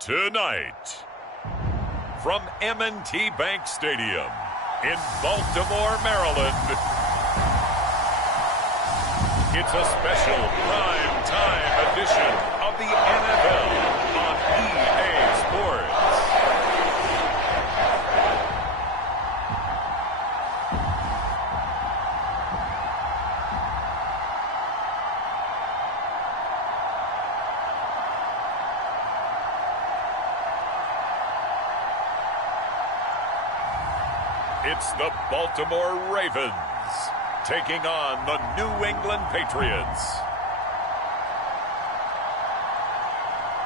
Tonight, from M&T Bank Stadium in Baltimore, Maryland, it's a special prime time edition of the NFL on EA Sports. It's the Baltimore Ravens taking on the New England Patriots.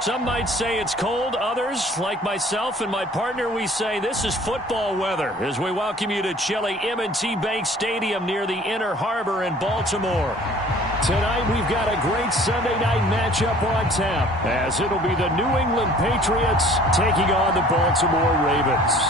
Some might say it's cold. Others, like myself and my partner, we say this is football weather as we welcome you to chilly M&T Bank Stadium near the Inner Harbor in Baltimore. Tonight we've got a great Sunday night matchup on tap as it'll be the New England Patriots taking on the Baltimore Ravens.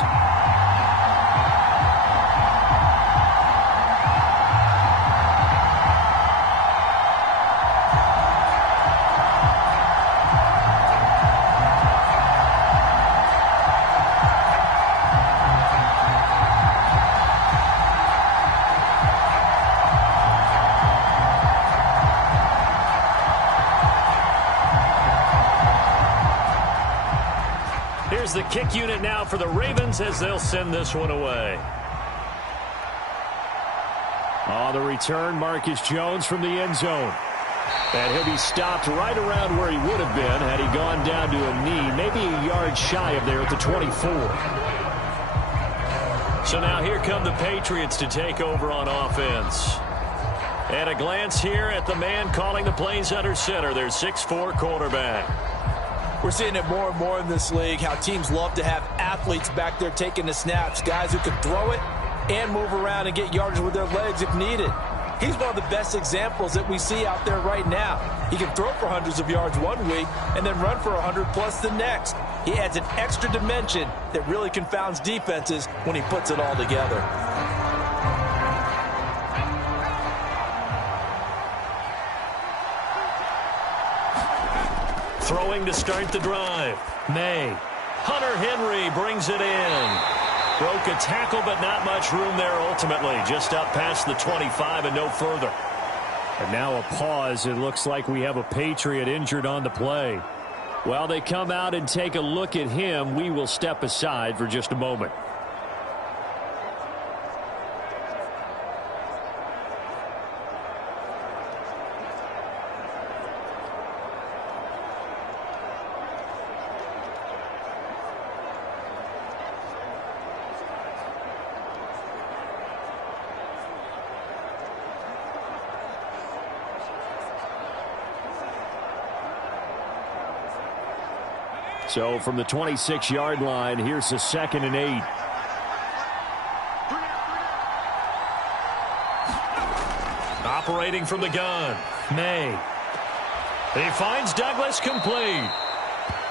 Here's the kick unit now for the Ravens as they'll send this one away. On the return, Marcus Jones from the end zone. And he'll be stopped right around where he would have been had he gone down to a knee, maybe a yard shy of there at the 24. So now here come the Patriots to take over on offense. And a glance here at the man calling the plays under center, their 6'4" quarterback. We're seeing it more and more in this league, how teams love to have athletes back there taking the snaps, guys who can throw it and move around and get yardage with their legs if needed. He's one of the best examples that we see out there right now. He can throw for hundreds of yards one week and then run for 100+ the next. He adds an extra dimension that really confounds defenses when he puts it all together. Throwing to start the drive. May. Hunter Henry brings it in. Broke a tackle, but not much room there ultimately. Just up past the 25 and no further. And now a pause. It looks like we have a Patriot injured on the play. While they come out and take a look at him, we will step aside for just a moment. So from the 26-yard line, here's the 2nd and 8. Operating from the gun, May. He finds Douglas complete.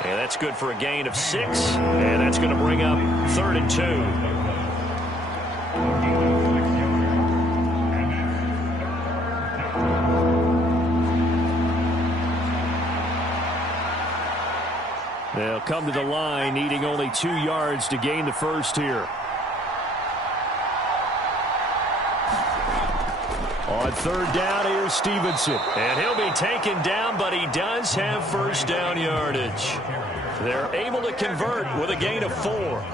And that's good for a gain of 6. And that's going to bring up 3rd and 2. They'll come to the line, needing only 2 yards to gain the first here. On 3rd down, here's Stevenson. And he'll be taken down, but he does have first down yardage. They're able to convert with a gain of 4.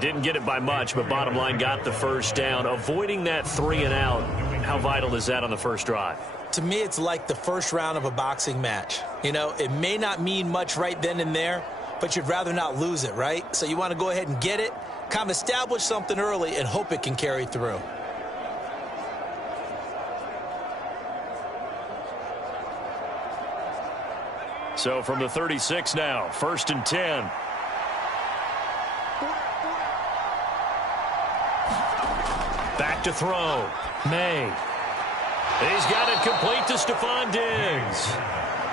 Didn't get it by much, but bottom line got the first down. Avoiding that 3 and out. How vital is that on the first drive? To me, it's like the first round of a boxing match. You know, it may not mean much right then and there, but you'd rather not lose it, right? So you want to go ahead and get it, kind of establish something early, and hope it can carry through. So from the 36 now, 1st and 10. Back to throw. May. He's got it complete to Stephon Diggs.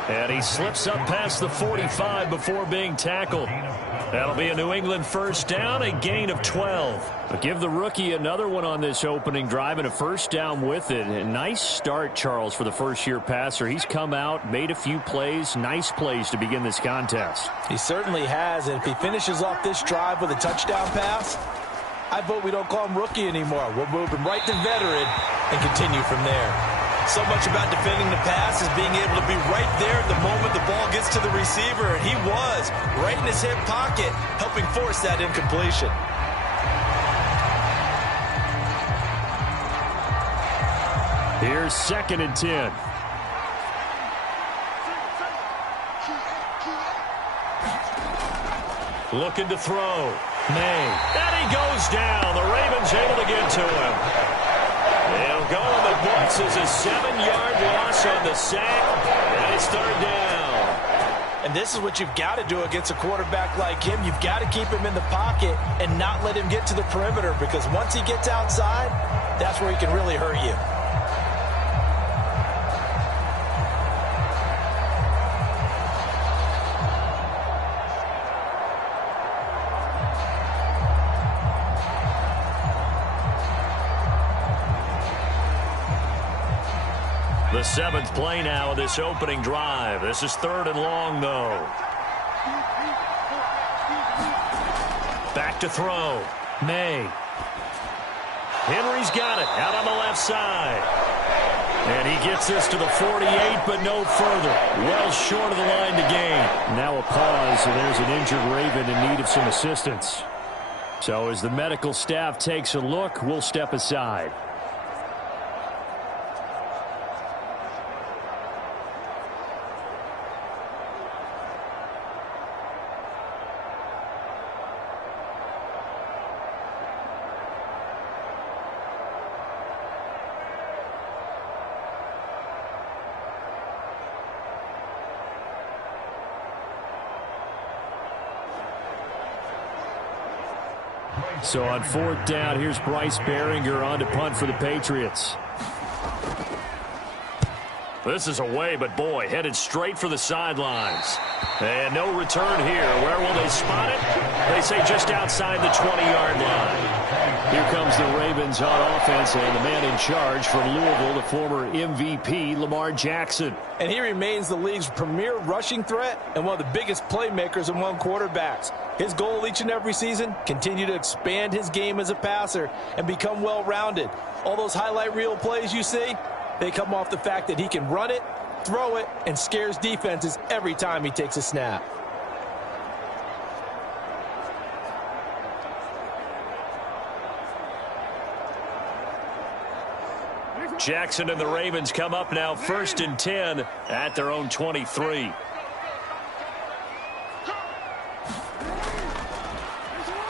And he slips up past the 45 before being tackled. That'll be a New England first down, a gain of 12. But give the rookie another one on this opening drive and a first down with it. A nice start, Charles, for the first-year passer. He's come out, made a few plays, nice plays to begin this contest. He certainly has, and if he finishes off this drive with a touchdown pass, I vote we don't call him rookie anymore. We'll move him right to veteran and continue from there. So much about defending the pass is being able to be right there at the moment the ball gets to the receiver, and he was right in his hip pocket, helping force that incompletion. Here's 2nd and 10. Looking to throw. May. And he goes down. The Ravens able to get to him. They'll go in the books as a 7-yard loss on the sack. And it's 3rd down. And this is what you've got to do against a quarterback like him. You've got to keep him in the pocket and not let him get to the perimeter, because once he gets outside, that's where he can really hurt you. The 7th play now of this opening drive. This is 3rd and long, though. Back to throw. May. Henry's got it out on the left side. And he gets this to the 48, but no further. Well short of the line to gain. Now a pause, and there's an injured Raven in need of some assistance. So as the medical staff takes a look, we'll step aside. So on 4th down, here's Bryce Behringer on to punt for the Patriots. This is away, but boy, headed straight for the sidelines. And no return here. Where will they spot it? They say just outside the 20-yard line. Here comes the Ravens on offense, and the man in charge from Louisville, the former MVP, Lamar Jackson. And he remains the league's premier rushing threat and one of the biggest playmakers among quarterbacks. His goal each and every season, continue to expand his game as a passer and become well-rounded. All those highlight reel plays you see, they come off the fact that he can run it, throw it, and scares defenses every time he takes a snap. Jackson and the Ravens come up now 1st and 10 at their own 23.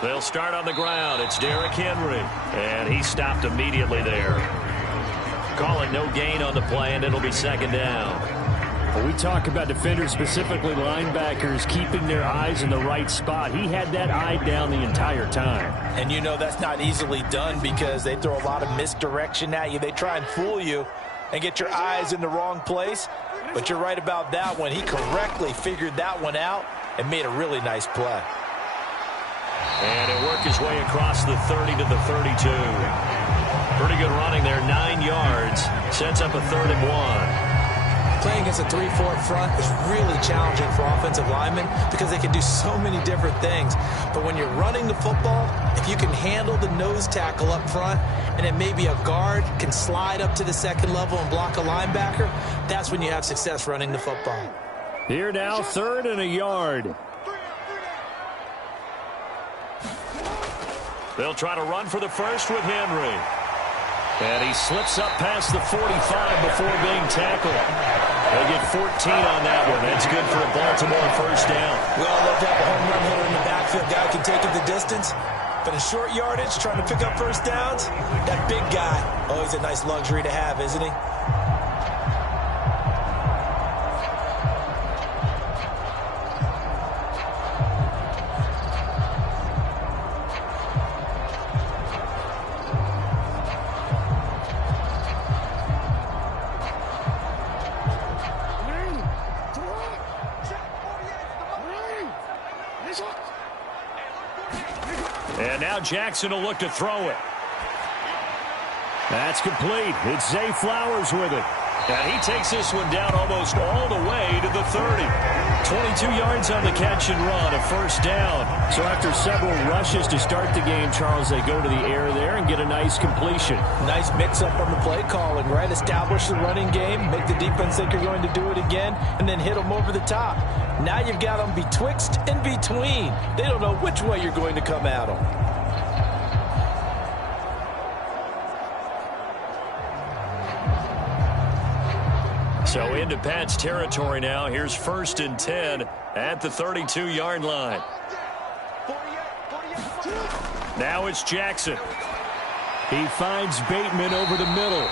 They'll start on the ground. It's Derrick Henry. And he stopped immediately there. Call it no gain on the play, and it'll be 2nd down. When we talk about defenders, specifically linebackers, keeping their eyes in the right spot, he had that eye down the entire time. And you know that's not easily done because they throw a lot of misdirection at you. They try and fool you and get your eyes in the wrong place. But you're right about that one. He correctly figured that one out and made a really nice play. And it worked his way across the 30 to the 32. Pretty good running there, 9 yards. Sets up a 3rd and 1. Playing against a 3-4 front is really challenging for offensive linemen because they can do so many different things. But when you're running the football, if you can handle the nose tackle up front and then maybe a guard can slide up to the 2nd level and block a linebacker, that's when you have success running the football. Here now, 3rd and a yard. They'll try to run for the first with Henry. And he slips up past the 45 before being tackled. They'll get 14 on that one. That's good for a Baltimore first down. We all love to have a home run hitter in the backfield. Guy can take it the distance. But in short yardage, trying to pick up first downs, that big guy, always a nice luxury to have, isn't he? And now Jackson will look to throw it. That's complete. It's Zay Flowers with it. And he takes this one down almost all the way to the 30. 22 yards on the catch and run, a first down. So after several rushes to start the game, Charles, they go to the air there and get a nice completion. Nice mix-up on the play calling, right? Establish the running game, make the defense think you're going to do it again, and then hit them over the top. Now you've got them betwixt and between. They don't know which way you're going to come at them. So into Pat's territory now. Here's 1st and 10 at the 32-yard line. Now it's Jackson. He finds Bateman over the middle.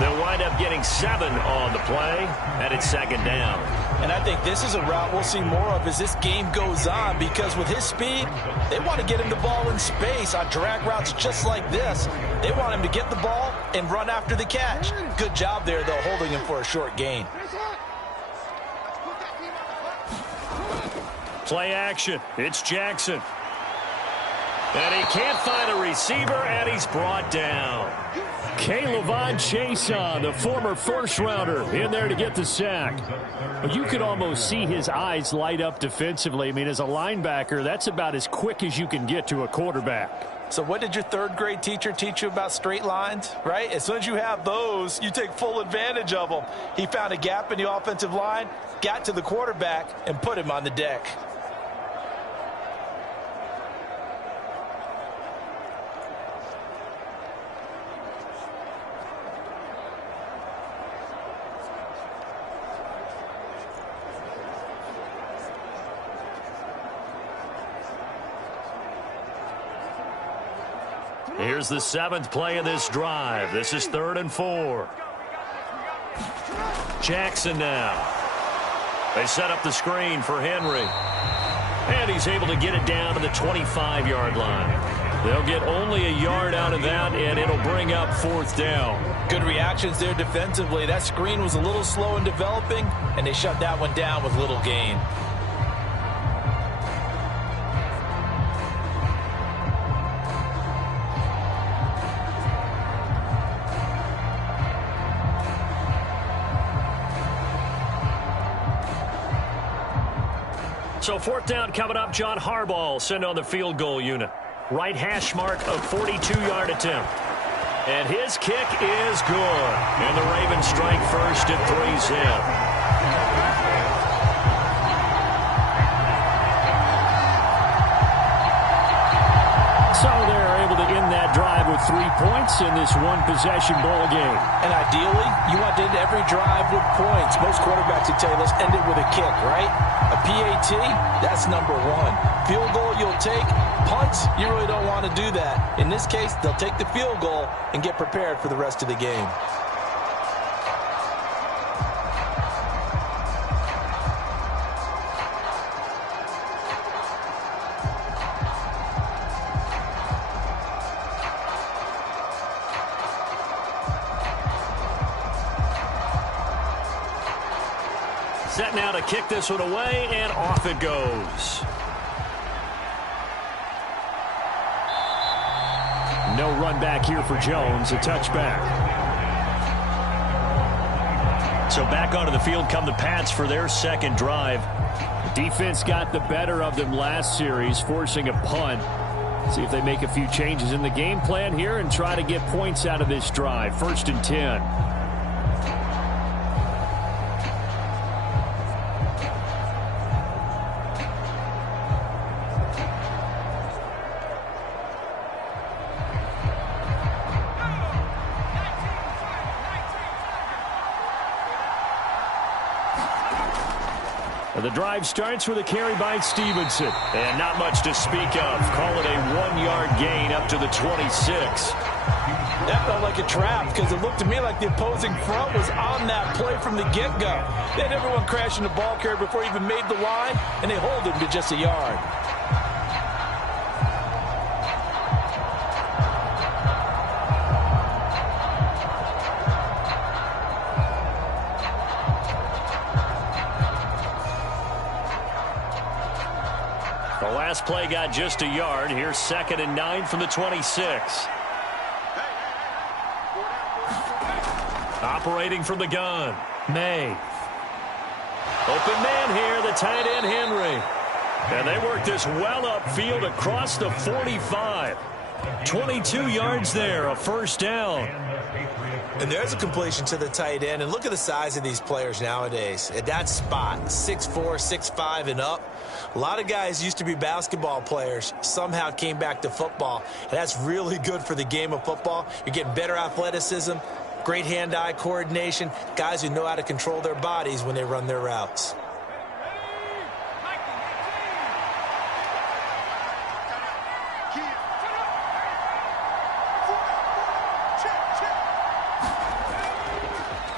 They'll wind up getting 7 on the play, and it's 2nd down. And I think this is a route we'll see more of as this game goes on, because with his speed, they want to get him the ball in space on drag routes just like this. They want him to get the ball and run after the catch. Good job there, though, holding him for a short gain. Play action. It's Jackson. And he can't find a receiver, and he's brought down. K'Lavon Chaisson, the former first-rounder, in there to get the sack. But you could almost see his eyes light up defensively. I mean, as a linebacker, that's about as quick as you can get to a quarterback. So what did your third-grade teacher teach you about straight lines, right? As soon as you have those, you take full advantage of them. He found a gap in the offensive line, got to the quarterback, and put him on the deck. Here's the 7th play of this drive. This is 3rd and 4. Jackson now. They set up the screen for Henry. And he's able to get it down to the 25-yard line. They'll get only a yard out of that, and it'll bring up 4th down. Good reactions there defensively. That screen was a little slow in developing, and they shut that one down with little gain. So 4th down coming up. John Harbaugh sent on the field goal unit. Right hash mark of 42-yard attempt. And his kick is good. And the Ravens strike first at 3-zip. So they're able to end that drive with 3 points in this one-possession ball game. And ideally, you want to end every drive with points. Most quarterbacks would tell you, let's end it with a kick, right? A PAT, that's number 1. Field goal you'll take. Punts, you really don't want to do that. In this case, they'll take the field goal and get prepared for the rest of the game. Set now to kick this one away, and off it goes. No run back here for Jones, a touchback. So back onto the field come the Pats for their 2nd drive. The defense got the better of them last series, forcing a punt. See if they make a few changes in the game plan here and try to get points out of this drive. 1st and 10. The drive starts with a carry by Stevenson. And not much to speak of. Call it a 1-yard gain up to the 26. That felt like a trap because it looked to me like the opposing front was on that play from the get-go. They had everyone crashing the ball carrier before he even made the line, and they hold him to just a yard. The last play got just a yard. Here's 2nd and 9 from the 26. Operating from the gun, May. Open man here, the tight end, Henry. And they work this well upfield across the 45. 22 yards there, a first down. And there's a completion to the tight end. And look at the size of these players nowadays. At that spot, 6'4", 6'5", and up. A lot of guys used to be basketball players, somehow came back to football. And that's really good for the game of football. You're getting better athleticism, great hand-eye coordination, guys who know how to control their bodies when they run their routes.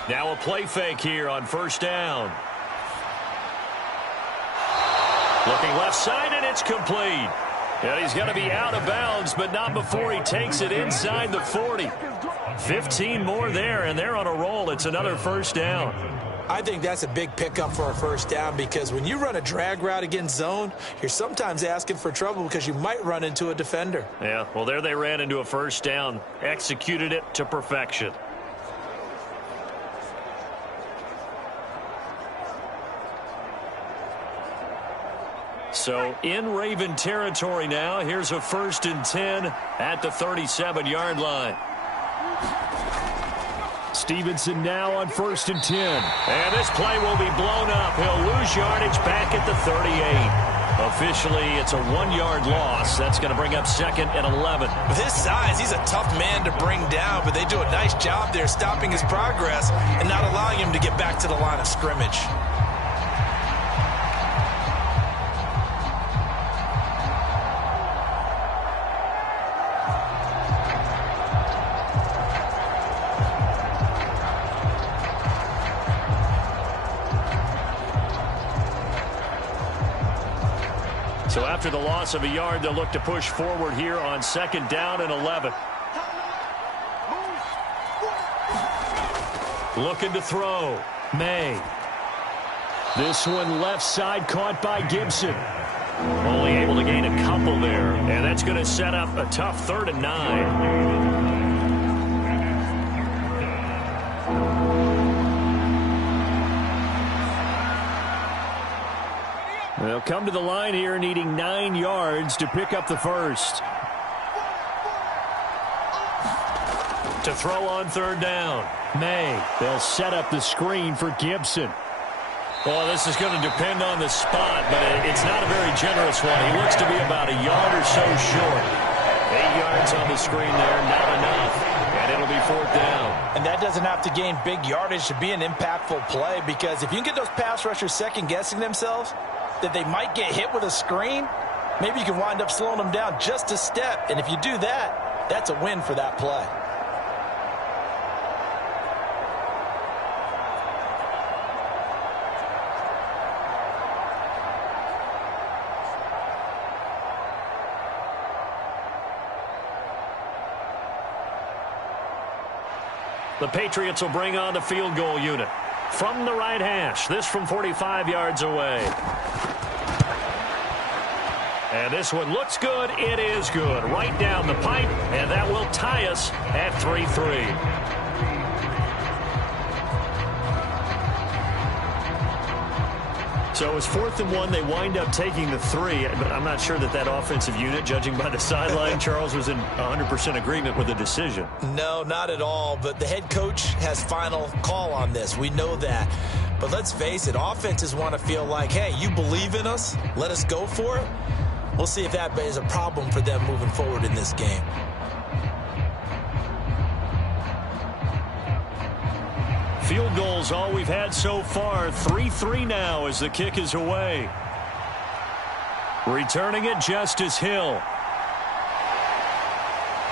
Now a play fake here on first down. Looking left side, and it's complete. And he's going to be out of bounds, but not before he takes it inside the 40. 15 more there, and they're on a roll. It's another first down. I think that's a big pickup for a first down, because when you run a drag route against zone, you're sometimes asking for trouble because you might run into a defender. Yeah, well, there they ran into a first down. Executed it to perfection. So in Raven territory now. Here's a 1st and 10 at the 37-yard line. Stevenson now on 1st and 10. And this play will be blown up. He'll lose yardage back at the 38. Officially, it's a 1-yard loss. That's going to bring up 2nd and 11. With his size, he's a tough man to bring down, but they do a nice job there stopping his progress and not allowing him to get back to the line of scrimmage. So after the loss of a yard, they'll look to push forward here on 2nd down and 11. Looking to throw. May. This one left side caught by Gibson. Only able to gain a couple there. And that's going to set up a tough 3rd and 9. They'll come to the line here needing 9 yards to pick up the first. To throw on 3rd down. May. They'll set up the screen for Gibson. Well, this is going to depend on the spot, but it's not a very generous one. He looks to be about a yard or so short. 8 yards on the screen there, not enough. And it'll be 4th down. And that doesn't have to gain big yardage to be an impactful play, because if you can get those pass rushers second-guessing themselves, that they might get hit with a screen, maybe you can wind up slowing them down just a step. And if you do that, that's a win for that play. The Patriots will bring on the field goal unit. From the right hash, this from 45 yards away. And this one looks good. It is good. Right down the pipe, and that will tie us at 3-3. So it's 4th and 1. They wind up taking the 3, but I'm not sure that offensive unit, judging by the sideline, Charles, was in 100% agreement with the decision. No, not at all, but the head coach has final call on this. We know that. But let's face it, offenses want to feel like, hey, you believe in us, let us go for it. We'll see if that is a problem for them moving forward in this game. Field goals all we've had so far. 3-3 now as the kick is away. Returning it, Justice Hill.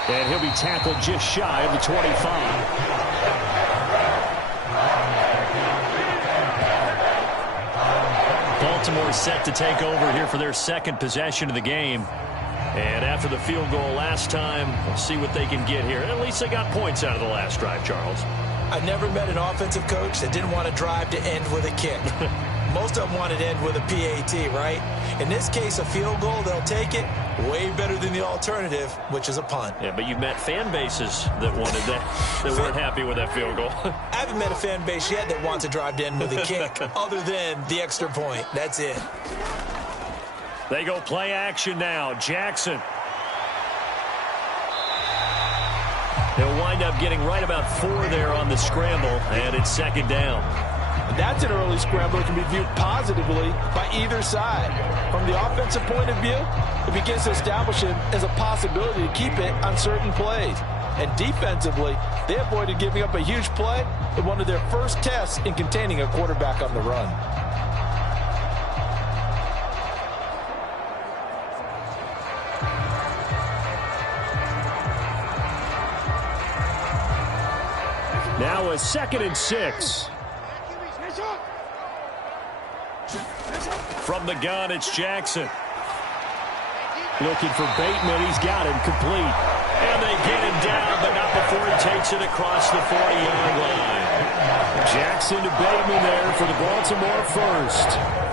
And he'll be tackled just shy of the 25. Baltimore set to take over here for their 2nd possession of the game. And after the field goal last time, we'll see what they can get here. At least they got points out of the last drive, Charles. I never met an offensive coach that didn't want to drive to end with a kick. most of them want it in with a PAT, right? In this case, a field goal, they'll take it. Way better than the alternative, which is a punt. Yeah, but you've met fan bases that wanted that, that weren't happy with that field goal. I haven't met a fan base yet that wants to drive in with a kick other than the extra point. That's it. They go play action now. Jackson. They'll wind up getting right about 4 there on the scramble, and it's second down. That's an early scramble that can be viewed positively by either side. From the offensive point of view, it begins to establish him as a possibility to keep it on certain plays. And defensively, they avoided giving up a huge play in one of their first tests in containing a quarterback on the run. Now a 2nd and 6. From the gun, it's Jackson. Looking for Bateman. He's got him complete. And they get him down, but not before he takes it across the 40-yard line. Jackson to Bateman there for the Baltimore first.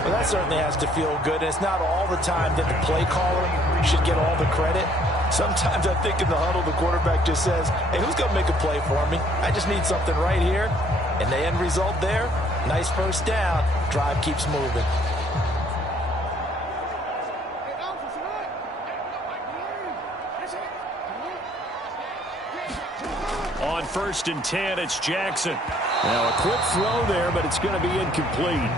Well, that certainly has to feel good. And it's not all the time that the play caller should get all the credit. Sometimes I think in the huddle, the quarterback just says, hey, who's going to make a play for me? I just need something right here. And the end result there, nice first down. Drive keeps moving. On 1st and 10, it's Jackson. Now a quick throw there, but it's going to be incomplete.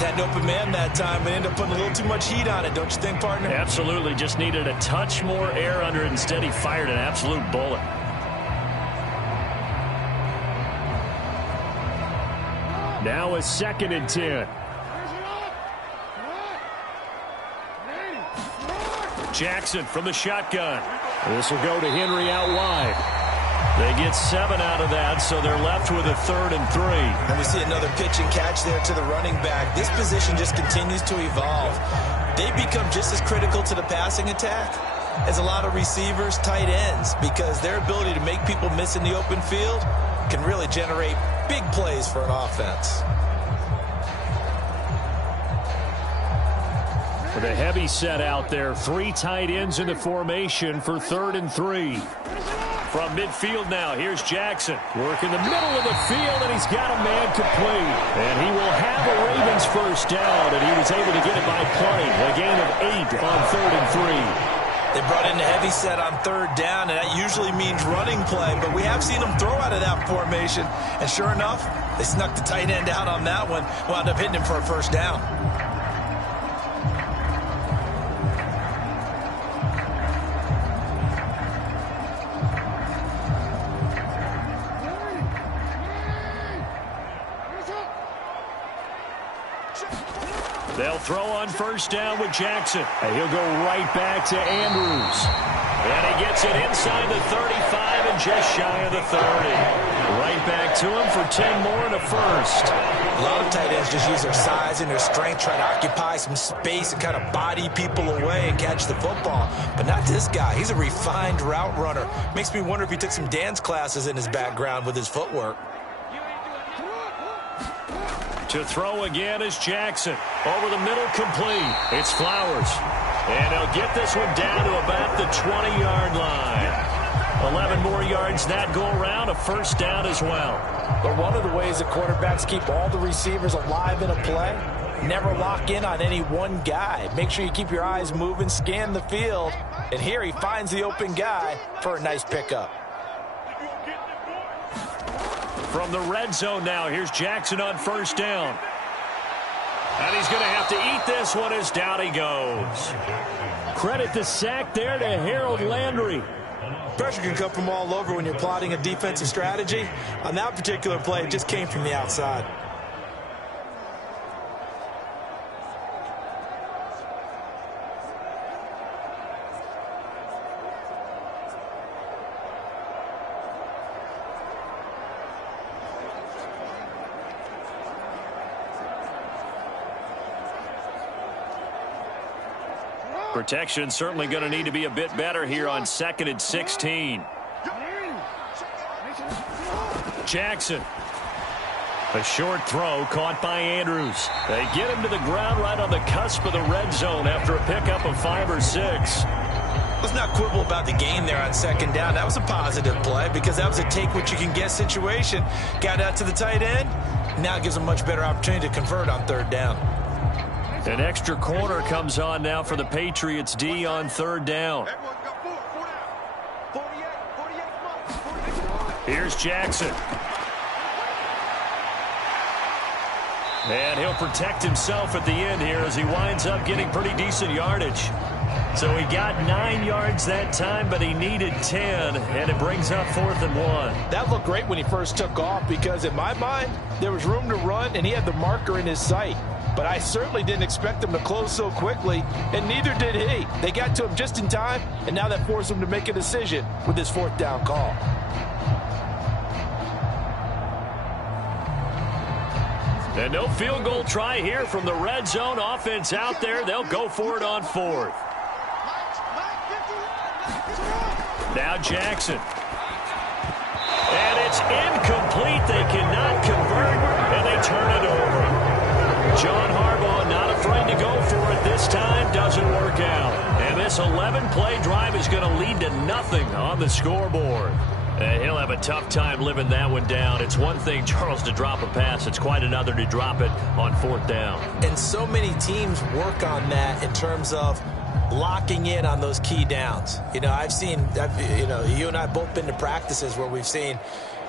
Had an open man that time, but ended up putting a little too much heat on it, don't you think, partner? Absolutely. Just needed a touch more air under it. Instead, he fired an absolute bullet. Now a 2nd and 10. Jackson from the shotgun. This will go to Henry out wide. They get 7 out of that, so they're left with a 3rd and 3. And we see another pitch and catch there to the running back. This position just continues to evolve. They become just as critical to the passing attack as a lot of receivers, tight ends, because their ability to make people miss in the open field can really generate big plays for an offense. With a heavy set out there, 3 tight ends in the formation for 3rd and 3. From midfield now, here's Jackson. Working the middle of the field, and he's got a man complete. And he will have a Ravens first down, and he was able to get it by play. A gain of 8 on 3rd and 3. They brought in the heavy set on 3rd down, and that usually means running play. But we have seen them throw out of that formation. And sure enough, they snuck the tight end out on that one. Wound up hitting him for a first down. They'll throw on first down with Jackson. And he'll go right back to Andrews. And he gets it inside the 35 and just shy of the 30. Right back to him for 10 more and a first. A lot of tight ends just use their size and their strength, try to occupy some space and kind of body people away and catch the football. But not this guy. He's a refined route runner. Makes me wonder if he took some dance classes in his background with his footwork. To throw again is Jackson. Over the middle, complete. It's Flowers. And he'll get this one down to about the 20-yard line. 11 more yards that go around, a first down as well. But one of the ways that quarterbacks keep all the receivers alive in a play, never lock in on any one guy. Make sure you keep your eyes moving, scan the field. And here he finds the open guy for a nice pickup. From the red zone now, here's Jackson on first down. And he's going to have to eat this one as down he goes. Credit the sack there to Harold Landry. Pressure can come from all over when you're plotting a defensive strategy. On that particular play, it just came from the outside. Protection certainly going to need to be a bit better here on 2nd and 16. Jackson. A short throw caught by Andrews. They get him to the ground right on the cusp of the red zone after a pickup of 5 or 6. Let's not quibble about the gain there on second down. That was a positive play because that was a take-what-you-can-get situation. Got out to the tight end. Now it gives them a much better opportunity to convert on third down. An extra corner comes on now for the Patriots D on third down. Here's Jackson. And he'll protect himself at the end here as he winds up getting pretty decent yardage. So he got 9 yards that time, but he needed 10, and it brings up 4th and 1. That looked great when he first took off because, in my mind, there was room to run, and he had the marker in his sight. But I certainly didn't expect him to close so quickly, and neither did he. They got to him just in time, and now that forced him to make a decision with his 4th down call. And no field goal try here from the red zone. Offense out there. They'll go for it on 4th. Now Jackson. And it's incomplete. They cannot convert, and they turn it over. John Harbaugh not afraid to go for it this time. Doesn't work out. And this 11-play drive is going to lead to nothing on the scoreboard. He'll have a tough time living that one down. It's one thing, Charles, to drop a pass. It's quite another to drop it on 4th down. And so many teams work on that in terms of locking in on those key downs. You know, you and I both been to practices where we've seen,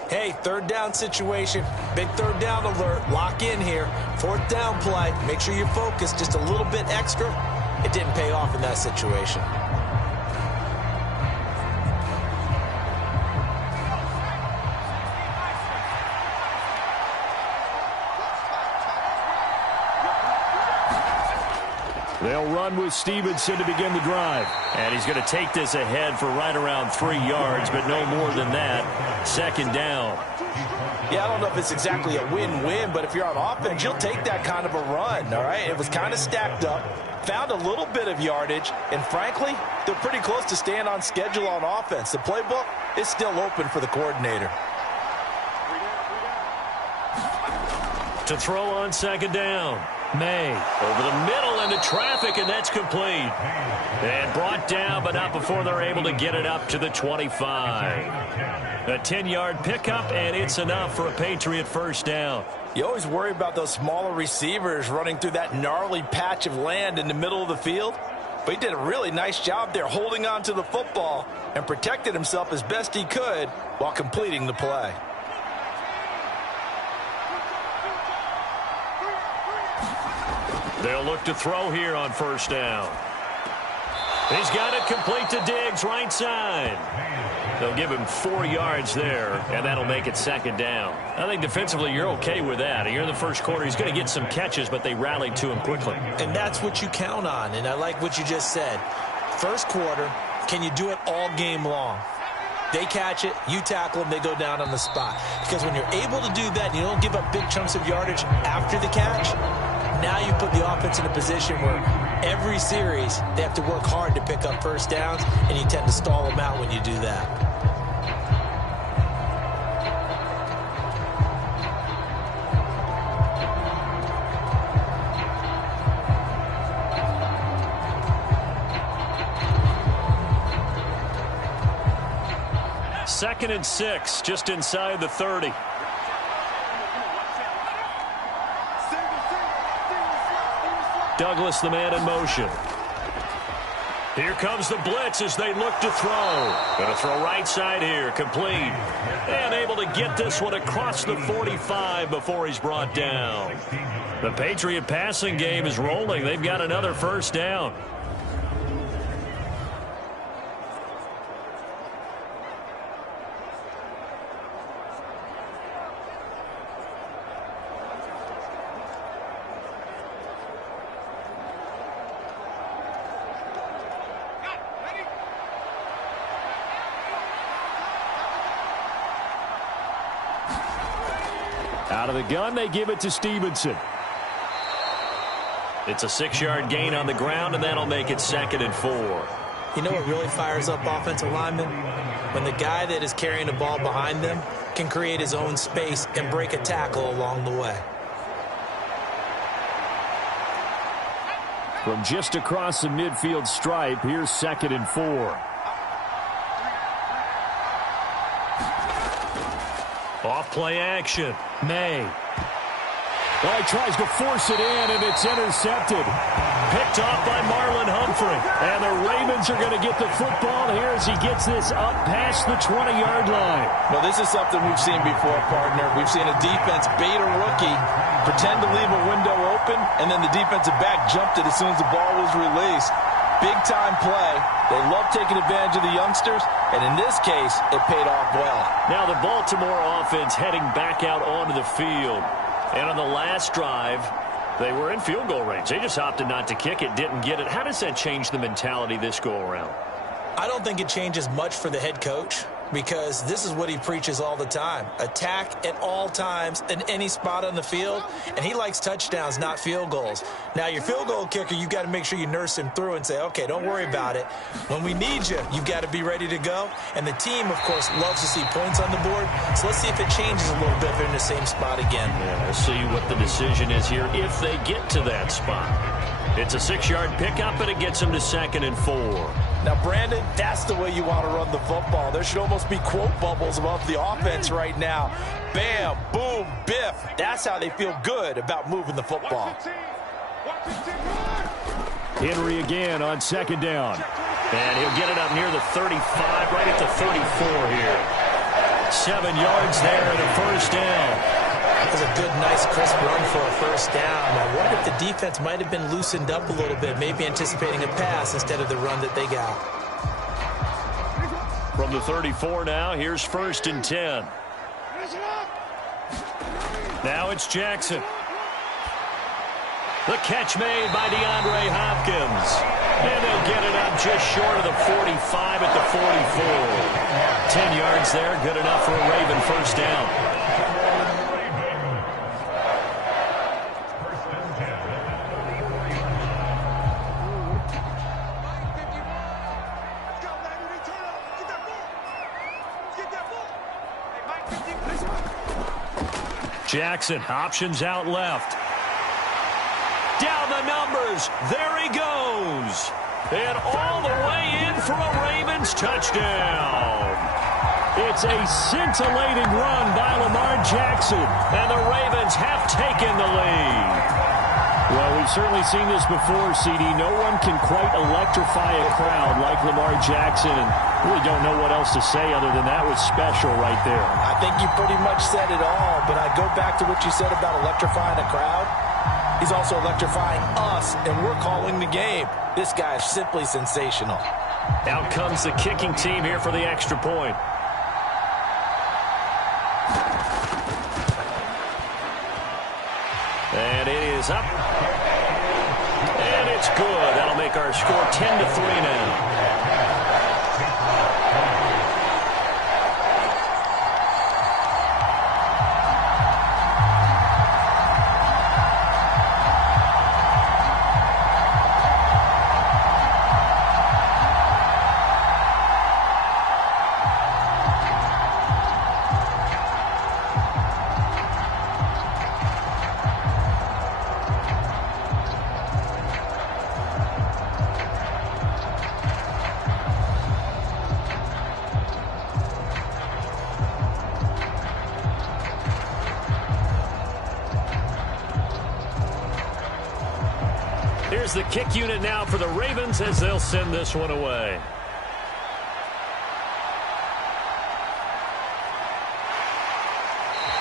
hey, 3rd down situation, big 3rd down alert, lock in here, 4th down play, make sure you focus just a little bit extra. It didn't pay off in that situation. They'll run with Stevenson to begin the drive. And he's going to take this ahead for right around 3 yards, but no more than that. 2nd down. Yeah, I don't know if it's exactly a win-win, but if you're on offense, you'll take that kind of a run, all right? It was kind of stacked up, found a little bit of yardage, and frankly, they're pretty close to staying on schedule on offense. The playbook is still open for the coordinator. To throw on 2nd down. May over the middle into traffic, and that's complete. And brought down, but not before they're able to get it up to the 25. A 10-yard pickup, and it's enough for a Patriot 1st down. You always worry about those smaller receivers running through that gnarly patch of land in the middle of the field. But he did a really nice job there holding on to the football and protected himself as best he could while completing the play. They'll look to throw here on 1st down. He's got it complete to Diggs, right side. They'll give him 4 yards there, and that'll make it 2nd down. I think defensively you're okay with that. Here in the first quarter, he's going to get some catches, but they rallied to him quickly. And that's what you count on, and I like what you just said. First quarter, can you do it all game long? They catch it, you tackle them, they go down on the spot. Because when you're able to do that and you don't give up big chunks of yardage after the catch, now you put the offense in a position where every series they have to work hard to pick up 1st downs, and you tend to stall them out when you do that. Second and 6, just inside the 30. Douglas, the man in motion. Here comes the blitz as they look to throw. Going to throw right side here, complete. And able to get this one across the 45 before he's brought down. The Patriot passing game is rolling. They've got another 1st down. Out of the gun, they give it to Stevenson. It's a 6-yard gain on the ground, and that'll make it 2nd and 4. You know what really fires up offensive linemen? When the guy that is carrying the ball behind them can create his own space and break a tackle along the way. From just across the midfield stripe, here's 2nd and 4. Off play action. May. Well, he tries to force it in, and it's intercepted. Picked off by Marlon Humphrey. And the Ravens are going to get the football here as he gets this up past the 20-yard line. Well, this is something we've seen before, partner. We've seen a defense bait a rookie, pretend to leave a window open, and then the defensive back jumped it as soon as the ball was released. Big-time play. They love taking advantage of the youngsters, and in this case, it paid off well. Now the Baltimore offense heading back out onto the field. And on the last drive, they were in field goal range. They just opted not to kick it, didn't get it. How does that change the mentality this go-around? I don't think it changes much for the head coach, because this is what he preaches all the time. Attack at all times in any spot on the field, and he likes touchdowns, not field goals. Now, your field goal kicker, you've got to make sure you nurse him through and say, okay, don't worry about it. When we need you, you've got to be ready to go. And the team, of course, loves to see points on the board. So let's see if it changes a little bit if they're in the same spot again. Yeah, we'll see what the decision is here if they get to that spot. It's a 6-yard pickup, and it gets them to 2nd and 4. Now, Brandon, that's the way you want to run the football. There should almost be quote bubbles above the offense right now. Bam, boom, biff. That's how they feel good about moving the football. Henry again on 2nd down. And he'll get it up near the 35, right at the 34 here. 7 yards there and a first down. That was a good, nice, crisp run for a first down. I wonder if the defense might have been loosened up a little bit, maybe anticipating a pass instead of the run that they got. From the 34 now, here's 1st and 10. Now it's Jackson. The catch made by DeAndre Hopkins. And they'll get it up just short of the 45 at the 44. 10 yards there, good enough for a Raven first down. Jackson, options out left. Down the numbers. There he goes. And all the way in for a Ravens touchdown. It's a scintillating run by Lamar Jackson. And the Ravens have taken the lead. Well, we've certainly seen this before, CD. No one can quite electrify a crowd like Lamar Jackson. And really don't know what else to say other than that was special right there. I think you pretty much said it all, but I go back to what you said about electrifying a crowd. He's also electrifying us, and we're calling the game. This guy is simply sensational. Out comes the kicking team here for the extra point. And it is up. And it's good. That'll make our score 10-3 now. Here's the kick unit now for the Ravens as they'll send this one away.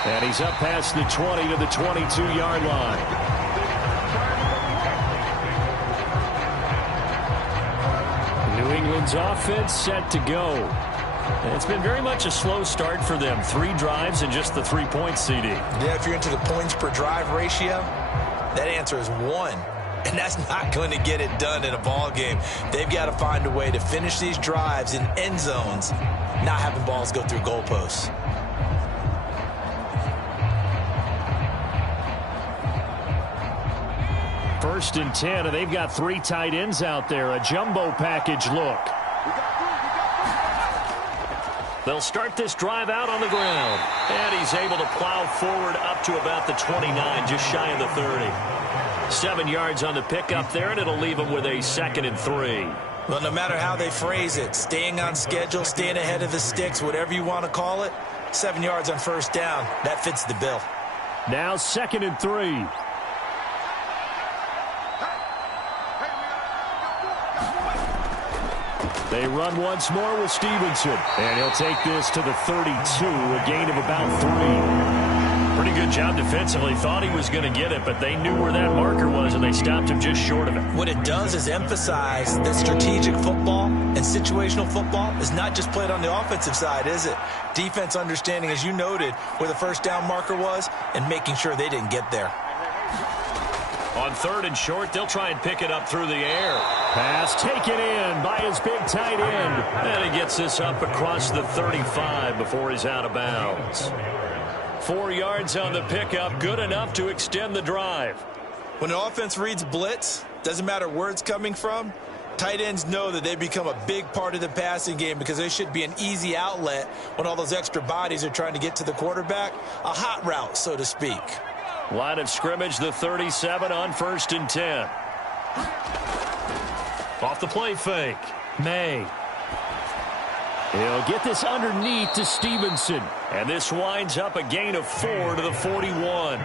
And he's up past the 20 to the 22-yard line. New England's offense set to go. And it's been very much a slow start for them. 3 drives and just the 3 points, CD. Yeah, if you're into the points per drive ratio, that answer is 1. And that's not going to get it done in a ball game. They've got to find a way to finish these drives in end zones, not having balls go through goalposts. First and 10, and they've got 3 tight ends out there. A jumbo package look. They'll start this drive out on the ground. And he's able to plow forward up to about the 29, just shy of the 30. 7 yards on the pickup there, and it'll leave him with a 2nd and 3. Well, no matter how they phrase it, staying on schedule, staying ahead of the sticks, whatever you want to call it, 7 yards on first down, that fits the bill. Now 2nd and 3. They run once more with Stevenson. And he'll take this to the 32, a gain of about 3. Pretty good job defensively. Thought he was going to get it, but they knew where that marker was, and they stopped him just short of it. What it does is emphasize that strategic football and situational football is not just played on the offensive side, is it? Defense understanding, as you noted, where the first down marker was and making sure they didn't get there. On 3rd and short, they'll try and pick it up through the air. Pass taken in by his big tight end. And he gets this up across the 35 before he's out of bounds. 4 yards on the pickup, good enough to extend the drive. When an offense reads blitz, doesn't matter where it's coming from, tight ends know that they become a big part of the passing game because they should be an easy outlet when all those extra bodies are trying to get to the quarterback. A hot route, so to speak. Line of scrimmage, the 37 on 1st and 10. Off the play fake. May. He'll get this underneath to Stevenson. And this winds up a gain of 4 to the 41.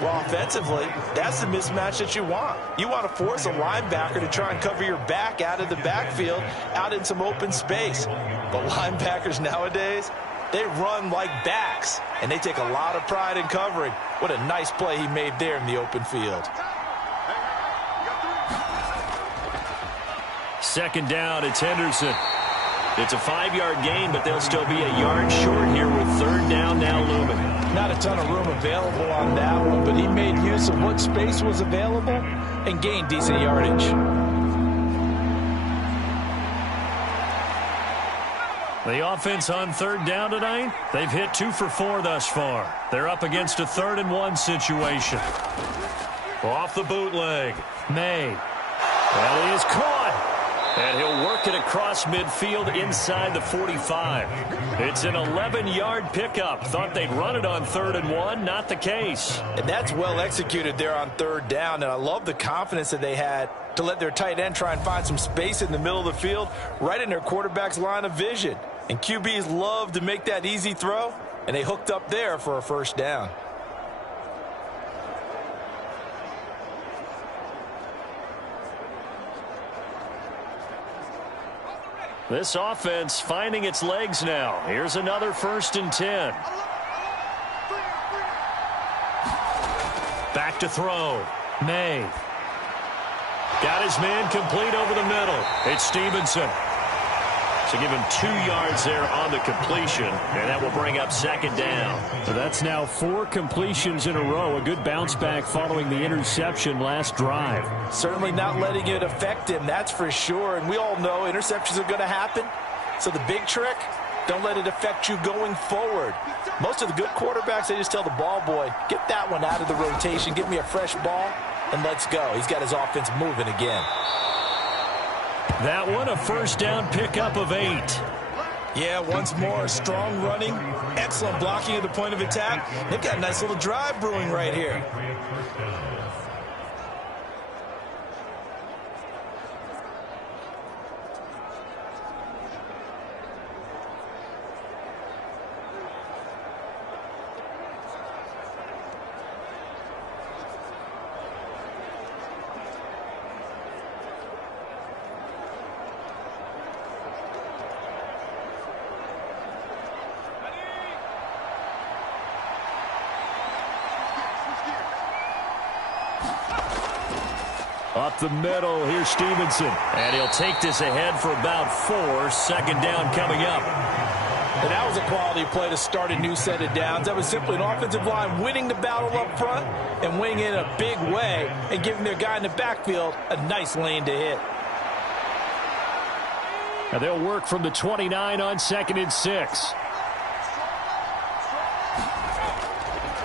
Well, offensively, that's the mismatch that you want. You want to force a linebacker to try and cover your back out of the backfield, out in some open space. But linebackers nowadays, they run like backs, and they take a lot of pride in covering. What a nice play he made there in the open field. 2nd down, it's Henderson. It's a 5-yard gain, but they'll still be a yard short here with 3rd down now looming. Not a ton of room available on that one, but he made use of what space was available and gained decent yardage. The offense on 3rd down tonight, they've hit 2 for 4 thus far. They're up against a 3rd and 1 situation. Off the bootleg, May. Well, he is caught. And he'll work it across midfield inside the 45. It's an 11-yard pickup. Thought they'd run it on 3rd and 1. Not the case. And that's well executed there on 3rd down. And I love the confidence that they had to let their tight end try and find some space in the middle of the field, right in their quarterback's line of vision. And QBs love to make that easy throw, and they hooked up there for a 1st down. This offense finding its legs now. Here's another 1st and 10. Back to throw. May. Got his man complete over the middle. It's Stevenson. So give him 2 yards there on the completion, and that will bring up 2nd down. So that's now 4 completions in a row. A good bounce back following the interception last drive. Certainly not letting it affect him, that's for sure. And we all know interceptions are going to happen. So the big trick, don't let it affect you going forward. Most of the good quarterbacks, they just tell the ball boy, get that one out of the rotation, give me a fresh ball, and let's go. He's got his offense moving again. That one, a 1st down pickup of 8. Yeah, once more, strong running, excellent blocking at the point of attack. They've got a nice little drive brewing right here. Up the middle, here's Stevenson. And he'll take this ahead for about 4. 2nd down coming up. And that was a quality play to start a new set of downs. That was simply an offensive line winning the battle up front and winning in a big way and giving their guy in the backfield a nice lane to hit. And they'll work from the 29 on 2nd and 6.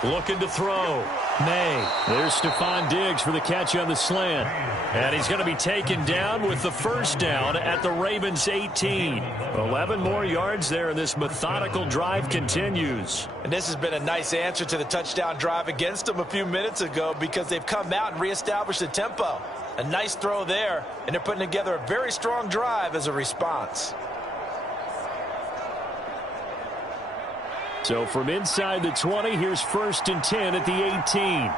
Looking to throw. May. There's Stephon Diggs for the catch on the slant. And he's going to be taken down with the first down at the Ravens 18. 11 more yards there, and this methodical drive continues. And this has been a nice answer to the touchdown drive against them a few minutes ago because they've come out and reestablished the tempo. A nice throw there, and they're putting together a very strong drive as a response. So from inside the 20, here's 1st and 10 at the 18.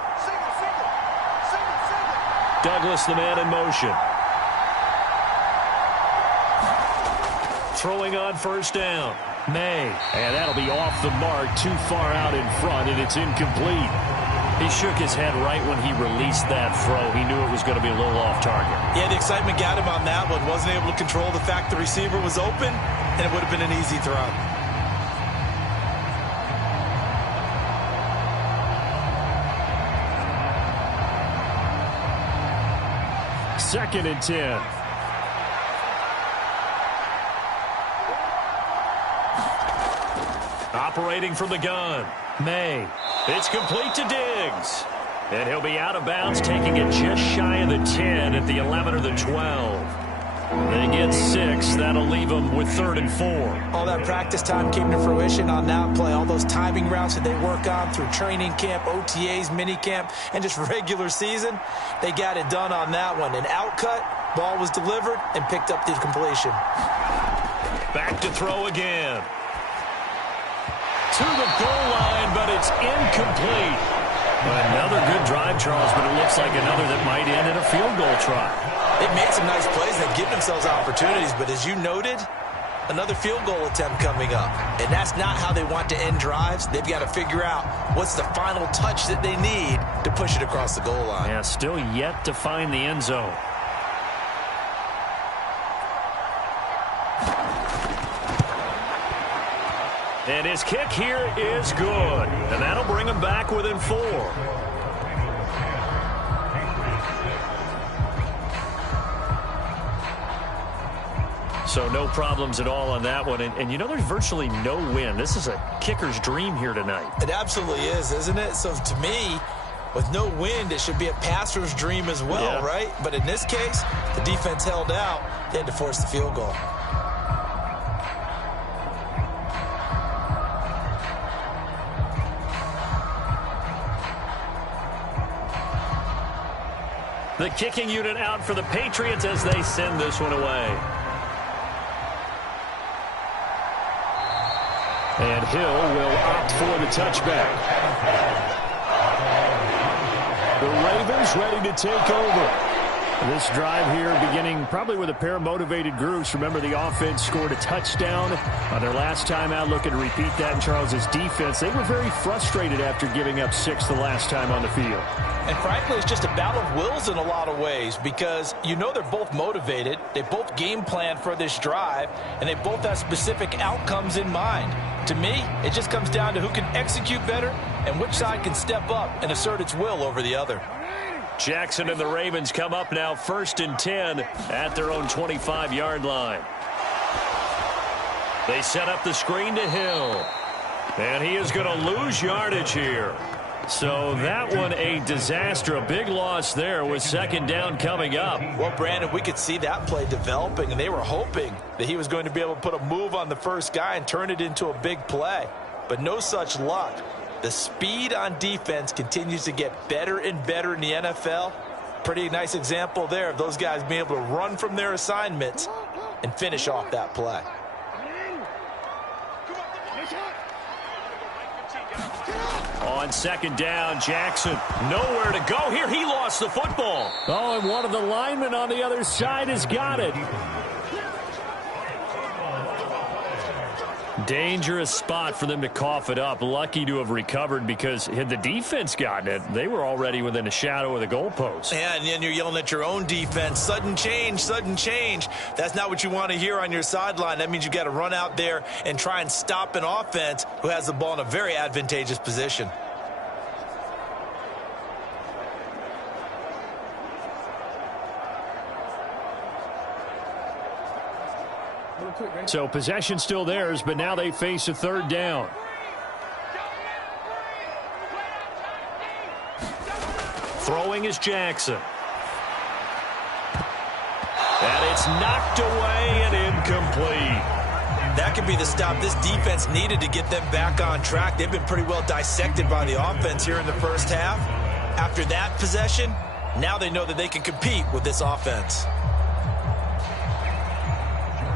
Douglas, the man in motion. Throwing on 1st down. May. And that'll be off the mark, too far out in front, and it's incomplete. He shook his head right when he released that throw. He knew it was going to be a little off target. Yeah, the excitement got him on that one. Wasn't able to control the fact the receiver was open, and it would have been an easy throw. Second and 10. Operating from the gun. May. It's complete to Diggs. And he'll be out of bounds, taking it just shy of the 10 at the 11 or the 12. They get 6. That'll leave them with 3rd and 4. All that practice time came to fruition on that play. All those timing routes that they work on through training camp, OTAs, minicamp, and just regular season, they got it done on that one. An outcut, ball was delivered, and picked up the completion. Back to throw again. To the goal line, but it's incomplete. Another good drive, Charles, but it looks like another that might end in a field goal try. They've made some nice plays. They've given themselves opportunities, but as you noted, another field goal attempt coming up. And that's not how they want to end drives. They've got to figure out what's the final touch that they need to push it across the goal line. Yeah, still yet to find the end zone. And his kick here is good. And that'll bring him back within 4. So no problems at all on that one. And you know, there's virtually no wind. This is a kicker's dream here tonight. It absolutely is, isn't it? So to me, with no wind, it should be a passer's dream as well, yeah. Right? But in this case, the defense held out. They had to force the field goal. The kicking unit out for the Patriots as they send this one away. And Hill will opt for the touchback. The Ravens ready to take over. This drive here beginning probably with a pair of motivated groups. Remember, the offense scored a touchdown on their last time out. Looking to repeat that in Charles's defense. They were very frustrated after giving up 6 the last time on the field. And frankly, it's just a battle of wills in a lot of ways because you know they're both motivated. They both game plan for this drive, and they both have specific outcomes in mind. To me, it just comes down to who can execute better and which side can step up and assert its will over the other. Jackson and the Ravens come up now 1st and 10 at their own 25-yard line. They set up the screen to Hill. And he is going to lose yardage here. So that one a disaster. A big loss there with 2nd down coming up. Well, Brandon, we could see that play developing, and they were hoping that he was going to be able to put a move on the first guy and turn it into a big play. But no such luck. The speed on defense continues to get better and better in the NFL. Pretty nice example there of those guys being able to run from their assignments and finish off that play. On 2nd down, Jackson nowhere to go here. He lost the football. Oh, and one of the linemen on the other side has got it. Dangerous spot for them to cough it up. Lucky to have recovered because had the defense gotten it, they were already within a shadow of the goalpost. Yeah, and then you're yelling at your own defense. Sudden change, sudden change. That's not what you want to hear on your sideline. That means you got to run out there and try and stop an offense who has the ball in a very advantageous position. So possession still theirs, but now they face a 3rd down. throwing is Jackson. And it's knocked away and incomplete. That could be the stop this defense needed to get them back on track. They've been pretty well dissected by the offense here in the first half. After that possession, now they know that they can compete with this offense.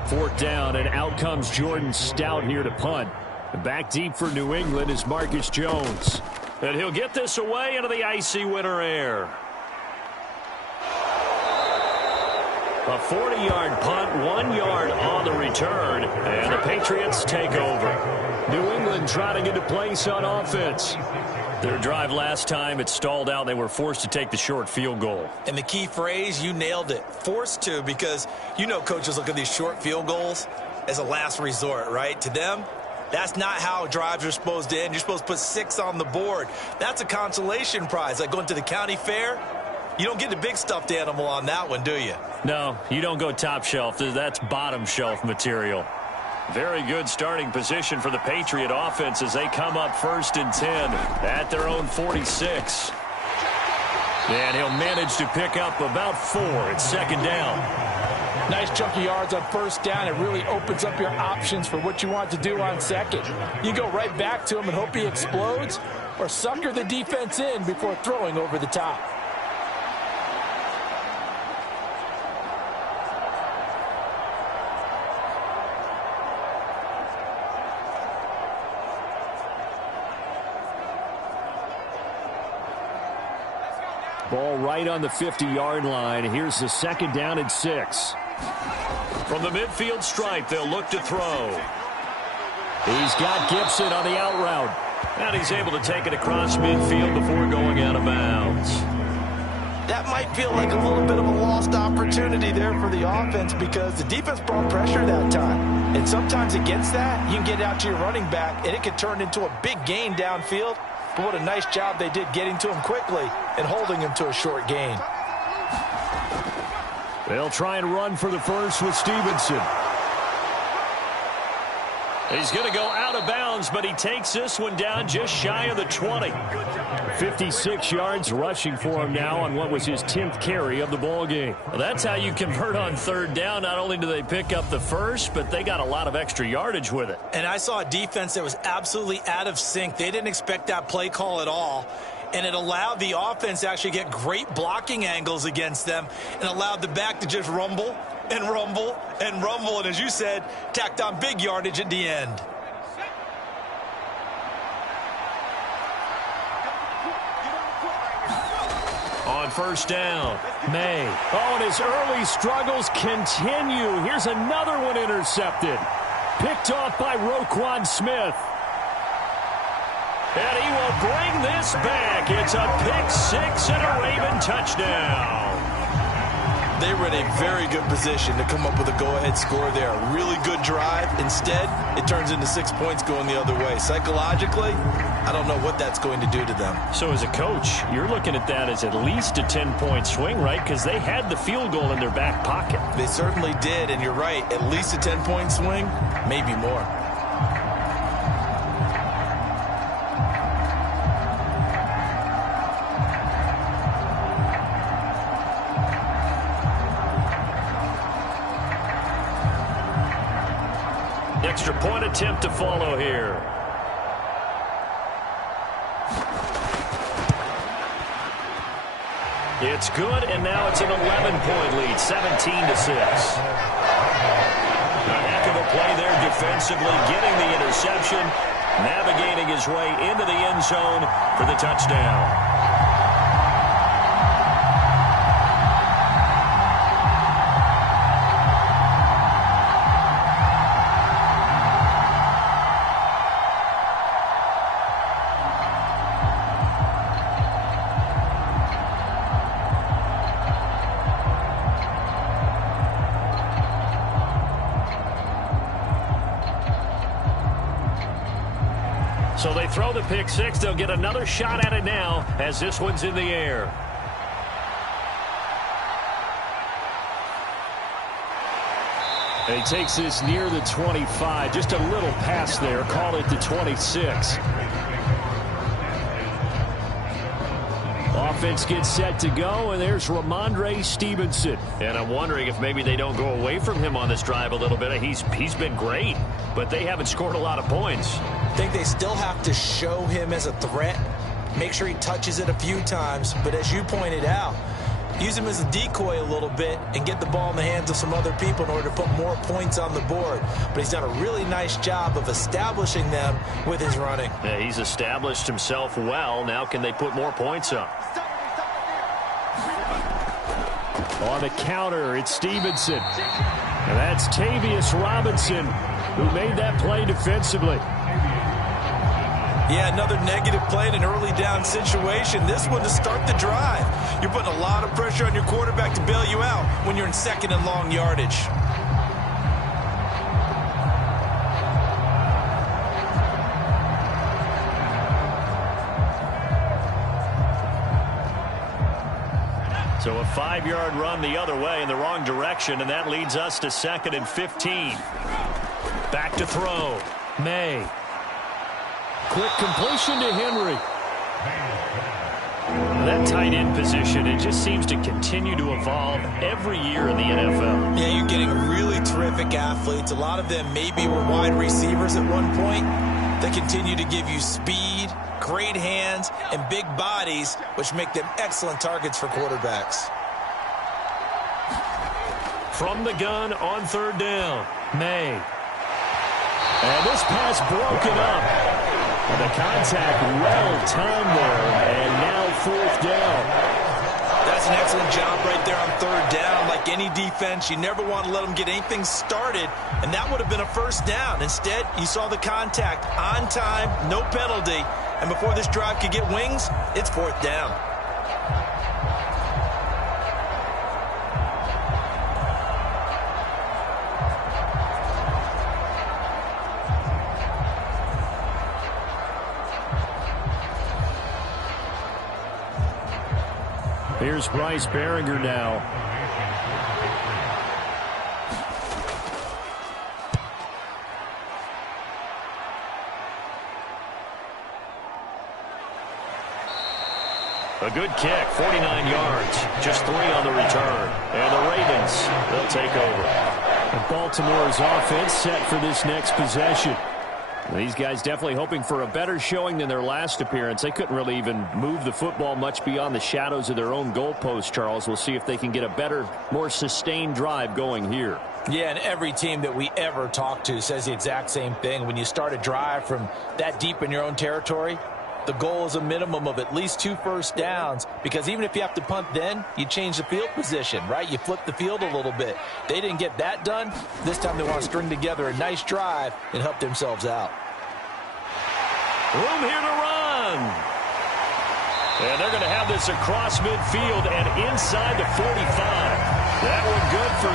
Fourth down, and out comes Jordan Stout here to punt. Back deep for New England is Marcus Jones. And he'll get this away into the icy winter air. A 40-yard punt, 1 yard on the return, and the Patriots take over. New England trying to get a place on offense. Their drive last time, it stalled out. They were forced to take the short field goal. And the key phrase, you nailed it, forced to, because you know coaches look at these short field goals as a last resort, right? To them, that's not how drives are supposed to end. You're supposed to put 6 on the board. That's a consolation prize, like going to the county fair. You don't get the big stuffed animal on that one, do you? No, you don't go top shelf. That's bottom shelf material. Very good starting position for the Patriot offense as they come up 1st and 10 at their own 46. And he'll manage to pick up about 4 at 2nd down. Nice chunk of yards on 1st down. It really opens up your options for what you want to do on 2nd. You go right back to him and hope he explodes, or sucker the defense in before throwing over the top. Ball right on the 50-yard line. Here's the 2nd down and 6. From the midfield stripe, they'll look to throw. He's got Gibson on the out route. And he's able to take it across midfield before going out of bounds. That might feel like a little bit of a lost opportunity there for the offense because the defense brought pressure that time. And sometimes against that, you can get out to your running back, and it can turn into a big gain downfield. But what a nice job they did getting to him quickly and holding him to a short gain. They'll try and run for the first with Stevenson. He's going to go out of bounds, but he takes this one down just shy of the 20. 56 yards rushing for him now on what was his 10th carry of the ball game. Well, that's how you convert on 3rd down. Not only do they pick up the first, but they got a lot of extra yardage with it. And I saw a defense that was absolutely out of sync. They didn't expect that play call at all. And it allowed the offense to actually get great blocking angles against them and allowed the back to just rumble and rumble and rumble. And as you said, tacked on big yardage at the end. On 1st down, May. Oh, and his early struggles continue. Here's another one intercepted. Picked off by Roquan Smith. And he will bring this back. It's a pick 6 and a Raven touchdown. They were in a very good position to come up with a go-ahead score there. A really good drive. Instead, it turns into 6 points going the other way. Psychologically, I don't know what that's going to do to them. So as a coach, you're looking at that as at least a 10-point swing, right? Because they had the field goal in their back pocket. They certainly did, and you're right. At least a 10-point swing, maybe more. Extra point attempt to follow here. It's good, and now it's an 11-point lead, 17-6. A heck of a play there defensively, getting the interception, navigating his way into the end zone for the touchdown. So they throw the pick 6. They'll get another shot at it now as this one's in the air. And he takes this near the 25. Just a little pass there. Call it the 26. offense gets set to go, and there's Ramondre Stevenson. And I'm wondering if maybe they don't go away from him on this drive a little bit. He's been great, but they haven't scored a lot of points. I think they still have to show him as a threat, make sure he touches it a few times, but as you pointed out, use him as a decoy a little bit and get the ball in the hands of some other people in order to put more points on the board. But he's done a really nice job of establishing them with his running. Yeah, he's established himself well. Now can they put more points up? On the counter, it's Stevenson. And that's Tavius Robinson, who made that play defensively. Yeah, another negative play in an early down situation. This one to start the drive. You're putting a lot of pressure on your quarterback to bail you out when you're in second and long yardage. So a 5-yard run the other way in the wrong direction, and that leads us to 2nd and 15. Back to throw. May. Quick completion to Henry. That tight end position, it just seems to continue to evolve every year in the NFL. Yeah, you're getting really terrific athletes. A lot of them maybe were wide receivers at one point. They continue to give you speed, great hands, and big bodies, which make them excellent targets for quarterbacks. From the gun on 3rd down, May. And this pass broken up. And the contact well timed there, and now 4th down. That's an excellent job right there on 3rd down. Like any defense, you never want to let them get anything started, and that would have been a 1st down. Instead, you saw the contact on time, no penalty, and before this drive could get wings, it's 4th down. Here's Bryce Behringer now. A good kick, 49 yards, just 3 on the return. And the Ravens, they'll take over. And Baltimore's offense set for this next possession. These guys definitely hoping for a better showing than their last appearance. They couldn't really even move the football much beyond the shadows of their own goalpost, Charles. We'll see if they can get a better, more sustained drive going here. Yeah, and every team that we ever talk to says the exact same thing. When you start a drive from that deep in your own territory, the goal is a minimum of at least 2 first downs, because even if you have to punt then, you change the field position, right? You flip the field a little bit. They didn't get that done. This time they want to string together a nice drive and help themselves out. Room here to run. And they're going to have this across midfield and inside the 45. That one good for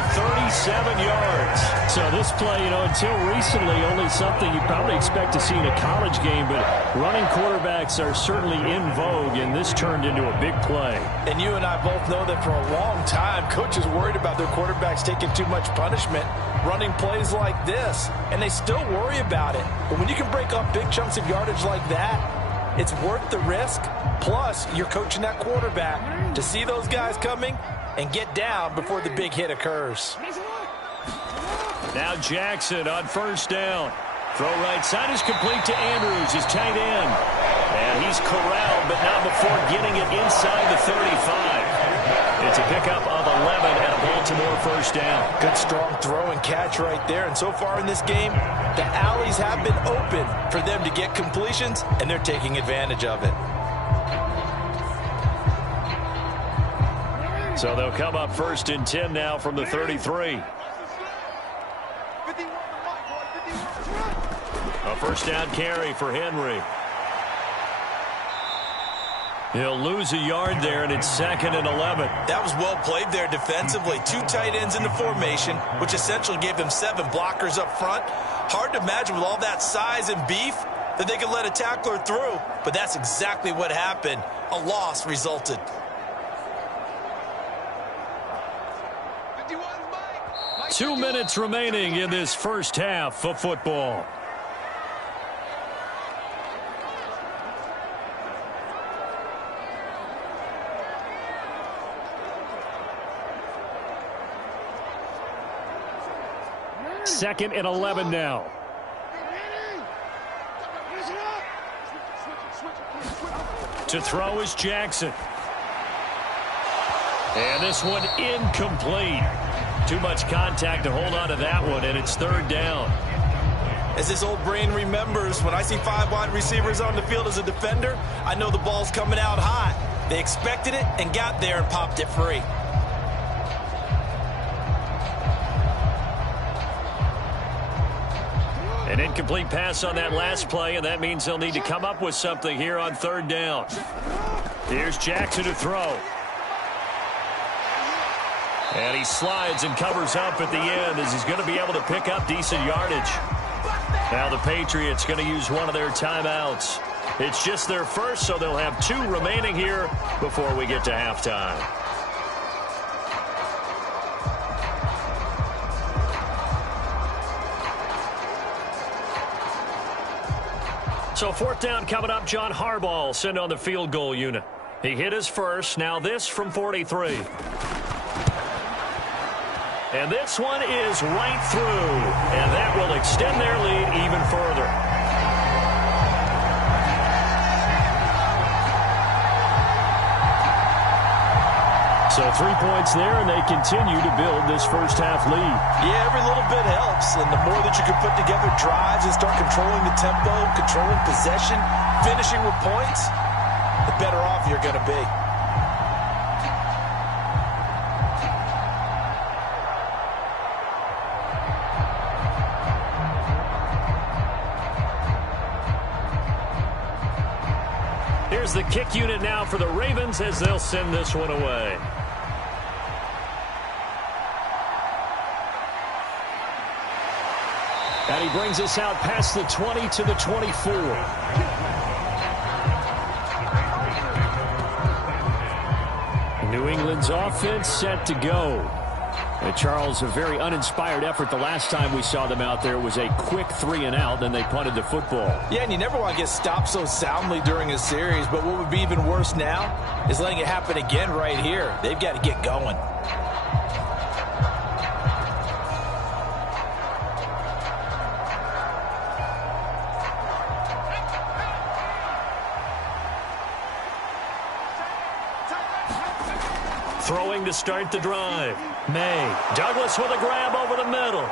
37 yards. So this play, until recently only something you probably expect to see in a college game, but running quarterbacks are certainly in vogue, and this turned into a big play. And you and I both know that for a long time, coaches worried about their quarterbacks taking too much punishment running plays like this, and they still worry about it. But when you can break up big chunks of yardage like that, it's worth the risk. Plus, you're coaching that quarterback to see those guys coming and get down before the big hit occurs. Now Jackson on 1st down. Throw right side is complete to Andrews, his tight end. And he's corralled, but not before getting it inside the 35. It's a pickup of 11 and a Baltimore 1st down. Good strong throw and catch right there. And so far in this game, the alleys have been open for them to get completions, and they're taking advantage of it. So they'll come up 1st and 10 now from the 33. A 1st down carry for Henry. He'll lose a yard there, and it's 2nd and 11. That was well played there defensively. 2 tight ends in the formation, which essentially gave them 7 blockers up front. Hard to imagine with all that size and beef that they could let a tackler through, but that's exactly what happened. A loss resulted. Two minutes remaining in this first half of football. 2nd and 11 now. To throw is Jackson. And this one incomplete. Too much contact to hold on to that one, and it's 3rd down. As this old brain remembers, when I see 5 wide receivers on the field as a defender, I know the ball's coming out hot. They expected it and got there and popped it free. An incomplete pass on that last play, and that means they'll need to come up with something here on 3rd down. Here's Jackson to throw. And he slides and covers up at the end as he's going to be able to pick up decent yardage. Now the Patriots going to use one of their timeouts. It's just their first, so they'll have 2 remaining here before we get to halftime. So 4th down coming up. John Harbaugh will send on the field goal unit. He hit his first. Now this from 43. And this one is right through. And that will extend their lead even further. So 3 points there, and they continue to build this first half lead. Yeah, every little bit helps. And the more that you can put together drives and start controlling the tempo, controlling possession, finishing with points, the better off you're going to be. Here's the kick unit now for the Ravens as they'll send this one away. And he brings us out past the 20 to the 24. New England's offense set to go. And Charles, a very uninspired effort the last time we saw them out there was a quick 3 and out, then they punted the football. Yeah, and you never want to get stopped so soundly during a series, but what would be even worse now is letting it happen again right here. They've got to get going. Throwing to start the drive. May. Douglas with a grab over the middle.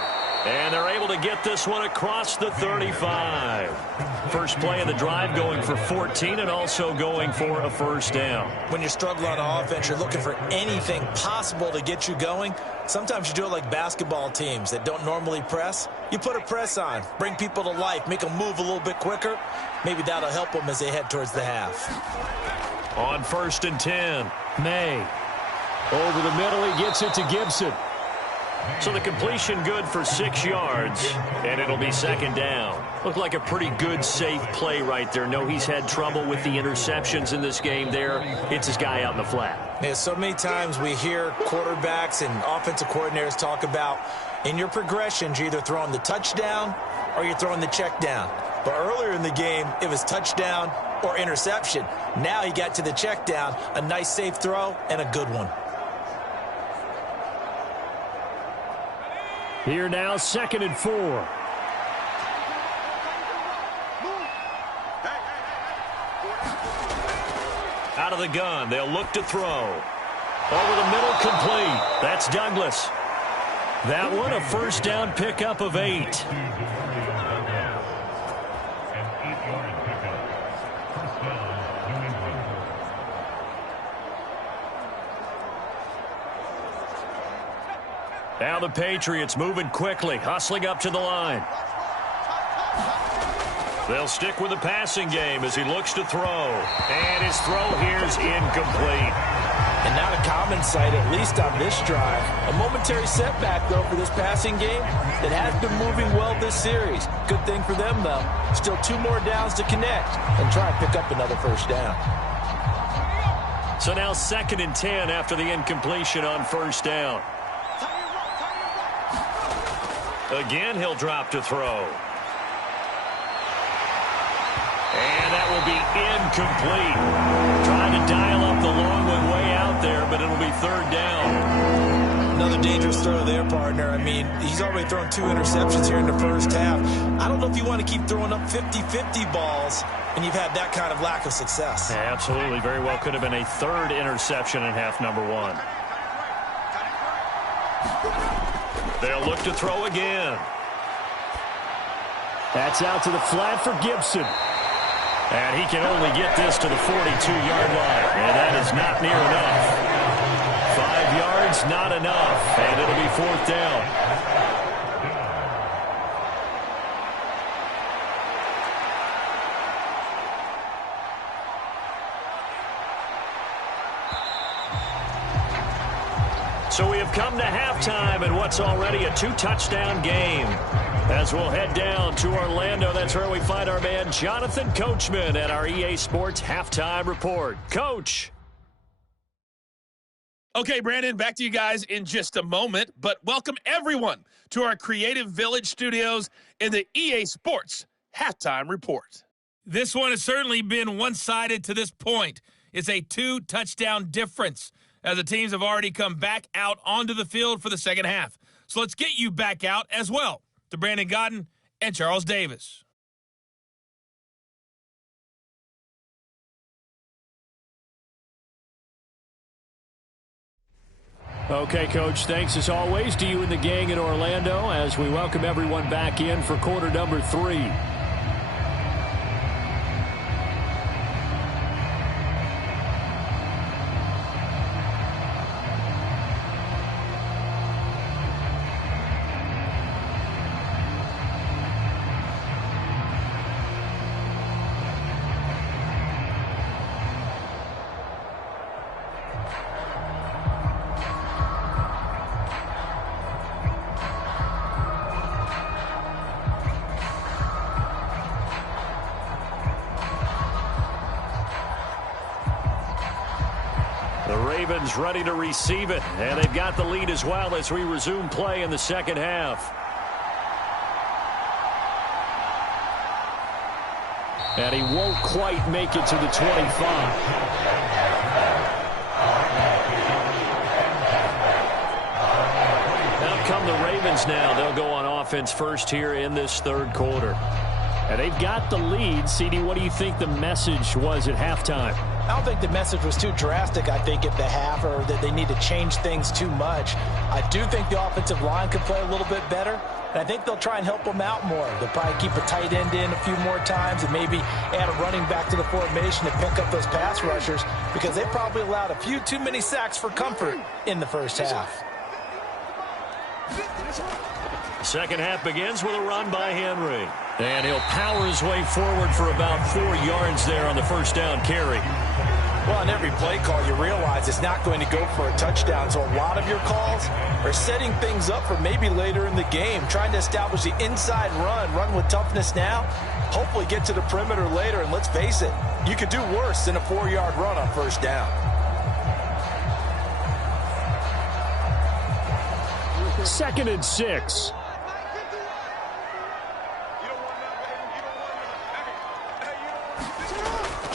And they're able to get this one across the 35. First play of the drive going for 14 and also going for a first down. When you're struggling on offense, you're looking for anything possible to get you going. Sometimes you do it like basketball teams that don't normally press. You put a press on, bring people to life, make them move a little bit quicker. Maybe that'll help them as they head towards the half. On 1st and 10, May. Over the middle, he gets it to Gibson. So the completion good for 6 yards, and it'll be 2nd down. Looked like a pretty good, safe play right there. No, he's had trouble with the interceptions in this game there. It's his guy out in the flat. Yeah, so many times we hear quarterbacks and offensive coordinators talk about in your progressions, you're either throwing the touchdown or you're throwing the check down. But earlier in the game, it was touchdown or interception. Now he got to the check down, a nice safe throw, and a good one. Here now, 2nd and 4. Out of the gun, they'll look to throw. Over the middle, complete. That's Douglas. That one, a first down pickup of 8. Now the Patriots moving quickly, hustling up to the line. They'll stick with the passing game as he looks to throw. And his throw here's incomplete. And not a common sight, at least on this drive. A momentary setback, though, for this passing game that has been moving well this series. Good thing for them, though. Still 2 more downs to connect and try and pick up another first down. So now 2nd and 10 after the incompletion on first down. Again, he'll drop to throw. And that will be incomplete. Trying to dial up the long one way out there, but it'll be 3rd down. Another dangerous throw there, partner. I mean, he's already thrown 2 interceptions here in the first half. I don't know if you want to keep throwing up 50-50 balls and you've had that kind of lack of success. Yeah, absolutely. Very well could have been a 3rd interception in half number 1. They'll look to throw again. That's out to the flat for Gibson. And he can only get this to the 42-yard line. And that is not near enough. 5 yards, not enough. And it'll be 4th down. So we have come to halftime in what's already a 2-touchdown game. As we'll head down to Orlando, that's where we find our man Jonathan Coachman at our EA Sports Halftime Report. Coach. Okay, Brandon, back to you guys in just a moment, but welcome everyone to our Creative Village studios in the EA Sports Halftime Report. This one has certainly been one-sided to this point. It's a 2-touchdown difference, as the teams have already come back out onto the field for the second half. So let's get you back out as well to Brandon Godden and Charles Davis. Okay, Coach, thanks as always to you and the gang in Orlando as we welcome everyone back in for quarter number 3. Ravens ready to receive it, and they've got the lead as well as we resume play in the second half. And he won't quite make it to the 25. Out come the Ravens now. They'll go on offense first here in this third quarter. And they've got the lead. CD, what do you think the message was at halftime? I don't think the message was too drastic, I think, at the half, or that they need to change things too much. I do think the offensive line could play a little bit better, and I think they'll try and help them out more. They'll probably keep a tight end in a few more times and maybe add a running back to the formation to pick up those pass rushers, because they probably allowed a few too many sacks for comfort in the first half. Second half begins with a run by Henry. And he'll power his way forward for about 4 yards there on the first down carry. Well, on every play call, you realize it's not going to go for a touchdown. So a lot of your calls are setting things up for maybe later in the game, trying to establish the inside run with toughness now, hopefully get to the perimeter later. And let's face it, you could do worse than a 4-yard run on first down. Second and 6.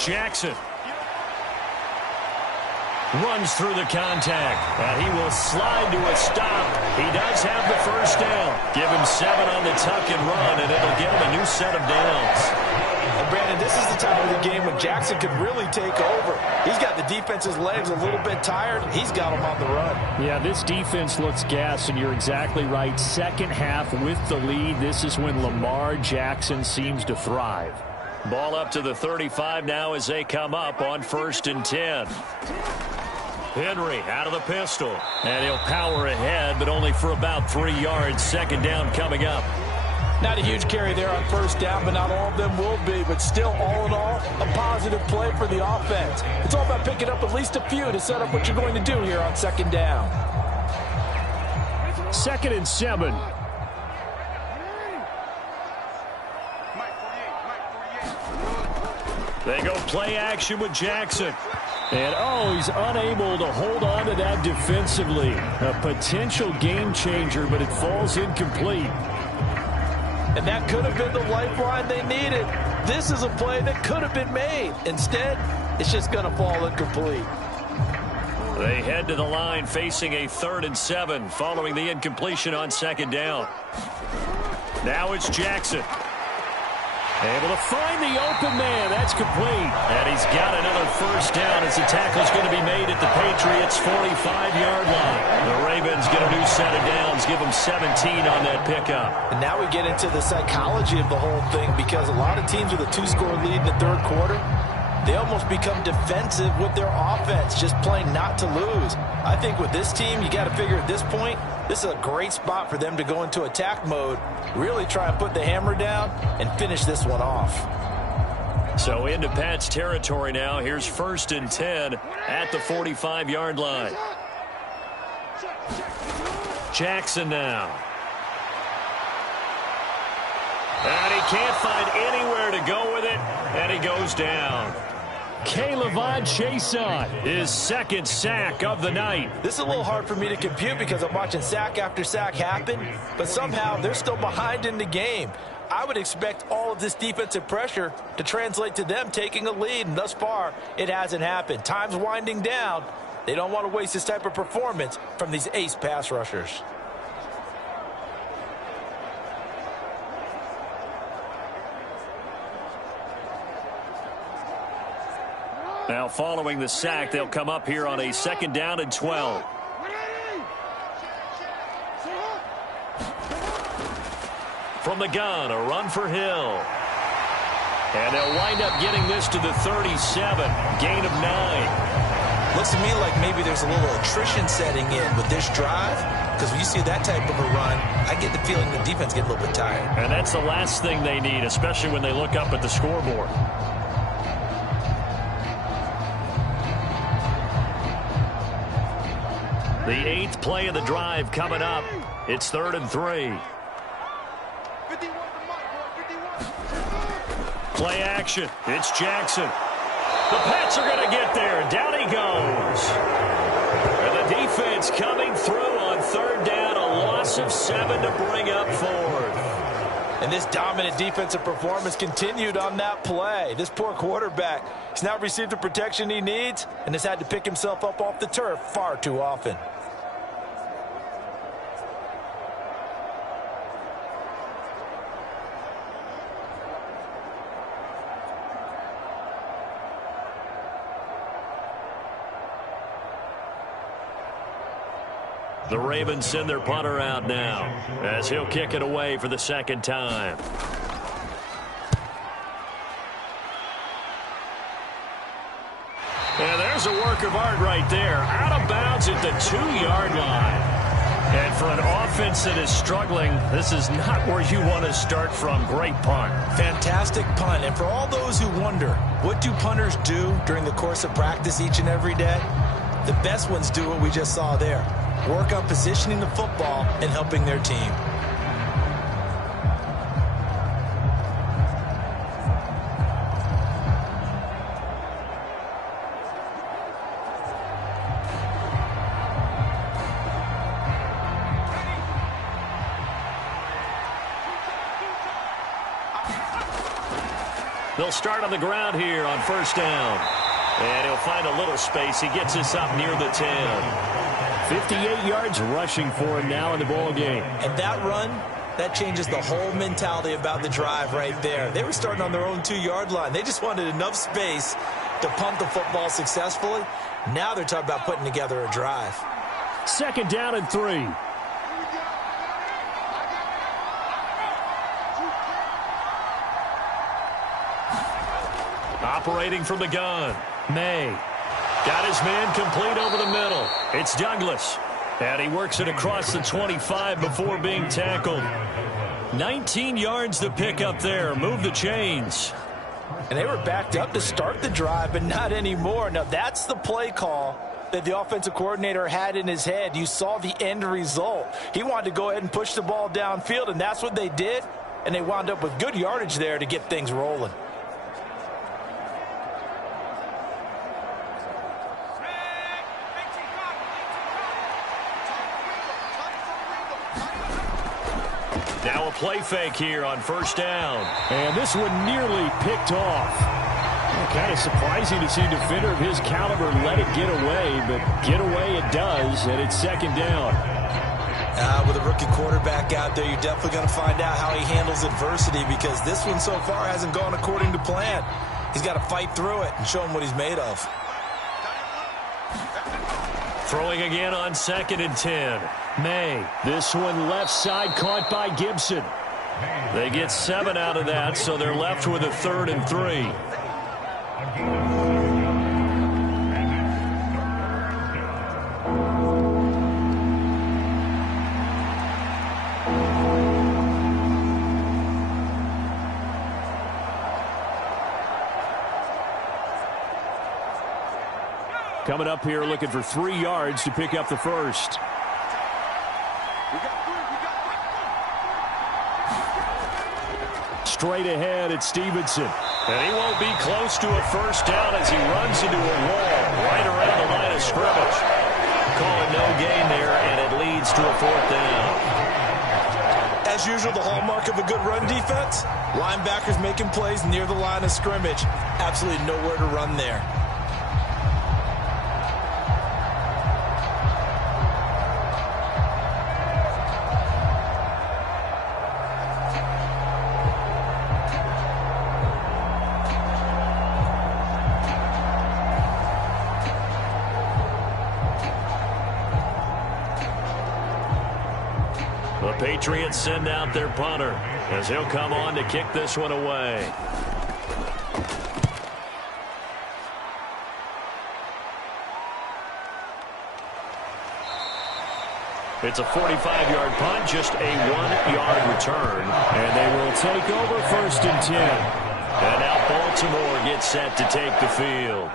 Jackson runs through the contact, and he will slide to a stop. He does have the first down. Give him 7 on the tuck and run, and it'll give him a new set of downs. And Brandon, this is the time of the game when Jackson could really take over. He's got the defense's legs a little bit tired. He's got them on the run. Yeah, this defense looks gassed, and you're exactly right. Second half with the lead, this is when Lamar Jackson seems to thrive. Ball up to the 35 now as they come up on 1st and 10. Henry out of the pistol. And he'll power ahead, but only for about 3 yards. Second down coming up. Not a huge carry there on first down, but not all of them will be. But still, all in all, a positive play for the offense. It's all about picking up at least a few to set up what you're going to do here on second down. 2nd and 7. They go play action with Jackson. And, he's unable to hold on to that defensively. A potential game changer, but it falls incomplete. And that could have been the lifeline they needed. This is a play that could have been made. Instead, it's just going to fall incomplete. They head to the line facing a 3rd and 7 following the incompletion on 2nd down. Now it's Jackson. Able to find the open man. That's complete. And he's got another 1st down as the tackle's going to be made at the Patriots' 45-yard line. The Ravens get a new set of downs, give them 17 on that pickup. And now we get into the psychology of the whole thing, because a lot of teams with a 2-score lead in the 3rd quarter, they almost become defensive with their offense, just playing not to lose. I think with this team, you got to figure at this point, this is a great spot for them to go into attack mode, really try and put the hammer down and finish this one off. So into Pat's territory now. Here's 1st and 10 at the 45-yard line. Jackson now. And he can't find anywhere to go with it, and he goes down. K'Lavon Chaisson, his 2nd sack of the night. This is a little hard for me to compute because I'm watching sack after sack happen, but somehow they're still behind in the game. I would expect all of this defensive pressure to translate to them taking a lead, and thus far, it hasn't happened. Time's winding down. They don't want to waste this type of performance from these ace pass rushers. Now following the sack, they'll come up here on a 2nd down and 12. From the gun, a run for Hill. And they'll wind up getting this to the 37, gain of 9. Looks to me like maybe there's a little attrition setting in with this drive, because when you see that type of a run, I get the feeling the defense gets a little bit tired. And that's the last thing they need, especially when they look up at the scoreboard. The 8th play of the drive coming up. It's 3rd and 3. Play action. It's Jackson. The Pats are going to get there. Down he goes. And the defense coming through on 3rd down. A loss of 7 to bring up 4th. And this dominant defensive performance continued on that play. This poor quarterback, he's not received the protection he needs and has had to pick himself up off the turf far too often. The Ravens send their punter out now as he'll kick it away for the 2nd time. And there's a work of art right there. Out of bounds at the 2-yard line. And for an offense that is struggling, this is not where you want to start from. Great punt. Fantastic punt. And for all those who wonder, what do punters do during the course of practice each and every day? The best ones do what we just saw there. Work on positioning the football and helping their team. They'll start on the ground here on 1st down. And he'll find a little space. He gets us up near the 10. 58 yards rushing for him now in the ball game. And that run, that changes the whole mentality about the drive right there. They were starting on their own 2-yard line. They just wanted enough space to punt the football successfully. Now they're talking about putting together a drive. 2nd down and 3. Operating from the gun, May. Got his man complete over the middle. It's Douglas. And he works it across the 25 before being tackled. 19 yards to pick up there. Move the chains. And they were backed up to start the drive, but not anymore. Now, that's the play call that the offensive coordinator had in his head. You saw the end result. He wanted to go ahead and push the ball downfield, and that's what they did. And they wound up with good yardage there to get things rolling. Now a play fake here on 1st down. And this one nearly picked off. Kind of surprising to see a defender of his caliber let it get away, but get away it does, and it's second down. With a rookie quarterback out there, you're definitely going to find out how he handles adversity, because this one so far hasn't gone according to plan. He's got to fight through it and show him what he's made of. Throwing again on 2nd and 10. May. This one left side caught by Gibson. They get 7 out of that, so they're left with a 3rd and 3. Coming up here looking for 3 yards to pick up the first. Straight ahead at Stevenson. And he won't be close to a first down as he runs into a wall right around the line of scrimmage. Call it no gain there, and it leads to a 4th down. As usual, the hallmark of a good run defense, linebackers making plays near the line of scrimmage. Absolutely nowhere to run there. The Patriots send out their punter as he'll come on to kick this one away. It's a 45-yard punt, just a 1-yard return. And they will take over 1st and 10. And now Baltimore gets set to take the field.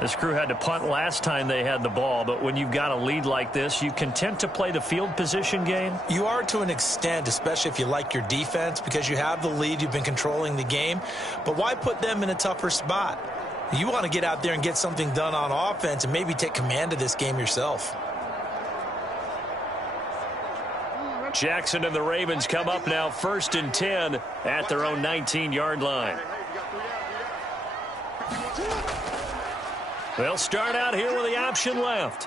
This crew had to punt last time they had the ball, but when you've got a lead like this, you content to play the field position game? You are to an extent, especially if you like your defense, because you have the lead, you've been controlling the game. But why put them in a tougher spot? You want to get out there and get something done on offense and maybe take command of this game yourself. Jackson and the Ravens come up now 1st and 10 at their own 19-yard line. They'll start out here with the option left.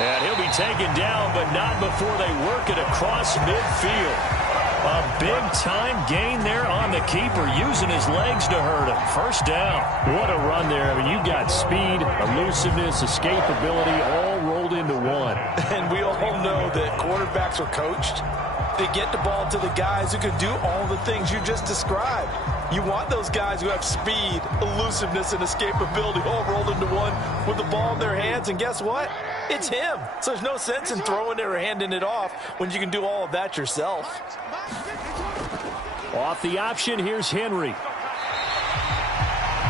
And he'll be taken down, but not before they work it across midfield. A big-time gain there on the keeper, using his legs to hurt him. First down. What a run there. I mean, you've got speed, elusiveness, escapability, all rolled into one. And we all know that quarterbacks are coached. They get the ball to the guys who can do all the things you just described. You want those guys who have speed, elusiveness, and escapability all rolled into one with the ball in their hands. And guess what? It's him. So there's no sense in throwing it or handing it off when you can do all of that yourself. Off the option, here's Henry.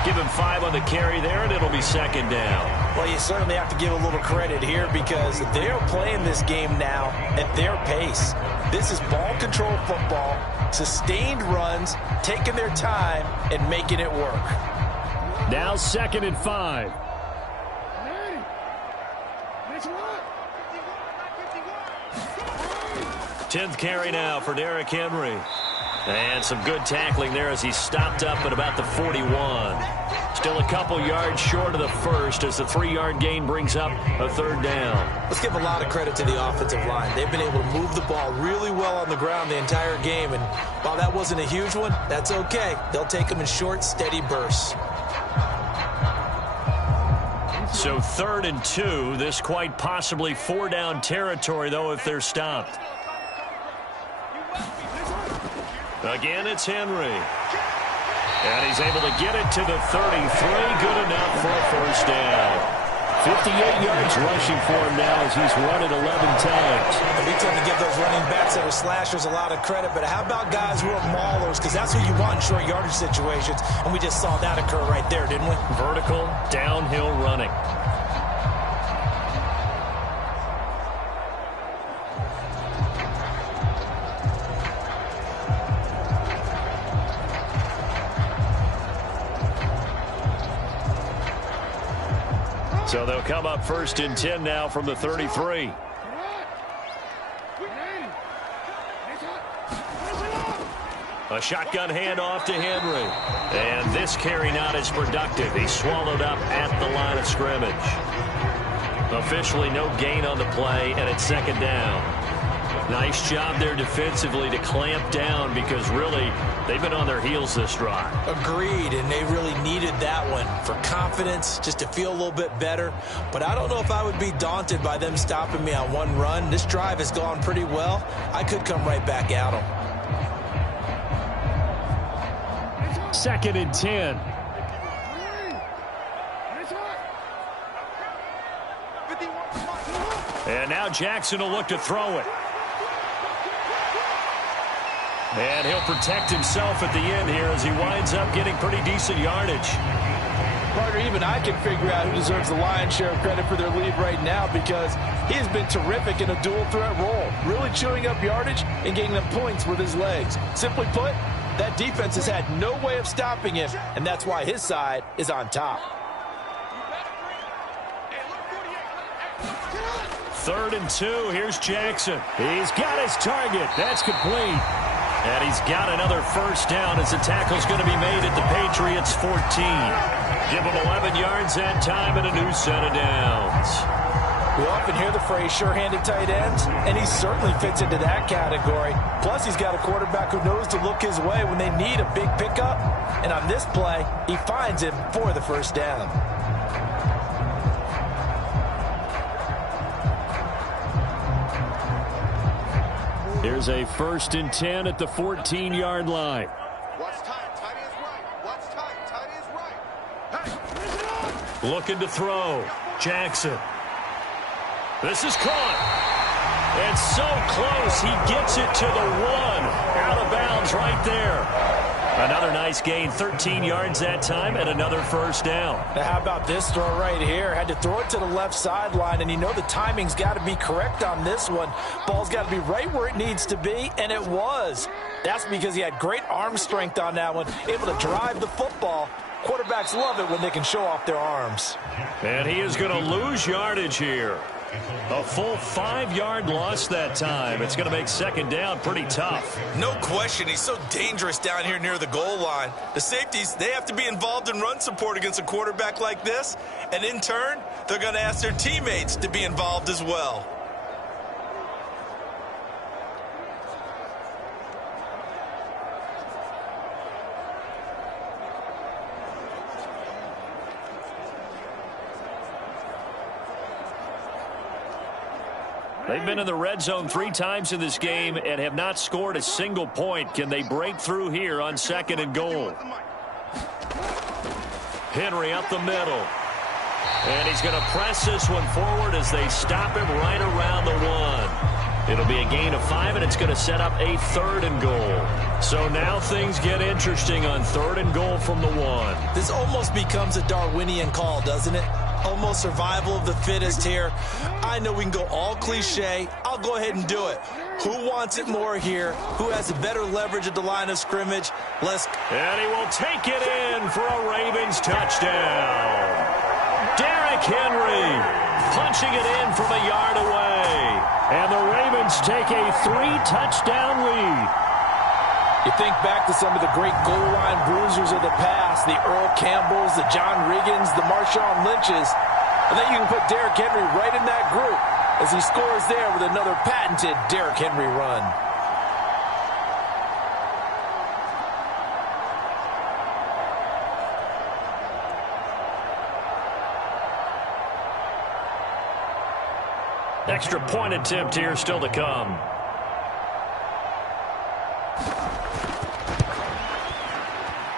Give him 5 on the carry there, and it'll be 2nd down. Well, you certainly have to give a little credit here because they're playing this game now at their pace. This is ball control football, sustained runs, taking their time, and making it work. Now 2nd and 5. Tenth carry now for Derrick Henry. And some good tackling there as he stopped up at about the 41. Still a couple yards short of the first as the 3-yard gain brings up a 3rd down. Let's give a lot of credit to the offensive line. They've been able to move the ball really well on the ground the entire game. And while that wasn't a huge one, that's okay. They'll take them in short, steady bursts. So 3rd and 2. This quite possibly 4-down territory, though, if they're stopped. Again, it's Henry. And he's able to get it to the 33. Good enough for a 1st down. 58 yards rushing for him now as he's run it 11 times. And we tend to give those running backs that are slashers a lot of credit, but how about guys who are maulers? Because that's what you want in short yardage situations, and we just saw that occur right there, didn't we? Vertical, downhill running. So they'll come up 1st and 10 now from the 33. A shotgun handoff to Henry. And this carry not as productive. He's swallowed up at the line of scrimmage. Officially no gain on the play, and it's second down. Nice job there defensively to clamp down because really they've been on their heels this drive. Agreed, and they really needed that one for confidence, just to feel a little bit better. But I don't know if I would be daunted by them stopping me on one run. This drive has gone pretty well. I could come right back at them. 2nd and 10. And now Jackson will look to throw it. And he'll protect himself at the end here as he winds up getting pretty decent yardage. Partner, even I can figure out who deserves the lion's share of credit for their lead right now because he has been terrific in a dual threat role, really chewing up yardage and getting them points with his legs. Simply put, that defense has had no way of stopping him, and that's why his side is on top. 3rd and 2. Here's Jackson. He's got his target. That's complete. And he's got another first down as the tackle's going to be made at the Patriots 14. Give him 11 yards that time and a new set of downs. We often hear the phrase sure-handed tight ends, and he certainly fits into that category. Plus, he's got a quarterback who knows to look his way when they need a big pickup. And on this play, he finds him for the first down. Here's a 1st and 10 at the 14-yard line. Watch tight. Tight is right. Watch tight. Tight is right. Hey. Looking to throw. Jackson. This is caught. And so close. He gets it to the 1. Out of bounds right there. Another nice gain. 13 yards that time and another first down. Now, how about this throw right here? Had to throw it to the left sideline, and you know the timing's got to be correct on this one. Ball's got to be right where it needs to be, and it was. That's because he had great arm strength on that one, able to drive the football. Quarterbacks love it when they can show off their arms. And he is going to lose yardage here. A full 5-yard loss that time. It's going to make second down pretty tough. No question. He's so dangerous down here near the goal line. The safeties, they have to be involved in run support against a quarterback like this. And in turn, they're going to ask their teammates to be involved as well. They've been in the red zone 3 times in this game and have not scored a single point. Can they break through here on 2nd and goal? Henry up the middle. And he's going to press this one forward as they stop him right around the 1. It'll be a gain of 5, and it's going to set up a 3rd and goal. So now things get interesting on 3rd and goal from the 1. This almost becomes a Darwinian call, doesn't it? Almost survival of the fittest here. I know we can go all cliche. I'll go ahead and do it. Who wants it more here? Who has a better leverage at the line of scrimmage? And he will take it in for a Ravens touchdown. Derrick Henry punching it in from a yard away. And the Ravens take a 3-touchdown lead. You think back to some of the great goal line bruisers of the past, the Earl Campbells, the John Riggins, the Marshawn Lynches. And then you can put Derrick Henry right in that group as he scores there with another patented Derrick Henry run. Extra point attempt here still to come.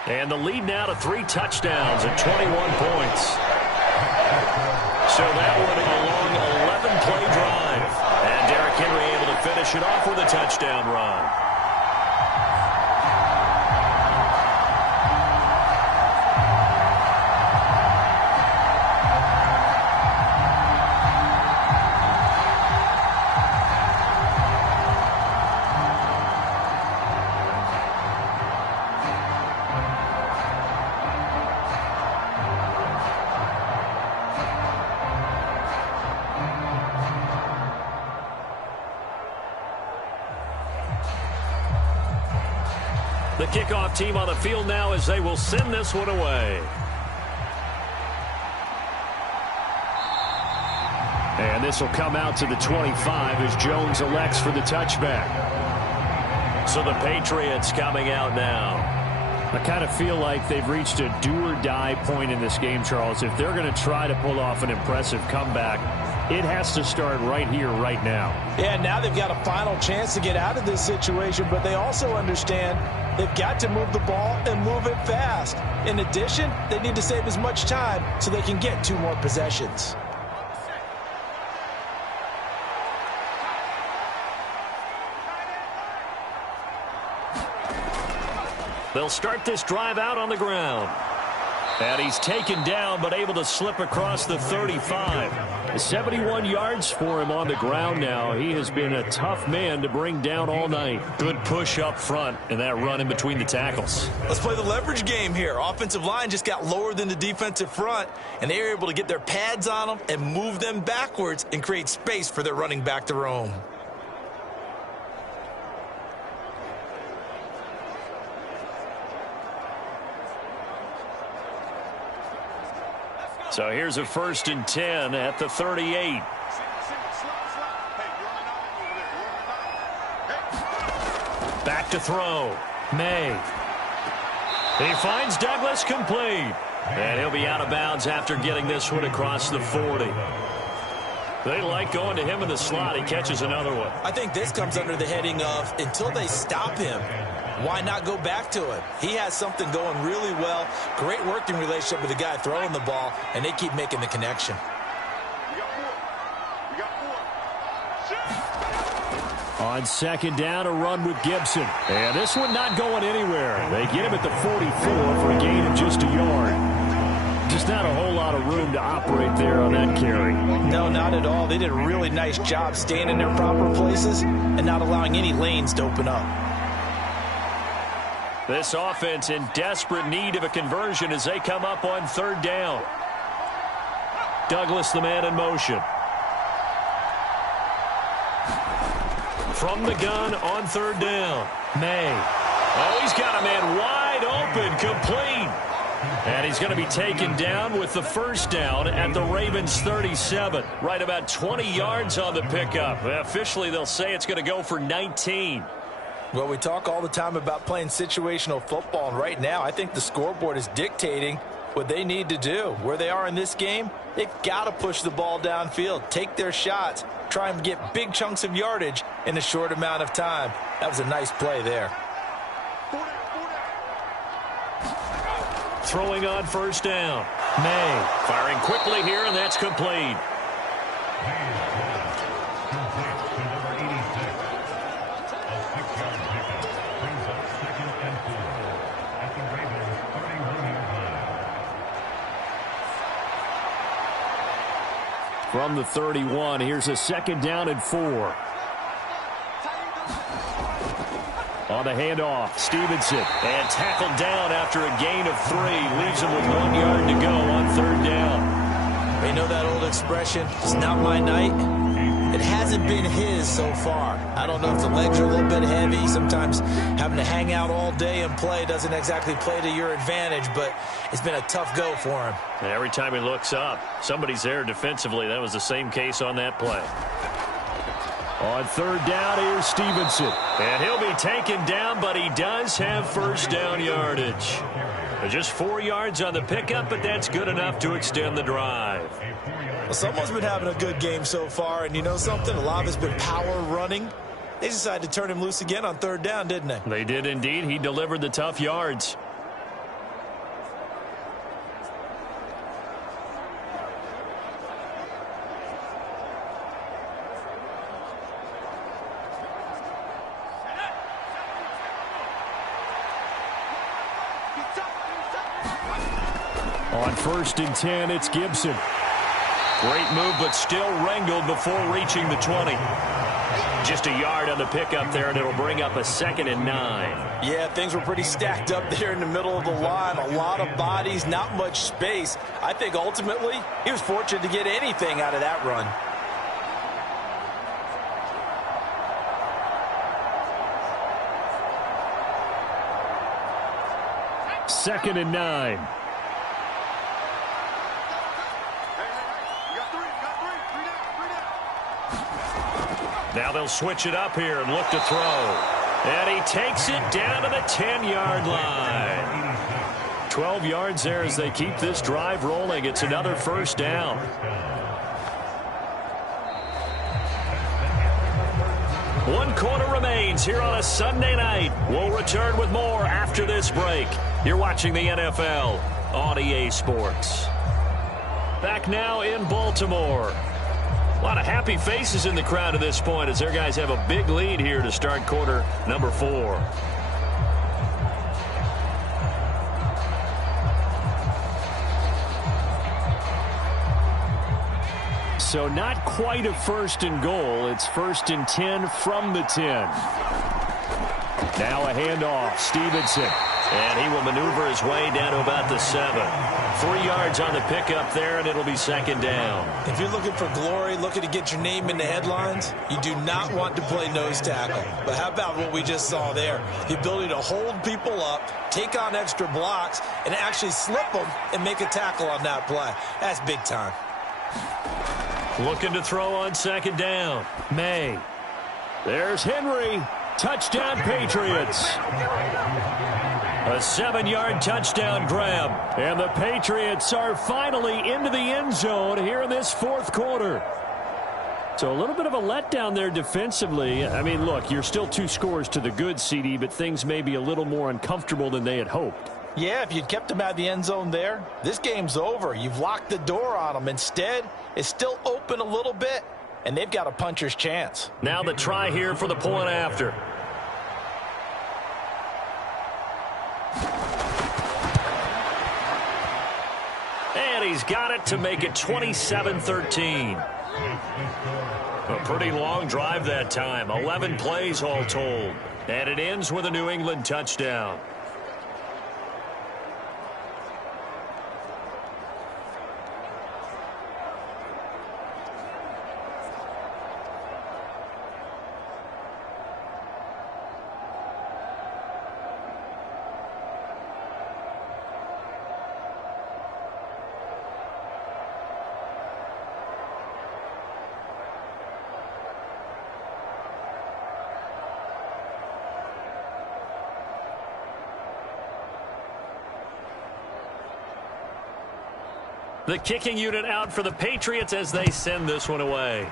And the lead now to 3 touchdowns and 21 points. So that one a long 11-play drive. And Derrick Henry able to finish it off with a touchdown run. The kickoff team on the field now as they will send this one away. And this will come out to the 25 as Jones elects for the touchback. So the Patriots coming out now. I kind of feel like they've reached a do-or-die point in this game, Charles. If they're going to try to pull off an impressive comeback, it has to start right here, right now. Yeah, now they've got a final chance to get out of this situation, but they also understand they've got to move the ball and move it fast. In addition, they need to save as much time so they can get 2 more possessions. They'll start this drive out on the ground. And he's taken down, but able to slip across the 35. 71 yards for him on the ground now. He has been a tough man to bring down all night. Good push up front and that run in between the tackles. Let's play the leverage game here. Offensive line just got lower than the defensive front, and they were able to get their pads on them and move them backwards and create space for their running back to roam. So here's a 1st and 10 at the 38. Back to throw. May. He finds Douglas complete. And he'll be out of bounds after getting this one across the 40. They like going to him in the slot. He catches another one. I think this comes under the heading of until they stop him, why not go back to him? He has something going really well. Great working relationship with the guy throwing the ball, and they keep making the connection. On 2nd down, a run with Gibson. And this one not going anywhere. They get him at the 44 for a gain of just a yard. Just not a whole lot of room to operate there on that carry. No, not at all. They did a really nice job staying in their proper places and not allowing any lanes to open up. This offense in desperate need of a conversion as they come up on 3rd down. Douglas, the man in motion. From the gun on 3rd down. May. Oh, he's got a man wide open, complete. And he's going to be taken down with the 1st down at the Ravens 37. Right about 20 yards on the pickup. Officially, they'll say it's going to go for 19. Well, we talk all the time about playing situational football, and right now I think the scoreboard is dictating what they need to do. Where they are in this game, they've got to push the ball downfield, take their shots, try and get big chunks of yardage in a short amount of time. That was a nice play there. Throwing on 1st down. May firing quickly here, and that's complete. From the 31, here's a 2nd down and 4. On the handoff, Stevenson. And tackled down after a gain of 3. Leaves him with 1 yard to go on 3rd down. You know that old expression, it's not my night? It hasn't been his so far. I don't know if the legs are a little bit heavy. Sometimes having to hang out all day and play doesn't exactly play to your advantage, but it's been a tough go for him. And every time he looks up, somebody's there defensively. That was the same case on that play. On 3rd down, here's Stevenson. And he'll be taken down, but he does have 1st down yardage. Just 4 yards on the pickup, but that's good enough to extend the drive. Well, someone's been having a good game so far, and you know something? A lot of it's been power running. They decided to turn him loose again on 3rd down, didn't they? They did indeed. He delivered the tough yards. On 1st and 10, it's Gibson. Great move, but still wrangled before reaching the 20. Just a yard on the pickup there, and it'll bring up a 2nd and 9. Yeah, things were pretty stacked up there in the middle of the line. A lot of bodies, not much space. I think ultimately he was fortunate to get anything out of that run. 2nd and 9. Now they'll switch it up here and look to throw. And he takes it down to the 10-yard line. 12 yards there as they keep this drive rolling. It's another first down. One quarter remains here on a Sunday night. We'll return with more after this break. You're watching the NFL on EA Sports. Back now in Baltimore. A lot of happy faces in the crowd at this point as their guys have a big lead here to start quarter number 4. So not quite a 1st and goal. It's 1st and 10 from the 10. Now a handoff. Stevenson. And he will maneuver his way down to about the 7. 3 yards on the pickup there, and it'll be 2nd down. If you're looking for glory, looking to get your name in the headlines, you do not want to play nose tackle. But how about what we just saw there? The ability to hold people up, take on extra blocks, and actually slip them and make a tackle on that play. That's big time. Looking to throw on 2nd down. May. There's Henry. Touchdown, Patriots. A 7-yard touchdown grab. And the Patriots are finally into the end zone here in this 4th quarter. So a little bit of a letdown there defensively. I mean, look, you're still 2 scores to the good, CD, but things may be a little more uncomfortable than they had hoped. Yeah, if you'd kept them out of the end zone there, this game's over. You've locked the door on them. Instead, it's still open a little bit, and they've got a puncher's chance. Now the try here for the point after. And he's got it to make it 27-13. A pretty long drive that time. 11 plays all told. And it ends with a New England touchdown. The kicking unit out for the Patriots as they send this one away.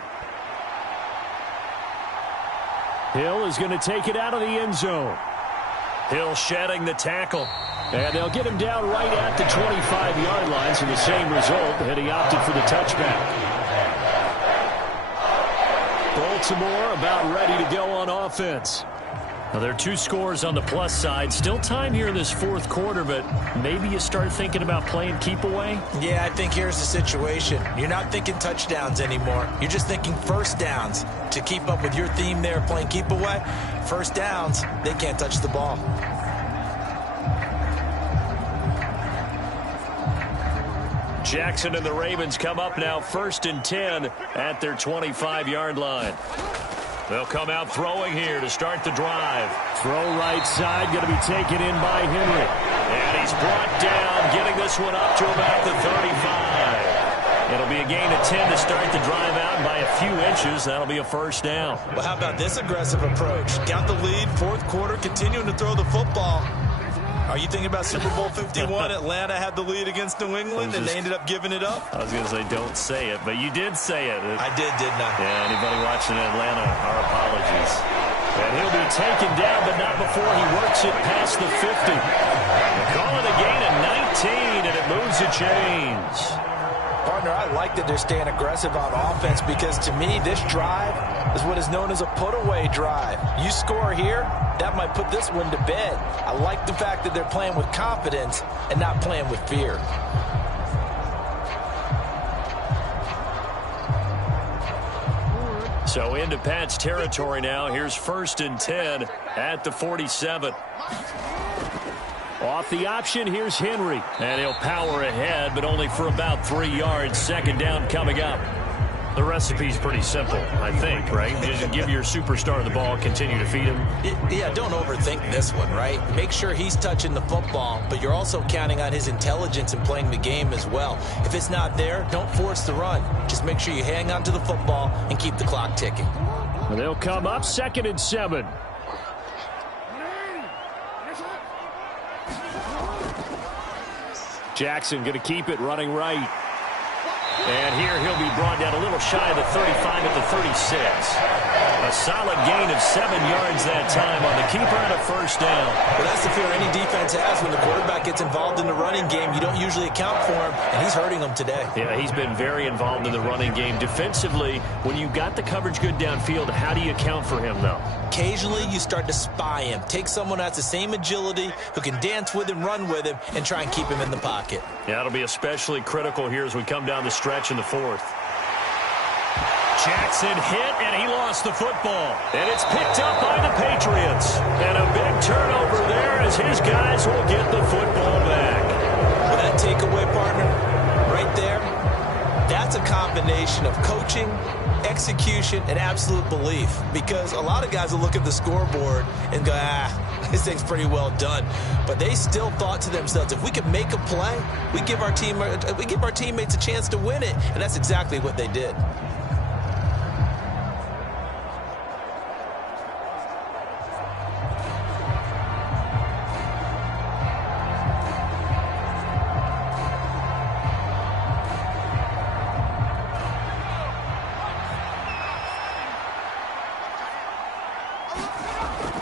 Hill is going to take it out of the end zone. Hill shedding the tackle. And they'll get him down right at the 25-yard line, so the same result, and he opted for the touchback. Baltimore about ready to go on offense. Now, there are 2 scores on the plus side. Still time here in this 4th quarter, but maybe you start thinking about playing keep away? Yeah, I think here's the situation. You're not thinking touchdowns anymore. You're just thinking first downs. To keep up with your theme there, playing keep away, first downs, they can't touch the ball. Jackson and the Ravens come up now 1st and 10 at their 25-yard line. They'll come out throwing here to start the drive. Throw right side, going to be taken in by Henry. And he's brought down, getting this one up to about the 35. It'll be a gain of 10 to start the drive out by a few inches. That'll be a first down. Well, how about this aggressive approach? Got the lead, 4th quarter, continuing to throw the football. Are you thinking about Super Bowl 51? Atlanta had the lead against New England, and they ended up giving it up? I was going to say, don't say it, but you did say it. I did, didn't I? Yeah, anybody watching Atlanta, our apologies. And he'll be taken down, but not before he works it past the 50. They call it a gain of 19, and it moves the chains. Partner, I like that they're staying aggressive on offense because, to me, this drive is what is known as a put-away drive. You score here, that might put this one to bed. I like the fact that they're playing with confidence and not playing with fear. So into Pat's territory now. Here's 1st and 10 at the 47. Off the option, here's Henry. And he'll power ahead, but only for about 3 yards. 2nd down coming up. The recipe's pretty simple, I think, right? Just give your superstar the ball, continue to feed him. Yeah, don't overthink this one, right? Make sure he's touching the football, but you're also counting on his intelligence in playing the game as well. If it's not there, don't force the run. Just make sure you hang on to the football and keep the clock ticking. And they'll come up 2nd and 7. Jackson going to keep it running right. And here he'll be brought down a little shy of the 35 at the 36. A solid gain of 7 yards that time on the keeper and a first down. Well, that's the fear any defense has when the quarterback gets involved in the running game. You don't usually account for him, and he's hurting them today. Yeah, he's been very involved in the running game. Defensively, when you got the coverage good downfield, how do you account for him, though? Occasionally, you start to spy him. Take someone who has the same agility, who can dance with him, run with him, and try and keep him in the pocket. Yeah, it'll be especially critical here as we come down the stretch in the 4th. Jackson hit, and he lost the football. And it's picked up by the Patriots. And a big turnover there as his guys will get the football back. Well, that takeaway, partner, right there, that's a combination of coaching, execution, and absolute belief. Because a lot of guys will look at the scoreboard and go, this thing's pretty well done. But they still thought to themselves, if we could make a play, we give our teammates a chance to win it. And that's exactly what they did.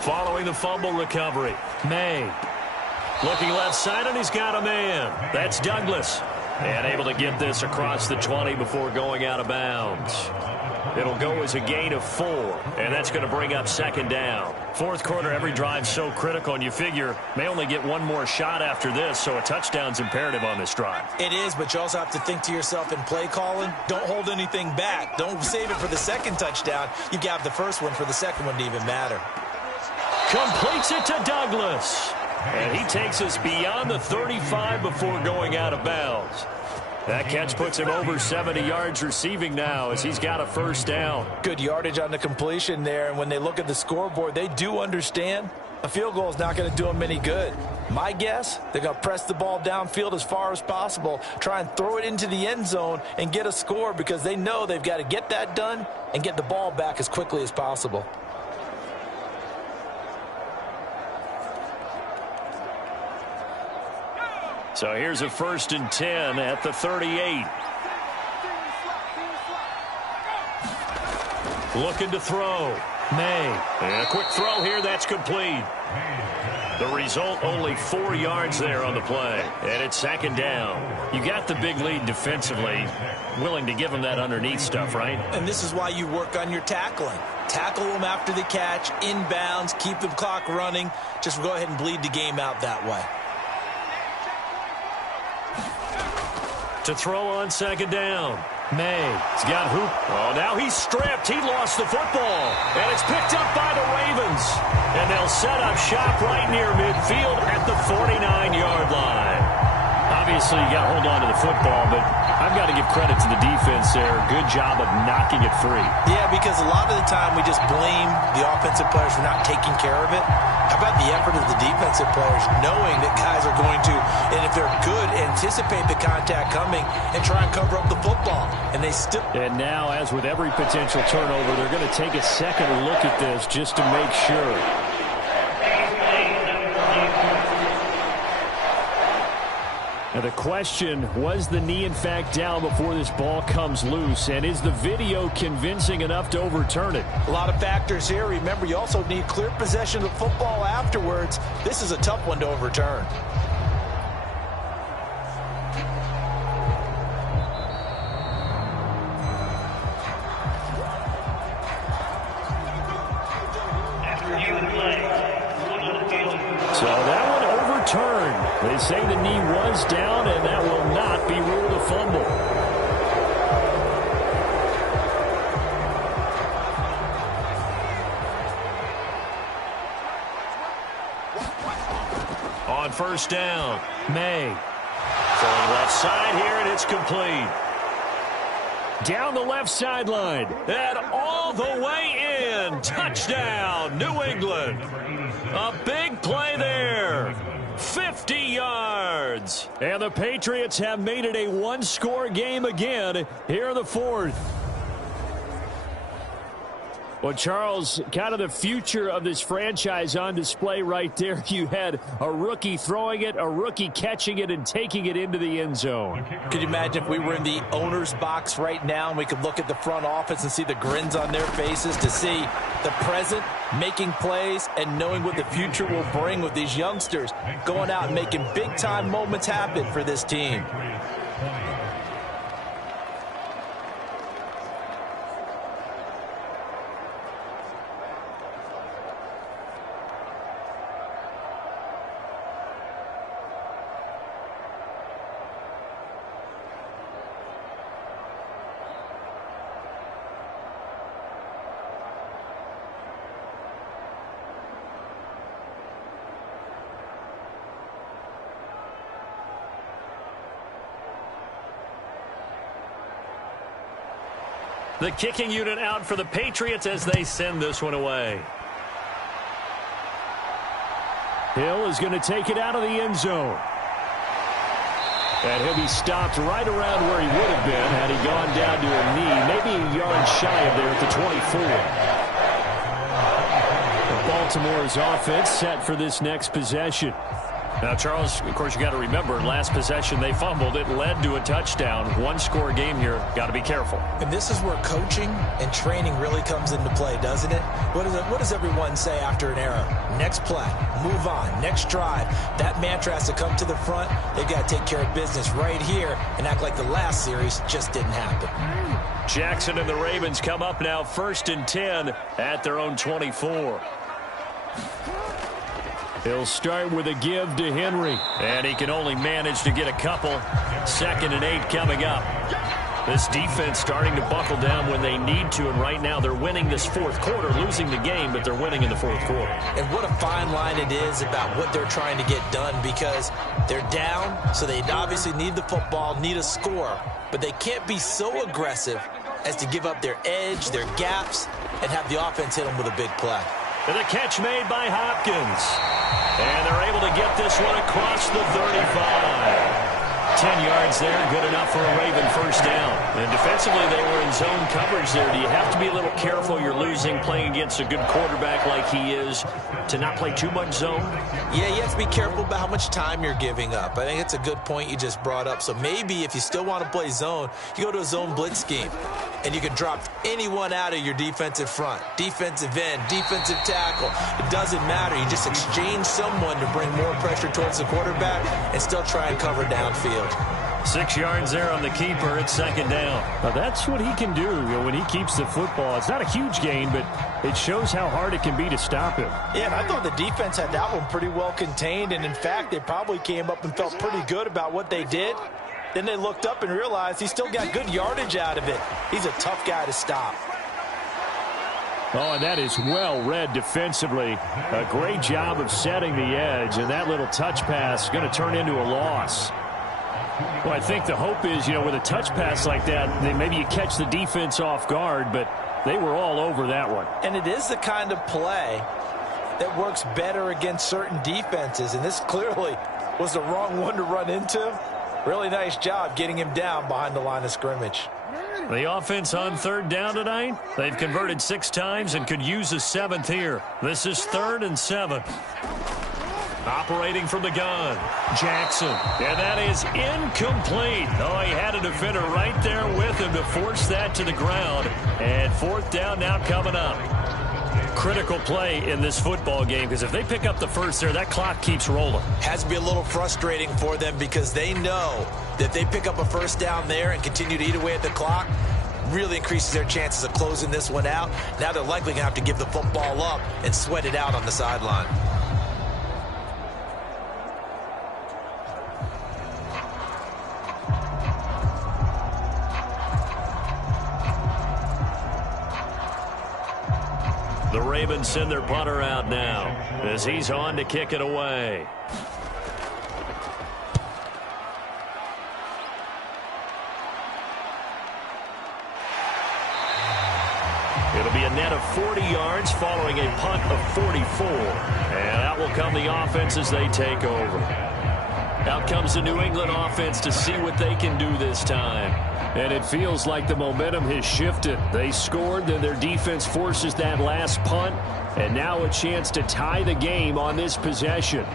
Following the fumble recovery, May. Looking left side, and he's got a man. That's Douglas. And able to get this across the 20 before going out of bounds. It'll go as a gain of 4, and that's going to bring up 2nd down. 4th quarter, every drive so critical, and you figure may only get one more shot after this, so a touchdown's imperative on this drive. It is, but you also have to think to yourself in play calling, don't hold anything back. Don't save it for the 2nd touchdown. You got the first one for the 2nd one to even matter. Completes it to Douglas. And he takes us beyond the 35 before going out of bounds. That catch puts him over 70 yards receiving now as he's got a first down. Good yardage on the completion there, and when they look at the scoreboard, they do understand a field goal is not going to do them any good. My guess, they're going to press the ball downfield as far as possible, try and throw it into the end zone and get a score because they know they've got to get that done and get the ball back as quickly as possible. So here's a 1st and 10 at the 38. Looking to throw. May. And a quick throw here. That's complete. The result, only 4 yards there on the play. And it's 2nd down. You got the big lead defensively. Willing to give them that underneath stuff, right? And this is why you work on your tackling. Tackle them after the catch, inbounds, keep the clock running. Just go ahead and bleed the game out that way. To throw on 2nd down. May. He's got hoop. Oh, now he's stripped. He lost the football. And it's picked up by the Ravens. And they'll set up shop right near midfield at the 49-yard line. Obviously, you got to hold on to the football, but I've got to give credit to the defense there. Good job of knocking it free. Yeah, because a lot of the time we just blame the offensive players for not taking care of it. How about the effort of the defensive players knowing that guys are going to, and if they're good, anticipate the contact coming and try and cover up the football. And they still. And now, as with every potential turnover, they're going to take a second look at this just to make sure. Now the question, was the knee in fact down before this ball comes loose? And is the video convincing enough to overturn it? A lot of factors here. Remember, you also need clear possession of the football afterwards. This is a tough one to overturn. So that one overturned. They say the knee was down, and that will not be ruled a fumble. On 1st down, May. Throwing left side here, and it's complete. Down the left sideline. And all the way in. Touchdown, New England. A big play there. 50 yards. And the Patriots have made it a one-score game again here in the fourth. Well, Charles, kind of the future of this franchise on display right there. You had a rookie throwing it, a rookie catching it, and taking it into the end zone. Could you imagine if we were in the owner's box right now and we could look at the front office and see the grins on their faces to see the present making plays and knowing what the future will bring with these youngsters going out and making big-time moments happen for this team. The kicking unit out for the Patriots as they send this one away. Hill is going to take it out of the end zone. And he'll be stopped right around where he would have been had he gone down to a knee, maybe a yard shy of there at the 24. Baltimore's offense set for this next possession. Now, Charles, of course, you got to remember, last possession they fumbled. It led to a touchdown. One-score game here. Got to be careful. And this is where coaching and training really comes into play, doesn't it? What does everyone say after an error? Next play, move on, next drive. That mantra has to come to the front. They've got to take care of business right here and act like the last series just didn't happen. Jackson and the Ravens come up now 1st and 10 at their own 24. He'll start with a give to Henry. And he can only manage to get a couple. 2nd and 8 coming up. This defense starting to buckle down when they need to, and right now they're winning this fourth quarter, losing the game, but they're winning in the fourth quarter. And what a fine line it is about what they're trying to get done, because they're down, so they obviously need the football, need a score, but they can't be so aggressive as to give up their edge, their gaps, and have the offense hit them with a big play. And the catch made by Hopkins. And they're able to get this one across the 35. 10 yards there, good enough for a Raven first down. And defensively, they were in zone coverage there. Do you have to be a little careful? You're losing, playing against a good quarterback like he is, to not play too much zone? Yeah, you have to be careful about how much time you're giving up. I think it's a good point you just brought up. So maybe if you still want to play zone, you go to a zone blitz scheme. And you can drop anyone out of your defensive front, defensive end, defensive tackle. It doesn't matter. You just exchange someone to bring more pressure towards the quarterback and still try and cover downfield. 6 yards there on the keeper. It's 2nd down. Now that's what he can do when he keeps the football. It's not a huge gain, but it shows how hard it can be to stop him. Yeah, and I thought the defense had that one pretty well contained. And, in fact, they probably came up and felt pretty good about what they did. Then they looked up and realized he still got good yardage out of it. He's a tough guy to stop. Oh, and that is well read defensively. A great job of setting the edge, and that little touch pass is going to turn into a loss. Well, I think the hope is, with a touch pass like that, maybe you catch the defense off guard, but they were all over that one. And it is the kind of play that works better against certain defenses, and this clearly was the wrong one to run into. Really nice job getting him down behind the line of scrimmage. The offense on 3rd down tonight. They've converted 6 times and could use a 7th here. This is 3rd and 7. Operating from the gun, Jackson. And that is incomplete. Oh, he had a defender right there with him to force that to the ground. And 4th down now coming up. Critical play in this football game, because if they pick up the first there, that clock keeps rolling. Has to be a little frustrating for them, because they know that if they pick up a first down there and continue to eat away at the clock, really increases their chances of closing this one out. Now they're likely going to have to give the football up and sweat it out on the sideline. The Ravens send their punter out now as he's on to kick it away. It'll be a net of 40 yards following a punt of 44. And out will come the offense as they take over. Out comes the New England offense to see what they can do this time. And it feels like the momentum has shifted. They scored, then their defense forces that last punt, and now a chance to tie the game on this possession.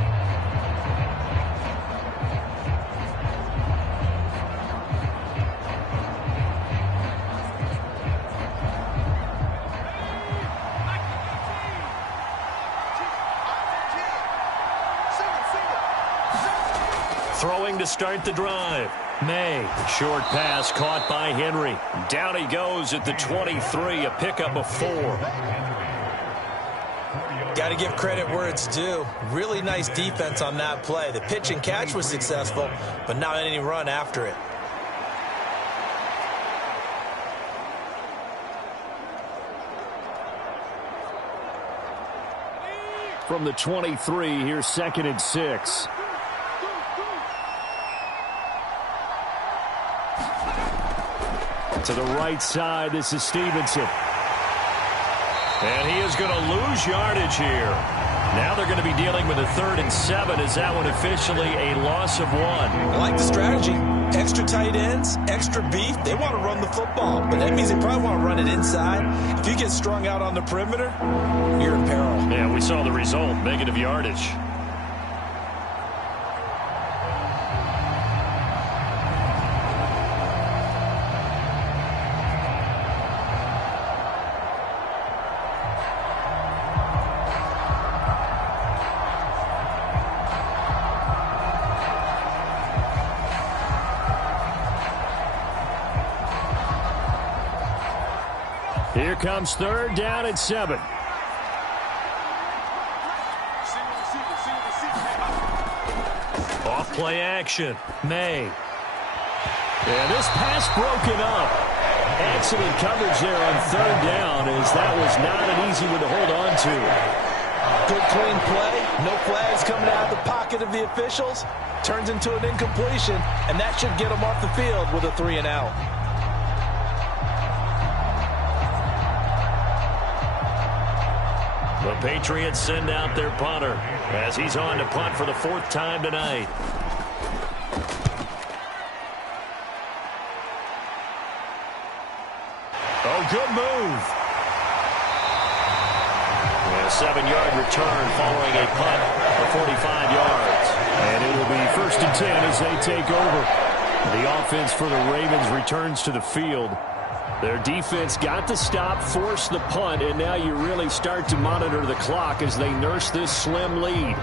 Throwing to start the drive. May. Short pass caught by Henry. Down he goes at the 23, a pickup of 4. Got to give credit where it's due. Really nice defense on that play. The pitch and catch was successful, but not any run after it. From the 23, here's 2nd and 6. To the right side, this is Stevenson. And he is going to lose yardage here. Now they're going to be dealing with a 3rd and 7. Is that one officially a loss of 1? I like the strategy. Extra tight ends, extra beef. They want to run the football, but that means they probably want to run it inside. If you get strung out on the perimeter, you're in peril. Yeah, we saw the result, negative yardage. Here comes 3rd down and 7. Off play action. May. And this pass broken up. Excellent coverage there on 3rd down, as that was not an easy one to hold on to. Good clean play. No flags coming out of the pocket of the officials. Turns into an incompletion, and that should get them off the field with a 3 and out. The Patriots send out their punter as he's on to punt for the 4th time tonight. Oh, good move. And a 7-yard return following a punt for 45 yards. And it will be 1st and 10 as they take over. The offense for the Ravens returns to the field. Their defense got the stop, forced the punt, and now you really start to monitor the clock as they nurse this slim lead.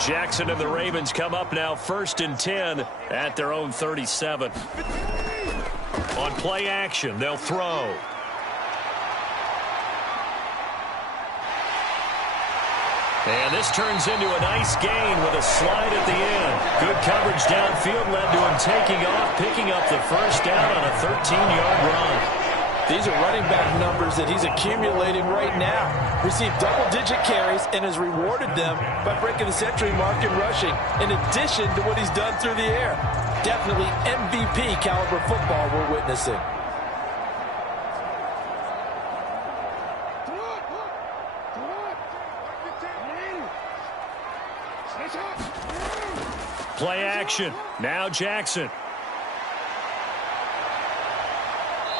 Jackson and the Ravens come up now 1st and 10 at their own 37. On play action, they'll throw. And this turns into a nice gain with a slide at the end. Good coverage downfield led to him taking off, picking up the 1st down on a 13-yard run. These are running back numbers that he's accumulating right now. Received double-digit carries and has rewarded them by breaking the century mark in rushing, in addition to what he's done through the air. Definitely MVP caliber football we're witnessing. Play action. Now Jackson.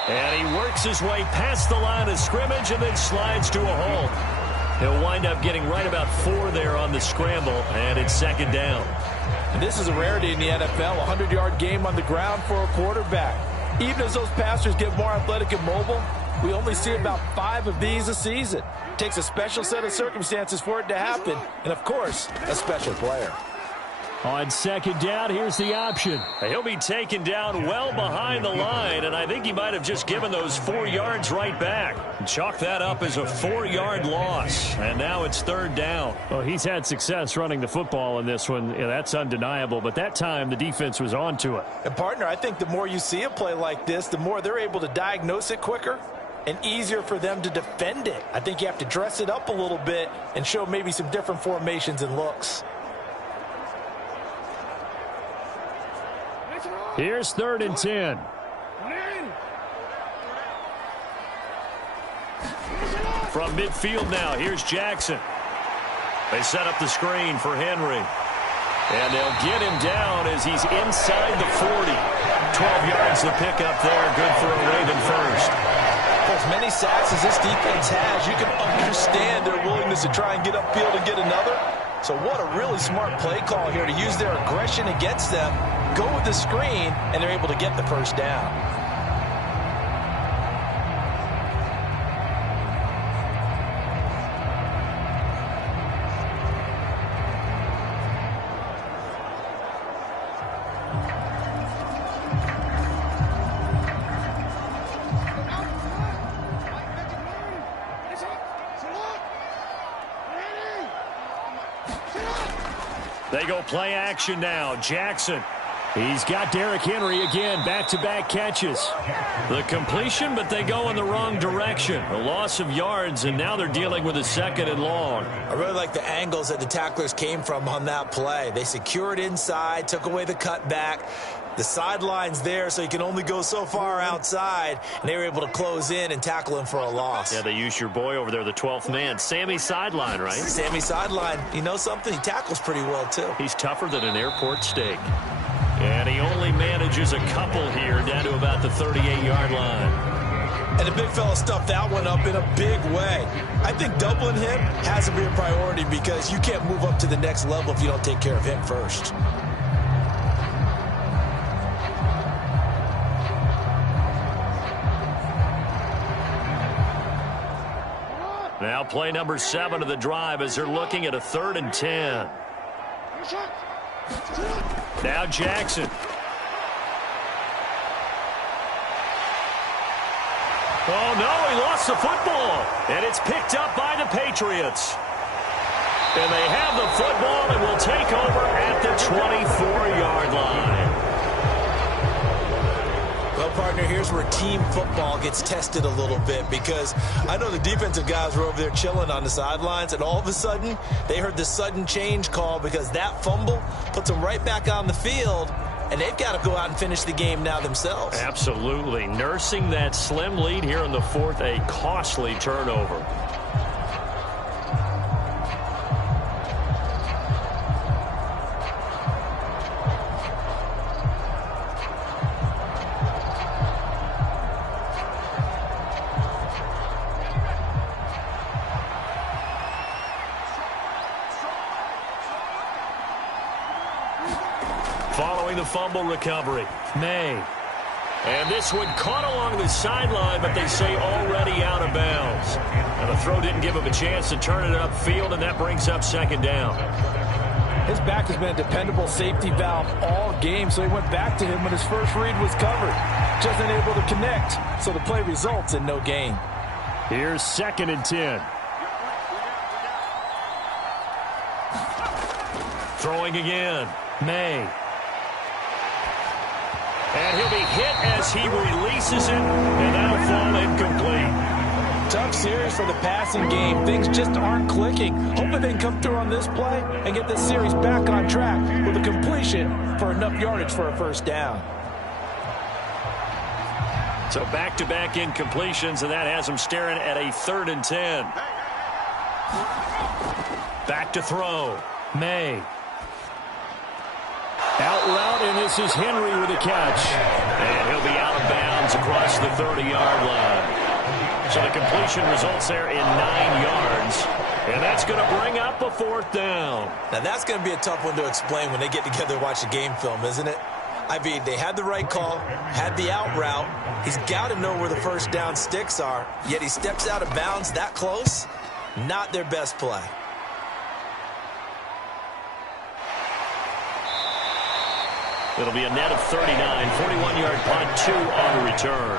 And he works his way past the line of scrimmage and then slides to a halt. He'll wind up getting right about 4 there on the scramble, and it's 2nd down. And this is a rarity in the NFL, a 100-yard game on the ground for a quarterback. Even as those passers get more athletic and mobile, we only see about 5 of these a season. It takes a special set of circumstances for it to happen, and of course, a special player. On 2nd down, here's the option. He'll be taken down well behind the line, and I think he might have just given those 4 yards right back. Chalk that up as a 4-yard loss, and now it's 3rd down. Well, he's had success running the football in this one. Yeah, that's undeniable, but that time the defense was on to it. And, partner, I think the more you see a play like this, the more they're able to diagnose it quicker and easier for them to defend it. I think you have to dress it up a little bit and show maybe some different formations and looks. Here's 3rd and 10. From midfield now, here's Jackson. They set up the screen for Henry. And they'll get him down as he's inside the 40. 12 yards to pick up there. Good for a Raven first. For as many sacks as this defense has, you can understand their willingness to try and get upfield and get another. So what a really smart play call here to use their aggression against them, go with the screen, and they're able to get the first down. They go play action now. Jackson. He's got Derrick Henry again. Back-to-back catches. The completion, but they go in the wrong direction. A loss of yards, and now they're dealing with a 2nd and long. I really like the angles that the tacklers came from on that play. They secured inside, took away the cutback. The sideline's there, so you can only go so far outside, and they were able to close in and tackle him for a loss. Yeah, they used your boy over there, the 12th man. Sammy Sideline, right? Sammy Sideline. You know something? He tackles pretty well, too. He's tougher than an airport steak. And he only manages a couple here down to about the 38-yard line. And the big fella stuffed that one up in a big way. I think doubling him has to be a priority because you can't move up to the next level if you don't take care of him first. Now play number 7 of the drive as they're looking at a 3rd and 10. Now Jackson. Oh, no, he lost the football. And it's picked up by the Patriots. And they have the football and will take over at the 24-yard line. Well, partner, here's where team football gets tested a little bit because I know the defensive guys were over there chilling on the sidelines, and all of a sudden they heard the sudden change call because that fumble puts them right back on the field, and they've got to go out and finish the game now themselves. Absolutely. Nursing that slim lead here in the 4th, a costly turnover. Following the fumble recovery, May. And this one caught along the sideline, but they say already out of bounds. And the throw didn't give him a chance to turn it upfield, and that brings up 2nd down. His back has been a dependable safety valve all game, so he went back to him when his first read was covered. Just unable to connect, so the play results in no gain. Here's 2nd and 10. Throwing again, May. And he'll be hit as he releases it, and that'll fall incomplete. Tough series for the passing game. Things just aren't clicking. Hoping they can come through on this play and get this series back on track with a completion for enough yardage for a first down. So back-to-back incompletions, and that has them staring at a 3rd and 10. Back to throw, May. Out route, and this is Henry with a catch. And he'll be out of bounds across the 30-yard line. So the completion results there in 9 yards. And that's going to bring up a 4th down. Now that's going to be a tough one to explain when they get together and watch the game film, isn't it? I mean, they had the right call, had the out route. He's got to know where the first down sticks are, yet he steps out of bounds that close. Not their best play. It'll be a net of 39, 41-yard punt, 2 on the return.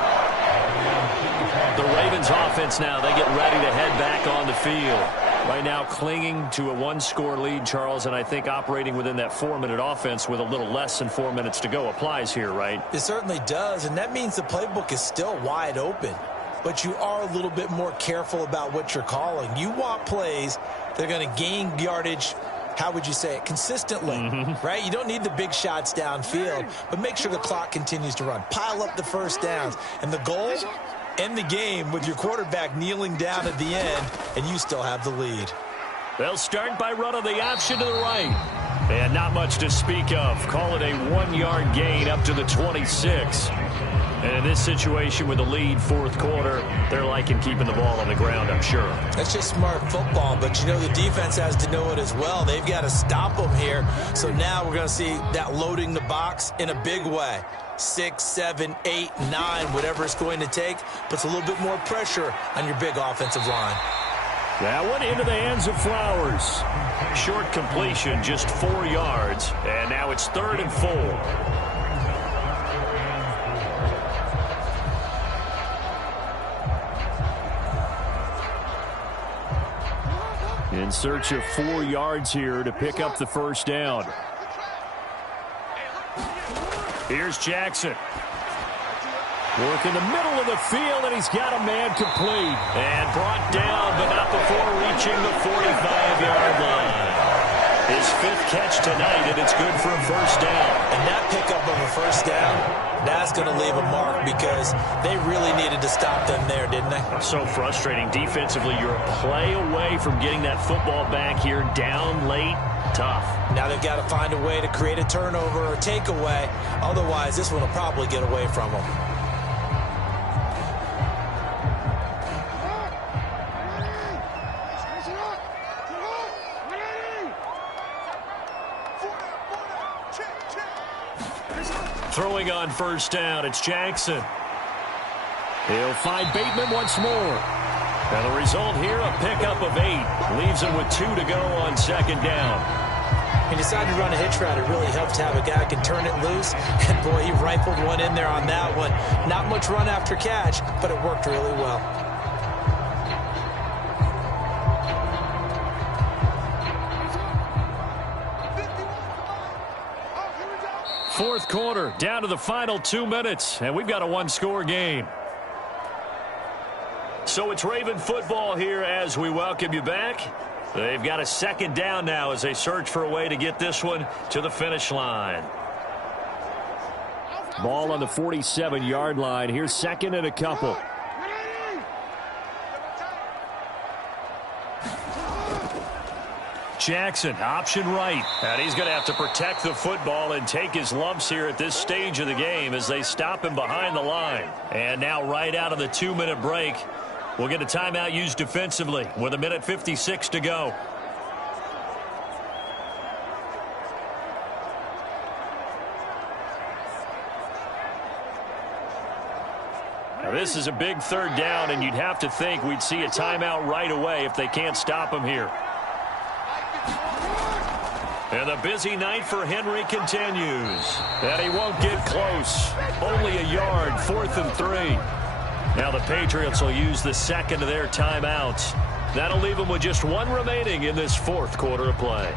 The Ravens offense now, they get ready to head back on the field. Right now clinging to a 1-score lead, Charles, and I think operating within that 4-minute offense with a little less than 4 minutes to go applies here, right? It certainly does, and that means the playbook is still wide open. but you are a little bit more careful about what you're calling. You want plays that are going to gain yardage, how would you say it, consistently, right? You don't need the big shots downfield, but make sure the clock continues to run. Pile up the first downs. And the goal, end the game with your quarterback kneeling down at the end, and you still have the lead. They'll start by running the option to the right. And not much to speak of. Call it a 1-yard gain up to the 26. And in this situation with the lead, fourth quarter, they're liking keeping the ball on the ground, I'm sure. That's just smart football, but you know the defense has to know it as well. They've got to stop them here. So now we're going to see that loading the box in a big way. 6, 7, 8, 9, whatever it's going to take, puts a little bit more pressure on your big offensive line. That one into the hands of Flowers. Short completion, just 4 yards, and now it's 3rd and 4. In search of 4 yards here to pick up the first down. Here's Jackson. Work in the middle of the field, and he's got a man complete. And brought down, but not before reaching the 45-yard line. His 5th catch tonight, and it's good for a first down. And that pickup of a first down, that's going to leave a mark because they really needed to stop them there, didn't they? So frustrating. Defensively, you're a play away from getting that football back here down late. Tough. Now they've got to find a way to create a turnover or takeaway. Otherwise, this one will probably get away from them. Throwing on first down, it's Jackson. He'll find Bateman once more. And the result here, a pickup of 8. Leaves him with 2 to go on second down. He decided to run a hitch route. It really helps to have a guy who can turn it loose. And, boy, he rifled one in there on that one. Not much run after catch, but it worked really well. Fourth quarter, down to the final 2 minutes, and we've got a 1-score game. So it's Raven football here as we welcome you back. They've got a second down now as they search for a way to get this one to the finish line. Ball on the 47-yard line. Here's second and a couple. Jackson, option right. And he's going to have to protect the football and take his lumps here at this stage of the game as they stop him behind the line. And now right out of the 2-minute break, we'll get a timeout used defensively with 1:56 to go. Now this is a big third down, and you'd have to think we'd see a timeout right away if they can't stop him here. And the busy night for Henry continues. And he won't get close. Only a yard, 4th and 3. Now the Patriots will use the second of their timeouts. That'll leave them with just 1 remaining in this fourth quarter of play.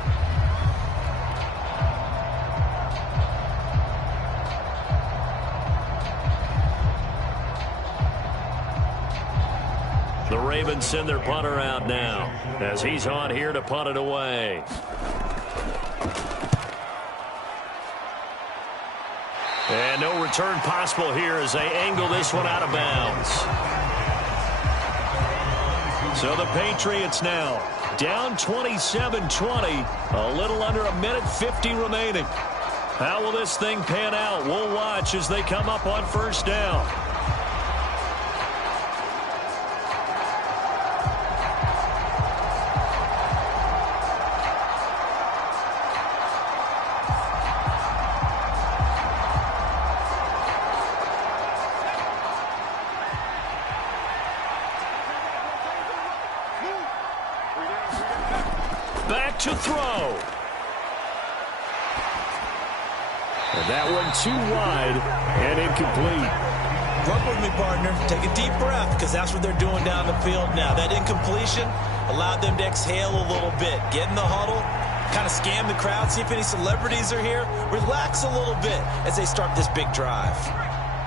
The Ravens send their punter out now as he's on here to punt it away. And no return possible here as they angle this one out of bounds. So the Patriots now down 27-20, a little under 1:50 remaining. How will this thing pan out? We'll watch as they come up on first down. Back to throw. And that one too wide and incomplete. Run with me, partner. Take a deep breath because that's what they're doing down the field now. That incompletion allowed them to exhale a little bit. Get in the huddle, kind of scan the crowd, see if any celebrities are here. Relax a little bit as they start this big drive.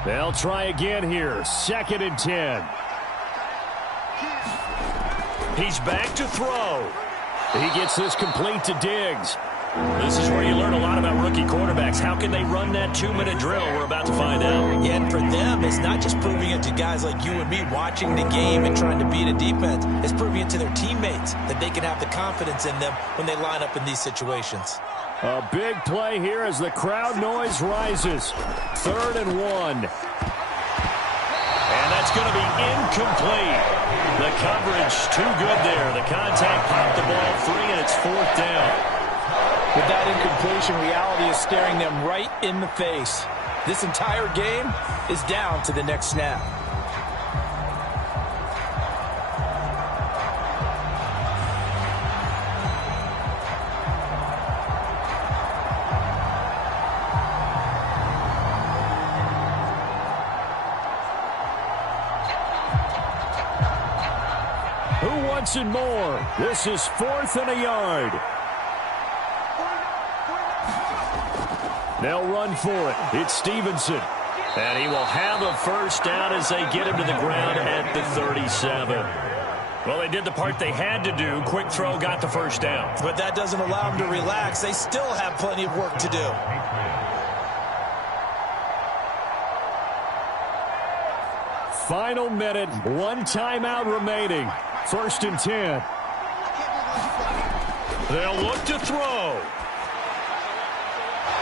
They'll try again here. 2nd and 10. He's back to throw. He gets this complete to Diggs. This is where you learn a lot about rookie quarterbacks. How can they run that 2-minute drill? We're about to find out. Yeah, and for them, it's not just proving it to guys like you and me watching the game and trying to beat a defense. It's proving it to their teammates that they can have the confidence in them when they line up in these situations. A big play here as the crowd noise rises. 3rd and 1. And that's going to be incomplete. The coverage too good there. The contact popped the ball free, and it's 4th down. With that incompletion, reality is staring them right in the face. This entire game is down to the next snap. Who wants it more? This is 4th and a yard. They'll run for it. It's Stevenson. And he will have a first down as they get him to the ground at the 37. Well, they did the part they had to do. Quick throw got the first down. But that doesn't allow them to relax. They still have plenty of work to do. Final minute. 1 timeout remaining. 1st and 10. They'll look to throw.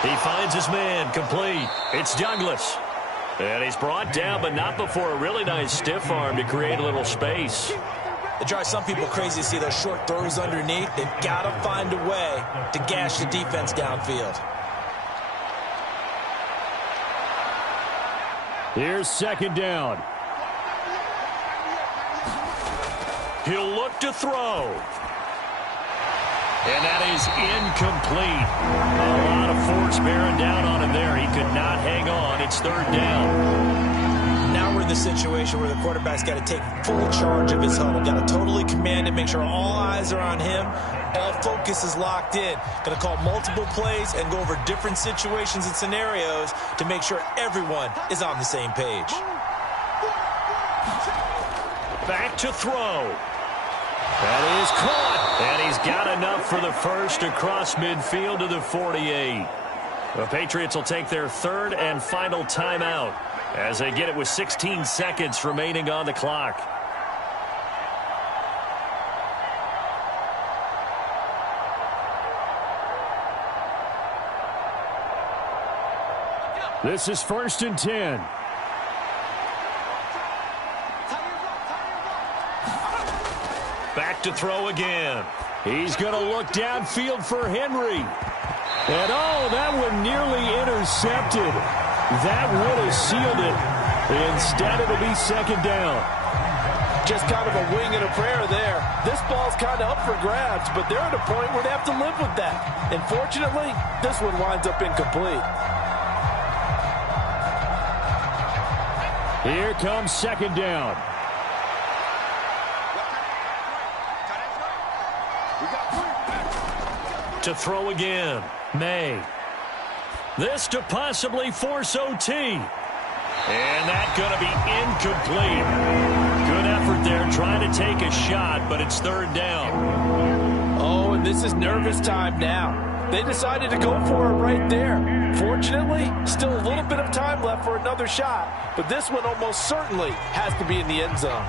He finds his man, complete. It's Douglas. And he's brought down, but not before a really nice stiff arm to create a little space. It drives some people crazy to see those short throws underneath. They've got to find a way to gash the defense downfield. Here's 2nd down. He'll look to throw. And that is incomplete. A lot of force bearing down on him there. He could not hang on. It's 3rd down. Now we're in the situation where the quarterback's got to take full charge of his huddle. Got to totally command it, make sure all eyes are on him. All focus is locked in. Going to call multiple plays and go over different situations and scenarios to make sure everyone is on the same page. Back to throw. That is caught. And he's got enough for the first across midfield to the 48. The Patriots will take their 3rd and final timeout as they get it with 16 seconds remaining on the clock. This is 1st and 10. Back to throw again. He's going to look downfield for Henry. And, oh, that one nearly intercepted. That would have sealed it. Instead, it'll be 2nd down. Just kind of a wing and a prayer there. This ball's kind of up for grabs, but they're at a point where they have to live with that. And fortunately, this one winds up incomplete. Here comes 2nd down. To throw again. May. This to possibly force OT. And that's going to be incomplete. Good effort there trying to take a shot, but it's 3rd down. Oh, and this is nervous time now. They decided to go for it right there. Fortunately, still a little bit of time left for another shot, but this one almost certainly has to be in the end zone.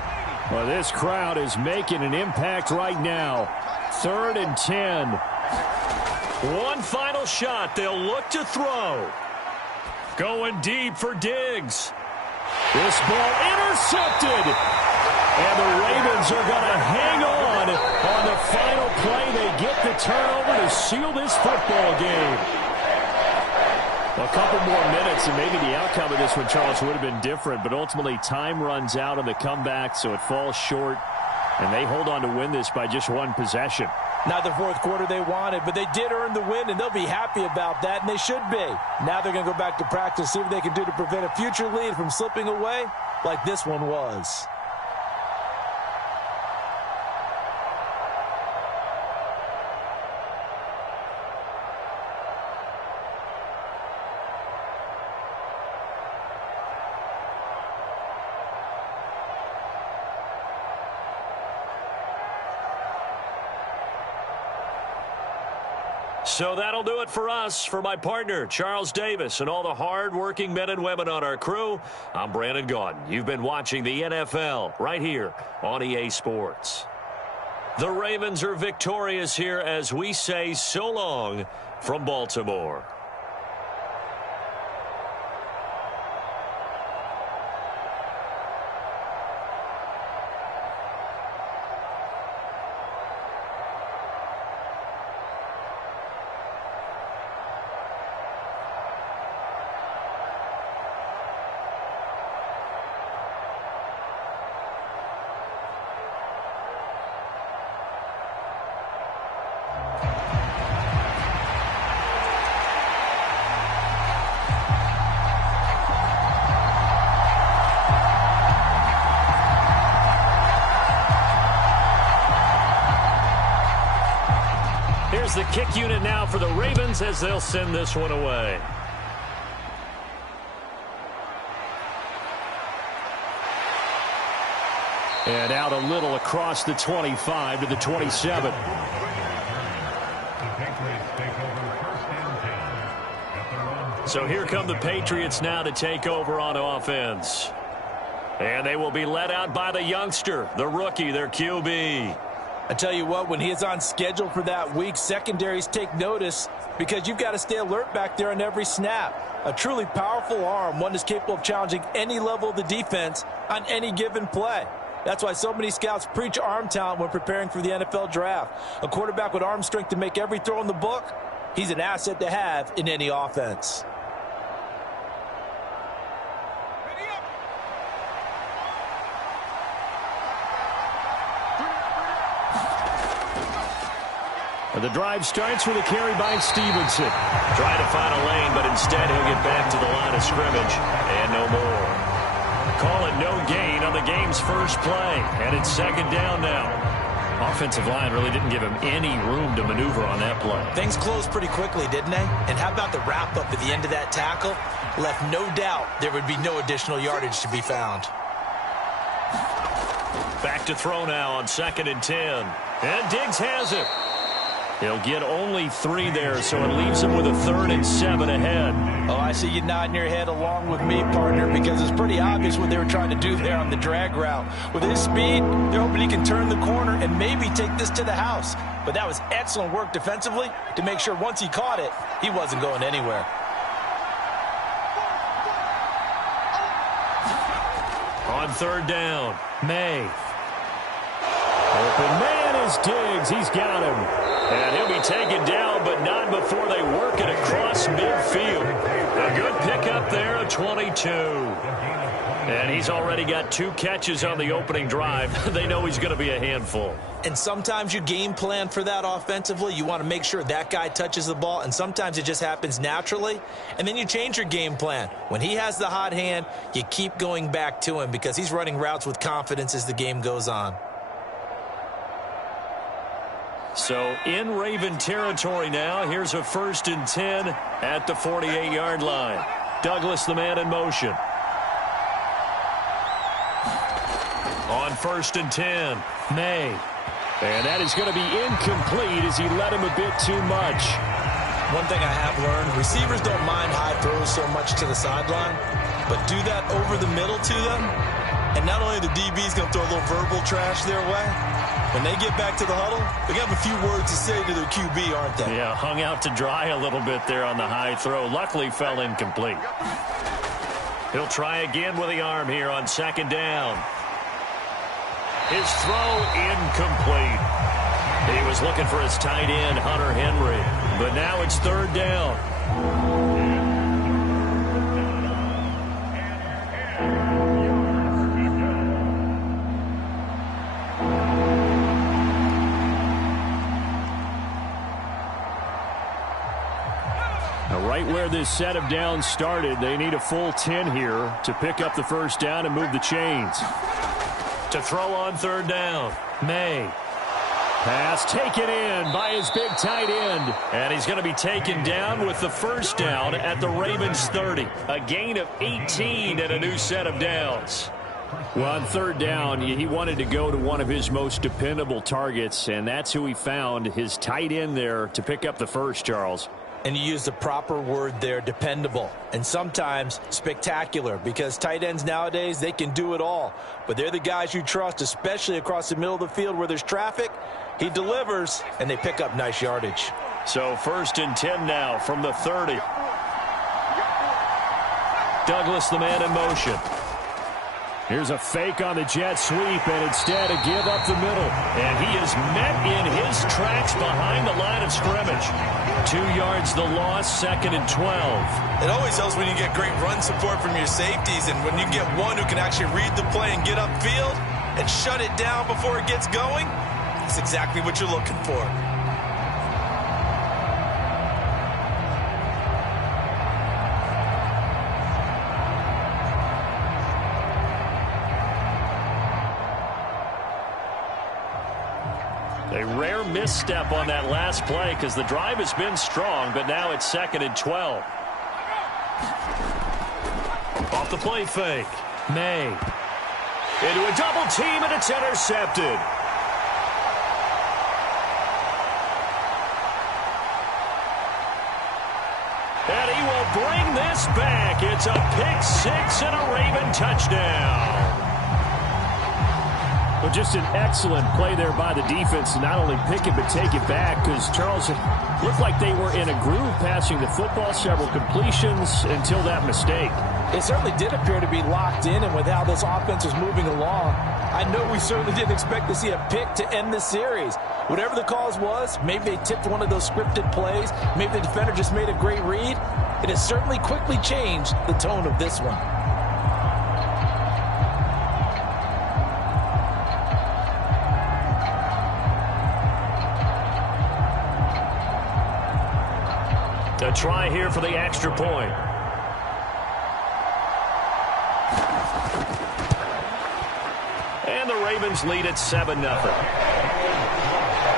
Well, this crowd is making an impact right now. 3rd and 10. One final shot. They'll look to throw. Going deep for Diggs. This ball intercepted. And the Ravens are going to hang on the final play. They get the turnover to seal this football game. A couple more minutes, and maybe the outcome of this one, Charles, would have been different. But ultimately, time runs out on the comeback, so it falls short. And they hold on to win this by just 1 possession. Not the 4th quarter they wanted, but they did earn the win, and they'll be happy about that, and they should be. Now they're going to go back to practice, see what they can do to prevent a future lead from slipping away like this one was. So that'll do it for us. For my partner, Charles Davis, and all the hard-working men and women on our crew, I'm Brandon Gaudin. You've been watching the NFL right here on EA Sports. The Ravens are victorious here as we say so long from Baltimore. Here's the kick unit now for the Ravens as they'll send this one away. And out a little across the 25 to the 27. So here come the Patriots now to take over on offense. And they will be led out by the youngster, the rookie, their QB. I tell you what, when he is on schedule for that week, secondaries take notice because you've got to stay alert back there on every snap. A truly powerful arm, one that's capable of challenging any level of the defense on any given play. That's why so many scouts preach arm talent when preparing for the NFL draft. A quarterback with arm strength to make every throw in the book, he's an asset to have in any offense. The drive starts with a carry by Stevenson. Trying to find a lane, but instead he'll get back to the line of scrimmage. And no more. Call it no gain on the game's first play. And it's second down now. Offensive line really didn't give him any room to maneuver on that play. Things closed pretty quickly, didn't they? And how about the wrap-up at the end of that tackle? Left no doubt there would be no additional yardage to be found. Back to throw now on 2nd and 10. And Diggs has it. He'll get only 3 there, so it leaves him with a 3rd and 7 ahead. Oh, I see you nodding your head along with me, partner, because it's pretty obvious what they were trying to do there on the drag route. With his speed, they're hoping he can turn the corner and maybe take this to the house. But that was excellent work defensively to make sure once he caught it, he wasn't going anywhere. On 3rd down, May. Open man is Diggs. He's got him. And he'll be taken down, but not before they work it across midfield. A good pickup there, a 22. And he's already got 2 catches on the opening drive. They know he's going to be a handful. And sometimes you game plan for that offensively. You want to make sure that guy touches the ball, and sometimes it just happens naturally. And then you change your game plan. When he has the hot hand, you keep going back to him because he's running routes with confidence as the game goes on. So in Raven territory now, here's a 1st and 10 at the 48-yard line. Douglas, the man in motion. On 1st and 10, May. And that is going to be incomplete as he led him a bit too much. One thing I have learned, receivers don't mind high throws so much to the sideline, but do that over the middle to them, and not only the DB's going to throw a little verbal trash their way, when they get back to the huddle, they have a few words to say to their QB, aren't they? Yeah, hung out to dry a little bit there on the high throw. Luckily fell incomplete. He'll try again with the arm here on 2nd down. His throw incomplete. He was looking for his tight end, Hunter Henry. But now it's 3rd down. Right where this set of downs started, they need a full 10 here to pick up the 1st down and move the chains. To throw on 3rd down, May. Pass taken in by his big tight end. And he's going to be taken down with the 1st down at the Ravens 30. A gain of 18 and a new set of downs. Well, on third down, he wanted to go to one of his most dependable targets, and that's who he found, his tight end there, to pick up the first, Charles. And you use the proper word there, dependable, and sometimes spectacular, because tight ends nowadays, they can do it all. But they're the guys you trust, especially across the middle of the field where there's traffic. He delivers, and they pick up nice yardage. So 1st and 10 now from the 30. Douglas, the man in motion. Here's a fake on the jet sweep, and instead a give up the middle. And he is met in his tracks behind the line of scrimmage. 2 yards the loss, 2nd and 12. It always helps when you get great run support from your safeties, and when you get one who can actually read the play and get upfield and shut it down before it gets going, that's exactly what you're looking for. A rare misstep on that last play because the drive has been strong, but now it's 2nd and 12. Off the play fake. May. Into a double team, and it's intercepted. And he will bring this back. It's a pick six and a Raven touchdown. Well, just an excellent play there by the defense to not only pick it but take it back, because Charles, it looked like they were in a groove passing the football, several completions until that mistake. It certainly did appear to be locked in, and with how this offense was moving along, I know we certainly didn't expect to see a pick to end this series. Whatever the cause was, maybe they tipped one of those scripted plays, maybe the defender just made a great read. It has certainly quickly changed the tone of this one. A try here for the extra point. And the Ravens lead at 7-0.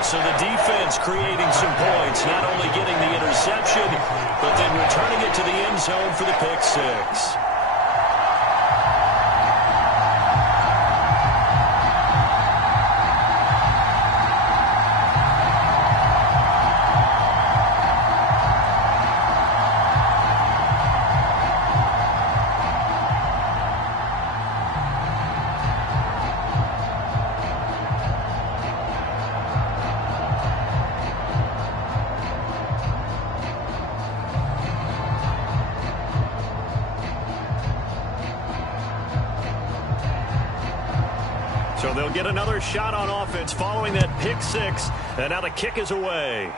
So the defense creating some points, not only getting the interception, but then returning it to the end zone for the pick six. So they'll get another shot on offense following that pick six, and now the kick is away.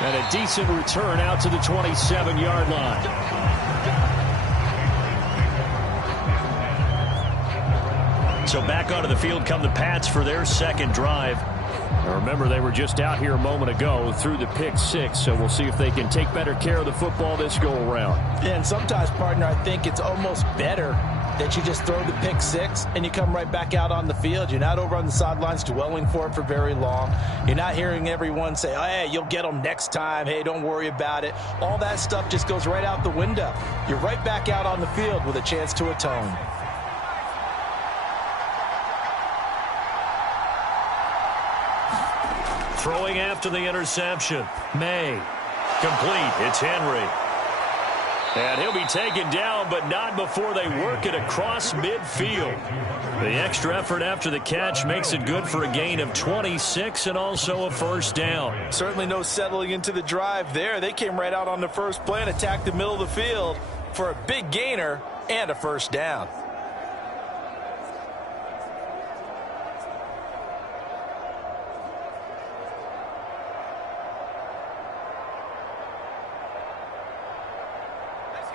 And a decent return out to the 27-yard line. So back onto the field come the Pats for their second drive. Now remember, they were just out here a moment ago through the pick six, so we'll see if they can take better care of the football this go-around. And sometimes, partner, I think it's almost better that you just throw the pick six and you come right back out on the field. You're not over on the sidelines dwelling for it for very long. You're not hearing everyone say, oh, hey, you'll get them next time. Hey, don't worry about it. All that stuff just goes right out the window. You're right back out on the field with a chance to atone. Throwing after the interception. May. Complete. It's Henry. And he'll be taken down, but not before they work it across midfield. The extra effort after the catch makes it good for a gain of 26 and also a first down. Certainly no settling into the drive there. They came right out on the first play and attacked the middle of the field for a big gainer and a first down.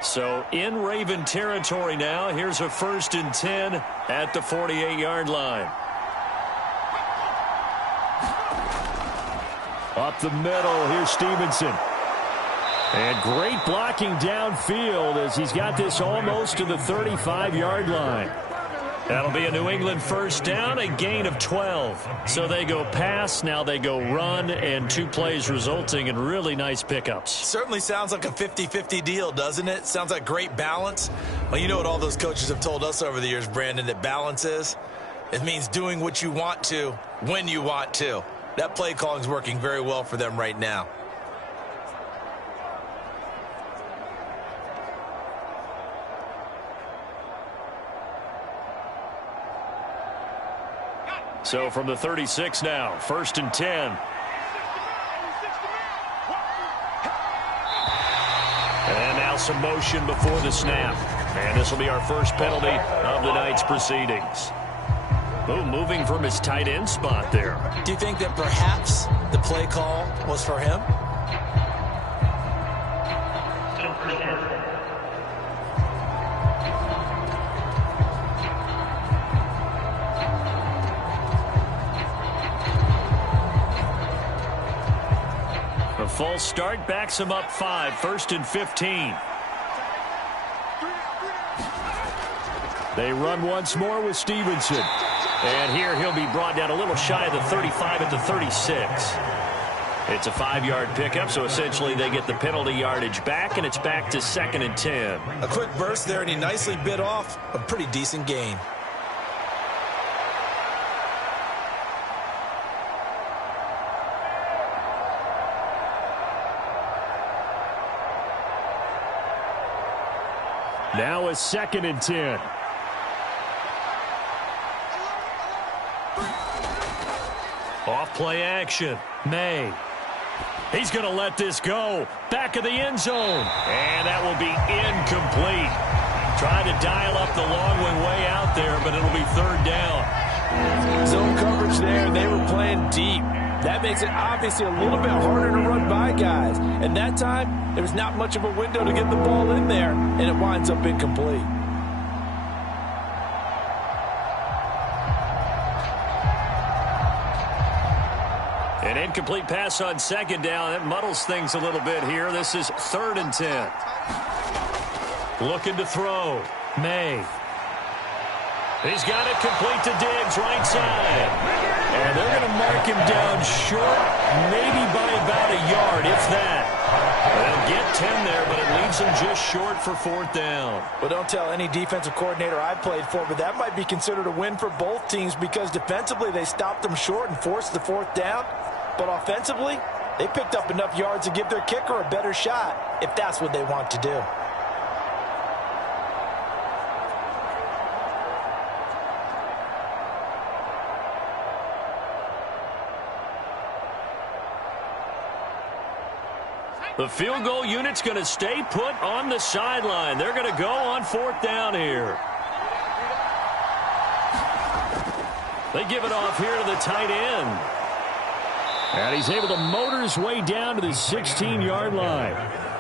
So in Raven territory now. Here's a 1st and 10 at the 48-yard line. Up the middle, here's Stevenson. And great blocking downfield as he's got this almost to the 35-yard line. That'll be a New England first down, a gain of 12. So they go pass, now they go run, and 2 plays resulting in really nice pickups. Certainly sounds like a 50-50 deal, doesn't it? Sounds like great balance. Well, you know what all those coaches have told us over the years, Brandon, that balance is? It means doing what you want to when you want to. That play calling is working very well for them right now. So from the 36 now, 1st and 10. And now some motion before the snap. And this will be our first penalty of the night's proceedings. Ooh, moving from his tight end spot there. Do you think that perhaps the play call was for him? A false start backs him up 5, 1st and 15. They run once more with Stevenson. And here he'll be brought down a little shy of the 35 at the 36. It's a 5-yard pickup, so essentially they get the penalty yardage back, and it's back to 2nd and 10. A quick burst there, and he nicely bit off a pretty decent gain. Now a 2nd and 10. Off play action. May. He's going to let this go. Back of the end zone. And that will be incomplete. Trying to dial up the long way out there, but it'll be 3rd down. Zone coverage there. They were playing deep. That makes it obviously a little bit harder to run by guys. And that time, there was not much of a window to get the ball in there, and it winds up incomplete. An incomplete pass on 2nd down. That muddles things a little bit here. This is 3rd and 10. Looking to throw. May. He's got it complete to Diggs, right side. And they're going to mark him down short, maybe by about a yard, if that. They'll get 10 there, but it leaves them just short for 4th down. Well, don't tell any defensive coordinator I played for, but that might be considered a win for both teams because defensively they stopped them short and forced the 4th down. But offensively, they picked up enough yards to give their kicker a better shot if that's what they want to do. The field goal unit's going to stay put on the sideline. They're going to go on 4th down here. They give it off here to the tight end. And he's able to motor his way down to the 16-yard line.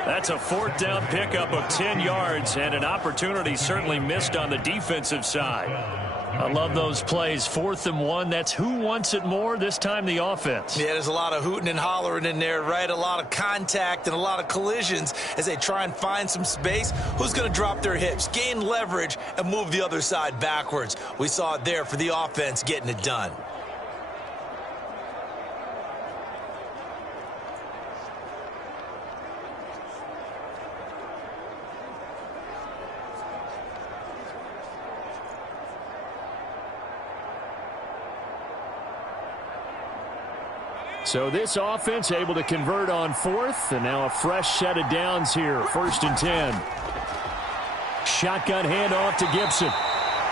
That's a 4th down pickup of 10 yards and an opportunity certainly missed on the defensive side. I love those plays. 4th and 1. That's who wants it more, this time the offense. Yeah, there's a lot of hooting and hollering in there, right? A lot of contact and a lot of collisions as they try and find some space. Who's going to drop their hips, gain leverage, and move the other side backwards? We saw it there for the offense getting it done. So this offense able to convert on 4th, and now a fresh set of downs here. 1st and 10. Shotgun handoff to Gibson.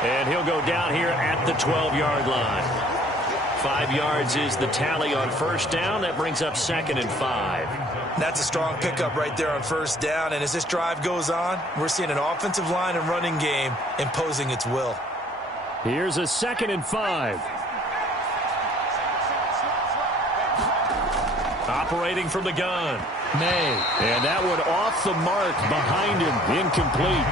And he'll go down here at the 12-yard line. 5 yards is the tally on 1st down. That brings up 2nd and 5. That's a strong pickup right there on 1st down. And as this drive goes on, we're seeing an offensive line and running game imposing its will. Here's a 2nd and 5. Operating from the gun. May. And that one off the mark behind him. Incomplete.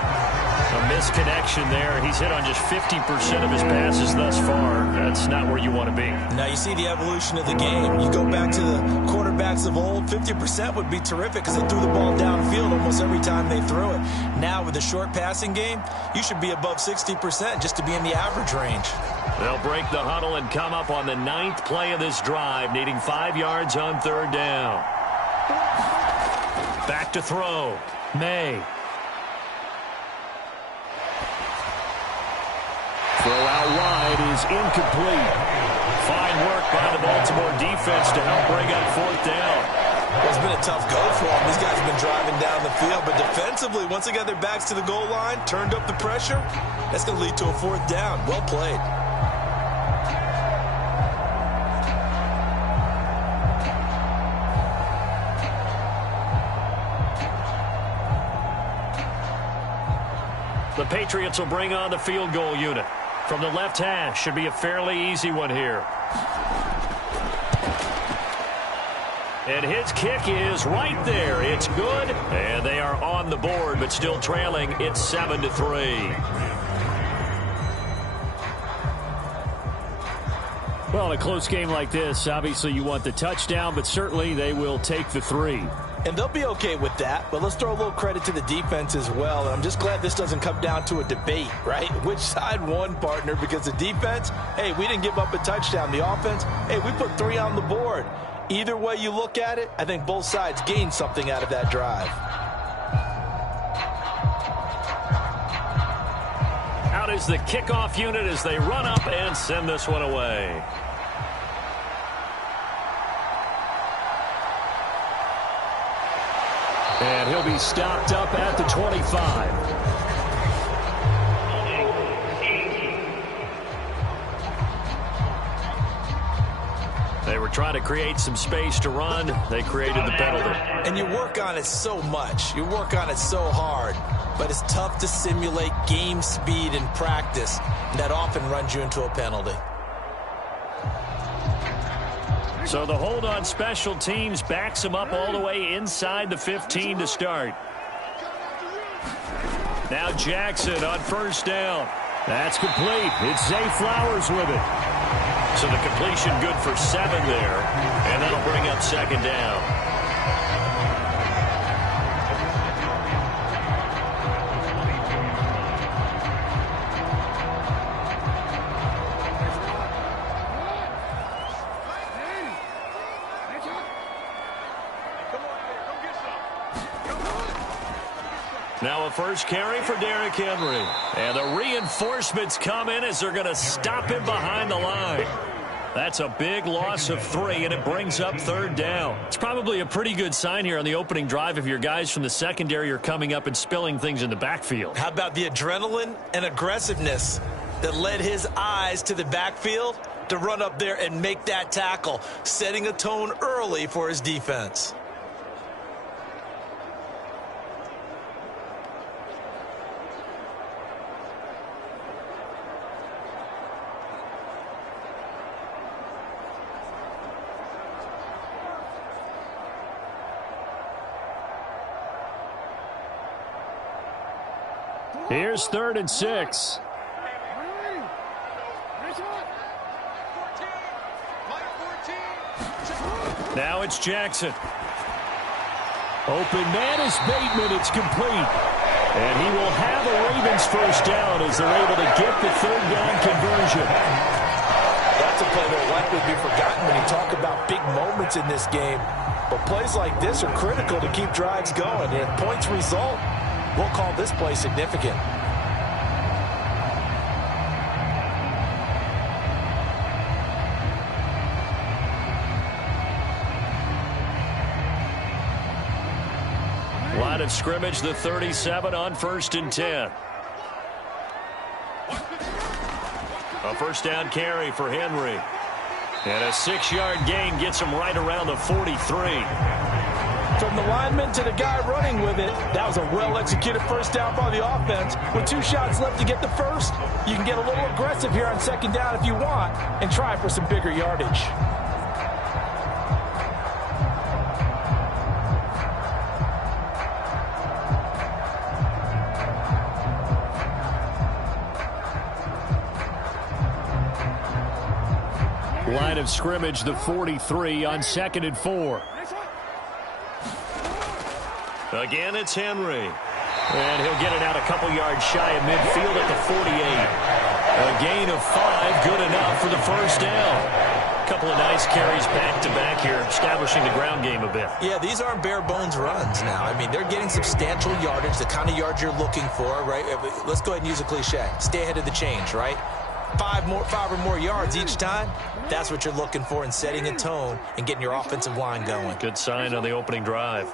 A misconnection there. He's hit on just 50% of his passes thus far. That's not where you want to be. Now you see the evolution of the game. You go back to the quarterbacks of old, 50% would be terrific because they threw the ball downfield almost every time they threw it. Now with the short passing game, you should be above 60% just to be in the average range. They'll break the huddle and come up on the 9th play of this drive, needing 5 yards on 3rd down. Back to throw. May. Throw out wide is incomplete. Fine work by the Baltimore defense to help bring up 4th down. Well, it's been a tough go for them. These guys have been driving down the field, but defensively, once they got their backs to the goal line, turned up the pressure, that's going to lead to a 4th down. Well played. The Patriots will bring on the field goal unit. From the left hash, should be a fairly easy one here. And his kick is right there. It's good, and they are on the board, but still trailing. It's 7-3. Well, in a close game like this, obviously you want the touchdown, but certainly they will take the 3. And they'll be okay with that, but let's throw a little credit to the defense as well. I'm just glad this doesn't come down to a debate, right? Which side won, partner? Because the defense, hey, we didn't give up a touchdown. The offense, hey, we put 3 on the board. Either way you look at it, I think both sides gained something out of that drive. Out is the kickoff unit as they run up and send this one away. And he'll be stopped up at the 25. They were trying to create some space to run. They created the penalty. And you work on it so much. You work on it so hard. But it's tough to simulate game speed in practice. And that often runs you into a penalty. So the hold on special teams backs him up all the way inside the 15 to start. Now Jackson on 1st down. That's complete. It's Zay Flowers with it. So the completion good for 7 there. And that'll bring up 2nd down. Now a first carry for Derrick Henry. And the reinforcements come in as they're going to stop him behind the line. That's a big loss of 3, and it brings up 3rd down. It's probably a pretty good sign here on the opening drive if your guys from the secondary are coming up and spilling things in the backfield. How about the adrenaline and aggressiveness that led his eyes to the backfield to run up there and make that tackle, setting a tone early for his defense. Here's 3rd and 6. Now it's Jackson. Open man is Bateman. It's complete. And he will have a Ravens 1st down as they're able to get the 3rd down conversion. That's a play that will likely be forgotten when you talk about big moments in this game. But plays like this are critical to keep drives going. And if points result, we'll call this play significant. Line of scrimmage, the 37 on 1st and 10. A 1st down carry for Henry. And a 6-yard gain gets him right around the 43. From the lineman to the guy running with it, that was a well-executed 1st down by the offense. With 2 shots left to get the 1st, you can get a little aggressive here on 2nd down if you want and try for some bigger yardage. Line of scrimmage, the 43 on 2nd and 4. Again, it's Henry. And he'll get it out a couple yards shy of midfield at the 48. A gain of 5, good enough for the first down. A couple of nice carries back-to-back here, establishing the ground game a bit. Yeah, these aren't bare-bones runs now. I mean, they're getting substantial yardage, the kind of yards you're looking for, right? Let's go ahead and use a cliche. Stay ahead of the change, right? 5 or more yards each time. That's what you're looking for in setting a tone and getting your offensive line going. Good sign on the opening drive.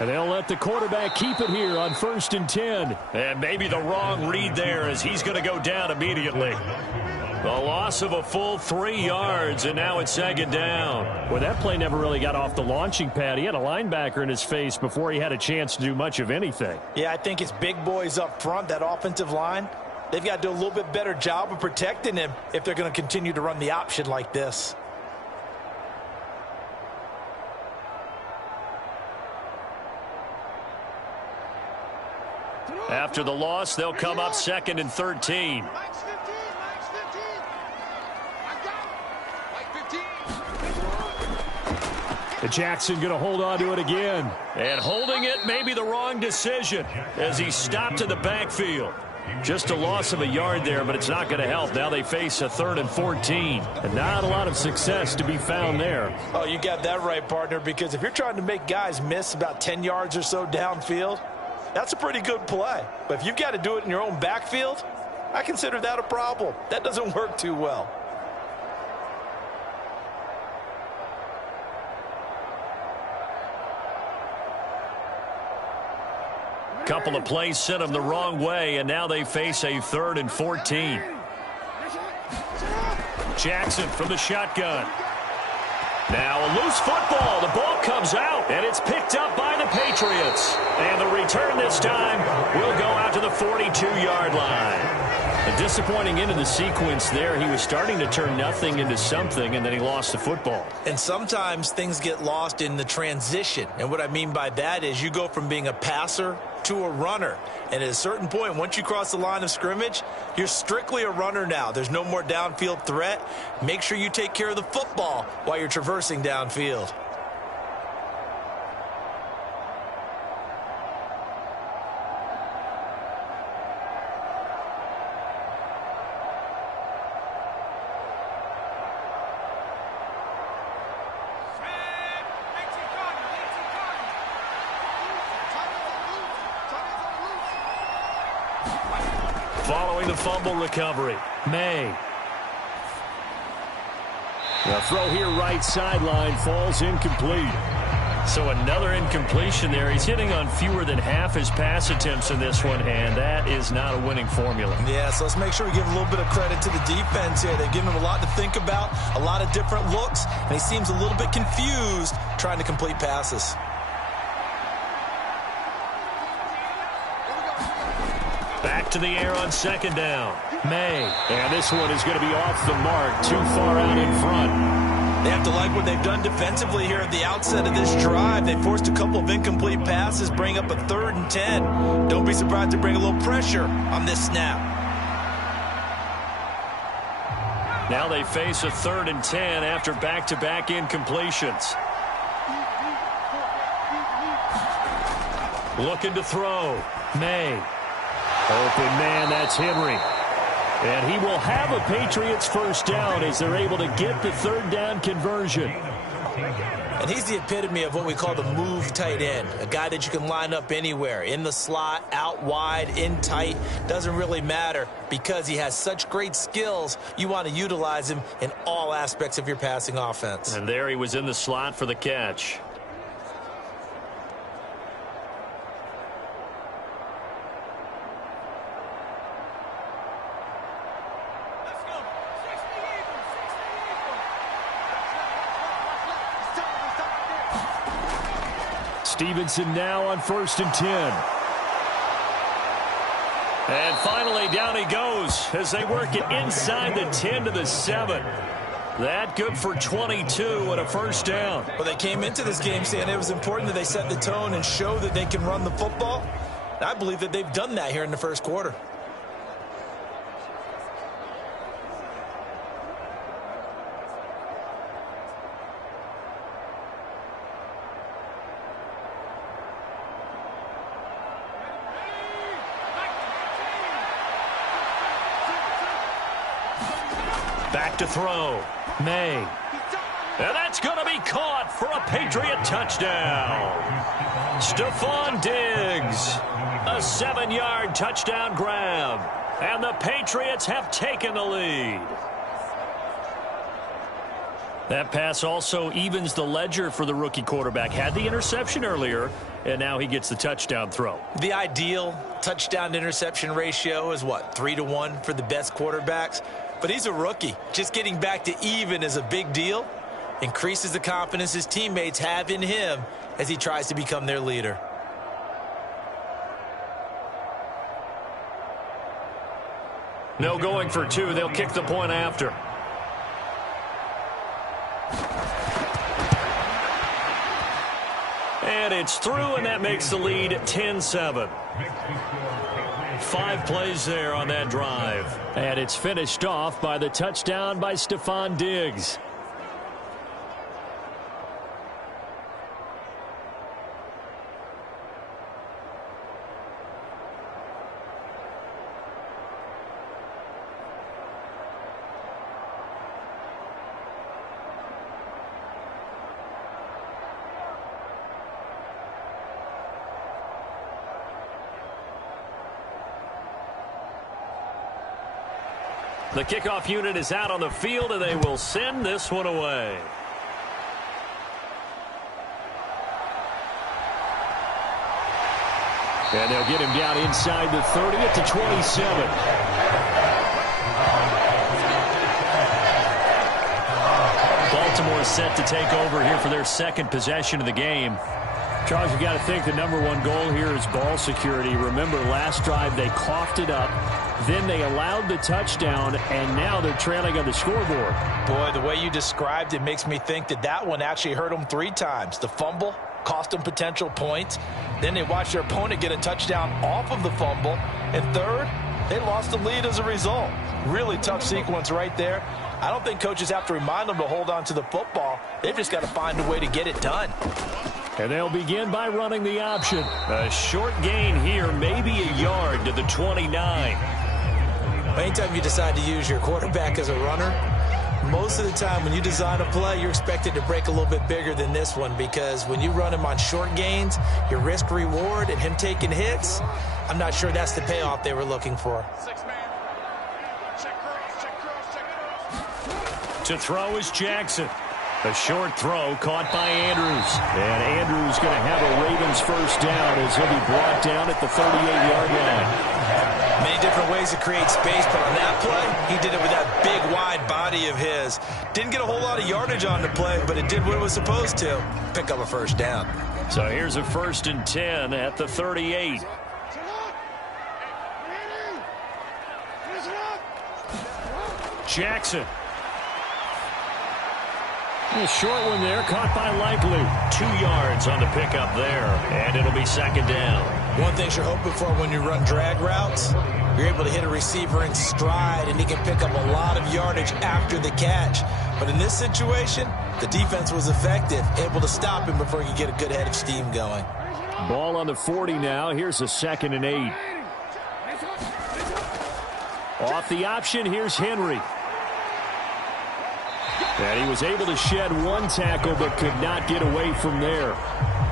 And they'll let the quarterback keep it here on 1st and 10. And maybe the wrong read there as he's going to go down immediately. The loss of a full 3 yards, and now it's 2nd down. Well, that play never really got off the launching pad. He had a linebacker in his face before he had a chance to do much of anything. Yeah, I think it's big boys up front, that offensive line. They've got to do a little bit better job of protecting him if they're going to continue to run the option like this. After the loss, they'll come up 2nd and 13. And Jackson going to hold on to it again. And holding it may be the wrong decision as he stopped in the backfield. Just a loss of a yard there, but it's not going to help. Now they face a 3rd and 14. And not a lot of success to be found there. Oh, you got that right, partner, because if you're trying to make guys miss about 10 yards or so downfield, that's a pretty good play. But if you've got to do it in your own backfield, I consider that a problem. That doesn't work too well. Couple of plays sent them the wrong way, and now they face a 3rd and 14. Jackson from the shotgun. Now a loose football. The ball comes out, and it's picked up by the Patriots. And the return this time will go out to the 42-yard line. A disappointing end of the sequence there. He was starting to turn nothing into something, and then he lost the football. And sometimes things get lost in the transition. And what I mean by that is you go from being a passer to a runner. And at a certain point, once you cross the line of scrimmage, you're strictly a runner now. There's no more downfield threat. Make sure you take care of the football while you're traversing downfield. Following the fumble recovery, May. The throw here right sideline falls incomplete. So another incompletion there. He's hitting on fewer than half his pass attempts in this one, and that is not a winning formula. Yeah, so let's make sure we give a little bit of credit to the defense here. They've given him a lot to think about, a lot of different looks, and he seems a little bit confused trying to complete passes. Back to the air on 2nd down. May. And this one is going to be off the mark, too far out in front. They have to like what they've done defensively here at the outset of this drive. They forced a couple of incomplete passes, bring up a 3rd and 10. Don't be surprised to bring a little pressure on this snap. Now they face a 3rd and 10 after back-to-back incompletions. Looking to throw. May. Open man, that's Henry. And he will have a Patriots first down as they're able to get the 3rd down conversion. And he's the epitome of what we call the move tight end, a guy that you can line up anywhere, in the slot, out wide, in tight, doesn't really matter because he has such great skills. You want to utilize him in all aspects of your passing offense. And there he was in the slot for the catch. Stevenson now on 1st and 10. And finally, down he goes as they work it inside the 10 to the 7. That good for 22 and a first down. Well, they came into this game saying it was important that they set the tone and show that they can run the football. And I believe that they've done that here in the first quarter. Back to throw. May. And that's going to be caught for a Patriot touchdown. Stephon Diggs. A 7-yard touchdown grab. And the Patriots have taken the lead. That pass also evens the ledger for the rookie quarterback. Had the interception earlier, and now he gets the touchdown throw. The ideal touchdown-interception ratio is what, 3-to-1 for the best quarterbacks? But he's a rookie. Just getting back to even is a big deal. Increases the confidence his teammates have in him as he tries to become their leader. No going for two. They'll kick the point after. And it's through, and that makes the lead 10-7. 5 plays there on that drive. And it's finished off by the touchdown by Stephon Diggs. The kickoff unit is out on the field, and they will send this one away. And they'll get him down inside the 30 at the 27. Baltimore set to take over here for their second possession of the game. Charles, you got to think the #1 goal here is ball security. Remember, last drive they coughed it up. Then they allowed the touchdown, and now they're trailing on the scoreboard. Boy, the way you described it makes me think that that one actually hurt them 3 times. The fumble cost them potential points. Then they watched their opponent get a touchdown off of the fumble. And third, they lost the lead as a result. Really tough sequence right there. I don't think coaches have to remind them to hold on to the football. They've just got to find a way to get it done. And they'll begin by running the option. A short gain here, maybe a yard to the 29. Anytime you decide to use your quarterback as a runner, most of the time when you design a play, you're expected to break a little bit bigger than this one, because when you run him on short gains, your risk-reward and him taking hits, I'm not sure that's the payoff they were looking for. To throw is Jackson. A short throw caught by Andrews. And Andrews going to have a Ravens first down as he'll be brought down at the 38-yard line. Many different ways to create space, but on that play, he did it with that big, wide body of his. Didn't get a whole lot of yardage on the play, but it did what it was supposed to. Pick up a first down. So here's a 1st and 10 at the 38. Jackson. A short one there, caught by Likely. 2 yards on the pickup there, and it'll be 2nd down. One thing you're hoping for when you run drag routes, you're able to hit a receiver in stride, and he can pick up a lot of yardage after the catch. But in this situation, the defense was effective, able to stop him before he could get a good head of steam going. Ball on the 40 now. Here's a 2nd and 8. Off the option, here's Henry. And he was able to shed 1 tackle but could not get away from there.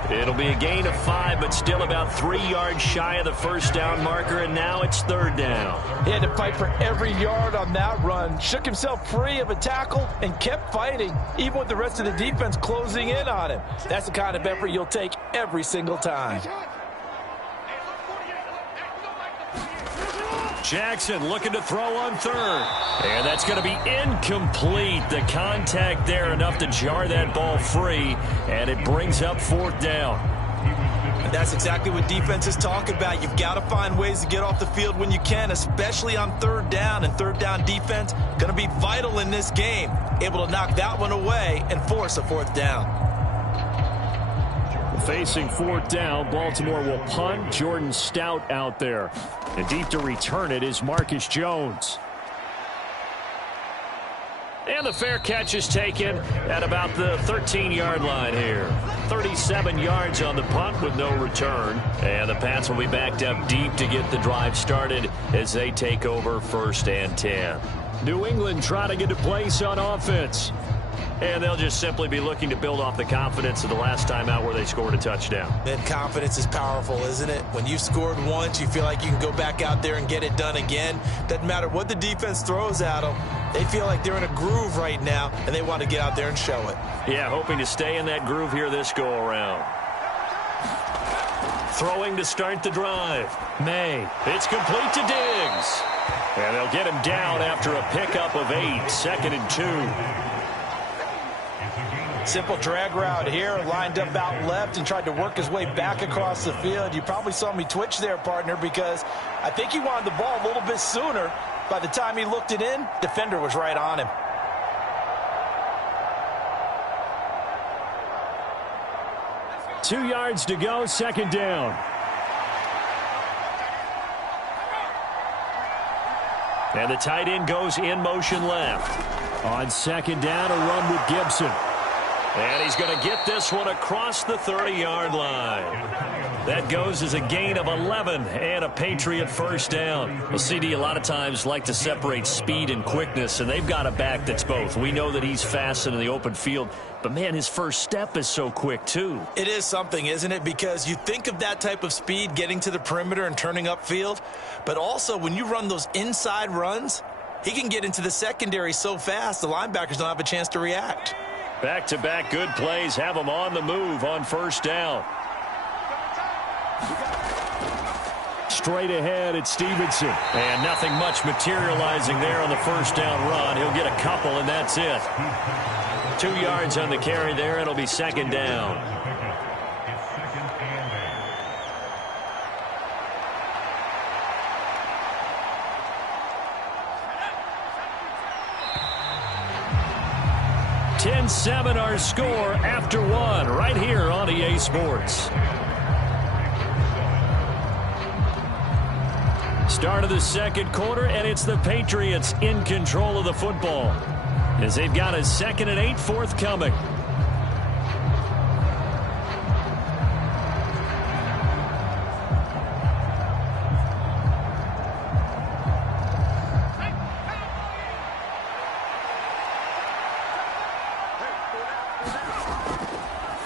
It'll be a gain of 5, but still about 3 yards shy of the first down marker, and now it's 3rd down. He had to fight for every yard on that run, shook himself free of a tackle, and kept fighting, even with the rest of the defense closing in on him. That's the kind of effort you'll take every single time. Jackson looking to throw on 3rd. And that's going to be incomplete. The contact there enough to jar that ball free, and it brings up 4th down. And that's exactly what defenses talk about. You've got to find ways to get off the field when you can, especially on 3rd down. And 3rd down defense going to be vital in this game. Able to knock that one away and force a 4th down. Facing fourth down, Baltimore will punt. Jordan Stout out there. And deep to return it is Marcus Jones. And the fair catch is taken at about the 13-yard line here. 37 yards on the punt with no return. And the Pats will be backed up deep to get the drive started as they take over 1st and 10. New England trying to get to place on offense. And they'll just simply be looking to build off the confidence of the last time out where they scored a touchdown. And confidence is powerful, isn't it? When you've scored once, you feel like you can go back out there and get it done again. Doesn't matter what the defense throws at them. They feel like they're in a groove right now, and they want to get out there and show it. Yeah, hoping to stay in that groove here this go-around. Throwing to start the drive. May. It's complete to Diggs. And they'll get him down after a pickup of 8. 2nd and 2. Simple drag route here, lined up out left and tried to work his way back across the field. You probably saw me twitch there, partner, because I think he wanted the ball a little bit sooner. By the time he looked it in, defender was right on him. Two yards to go, 2nd down. And the tight end goes in motion left. On 2nd down, a run with Gibson. And he's going to get this one across the 30-yard line. That goes as a gain of 11 and a Patriot 1st down. Well, CD a lot of times like to separate speed and quickness, and they've got a back that's both. We know that he's fast in the open field, but, man, his first step is so quick, too. It is something, isn't it? Because you think of that type of speed getting to the perimeter and turning upfield, but also when you run those inside runs, he can get into the secondary so fast the linebackers don't have a chance to react. Back-to-back good plays have them on the move on 1st down. Straight ahead, it's Stevenson. And nothing much materializing there on the 1st down run. He'll get a couple, and that's it. 2 yards on the carry there. It'll be 2nd down. $10-7 our score after 1 right here on EA Sports. Start of the 2nd quarter, and it's the Patriots in control of the football as they've got a 2nd and 8 forthcoming.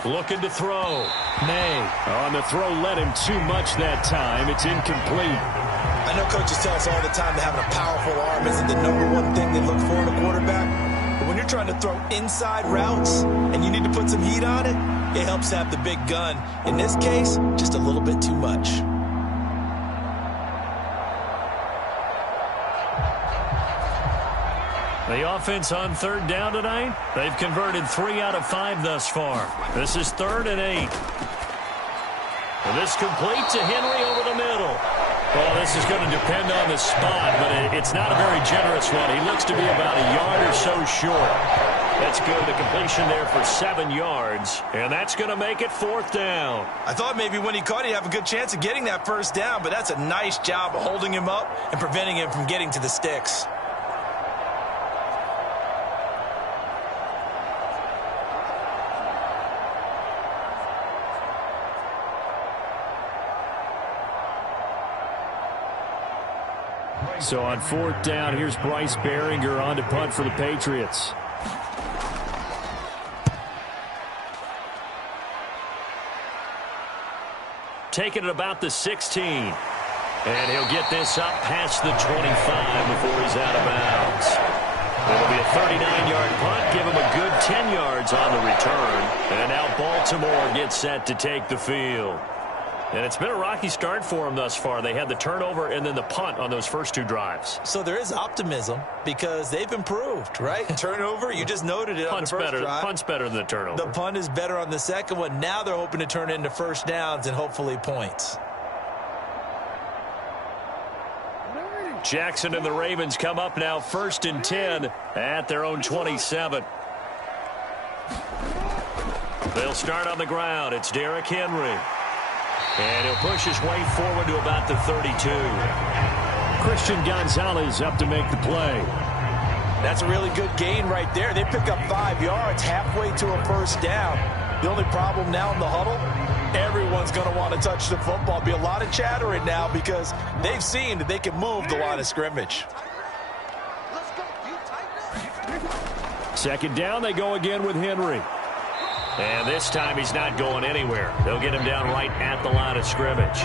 Looking to throw. May. On the throw, led him too much that time. It's incomplete. I know coaches tell us all the time that having a powerful arm isn't the #1 thing they look for in a quarterback. But when you're trying to throw inside routes and you need to put some heat on it, it helps to have the big gun. In this case, just a little bit too much. The offense on 3rd down tonight, they've converted 3 out of 5 thus far. This is 3rd and 8. And this complete to Henry over the middle. Well, this is going to depend on the spot, but it's not a very generous one. He looks to be about a yard or so short. That's good. The completion there for 7 yards, and that's going to make it 4th down. I thought maybe when he caught it, he'd have a good chance of getting that 1st down, but that's a nice job of holding him up and preventing him from getting to the sticks. So on 4th down, here's Bryce Behringer on to punt for the Patriots. Taking it about the 16. And he'll get this up past the 25 before he's out of bounds. It'll be a 39-yard punt, give him a good 10 yards on the return. And now Baltimore gets set to take the field. And it's been a rocky start for them thus far. They had the turnover and then the punt on those first 2 drives. So there is optimism because they've improved, right? Turnover, you just noted it on the first drive. Punt's better than the turnover. The punt is better on the second one. Now they're hoping to turn it into 1st downs and hopefully points. Jackson and the Ravens come up now 1st and 10 at their own 27. They'll start on the ground. It's Derrick Henry. And he'll push his way forward to about the 32. Christian Gonzalez up to make the play. That's a really good gain right there. They pick up 5 yards halfway to a first down. The only problem now in the huddle, everyone's going to want to touch the football. Be a lot of chattering now because they've seen that they can move the line of scrimmage. Second down, they go again with Henry. And this time he's not going anywhere. They'll get him down right at the line of scrimmage.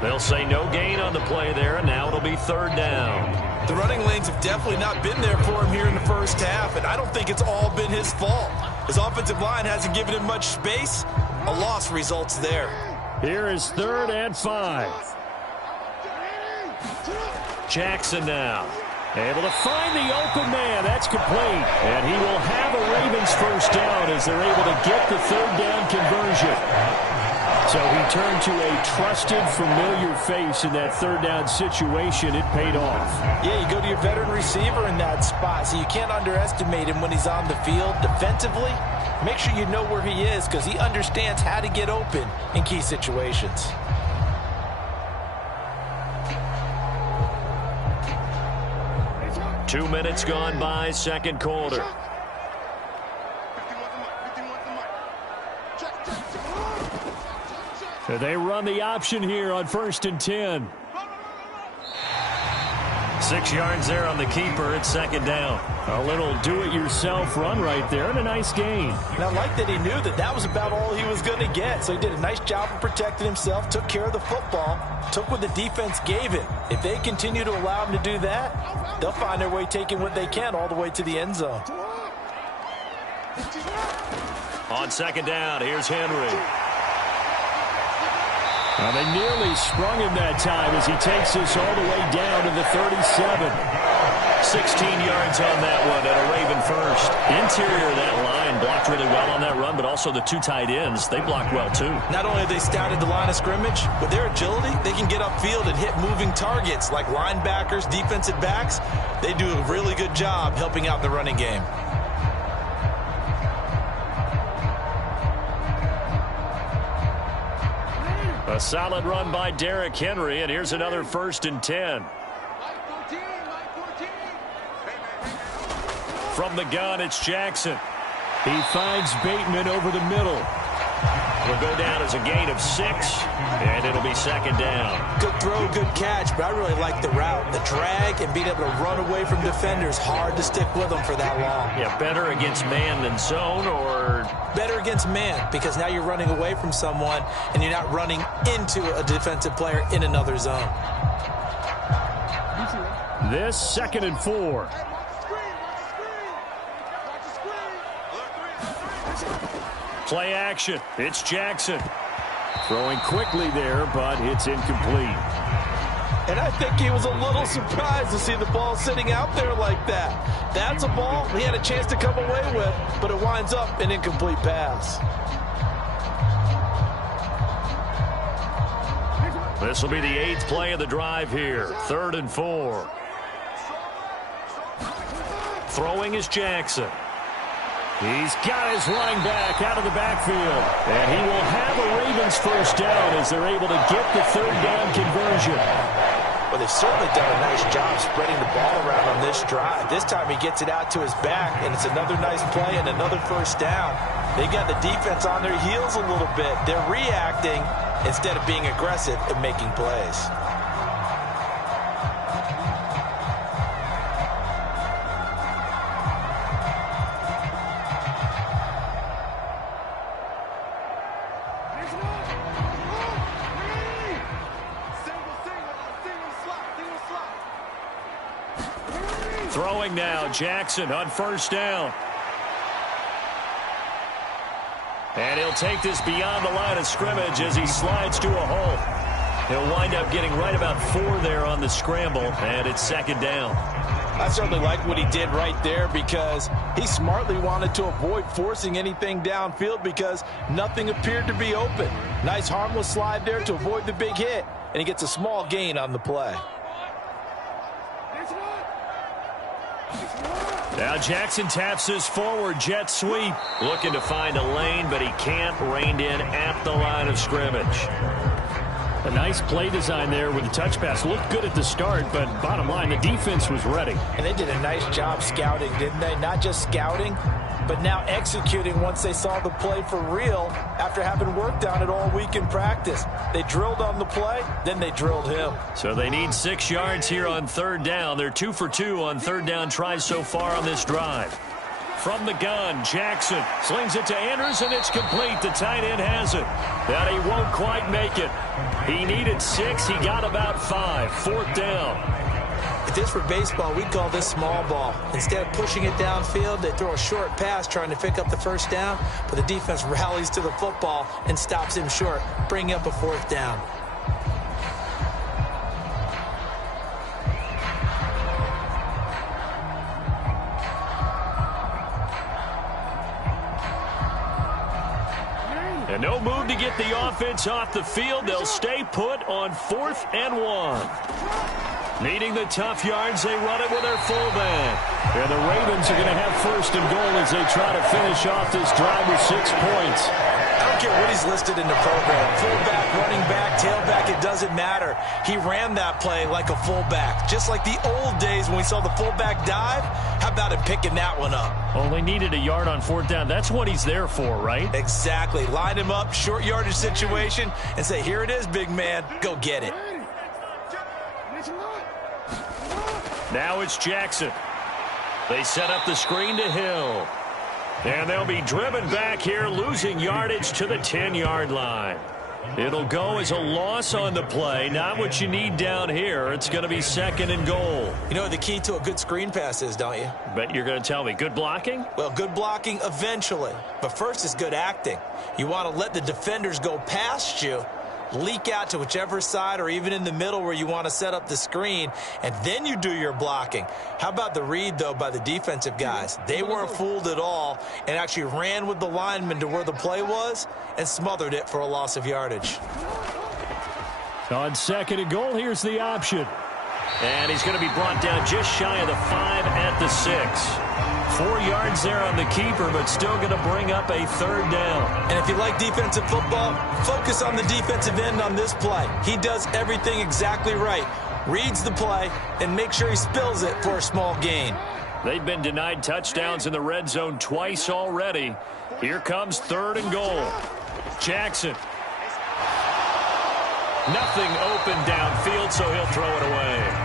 They'll say no gain on the play there, and now it'll be third down. The running lanes have definitely not been there for him here in the first half, and I don't think it's all been his fault. His offensive line hasn't given him much space. A loss results there. Here is 3rd and 5. Jackson now. Able to find the open man. That's complete. And he will have a Ravens first down as they're able to get the third down conversion. So he turned to a trusted, familiar face in that third down situation. It paid off. Yeah, you go to your veteran receiver in that spot, so you can't underestimate him when he's on the field defensively. Make sure you know where he is because he understands how to get open in key situations. Two minutes gone by, second quarter. They run the option here on 1st and 10. 6 yards there on the keeper. It's second down. A little do-it-yourself run right there and a nice gain. And I like that he knew that that was about all he was going to get. So he did a nice job of protecting himself, took care of the football, took what the defense gave him. If they continue to allow him to do that, they'll find their way taking what they can all the way to the end zone. On second down, here's Henry. Well, they nearly sprung him that time as he takes this all the way down to the 37. 16 yards on that one and a Raven first. Interior of that line blocked really well on that run, but also the two tight ends, they blocked well too. Not only have they scouted the line of scrimmage, with their agility, they can get upfield and hit moving targets like linebackers, defensive backs. They do a really good job helping out the running game. A solid run by Derrick Henry, and here's another 1st and 10. From the gun, it's Jackson. He finds Bateman over the middle. Will go down as a gain of 6, and it'll be second down. Good throw, good catch, but I really like the route. The drag and being able to run away from defenders, hard to stick with them for that long. Yeah, better against man than zone, or? Better against man, because now you're running away from someone, and you're not running into a defensive player in another zone. This 2nd and 4. Play action. It's Jackson. Throwing quickly there, but it's incomplete. And I think he was a little surprised to see the ball sitting out there like that. That's a ball he had a chance to come away with, but it winds up an incomplete pass. This will be the 8th play of the drive here. 3rd and 4. Throwing is Jackson. He's got his running back out of the backfield. And he will have a Ravens first down as they're able to get the third down conversion. Well, they've certainly done a nice job spreading the ball around on this drive. This time he gets it out to his back, and it's another nice play and another first down. They've got the defense on their heels a little bit. They're reacting instead of being aggressive and making plays. Throwing now, Jackson on first down. And he'll take this beyond the line of scrimmage as he slides to a hole. He'll wind up getting right about 4 there on the scramble, and it's second down. I certainly like what he did right there because he smartly wanted to avoid forcing anything downfield because nothing appeared to be open. Nice harmless slide there to avoid the big hit, and he gets a small gain on the play. Now Jackson taps his forward jet sweep. Looking to find a lane, but he can't. Reined in at the line of scrimmage. A nice play design there with the touch pass. Looked good at the start, but bottom line, the defense was ready. And they did a nice job scouting, didn't they? Not just scouting, but now executing once they saw the play for real after having worked on it all week in practice. They drilled on the play, then they drilled him. So they need 6 yards here on third down. They're 2 for 2 on third down tries so far on this drive. From the gun, Jackson slings it to Andrews, and it's complete. The tight end has it. But he won't quite make it. He needed 6. He got about 5. Fourth down. If this were baseball, we'd call this small ball. Instead of pushing it downfield, they throw a short pass trying to pick up the first down, but the defense rallies to the football and stops him short, bringing up a fourth down. And no move to get the offense off the field. They'll stay put on 4th and 1. Needing the tough yards, they run it with their fullback. And the Ravens are going to have 1st and goal as they try to finish off this drive with 6 points. I don't care what he's listed in the program. Fullback, running back, tailback, it doesn't matter. He ran that play like a fullback. Just like the old days when we saw the fullback dive. How about him picking that one up? Well, they needed a yard on 4th down. That's what he's there for, right? Exactly. Line him up, short yardage situation, and say, here it is, big man. Go get it. Now it's Jackson. They set up the screen to Hill. And they'll be driven back here, losing yardage to the 10-yard line. It'll go as a loss on the play. Not what you need down here. It's going to be 2nd and goal. You know what the key to a good screen pass is, don't you? Bet you're going to tell me. Good blocking? Well, good blocking eventually. But first is good acting. You want to let the defenders go past you, leak out to whichever side or even in the middle where you want to set up the screen, and then you do your blocking. How about the read, though, by the defensive guys? They weren't fooled at all and actually ran with the lineman to where the play was and smothered it for a loss of yardage. On 2nd and goal, here's the option. And he's going to be brought down just shy of the 5 at the 6. 4 yards there on the keeper, but still going to bring up a 3rd down. And if you like defensive football, focus on the defensive end on this play. He does everything exactly right. Reads the play and makes sure he spills it for a small gain. They've been denied touchdowns in the red zone twice already. Here comes 3rd and goal. Jackson. Nothing open downfield, so he'll throw it away.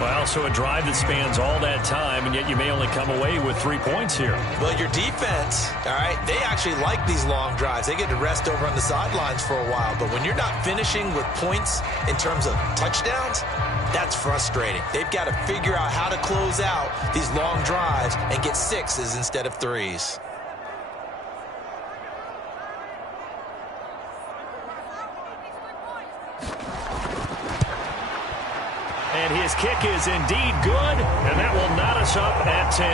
Well, so a drive that spans all that time, and yet you may only come away with 3 points here. Well, your defense, all right, they actually like these long drives. They get to rest over on the sidelines for a while. But when you're not finishing with points in terms of touchdowns, that's frustrating. They've got to figure out how to close out these long drives and get 6s instead of 3s. And his kick is indeed good, and that will knot us up at 10.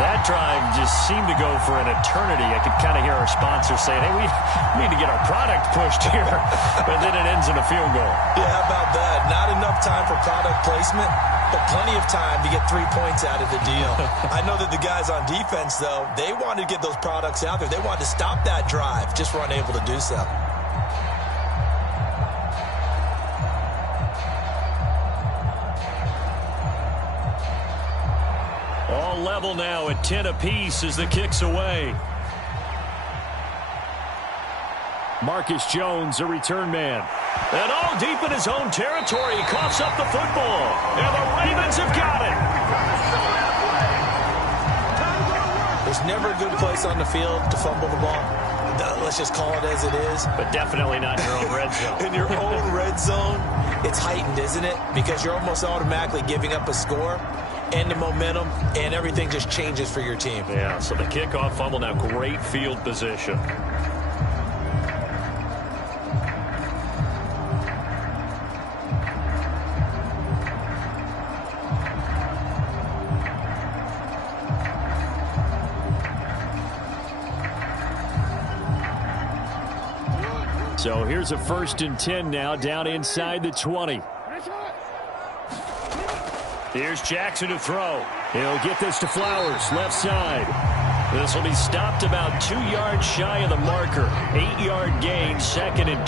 That drive just seemed to go for an eternity. I could kind of hear our sponsor saying, hey, we need to get our product pushed here. But then it ends in a field goal. Yeah, how about that? Not enough time for product placement, but plenty of time to get 3 points out of the deal. I know that the guys on defense, though, they wanted to get those products out there. They wanted to stop that drive, just were unable to do so. All level now at 10 apiece as the kick's away. Marcus Jones, a return man. And all deep in his own territory, he coughs up the football. And the Ravens have got it. There's never a good place on the field to fumble the ball. Let's just call it as it is. But definitely not in your own red zone. In your own red zone, it's heightened, isn't it? Because you're almost automatically giving up a score and the momentum, and everything just changes for your team. Yeah, so the kickoff fumble now, great field position. So here's a 1st and 10 now down inside the 20. Here's Jackson to throw. He'll get this to Flowers, left side. This will be stopped about 2 yards shy of the marker. 8-yard gain, 2nd and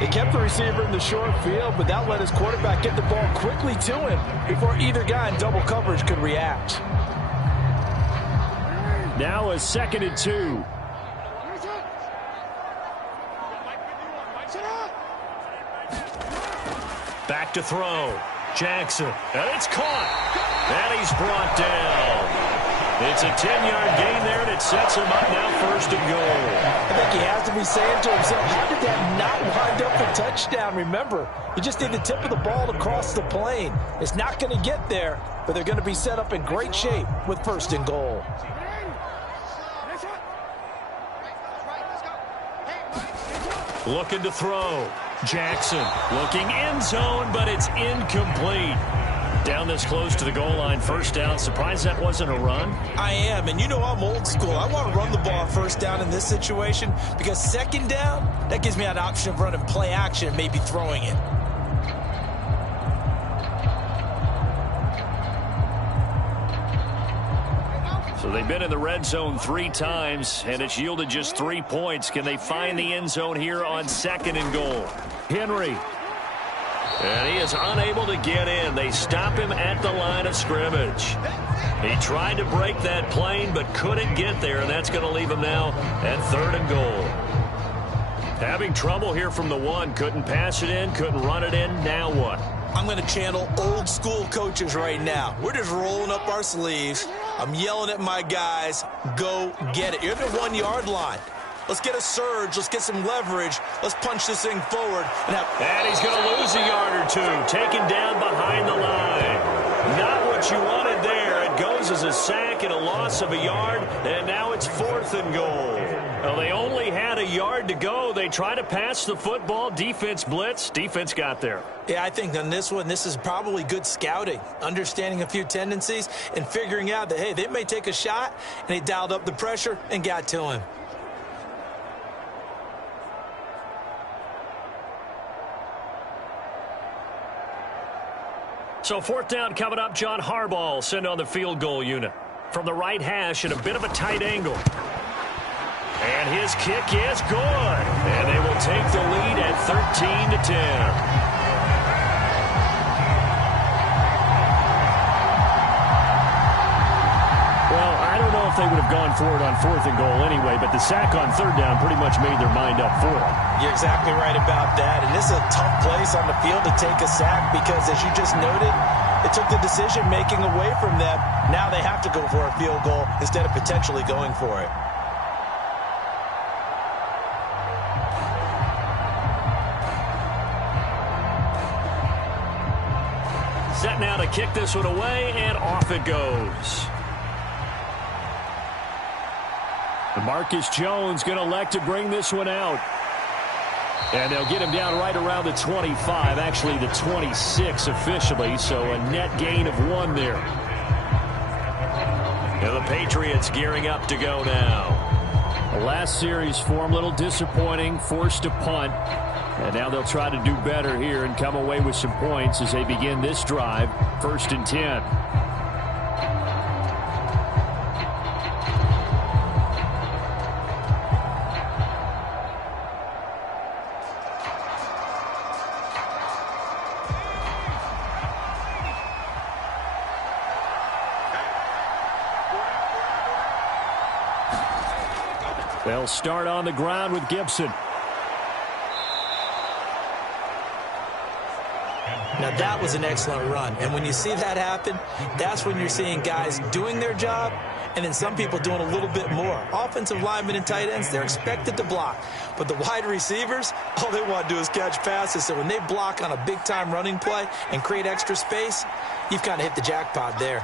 2. He kept the receiver in the short field, but that let his quarterback get the ball quickly to him before either guy in double coverage could react. Now a 2nd and 2. Back to throw. Jackson. And it's caught. And he's brought down. It's a 10-yard gain there, and it sets him up now 1st and goal. I think he has to be saying to himself, how did that not wind up a touchdown? Remember, you just need the tip of the ball to cross the plane. It's not going to get there, but they're going to be set up in great shape with 1st and goal. Looking to throw. Jackson looking end zone, but it's incomplete. Down this close to the goal line, 1st down. Surprised that wasn't a run? I am, and you know I'm old school. I want to run the ball on 1st down in this situation because 2nd down, that gives me an option of running play action and maybe throwing it. So they've been in the red zone 3 times, and it's yielded just 3 points. Can they find the end zone here on 2nd and goal? Henry. And he is unable to get in. They stop him at the line of scrimmage. He tried to break that plane but couldn't get there, and that's going to leave him now at 3rd and goal. Having trouble here from the 1. Couldn't pass it in, couldn't run it in. Now what? I'm going to channel old school coaches right now. We're just rolling up our sleeves. I'm yelling at my guys, go get it. You're at the 1-yard line. Let's get a surge. Let's get some leverage. Let's punch this thing forward. And he's going to lose a yard or 2. Taken down behind the line. Not what you wanted there. It goes as a sack and a loss of a yard. And now it's 4th and goal. Well, they only had a yard to go. They try to pass the football. Defense blitz. Defense got there. Yeah, I think on this one, this is probably good scouting, understanding a few tendencies and figuring out that, hey, they may take a shot, and they dialed up the pressure and got to him. So 4th down coming up. John Harbaugh sent on the field goal unit. From the right hash at a bit of a tight angle. And his kick is good. And they will take the lead at 13-10. If they would have gone for it on 4th and goal anyway, but the sack on 3rd down pretty much made their mind up for it. You're exactly right about that, and this is a tough place on the field to take a sack because, as you just noted, it took the decision-making away from them. Now they have to go for a field goal instead of potentially going for it. Set now to kick this one away, and off it goes. Marcus Jones going to elect to bring this one out. And they'll get him down right around the 25, actually the 26 officially, so a net gain of 1 there. And the Patriots gearing up to go now. The last series for him, a little disappointing, forced a punt. And now they'll try to do better here and come away with some points as they begin this drive, 1st and 10. They'll start on the ground with Gibson. Now, that was an excellent run. And when you see that happen, that's when you're seeing guys doing their job and then some people doing a little bit more. Offensive linemen and tight ends, they're expected to block. But the wide receivers, all they want to do is catch passes. So when they block on a big-time running play and create extra space, you've kind of hit the jackpot there.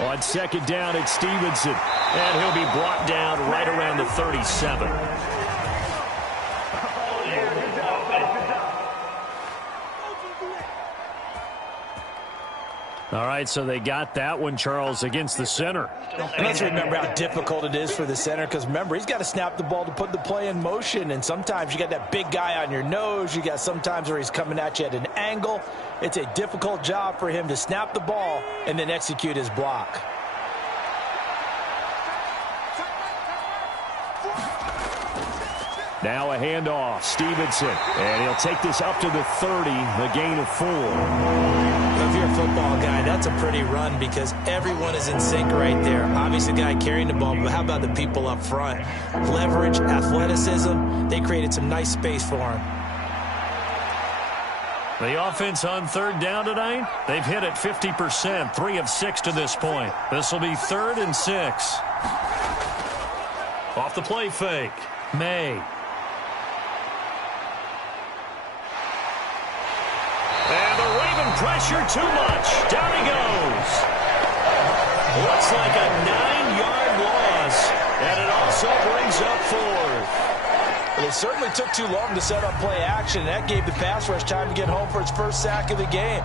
On 2nd down, it's Stevenson. And he'll be brought down right around the 37. All right, so they got that one, Charles, against the center. And let's remember how difficult it is for the center, because remember, he's got to snap the ball to put the play in motion, and sometimes you got that big guy on your nose. You got sometimes where he's coming at you at an angle. It's a difficult job for him to snap the ball and then execute his block. Now a handoff, Stevenson, and he'll take this up to the 30, a gain of 4. If you're a football guy, that's a pretty run because everyone is in sync right there. Obviously, the guy carrying the ball, but how about the people up front? Leverage, athleticism, they created some nice space for him. The offense on third down tonight, they've hit it 50%, 3 of 6 to this point. This will be 3rd and 6. Off the play fake, May. And the Raven pressure too much. Down he goes. Looks like a 9-yard loss, and it also brings up 4th. Well, it certainly took too long to set up play action, and that gave the pass rush time to get home for its first sack of the game.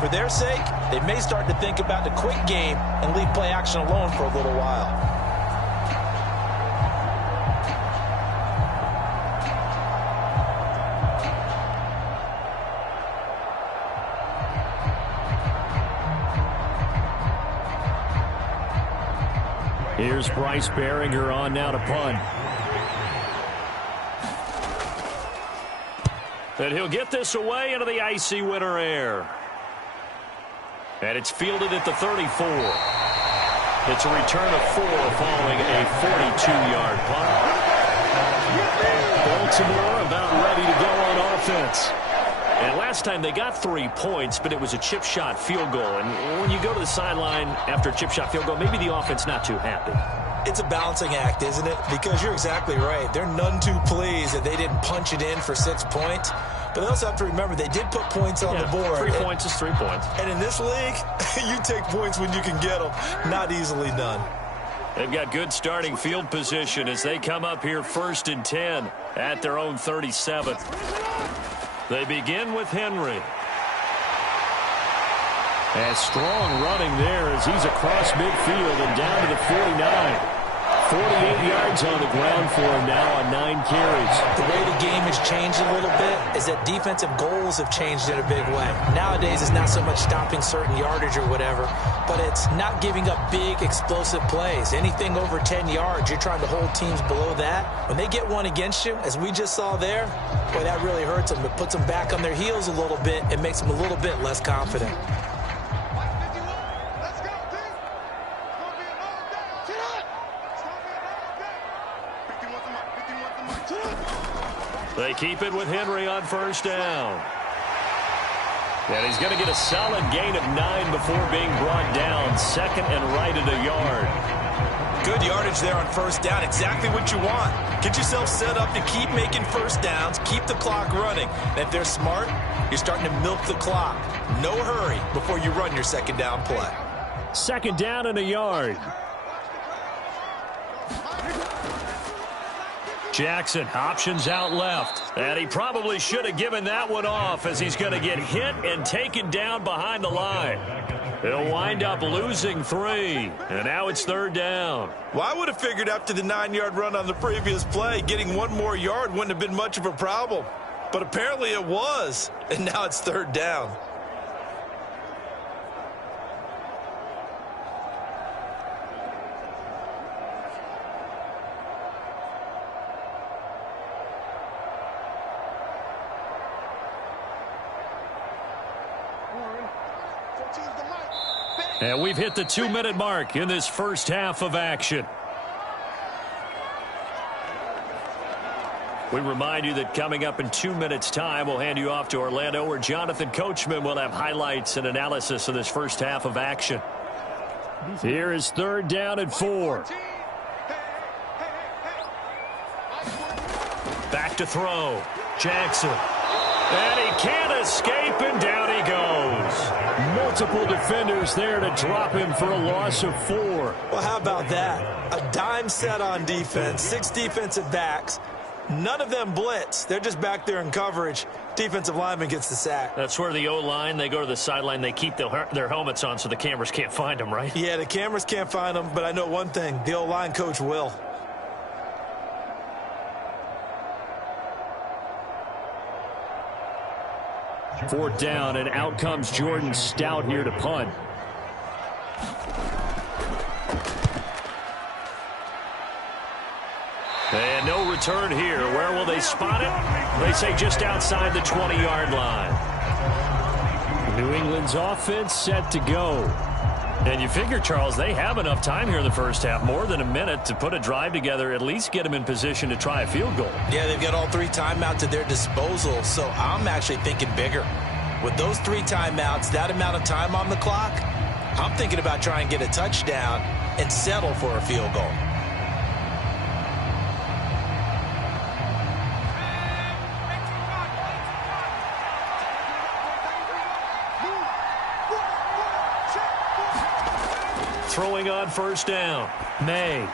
For their sake, they may start to think about the quick game and leave play action alone for a little while. Here's Bryce Behringer on now to punt. And he'll get this away into the icy winter air. And it's fielded at the 34. It's a return of 4 following a 42-yard punt. Baltimore about ready to go on offense. And last time they got 3 points, but it was a chip shot field goal. And when you go to the sideline after a chip shot field goal, maybe the offense not too happy. It's a balancing act, isn't it? Because you're exactly right. They're none too pleased that they didn't punch it in for 6 points. But they also have to remember they did put points on the board. 3 points is 3 points. And in this league, you take points when you can get them. Not easily done. They've got good starting field position as they come up here 1st and 10 at their own 37. They begin with Henry. And strong running there as he's across midfield and down to the 49. 48 yards on the ground for him now on 9 carries. The way the game has changed a little bit is that defensive goals have changed in a big way. Nowadays, it's not so much stopping certain yardage or whatever, but it's not giving up big, explosive plays. Anything over 10 yards, you're trying to hold teams below that. When they get one against you, as we just saw there, boy, that really hurts them. It puts them back on their heels a little bit. It makes them a little bit less confident. They keep it with Henry on 1st down. And he's going to get a solid gain of 9 before being brought down. 2nd and right at a yard. Good yardage there on 1st down. Exactly what you want. Get yourself set up to keep making 1st downs. Keep the clock running. And if they're smart, you're starting to milk the clock. No hurry before you run your 2nd down play. 2nd down and a yard. Jackson, options out left. And he probably should have given that one off as he's going to get hit and taken down behind the line. He'll wind up losing 3. And now it's 3rd down. Well, I would have figured after the 9-yard run on the previous play, getting 1 more yard wouldn't have been much of a problem. But apparently it was. And now it's 3rd down. And we've hit the 2-minute mark in this first half of action. We remind you that coming up in 2 minutes' time, we'll hand you off to Orlando, where Jonathan Coachman will have highlights and analysis of this first half of action. Here is 3rd down and 4. Back to throw. Jackson. And he can't escape, and down he goes. Multiple defenders there to drop him for a loss of 4. Well, how about that? A dime set on defense, 6 defensive backs. None of them blitz. They're just back there in coverage. Defensive lineman gets the sack. That's where the O-line, they go to the sideline, they keep their helmets on so the cameras can't find them, right? Yeah, the cameras can't find them, but I know one thing. The O-line coach will. Fourth down, and out comes Jordan Stout here to punt. And no return here. Where will they spot it? They say just outside the 20-yard line. New England's offense set to go. And you figure, Charles, they have enough time here in the first half, more than a minute, to put a drive together, at least get them in position to try a field goal. Yeah, they've got all 3 timeouts at their disposal, so I'm actually thinking bigger. With those 3 timeouts, that amount of time on the clock, I'm thinking about trying to get a touchdown and settle for a field goal. Throwing on first down. May.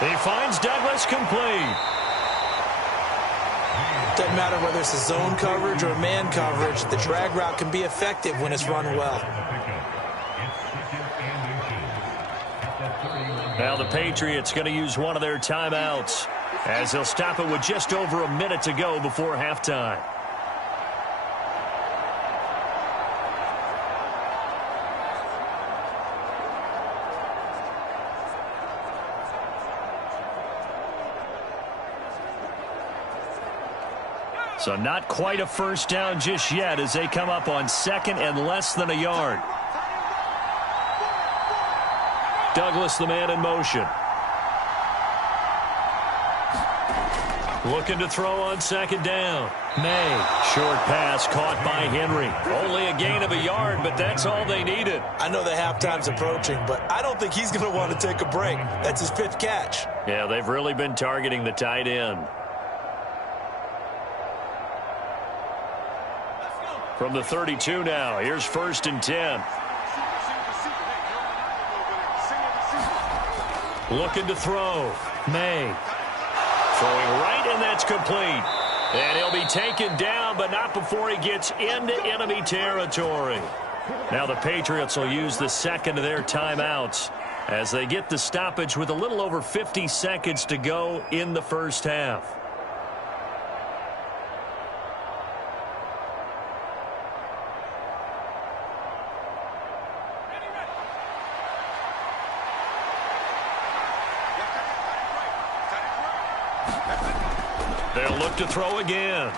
He finds Douglas complete. Doesn't matter whether it's a zone coverage or man coverage, the drag route can be effective when it's run well. Now the Patriots going to use one of their timeouts as they'll stop it with just over a minute to go before halftime. So not quite a first down just yet as they come up on second and less than a yard. Douglas, the man in motion. Looking to throw on second down. May. Short pass caught by Henry. Only a gain of a yard, but that's all they needed. I know the halftime's approaching, but I don't think he's going to want to take a break. That's his 5th catch. Yeah, they've really been targeting the tight end. From the 32 now, here's 1st and 10. Looking to throw. May. Throwing right, and that's complete. And he'll be taken down, but not before he gets into enemy territory. Now the Patriots will use the second of their timeouts as they get the stoppage with a little over 50 seconds to go in the first half. They'll look to throw again.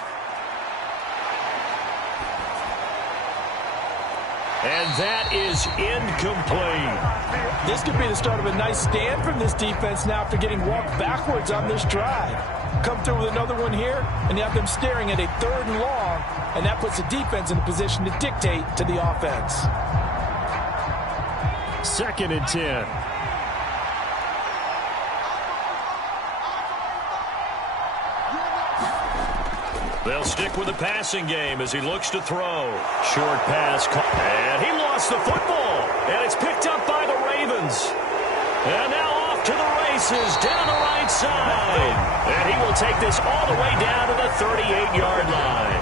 And that is incomplete. This could be the start of a nice stand from this defense now after getting walked backwards on this drive. Come through with another one here, and you have them staring at a 3rd and long, and that puts the defense in a position to dictate to the offense. 2nd and 10. They'll stick with the passing game as he looks to throw. Short pass. And he lost the football. And it's picked up by the Ravens. And now off to the races down the right side. And he will take this all the way down to the 38-yard line.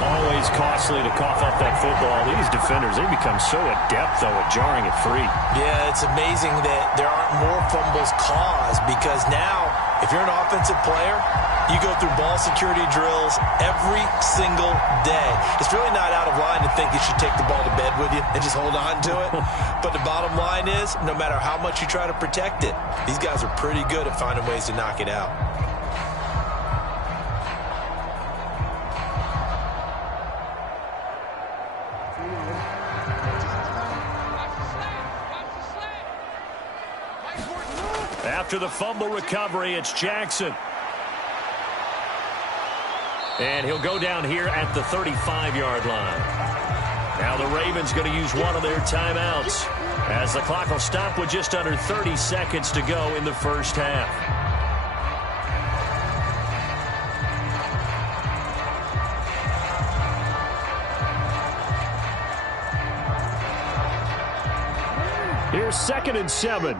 Always costly to cough up that football. These defenders, they become so adept, though, at jarring it free. Yeah, it's amazing that there aren't more fumbles caused because now, if you're an offensive player, you go through ball security drills every single day. It's really not out of line to think you should take the ball to bed with you and just hold on to it. But the bottom line is, no matter how much you try to protect it, these guys are pretty good at finding ways to knock it out. After the fumble recovery, it's Jackson. And he'll go down here at the 35-yard line. Now the Ravens going to use one of their timeouts as the clock will stop with just under 30 seconds to go in the first half. Here's 2nd and 7.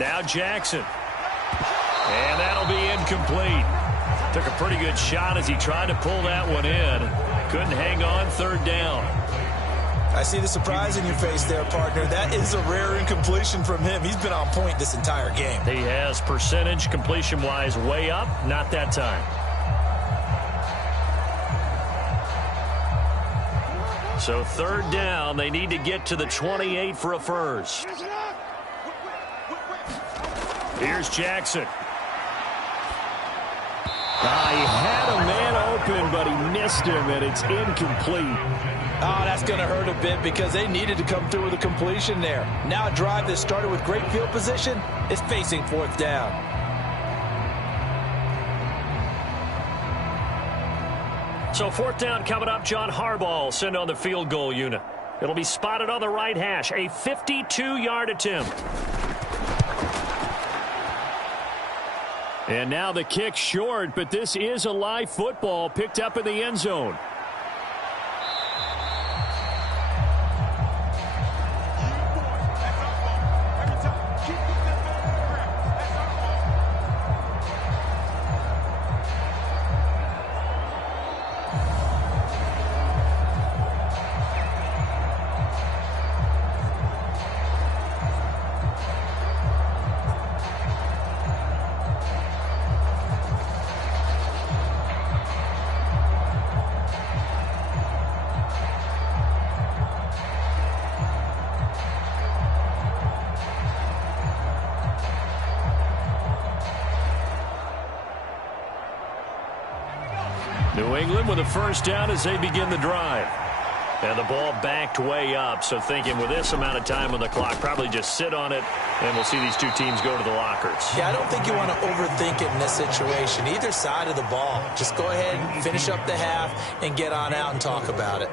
Now Jackson. And that'll be incomplete. Took a pretty good shot as he tried to pull that one in. Couldn't hang on, third down. I see the surprise in your face there, partner. That is a rare incompletion from him. He's been on point this entire game. He has percentage completion-wise way up, not that time. So third down, they need to get to the 28 for a first. Here's Jackson. He had a man open, but he missed him, and it's incomplete. Oh, that's going to hurt a bit because they needed to come through with a completion there. Now a drive that started with great field position is facing fourth down. So fourth down coming up. John Harbaugh will send on the field goal unit. It'll be spotted on the right hash. A 52-yard attempt. And now the kick short, but this is a live football picked up in the end zone. New England with a first down as they begin the drive. And the ball backed way up, so thinking with this amount of time on the clock, probably just sit on it, and we'll see these two teams go to the lockers. Yeah, I don't think you want to overthink it in this situation. Either side of the ball. Just go ahead and finish up the half and get on out and talk about it.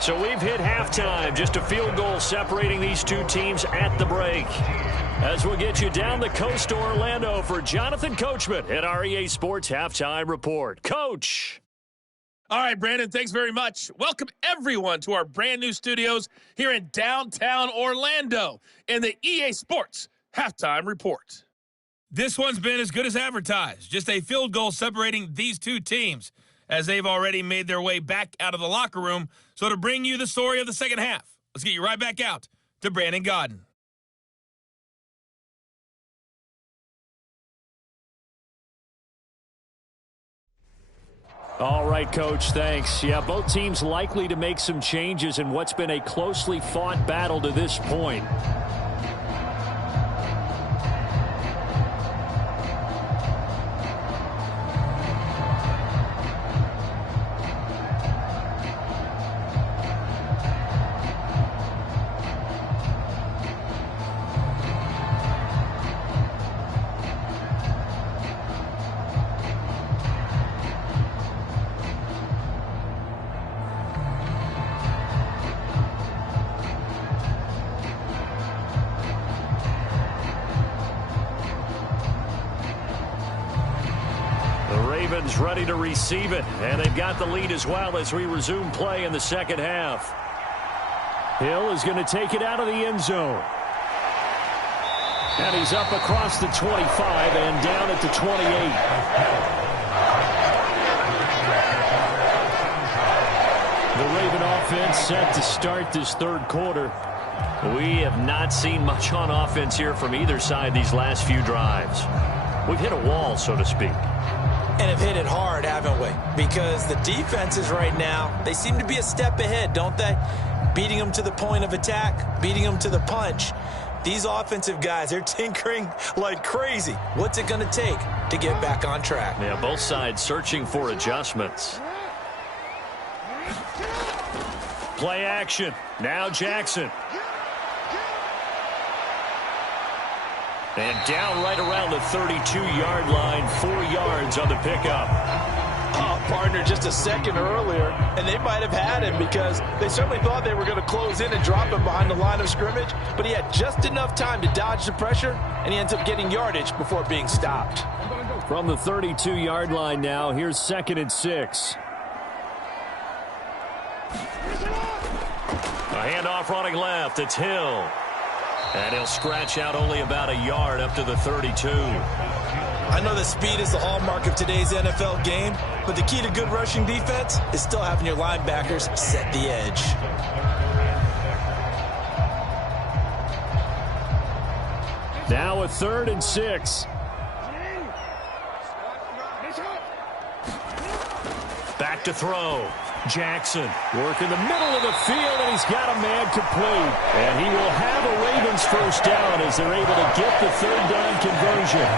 So we've hit halftime. Just a field goal separating these two teams at the break. As we'll get you down the coast to Orlando for Jonathan Coachman at our EA Sports Halftime Report. Coach. All right, Brandon, thanks very much. Welcome, everyone, to our brand new studios here in downtown Orlando in the EA Sports Halftime Report. This one's been as good as advertised. Just a field goal separating these two teams, as they've already made their way back out of the locker room. So to bring you the story of the second half, let's get you right back out to Brandon Gaudin. All right, Coach, thanks. Yeah, both teams likely to make some changes in what's been a closely fought battle to this point. Ready to receive it, and they've got the lead as well as we resume play in the second half. Hill is going to take it out of the end zone. And he's up across the 25 and down at the 28. The Raven offense set to start this third quarter. We have not seen much on offense here from either side these last few drives. We've hit a wall, so to speak. And have hit it hard, haven't we? Because the defenses right now, they seem to be a step ahead, don't they? Beating them to the point of attack, beating them to the punch. These offensive guys, they're tinkering like crazy. What's it going to take to get back on track? Yeah, both sides searching for adjustments. Play action. Now Jackson. And down right around the 32-yard line, 4 yards on the pickup. Oh, partner just a second earlier, and they might have had him because they certainly thought they were going to close in and drop him behind the line of scrimmage, but he had just enough time to dodge the pressure, and he ends up getting yardage before being stopped. From the 32-yard line now, here's 2nd and 6. A handoff running left. It's Hill. And he'll scratch out only about a yard up to the 32. I know that speed is the hallmark of today's NFL game, but the key to good rushing defense is still having your linebackers set the edge. Now a 3rd and 6. Back to throw. Jackson working the middle of the field, and he's got a man complete. And he will have a Ravens first down as they're able to get the 3rd down conversion.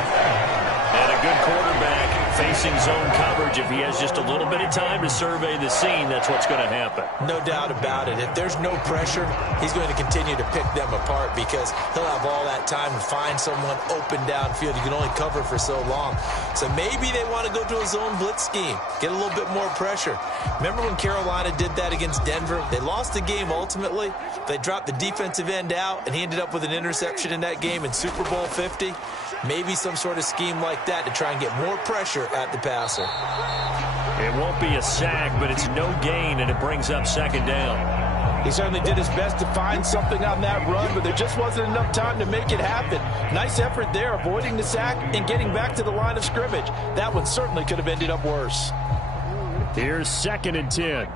And a good quarterback facing zone coverage. If he has just a little bit of time to survey the scene, that's what's going to happen. No doubt about it. If there's no pressure, he's going to continue to pick them apart because he'll have all that time to find someone open downfield. You can only cover for so long. So maybe they want to go to a zone blitz scheme, get a little bit more pressure. Remember when Carolina did that against Denver? They lost the game ultimately. They dropped the defensive end out, and he ended up with an interception in that game in Super Bowl 50. Maybe some sort of scheme like that to try and get more pressure at the passer. It won't be a sack, but it's no gain, and it brings up 2nd down. He certainly did his best to find something on that run, but there just wasn't enough time to make it happen. Nice effort there, avoiding the sack and getting back to the line of scrimmage. That one certainly could have ended up worse. Here's 2nd and 10.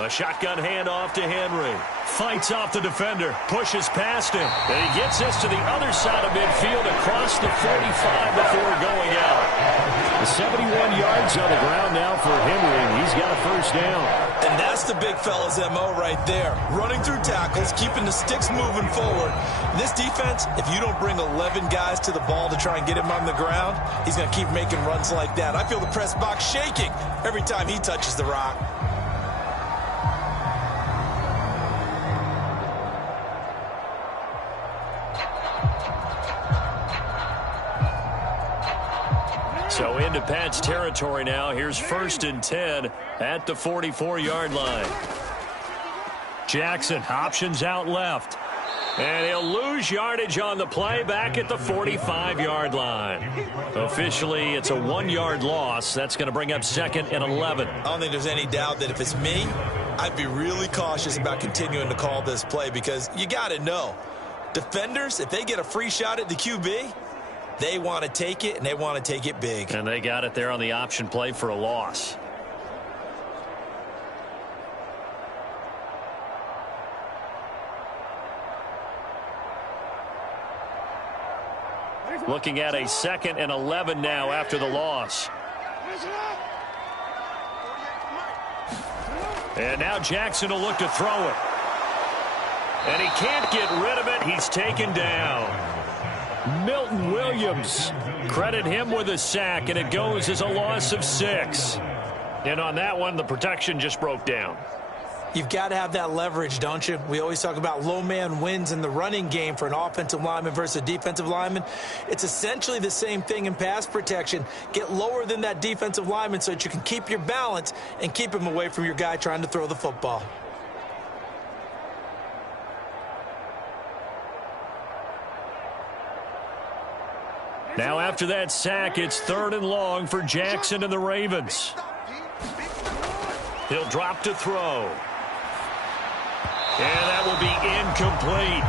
A shotgun handoff to Henry. Fights off the defender. Pushes past him. And he gets this to the other side of midfield across the 45 before going out. 71 yards on the ground now for Henry, and he's got a first down. And that's the big fella's MO right there. Running through tackles, keeping the sticks moving forward. This defense, if you don't bring 11 guys to the ball to try and get him on the ground, he's going to keep making runs like that. I feel the press box shaking every time he touches the rock. So into Pat's territory now. Here's 1st and 10 at the 44-yard line. Jackson options out left. And he'll lose yardage on the play back at the 45-yard line. Officially, it's a 1-yard loss. That's going to bring up 2nd and 11. I don't think there's any doubt that if it's me, I'd be really cautious about continuing to call this play because you got to know, defenders, if they get a free shot at the QB, they want to take it, and they want to take it big. And they got it there on the option play for a loss. Looking at a 2nd and 11 now after the loss. And now Jackson will look to throw it. And he can't get rid of it. He's taken down. Milton Williams, credit him with a sack, and it goes as a loss of 6. And on that one, the protection just broke down. You've got to have that leverage, don't you? We always talk about low man wins in the running game for an offensive lineman versus a defensive lineman. It's essentially the same thing in pass protection. Get lower than that defensive lineman so that you can keep your balance and keep him away from your guy trying to throw the football. Now after that sack, it's 3rd and long for Jackson and the Ravens. He'll drop to throw. And that will be incomplete.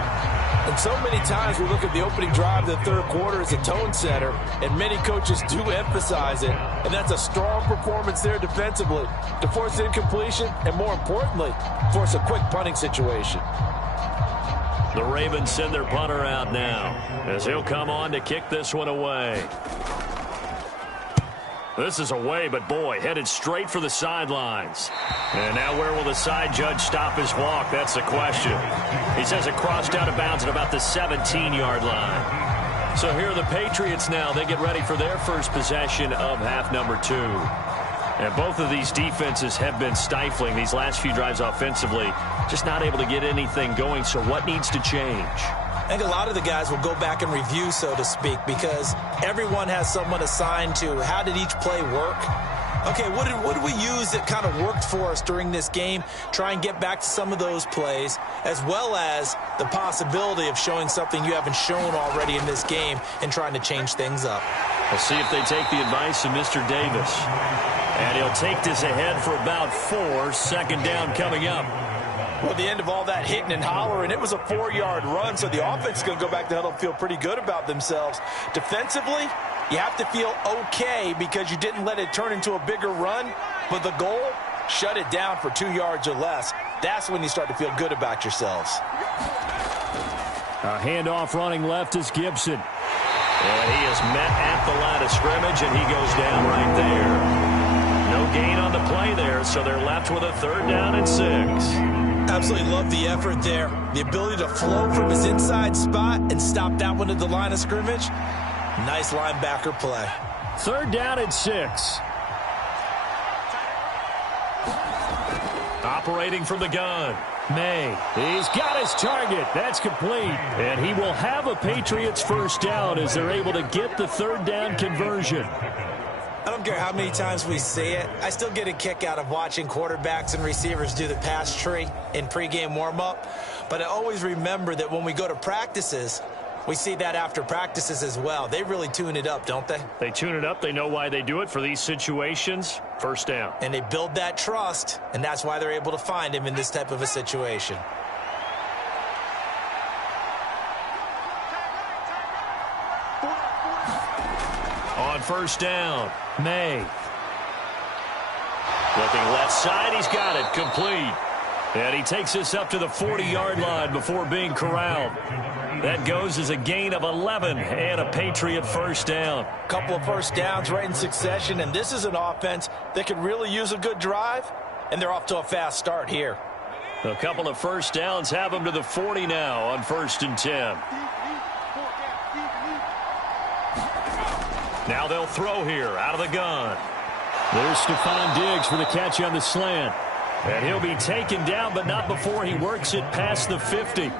And so many times we look at the opening drive of the 3rd quarter as a tone setter, and many coaches do emphasize it. And that's a strong performance there defensively to force incompletion and, more importantly, force a quick punting situation. The Ravens send their punter out now as he'll come on to kick this one away. This is away, but boy, headed straight for the sidelines. And now where will the side judge stop his walk? That's the question. He says it crossed out of bounds at about the 17-yard line. So here are the Patriots now. They get ready for their first possession of half number 2. And both of these defenses have been stifling these last few drives offensively. Just not able to get anything going. So what needs to change? I think a lot of the guys will go back and review, so to speak, because everyone has someone assigned to how did each play work. Okay, what did we use that kind of worked for us during this game? Try and get back to some of those plays, as well as the possibility of showing something you haven't shown already in this game and trying to change things up. We'll see if they take the advice of Mr. Davis. And he'll take this ahead for about 4. Second down coming up. Well, at the end of all that hitting and hollering, it was a 4-yard run, so the offense is going to go back to huddle and feel pretty good about themselves. Defensively, you have to feel okay because you didn't let it turn into a bigger run, but the goal, shut it down for 2 yards or less. That's when you start to feel good about yourselves. A handoff running left is Gibson. And he is met at the line of scrimmage, and he goes down right there. No gain on the play there, so they're left with a 3rd down and 6. Absolutely love the effort there. The ability to flow from his inside spot and stop that one at the line of scrimmage. Nice linebacker play. 3rd down and 6. Operating from the gun. May. He's got his target. That's complete. And he will have a Patriots 1st down as they're able to get the 3rd down conversion. I don't care how many times we see it. I still get a kick out of watching quarterbacks and receivers do the pass tree in pregame warm-up. But I always remember that when we go to practices, we see that after practices as well. They really tune it up, don't they? They tune it up. They know why they do it for these situations. 1st down. And they build that trust, and that's why they're able to find him in this type of a situation. On 1st down, May. Looking left side, he's got it, complete. And he takes this up to the 40-yard line before being corralled. That goes as a gain of 11 and a Patriot 1st down. Couple of 1st downs right in succession, and this is an offense that could really use a good drive, and they're off to a fast start here. A couple of 1st downs have them to the 40 now on 1st and 10. Now they'll throw here out of the gun. There's Stephon Diggs for the catch on the slant. And he'll be taken down, but not before he works it past the 50.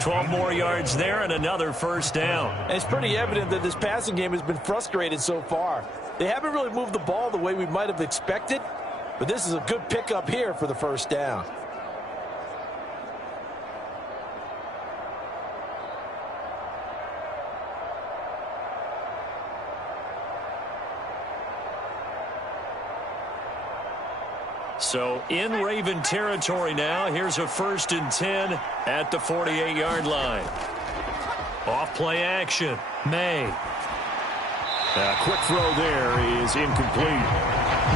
12 more yards there and another 1st down. And it's pretty evident that this passing game has been frustrated so far. They haven't really moved the ball the way we might have expected, but this is a good pickup here for the 1st down. So in Raven territory now. Here's a 1st and 10 at the 48-yard line. Off play action. May. A quick throw there is incomplete.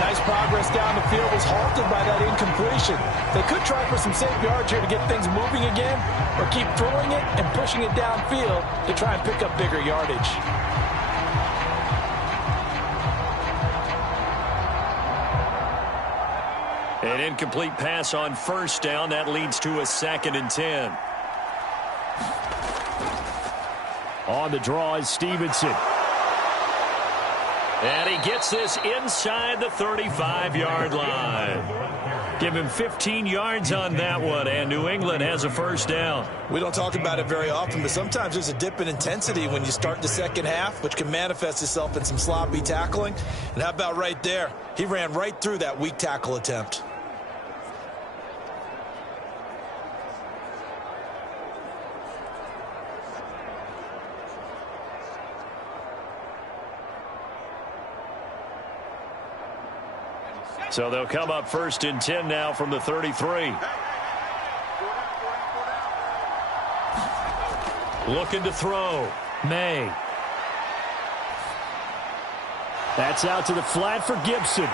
Nice progress down the field was halted by that incompletion. They could try for some safe yards here to get things moving again, or keep throwing it and pushing it downfield to try and pick up bigger yardage. An incomplete pass on 1st down. That leads to a 2nd and 10. On the draw is Stevenson. And he gets this inside the 35-yard line. Give him 15 yards on that one, and New England has a 1st down. We don't talk about it very often, but sometimes there's a dip in intensity when you start the second half, which can manifest itself in some sloppy tackling. And how about right there? He ran right through that weak tackle attempt. So they'll come up 1st and 10 now from the 33. Looking to throw. May. That's out to the flat for Gibson.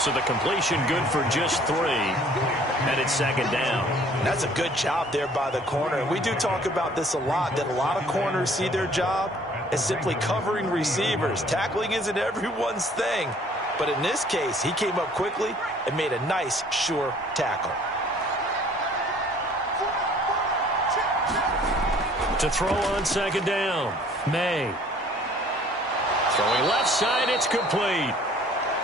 So the completion good for just 3. And it's 2nd down. That's a good job there by the corner. We do talk about this a lot, that a lot of corners see their job as simply covering receivers. Tackling isn't everyone's thing. But in this case, he came up quickly and made a nice, sure tackle. To throw on 2nd down. May. Throwing left side, it's complete.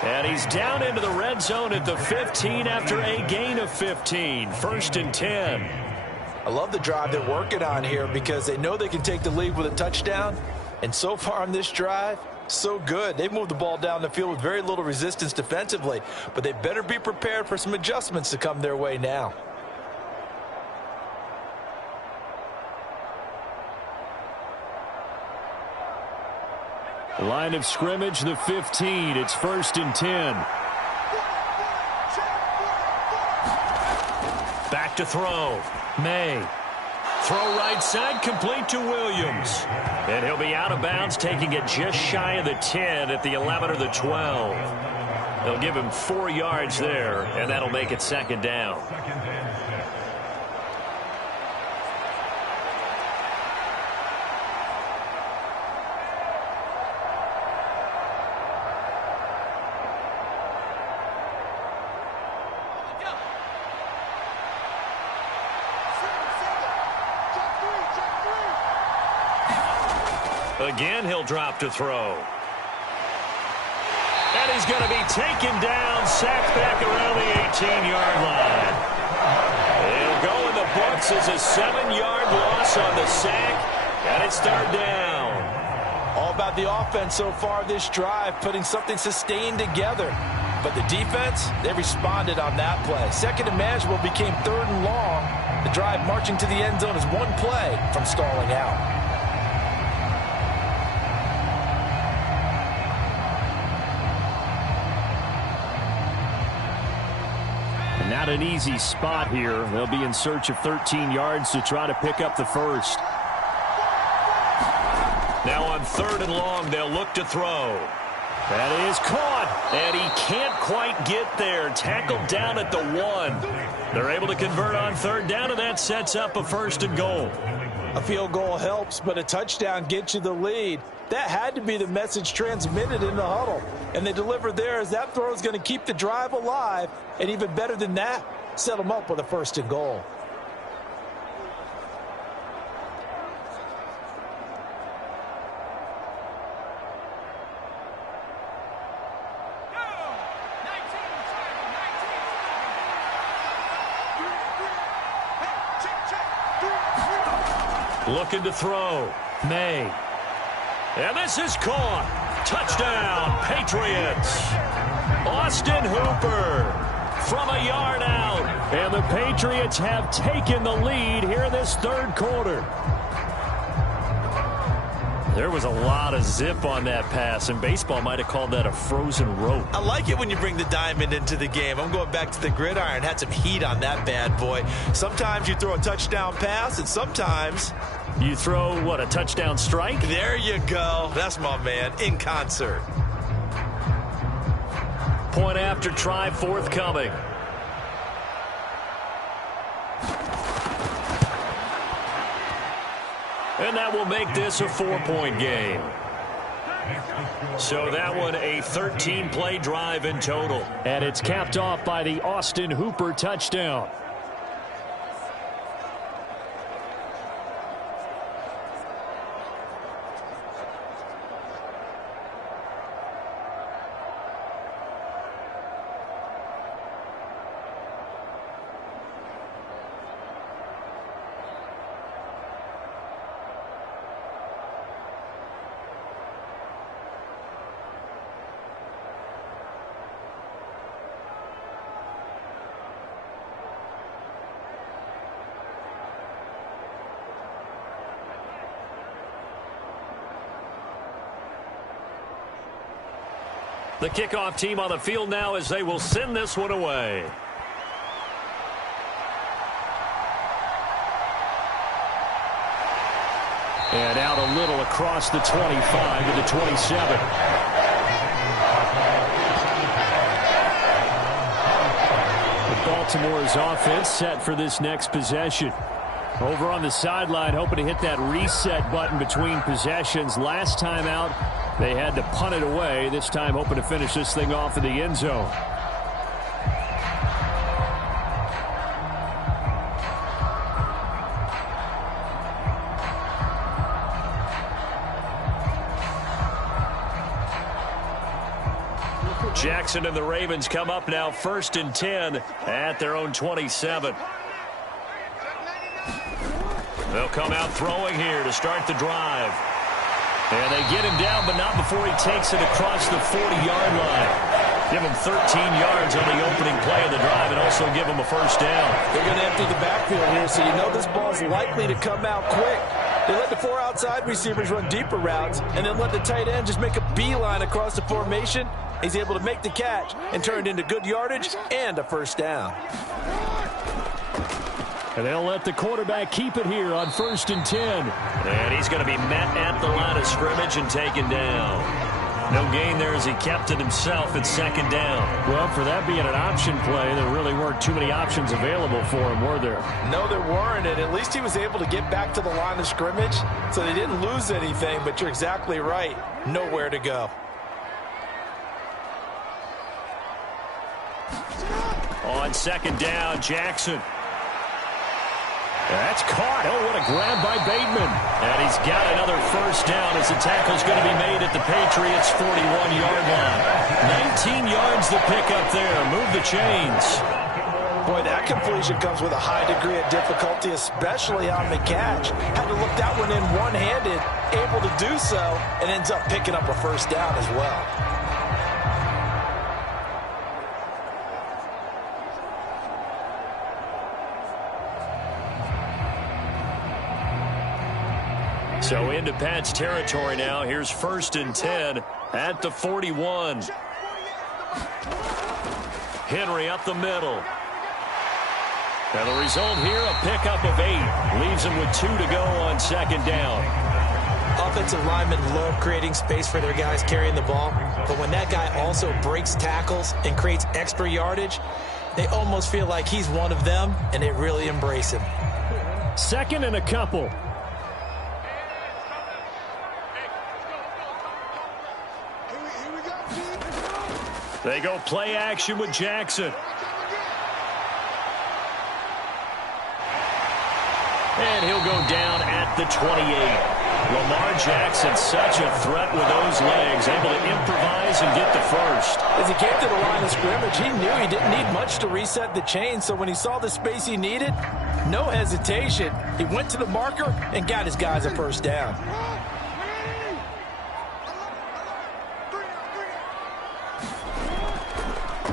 And he's down into the red zone at the 15 after a gain of 15. 1st and 10. I love the drive they're working on here because they know they can take the lead with a touchdown. And so far on this drive, so good. They've moved the ball down the field with very little resistance defensively, but they better be prepared for some adjustments to come their way now. Line of scrimmage, the 15. It's 1st and 10. Back to throw. May. Throw right side, complete to Williams. And he'll be out of bounds, taking it just shy of the 10 at the 11 or the 12. They'll give him 4 yards there, and that'll make it 2nd down. Again, he'll drop to throw. And he's going to be taken down, sacked back around the 18-yard line. It'll go in the books as a 7-yard loss on the sack, and it's 3rd down. All about the offense so far this drive, putting something sustained together. But the defense, they responded on that play. 2nd and manageable became 3rd and long. The drive marching to the end zone is 1 play from stalling out. Not an easy spot here. They'll be in search of 13 yards to try to pick up the first. Now on 3rd and long, they'll look to throw. That is caught, and he can't quite get there. Tackled down at the 1. They're able to convert on 3rd down, and that sets up a 1st and goal. A field goal helps, but a touchdown gets you the lead. That had to be the message transmitted in the huddle. And they delivered there as that throw is going to keep the drive alive. And even better than that, set them up with a 1st and goal. Looking to throw. May. And this is caught. Touchdown, Patriots. Austin Hooper from a yard out. And the Patriots have taken the lead here in this 3rd quarter. There was a lot of zip on that pass, and baseball might have called that a frozen rope. I like it when you bring the diamond into the game. I'm going back to the gridiron. Had some heat on that bad boy. Sometimes you throw a touchdown pass, and sometimes you throw, what, a touchdown strike? There you go. That's my man, in concert. Point after try forthcoming. And that will make this a 4-point game. So that one a 13-play drive in total. And it's capped off by the Austin Hooper touchdown. The kickoff team on the field now as they will send this one away. And out a little across the 25 to the 27. Baltimore's offense set for this next possession. Over on the sideline, hoping to hit that reset button between possessions. Last time out, they had to punt it away. This time, hoping to finish this thing off in the end zone. Jackson and the Ravens come up now 1st and 10 at their own 27. They'll come out throwing here to start the drive. And they get him down, but not before he takes it across the 40-yard line. Give him 13 yards on the opening play of the drive and also give him a first down. They're going to empty the backfield here, so you know this ball's likely to come out quick. They let the 4 outside receivers run deeper routes and then let the tight end just make a beeline across the formation. He's able to make the catch and turn it into good yardage and a first down. And they'll let the quarterback keep it here on 1st and 10. And he's going to be met at the line of scrimmage and taken down. No gain there as he kept it himself at 2nd down. Well, for that being an option play, there really weren't too many options available for him, were there? No, there weren't, and at least he was able to get back to the line of scrimmage, so they didn't lose anything, but you're exactly right. Nowhere to go. On 2nd down, Jackson. That's caught. Oh, what a grab by Bateman. And he's got another first down as the tackle's going to be made at the Patriots' 41-yard line. 19 yards the pickup there. Move the chains. Boy, that completion comes with a high degree of difficulty, especially on the catch. Had to look that one in one-handed, able to do so, and ends up picking up a first down as well. So into Pat's territory now. Here's 1st and 10 at the 41. Henry up the middle. And the result here, a pickup of 8. Leaves him with 2 to go on 2nd down. Offensive linemen love creating space for their guys carrying the ball. But when that guy also breaks tackles and creates extra yardage, they almost feel like he's one of them, and they really embrace him. 2nd and a couple. They go play action with Jackson. And he'll go down at the 28. Lamar Jackson, such a threat with those legs, able to improvise and get the first. As he came to the line of scrimmage, he knew he didn't need much to reset the chain, so when he saw the space he needed, no hesitation. He went to the marker and got his guys a first down.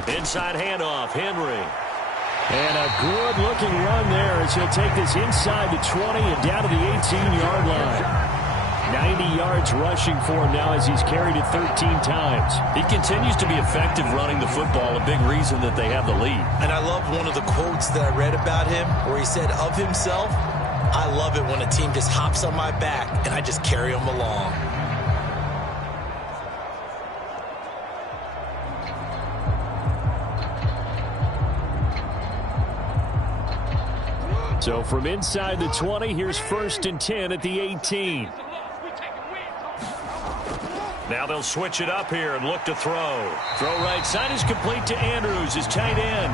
Inside handoff, Henry. And a good-looking run there as he'll take this inside the 20 and down to the 18-yard line. 90 yards rushing for him now as he's carried it 13 times. He continues to be effective running the football, a big reason that they have the lead. And I love one of the quotes that I read about him where he said of himself, "I love it when a team just hops on my back and I just carry them along." So from inside the 20, here's 1st and 10 at the 18. Now they'll switch it up here and look to throw. Throw right side is complete to Andrews, his tight end.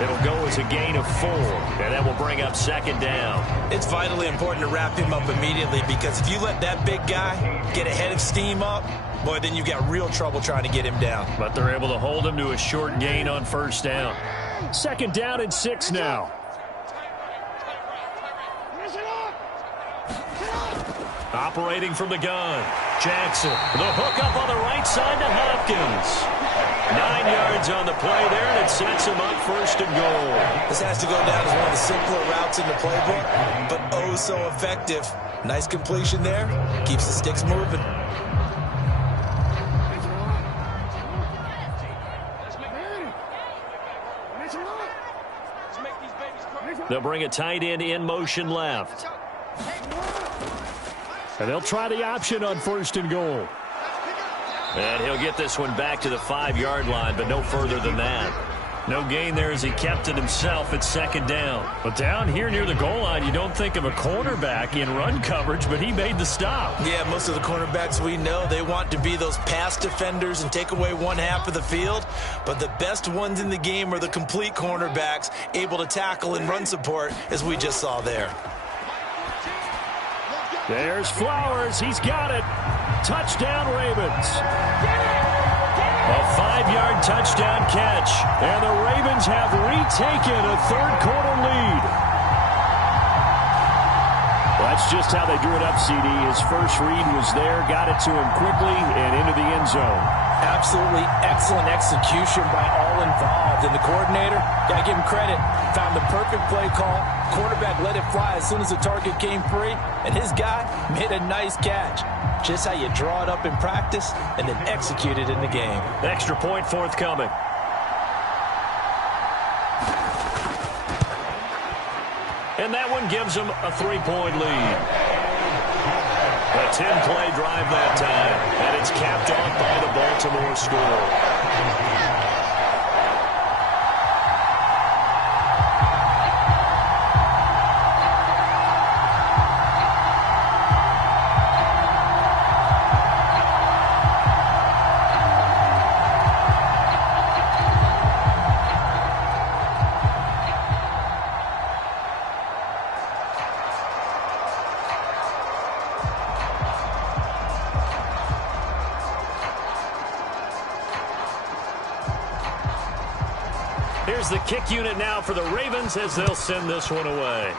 It'll go as a gain of 4, and that will bring up 2nd down. It's vitally important to wrap him up immediately because if you let that big guy get ahead of steam up, boy, then you've got real trouble trying to get him down. But they're able to hold him to a short gain on 1st down. 2nd down and 6 now. Operating from the gun, Jackson. The hook up on the right side to Hopkins. 9 yards on the play there, and it sets him up 1st and goal. This has to go down as one of the simpler routes in the playbook, but oh so effective. Nice completion there. Keeps the sticks moving. They'll bring a tight end in motion left. And they'll try the option on 1st and goal. And he'll get this one back to the 5-yard line, but no further than that. No gain there as he kept it himself at 2nd down. But down here near the goal line, you don't think of a cornerback in run coverage, but he made the stop. Yeah, most of the cornerbacks we know, they want to be those pass defenders and take away one half of the field. But the best ones in the game are the complete cornerbacks, able to tackle and run support, as we just saw there. There's Flowers. He's got it. Touchdown, Ravens. A 5-yard touchdown catch. And the Ravens have retaken a third-quarter lead. That's just how they drew it up, CD. His first read was there, got it to him quickly, and into the end zone. Absolutely excellent execution by all involved. And the coordinator, got to give him credit, found the perfect play call. Quarterback let it fly as soon as the target came free, and his guy made a nice catch. Just how you draw it up in practice and then execute it in the game. Extra point forthcoming. And that one gives them a 3-point lead. A 10-play drive that time, and it's capped off by the Baltimore score. Here's the kick unit now for the Ravens as they'll send this one away.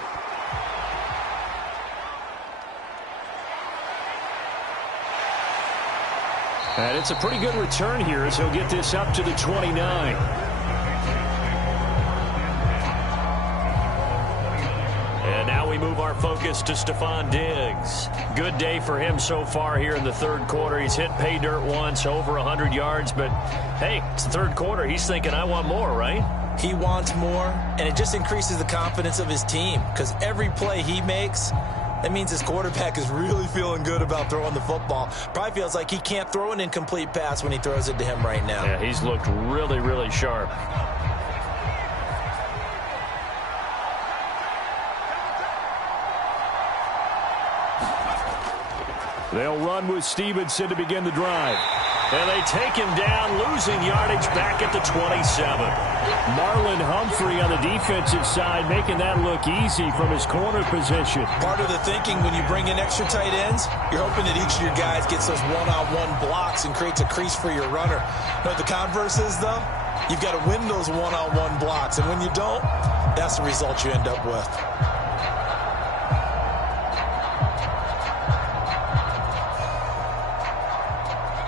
And it's a pretty good return here as he'll get this up to the 29. And now we move our focus to Stephon Diggs. Good day for him so far here in the third quarter. He's hit pay dirt once, over 100 yards. But, hey, it's the third quarter. He's thinking, I want more, right? He wants more, and it just increases the confidence of his team because every play he makes, that means his quarterback is really feeling good about throwing the football. Probably feels like he can't throw an incomplete pass when he throws it to him right now. Yeah, he's looked really, really sharp. They'll run with Stevenson to begin the drive. And they take him down, losing yardage back at the 27. Marlon Humphrey on the defensive side, making that look easy from his corner position. Part of the thinking when you bring in extra tight ends, you're hoping that each of your guys gets those one-on-one blocks and creates a crease for your runner. You know what the converse is, though? You've got to win those one-on-one blocks, and when you don't, that's the result you end up with.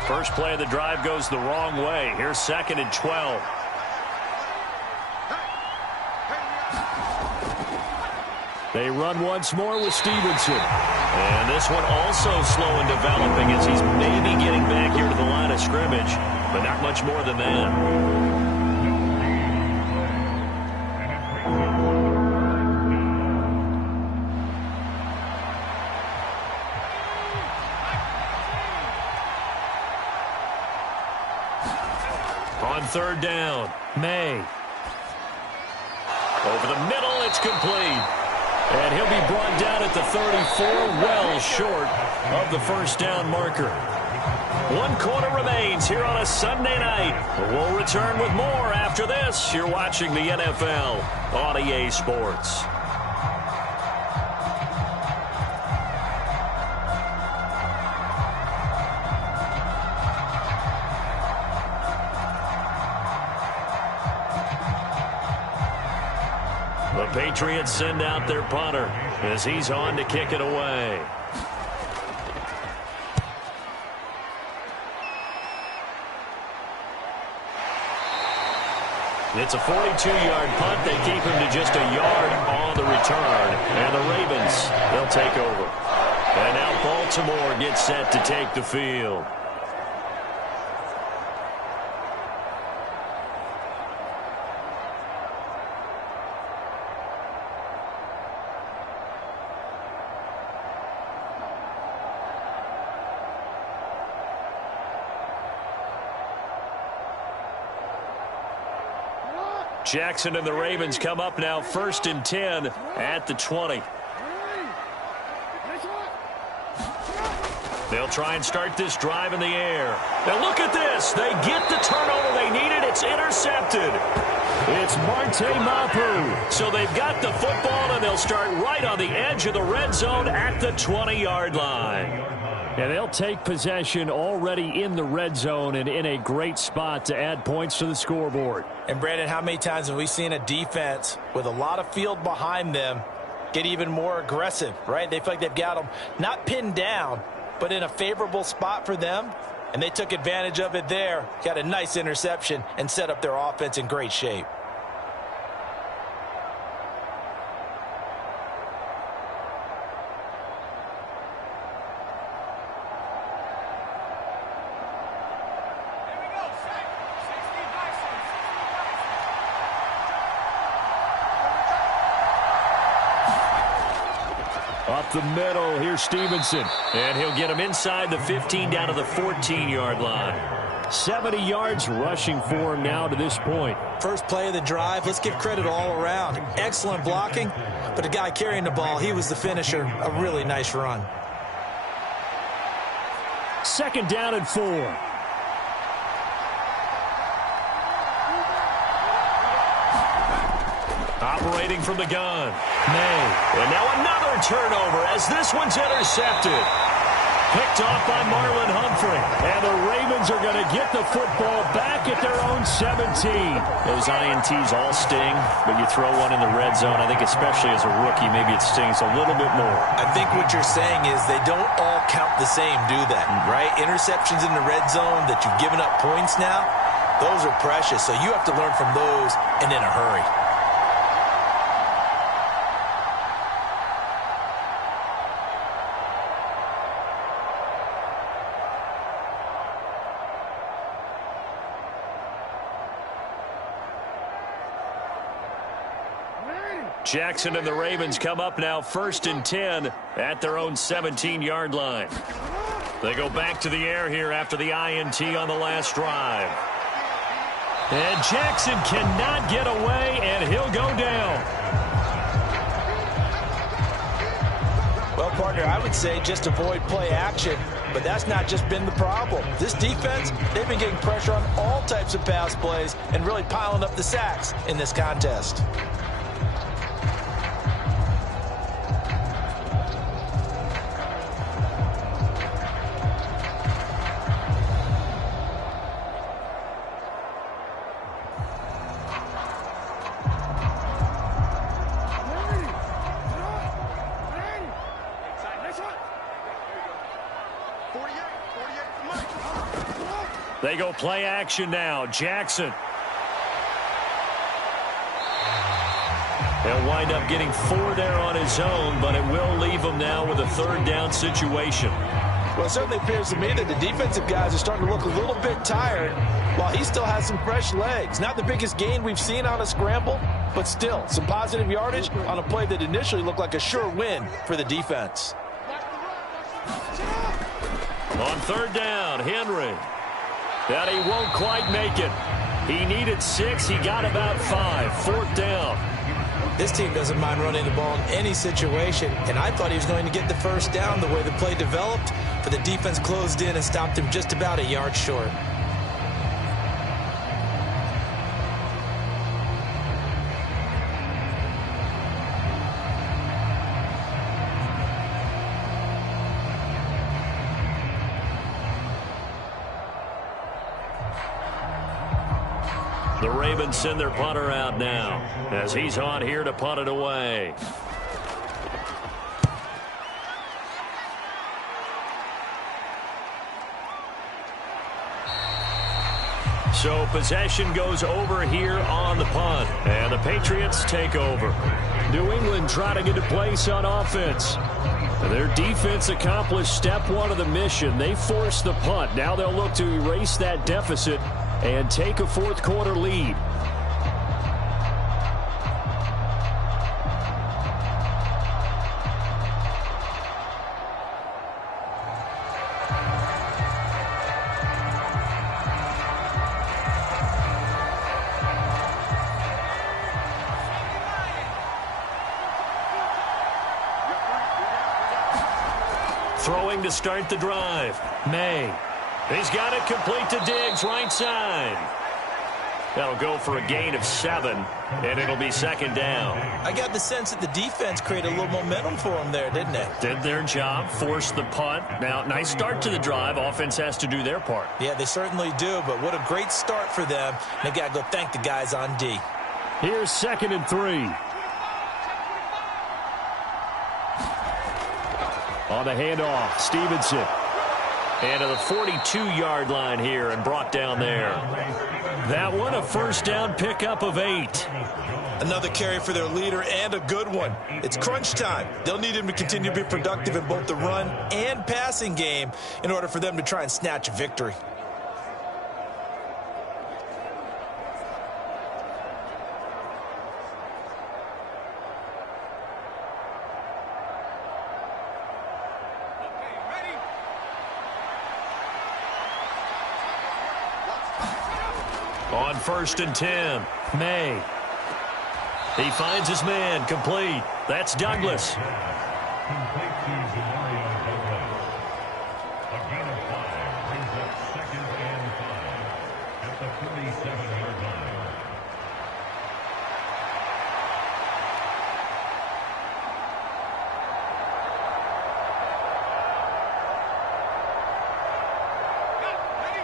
First play of the drive goes the wrong way. Here's 2nd and 12. They run once more with Stevenson. And this one also slow in developing as he's maybe getting back here to the line of scrimmage, but not much more than that. On 3rd down, May. Over the middle, it's complete. And he'll be brought down at the 34, well short of the first down marker. 1 quarter remains here on a Sunday night. We'll return with more after this. You're watching the NFL on EA Sports. The Patriots send out their punter as he's on to kick it away. It's a 42-yard punt. They keep him to just a yard on the return. And the Ravens, they'll take over. And now Baltimore gets set to take the field. Jackson and the Ravens come up now 1st and 10 at the 20. They'll try and start this drive in the air. Now look at this. They get the turnover they needed. It's intercepted. It's Marte Mapu. So they've got the football, and they'll start right on the edge of the red zone at the 20-yard line. And they'll take possession already in the red zone and in a great spot to add points to the scoreboard. And, Brandon, how many times have we seen a defense with a lot of field behind them get even more aggressive, right? They feel like they've got them not pinned down, but in a favorable spot for them, and they took advantage of it there. Got a nice interception and set up their offense in great shape. Up the middle, here's Stevenson. And he'll get him inside the 15 down to the 14-yard line. 70 yards rushing for him now to this point. First play of the drive, let's give credit all around. Excellent blocking, but the guy carrying the ball, he was the finisher. A really nice run. 2nd down and 4. Operating from the gun. May. And now another turnover as this one's intercepted. Picked off by Marlon Humphrey. And the Ravens are going to get the football back at their own 17. Those INTs all sting, but you throw one in the red zone, I think especially as a rookie, maybe it stings a little bit more. I think what you're saying is they don't all count the same, do that, right? Interceptions in the red zone that you've given up points now, those are precious. So you have to learn from those and in a hurry. Jackson and the Ravens come up now 1st and 10 at their own 17-yard line. They go back to the air here after the INT on the last drive. And Jackson cannot get away, and he'll go down. Well, partner, I would say just avoid play action, but that's not just been the problem. This defense, they've been getting pressure on all types of pass plays and really piling up the sacks in this contest. They go play action now. Jackson. He'll wind up getting 4 there on his own, but it will leave him now with a 3rd down situation. Well, it certainly appears to me that the defensive guys are starting to look a little bit tired while he still has some fresh legs. Not the biggest gain we've seen on a scramble, but still some positive yardage on a play that initially looked like a sure win for the defense. On 3rd down, Henry. That he won't quite make it. He needed 6. He got about 5. 4th down. This team doesn't mind running the ball in any situation, and I thought he was going to get the 1st down the way the play developed, but the defense closed in and stopped him just about a yard short. The Ravens send their punter out now as he's on here to punt it away. So possession goes over here on the punt, and the Patriots take over. New England trying to get a place on offense. Their defense accomplished step 1 of the mission. They forced the punt. Now they'll look to erase that deficit and take a 4th quarter lead. Throwing to start the drive. May. He's got it complete to Diggs, right side. That'll go for a gain of 7, and it'll be 2nd down. I got the sense that the defense created a little momentum for them there, didn't they? Did their job, forced the punt. Now, nice start to the drive. Offense has to do their part. Yeah, they certainly do, but what a great start for them. They got to go thank the guys on D. Here's 2nd and 3. On the handoff, Stevenson. And to the 42-yard line here and brought down there. That one, a first down pickup of 8. Another carry for their leader and a good one. It's crunch time. They'll need him to continue to be productive in both the run and passing game in order for them to try and snatch a victory. On 1st and 10, May. He finds his man, complete. That's Douglas.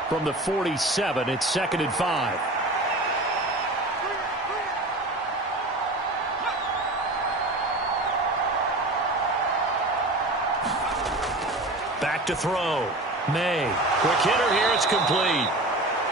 From the 47, it's 2nd and 5. Back to throw. May. Quick hitter here. It's complete.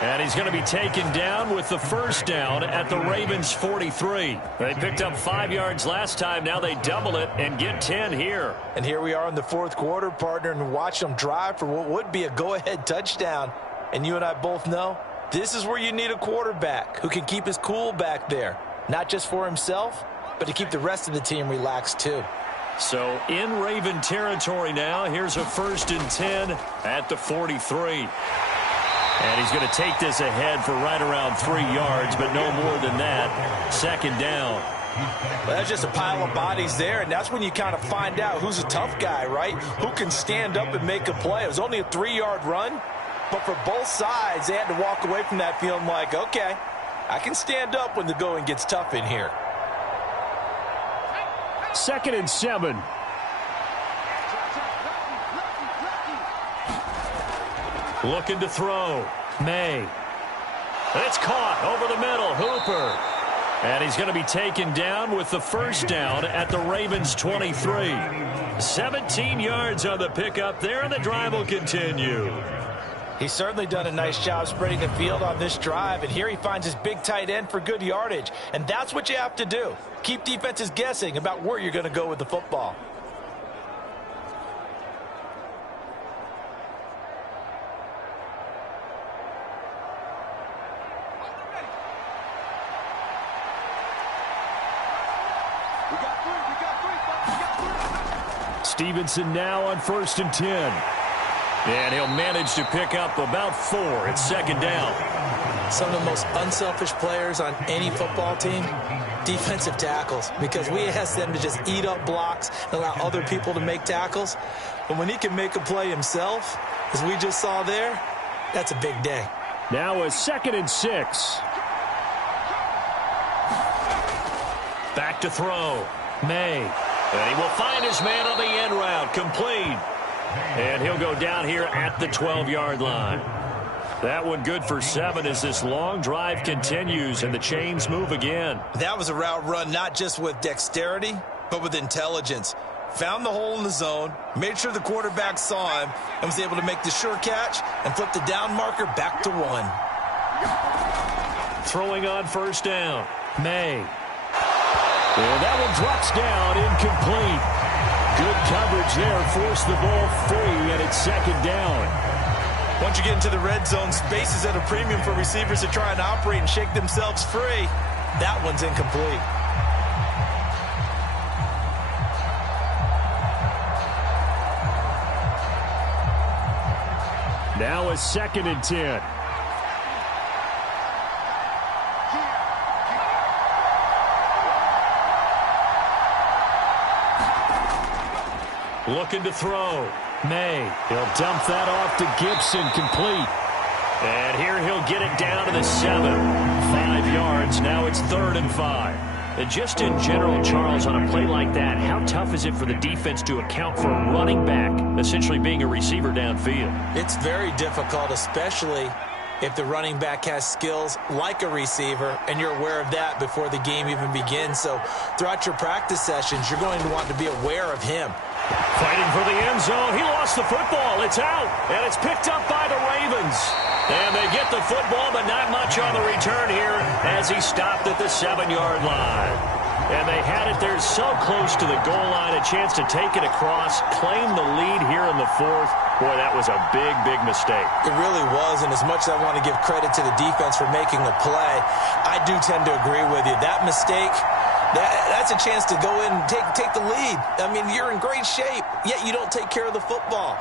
And he's going to be taken down with the first down at the Ravens' 43. They picked up 5 yards last time. Now they double it and get 10 here. And here we are in the fourth quarter, partner, and watch them drive for what would be a go-ahead touchdown. And you and I both know this is where you need a quarterback who can keep his cool back there. Not just for himself, but to keep the rest of the team relaxed too. So in Raven territory now. Here's a 1st and 10 at the 43. And he's going to take this ahead for right around 3 yards, but no more than that. 2nd down. Well, that's just a pile of bodies there, and that's when you kind of find out who's a tough guy, right? Who can stand up and make a play. It was only a 3-yard run, but for both sides, they had to walk away from that feeling like, okay, I can stand up when the going gets tough in here. 2nd and 7. Looking to throw. May. It's caught over the middle. Hooper. And he's going to be taken down with the first down at the Ravens' 23. 17 yards on the pickup there, and the drive will continue. He's certainly done a nice job spreading the field on this drive, and here he finds his big tight end for good yardage. And that's what you have to do. Keep defenses guessing about where you're going to go with the football. Stevenson now on 1st and 10. And he'll manage to pick up about 4. It's 2nd down. Some of the most unselfish players on any football team, defensive tackles, because we ask them to just eat up blocks and allow other people to make tackles. But when he can make a play himself, as we just saw there, that's a big day. Now a 2nd and 6. Back to throw. May. And he will find his man on the end route. Complete. And he'll go down here at the 12-yard line. That one good for 7 as this long drive continues and the chains move again. That was a route run not just with dexterity, but with intelligence. Found the hole in the zone, made sure the quarterback saw him, and was able to make the sure catch and flip the down marker back to 1. Throwing on first down. May. And that one drops down, incomplete. Good coverage there, forced the ball free, and it's 2nd down. Once you get into the red zone, space is at a premium for receivers to try and operate and shake themselves free. That one's incomplete. Now a 2nd and 10. Looking to throw. May. He'll dump that off to Gibson, complete. And here he'll get it down to the 7. 5 yards. Now it's 3rd and 5. And just in general, Charles, on a play like that, how tough is it for the defense to account for a running back essentially being a receiver downfield? It's very difficult, especially if the running back has skills like a receiver, and you're aware of that before the game even begins. So throughout your practice sessions, you're going to want to be aware of him. Fighting for the end zone. He lost the football. It's out, and it's picked up by the Ravens. And they get the football, but not much on the return here as he stopped at the 7-yard line. And they had it there so close to the goal line, a chance to take it across, claim the lead here in the fourth. Boy, that was a big, big mistake. It really was, and as much as I want to give credit to the defense for making a play, I do tend to agree with you. That mistake, that's a chance to go in and take the lead. I mean, you're in great shape, yet you don't take care of the football.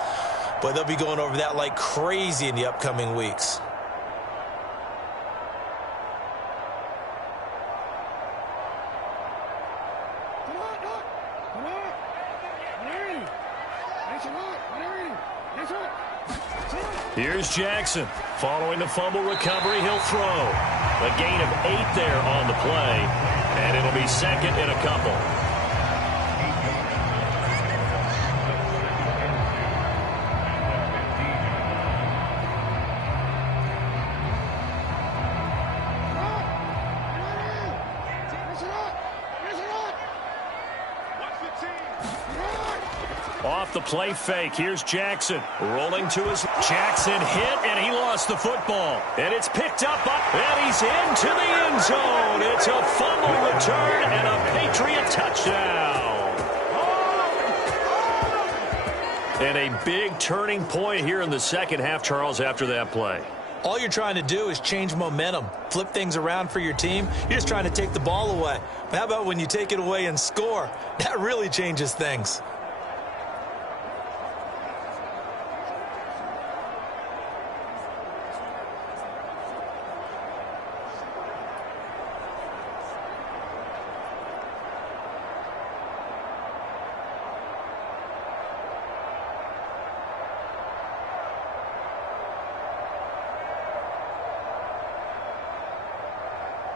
But they'll be going over that like crazy in the upcoming weeks. Here's Jackson. Following the fumble recovery, he'll throw. A gain of 8 there on the play, and it'll be second and a couple. Off the play fake, here's Jackson. Rolling to his... Jackson hit, and he lost the football. And it's picked up, and he's into the end zone. It's a fumble return and a Patriot touchdown. And a big turning point here in the second half, Charles, after that play. All you're trying to do is change momentum, flip things around for your team. You're just trying to take the ball away. How about when you take it away and score? That really changes things.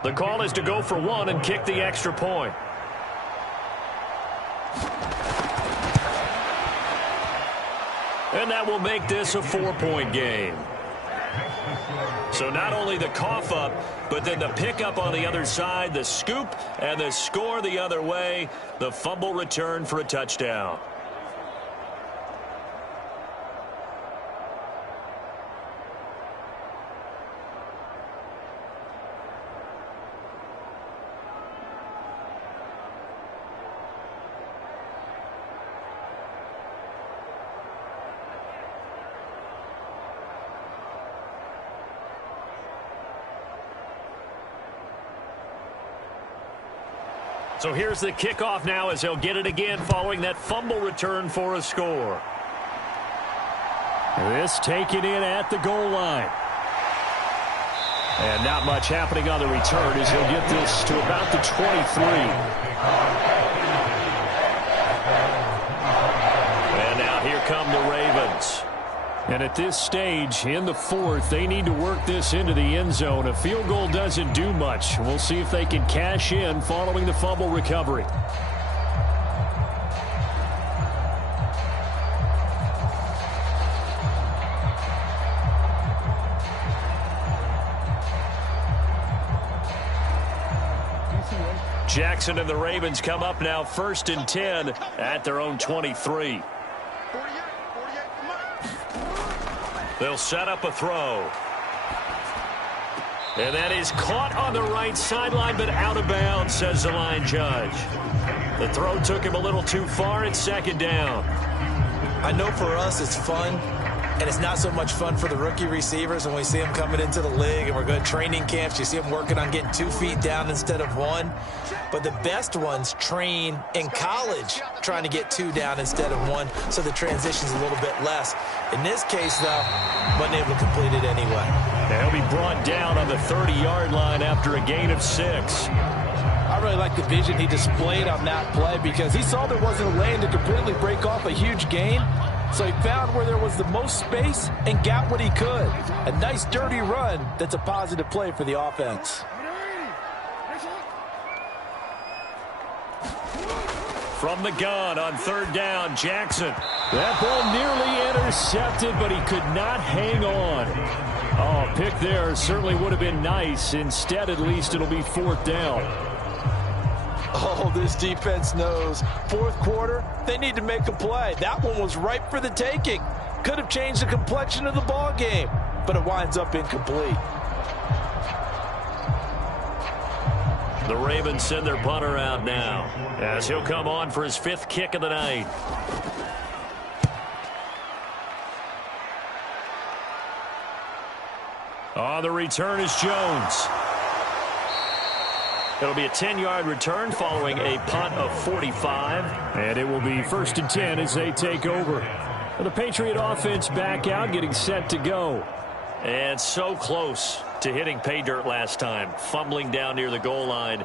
The call is to go for one and kick the extra point. And that will make this a 4-point game. So not only the cough up, but then the pickup on the other side, the scoop, and the score the other way, the fumble return for a touchdown. So here's the kickoff now as he'll get it again following that fumble return for a score. This taken in at the goal line. And not much happening on the return as he'll get this to about the 23. And now here come the Ravens. And at this stage in the fourth, they need to work this into the end zone. A field goal doesn't do much. We'll see if they can cash in following the fumble recovery. Jackson and the Ravens come up now 1st and 10 at their own 23. They'll set up a throw. And that is caught on the right sideline, but out of bounds, says the line judge. The throw took him a little too far. It's 2nd down. I know for us it's fun, and it's not so much fun for the rookie receivers when we see them coming into the league and we're going to training camps. You see them working on getting 2 feet down instead of 1. But the best ones train in college trying to get 2 down instead of 1, so the transition's a little bit less. In this case, though, wasn't able to complete it anyway. He'll be brought down on the 30-yard line after a gain of 6. I really like the vision he displayed on that play because he saw there wasn't a lane to completely break off a huge gain. So he found where there was the most space and got what he could. A nice dirty run that's a positive play for the offense. From the gun on 3rd down, Jackson. That ball nearly intercepted, but he could not hang on. Oh, pick there certainly would have been nice. Instead, at least, it'll be 4th down. Oh, this defense knows. Fourth quarter, they need to make a play. That one was ripe for the taking. Could have changed the complexion of the ball game, but it winds up incomplete. The Ravens send their punter out now as he'll come on for his 5th kick of the night. On the return is Jones. It'll be a 10-yard return following a punt of 45. And it will be 1st and 10 as they take over. The Patriot offense back out, getting set to go. And so close to hitting pay dirt last time, fumbling down near the goal line.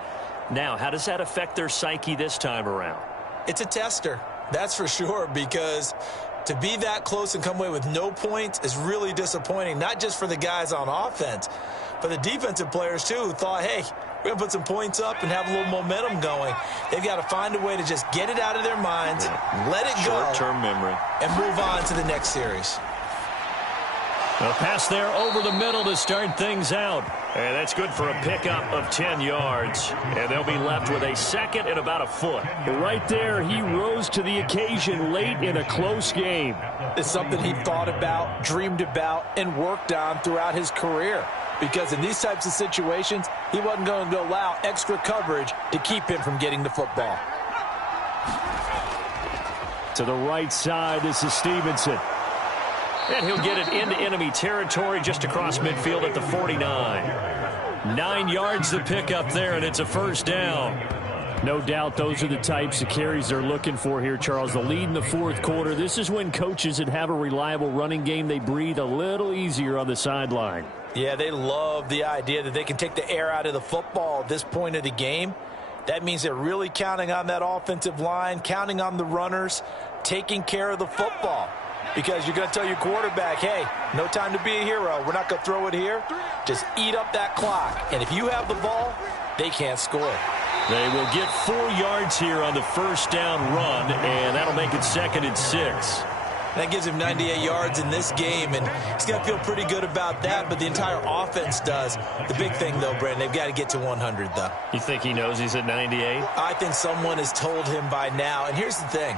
Now, how does that affect their psyche this time around? It's a tester, that's for sure, because to be that close and come away with no points is really disappointing, not just for the guys on offense, but the defensive players, too, who thought, hey, we're going to put some points up and have a little momentum going. They've got to find a way to just get it out of their minds, let it go, short-term memory, and move on to the next series. A pass there over the middle to start things out. And that's good for a pickup of 10 yards. And they'll be left with a 2nd and about a foot. Right there, he rose to the occasion late in a close game. It's something he thought about, dreamed about, and worked on throughout his career. Because in these types of situations, he wasn't going to allow extra coverage to keep him from getting the football. To the right side, this is Stevenson. And he'll get it into enemy territory just across midfield at the 49. 9 yards to pick up there, and it's a 1st down. No doubt those are the types of carries they're looking for here, Charles. The lead in the 4th quarter. This is when coaches that have a reliable running game, they breathe a little easier on the sideline. Yeah, they love the idea that they can take the air out of the football at this point of the game. That means they're really counting on that offensive line, counting on the runners, taking care of the football. Because you're going to tell your quarterback, hey, no time to be a hero. We're not going to throw it here. Just eat up that clock. And if you have the ball, they can't score. They will get 4 yards here on the 1st down run, and that'll make it 2nd and 6. That gives him 98 yards in this game, and he's going to feel pretty good about that, but the entire offense does. The big thing, though, Brandon, they've got to get to 100, though. You think he knows he's at 98? I think someone has told him by now, and here's the thing.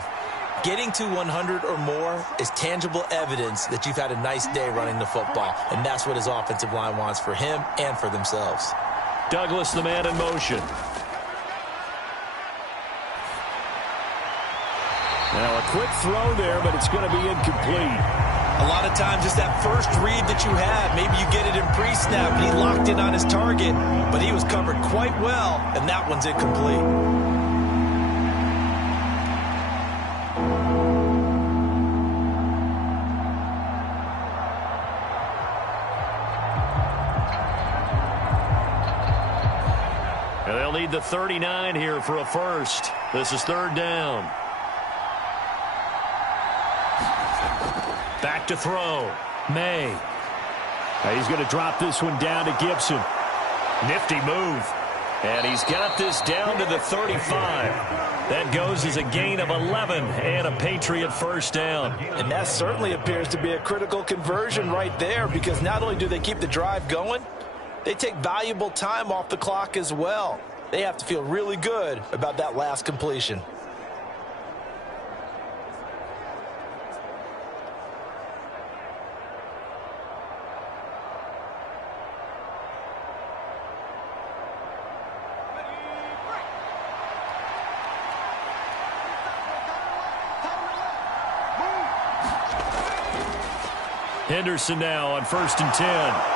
Getting to 100 or more is tangible evidence that you've had a nice day running the football, and that's what his offensive line wants for him and for themselves. Douglas, the man in motion. Now a quick throw there, but it's going to be incomplete. A lot of times it's that first read that you have. Maybe you get it in pre-snap, and he locked in on his target, but he was covered quite well, and that one's incomplete. They'll need the 39 here for a 1st. This is 3rd down. Back to throw. May. He's going to drop this one down to Gibson. Nifty move. And he's got this down to the 35. That goes as a gain of 11 and a Patriot 1st down. And that certainly appears to be a critical conversion right there, because not only do they keep the drive going, they take valuable time off the clock as well. They have to feel really good about that last completion. Henderson now on 1st and 10.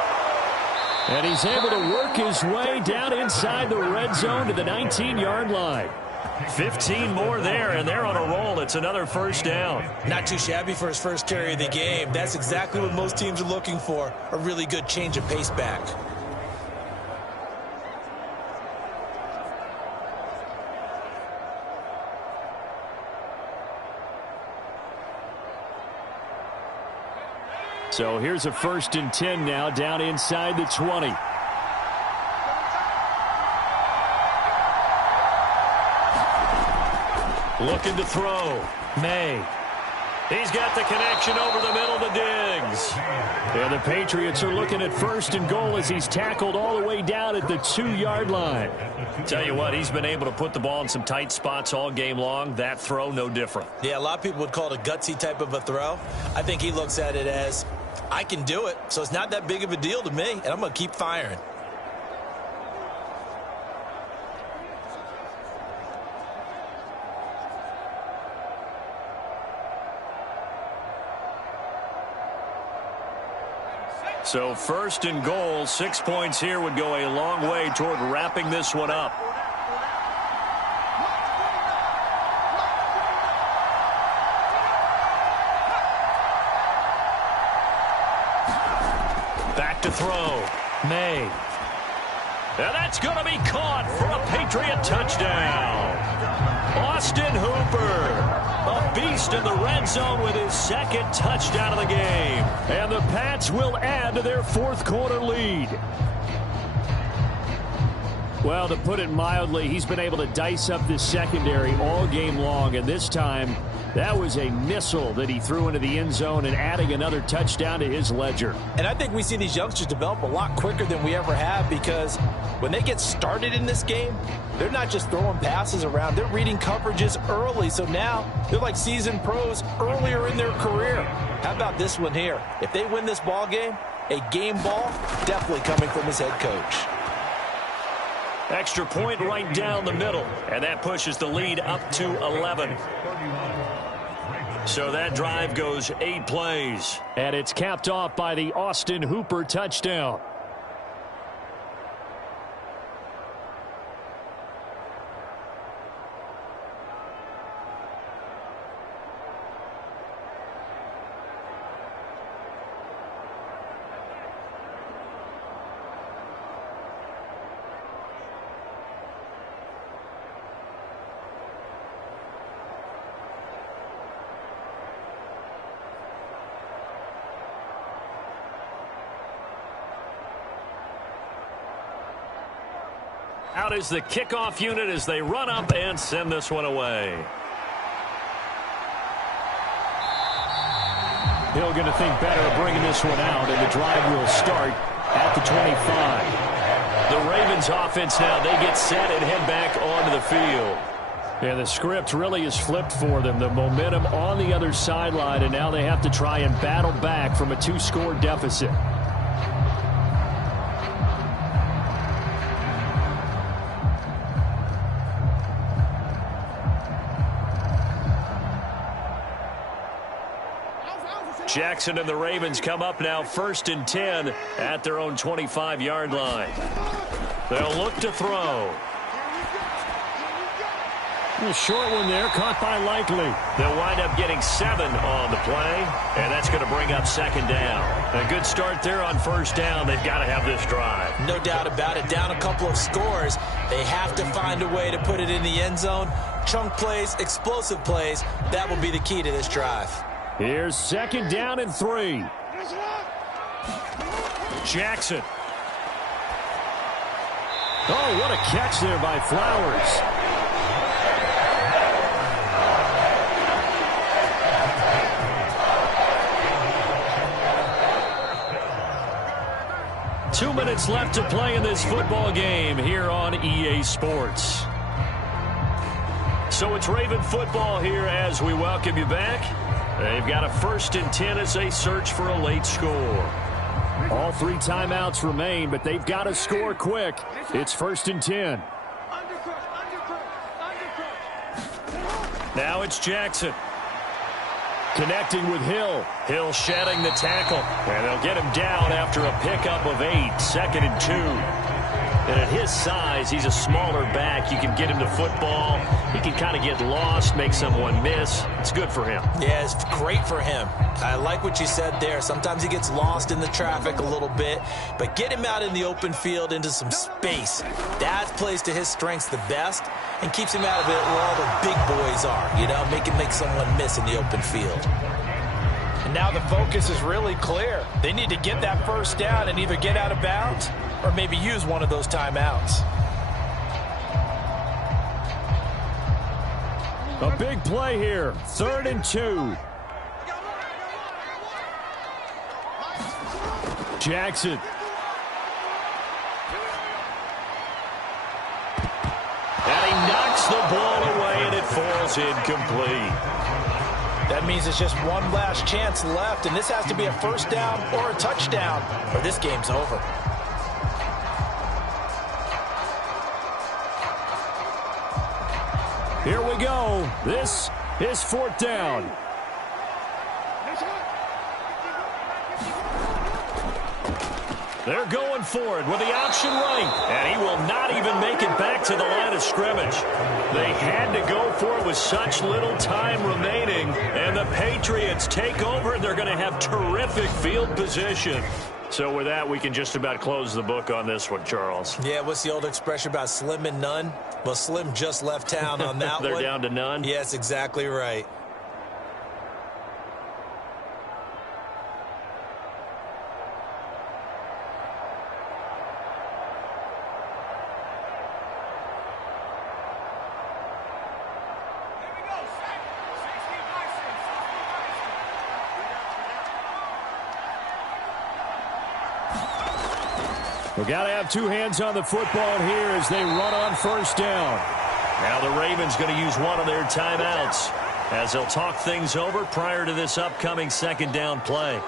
And he's able to work his way down inside the red zone to the 19-yard line. 15 more there, and they're on a roll. It's another 1st down. Not too shabby for his first carry of the game. That's exactly what most teams are looking for, a really good change of pace back. So here's a 1st and 10 now down inside the 20. Looking to throw. May. He's got the connection over the middle to Diggs. And the Patriots are looking at 1st and goal as he's tackled all the way down at the 2-yard line. Tell you what, he's been able to put the ball in some tight spots all game long. That throw, no different. Yeah, a lot of people would call it a gutsy type of a throw. I think he looks at it as, I can do it, so it's not that big of a deal to me, and I'm going to keep firing. So 1st and goal, 6 points here would go a long way toward wrapping this one up. Back to throw. May. And that's going to be caught for a Patriot touchdown. Austin Hooper. A beast in the red zone with his 2nd touchdown of the game. And the Pats will add to their 4th quarter lead. Well, to put it mildly, he's been able to dice up this secondary all game long. And this time, that was a missile that he threw into the end zone and adding another touchdown to his ledger. And I think we see these youngsters develop a lot quicker than we ever have, because when they get started in this game, they're not just throwing passes around. They're reading coverages early. So now they're like seasoned pros earlier in their career. How about this one here? If they win this ball game, a game ball definitely coming from his head coach. Extra point right down the middle, and that pushes the lead up to 11. So that drive goes 8 plays. And it's capped off by the Austin Hooper touchdown. Out is the kickoff unit as they run up and send this one away. Hill going to think better of bringing this one out, and the drive will start at the 25. The Ravens offense now, they get set and head back onto the field. Yeah, the script really is flipped for them. The momentum on the other sideline, and now they have to try and battle back from a 2-score deficit. Jackson and the Ravens come up now 1st and 10 at their own 25-yard line. They'll look to throw. A short one there, caught by Likely. They'll wind up getting 7 on the play, and that's going to bring up 2nd down. A good start there on 1st down. They've got to have this drive. No doubt about it. Down a couple of scores. They have to find a way to put it in the end zone. Chunk plays, explosive plays. That will be the key to this drive. Here's 2nd down and 3. Jackson. Oh, what a catch there by Flowers. Two minutes left to play in this football game here on EA Sports. So it's Raven football here as we welcome you back. They've got a 1st and 10 as they search for a late score. All 3 timeouts remain, but they've got to score quick. It's 1st and 10. Now it's Jackson. Connecting with Hill. Hill shedding the tackle. And they'll get him down after a pickup of 8. 2nd and 2. And at his size, he's a smaller back. You can get him to football. He can kind of get lost, make someone miss. It's good for him. Yeah, it's great for him. I like what you said there. Sometimes he gets lost in the traffic a little bit, but get him out in the open field into some space. That plays to his strengths the best and keeps him out of it where all the big boys are, you know, make someone miss in the open field. And now the focus is really clear. They need to get that 1st down and either get out of bounds or maybe use one of those timeouts. A big play here. 3rd and 2. Jackson. And he knocks the ball away, and it falls incomplete. That means it's just one last chance left, and this has to be a first down or a touchdown, or this game's over. Here we go. This is 4th down. They're going for it with the option right, and he will not even make it back to the line of scrimmage. They had to go for it with such little time remaining, and the Patriots take over, and they're going to have terrific field position. So with that, we can just about close the book on this one, Charles. Yeah, what's the old expression about slim and none? Well, Slim just left town on that They're one. down to none? Yes, exactly right. We've got to have two hands on the football here as they run on 1st down. Now the Ravens going to use one of their timeouts as they'll talk things over prior to this upcoming 2nd down play.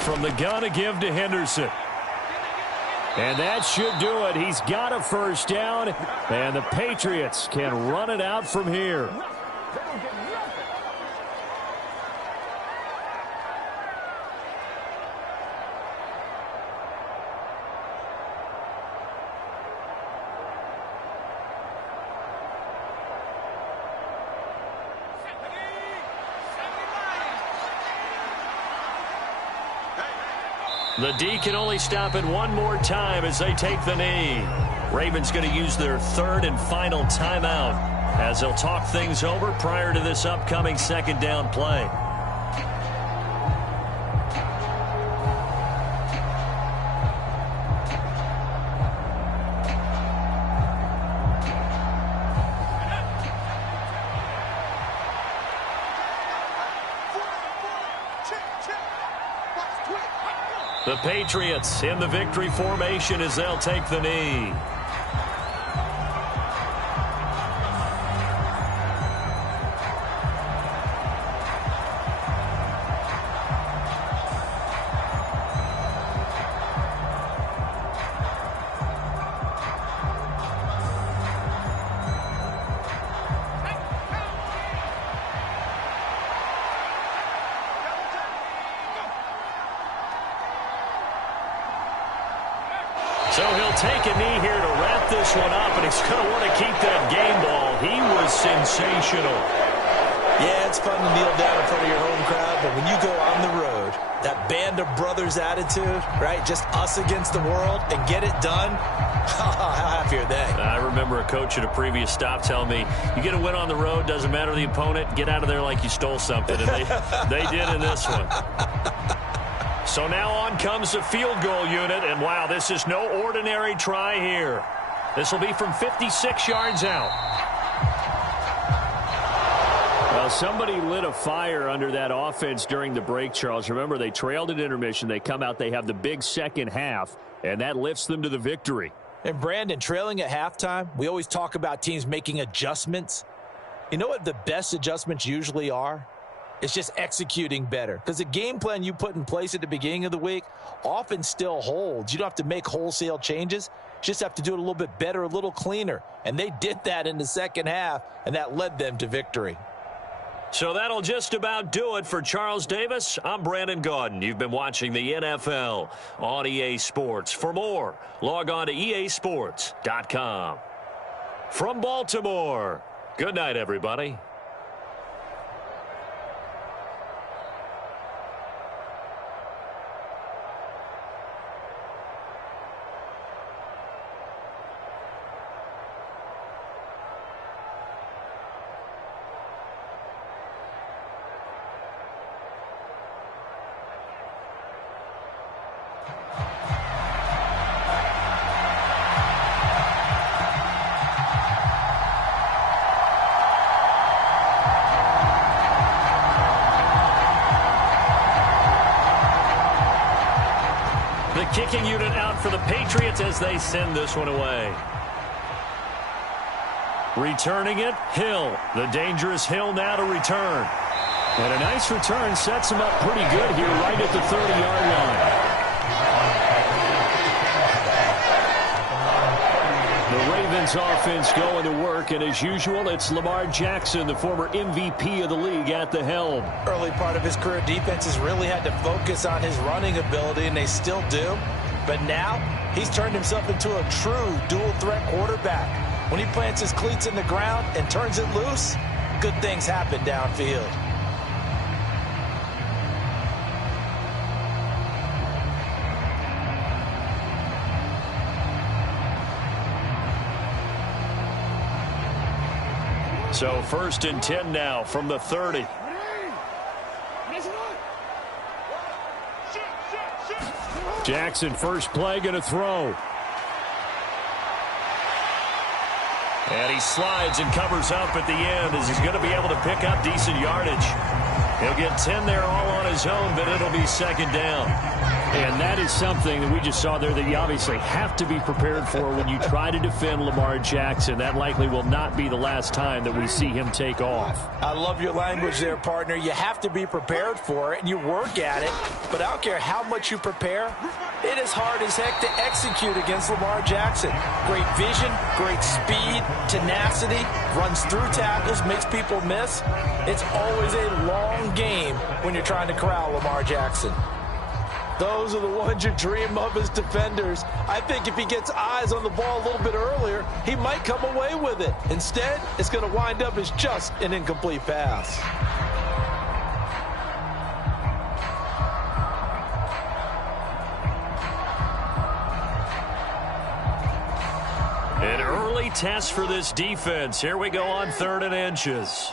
From the gun to give to Henderson. And that should do it. He's got a 1st down, and the Patriots can run it out from here. The D can only stop it one more time as they take the knee. Ravens going to use their 3rd and final timeout as they'll talk things over prior to this upcoming 2nd down play. The Patriots in the victory formation as they'll take the knee. So he'll take a knee here to wrap this one up, and he's going to want to keep that game ball. He was sensational. Yeah, it's fun to kneel down in front of your home crowd, but when you go on the road, that band of brothers attitude, right, just us against the world, and get it done, how happy are they? I remember a coach at a previous stop telling me, you get a win on the road, doesn't matter the opponent, get out of there like you stole something, and they did in this one. So now on comes the field goal unit, and wow, this is no ordinary try here. This will be from 56 yards out. Well, somebody lit a fire under that offense during the break, Charles. Remember, they trailed at intermission. They come out, they have the big second half, and that lifts them to the victory. And Brandon, trailing at halftime, we always talk about teams making adjustments. You know what the best adjustments usually are? It's just executing better. Because the game plan you put in place at the beginning of the week often still holds. You don't have to make wholesale changes. You just have to do it a little bit better, a little cleaner. And they did that in the second half, and that led them to victory. So that'll just about do it for Charles Davis. I'm Brandon Gaudin. You've been watching the NFL on EA Sports. For more, log on to easports.com. From Baltimore, good night, everybody. kicking unit out for the Patriots as they send this one away. Returning it, Hill. The dangerous Hill now to return. And a nice return sets him up pretty good here right at the 30-yard line. The Ravens offense going to work, and as usual, it's Lamar Jackson, the former MVP of the league, at the helm. Early part of his career, defenses really had to focus on his running ability, and they still do. But now, he's turned himself into a true dual-threat quarterback. When he plants his cleats in the ground and turns it loose, good things happen downfield. So 1st and 10 now from the 30. Jackson, first play, going to throw. And he slides and covers up at the end as he's going to be able to pick up decent yardage. He'll get 10 there all on his own, but it'll be 2nd down. And that is something that we just saw there that you obviously have to be prepared for when you try to defend Lamar Jackson. That likely will not be the last time that we see him take off. I love your language there, partner. You have to be prepared for it, and you work at it. But I don't care how much you prepare, it is hard as heck to execute against Lamar Jackson. Great vision, great speed, tenacity, runs through tackles, makes people miss. It's always a long game when you're trying to corral Lamar Jackson. Those are the ones you dream of as defenders. I think if he gets eyes on the ball a little bit earlier, he might come away with it. Instead, it's going to wind up as just an incomplete pass. An early test for this defense. Here we go on 3rd and inches.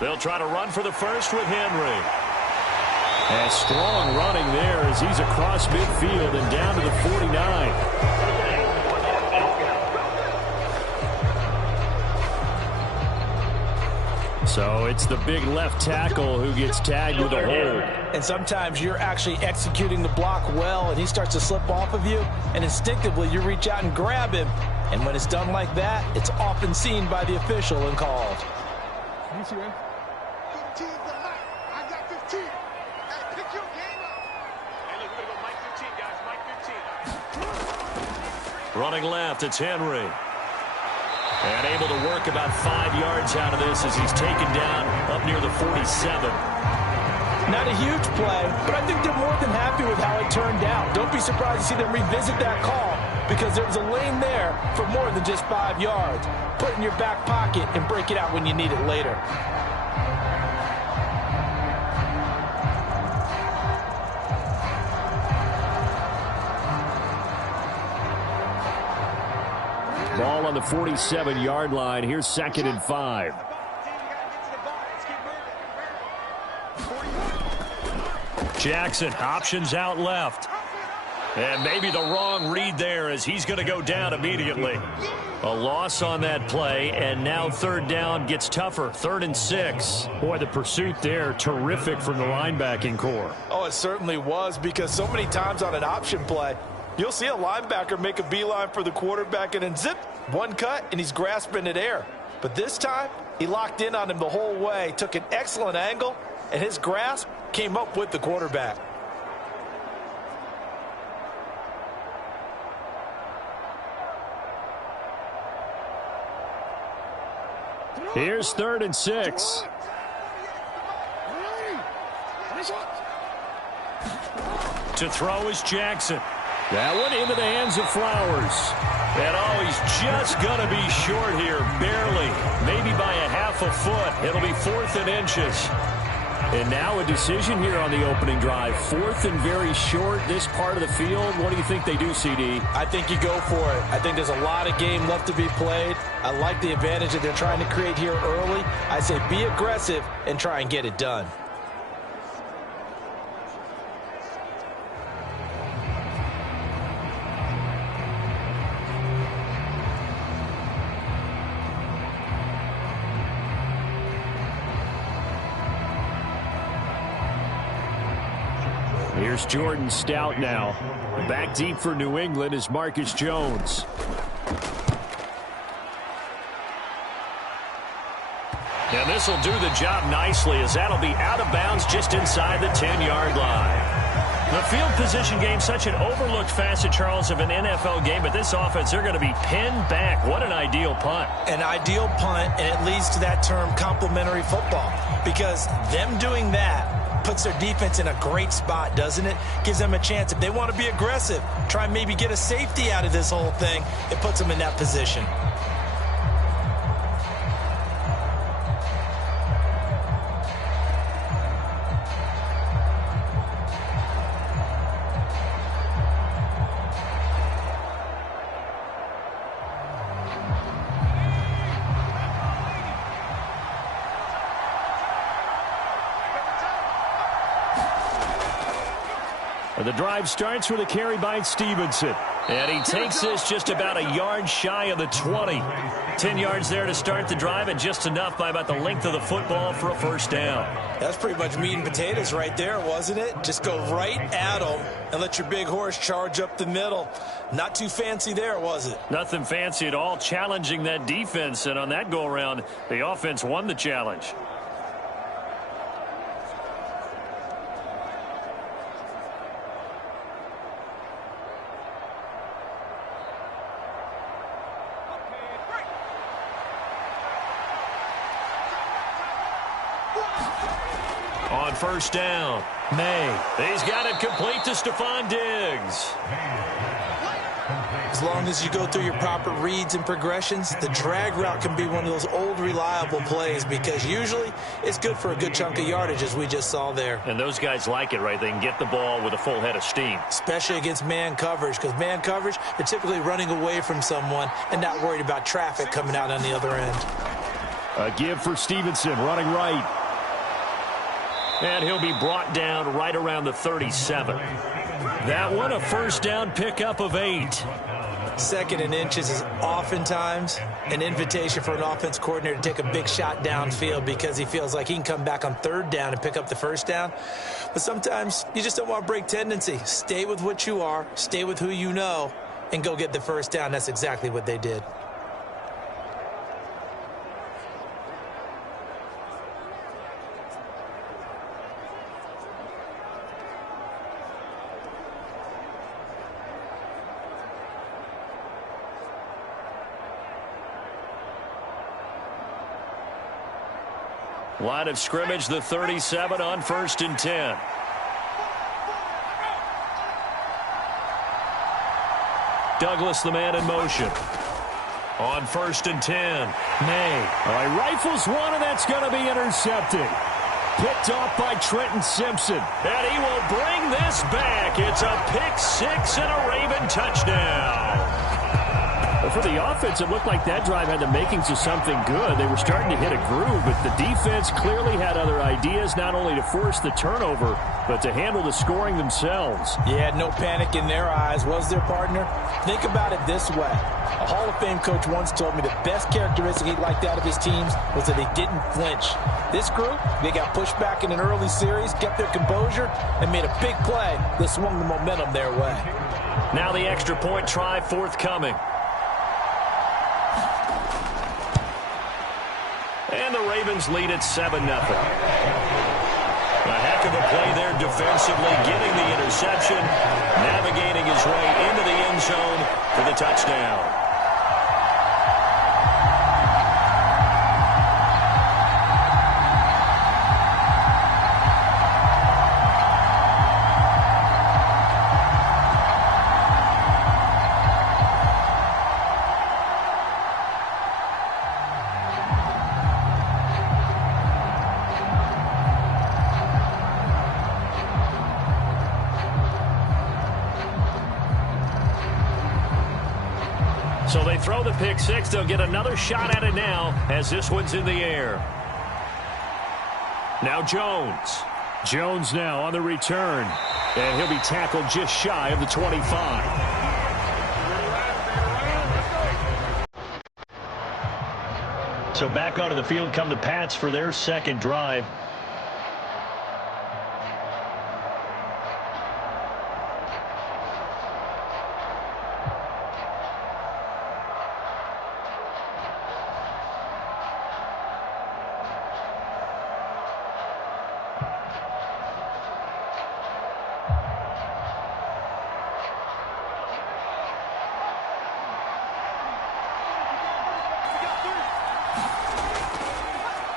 They'll try to run for the first with Henry. And strong running there as he's across midfield and down to the 49. So it's the big left tackle who gets tagged with a hold. And sometimes you're actually executing the block well, and he starts to slip off of you, and instinctively you reach out and grab him. And when it's done like that, it's often seen by the official and called. Running left, it's Henry. And able to work about 5 yards out of this as he's taken down up near the 47. Not a huge play, but I think they're more than happy with how it turned out. Don't be surprised to see them revisit that call because there was a lane there for more than just 5 yards. Put it in your back pocket and break it out when you need it later. Ball on the 47-yard line. Here's 2nd and 5. Jackson, options out left. And maybe the wrong read there as he's going to go down immediately. A loss on that play, and now 3rd down gets tougher. 3rd and 6. Boy, the pursuit there, terrific from the linebacking core. Oh, it certainly was, because so many times on an option play, you'll see a linebacker make a beeline for the quarterback and then zip, one cut, and he's grasping at air. But this time, he locked in on him the whole way, took an excellent angle, and his grasp came up with the quarterback. Here's 3rd and 6. To throw is Jackson. That one into the hands of Flowers. And oh, he's just going to be short here, barely. Maybe by a half a foot. It'll be 4th and inches. And now a decision here on the opening drive. 4th and very short, this part of the field. What do you think they do, CD? I think you go for it. I think there's a lot of game left to be played. I like the advantage that they're trying to create here early. I say be aggressive and try and get it done. Here's Here's Jordan Stout now. Back deep for New England is Marcus Jones. And this will do the job nicely, as that'll be out of bounds just inside the 10-yard line. The field position game, such an overlooked facet, Charles, of an NFL game, but this offense, they're going to be pinned back. What an ideal punt. An ideal punt, and it leads to that term complementary football, because them doing that puts their defense in a great spot, doesn't it? Gives them a chance. If they want to be aggressive, try and maybe get a safety out of this whole thing, it puts them in that position. The drive starts with a carry by Stevenson. And he takes this just about a yard shy of the 20. 10 yards there to start the drive, and just enough by about the length of the football for a first down. That's pretty much meat and potatoes right there, wasn't it? Just go right at them and let your big horse charge up the middle. Not too fancy there, was it? Nothing fancy at all, challenging that defense. And on that go-around, the offense won the challenge. On first down, May. He's got it complete to Stephon Diggs. As long as you go through your proper reads and progressions, the drag route can be one of those old reliable plays, because usually it's good for a good chunk of yardage, as we just saw there. And those guys like it, right? They can get the ball with a full head of steam. Especially against man coverage, because man coverage, they're typically running away from someone and not worried about traffic coming out on the other end. A give for Stevenson, running right. And he'll be brought down right around the 37. That one, a first down pickup of 8. Second and inches is oftentimes an invitation for an offense coordinator to take a big shot downfield, because he feels like he can come back on third down and pick up the first down. But sometimes you just don't want to break tendency. Stay with what you are, stay with who you know, and go get the first down. That's exactly what they did. Line of scrimmage, the 37 on first and 10. Douglas, the man in motion. On first and 10, May. All right, rifles one, and that's going to be intercepted. Picked off by Trenton Simpson. And he will bring this back. It's a pick six and a Raven touchdown. For the offense, it looked like that drive had the makings of something good. They were starting to hit a groove, but the defense clearly had other ideas, not only to force the turnover, but to handle the scoring themselves. Yeah, no panic in their eyes, was there, partner? Think about it this way. A Hall of Fame coach once told me the best characteristic he liked out of his teams was that they didn't flinch. This group, they got pushed back in an early series, kept their composure, and made a big play that swung the momentum their way. Now the extra point try forthcoming. And the Ravens lead at 7-0. A heck of a play there defensively, getting the interception, navigating his way into the end zone for the touchdown. So they throw the pick six. They'll get another shot at it now as this one's in the air. Now Jones. Jones now on the return. And he'll be tackled just shy of the 25. So back onto the field come the Pats for their second drive.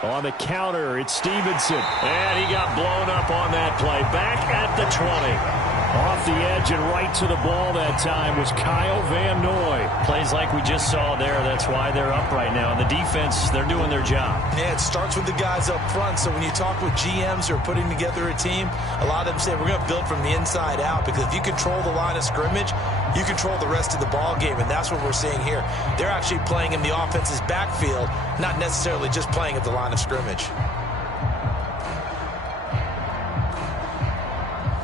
On the counter, it's Stevenson. And he got blown up on that play. Back at the 20. Off the edge and right to the ball that time was Kyle Van Noy. Plays like we just saw there. That's why they're up right now. And the defense, they're doing their job. Yeah, it starts with the guys up front. So when you talk with GMs who are putting together a team, a lot of them say we're going to build from the inside out, because if you control the line of scrimmage, you control the rest of the ball game, and that's what we're seeing here. They're actually playing in the offense's backfield, not necessarily just playing at the line of scrimmage.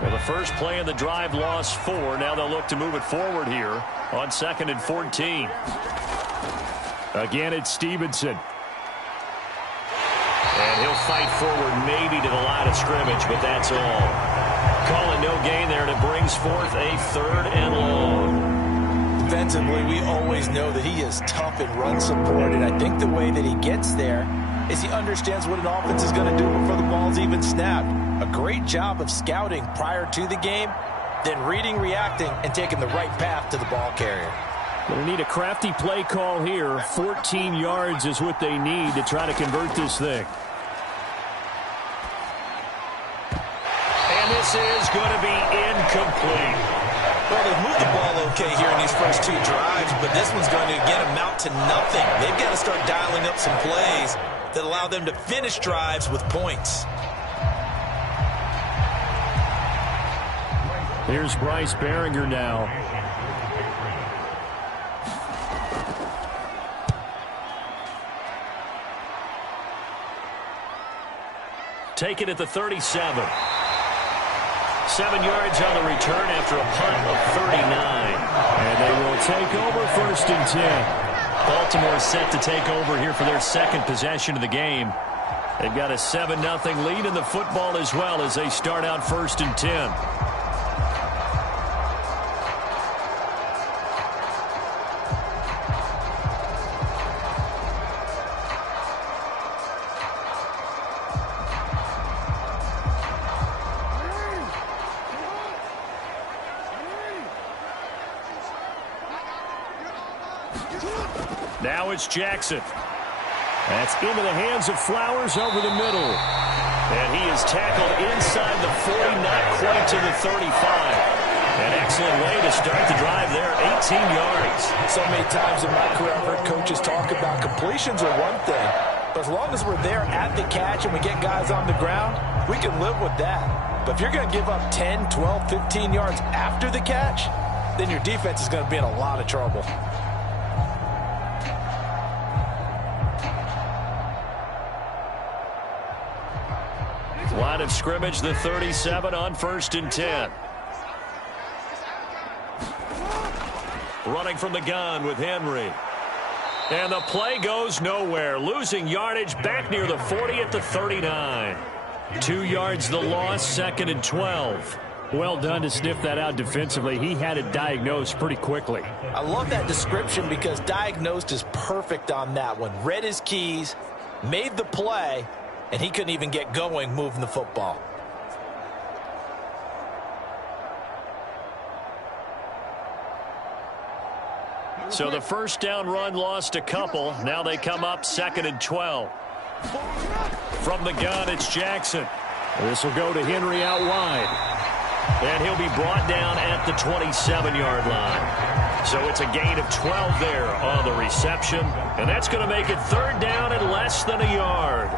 Well, the first play of the drive lost 4. Now they'll look to move it forward here on 2nd and 14. Again, it's Stevenson. And he'll fight forward maybe to the line of scrimmage, but that's all. Calling no gain there, and it brings forth a 3rd and long. Defensively, we always know that he is tough in run support, and I think the way that he gets there is he understands what an offense is going to do before the ball's even snapped. A great job of scouting prior to the game, then reading, reacting, and taking the right path to the ball carrier. They need a crafty play call here. 14 yards is what they need to try to convert this thing. And this is going to be incomplete. Well, they've moved the ball okay here in these first 2 drives, but this one's going to, again, amount to nothing. They've got to start dialing up some plays that allow them to finish drives with points. Here's Bryce Behringer now. Take it at the 37. 7 yards on the return after a punt of 39. And they will take over 1st and 10. Baltimore set to take over here for their 2nd possession of the game. They've got a 7-0 lead in the football as well as they start out 1st and 10. Now it's Jackson. That's into the hands of Flowers over the middle. And he is tackled inside the 40, not quite to the 35. An excellent way to start the drive there, 18 yards. So many times in my career, I've heard coaches talk about completions are one thing, but as long as we're there at the catch and we get guys on the ground, we can live with that. But if you're going to give up 10, 12, 15 yards after the catch, then your defense is going to be in a lot of trouble. Line of scrimmage, the 37 on 1st and 10. Running from the gun with Henry. And the play goes nowhere. Losing yardage back near the 40 at the 39. 2 yards the loss, 2nd and 12. Well done to sniff that out defensively. He had it diagnosed pretty quickly. I love that description because diagnosed is perfect on that one. Read his keys, made the play, and he couldn't even get going moving the football. So the first down run lost a couple. Now they come up 2nd and 12. From the gun, it's Jackson. This will go to Henry out wide. And he'll be brought down at the 27-yard line. So it's a gain of 12 there on the reception. And that's going to make it 3rd down and less than a yard.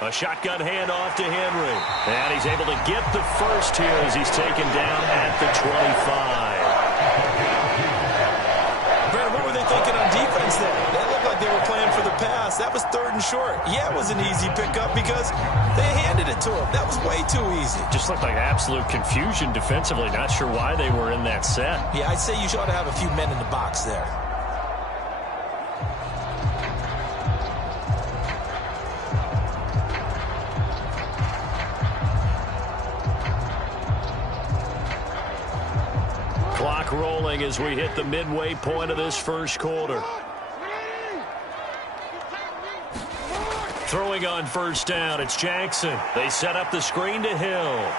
A shotgun handoff to Henry. And he's able to get the first here as he's taken down at the 25. Brandon, what were they thinking on defense there? They looked like they were playing for the pass. That was 3rd and short. Yeah, it was an easy pickup because they handed it to him. That was way too easy. Just looked like absolute confusion defensively. Not sure why they were in that set. Yeah, I'd say you ought to have a few men in the box there. clock rolling as we hit the midway point of this first quarter. Throwing on first down, it's Jackson. They set up the screen to Hill.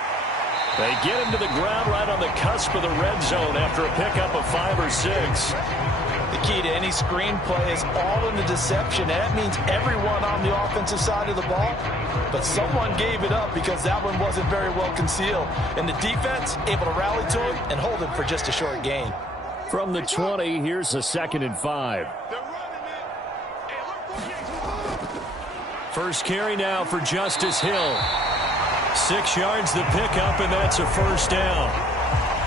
They get him to the ground right on the cusp of the red zone after a pickup of 5 or 6. The key to any screen play is all in the deception, and that means everyone on the offensive side of the ball. But someone gave it up because that one wasn't very well concealed. And the defense able to rally to him and hold him for just a short gain. From the 20, here's a 2nd and 5. First carry now for Justice Hill. 6 yards the pickup, and that's a first down.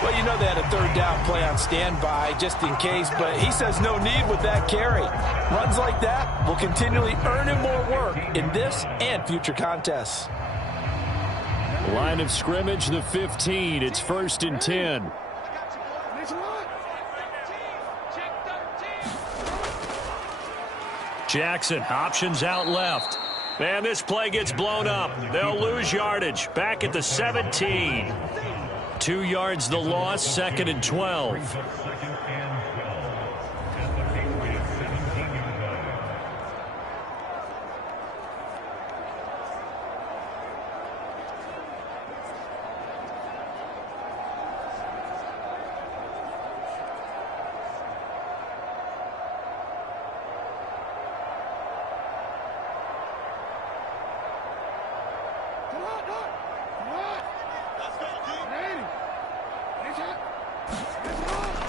Well, you know they had a 3rd down play on standby just in case, but he says no need with that carry. Runs like that will continually earn him more work in this and future contests. Line of scrimmage, the 15. It's 1st and 10. Jackson, options out left. And this play gets blown up. They'll lose yardage. Back at the 17. 2 yards the loss, 2nd and 12.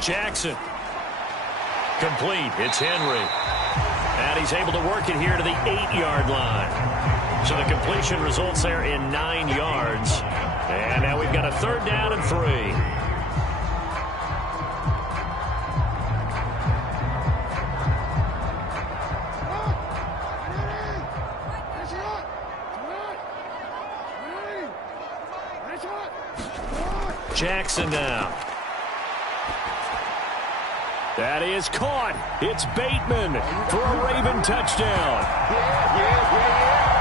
Jackson. Complete. It's Henry. And he's able to work it here to the 8-yard line. So the completion results there in 9 yards. And now we've got a 3rd down and 3. Jackson now. That is caught. It's Bateman for a Raven touchdown.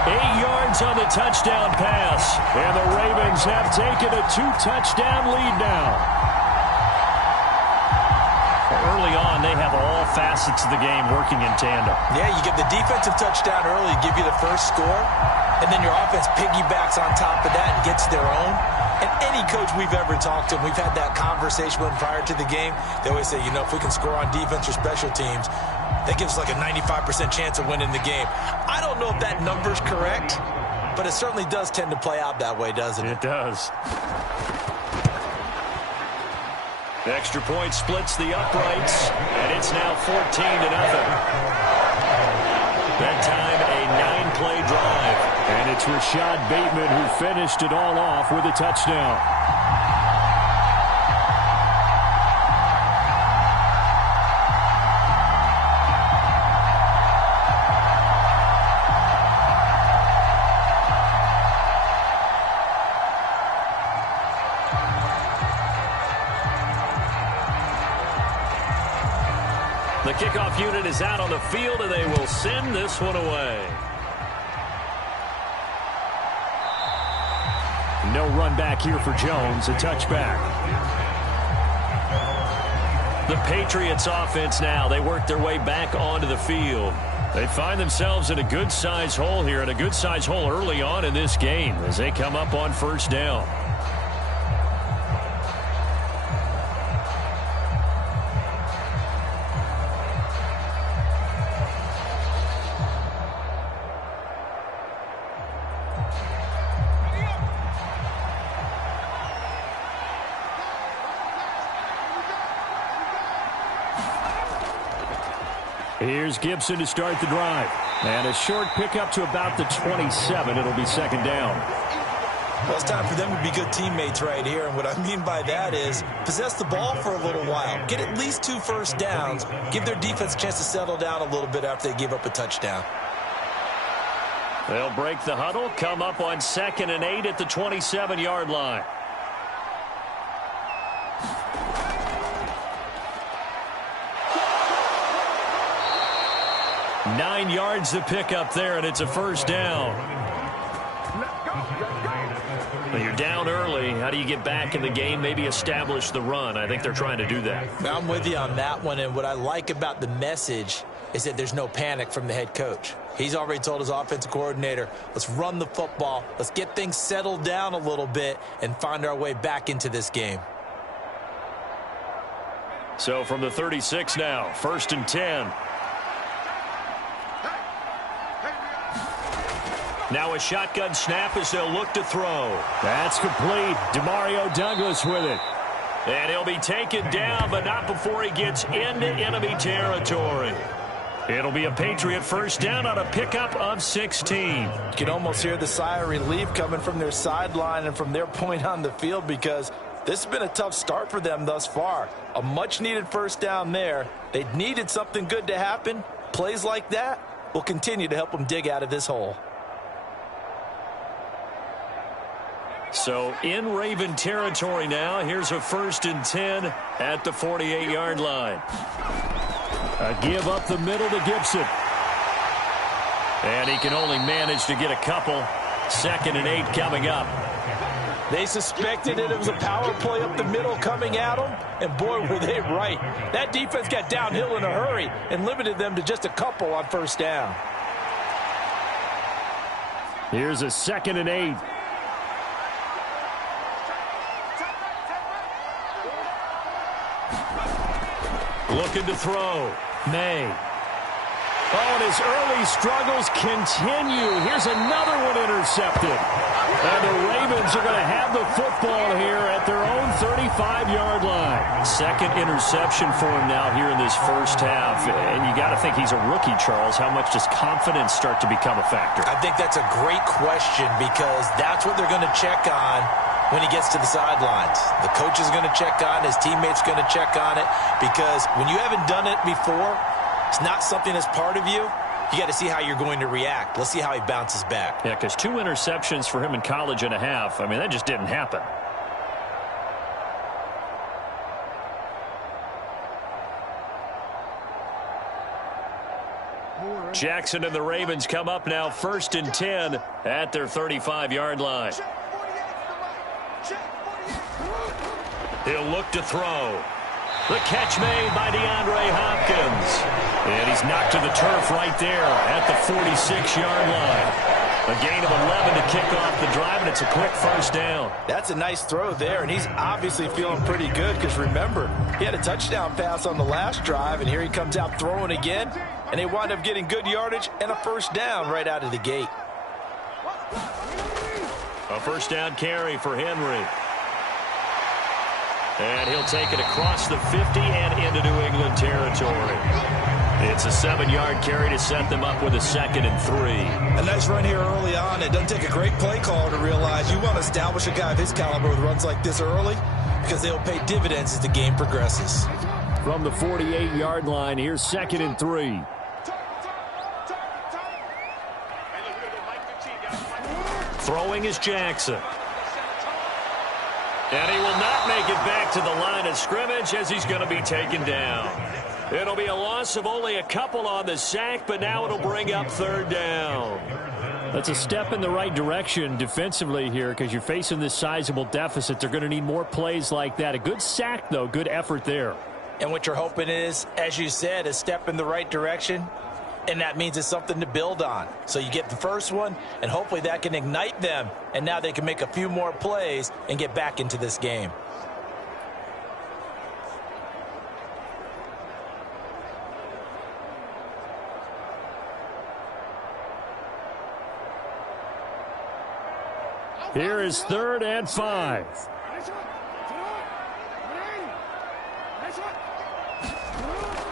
8 yards on the touchdown pass. And the Ravens have taken a 2-touchdown lead now. Early on, they have all facets of the game working in tandem. Yeah, you get the defensive touchdown early, give you the first score, and then your offense piggybacks on top of that and gets their own. And any coach we've ever talked to, we've had that conversation with prior to the game. They always say, you know, if we can score on defense or special teams, that gives us like a 95% chance of winning the game. I don't know if that number's correct, but it certainly does tend to play out that way, doesn't it? It does. The extra point splits the uprights, and it's now 14-0. That time, a 9-play drive. And it's Rashad Bateman who finished it all off with a touchdown. The kickoff unit is out on the field, and they will send this one away. No run back here for Jones, a touchback. The Patriots offense now, they work their way back onto the field. They find themselves in a good-sized hole here, and a good-sized hole early on in this game as they come up on first down. Here's Gibson to start the drive. And a short pickup to about the 27. It'll be 2nd down. Well, it's time for them to be good teammates right here. And what I mean by that is possess the ball for a little while. Get at least 2 first downs. Give their defense a chance to settle down a little bit after they give up a touchdown. They'll break the huddle, come up on 2nd and 8 at the 27-yard line. Nine yards to pick up there, and it's a first down. Well, you're down early, How do you get back in the game, maybe establish the run? I think they're trying to do that. I'm with you on that one, and what I like about the message is that there's no panic from the head coach. He's already told his offensive coordinator, let's run the football, let's get things settled down a little bit and find our way back into this game. So from the 36 now, 1st and 10. Now a shotgun snap as they'll look to throw. That's complete. Demario Douglas with it. And he'll be taken down, but not before he gets into enemy territory. It'll be a Patriot first down on a pickup of 16. You can almost hear the sigh of relief coming from their sideline and from their point on the field, because this has been a tough start for them thus far. A much-needed first down there. They needed something good to happen. Plays like that will continue to help them dig out of this hole. So in Raven territory now. Here's a 1st and 10 at the 48-yard line. A give up the middle to Gibson. And he can only manage to get a couple. 2nd and 8 coming up. They suspected it was a power play up the middle coming at them, and boy, were they right. That defense got downhill in a hurry and limited them to just a couple on first down. Here's a 2nd and 8. Looking to throw. May. Oh, and his early struggles continue. Here's another one intercepted. And the Ravens are going to have the football here at their own 35-yard line. 2nd interception for him now here in this first half. And you got to think he's a rookie, Charles. How much does confidence start to become a factor? I think that's a great question, because that's what they're going to check on when he gets to the sidelines. The coach is going to check on it. His teammates going to check on it, because when you haven't done it before, it's not something that's part of you. You got to see how you're going to react. Let's see how he bounces back. Yeah, because 2 interceptions for him in college and a half. I mean, that just didn't happen. Jackson and the Ravens come up now 1st and 10 at their 35-yard line. He'll look to throw. The catch made by DeAndre Hopkins. And he's knocked to the turf right there at the 46-yard line. A gain of 11 to kick off the drive, and it's a quick first down. That's a nice throw there, and he's obviously feeling pretty good, because remember, he had a touchdown pass on the last drive, and here he comes out throwing again, and they wind up getting good yardage and a first down right out of the gate. A first down carry for Henry. And he'll take it across the 50 and into New England territory. It's a 7-yard carry to set them up with a 2nd and 3. A nice run here early on. It doesn't take a great play caller to realize you want to establish a guy of his caliber with runs like this early, because they'll pay dividends as the game progresses. From the 48-yard line, here's 2nd and 3. Throwing is Jackson. And he will not make it back to the line of scrimmage, as he's going to be taken down. It'll be a loss of only a couple on the sack, but now it'll bring up 3rd down. That's a step in the right direction defensively here, because you're facing this sizable deficit. They're going to need more plays like that. A good sack, though. Good effort there. And what you're hoping is, as you said, a step in the right direction, and that means it's something to build on. So you get the first one, and hopefully that can ignite them, and now they can make a few more plays and get back into this game. Here is 3rd and 5.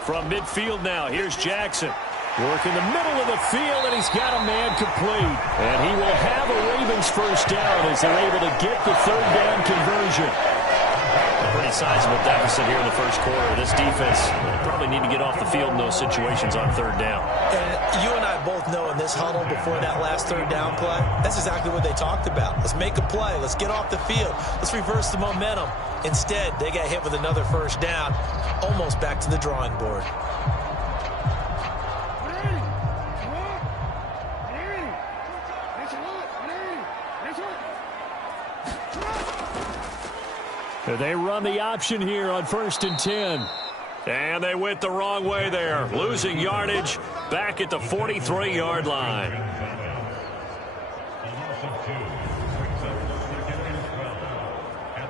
From midfield now, here's Jackson. Work in the middle of the field, and he's got a man complete. And he will have a Ravens first down as they're able to get the 3rd down conversion. A pretty sizable deficit here in the first quarter. This defense probably need to get off the field in those situations on 3rd down. And you and I both know in this huddle before that last 3rd down play, that's exactly what they talked about. Let's make a play. Let's get off the field. Let's reverse the momentum. Instead, they got hit with another first down, almost back to the drawing board. They run the option here on 1st and 10. And they went the wrong way there, losing yardage back at the 43-yard line. At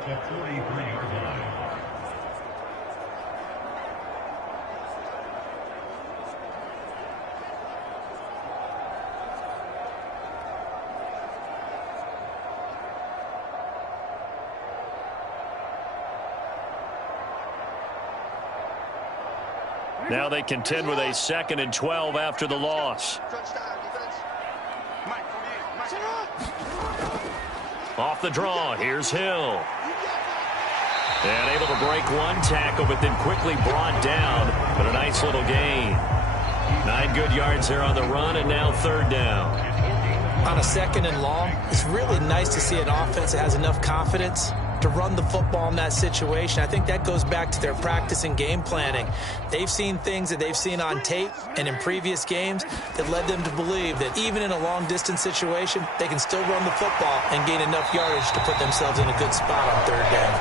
the 43-yard line. Now they contend with a 2nd and 12 after the loss. Off the draw, here's Hill. And able to break one tackle, but then quickly brought down. But a nice little gain. 9 good yards there on the run, and now 3rd down. On a 2nd and long, it's really nice to see an offense that has enough confidence to run the football in that situation. I think that goes back to their practice and game planning. They've seen things that they've seen on tape and in previous games that led them to believe that even in a long-distance situation, they can still run the football and gain enough yardage to put themselves in a good spot on 3rd down.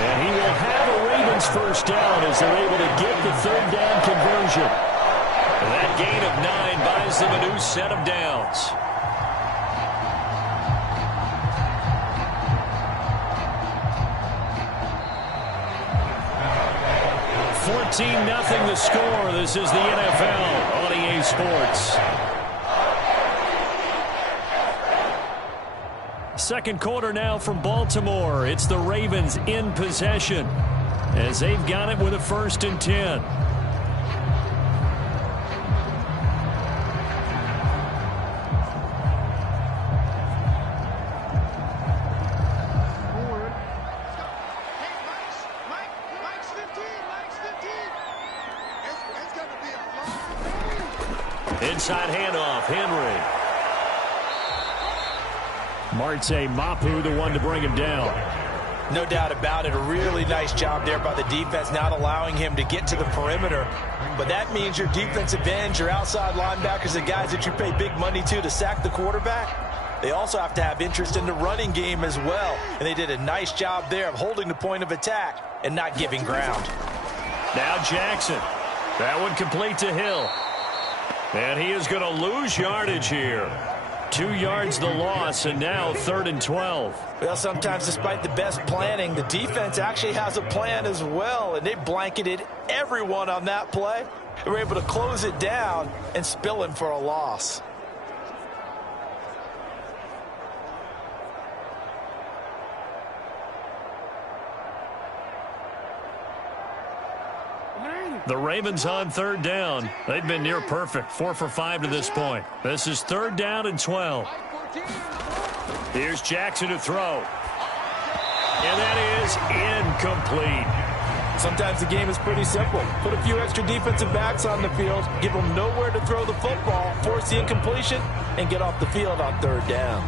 And he will have a Ravens 1st down as they're able to get the 3rd down conversion. And that gain of 9 buys them a new set of downs. 14-0 the score. This is the NFL on EA Sports. Second quarter now from Baltimore. It's the Ravens in possession as they've got it with a 1st and 10. Inside handoff, Henry. Marte Mapu, the one to bring him down. No doubt about it. A really nice job there by the defense, not allowing him to get to the perimeter. But that means your defensive ends, your outside linebackers, the guys that you pay big money to sack the quarterback, they also have to have interest in the running game as well. And they did a nice job there of holding the point of attack and not giving ground. Now Jackson. That one complete to Hill. And he is going to lose yardage here. 2 yards the loss, and now 3rd and 12. Well, sometimes despite the best planning, the defense actually has a plan as well, and they blanketed everyone on that play. They were able to close it down and spill him for a loss. The Ravens on 3rd down. They've been near perfect. 4 for 5 to this point. This is 3rd down and 12. Here's Jackson to throw. And that is incomplete. Sometimes the game is pretty simple. Put a few extra defensive backs on the field, give them nowhere to throw the football, force the incompletion, and get off the field on 3rd down.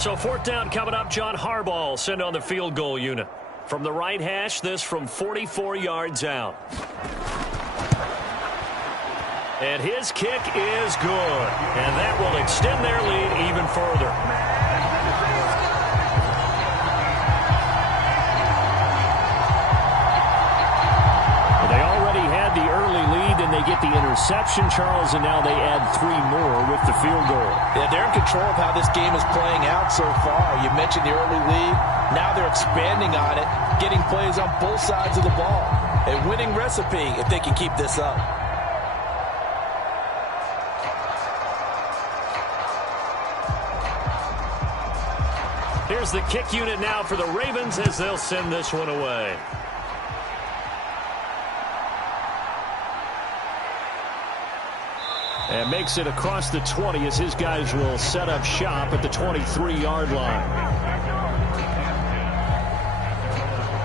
So 4th down coming up. John Harbaugh sent on the field goal unit. From the right hash, this from 44 yards out. And his kick is good. And that will extend their lead even further. They already had the early lead, and they get the interception, Charles, and now they add 3 more with the field goal. Yeah, they're in control of how this game is playing out so far. You mentioned the early lead. Now they're expanding on it, getting plays on both sides of the ball. A winning recipe if they can keep this up. Here's the kick unit now for the Ravens as they'll send this one away. And makes it across the 20 as his guys will set up shop at the 23-yard line.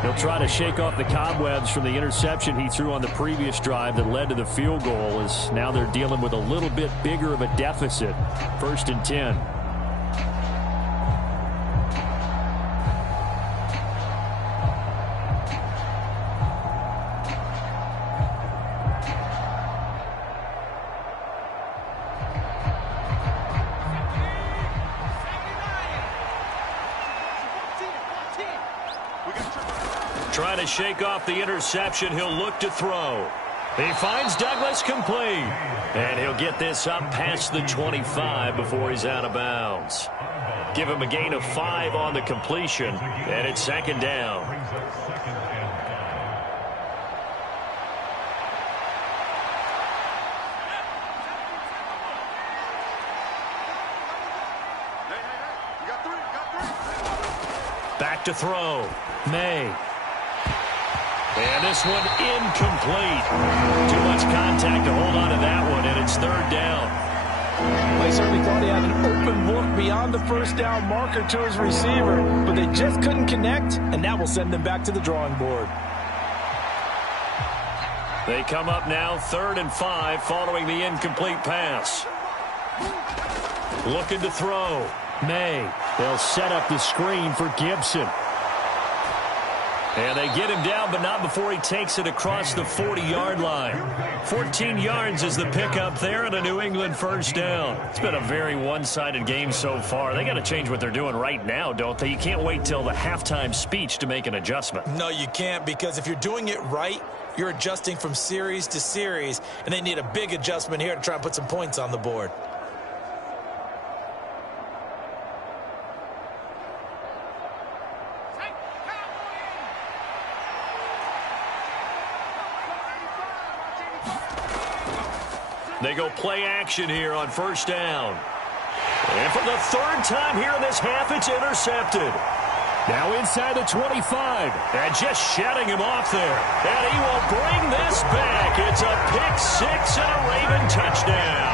He'll try to shake off the cobwebs from the interception he threw on the previous drive that led to the field goal, as now they're dealing with a little bit bigger of a deficit. 1st and 10. Trying to shake off the interception. He'll look to throw. He finds Douglas complete. And he'll get this up past the 25 before he's out of bounds. Give him a gain of 5 on the completion. And it's second down. Back to throw. May. And this one incomplete. Too much contact to hold on to that one, and it's third down. Well, he certainly thought he had an open look beyond the first down marker to his receiver, but they just couldn't connect, and that will send them back to the drawing board. They come up now 3rd and 5 following the incomplete pass. Looking to throw. May. They'll set up the screen for Gibson. And they get him down, but not before he takes it across the 40-yard line. 14 yards is the pickup there and a New England first down. It's been a very one-sided game so far. They got to change what they're doing right now, don't they? You can't wait till the halftime speech to make an adjustment. No, you can't, because if you're doing it right, you're adjusting from series to series, and they need a big adjustment here to try and put some points on the board. They go play action here on first down. And for the 3rd time here in this half, it's intercepted. Now inside the 25. And just shutting him off there. And he will bring this back. It's a pick 6 and a Raven touchdown.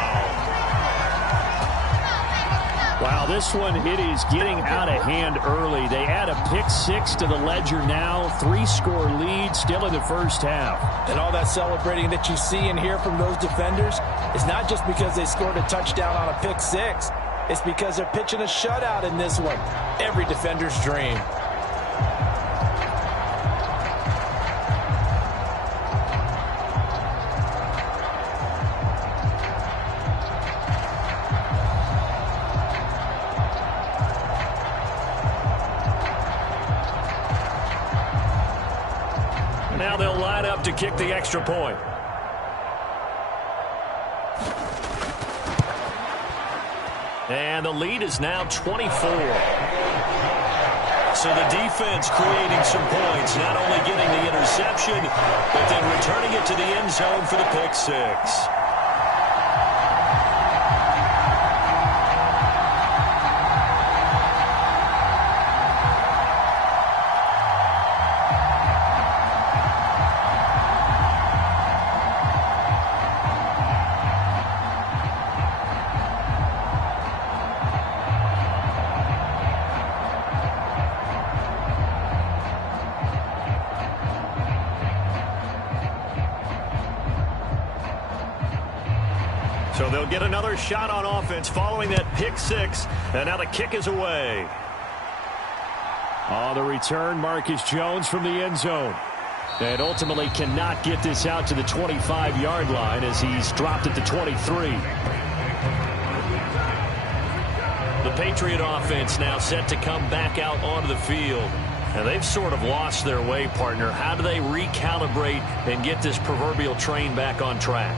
Wow, this one, it is getting out of hand early. They add a pick 6 to the ledger now. 3-score lead still in the first half. And all that celebrating that you see and hear from those defenders is not just because they scored a touchdown on a pick 6. It's because they're pitching a shutout in this one. Every defender's dream. Now they'll line up to kick the extra point. And the lead is now 24. So the defense creating some points, not only getting the interception, but then returning it to the end zone for the pick 6. So they'll get another shot on offense following that pick 6, and now the kick is away. On the return, Marcus Jones from the end zone. And ultimately cannot get this out to the 25-yard line as he's dropped at the 23. The Patriot offense now set to come back out onto the field. And they've sort of lost their way, partner. How do they recalibrate and get this proverbial train back on track?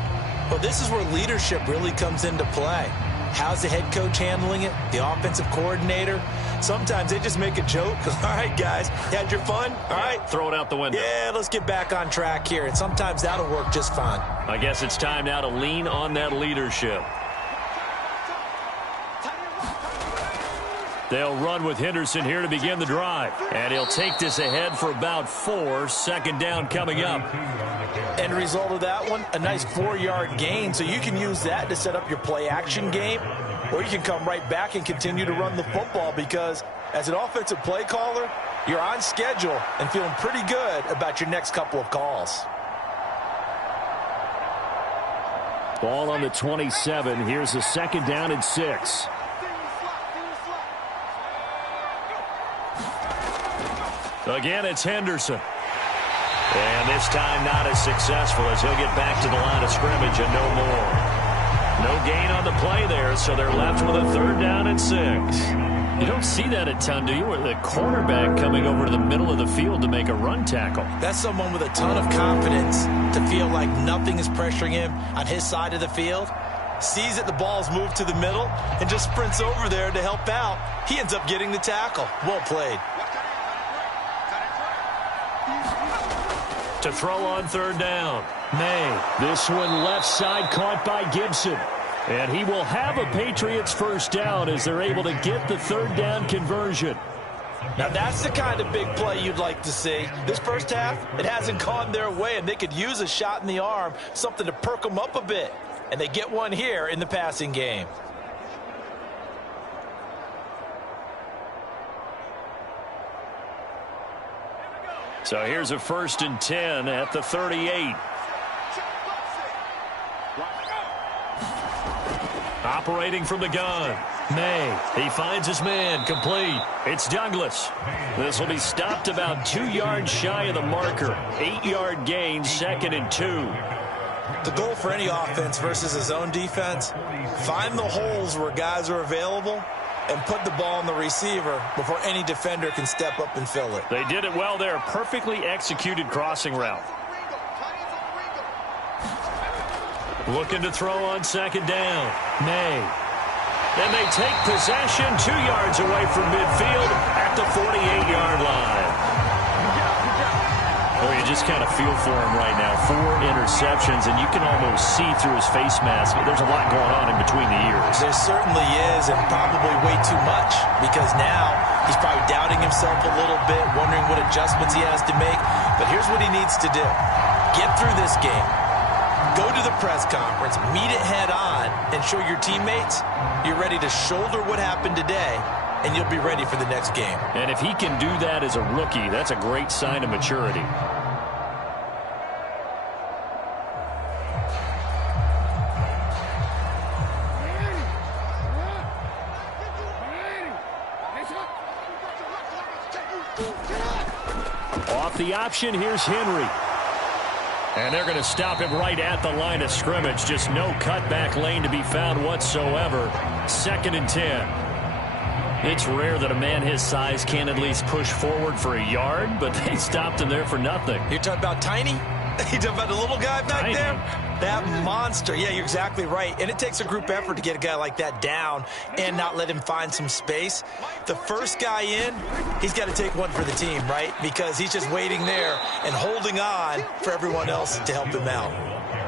Well, this is where leadership really comes into play. How's the head coach handling it? The offensive coordinator? Sometimes they just make a joke. All right, guys, you had your fun? All right. Throw it out the window. Yeah, let's get back on track here. And sometimes that'll work just fine. I guess it's time now to lean on that leadership. They'll run with Henderson here to begin the drive. And he'll take this ahead for about 4. Second down coming up. End result of that one, a nice 4-yard gain. So you can use that to set up your play-action game, or you can come right back and continue to run the football because as an offensive play caller, you're on schedule and feeling pretty good about your next couple of calls. Ball on the 27. Here's a second down and 6. Again, it's Henderson. And this time not as successful as he'll get back to the line of scrimmage and no more. No gain on the play there, so they're left with a 3rd down and 6. You don't see that a ton, do you? Where the cornerback coming over to the middle of the field to make a run tackle. That's someone with a ton of confidence to feel like nothing is pressuring him on his side of the field. Sees that the ball's moved to the middle and just sprints over there to help out. He ends up getting the tackle. Well played. To throw on third down. May. This one left side caught by Gibson. And he will have a Patriots first down as they're able to get the third down conversion. Now that's the kind of big play you'd like to see. This first half, it hasn't gone their way, and they could use a shot in the arm, something to perk them up a bit. And they get one here in the passing game. So here's a 1st and 10 at the 38. Operating from the gun. May. He finds his man. Complete. It's Douglas. This will be stopped about 2 yards shy of the marker. 8-yard gain, 2nd and 2. The goal for any offense versus a zone defense, find the holes where guys are available and put the ball on the receiver before any defender can step up and fill it. They did it well there. Perfectly executed crossing route. Looking to throw on 2nd down. May. And they take possession 2 yards away from midfield at the 48-yard line. Oh, you just kind of feel for him right now. 4 interceptions, and you can almost see through his face mask. There's a lot going on in between the ears. There certainly is, and probably way too much, because now he's probably doubting himself a little bit, wondering what adjustments he has to make. But here's what he needs to do. Get through this game. Go to the press conference, meet it head on, and show your teammates you're ready to shoulder what happened today, and you'll be ready for the next game. And if he can do that as a rookie, that's a great sign of maturity. Off the option, here's Henry. And they're going to stop him right at the line of scrimmage. Just no cutback lane to be found whatsoever. 2nd and 10. It's rare that a man his size can at least push forward for a yard, but they stopped him there for nothing. You're talking about Tiny? You talking about the little guy back Tiny. there? That monster. Yeah, you're exactly right. And it takes a group effort to get a guy like that down and not let him find some space. The first guy in, he's got to take one for the team, right? Because he's just waiting there and holding on for everyone else to help him out.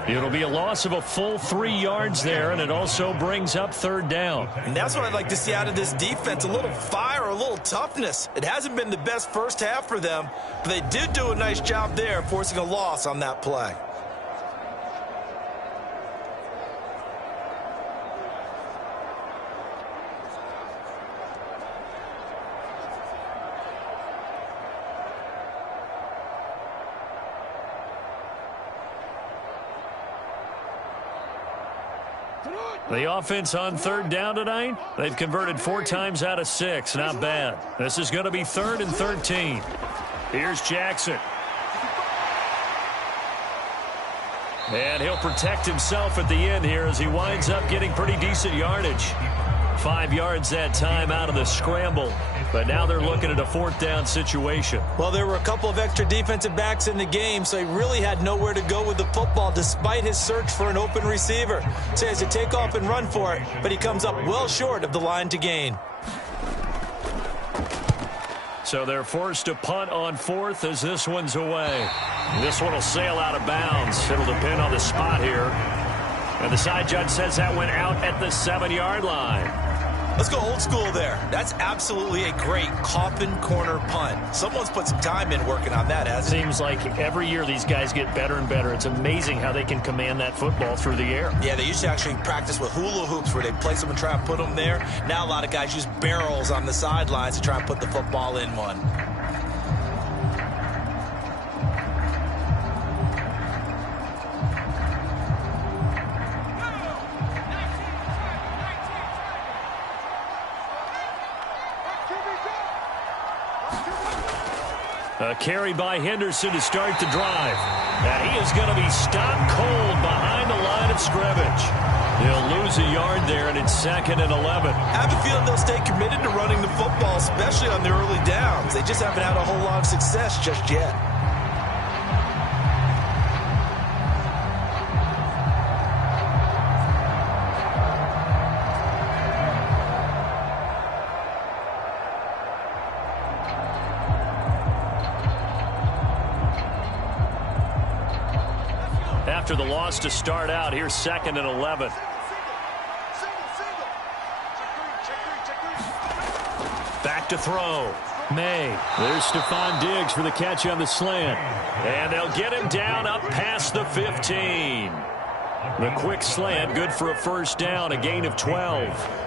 It'll be a loss of a full 3 yards there, and it also brings up third down. And that's what I'd like to see out of this defense, a little fire, a little toughness. It hasn't been the best first half for them, but they did do a nice job there, forcing a loss on that play. The offense on third down tonight, they've converted 4 times out of 6. Not bad. This is going to be 3rd and 13. Here's Jackson. And he'll protect himself at the end here as he winds up getting pretty decent yardage. 5 yards that time out of the scramble. But now they're looking at a 4th down situation. Well, there were a couple of extra defensive backs in the game, so he really had nowhere to go with the football despite his search for an open receiver. So he has to take off and run for it, but he comes up well short of the line to gain. So they're forced to punt on 4th as this one's away. This one will sail out of bounds. It'll depend on the spot here. And the side judge says that went out at the 7-yard line. Let's go old school there. That's absolutely a great coffin corner punt. Someone's put some time in working on that, hasn't it? Seems like every year these guys get better and better. It's amazing how they can command that football through the air. Yeah, they used to actually practice with hula hoops where they place them and try and put them there. Now a lot of guys use barrels on the sidelines to try and put the football in one. A carry by Henderson to start the drive. Now he is going to be stopped cold behind the line of scrimmage. He'll lose a yard there, and it's 2nd and 11. I have a feeling they'll stay committed to running the football, especially on the early downs. They just haven't had a whole lot of success just yet. After the loss to start out, here's 2nd and 11. Back to throw. May. There's Stephon Diggs for the catch on the slant. And they'll get him down up past the 15. The quick slant, good for a first down, a gain of 12.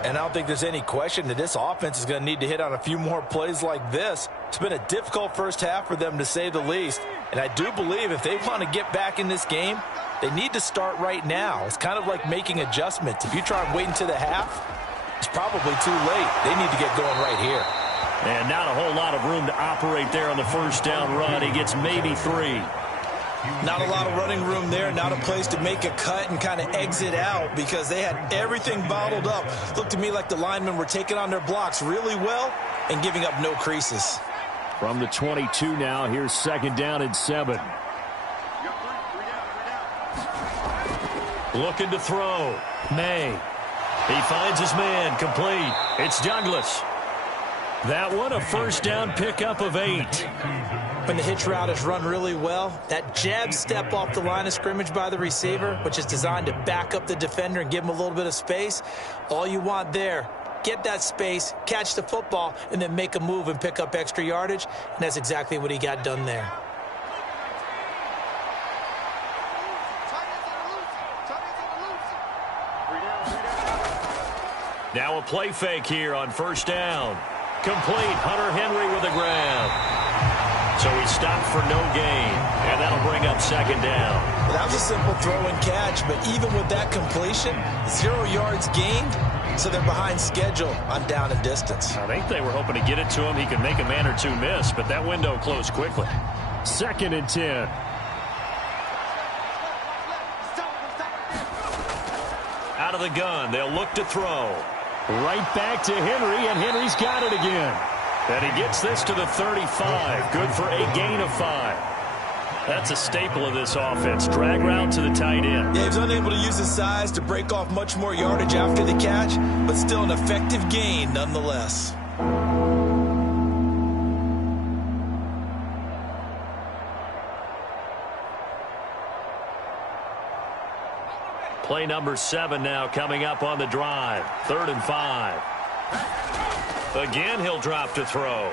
And I don't think there's any question that this offense is going to need to hit on a few more plays like this. It's been a difficult first half for them, to say the least. And I do believe if they want to get back in this game, they need to start right now. It's kind of like making adjustments. If you try and wait until the half, it's probably too late. They need to get going right here. And not a whole lot of room to operate there on the first down run. He gets maybe 3. Not a lot of running room there, not a place to make a cut and kind of exit out because they had everything bottled up. Looked to me like the linemen were taking on their blocks really well and giving up no creases. From the 22 now, here's 2nd down and 7. Looking to throw. May. He finds his man, complete. It's Douglas. That one, a first down pickup of 8. When the hitch route is run really well, that jab step off the line of scrimmage by the receiver, which is designed to back up the defender and give him a little bit of space, all you want there, get that space, catch the football, and then make a move and pick up extra yardage, and that's exactly what he got done there. Now a play fake here on first down. Complete. Hunter Henry with a grab. So he stopped for no gain, and that'll bring up 2nd down. Well, that was a simple throw and catch, but even with that completion, 0 yards gained, so they're behind schedule on down and distance. I think they were hoping to get it to him. He could make a man or two miss, but that window closed quickly. 2nd and 10. Out of the gun, they'll look to throw. Right back to Henry, and Henry's got it again. And he gets this to the 35. Good for a gain of 5. That's a staple of this offense. Drag route to the tight end. Yeah, he was unable to use his size to break off much more yardage after the catch, but still an effective gain nonetheless. Play number 7 now coming up on the drive. 3rd and 5. Again, he'll drop to throw.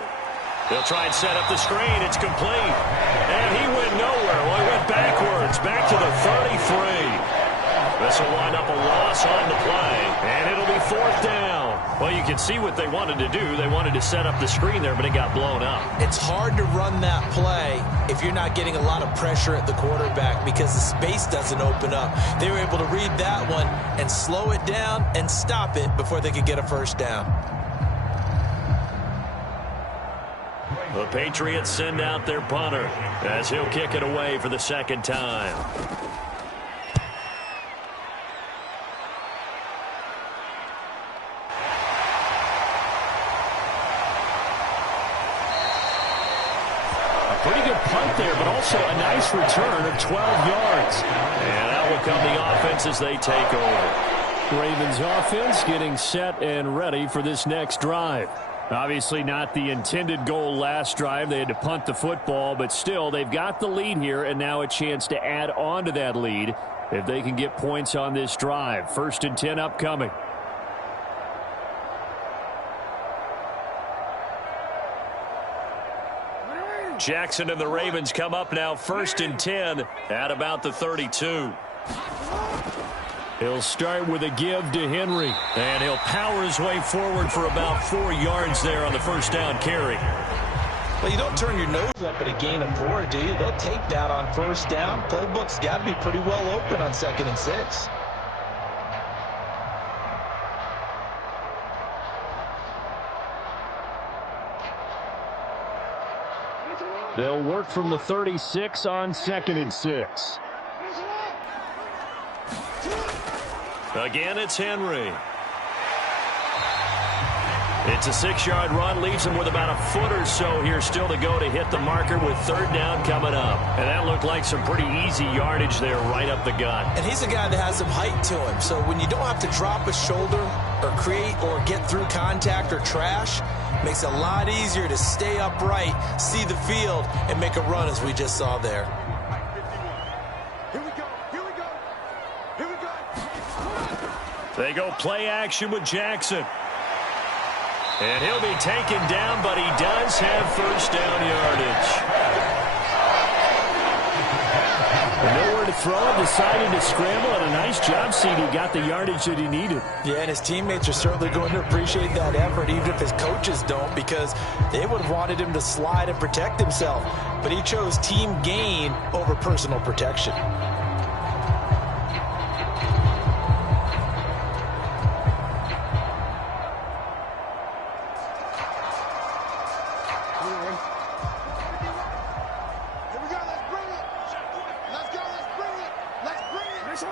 He'll try and set up the screen. It's complete. And he went nowhere. Well, he went backwards. Back to the 33. This will wind up a loss on the play. And it'll be 4th down. Well, you can see what they wanted to do. They wanted to set up the screen there, but it got blown up. It's hard to run that play if you're not getting a lot of pressure at the quarterback because the space doesn't open up. They were able to read that one and slow it down and stop it before they could get a first down. The Patriots send out their punter as he'll kick it away for the 2nd time. Pretty good punt there, but also a nice return of 12 yards. And out will come the offense as they take over. Ravens offense getting set and ready for this next drive. Obviously not the intended goal last drive. They had to punt the football, but still they've got the lead here and now a chance to add on to that lead if they can get points on this drive. 1st and 10 upcoming. Jackson and the Ravens come up now 1st and 10 at about the 32. He'll start with a give to Henry. And he'll power his way forward for about 4 yards there on the first down carry. Well, you don't turn your nose up at a gain of 4, do you? They'll take that on first down. Playbook's got to be pretty well open on 2nd and 6. They'll work from the 36 on 2nd and 6. Again, it's Henry. It's a 6-yard run, leaves him with about a foot or so here still to go to hit the marker with third down coming up. And that looked like some pretty easy yardage there right up the gut. And he's a guy that has some height to him. So when you don't have to drop a shoulder or create or get through contact or trash, makes it a lot easier to stay upright, see the field, and make a run as we just saw there. Here we go. Here we go. Here we go. They go play action with Jackson. And he'll be taken down, but he does have first down yardage. Nowhere to throw, decided to scramble, and a nice job, CD. Got the yardage that he needed. Yeah, and his teammates are certainly going to appreciate that effort, even if his coaches don't, because they would have wanted him to slide and protect himself. But he chose team gain over personal protection.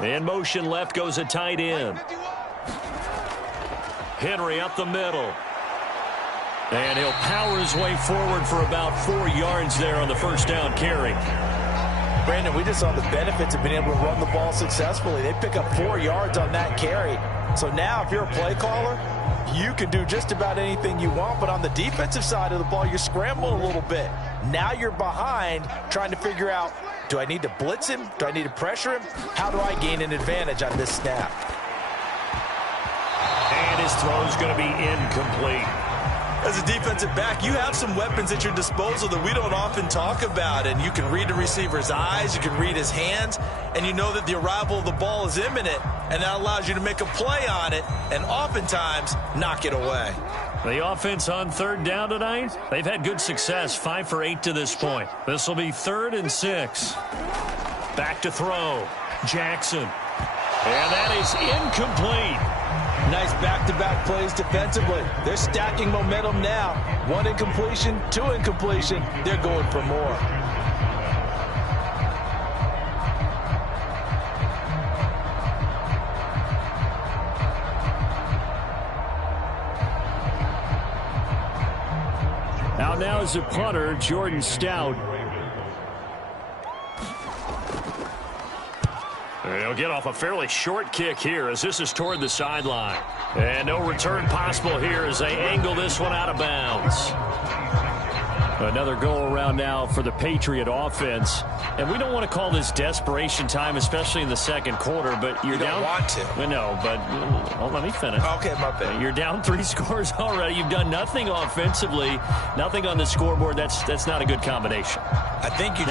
In motion left goes a tight end. Henry up the middle. And he'll power his way forward for about 4 yards there on the first down carry. Brandon, we just saw the benefits of being able to run the ball successfully. They pick up 4 yards on that carry. So now if you're a play caller, you can do just about anything you want. But on the defensive side of the ball, you're scrambling a little bit. Now you're behind trying to figure out, do I need to blitz him? Do I need to pressure him? How do I gain an advantage on this snap? And his throw's going to be incomplete. As a defensive back, you have some weapons at your disposal that we don't often talk about. And you can read the receiver's eyes, you can read his hands, and you know that the arrival of the ball is imminent. And that allows you to make a play on it and oftentimes knock it away. The offense on third down tonight, they've had good success, 5 for 8 to this point. This will be 3rd and 6. Back to throw. Jackson. And that is incomplete. Nice back-to-back plays defensively. They're stacking momentum now. 1 incompletion, 2 incompletion. They're going for more. Now is a punter, Jordan Stout. He'll get off a fairly short kick here as this is toward the sideline. And no return possible here as they angle this one out of bounds. Another go-around now for the Patriot offense. And we don't want to call this desperation time, especially in the second quarter, but you're down. You don't want to. No, but let me finish. Okay, my bad. You're down 3 scores already. You've done nothing offensively, nothing on the scoreboard. That's not a good combination. I think you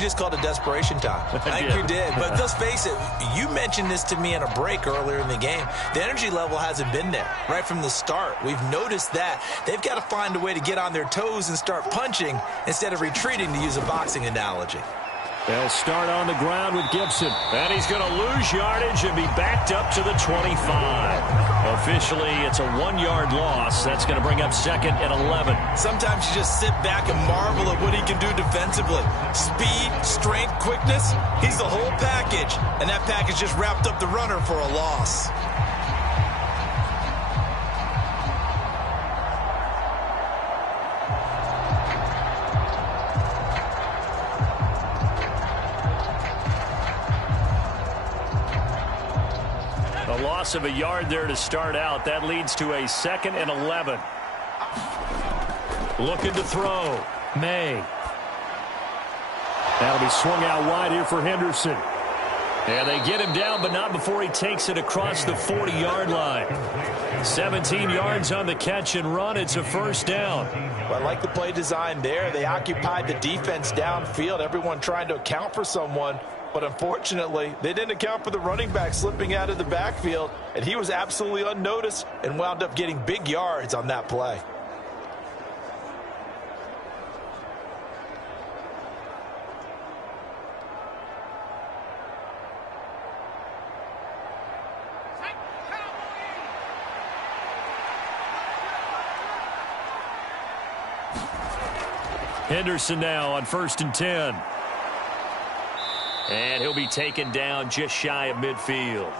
just called it desperation time. I think you did. But let's face it, you mentioned this to me in a break earlier in the game. The energy level hasn't been there right from the start. We've noticed that. They've got to find a way to get on their toes and start punching instead of retreating, to use a boxing analogy. They'll start on the ground with Gibson. And he's going to lose yardage and be backed up to the 25. Officially, it's a 1-yard loss. That's going to bring up 2nd and 11. Sometimes you just sit back and marvel at what he can do defensively. Speed, strength, quickness. He's the whole package. And that package just wrapped up the runner for a loss. A loss of a yard there to start out. That leads to a 2nd and 11. Looking to throw. May. That'll be swung out wide here for Henderson. And they get him down, but not before he takes it across the 40-yard line. 17 yards on the catch and run. It's a first down. Well, I like the play design there. They occupied the defense downfield, everyone trying to account for someone. But unfortunately, they didn't account for the running back slipping out of the backfield, and he was absolutely unnoticed and wound up getting big yards on that play. Henderson now on 1st and 10. And he'll be taken down just shy of midfield.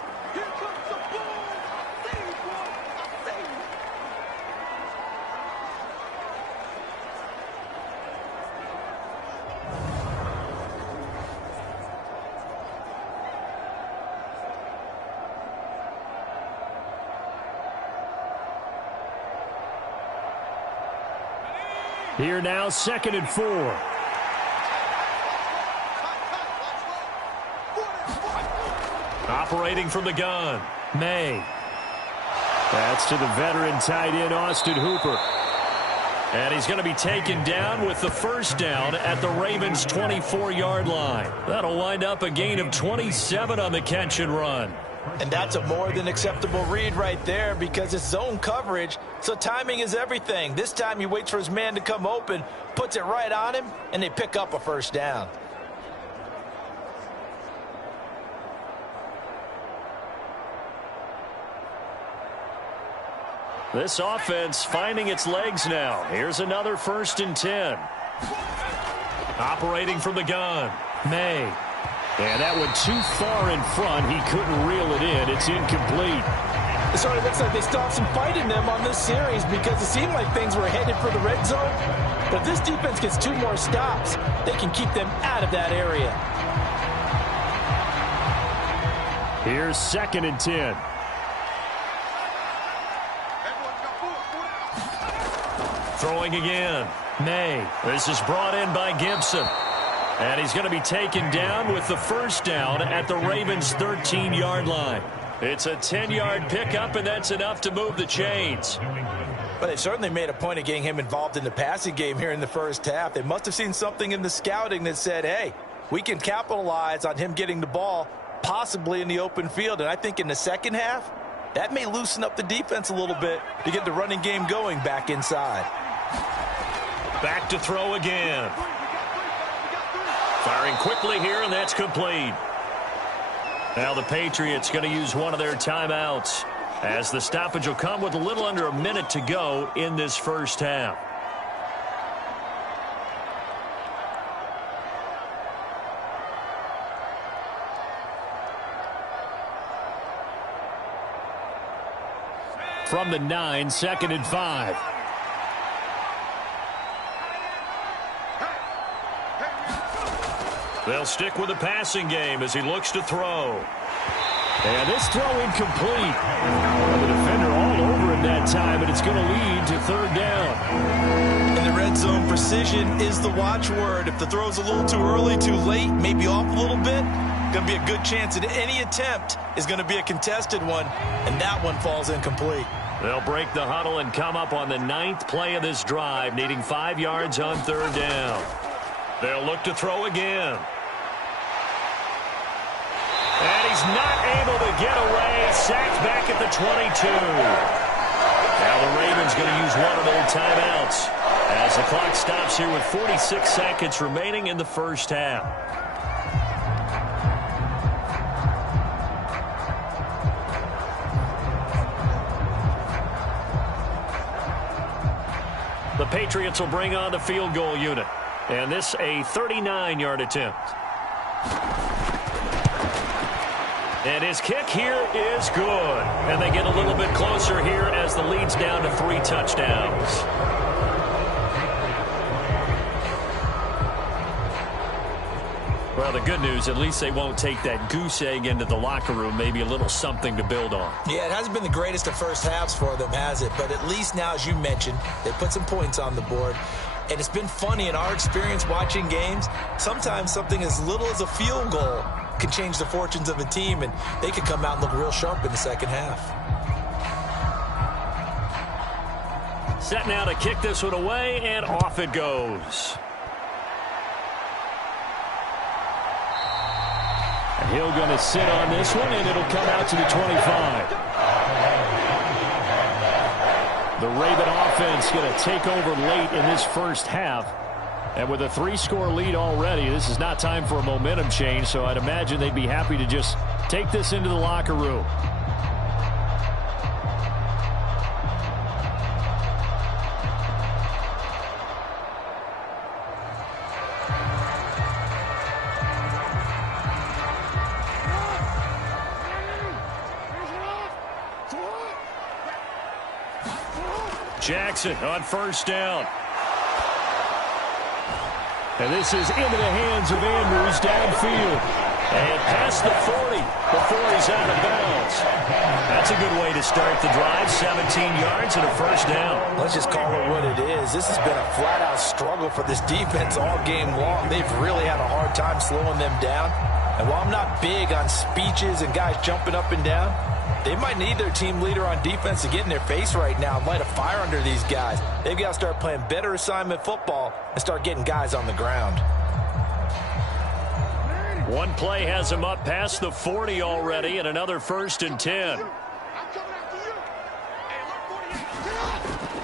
Here now, 2nd and 4. Operating from the gun, May. That's to the veteran tight end, Austin Hooper. And he's going to be taken down with the first down at the Ravens' 24-yard line. That'll wind up a gain of 27 on the catch and run. And that's a more than acceptable read right there because it's zone coverage, so timing is everything. This time he waits for his man to come open, puts it right on him, and they pick up a first down. This offense finding its legs now. Here's another 1st and 10. Operating from the gun, May. And that went too far in front. He couldn't reel it in. It's incomplete. It sort of looks like they stopped some fight in them on this series because it seemed like things were headed for the red zone. But if this defense gets 2 more stops, they can keep them out of that area. Here's 2nd and 10. Throwing again, May. This is brought in by Gibson. And he's going to be taken down with the first down at the Ravens' 13-yard line. It's a 10-yard pickup, and that's enough to move the chains. But they've certainly made a point of getting him involved in the passing game here in the first half. They must have seen something in the scouting that said, hey, we can capitalize on him getting the ball, possibly in the open field. And I think in the second half, that may loosen up the defense a little bit to get the running game going back inside. Back to throw again. Firing quickly here, and that's complete. Now the Patriots going to use one of their timeouts as the stoppage will come with a little under a minute to go in this first half. From the 9, 2nd and 5. They'll stick with the passing game as he looks to throw. And this throw incomplete. The defender all over him that time, and it's going to lead to 3rd down. In the red zone, precision is the watchword. If the throw's a little too early, too late, maybe off a little bit, going to be a good chance that any attempt is going to be a contested one, and that one falls incomplete. They'll break the huddle and come up on the 9th play of this drive, needing 5 yards on 3rd down. They'll look to throw again. And he's not able to get away. Sacked back at the 22. Now the Ravens going to use one of their timeouts as the clock stops here with 46 seconds remaining in the first half. The Patriots will bring on the field goal unit. And this a 39-yard attempt. And his kick here is good. And they get a little bit closer here as the lead's down to 3 touchdowns. Well, the good news, at least they won't take that goose egg into the locker room. Maybe a little something to build on. Yeah, it hasn't been the greatest of first halves for them, has it? But at least now, as you mentioned, they put some points on the board. And it's been funny in our experience watching games. Sometimes something as little as a field goal can change the fortunes of a team, and they could come out and look real sharp in the second half. Set now to kick this one away, and off it goes. And Hill going to sit on this one, and it'll come out to the 25. The Raven offense going to take over late in this first half. And with a 3-score lead already, this is not time for a momentum change, so I'd imagine they'd be happy to just take this into the locker room. Jackson on first down. And this is into the hands of Andrews downfield. And past the 40 before he's out of bounds. That's That's a good way to start the drive. 17 yards and a first down. Let's just call it what it is. This has been a flat-out struggle for this defense all game long. They've really had a hard time slowing them down. And while I'm not big on speeches and guys jumping up and down, they might need their team leader on defense to get in their face right now and light a fire under these guys. They've got to start playing better assignment football and start getting guys on the ground. One play has him up past the 40 already, and another 1st and 10.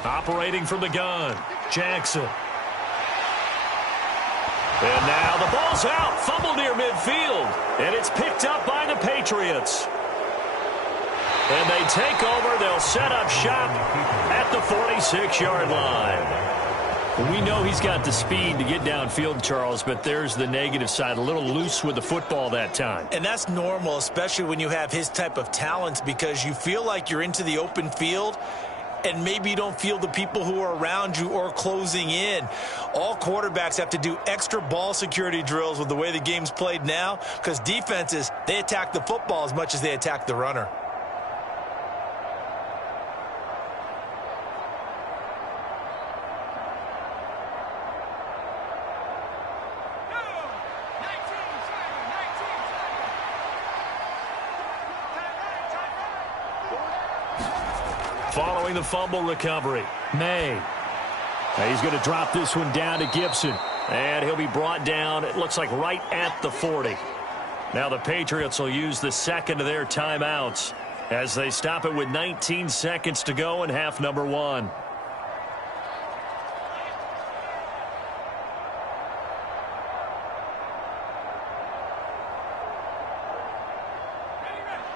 Operating from the gun, Jackson. And now the ball's out. Fumble near midfield. And it's picked up by the Patriots. And they take over. They'll set up shop at the 46-yard line. We know he's got the speed to get downfield, Charles, but there's the negative side. A little loose with the football that time. And that's normal, especially when you have his type of talents, because you feel like you're into the open field and maybe you don't feel the people who are around you or closing in. All quarterbacks have to do extra ball security drills with the way the game's played now, because defenses, they attack the football as much as they attack the runner. Following the fumble recovery, May. He's going to drop this one down to Gibson. And he'll be brought down, it looks like right at the 40. Now the Patriots will use the second of their timeouts as they stop it with 19 seconds to go in half number 1.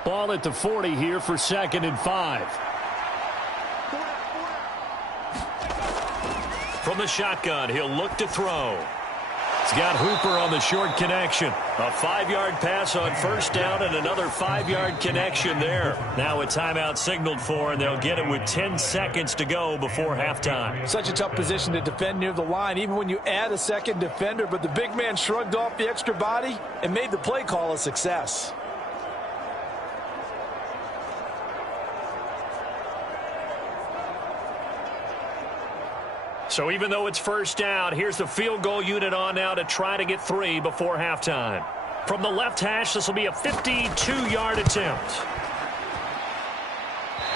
Ball at the 40 here for 2nd and 5. From the shotgun, he'll look to throw. He's got Hooper on the short connection. A 5-yard pass on 1st down and another 5-yard connection there. Now a timeout signaled for, and they'll get it with 10 seconds to go before halftime. Such a tough position to defend near the line, even when you add a second defender, but the big man shrugged off the extra body and made the play call a success. So even though it's 1st down, here's the field goal unit on now to try to get 3 before halftime. From the left hash, this will be a 52-yard attempt.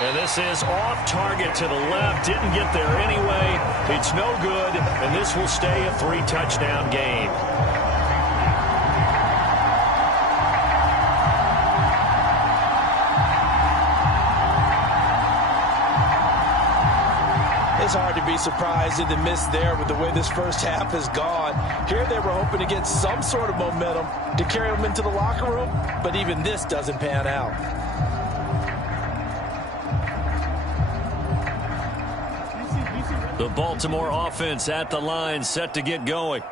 And this is off target to the left. Didn't get there anyway. It's no good, and this will stay a 3-touchdown game. It's hard to be surprised in the miss there with the way this first half has gone. Here they were hoping to get some sort of momentum to carry them into the locker room, but even this doesn't pan out. The Baltimore offense at the line, set to get going.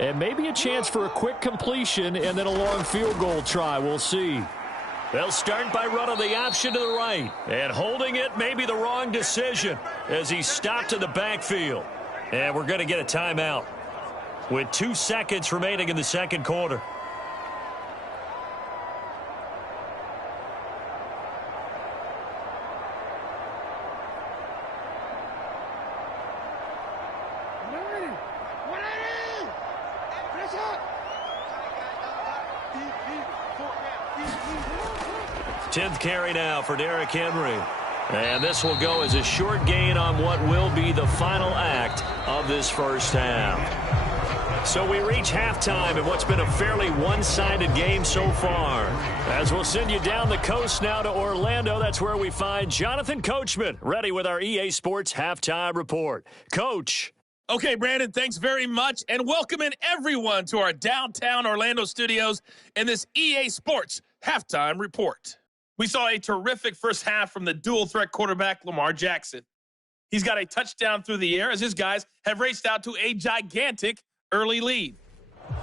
And maybe a chance for a quick completion and then a long field goal try. We'll see. They'll start by running the option to the right. And holding it may be the wrong decision as he stopped in the backfield. And we're going to get a timeout with 2 seconds remaining in the second quarter. Tenth carry now for Derrick Henry. And this will go as a short gain on what will be the final act of this first half. So we reach halftime in what's been a fairly one-sided game so far. As we'll send you down the coast now to Orlando, that's where we find Jonathan Coachman ready with our EA Sports Halftime Report. Coach. Okay, Brandon, thanks very much, and welcome in everyone to our downtown Orlando studios in this EA Sports Halftime Report. We saw a terrific first half from the dual-threat quarterback, Lamar Jackson. He's got a touchdown through the air as his guys have raced out to a gigantic early lead.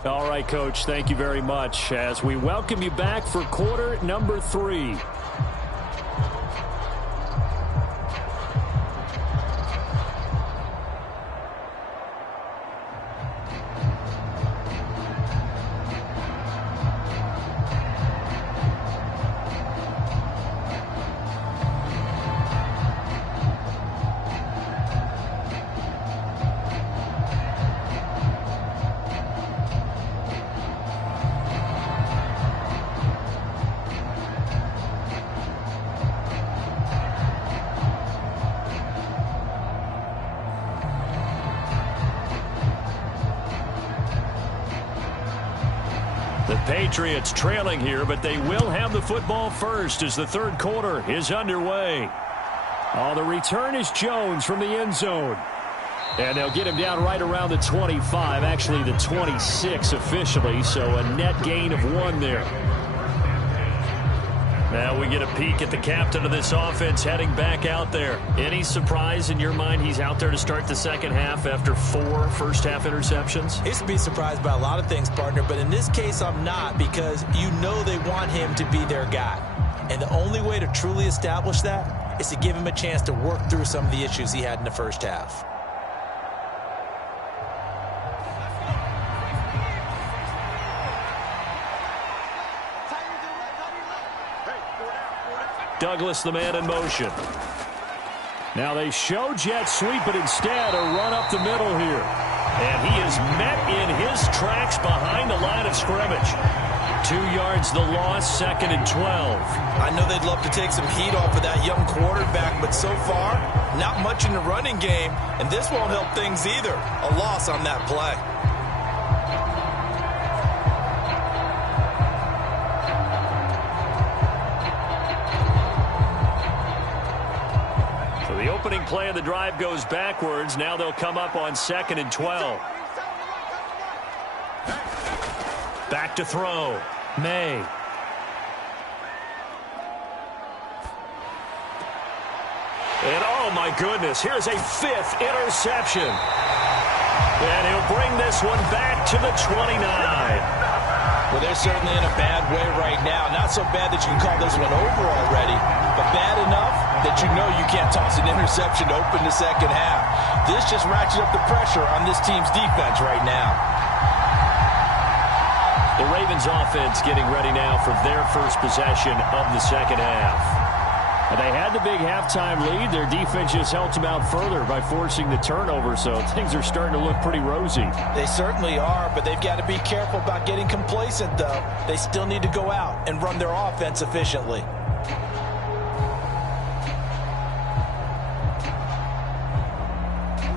All right, Coach, thank you very much as we welcome you back for quarter number 3. Patriots trailing here, but they will have the football first as the third quarter is underway. Oh, the return is Jones from the end zone. And they'll get him down right around the 25, actually the 26 officially, so a net gain of 1 there. Now we get a peek at the captain of this offense heading back out there. Any surprise in your mind he's out there to start the second half after 4 first-half interceptions? He's to be surprised by a lot of things, partner, but in this case I'm not, because you know they want him to be their guy. And the only way to truly establish that is to give him a chance to work through some of the issues he had in the first half. Douglas, the man in motion. Now they show jet sweep, but instead a run up the middle here. And he is met in his tracks behind the line of scrimmage. 2 yards the loss, 2nd and 12. I know they'd love to take some heat off of that young quarterback, but so far, not much in the running game, and this won't help things either. A loss on that play. The opening play of the drive goes backwards. Now they'll come up on 2nd and 12. Back to throw. May. And oh my goodness, here's a 5th interception. And he'll bring this one back to the 29. Well, they're certainly in a bad way right now. Not so bad that you can call this one over already, but bad enough that you know you can't toss an interception to open the second half. This just ratchets up the pressure on this team's defense right now. The Ravens offense getting ready now for their first possession of the second half. And they had the big halftime lead. Their defense just helped them out further by forcing the turnover, so things are starting to look pretty rosy. They certainly are, but they've got to be careful about getting complacent, though. They still need to go out and run their offense efficiently.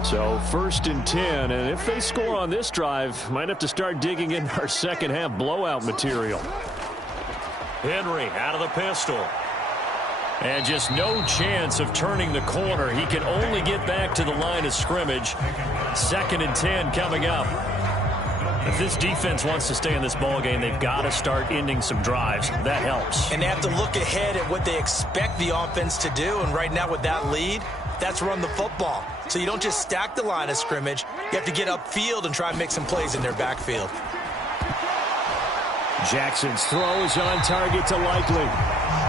So 1st and 10, and if they score on this drive, might have to start digging in our second half blowout material. Henry out of the pistol. And just no chance of turning the corner. He can only get back to the line of scrimmage. 2nd and 10 coming up. If this defense wants to stay in this ballgame, they've got to start ending some drives. That helps. And they have to look ahead at what they expect the offense to do. And right now with that lead, that's run the football. So you don't just stack the line of scrimmage. You have to get upfield and try and make some plays in their backfield. Jackson's throw is on target to Likely.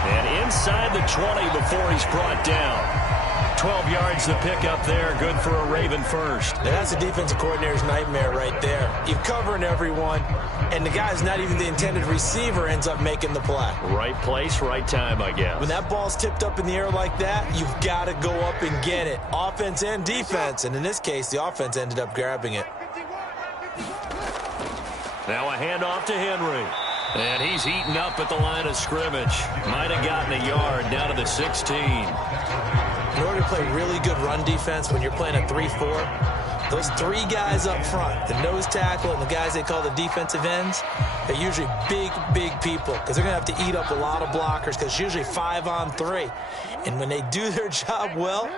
And inside the 20 before he's brought down. 12 yards the pickup there. Good for a Raven first. That's a defensive coordinator's nightmare right there. You're covering everyone, and the guy's not even the intended receiver ends up making the play. Right place, right time, I guess. When that ball's tipped up in the air like that, you've got to go up and get it. Offense and defense, and in this case, the offense ended up grabbing it. Now a handoff to Henry. And he's eaten up at the line of scrimmage. Might have gotten a yard down to the 16. In order to play really good run defense when you're playing a 3-4, those 3 guys up front, the nose tackle and the guys they call the defensive ends, they're usually big, big people because they're going to have to eat up a lot of blockers because it's usually 5-on-3. And when they do their job well,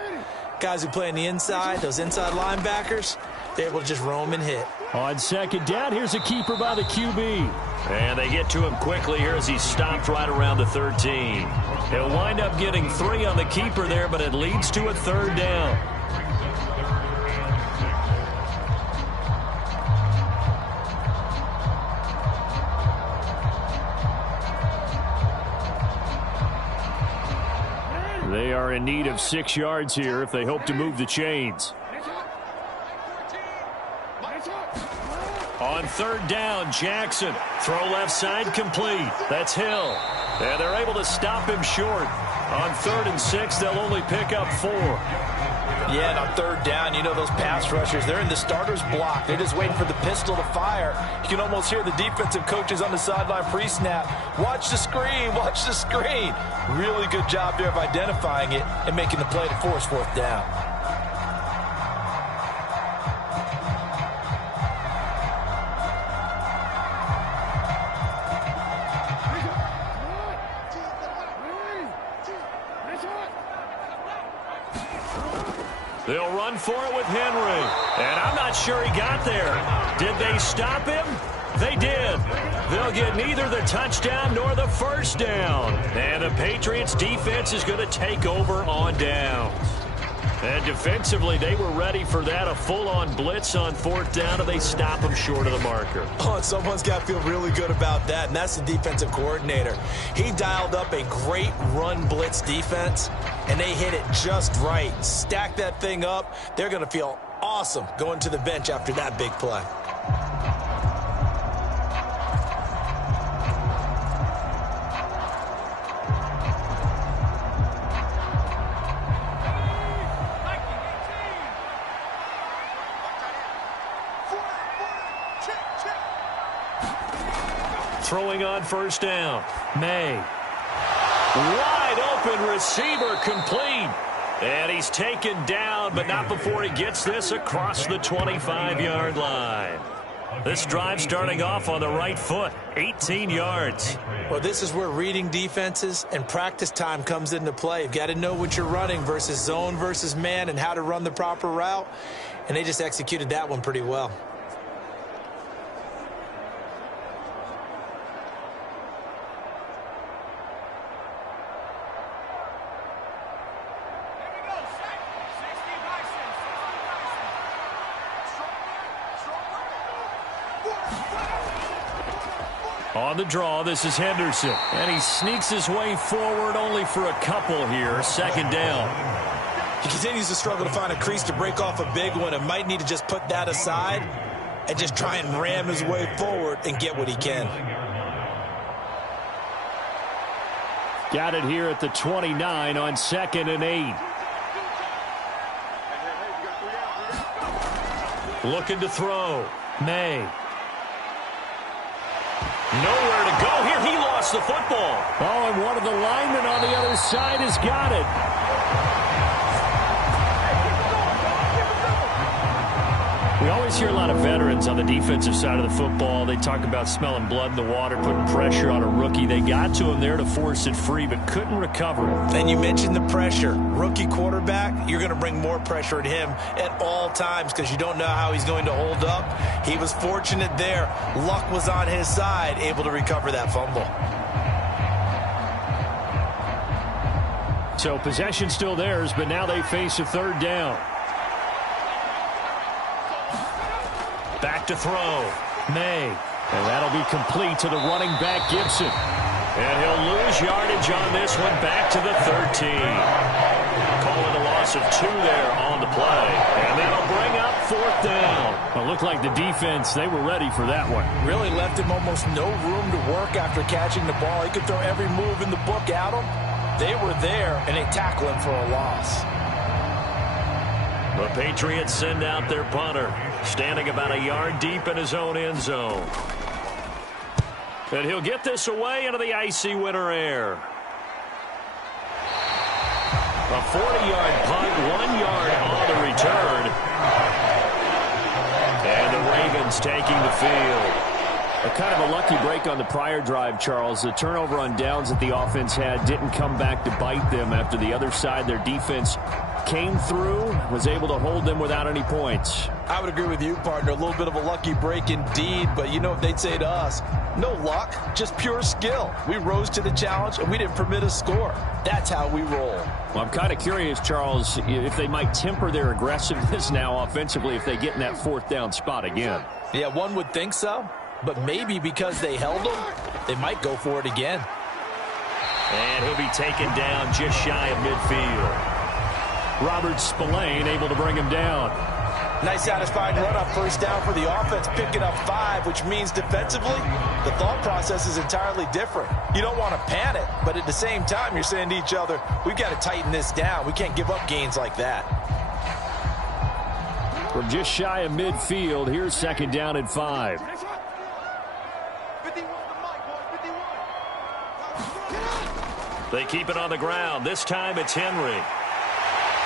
guys who play on the inside, those inside linebackers, they're able to just roam and hit. On 2nd down, here's a keeper by the QB. And they get to him quickly here as he's stopped right around the 13. He'll wind up getting 3 on the keeper there, but it leads to a 3rd down. They are in need of 6 yards here if they hope to move the chains. On 3rd down, Jackson. Throw left side complete. That's Hill. And they're able to stop him short. On 3rd and 6, they'll only pick up 4. Yeah, and on 3rd down, you know those pass rushers, they're in the starter's block. They're just waiting for the pistol to fire. You can almost hear the defensive coaches on the sideline pre-snap. Watch the screen, watch the screen. Really good job there of identifying it and making the play to force 4th down. They'll run for it with Henry. And I'm not sure he got there. Did they stop him? They did. They'll get neither the touchdown nor the first down. And the Patriots defense is going to take over on downs. And defensively, they were ready for that. A full-on blitz on fourth down, and they stop them short of the marker. Oh, someone's got to feel really good about that, and that's the defensive coordinator. He dialed up a great run blitz defense, and they hit it just right. Stack that thing up. They're going to feel awesome going to the bench after that big play. Throwing on first down. May. Wide open receiver complete. And he's taken down, but not before he gets this across the 25-yard line. This drive starting off on the right foot. 18 yards. Well, this is where reading defenses and practice time comes into play. You've got to know what you're running versus zone versus man and how to run the proper route. And they just executed that one pretty well. On the draw, this is Henderson. And he sneaks his way forward only for a couple here. Second down. He continues to struggle to find a crease to break off a big one and might need to just put that aside and just try and ram his way forward and get what he can. Got it here at the 29 on 2nd and 8. Looking to throw. May. Nowhere to go here. He lost the football. Oh, and one of the linemen on the other side has got it. We always hear a lot of veterans on the defensive side of the football. They talk about smelling blood in the water, putting pressure on a rookie. They got to him there to force it free, but couldn't recover it. And you mentioned the pressure. Rookie quarterback, you're going to bring more pressure at him at all times because you don't know how he's going to hold up. He was fortunate there. Luck was on his side, able to recover that fumble. So possession still theirs, but now they face a third down. Back to throw. May. And that'll be complete to the running back, Gibson. And he'll lose yardage on this one, back to the 13. Calling a loss of 2 there on the play. And that'll bring up fourth down. Well, it looked like the defense, they were ready for that one. Really left him almost no room to work after catching the ball. He could throw every move in the book at him. They were there, and they tackle him for a loss. The Patriots send out their punter, standing about a yard deep in his own end zone. And he'll get this away into the icy winter air. A 40-yard punt, 1 yard on the return. And the Ravens taking the field. A kind of a lucky break on the prior drive, Charles. The turnover on downs that the offense had didn't come back to bite them after the other side. Their defense came through, was able to hold them without any points. I would agree with you, partner. A little bit of a lucky break indeed, but you know what they'd say to us? No luck, just pure skill. We rose to the challenge, and we didn't permit a score. That's how we roll. Well, I'm kind of curious, Charles, if they might temper their aggressiveness now offensively if they get in that fourth down spot again. Yeah, one would think so, but maybe because they held them, they might go for it again. And he'll be taken down just shy of midfield. Robert Spillane able to bring him down. Nice satisfying run on first down for the offense, picking up 5, which means defensively, the thought process is entirely different. You don't want to panic, but at the same time, you're saying to each other, we've got to tighten this down. We can't give up gains like that. From just shy of midfield, here's second down and 5. They keep it on the ground. This time it's Henry.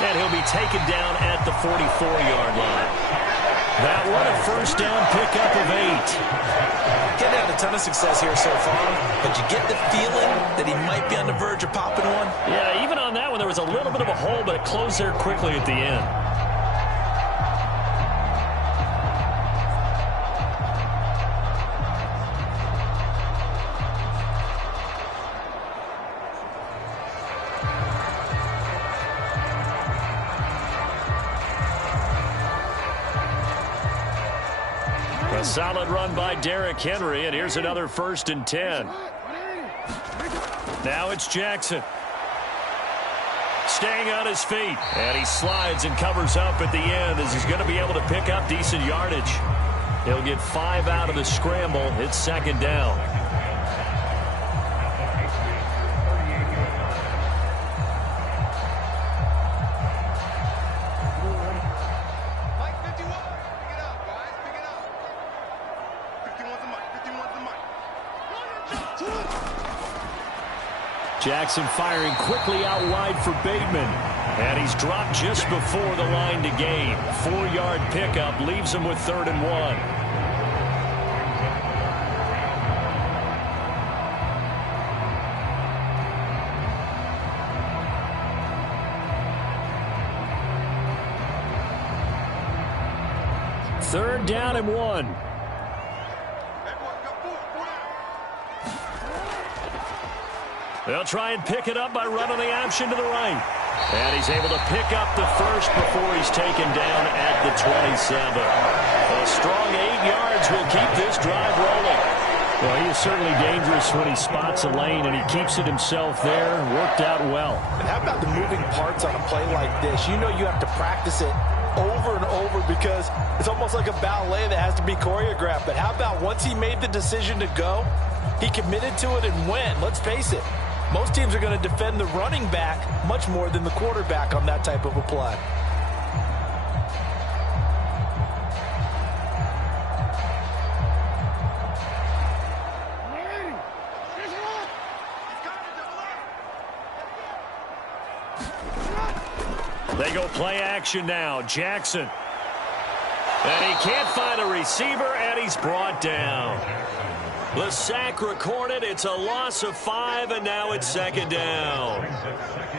And he'll be taken down at the 44-yard line. That one a first down pickup of 8. Getting had a ton of success here so far, but you get the feeling that he might be on the verge of popping one. Yeah, even on that one, there was a little bit of a hole, but it closed there quickly at the end. A solid run by Derrick Henry, and here's another 1st and 10. Now it's Jackson. Staying on his feet, and he slides and covers up at the end as he's going to be able to pick up decent yardage. He'll get 5 out of the scramble. It's 2nd down. Jackson firing quickly out wide for Bateman. And he's dropped just before the line to gain. 4-yard pickup leaves him with 3rd and 1. Third down and 1. They'll try and pick it up by running the option to the right. And he's able to pick up the first before he's taken down at the 27. A strong 8 yards will keep this drive rolling. Well, he is certainly dangerous when he spots a lane, and he keeps it himself there. Worked out well. And how about the moving parts on a play like this? You know you have to practice it over and over because it's almost like a ballet that has to be choreographed. But how about once he made the decision to go, he committed to it and went. Let's face it. Most teams are going to defend the running back much more than the quarterback on that type of a play. They go play action now. Jackson. And he can't find a receiver, and he's brought down. The sack recorded. It's a loss of 5, and now it's 2nd down.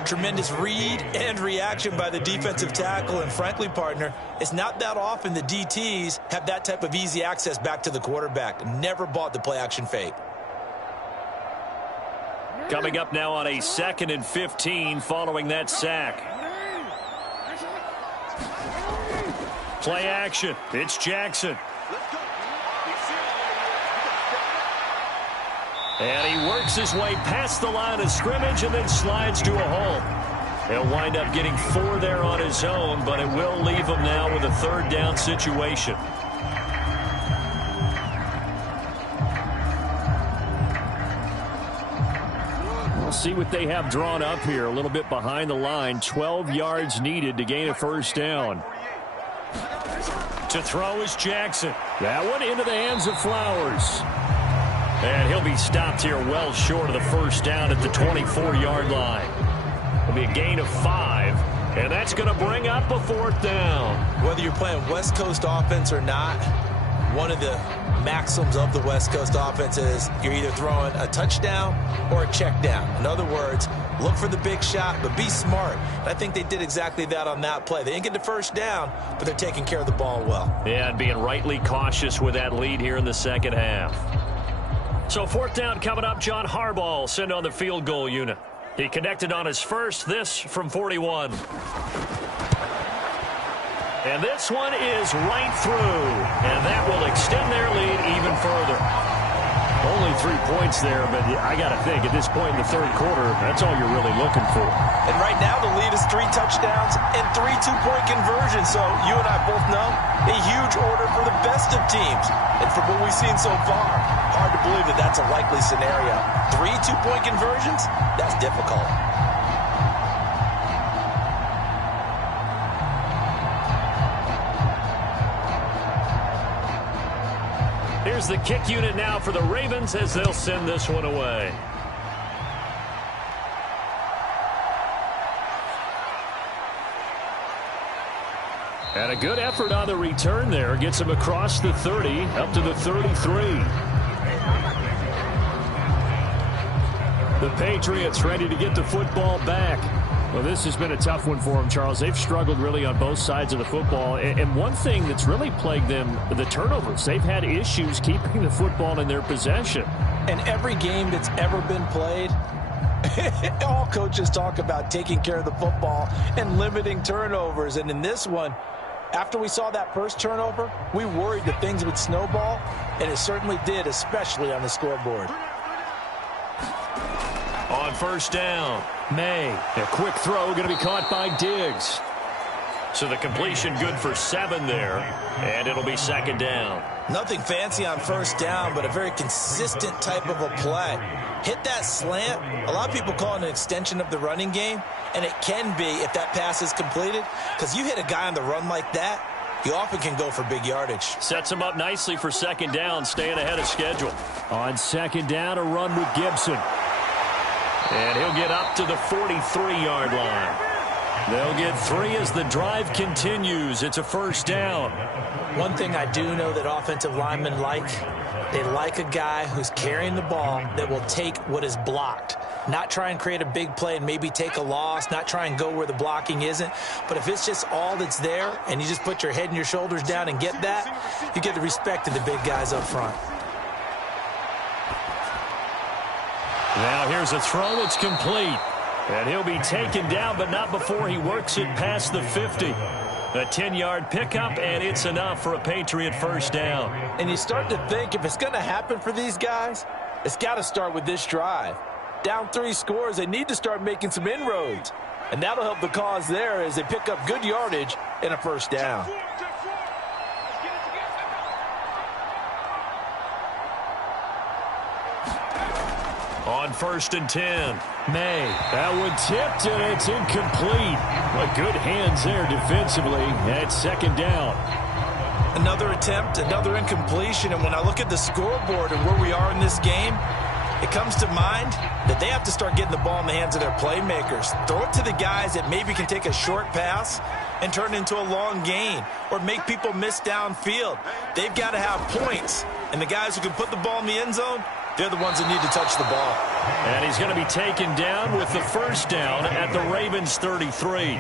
Tremendous read and reaction by the defensive tackle. And frankly, partner, it's not that often the DTs have that type of easy access back to the quarterback. Never bought the play-action fake. Coming up now on a 2nd and 15 following that sack. Play action. It's Jackson. And he works his way past the line of scrimmage and then slides to a hole. He'll wind up getting 4 there on his own, but it will leave him now with a 3rd down situation. We'll see what they have drawn up here. A little bit behind the line. 12 yards needed to gain a 1st down. To throw is Jackson. That one into the hands of Flowers. And he'll be stopped here well short of the 1st down at the 24-yard line. It'll be a gain of 5, and that's going to bring up a 4th down. Whether you're playing West Coast offense or not, one of the maxims of the West Coast offense is you're either throwing a touchdown or a check down. In other words, look for the big shot, but be smart. And I think they did exactly that on that play. They didn't get the 1st down, but they're taking care of the ball well. Yeah, and being rightly cautious with that lead here in the 2nd half. So 4th down coming up. John Harbaugh sent on the field goal unit. He connected on his first, this from 41. And this one is right through. And that will extend their lead even further. Only 3 points there, but I got to think at this point in the 3rd quarter, that's all you're really looking for. And right now the lead is 3 touchdowns and 3 two-point conversions. So you and I both know a huge order for the best of teams. And from what we've seen so far, hard to believe that that's a likely scenario. 3 two-point conversions? That's difficult. Here's the kick unit now for the Ravens as they'll send this one away. And a good effort on the return there. Gets him across the 30, up to the 33. The Patriots ready to get the football back. Well, this has been a tough one for them, Charles. They've struggled really on both sides of the football. And one thing that's really plagued them, the turnovers. They've had issues keeping the football in their possession. And every game that's ever been played, all coaches talk about taking care of the football and limiting turnovers. And in this one, After we saw that first turnover, we worried that things would snowball, and it certainly did, especially on the scoreboard. On first down, May. A quick throw going to be caught by Diggs. So the completion good for 7 there, and it'll be second down. Nothing fancy on first down, but a very consistent type of a play. Hit that slant. A lot of people call it an extension of the running game, and it can be if that pass is completed, because you hit a guy on the run like that, you often can go for big yardage. Sets him up nicely for second down, staying ahead of schedule. On second down, a run with Gibson. And he'll get up to the 43-yard line. They'll get 3 as the drive continues. It's a first down. One thing I do know that offensive linemen like, they like a guy who's carrying the ball that will take what is blocked. Not try and create a big play and maybe take a loss, not try and go where the blocking isn't. But if it's just all that's there and you just put your head and your shoulders down and get that, you get the respect of the big guys up front. Now here's a throw. It's complete. And he'll be taken down, but not before he works it past the 50. A 10-yard pickup, and it's enough for a Patriot first down. And you start to think if it's going to happen for these guys, it's got to start with this drive. Down 3 scores, they need to start making some inroads. And that'll help the cause there as they pick up good yardage and a first down. On first and 10, May. That one tipped, and it's incomplete. But good hands there defensively at second down. Another attempt, another incompletion, and when I look at the scoreboard and where we are in this game, it comes to mind that they have to start getting the ball in the hands of their playmakers. Throw it to the guys that maybe can take a short pass and turn it into a long gain or make people miss downfield. They've got to have points, and the guys who can put the ball in the end zone, they're the ones that need to touch the ball. And he's going to be taken down with the first down at the Ravens 33.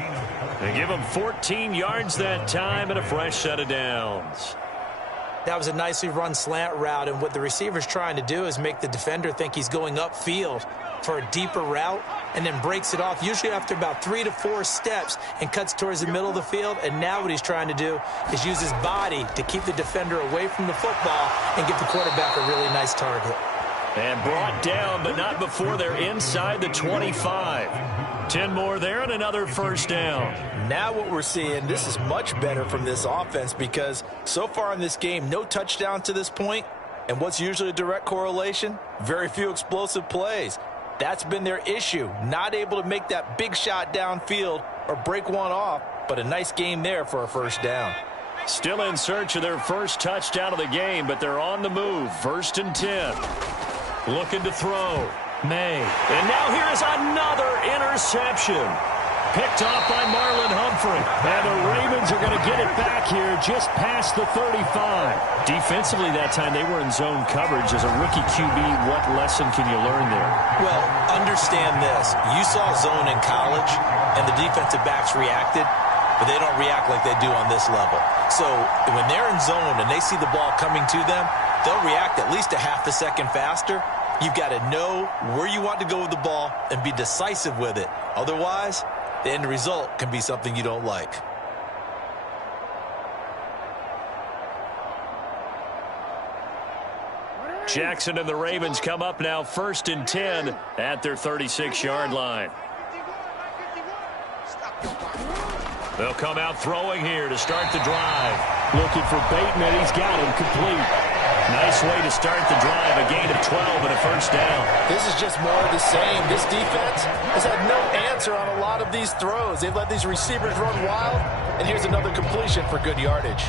They give him 14 yards that time and a fresh set of downs. That was a nicely run slant route, and what the receiver's trying to do is make the defender think he's going upfield for a deeper route and then breaks it off, usually after about 3 to 4 steps, and cuts towards the middle of the field. And now what he's trying to do is use his body to keep the defender away from the football and give the quarterback a really nice target. And brought down, but not before they're inside the 25. 10 more there and another first down. Now what we're seeing, this is much better from this offense because so far in this game, no touchdown to this point. And what's usually a direct correlation? Very few explosive plays. That's been their issue. Not able to make that big shot downfield or break one off, but a nice game there for a first down. Still in search of their first touchdown of the game, but they're on the move. First and 10. Looking to throw. May. And now here is another interception. Picked off by Marlon Humphrey. And the Ravens are going to get it back here just past the 35. Defensively that time they were in zone coverage. As a rookie QB, what lesson can you learn there? Well, understand this. You saw zone in college, and the defensive backs reacted, but they don't react like they do on this level. So when they're in zone and they see the ball coming to them, they'll react at least a half a second faster. You've got to know where you want to go with the ball and be decisive with it. Otherwise, the end result can be something you don't like. Jackson and the Ravens come up now first and 10 at their 36-yard line. They'll come out throwing here to start the drive. Looking for Bateman. He's got him complete. Nice way to start the drive. A gain of 12 and a first down. This is just more of the same. This defense has had no answer on a lot of these throws. They've let these receivers run wild, and here's another completion for good yardage.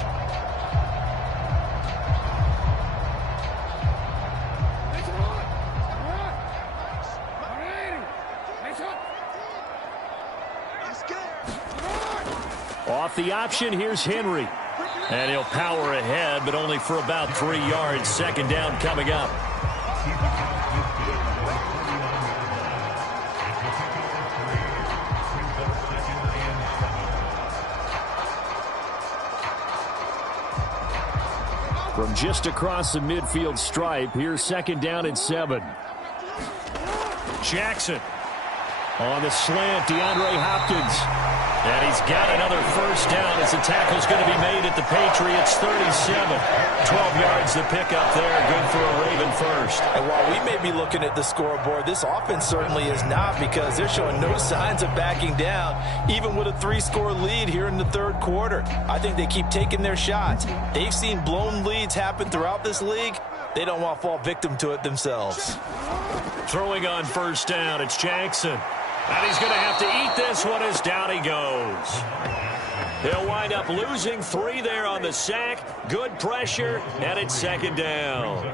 Off the option, here's Henry. And he'll power ahead, but only for about 3 yards. Second down coming up. From just across the midfield stripe, here's second down and 7. Jackson on the slant, DeAndre Hopkins. And he's got another first down as the tackle's going to be made at the Patriots 37. 12 yards to pick up there. Good for a Raven first. And while we may be looking at the scoreboard, this offense certainly is not, because they're showing no signs of backing down, even with a 3-score lead here in the third quarter. I think they keep taking their shots. They've seen blown leads happen throughout this league. They don't want to fall victim to it themselves. Throwing on first down, it's Jackson. And he's going to have to eat this one as down he goes. He'll wind up losing 3 there on the sack. Good pressure, and it's second down.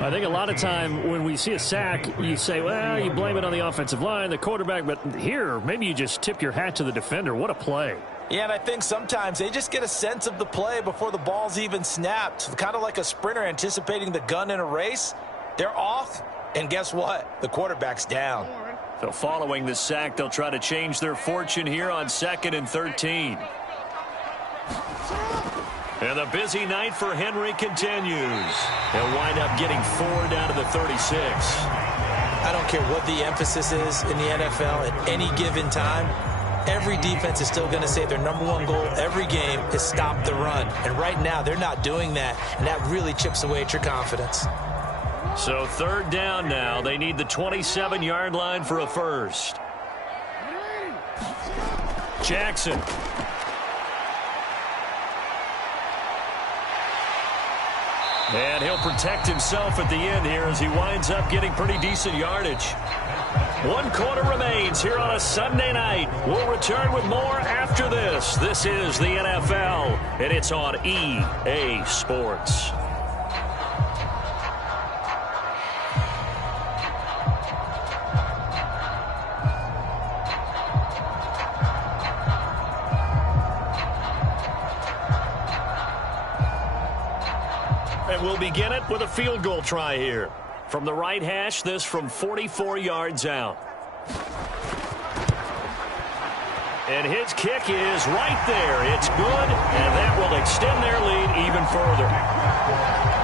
I think a lot of time when we see a sack, you say, well, you blame it on the offensive line, the quarterback. But here, maybe you just tip your hat to the defender. What a play. Yeah, and I think sometimes they just get a sense of the play before the ball's even snapped. Kind of like a sprinter anticipating the gun in a race. They're off, and guess what? The quarterback's down. So following the sack, they'll try to change their fortune here on 2nd and 13. And the busy night for Henry continues. They'll wind up getting 4 down to the 36. I don't care what the emphasis is in the NFL at any given time. Every defense is still going to say their #1 goal every game is stop the run. And right now, they're not doing that, and that really chips away at your confidence. So 3rd down now. They need the 27-yard line for a first. Jackson. And he'll protect himself at the end here as he winds up getting pretty decent yardage. 1 quarter remains here on a Sunday night. We'll return with more after this. This is the NFL, and it's on EA Sports. And we'll begin it with a field goal try here. From the right hash, this from 44 yards out. And his kick is right there. It's good, and that will extend their lead even further.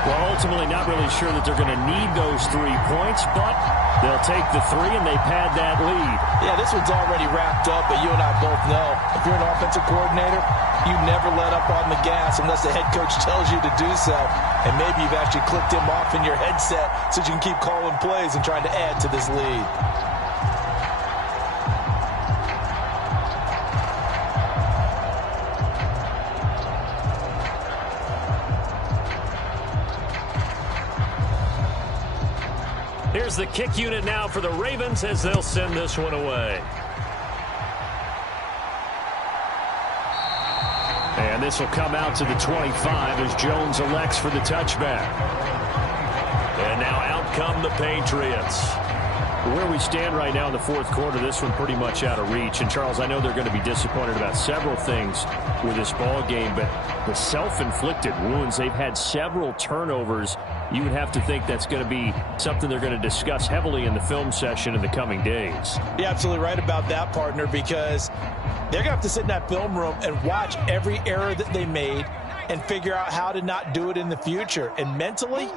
Well, ultimately, not really sure that they're going to need those 3 points, but they'll take the 3 and they pad that lead. Yeah, this one's already wrapped up, but you and I both know if you're an offensive coordinator, you never let up on the gas unless the head coach tells you to do so. And maybe you've actually clicked him off in your headset so you can keep calling plays and trying to add to this lead. Here's the kick unit now for the Ravens as they'll send this one away. And this will come out to the 25 as Jones elects for the touchback. And now out come the Patriots. Where we stand right now in the 4th quarter, this one pretty much out of reach. And, Charles, I know they're going to be disappointed about several things with this ball game, but the self-inflicted wounds, they've had several turnovers. You would have to think that's going to be something they're going to discuss heavily in the film session in the coming days. You're absolutely right about that, partner, because they're going to have to sit in that film room and watch every error that they made and figure out how to not do it in the future. And mentally,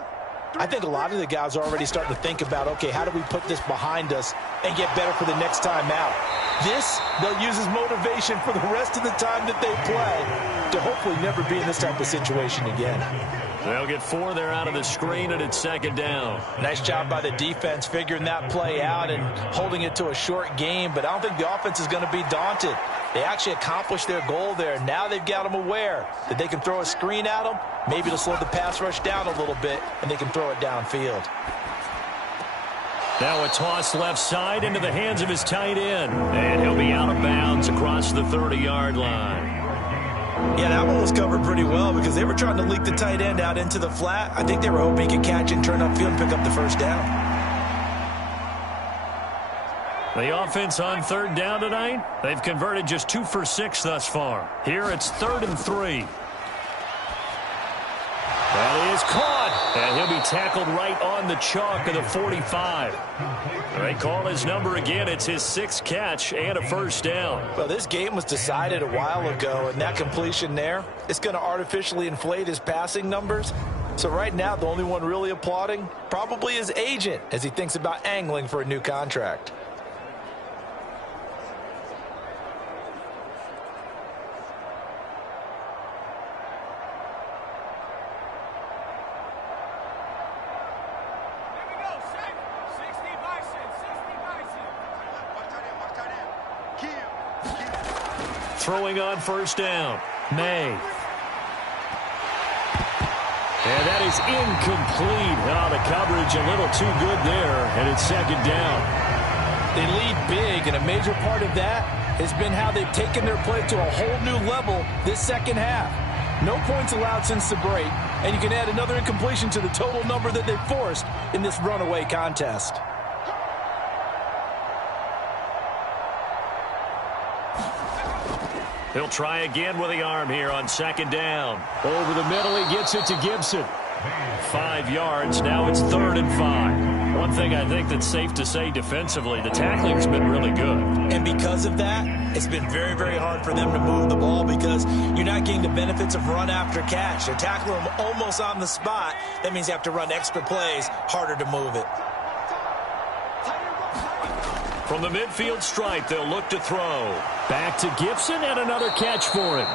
I think a lot of the guys are already starting to think about, okay, how do we put this behind us and get better for the next time out? This, they'll use as motivation for the rest of the time that they play to hopefully never be in this type of situation again. They'll get 4 there out of the screen, and it's 2nd down. Nice job by the defense figuring that play out and holding it to a short game, but I don't think the offense is going to be daunted. They actually accomplished their goal there. Now they've got them aware that they can throw a screen at them, maybe to slow the pass rush down a little bit, and they can throw it downfield. Now a toss left side into the hands of his tight end, and he'll be out of bounds across the 30-yard line. Yeah, that one was covered pretty well because they were trying to leak the tight end out into the flat. I think they were hoping he could catch and turn upfield and pick up the first down. The offense on 3rd down tonight, they've converted just 2 for 6 thus far. Here it's 3rd and 3. That is caught, and he'll be tackled right on the chalk of the 45. They call his number again. It's his 6th catch and a first down. Well, this game was decided a while ago, and that completion there, it's going to artificially inflate his passing numbers. So right now, the only one really applauding probably his agent as he thinks about angling for a new contract. Throwing on first down. May. And that is incomplete. Oh, the coverage a little too good there, and it's second down. They lead big, and a major part of that has been how they've taken their play to a whole new level this second half. No points allowed since the break, and you can add another incompletion to the total number that they forced in this runaway contest. He'll try again with the arm here on second down. Over the middle, he gets it to Gibson. 5 yards, now it's 3rd and 5. One thing I think that's safe to say defensively, the tackling's been really good. And because of that, it's been very, very hard for them to move the ball because you're not getting the benefits of run after catch. They're tackling them almost on the spot. That means you have to run extra plays, harder to move it. From the midfield stripe, they'll look to throw. Back to Gibson, and another catch for him.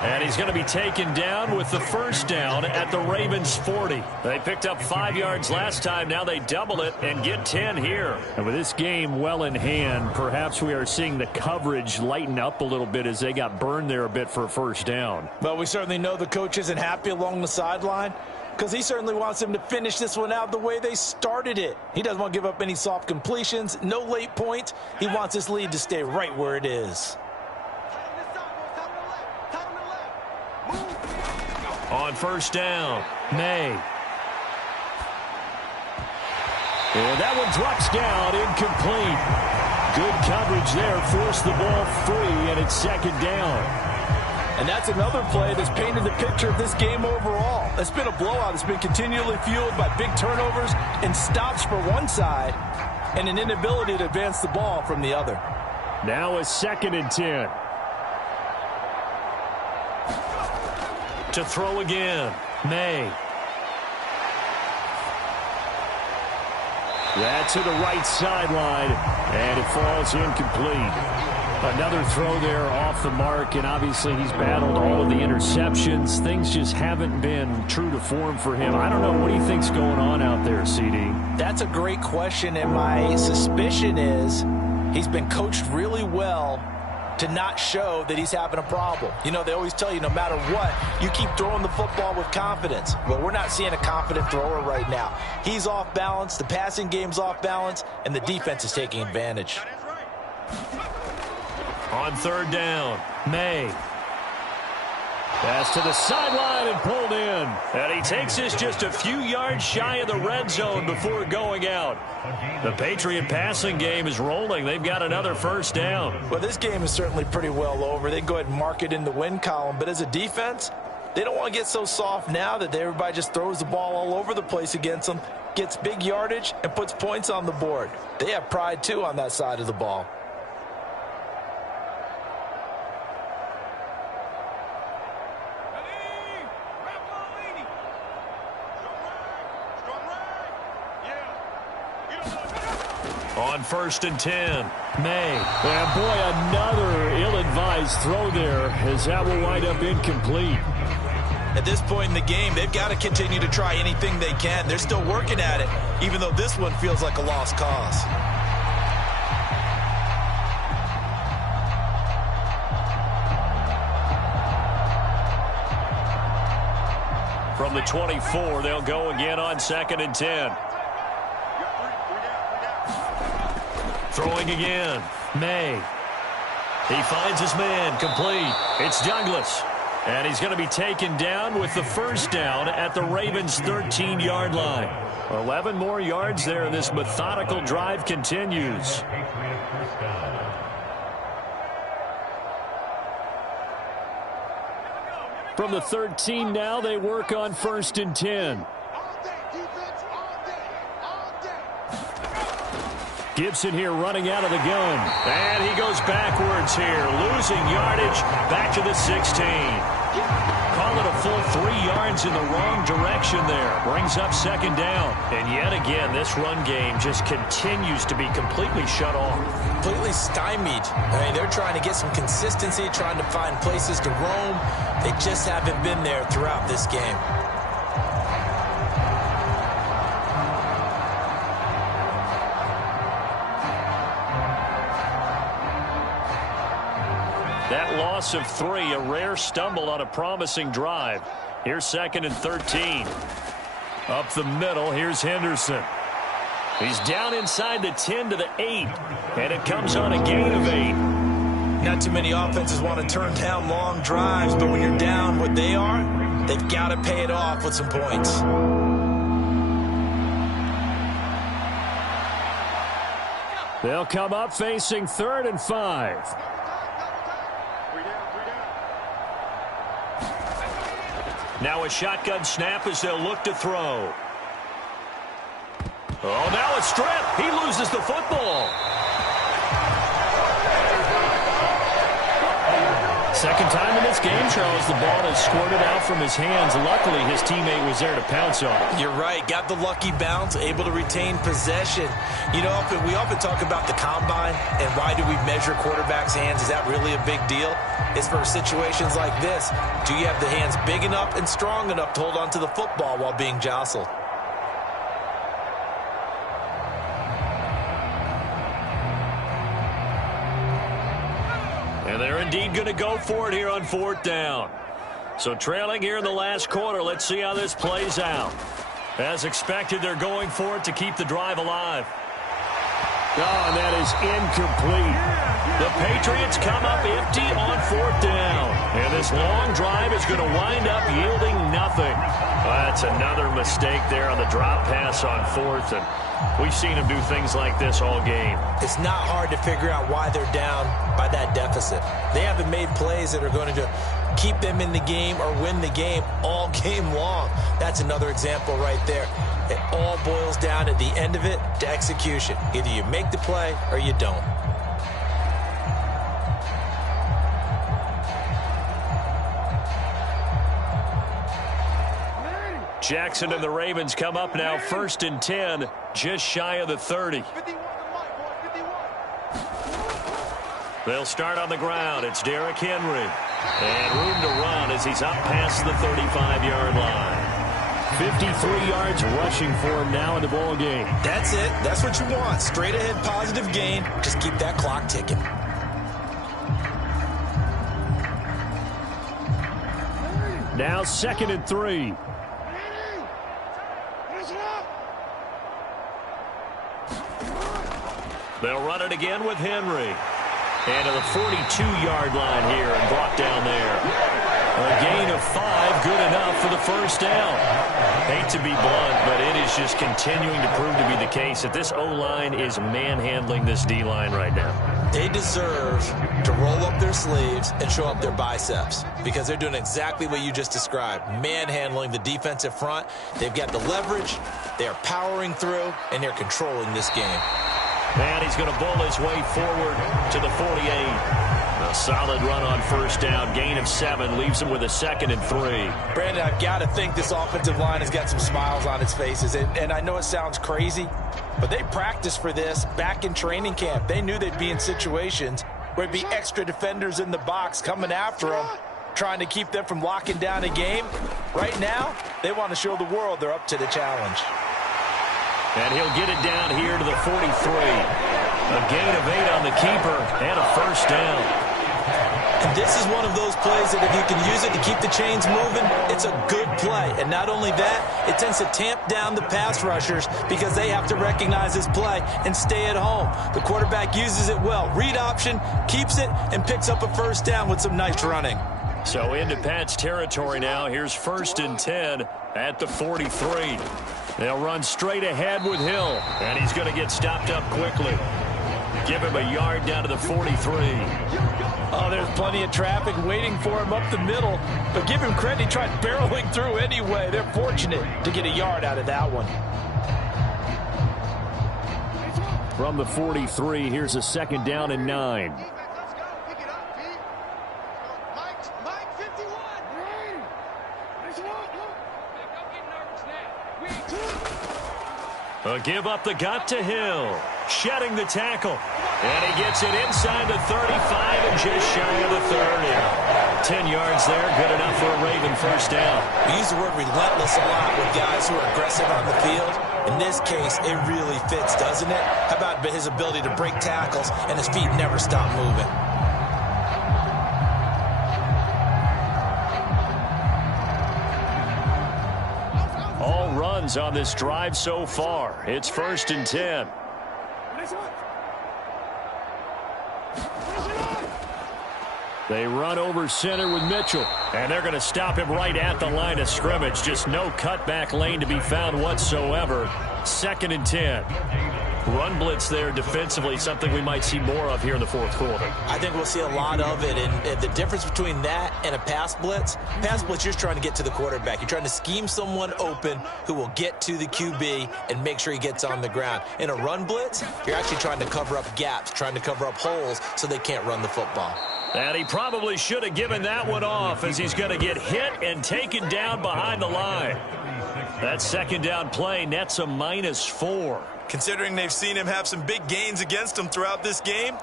And he's going to be taken down with the first down at the Ravens 40. They picked up 5 yards last time. Now they double it and get 10 here. And with this game well in hand, perhaps we are seeing the coverage lighten up a little bit as they got burned there a bit for a first down. But we certainly know the coach isn't happy along the sideline because he certainly wants them to finish this one out the way they started it. He doesn't want to give up any soft completions, no late points. He wants this lead to stay right where it is. On first down, May. And that one drops down, incomplete. Good coverage there, forced the ball free, and it's second down. And that's another play that's painted the picture of this game overall. It's been a blowout. It's been continually fueled by big turnovers and stops for one side and an inability to advance the ball from the other. Now a 2nd and 10. To throw again, May. That's to the right sideline, and it falls incomplete. Another throw there off the mark, and obviously he's battled all of the interceptions. Things just haven't been true to form for him. I don't know. What do you think's going on out there, CD? That's a great question, and my suspicion is he's been coached really well to not show that he's having a problem. You know, they always tell you no matter what, you keep throwing the football with confidence. Well, we're not seeing a confident thrower right now. He's off balance, the passing game's off balance, and the defense is taking advantage. On third down, May. Pass to the sideline and pulled in. And he takes this just a few yards shy of the red zone before going out. The Patriot passing game is rolling. They've got another first down. Well, this game is certainly pretty well over. They can go ahead and mark it in the win column. But as a defense, they don't want to get so soft now that everybody just throws the ball all over the place against them, gets big yardage, and puts points on the board. They have pride, too, on that side of the ball. On 1st and 10, May. And boy, another ill-advised throw there as that will wind up incomplete. At this point in the game, they've got to continue to try anything they can. They're still working at it, even though this one feels like a lost cause. From the 24, they'll go again on 2nd and 10. Throwing again, May. He finds his man, complete. It's Douglas. And he's going to be taken down with the first down at the Ravens' 13-yard line. 11 more yards there, and this methodical drive continues. From the 13 now, they work on 1st and 10. Gibson here running out of the gun. And he goes backwards here, losing yardage back to the 16. Call it a full 3 yards in the wrong direction there. Brings up second down. And yet again, this run game just continues to be completely shut off. Completely stymied. I mean, they're trying to get some consistency, trying to find places to roam. They just haven't been there throughout this game. That loss of 3, a rare stumble on a promising drive. Here's 2nd and 13. Up the middle, here's Henderson. He's down inside the 10 to the 8, and it comes on a gain of 8. Not too many offenses want to turn down long drives, but when you're down what they are, they've got to pay it off with some points. They'll come up facing 3rd and 5. Now a shotgun snap as they'll look to throw. Oh, now a strip. He loses the football. Second time in this game, Charles, the ball has squirted out from his hands. Luckily, his teammate was there to pounce on it. You're right. Got the lucky bounce, able to retain possession. You know, we often talk about the combine and why do we measure quarterbacks' hands. Is that really a big deal? It's for situations like this. Do you have the hands big enough and strong enough to hold on to the football while being jostled? And they're indeed going to go for it here on 4th down. So trailing here in the last quarter, let's see how this plays out. As expected, they're going for it to keep the drive alive. Oh, and that is incomplete. The Patriots come up empty on 4th down. And this long drive is going to wind up yielding nothing. That's another mistake there on the drop pass on 4th. And we've seen them do things like this all game. It's not hard to figure out why they're down by that deficit. They haven't made plays that are going to keep them in the game or win the game all game long. That's another example right there. It all boils down at the end of it to execution. Either you make the play or you don't. Jackson and the Ravens come up now 1st and 10, just shy of the 30. They'll start on the ground. It's Derrick Henry. And room to run as he's up past the 35-yard line. 53 yards rushing for him now in the ball game. That's it. That's what you want. Straight ahead positive gain. Just keep that clock ticking. Now 2nd and 3. They'll run it again with Henry. And to the 42-yard line here and brought down there. A gain of 5, good enough for the 1st down. Hate to be blunt, but it is just continuing to prove to be the case that this O-line is manhandling this D-line right now. They deserve to roll up their sleeves and show up their biceps because they're doing exactly what you just described, manhandling the defensive front. They've got the leverage, they're powering through, and they're controlling this game. And he's going to bull his way forward to the 48. A solid run on 1st down. Gain of 7 leaves him with a 2nd and 3. Brandon, I've got to think this offensive line has got some smiles on its faces. And I know it sounds crazy, but they practiced for this back in training camp. They knew they'd be in situations where it'd be extra defenders in the box coming after them, trying to keep them from locking down a game. Right now, they want to show the world they're up to the challenge. And he'll get it down here to the 43. A gain of 8 on the keeper and a 1st down. And this is one of those plays that if you can use it to keep the chains moving, it's a good play. And not only that, it tends to tamp down the pass rushers because they have to recognize this play and stay at home. The quarterback uses it well. Read option, keeps it, and picks up a 1st down with some nice running. So into Pat's territory now. Here's 1st and 10 at the 43. They'll run straight ahead with Hill, and he's going to get stopped up quickly. Give him a yard down to the 43. Oh, there's plenty of traffic waiting for him up the middle, but give him credit. He tried barreling through anyway. They're fortunate to get a yard out of that one. From the 43, here's a 2nd down and 9. A give up the gut to Hill. Shedding the tackle. And he gets it inside the 35 and just shy of the 30. 10 yards there, good enough for a Raven 1st down. We use the word relentless a lot with guys who are aggressive on the field. In this case, it really fits, doesn't it? How about his ability to break tackles and his feet never stop moving? runs on this drive so far. It's 1st and 10. They run over center with Mitchell, and they're going to stop him right at the line of scrimmage. Just no cutback lane to be found whatsoever. 2nd and 10. Run blitz there defensively, something we might see more of here in the 4th quarter. I think we'll see a lot of it, and the difference between that and a pass blitz, you're just trying to get to the quarterback. You're trying to scheme someone open who will get to the QB and make sure he gets on the ground. In a run blitz, you're actually trying to cover up gaps, trying to cover up holes so they can't run the football. And he probably should have given that one off, as he's going to get hit and taken down behind the line. That 2nd down play nets a -4. Considering they've seen him have some big gains against him throughout this game,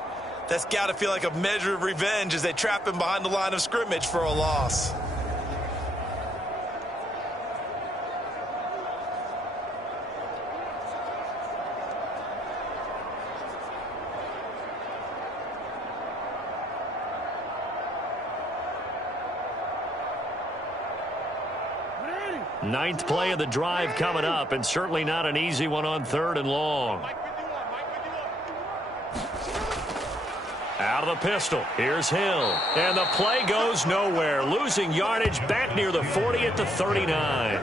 that's got to feel like a measure of revenge as they trap him behind the line of scrimmage for a loss. Ninth play of the drive coming up, and certainly not an easy one on 3rd and long. Out of the pistol. Here's Hill. And the play goes nowhere. Losing yardage back near the 40 at the 39.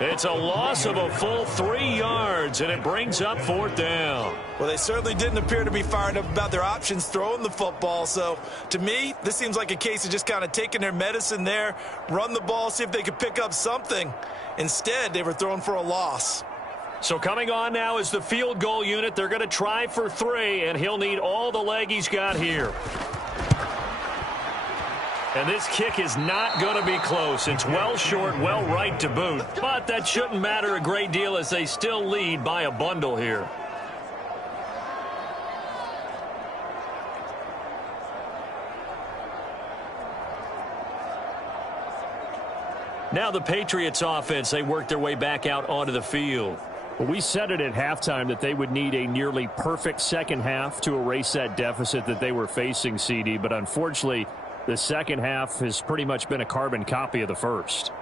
It's a loss of a full 3 yards, and it brings up 4th down. Well, they certainly didn't appear to be fired up about their options throwing the football. So, to me, this seems like a case of just kind of taking their medicine there, run the ball, see if they could pick up something. Instead, they were throwing for a loss. So coming on now is the field goal unit. They're going to try for 3, and he'll need all the leg he's got here. And this kick is not going to be close. It's well short, well right to boot. But that shouldn't matter a great deal as they still lead by a bundle here. Now the Patriots offense, they work their way back out onto the field. Well, we said it at halftime that they would need a nearly perfect second half to erase that deficit that they were facing, CD. But unfortunately, the second half has pretty much been a carbon copy of the first.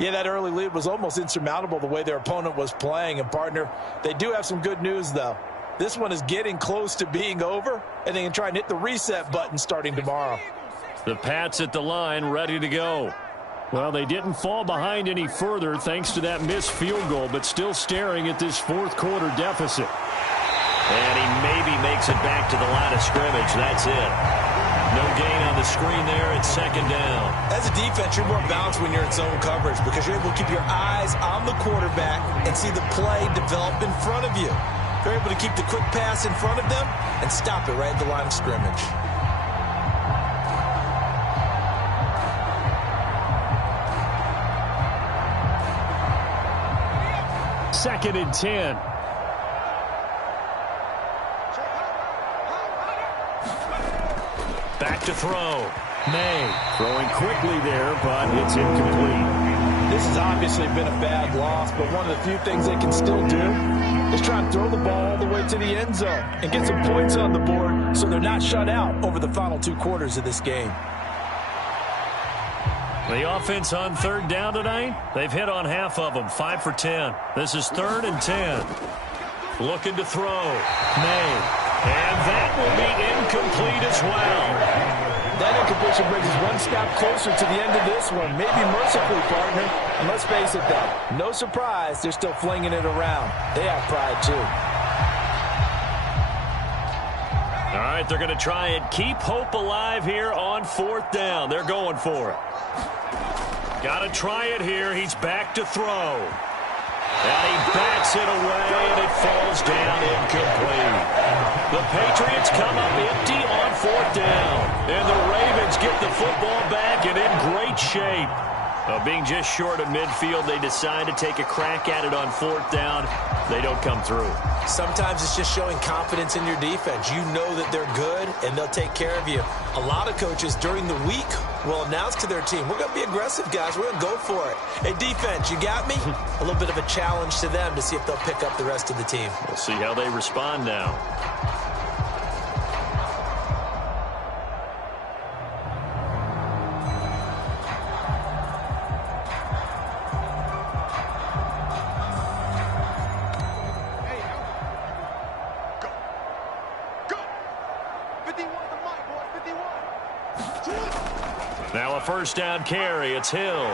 Yeah, that early lead was almost insurmountable the way their opponent was playing. And, partner, they do have some good news, though. This one is getting close to being over, and they can try and hit the reset button starting tomorrow. The Pats at the line, ready to go. Well, they didn't fall behind any further thanks to that missed field goal, but still staring at this 4th quarter deficit. And he maybe makes it back to the line of scrimmage. That's it. No gain on the screen there. It's 2nd down. As a defense, you're more balanced when you're in zone coverage because you're able to keep your eyes on the quarterback and see the play develop in front of you. You're able to keep the quick pass in front of them and stop it right at the line of scrimmage. Second and 10. Back to throw. May throwing quickly there, but it's incomplete. This has obviously been a bad loss, but one of the few things they can still do is try and throw the ball all the way to the end zone and get some points on the board so they're not shut out over the final 2 quarters of this game. The offense on 3rd down tonight, they've hit on half of them, 5 for 10. This is 3rd and 10. Looking to throw. May. And that will be incomplete as well. That incompletion brings us one step closer to the end of this one. Maybe mercifully, partner. And let's face it, though, no surprise, they're still flinging it around. They have pride, too. All right, they're going to try and keep hope alive here on 4th down. They're going for it. Got to try it here. He's back to throw. And he bats it away, and it falls down incomplete. The Patriots come up empty on 4th down. And the Ravens get the football back and in great shape. Being just short of midfield, they decide to take a crack at it on 4th down. They don't come through. Sometimes it's just showing confidence in your defense. You know that they're good, and they'll take care of you. A lot of coaches during the week will announce to their team, we're going to be aggressive, guys. We're going to go for it. Hey, defense, you got me? A little bit of a challenge to them to see if they'll pick up the rest of the team. We'll see how they respond now. Now a first down carry. It's Hill.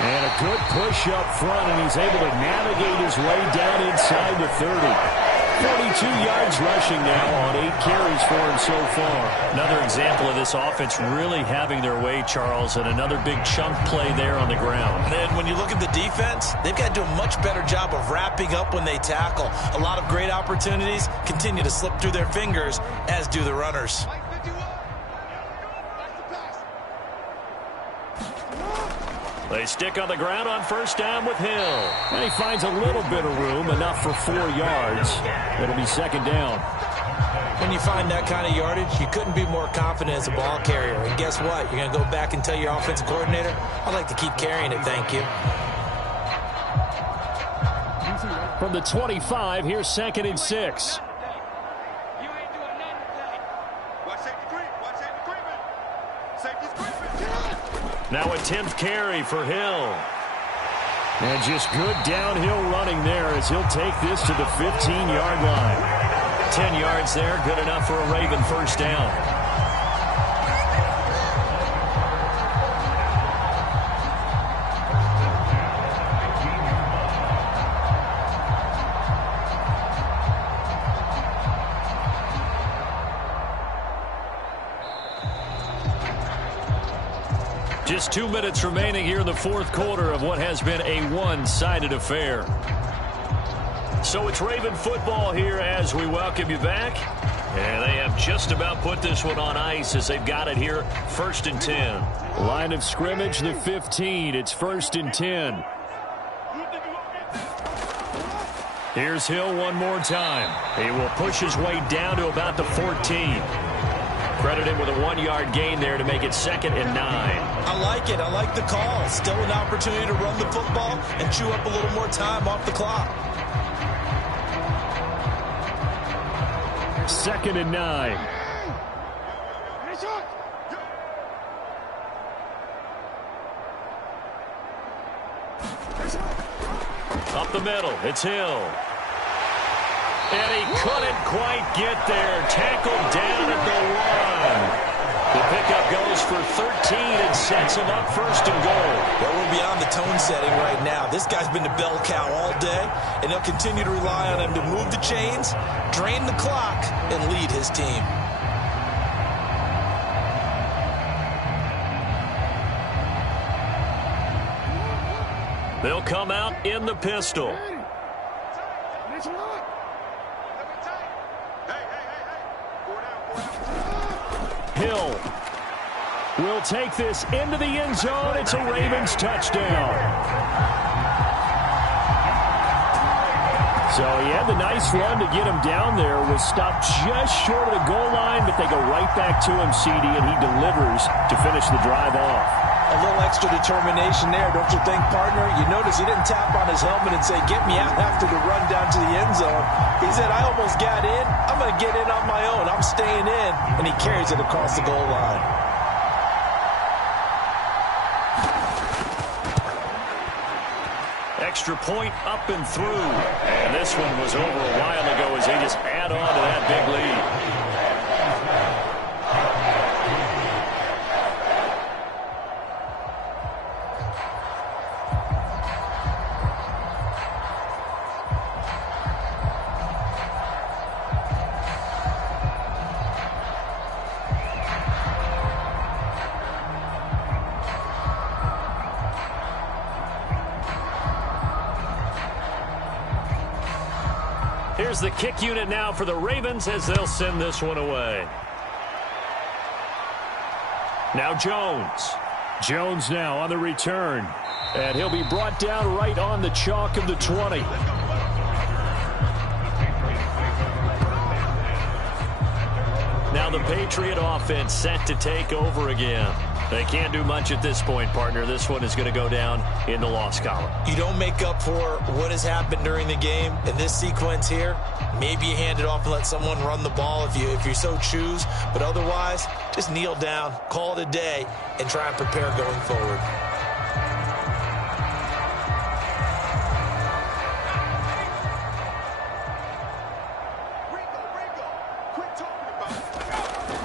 And a good push up front, and he's able to navigate his way down inside the 30. 42 yards rushing now on 8 carries for him so far. Another example of this offense really having their way, Charles, and another big chunk play there on the ground. And then when you look at the defense, they've got to do a much better job of wrapping up when they tackle. A lot of great opportunities continue to slip through their fingers, as do the runners. They stick on the ground on first down with Hill. And he finds a little bit of room, enough for 4 yards. It'll be second down. When you find that kind of yardage, you couldn't be more confident as a ball carrier. And guess what? You're going to go back and tell your offensive coordinator, I'd like to keep carrying it, thank you. From the 25, here's 2nd and 6. Now a 10th carry for Hill. And just good downhill running there as he'll take this to the 15-yard line. 10 yards there, good enough for a Raven first down. Just 2 minutes remaining here in the fourth quarter of what has been a one-sided affair. So it's Raven football here as we welcome you back. And they have just about put this one on ice as they've got it here, 1st and 10. Line of scrimmage, the 15. It's 1st and 10. Here's Hill one more time. He will push his way down to about the 14. Credit him with a 1-yard gain there to make it 2nd and 9. I like it. I like the call. Still an opportunity to run the football and chew up a little more time off the clock. 2nd and 9. Up the middle, it's Hill. And he couldn't quite get there. Tackled down at the 1. The pickup goes for 13 and sets him up 1st and goal. Well, we're beyond the tone setting right now. This guy's been the bell cow all day, and they'll continue to rely on him to move the chains, drain the clock, and lead his team. They'll come out in the pistol. Hill will take this into the end zone. It's a Ravens touchdown. So he had the nice run to get him down there. Was stopped just short of the goal line, but they go right back to him, CD, and he delivers to finish the drive off. A little extra determination there, don't you think, partner? You notice he didn't tap on his helmet and say, get me out after the run down to the end zone. He said, I almost got in. I'm going to get in on my own. I'm staying in. And he carries it across the goal line. Extra point up and through. And this one was over a while ago as they just add on to that big lead. Here's the kick unit now for the Ravens as they'll send this one away. Now Jones. Jones now on the return. And he'll be brought down right on the chalk of the 20. Now the Patriot offense set to take over again. They can't do much at this point, partner. This one is going to go down in the loss column. You don't make up for what has happened during the game in this sequence here. Maybe you hand it off and let someone run the ball if you so choose. But otherwise, just kneel down, call it a day, and try and prepare going forward.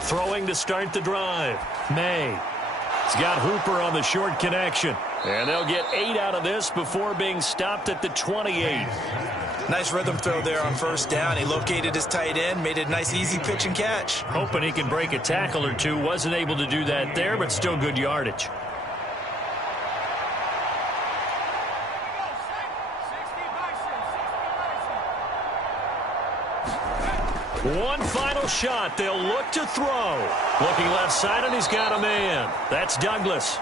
Throwing throwing to start the drive. May. He's got Hooper on the short connection. And they'll get 8 out of this before being stopped at the 28. Nice rhythm throw there on first down. He located his tight end, made it a nice easy pitch and catch. Hoping he can break a tackle or two. Wasn't able to do that there, but still good yardage. One final shot. They'll look to throw. Looking left side, and he's got a man. That's Douglas.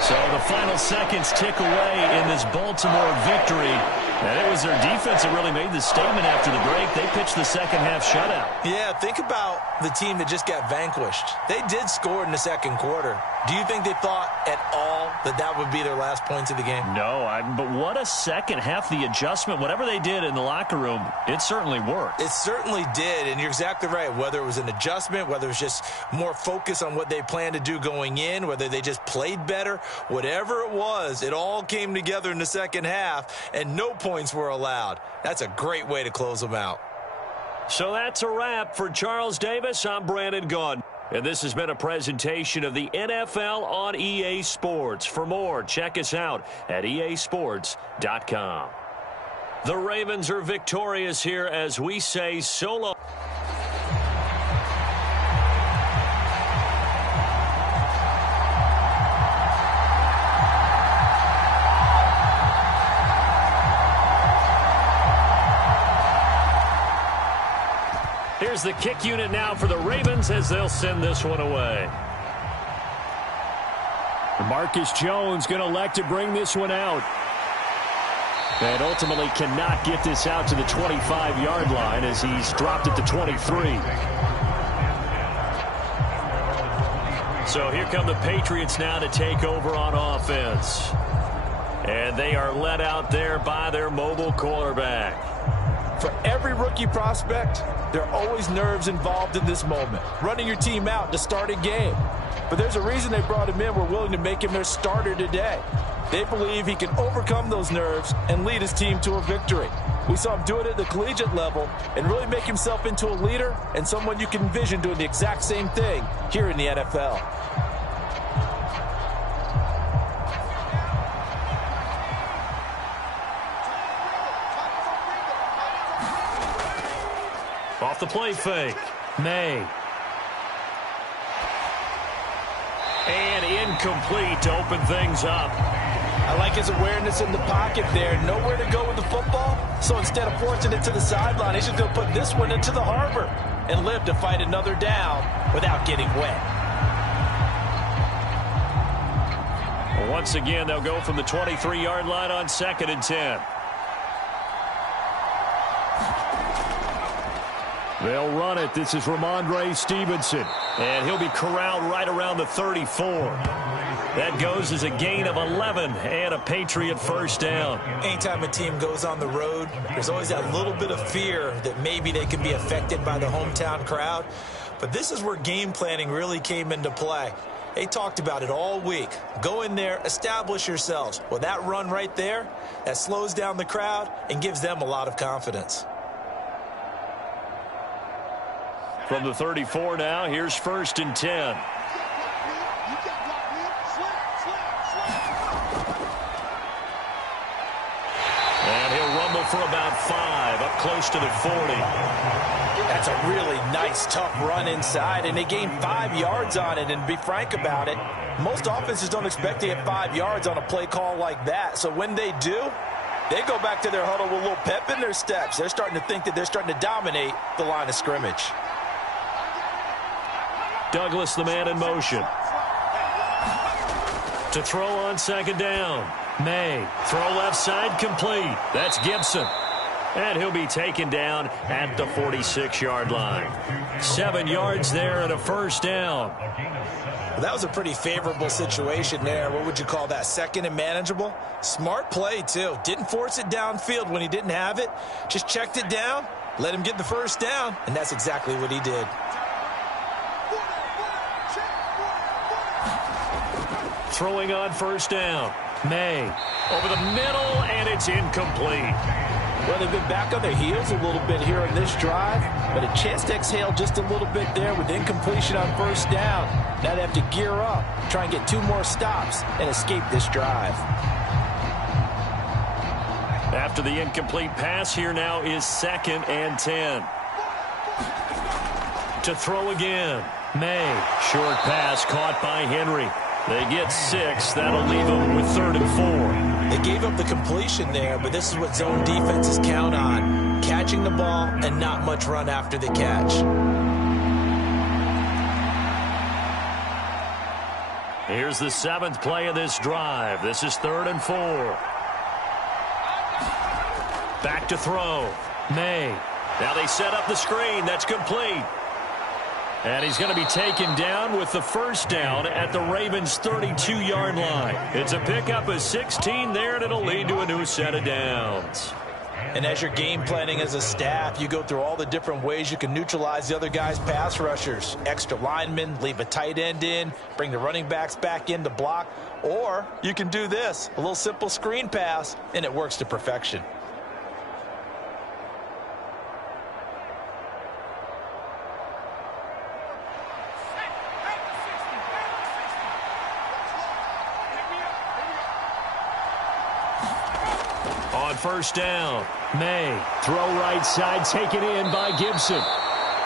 So the final seconds tick away in this Baltimore victory. And it was their defense that really made the statement after the break. They pitched the second half shutout. Yeah, think about the team that just got vanquished. They did score in the second quarter. Do you think they thought at all that that would be their last points of the game? No, but what a second half. The adjustment, whatever they did in the locker room, it certainly worked. It certainly did, and you're exactly right. Whether it was an adjustment, whether it was just more focus on what they planned to do going in, whether they just played better, whatever it was, it all came together in the second half, and no points were allowed. That's a great way to close them out. So that's a wrap. For Charles Davis, I'm Brandon Gaudin. And this has been a presentation of the NFL on EA Sports. For more, check us out at easports.com. The Ravens are victorious here as we say so long. Here's the kick unit now for the Ravens as they'll send this one away. Marcus Jones going to elect to bring this one out. And ultimately cannot get this out to the 25-yard line as he's dropped at the 23. So here come the Patriots now to take over on offense. And they are led out there by their mobile quarterback. For every rookie prospect, there are always nerves involved in this moment. Running your team out to start a game. But there's a reason they brought him in. We're willing to make him their starter today. They believe he can overcome those nerves and lead his team to a victory. We saw him do it at the collegiate level and really make himself into a leader and someone you can envision doing the exact same thing here in the NFL. Off the play fake. May. And incomplete to open things up. I like his awareness in the pocket there. Nowhere to go with the football. So instead of forcing it to the sideline, he's just going to put this one into the harbor and live to fight another down without getting wet. Well, once again, they'll go from the 23-yard line on 2nd and 10. They'll run it. This is Ramondre Stevenson. And he'll be corralled right around the 34. That goes as a gain of 11 and a Patriot first down. Anytime a team goes on the road, there's always that little bit of fear that maybe they can be affected by the hometown crowd. But this is where game planning really came into play. They talked about it all week. Go in there, establish yourselves. Well, that run right there, that slows down the crowd and gives them a lot of confidence. From the 34 now, here's 1st and 10. And he'll rumble for about 5, up close to the 40. That's a really nice, tough run inside, and they gained 5 yards on it. And to be frank about it, most offenses don't expect to get 5 yards on a play call like that. So when they do, they go back to their huddle with a little pep in their steps. They're starting to think that they're starting to dominate the line of scrimmage. Douglas, the man in motion. To throw on 2nd down. May. Throw left side complete. That's Gibson. And he'll be taken down at the 46-yard line. 7 yards there and a first down. Well, that was a pretty favorable situation there. What would you call that? 2nd and manageable? Smart play, too. Didn't force it downfield when he didn't have it. Just checked it down, let him get the first down, and that's exactly what he did. Throwing on 1st down. May over the middle, and it's incomplete. Well, they've been back on their heels a little bit here in this drive, but a chance to exhale just a little bit there with incompletion on first down. Now they have to gear up, try and get 2 more stops, and escape this drive. After the incomplete pass, here now is 2nd and 10. To throw again. May. Short pass caught by Henry. They get 6. That'll leave them with 3rd and 4. They gave up the completion there, but this is what zone defenses count on. Catching the ball and not much run after the catch. Here's the 7th play of this drive. This is 3rd and 4. Back to throw. May. Now they set up the screen. That's complete. And he's going to be taken down with the first down at the Ravens' 32-yard line. It's a pickup of 16 there, and it'll lead to a new set of downs. And as you're game planning as a staff, you go through all the different ways you can neutralize the other guy's pass rushers. Extra linemen, leave a tight end in, bring the running backs back in to block. Or you can do this, a little simple screen pass, and it works to perfection. On first down, May. Throw right side, taken in by Gibson.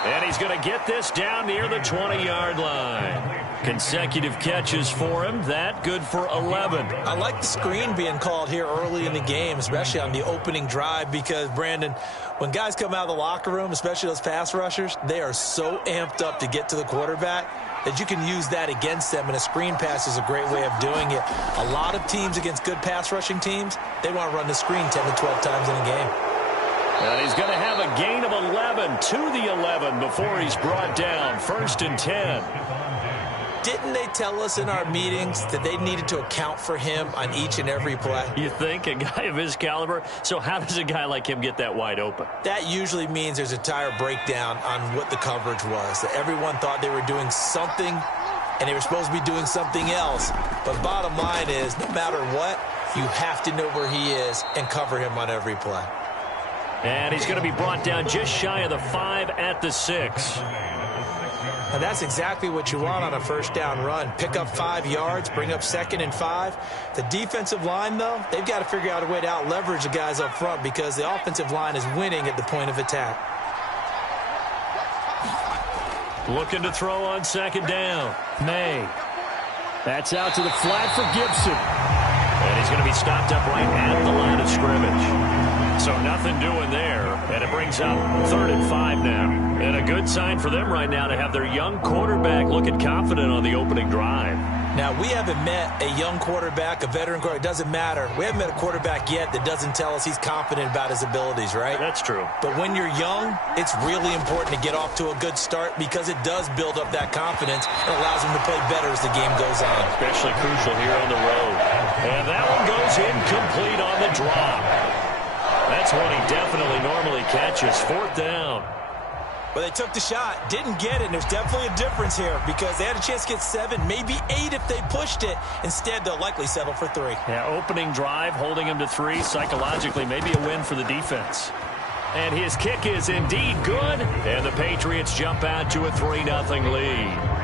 And he's going to get this down near the 20-yard line. Consecutive catches for him. That good for 11. I like the screen being called here early in the game, especially on the opening drive, because, Brandon, when guys come out of the locker room, especially those pass rushers, they are so amped up to get to the quarterback that you can use that against them, and a screen pass is a great way of doing it. A lot of teams against good pass rushing teams, they want to run the screen 10 to 12 times in a game. And he's going to have a gain of 11 to the 11 before he's brought down. 1st and 10. Didn't they tell us in our meetings that they needed to account for him on each and every play? You think? A guy of his caliber? So how does a guy like him get that wide open? That usually means there's a entire breakdown on what the coverage was. That everyone thought they were doing something, and they were supposed to be doing something else. But bottom line is, no matter what, you have to know where he is and cover him on every play. And he's going to be brought down just shy of the 5 at the 6. And that's exactly what you want on a first down run. Pick up 5 yards, bring up 2nd and 5. The defensive line, though, they've got to figure out a way to out-leverage the guys up front because the offensive line is winning at the point of attack. Looking to throw on 2nd down. May. That's out to the flat for Gibson. And he's going to be stopped up right at the line of scrimmage. So nothing doing there, and it brings up 3rd and 5 now. And a good sign for them right now to have their young quarterback looking confident on the opening drive. Now, we haven't met a young quarterback, a veteran quarterback. It doesn't matter. We haven't met a quarterback yet that doesn't tell us he's confident about his abilities, right? That's true. But when you're young, it's really important to get off to a good start because it does build up that confidence and allows him to play better as the game goes on. Especially crucial here on the road. And that one goes incomplete on the drop. That's one he definitely normally catches. 4th down. Well, they took the shot, didn't get it, and there's definitely a difference here because they had a chance to get 7, maybe 8 if they pushed it. Instead, they'll likely settle for 3. Yeah, opening drive, holding him to 3. Psychologically, maybe a win for the defense. And his kick is indeed good, and the Patriots jump out to a 3-0 lead.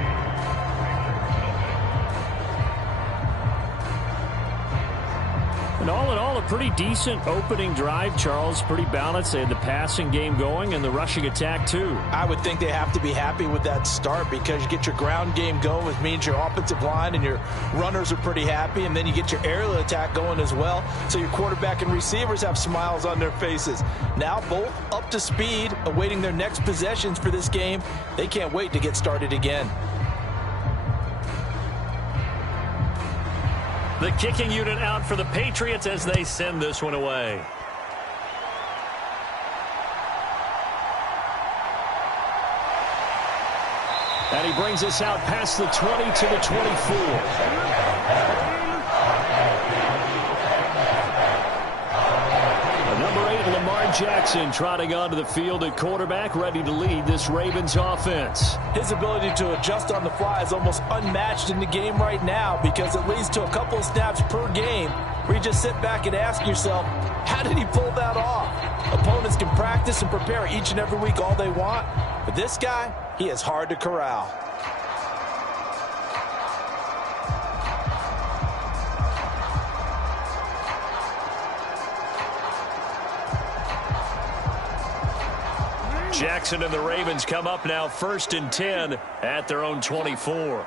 And all in all, a pretty decent opening drive, Charles. Pretty balanced. They had the passing game going and the rushing attack, too. I would think they have to be happy with that start because you get your ground game going, which means your offensive line and your runners are pretty happy, and then you get your aerial attack going as well, so your quarterback and receivers have smiles on their faces. Now both up to speed, awaiting their next possessions for this game. They can't wait to get started again. The kicking unit out for the Patriots as they send this one away. And he brings us out past the 20 to the 24. Number 8, Lamar Jackson, trotting onto the field at quarterback, ready to lead this Ravens offense. His ability to adjust on the fly is almost unmatched in the game right now because it leads to a couple of snaps per game where you just sit back and ask yourself, how did he pull that off? Opponents can practice and prepare each and every week all they want, but this guy, he is hard to corral. Jackson and the Ravens come up now 1st and 10 at their own 24.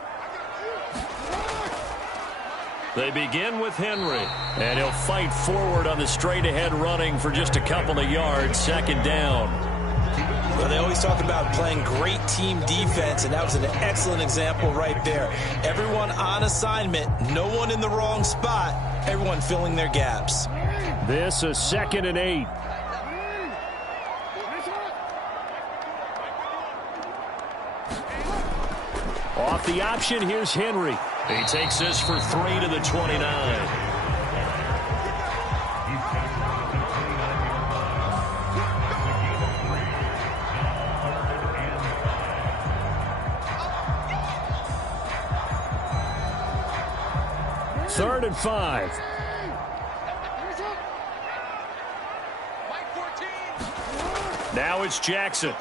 They begin with Henry, and he'll fight forward on the straight-ahead running for just a couple of yards, 2nd down. Well, they always talk about playing great team defense, and that was an excellent example right there. Everyone on assignment, no one in the wrong spot, everyone filling their gaps. This is 2nd and 8. Off the option, here's Henry. He takes this for 3 to the 29. Third and 5. Now it's Jackson.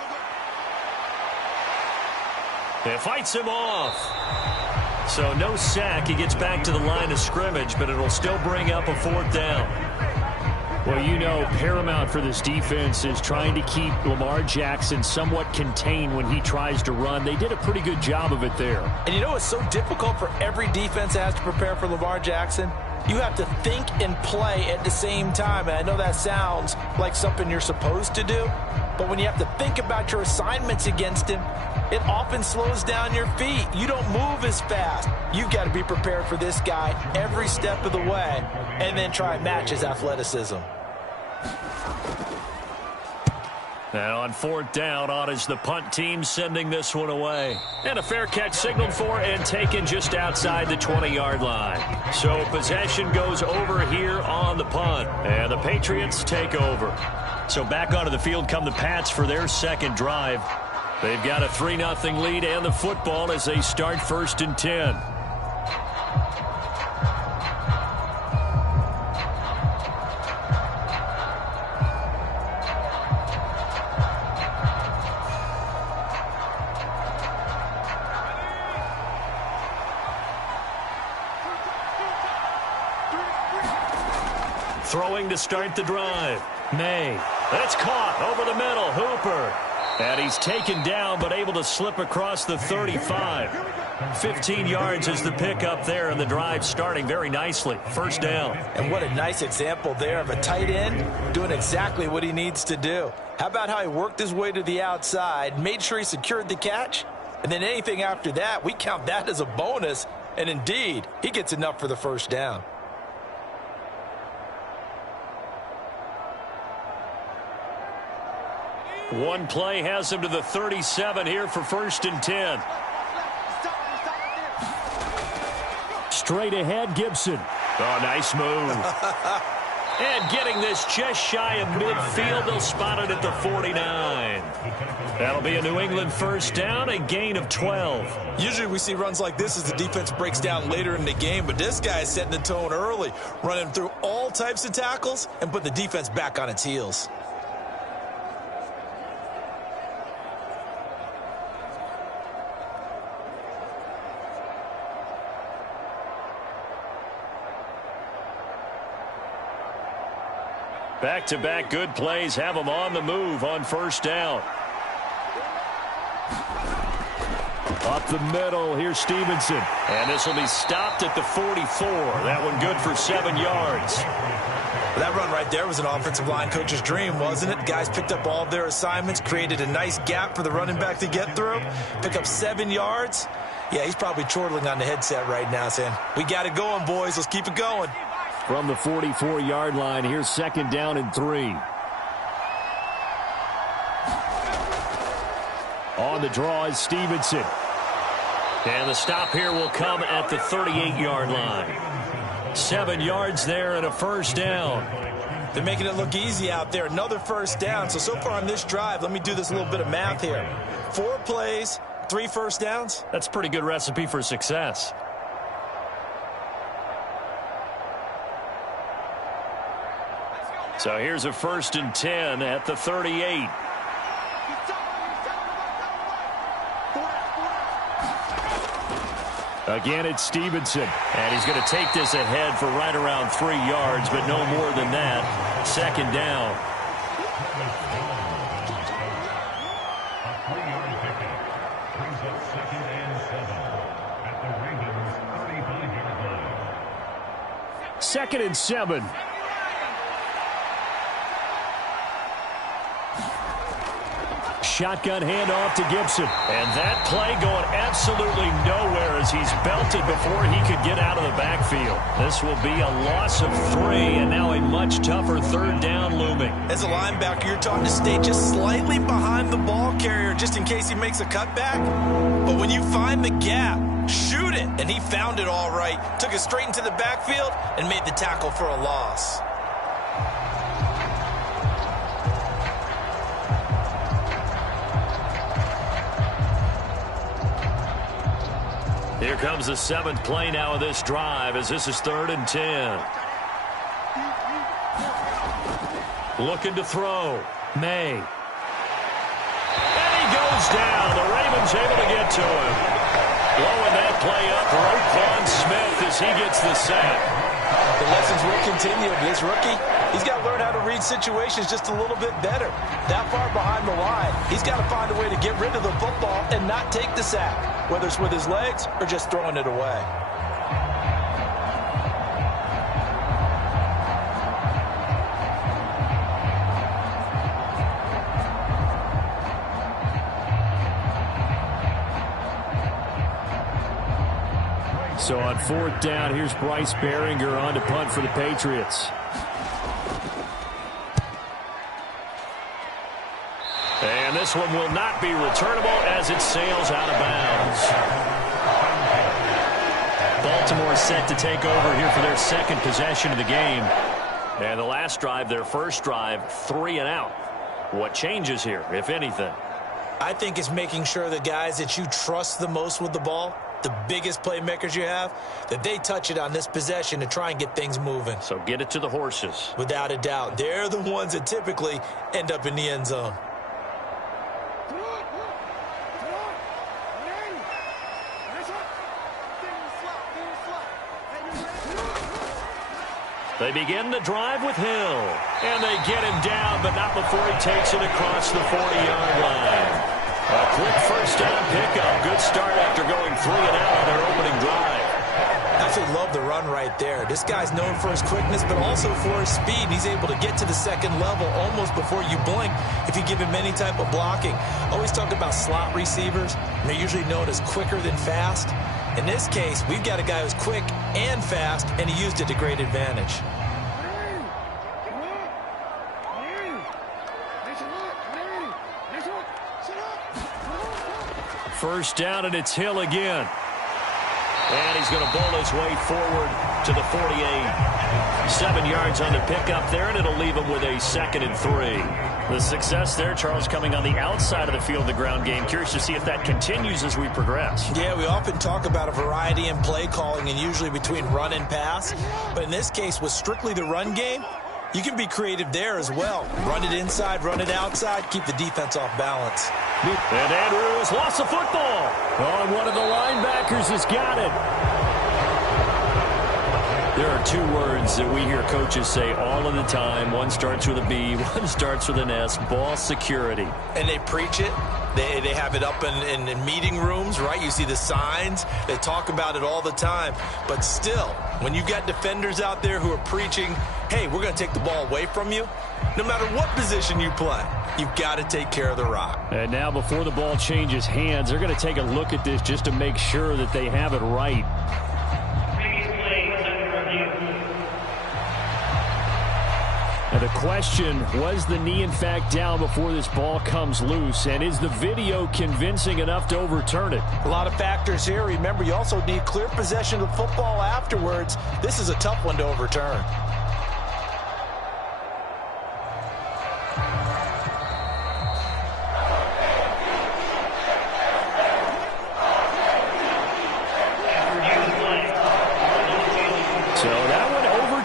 It fights him off. So no sack. He gets back to the line of scrimmage, but it'll still bring up a 4th down. Well, you know, paramount for this defense is trying to keep Lamar Jackson somewhat contained when he tries to run. They did a pretty good job of it there. And you know it's so difficult for every defense that has to prepare for Lamar Jackson? You have to think and play at the same time. And I know that sounds like something you're supposed to do, but when you have to think about your assignments against him, it often slows down your feet. You don't move as fast. You've got to be prepared for this guy every step of the way and then try and match his athleticism. And on 4th down, on is the punt team sending this one away. And a fair catch signaled for and taken just outside the 20-yard line. So possession goes over here on the punt. And the Patriots take over. So back onto the field come the Pats for their 2nd drive. They've got a 3-0 lead and the football as they start 1st and 10. Throwing to start the drive. May. That's caught over the middle. Hooper. And he's taken down but able to slip across the 35. 15 yards is the pickup there, and the drive starting very nicely. 1st down. And what a nice example there of a tight end doing exactly what he needs to do. How about how he worked his way to the outside, made sure he secured the catch, and then anything after that, we count that as a bonus. And indeed, he gets enough for the 1st down. One play has him to the 37 here for 1st and 10. Straight ahead, Gibson. Oh, nice move. And getting this just shy of midfield, they'll spot it at the 49. That'll be a New England 1st down, a gain of 12. Usually we see runs like this as the defense breaks down later in the game, but this guy is setting the tone early, running through all types of tackles and put the defense back on its heels. Back-to-back good plays have them on the move on 1st down. Up the middle, here's Stevenson. And this will be stopped at the 44. That one good for 7 yards. That run right there was an offensive line coach's dream, wasn't it? Guys picked up all of their assignments, created a nice gap for the running back to get through, pick up 7 yards. Yeah, he's probably chortling on the headset right now saying, we got it going, boys. Let's keep it going. From the 44-yard line, here's 2nd down and 3. On the draw is Stevenson. And the stop here will come at the 38-yard line. 7 yards there and a 1st down. They're making it look easy out there. Another 1st down. So far on this drive, let me do this little bit of math here. 4 plays, 3 1st downs. That's a pretty good recipe for success. So here's a 1st and 10 at the 38. Again, it's Stevenson. And he's going to take this ahead for right around 3 yards, but no more than that. 2nd down. A 3-yard pickup brings up 2nd and 7 at the Ravens' 35-yard line. 2nd and 7. Shotgun handoff to Gibson. And that play going absolutely nowhere as he's belted before he could get out of the backfield. This will be a loss of 3, and now a much tougher 3rd down looming. As a linebacker, you're taught to stay just slightly behind the ball carrier just in case he makes a cutback. But when you find the gap, shoot it. And he found it all right. Took it straight into the backfield and made the tackle for a loss. Here comes the 7th play now of this drive as this is 3rd and 10. Looking to throw. May. And he goes down. The Ravens able to get to him. Blowing that play up, Roquan Smith as he gets the sack. The lessons will continue. This rookie, he's got to learn how to read situations just a little bit better. That far behind the line, he's got to find a way to get rid of the football and not take the sack, whether it's with his legs or just throwing it away. So on 4th down, here's Bryce Behringer on to punt for the Patriots. And this one will not be returnable as it sails out of bounds. Baltimore set to take over here for their 2nd possession of the game. And the last drive, their first drive, 3 and out. What changes here, if anything? I think it's making sure the guys that you trust the most with the ball, the biggest playmakers you have, that they touch it on this possession to try and get things moving. So get it to the horses. Without a doubt. They're the ones that typically end up in the end zone. They begin the drive with Hill. And they get him down, but not before he takes it across the 40-yard line. A quick 1st down pickup. Good start after going 3 and out on their opening drive. Absolutely love the run right there. This guy's known for his quickness, but also for his speed. He's able to get to the 2nd level almost before you blink if you give him any type of blocking. Always talk about slot receivers. They're usually known as quicker than fast. In this case, we've got a guy who's quick and fast, and he used it to great advantage. First down, and it's Hill again. And he's going to bowl his way forward to the 48. 7 yards on the pickup there, and it'll leave him with a 2nd and 3. The success there, Charles, coming on the outside of the field, the ground game. Curious to see if that continues as we progress. Yeah, we often talk about a variety in play calling and usually between run and pass. But in this case, with strictly the run game, you can be creative there as well. Run it inside, run it outside, keep the defense off balance. And Andrews lost the football. Oh, and one of the linebackers has got it. There are 2 words that we hear coaches say all of the time. One starts with a B, one starts with an S, ball security. And they preach it. They have it up in meeting rooms, right? You see the signs. They talk about it all the time. But still, when you've got defenders out there who are preaching, hey, we're going to take the ball away from you, no matter what position you play, you've got to take care of the rock. And now before the ball changes hands, they're going to take a look at this just to make sure that they have it right. Now the question, was the knee in fact down before this ball comes loose? And is the video convincing enough to overturn it? A lot of factors here. Remember, you also need clear possession of the football afterwards. This is a tough one to overturn.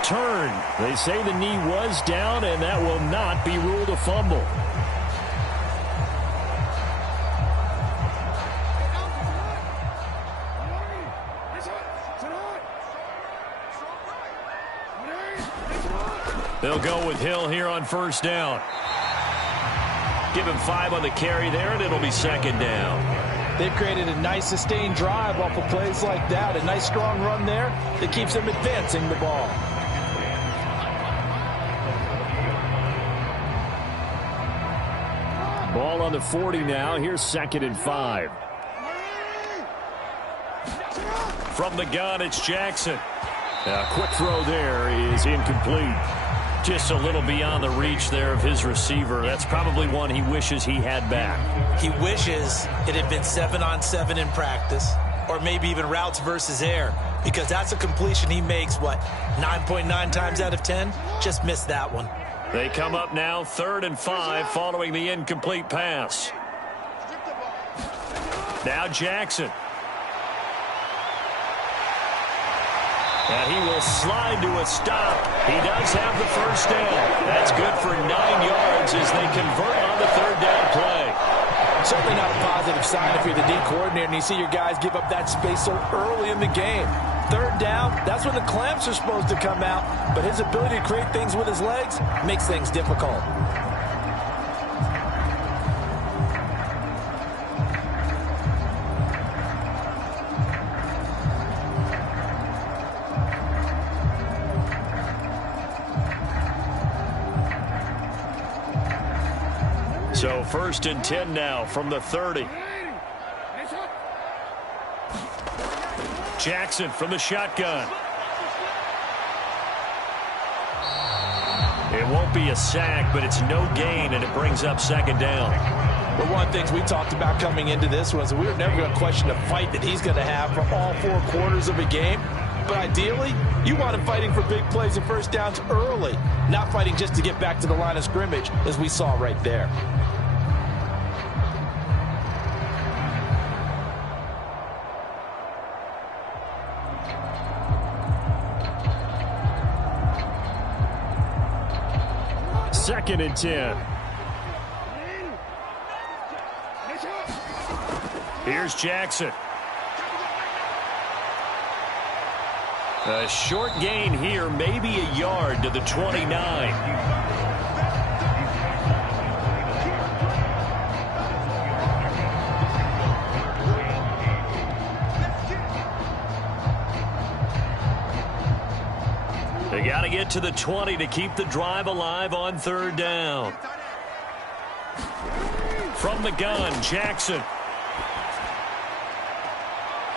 return. They say the knee was down, and that will not be ruled a fumble. They'll go with Hill here on first down. Give him 5 on the carry there, and it'll be second down. They've created a nice sustained drive off of plays like that. A nice strong run there that keeps them advancing the ball. Ball on the 40 now. Here's 2nd and 5. From the gun, it's Jackson. A quick throw there is incomplete. Just a little beyond the reach there of his receiver. That's probably one he wishes he had back. He wishes it had been 7-on-7 in practice, or maybe even routes versus air, because that's a completion he makes, 9.9 times out of 10? Just missed that one. They come up now 3rd and 5 following the incomplete pass. Now Jackson. And he will slide to a stop. He does have the first down. That's good for 9 yards as they convert on the 3rd down play. Certainly not a positive sign if you're the D coordinator and you see your guys give up that space so early in the game. 3rd down, that's when the clamps are supposed to come out, but his ability to create things with his legs makes things difficult. So 1st and 10 now from the 30. Jackson from the shotgun. It won't be a sack, but it's no gain, and it brings up 2nd down. Well, one of the things we talked about coming into this was we were never going to question the fight that he's going to have for all 4 quarters of a game. But ideally, you want him fighting for big plays and first downs early, not fighting just to get back to the line of scrimmage, as we saw right there. Second and 10. Here's Jackson. A short gain here, maybe a yard to the 29. They got to get to the 20 to keep the drive alive on 3rd down. From the gun, Jackson.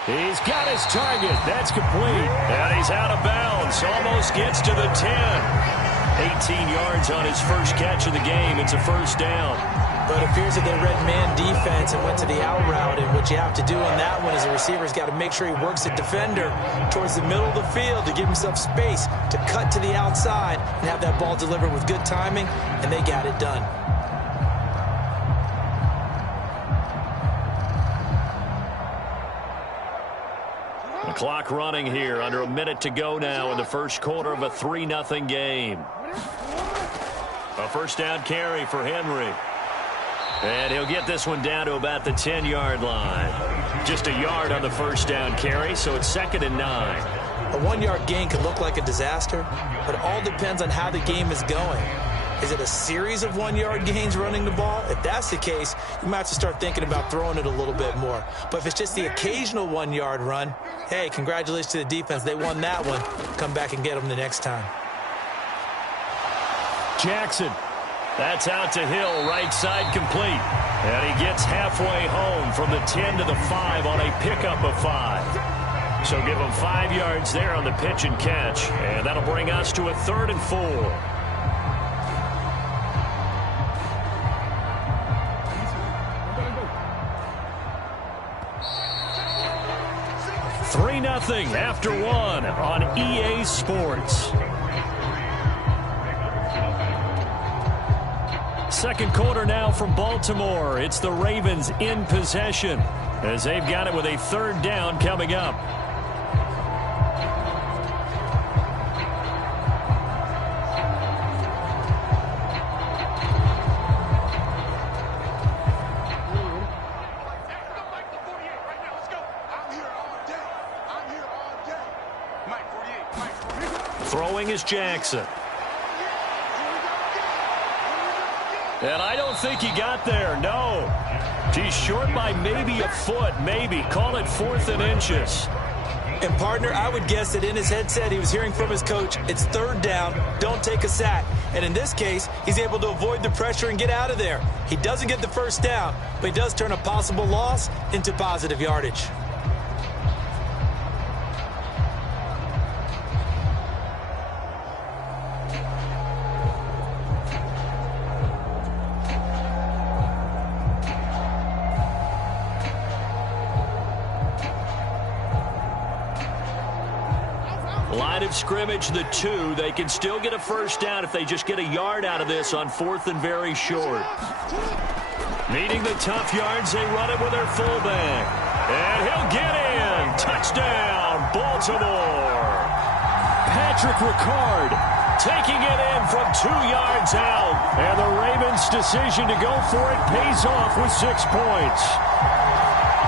He's got his target. That's complete. And he's out of bounds. Almost gets to the 10. 18 yards on his first catch of the game. It's a first down. But it appears that they read man defense and went to the out route. And what you have to do on that one is the receiver's got to make sure he works the defender towards the middle of the field to give himself space to cut to the outside and have that ball delivered with good timing, and they got it done. The clock running here, under a minute to go now in the first quarter of a 3-0 game. A first down carry for Henry. And he'll get this one down to about the 10-yard line. Just a yard on the first down carry, so it's 2nd and 9. A 1-yard gain can look like a disaster, but it all depends on how the game is going. Is it a series of 1-yard gains running the ball? If that's the case, you might have to start thinking about throwing it a little bit more. But if it's just the occasional 1-yard run, hey, congratulations to the defense. They won that one. Come back and get them the next time. Jackson. That's out to Hill, right side complete. And he gets halfway home from the 10 to the 5 on a pickup of 5. So give him 5 yards there on the pitch and catch. And that'll bring us to a 3rd and 4. 3-0 after 1 on EA Sports. Second quarter now from Baltimore. It's the Ravens in possession as they've got it with a 3rd down coming up. Throwing is Jackson. And I don't think he got there, no. He's short by maybe a foot, maybe. Call it 4th and inches. And, partner, I would guess that in his headset he was hearing from his coach, it's 3rd down, don't take a sack. And in this case, he's able to avoid the pressure and get out of there. He doesn't get the 1st down, but he does turn a possible loss into positive yardage. Line of scrimmage, the 2. They can still get a 1st down if they just get a yard out of this on 4th and very short. Needing the tough yards, they run it with their fullback. And he'll get in. Touchdown, Baltimore. Patrick Ricard taking it in from 2 yards out. And the Ravens' decision to go for it pays off with 6 points.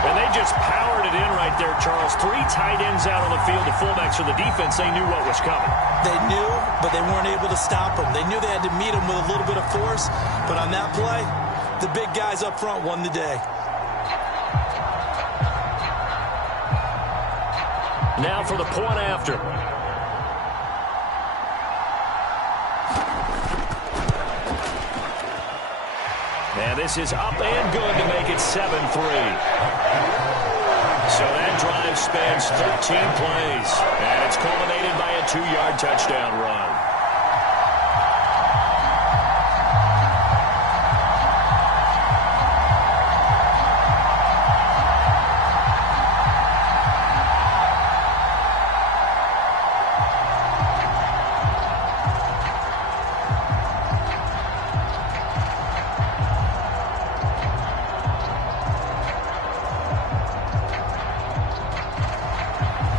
And they just powered it in right there, Charles. 3 tight ends out on the field. The fullbacks for the defense, they knew what was coming. They knew, but they weren't able to stop them. They knew they had to meet them with a little bit of force. But on that play, the big guys up front won the day. Now for the point after. And this is up and good to make it 7-3. So that drive spans 13 plays, and it's culminated by a 2-yard touchdown run.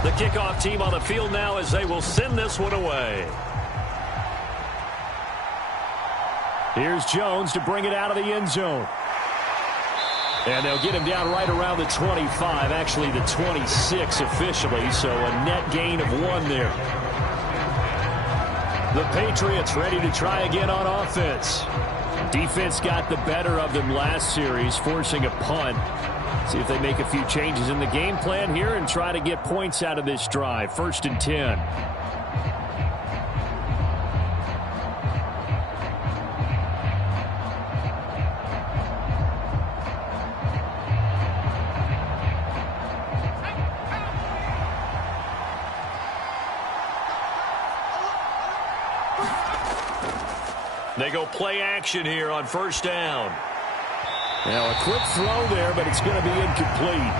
The kickoff team on the field now as they will send this one away. Here's Jones to bring it out of the end zone. And they'll get him down right around the 25, actually the 26 officially, so a net gain of 1 there. The Patriots ready to try again on offense. Defense got the better of them last series, forcing a punt. See if they make a few changes in the game plan here and try to get points out of this drive. 1st and 10. They go play action here on 1st down. Now a quick throw there, but it's going to be incomplete.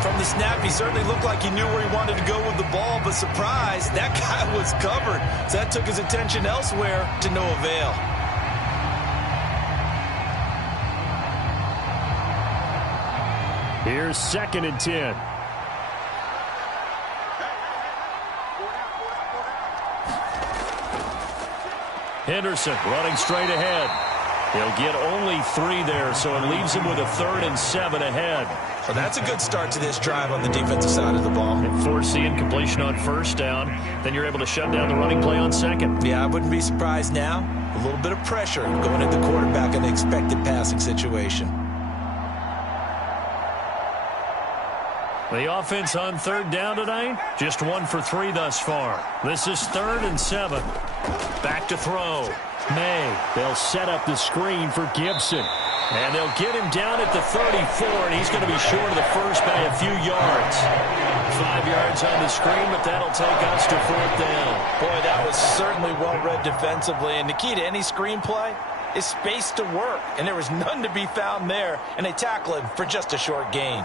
From the snap, he certainly looked like he knew where he wanted to go with the ball, but surprise, that guy was covered. So that took his attention elsewhere to no avail. Here's 2nd and 10. Henderson running straight ahead. He'll get only 3 there, so it leaves him with a 3rd and 7 ahead. Well, that's a good start to this drive on the defensive side of the ball. And force the incompletion on 1st down. Then you're able to shut down the running play on 2nd. Yeah, I wouldn't be surprised now. A little bit of pressure going at the quarterback in the expected passing situation. The offense on 3rd down tonight, just 1 for 3 thus far. This is 3rd and 7. Back to throw. May. They'll set up the screen for Gibson. And they'll get him down at the 34, and he's going to be short of the 1st by a few yards. 5 yards on the screen, but that'll take us to 4th down. Boy, that was certainly well-read defensively. And the key to any screen play is space to work. And there was none to be found there, and they tackle him for just a short gain.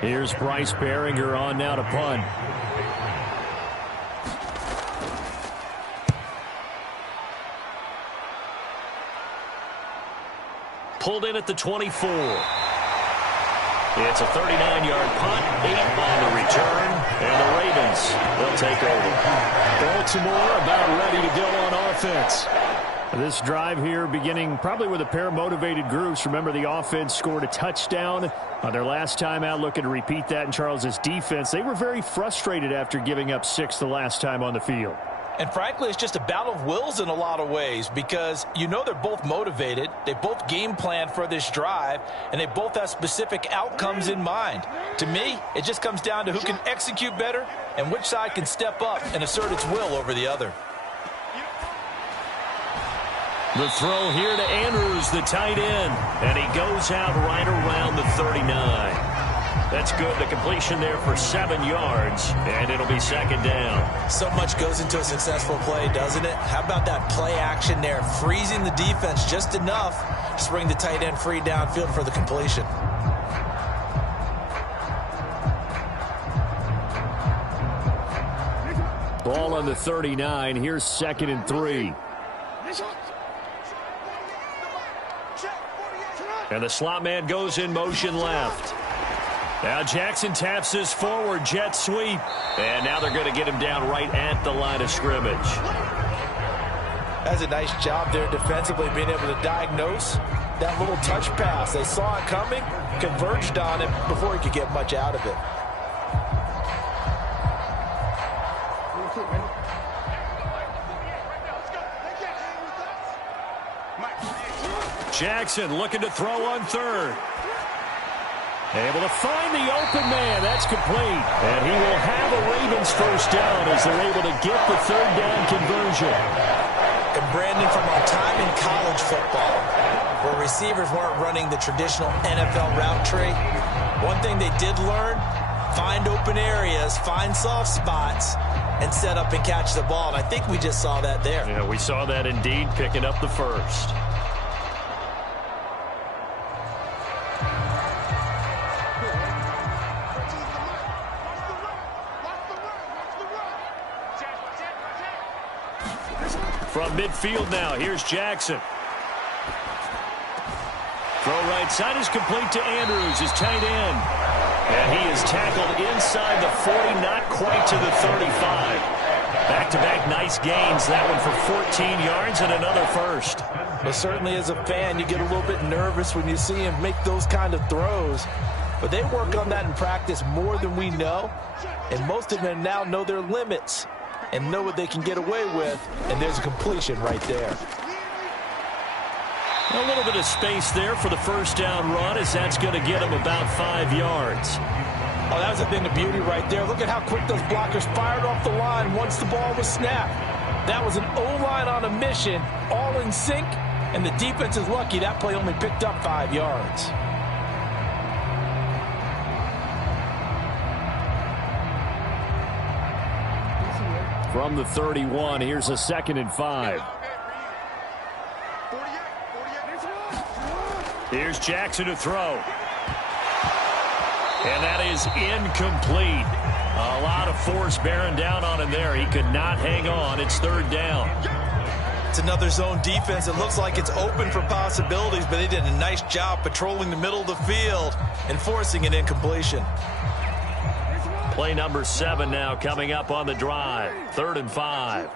Here's Bryce Behringer on now to punt. Pulled in at the 24. It's a 39-yard punt, 8 on the return, and the Ravens will take over. Baltimore about ready to go on offense. This drive here beginning probably with a pair of motivated groups. Remember, the offense scored a touchdown on their last time out, looking to repeat that in Charles's defense. They were very frustrated after giving up 6 the last time on the field. And frankly, it's just a battle of wills in a lot of ways because you know they're both motivated. They both game plan for this drive, and they both have specific outcomes in mind. To me, it just comes down to who can execute better and which side can step up and assert its will over the other. The throw here to Andrews, the tight end, and he goes out right around the 39. That's good. The completion there for 7 yards, and it'll be second down. So much goes into a successful play, doesn't it? How about that play action there, freezing the defense just enough to bring the tight end free downfield for the completion. Ball on the 39. Here's 2nd and 3. And the slot man goes in motion left. Now Jackson taps this forward, jet sweep. And now they're going to get him down right at the line of scrimmage. That's a nice job there defensively, being able to diagnose that little touch pass. They saw it coming, converged on it before he could get much out of it. Jackson looking to throw on 3rd. Able to find the open man. That's complete. And he will have a Ravens first down as they're able to get the 3rd down conversion. And Brandon, from our time in college football, where receivers weren't running the traditional NFL route tree, one thing they did learn, find open areas, find soft spots, and set up and catch the ball. And I think we just saw that there. Yeah, we saw that indeed, picking up the first. From midfield now, here's Jackson. Throw right side is complete to Andrews, his tight end. And he is tackled inside the 40, not quite to the 35. Back-to-back nice gains, that one for 14 yards and another first. Well, certainly as a fan, you get a little bit nervous when you see him make those kind of throws. But they work on that in practice more than we know. And most of them now know their limits and know what they can get away with, and there's a completion right there. A little bit of space there for the first down run, as that's going to get him about 5 yards. Oh, that was a thing of beauty right there. Look at how quick those blockers fired off the line once the ball was snapped. That was an O-line on a mission, all in sync, and the defense is lucky that play only picked up 5 yards. From the 31, here's a 2nd and 5. Here's Jackson to throw. And that is incomplete. A lot of force bearing down on him there. He could not hang on. It's 3rd down. It's another zone defense. It looks like it's open for possibilities, but they did a nice job patrolling the middle of the field and forcing an incompletion. Play number 7 now coming up on the drive. 3rd and 5.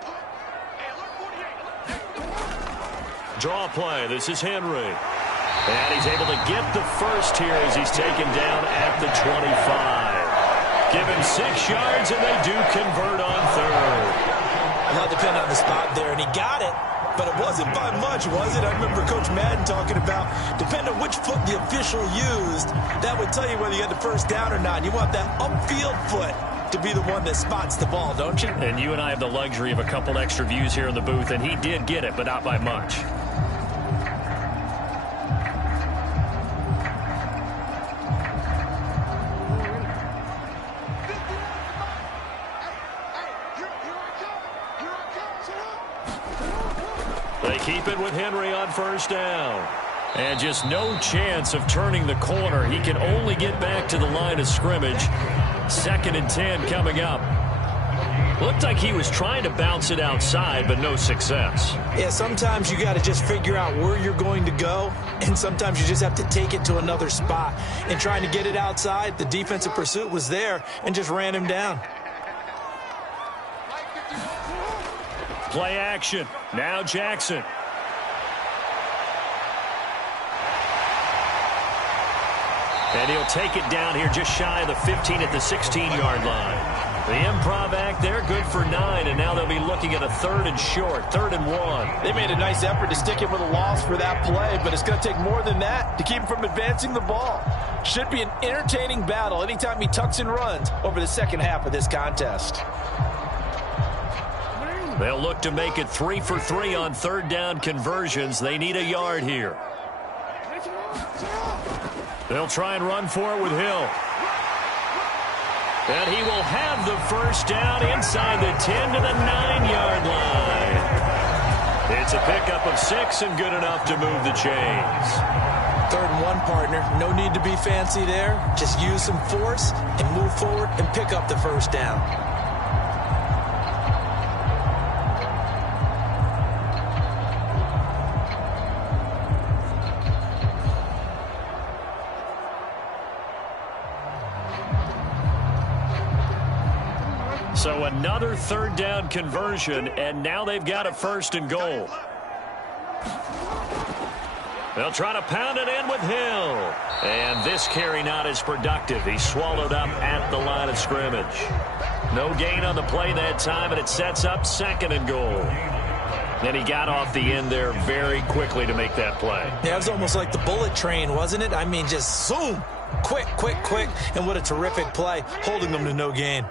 Draw play. This is Henry. And he's able to get the first here as he's taken down at the 25. Give him 6 yards, and they do convert on 3rd. A lot depended on the spot there, and he got it. But it wasn't by much, was it? I remember Coach Madden talking about, depending on which foot the official used, that would tell you whether you had the first down or not. You want that upfield foot to be the one that spots the ball, don't you? And you and I have the luxury of a couple extra views here in the booth, and he did get it, but not by much. They keep it with Henry on first down. And just no chance of turning the corner. He can only get back to the line of scrimmage. 2nd and 10 coming up. Looked like he was trying to bounce it outside, but no success. Yeah, sometimes you got to just figure out where you're going to go, and sometimes you just have to take it to another spot. And trying to get it outside, the defensive pursuit was there and just ran him down. Play action. Now Jackson. And he'll take it down here just shy of the 15 at the 16-yard line. The improv act there, good for 9, and now they'll be looking at a 3rd and short, 3rd and 1. They made a nice effort to stick him with a loss for that play, but it's going to take more than that to keep him from advancing the ball. Should be an entertaining battle anytime he tucks and runs over the second half of this contest. They'll look to make it 3 for 3 on 3rd down conversions. They need a yard here. They'll try and run for it with Hill. And he will have the first down inside the 10 to the 9-yard line. It's a pickup of 6 and good enough to move the chains. 3rd and 1, partner. No need to be fancy there. Just use some force and move forward and pick up the first down. So another 3rd down conversion, and now they've got a 1st and goal. They'll try to pound it in with Hill. And this carry not as productive. He's swallowed up at the line of scrimmage. No gain on the play that time, and it sets up 2nd and goal. And he got off the end there very quickly to make that play. Yeah, it was almost like the bullet train, wasn't it? I mean, just zoom. Quick, quick, quick. And what a terrific play, holding them to no gain.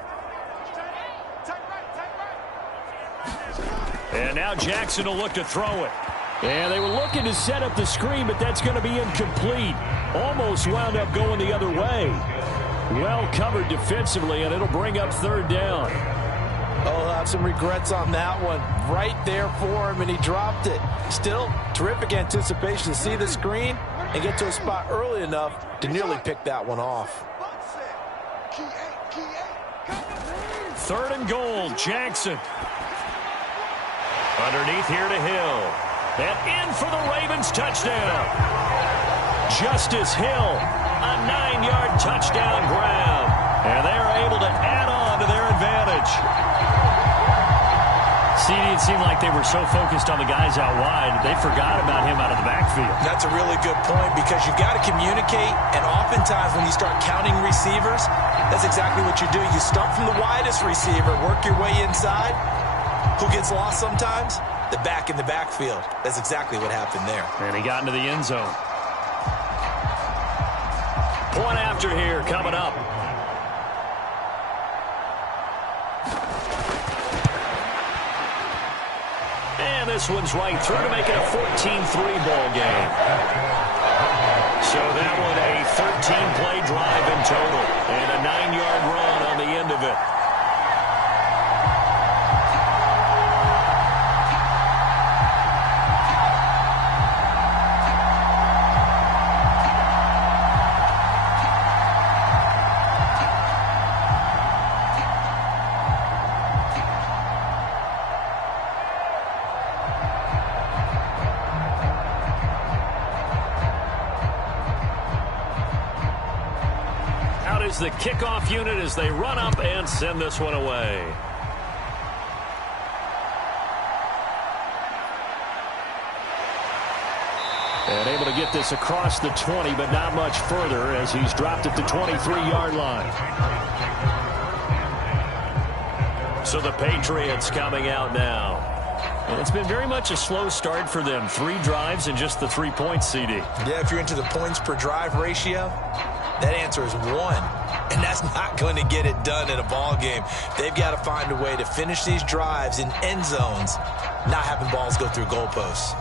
And now Jackson will look to throw it. And they were looking to set up the screen, but that's going to be incomplete. Almost wound up going the other way. Well covered defensively, and it'll bring up 3rd down. Oh, he'll have some regrets on that one. Right there for him, and he dropped it. Still, terrific anticipation to see the screen and get to a spot early enough to nearly pick that one off. 3rd and goal, Jackson. Underneath here to Hill. And in for the Ravens touchdown. Justice Hill, a 9-yard touchdown grab. And they're able to add on to their advantage. CD, it seemed like they were so focused on the guys out wide, they forgot about him out of the backfield. That's a really good point because you've got to communicate, and oftentimes when you start counting receivers, that's exactly what you do. You start from the widest receiver, work your way inside. Who gets lost sometimes? The back in the backfield. That's exactly what happened there. And he got into the end zone. Point after here coming up. And this one's right through to make it a 14-3 ball game. So that one a 13-play drive in total and a 9-yard run on the end of it. The kickoff unit as they run up and send this one away. And able to get this across the 20, but not much further as he's dropped at the 23-yard line. So the Patriots coming out now. And it's been very much a slow start for them. 3 drives and just the 3 points, CD. Yeah, if you're into the points per drive ratio, that answer is 1. And that's not going to get it done in a ball game. They've got to find a way to finish these drives in end zones, not having balls go through goalposts.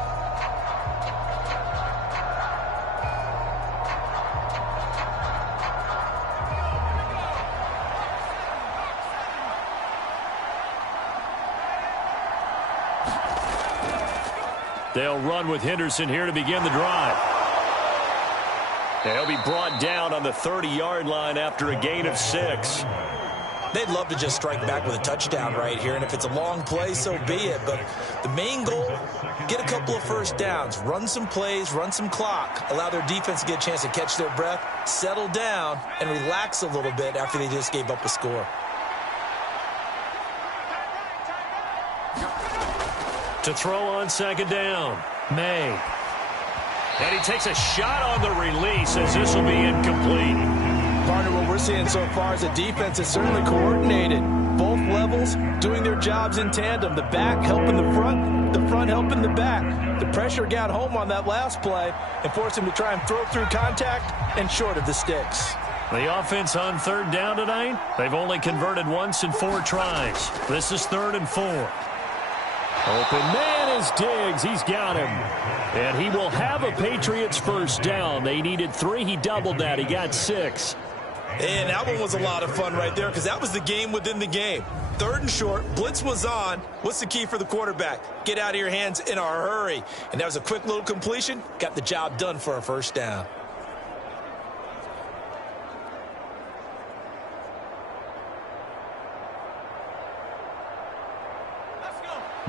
They'll run with Henderson here to begin the drive. They'll be brought down on the 30-yard line after a gain of 6. They'd love to just strike back with a touchdown right here, and if it's a long play, so be it. But the main goal, get a couple of first downs, run some plays, run some clock, allow their defense to get a chance to catch their breath, settle down, and relax a little bit after they just gave up a score. To throw on second down, May. And he takes a shot on the release as this will be incomplete. Partner, what we're seeing so far is the defense is certainly coordinated. Both levels doing their jobs in tandem. The back helping the front helping the back. The pressure got home on that last play and forced him to try and throw through contact and short of the sticks. The offense on third down tonight, they've only converted once in 4 tries. This is 3rd and 4. Open man is Diggs. He's got him. And he will have a Patriots first down. They needed 3. He doubled that. He got 6. And that one was a lot of fun right there because that was the game within the game. 3rd and short, blitz was on. What's the key for the quarterback? Get out of your hands in a hurry. And that was a quick little completion. Got the job done for a first down.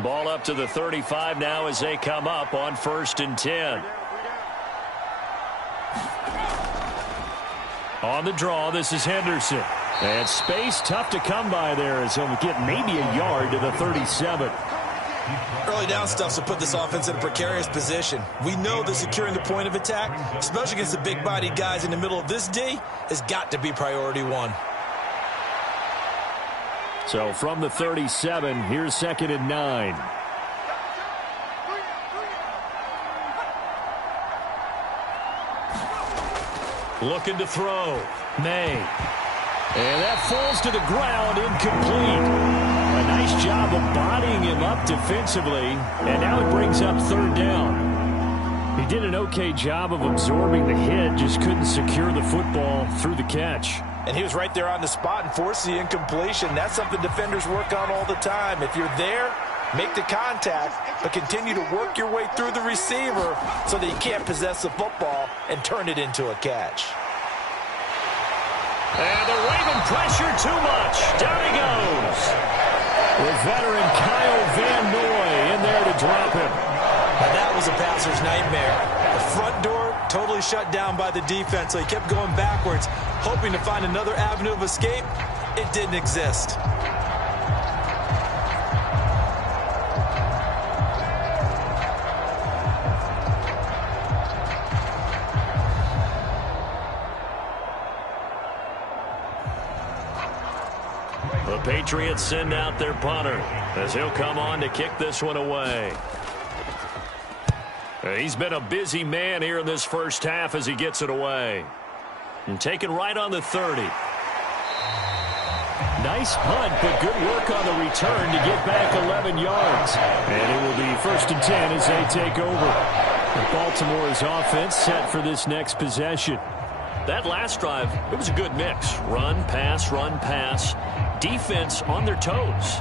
Ball up to the 35 now as they come up on 1st and 10. On the draw, this is Henderson. And space tough to come by there as he'll get maybe a yard to the 37. Early down stuff will put this offense in a precarious position. We know that securing the point of attack, especially against the big-bodied guys in the middle of this D, has got to be priority 1. So from the 37, here's 2nd and 9. Looking to throw. May. And that falls to the ground, incomplete. A nice job of bodying him up defensively. And now it brings up 3rd down. He did an okay job of absorbing the hit, just couldn't secure the football through the catch. And he was right there on the spot and forced the incompletion. That's something defenders work on all the time. If you're there, make the contact, but continue to work your way through the receiver so that you can't possess the football and turn it into a catch. And the Raven pressure too much. Down he goes. With veteran Kyle Van Noy in there to drop him. Now that was a passer's nightmare. The front door totally shut down by the defense, so he kept going backwards, hoping to find another avenue of escape. It didn't exist. The Patriots send out their punter as he'll come on to kick this one away. He's been a busy man here in this first half as he gets it away. And taken right on the 30. Nice punt, but good work on the return to get back 11 yards. And it will be 1st and 10 as they take over. And Baltimore's offense set for this next possession. That last drive, it was a good mix. Run, pass. Defense on their toes.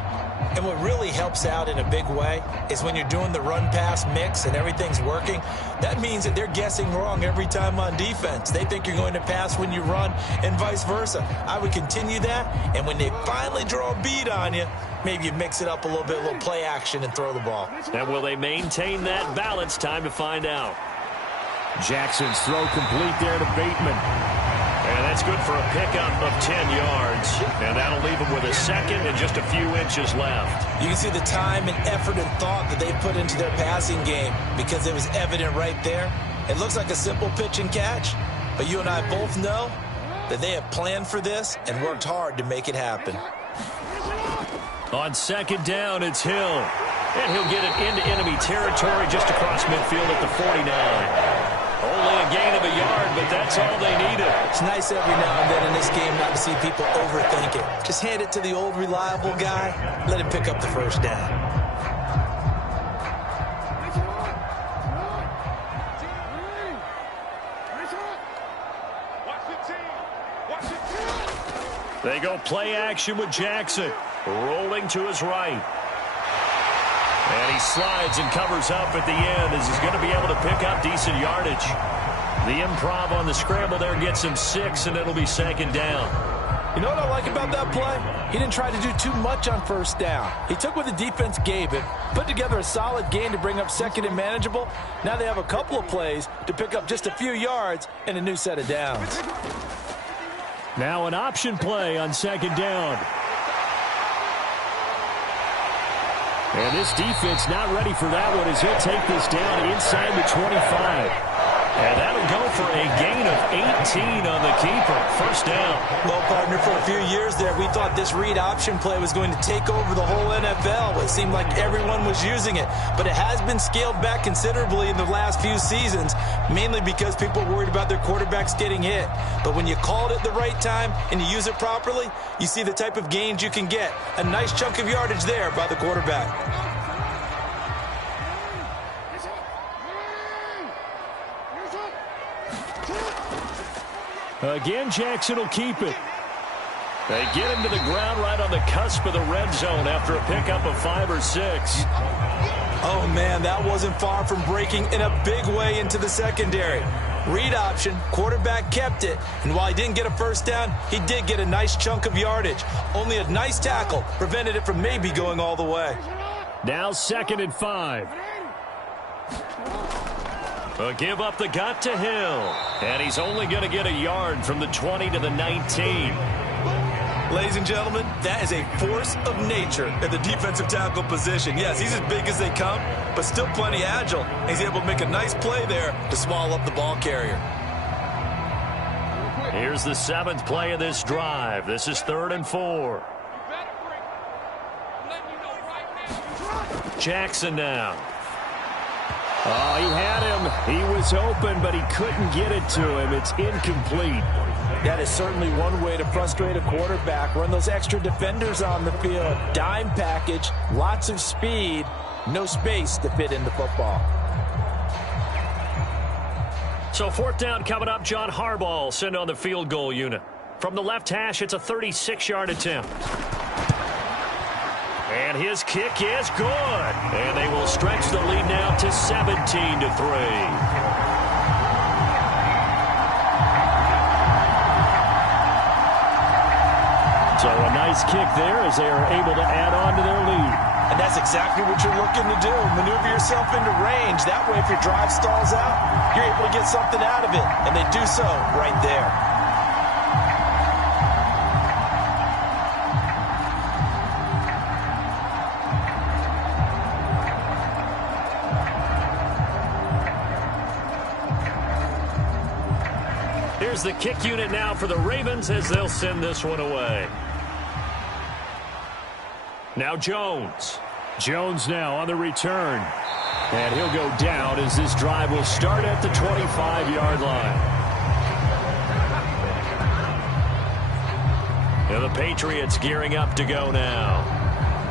And what really helps out in a big way is when you're doing the run-pass mix and everything's working, that means that they're guessing wrong every time on defense. They think you're going to pass when you run and vice versa. I would continue that, and when they finally draw a bead on you, maybe you mix it up a little play action and throw the ball. And will they maintain that balance? Time to find out. Jackson's throw complete there to Bateman. And that's good for a pickup of 10 yards. And that'll leave them with a second and just a few inches left. You can see the time and effort and thought that they put into their passing game because it was evident right there. It looks like a simple pitch and catch, but you and I both know that they have planned for this and worked hard to make it happen. On 2nd down, it's Hill. And he'll get it into enemy territory just across midfield at the 49. Only a gain of a yard, but that's all they needed. It's nice every now and then in this game not to see people overthink it. Just hand it to the old reliable guy. Let him pick up the first down. They go play action with Jackson. Rolling to his right. And he slides and covers up at the end as he's going to be able to pick up decent yardage. The improv on the scramble there gets him 6, and it'll be 2nd down. You know what I like about that play? He didn't try to do too much on first down. He took what the defense gave him, put together a solid gain to bring up second and manageable. Now they have a couple of plays to pick up just a few yards and a new set of downs. Now an option play on second down. And this defense not ready for that one as he'll take this down inside the 25. And that'll go for a gain of 18 on the keeper. First down. Well, partner, for a few years there, we thought this read option play was going to take over the whole NFL. It seemed like everyone was using it. But it has been scaled back considerably in the last few seasons, mainly because people are worried about their quarterbacks getting hit. But when you call it at the right time and you use it properly, you see the type of gains you can get. A nice chunk of yardage there by the quarterback. Again, Jackson will keep it. They get him to the ground right on the cusp of the red zone after a pickup of 5 or 6. Oh, man, that wasn't far from breaking in a big way into the secondary. Read option, quarterback kept it, and while he didn't get a first down, he did get a nice chunk of yardage. Only a nice tackle prevented it from maybe going all the way. Now 2nd and 5. A give up the gut to Hill. And he's only going to get a yard from the 20 to the 19. Ladies and gentlemen, that is a force of nature at the defensive tackle position. Yes, he's as big as they come, but still plenty agile. He's able to make a nice play there to swallow up the ball carrier. Here's the 7th play of this drive. This is 3rd and 4. Jackson now. Oh, he had him. He was open, but he couldn't get it to him. It's incomplete. That is certainly one way to frustrate a quarterback. Run those extra defenders on the field. Dime package, lots of speed, no space to fit in the football. So 4th down coming up. John Harbaugh sent on the field goal unit. From the left hash, it's a 36-yard attempt. And his kick is good. And they will stretch the lead now to 17 to 3. So a nice kick there as they are able to add on to their lead. And that's exactly what you're looking to do. Maneuver yourself into range. That way, if your drive stalls out, you're able to get something out of it. And they do so right there. Here's the kick unit now for the Ravens as they'll send this one away. Now Jones. Jones now on the return. And he'll go down as this drive will start at the 25-yard line. And the Patriots gearing up to go now.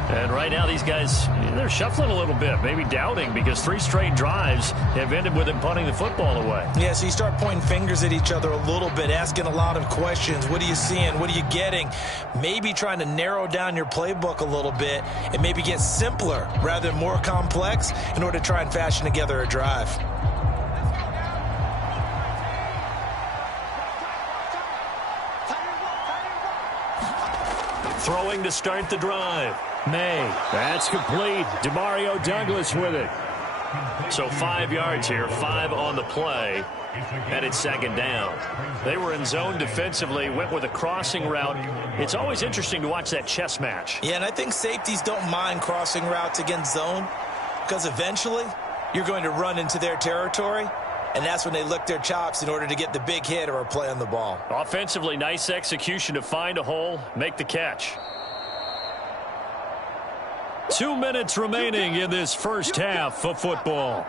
And right now these guys, they're shuffling a little bit, maybe doubting, because 3 straight drives have ended with them punting the football away. Yeah, so you start pointing fingers at each other a little bit, asking a lot of questions. What are you seeing? What are you getting? Maybe trying to narrow down your playbook a little bit and maybe get simpler rather than more complex in order to try and fashion together a drive. Throwing to start the drive. May. That's complete. Demario Douglas with it. So 5 yards here, 5 on the play, and it's 2nd down. They were in zone defensively, went with a crossing route. It's always interesting to watch that chess match. Yeah, and I think safeties don't mind crossing routes against zone because eventually you're going to run into their territory, and that's when they lick their chops in order to get the big hit or a play on the ball. Offensively, nice execution to find a hole, make the catch. 2 minutes remaining in this first half of football.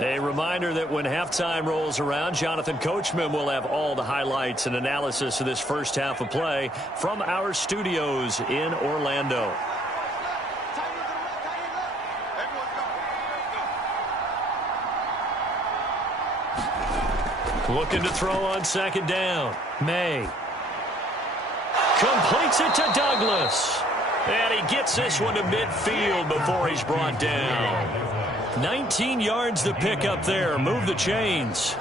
A reminder that when halftime rolls around, Jonathan Coachman will have all the highlights and analysis of this first half of play from our studios in Orlando. Looking to throw on 2nd down. May. Completes it to Douglas. And he gets this one to midfield before he's brought down. 19 yards to pick up there. Move the chains.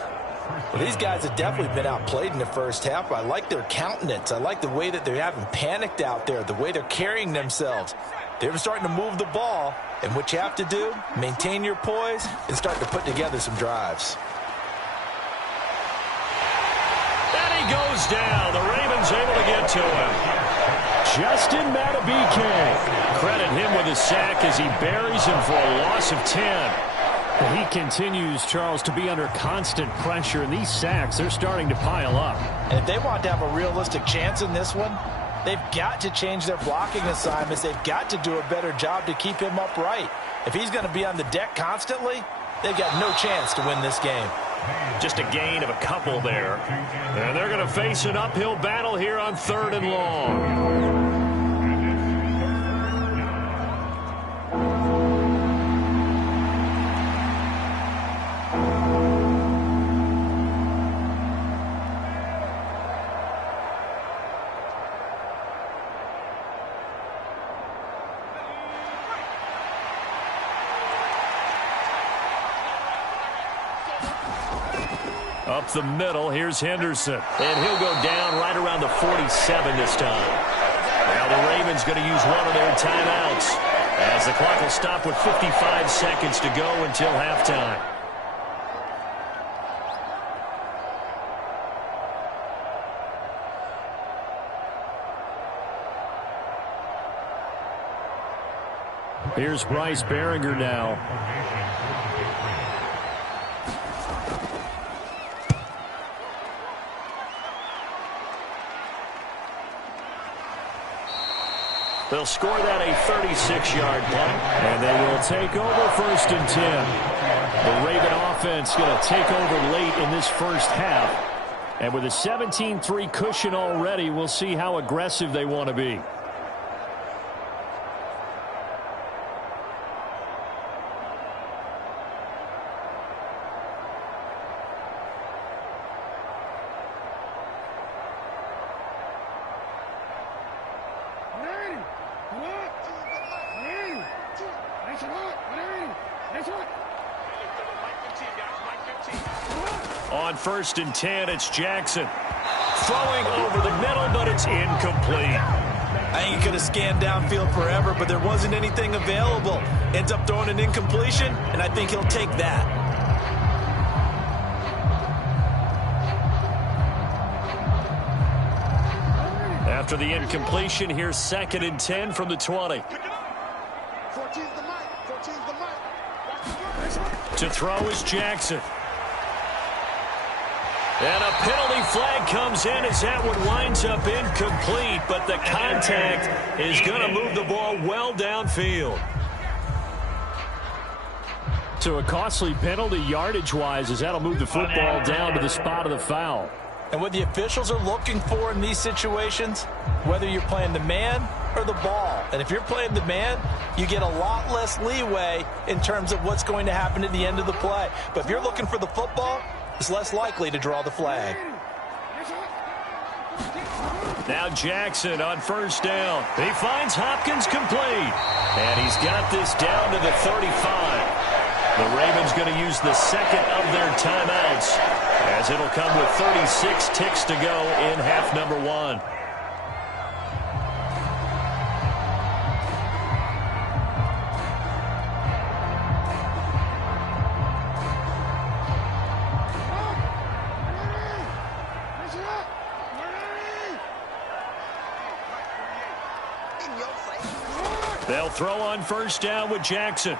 Well, these guys have definitely been outplayed in the first half. I like their countenance. I like the way that they haven't panicked out there, the way they're carrying themselves. They're starting to move the ball, and what you have to do, maintain your poise and start to put together some drives. And he goes down. The Ravens able to get to him. Justin Madubuike. Credit him with a sack as he buries him for a loss of 10. He continues, Charles, to be under constant pressure, and these sacks, they're starting to pile up. And if they want to have a realistic chance in this one, they've got to change their blocking assignments. They've got to do a better job to keep him upright. If he's going to be on the deck constantly, they've got no chance to win this game. Just a gain of a couple there. And they're going to face an uphill battle here on 3rd and long. Up the middle, here's Henderson. And he'll go down right around the 47 this time. Now the Ravens going to use one of their timeouts, as the clock will stop with 55 seconds to go until halftime. Here's Bryce Behringer now. They'll score that a 36-yard punt. And they will take over 1st and 10. The Raven offense going to take over late in this first half. And with a 17-3 cushion already, we'll see how aggressive they want to be. On 1st and 10, it's Jackson. Throwing over the middle, but it's incomplete. I think he could have scanned downfield forever, but there wasn't anything available. Ends up throwing an incompletion, and I think he'll take that. After the incompletion, here's 2nd and 10 from the 20. 14's the mic. 14's the mic. To throw is Jackson. And a penalty flag comes in as that one winds up incomplete, but the contact is going to move the ball well downfield. So a costly penalty yardage-wise, as that'll move the football down to the spot of the foul. And what the officials are looking for in these situations, whether you're playing the man or the ball, and if you're playing the man, you get a lot less leeway in terms of what's going to happen at the end of the play. But if you're looking for the football, it's less likely to draw the flag. Now Jackson on 1st down. He finds Hopkins complete. And he's got this down to the 35. The Ravens going to use the 2nd of their timeouts, as it'll come with 36 ticks to go in half number 1. They'll throw on 1st down with Jackson.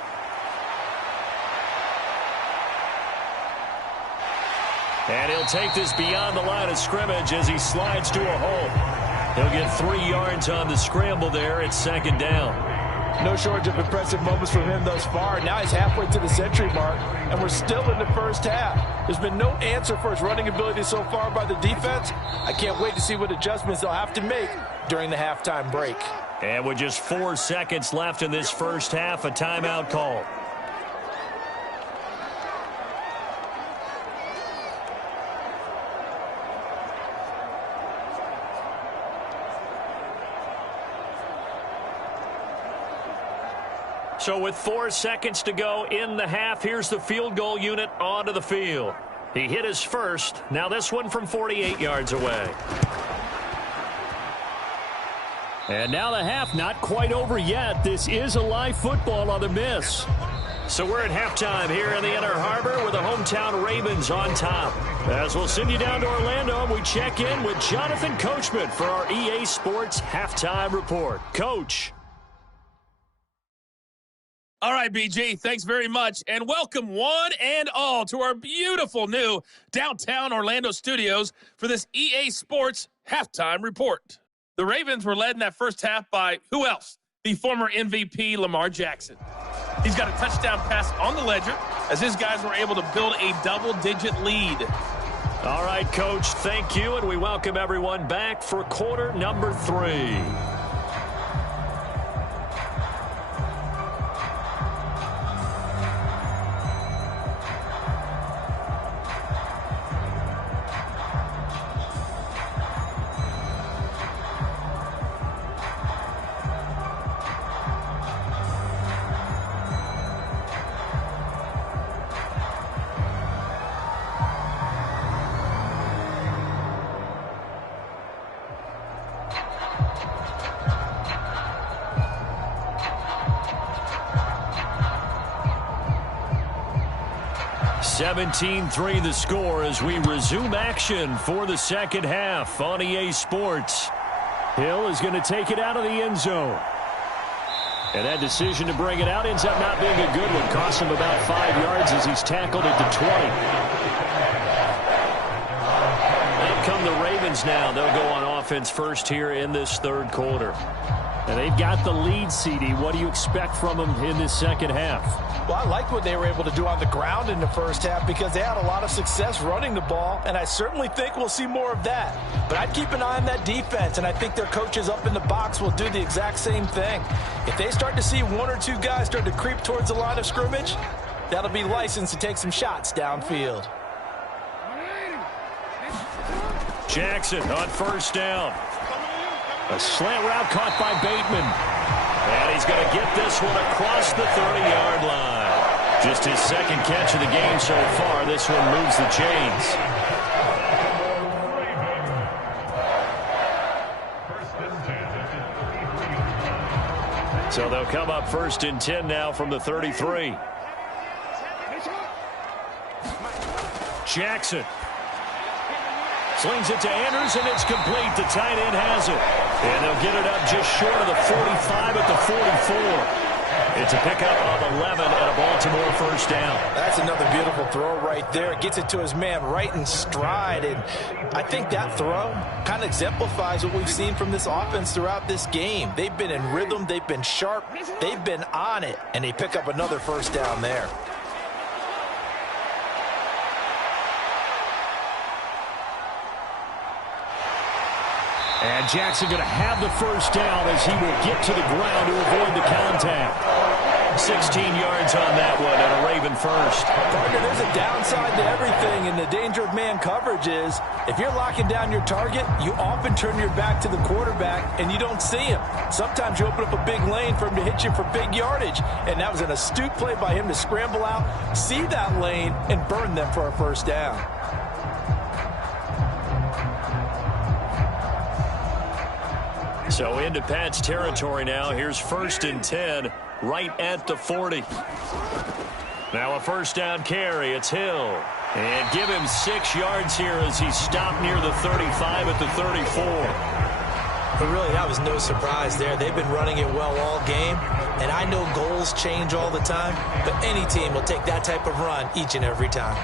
And he'll take this beyond the line of scrimmage as he slides to a hole. He'll get 3 yards on the scramble there. It's 2nd down. No shortage of impressive moments from him thus far. Now he's halfway to the century mark, and we're still in the first half. There's been no answer for his running ability so far by the defense. I can't wait to see what adjustments they'll have to make during the halftime break. And with just 4 seconds left in this first half, a timeout call. So with 4 seconds to go in the half, here's the field goal unit onto the field. He hit his first. Now this one from 48 yards away. And now the half not quite over yet. This is a live football on the miss. So we're at halftime here in the Inner Harbor with the hometown Ravens on top. As we'll send you down to Orlando, we check in with Jonathan Coachman for our EA Sports Halftime Report. Coach. All right, BG, thanks very much. And welcome one and all to our beautiful new downtown Orlando studios for this EA Sports Halftime Report. The Ravens were led in that first half by who else? The former MVP Lamar Jackson. He's got a touchdown pass on the ledger as his guys were able to build a double-digit lead. All right, Coach, thank you, and we welcome everyone back for quarter number 3. (17-3) the score as we resume action for the second half on EA Sports. Hill is going to take it out of the end zone. And that decision to bring it out ends up not being a good one. Costs him about 5 yards as he's tackled at the 20. Out come the Ravens now. They'll go on offense first here in this third quarter. And they've got the lead, CD. What do you expect from them in this second half? Well, I liked what they were able to do on the ground in the first half because they had a lot of success running the ball, and I certainly think we'll see more of that. But I'd keep an eye on that defense, and I think their coaches up in the box will do the exact same thing. If they start to see one or two guys start to creep towards the line of scrimmage, that'll be licensed to take some shots downfield. Jackson on first down. A slant route caught by Bateman. And he's going to get this one across the 30-yard line. Just his second catch of the game so far. This one moves the chains. So they'll come up first and 10 now from the 33. Jackson slings it to Andrews, and it's complete. The tight end has it. And they'll get it up just short of the 45 at the 44. It's a pickup of 11 and a Baltimore first down. That's another beautiful throw right there. Gets it to his man right in stride. And I think that throw kind of exemplifies what we've seen from this offense throughout this game. They've been in rhythm. They've been sharp. They've been on it. And they pick up another first down there. And Jackson going to have the first down as he will get to the ground to avoid the contact. 16 yards on that one and a Raven first. Partner, there's a downside to everything, and the danger of man coverage is if you're locking down your target, you often turn your back to the quarterback and you don't see him. Sometimes you open up a big lane for him to hit you for big yardage, and that was an astute play by him to scramble out, see that lane, and burn them for a first down. So into Pat's territory now. Here's first and 10 right at the 40. Now a first down carry. It's Hill. And give him 6 yards here as he stopped near the 35 at the 34. But really, that was no surprise there. They've been running it well all game. And I know goals change all the time, but any team will take that type of run each and every time.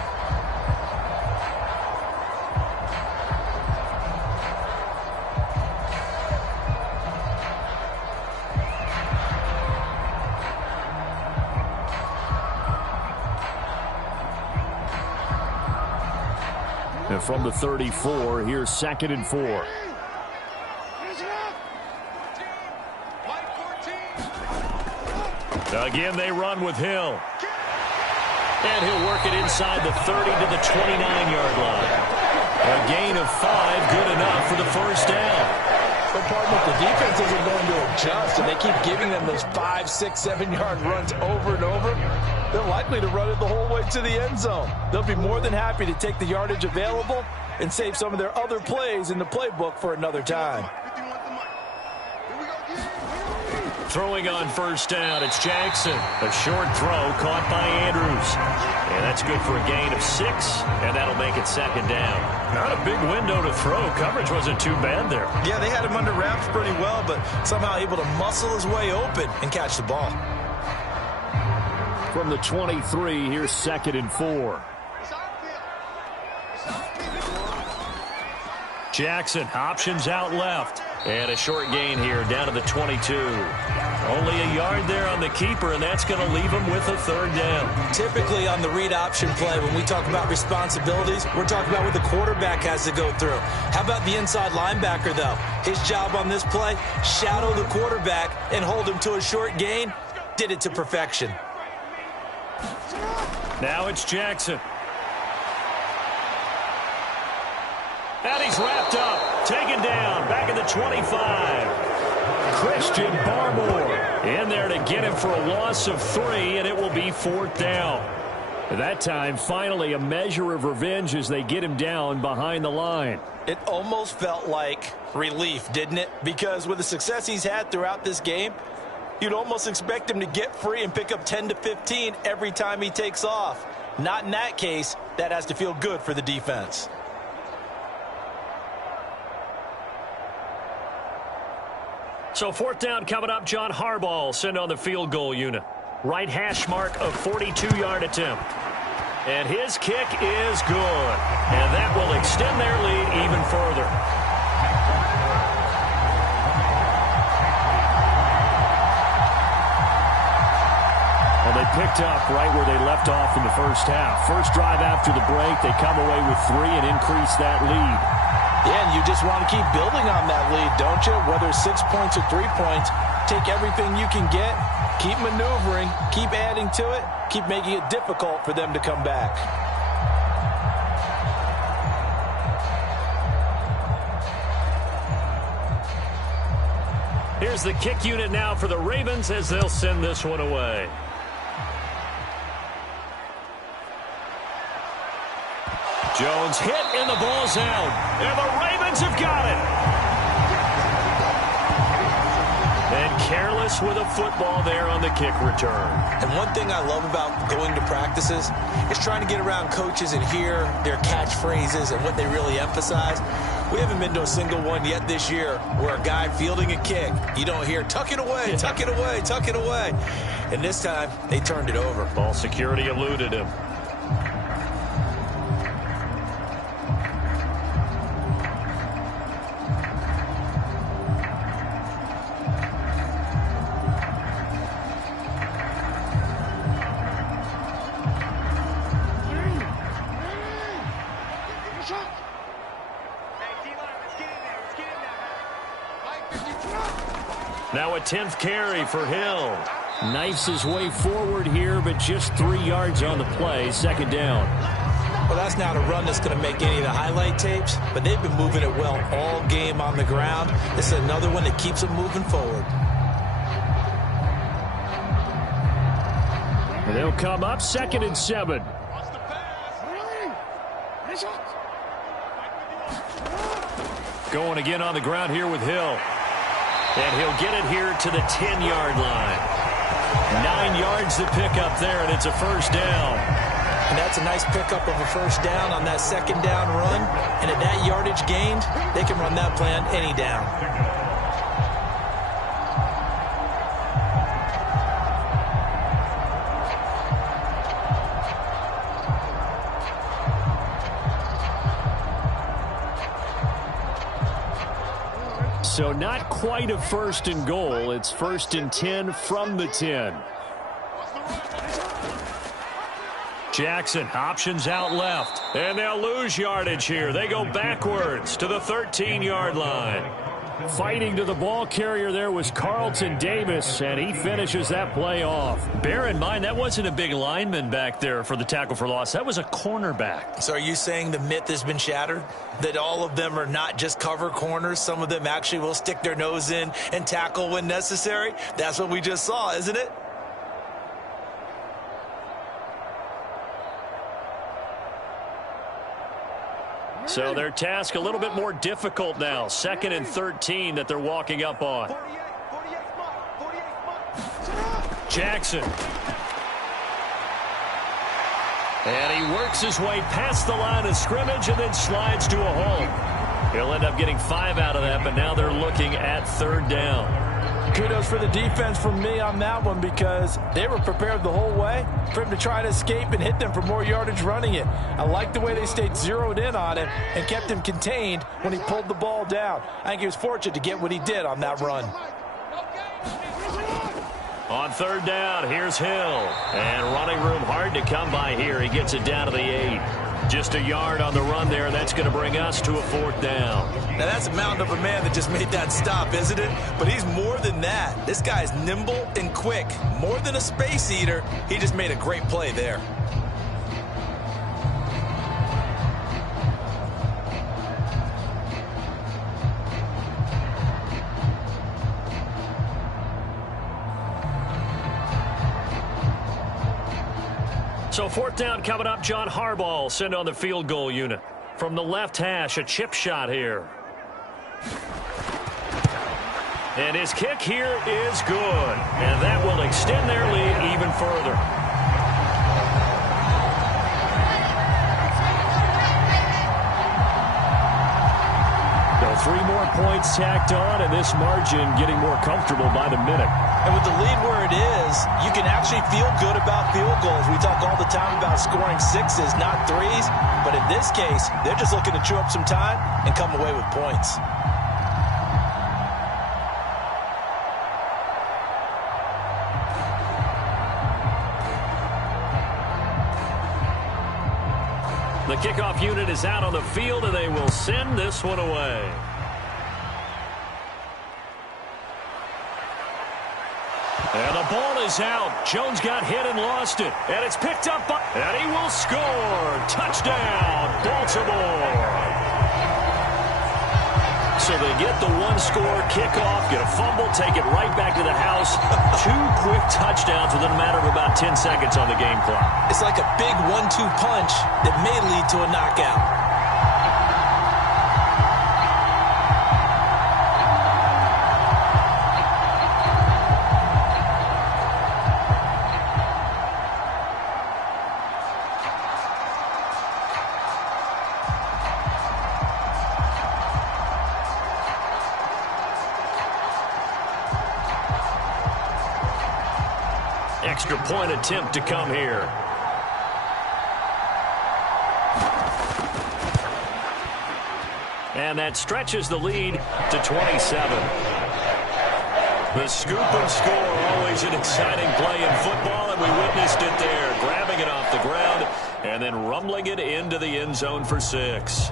And from the 34, here's 2nd and 4. Again, they run with Hill. And he'll work it inside the 30 to the 29-yard line. A gain of 5, good enough for the first down. But partner, if the defense isn't going to adjust and they keep giving them those 5, 6, 7-yard runs over and over, they're likely to run it the whole way to the end zone. They'll be more than happy to take the yardage available and save some of their other plays in the playbook for another time. Throwing on first down, it's Jackson. A short throw caught by Andrews. And that's good for a gain of 6, and that'll make it second down. Not a big window to throw. Coverage wasn't too bad there. Yeah, they had him under wraps pretty well, but somehow able to muscle his way open and catch the ball. From the 23, here's 2nd and 4. Jackson options out left. And a short gain here down to the 22. Only a yard there on the keeper, and that's going to leave him with a 3rd down. Typically on the read option play, when we talk about responsibilities, we're talking about what the quarterback has to go through. How about the inside linebacker, though? His job on this play, shadow the quarterback and hold him to a short gain. Did it to perfection. Now it's Jackson. And he's wrapped up, taken down, back at the 25. Christian Barmore in there to get him for a loss of 3, and it will be 4th down. At that time, finally a measure of revenge as they get him down behind the line. It almost felt like relief, didn't it? Because with the success he's had throughout this game, you'd almost expect him to get free and pick up 10 to 15 every time he takes off. Not in that case. That has to feel good for the defense. So 4th down coming up. John Harbaugh sent on the field goal unit. Right hash mark of 42-yard attempt. And his kick is good. And that will extend their lead even further. Well, they picked up right where they left off in the first half. First drive after the break, they come away with 3 and increase that lead. Yeah, and you just want to keep building on that lead, don't you? Whether it's 6 points or 3 points, take everything you can get, keep maneuvering, keep adding to it, keep making it difficult for them to come back. Here's the kick unit now for the Ravens as they'll send this one away. Jones hit and the ball's out. And the Ravens have got it. And careless with a football there on the kick return. And one thing I love about going to practices is trying to get around coaches and hear their catchphrases and what they really emphasize. We haven't been to a single one yet this year where a guy fielding a kick, you don't hear, tuck it away, tuck it away, tuck it away. And this time, they turned it over. Ball security eluded him. Now a 10th carry for Hill. Knifes his way forward here, but just 3 yards on the play. 2nd down. Well, that's not a run that's going to make any of the highlight tapes, but they've been moving it well all game on the ground. This is another one that keeps them moving forward. And they'll come up 2nd and 7. Going again on the ground here with Hill. And he'll get it here to the 10-yard line. 9 yards to pick up there, and it's a 1st down. And that's a nice pickup of a 1st down on that 2nd down run. And at that yardage gained, they can run that play on any down. So not quite a 1st and goal. It's 1st and 10 from the 10. Jackson options out left. And they'll lose yardage here. They go backwards to the 13-yard line. Fighting to the ball carrier there was Carlton Davis, and he finishes that play off. Bear in mind, that wasn't a big lineman back there for the tackle for loss. That was a cornerback. So are you saying the myth has been shattered? That all of them are not just cover corners? Some of them actually will stick their nose in and tackle when necessary? That's what we just saw, isn't it? So their task a little bit more difficult now. 2nd and 13 that they're walking up on. Jackson. And he works his way past the line of scrimmage and then slides to a halt. He'll end up getting 5 out of that, but now they're looking at 3rd down. Kudos for the defense from me on that one because they were prepared the whole way for him to try to escape and hit them for more yardage running it. I like the way they stayed zeroed in on him and kept him contained when he pulled the ball down. I think he was fortunate to get what he did on that run. On 3rd down, here's Hill. And running room hard to come by here. He gets it down to the 8. Just a yard on the run there. That's going to bring us to a 4th down. Now, that's a mountain of a man that just made that stop, isn't it? But he's more than that. This guy's nimble and quick. More than a space eater. He just made a great play there. So 4th down coming up. John Harbaugh sent on the field goal unit. From the left hash, a chip shot here. And his kick here is good. And that will extend their lead even further. So 3 more points tacked on, and this margin getting more comfortable by the minute. And with the lead where it is, you can actually feel good about field goals. We talk all the time about scoring 6s, not 3s. But in this case, they're just looking to chew up some time and come away with points. The kickoff unit is out on the field, and they will send this one away. And the ball is out. Jones got hit and lost it. And it's picked up by... And he will score. Touchdown, Baltimore. So they get the 1-score kickoff, get a fumble, take it right back to the house. 2 quick touchdowns within a matter of about 10 seconds on the game clock. It's like a big 1-2 punch that may lead to a knockout. Extra point attempt to come here. And that stretches the lead to 27. The scoop and score, always an exciting play in football, and we witnessed it there, grabbing it off the ground and then rumbling it into the end zone for 6.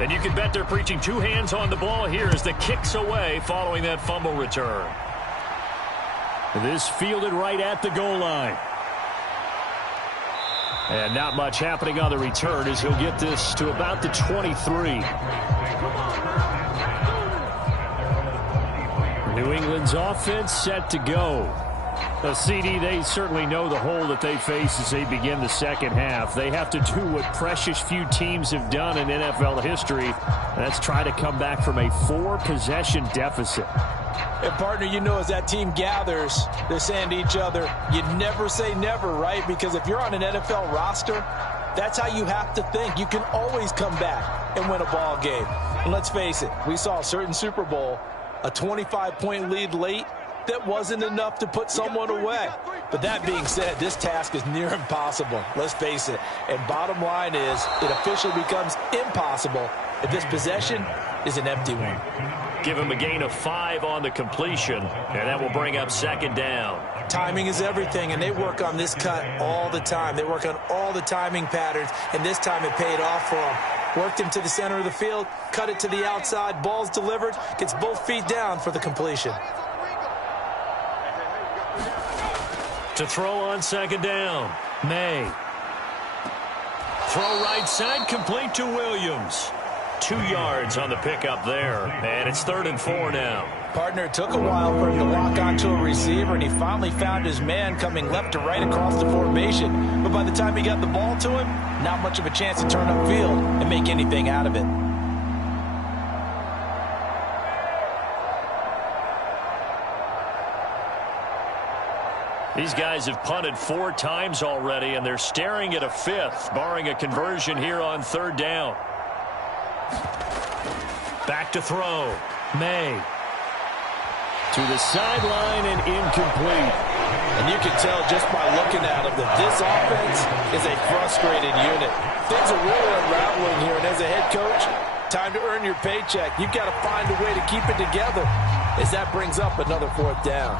And you can bet they're preaching 2 hands on the ball here as the kick's away following that fumble return. This fielded right at the goal line. And not much happening on the return as he'll get this to about the 23. New England's offense set to go. The CD, they certainly know the hole that they face as they begin the second half. They have to do what precious few teams have done in NFL history, and that's try to come back from a 4-possession deficit. And, partner, you know, as that team gathers, they're saying to each other, you never say never, right? Because if you're on an NFL roster, that's how you have to think. You can always come back and win a ball game. And let's face it, we saw a certain Super Bowl, a 25-point lead late, that wasn't enough to put someone away. But that being said, this task is near impossible. Let's face it. And bottom line is, it officially becomes impossible if this possession is an empty one. Give him a gain of 5 on the completion, and that will bring up 2nd down. Timing is everything, and they work on this cut all the time. They work on all the timing patterns, and this time it paid off for them. Worked him to the center of the field, cut it to the outside, ball's delivered, gets both feet down for the completion. To throw on second down, May. Throw right side, complete to Williams. 2 yards on the pickup there, and it's 3rd and 4 now. Partner, it took a while for him to lock onto a receiver, and he finally found his man coming left to right across the formation. But by the time he got the ball to him, not much of a chance to turn upfield and make anything out of it. These guys have punted 4 times already, and they're staring at a 5th, barring a conversion here on 3rd down. Back to throw. May. To the sideline and incomplete. And you can tell just by looking at him that this offense is a frustrated unit. Things are really unraveling here, and as a head coach, time to earn your paycheck. You've got to find a way to keep it together as that brings up another 4th down.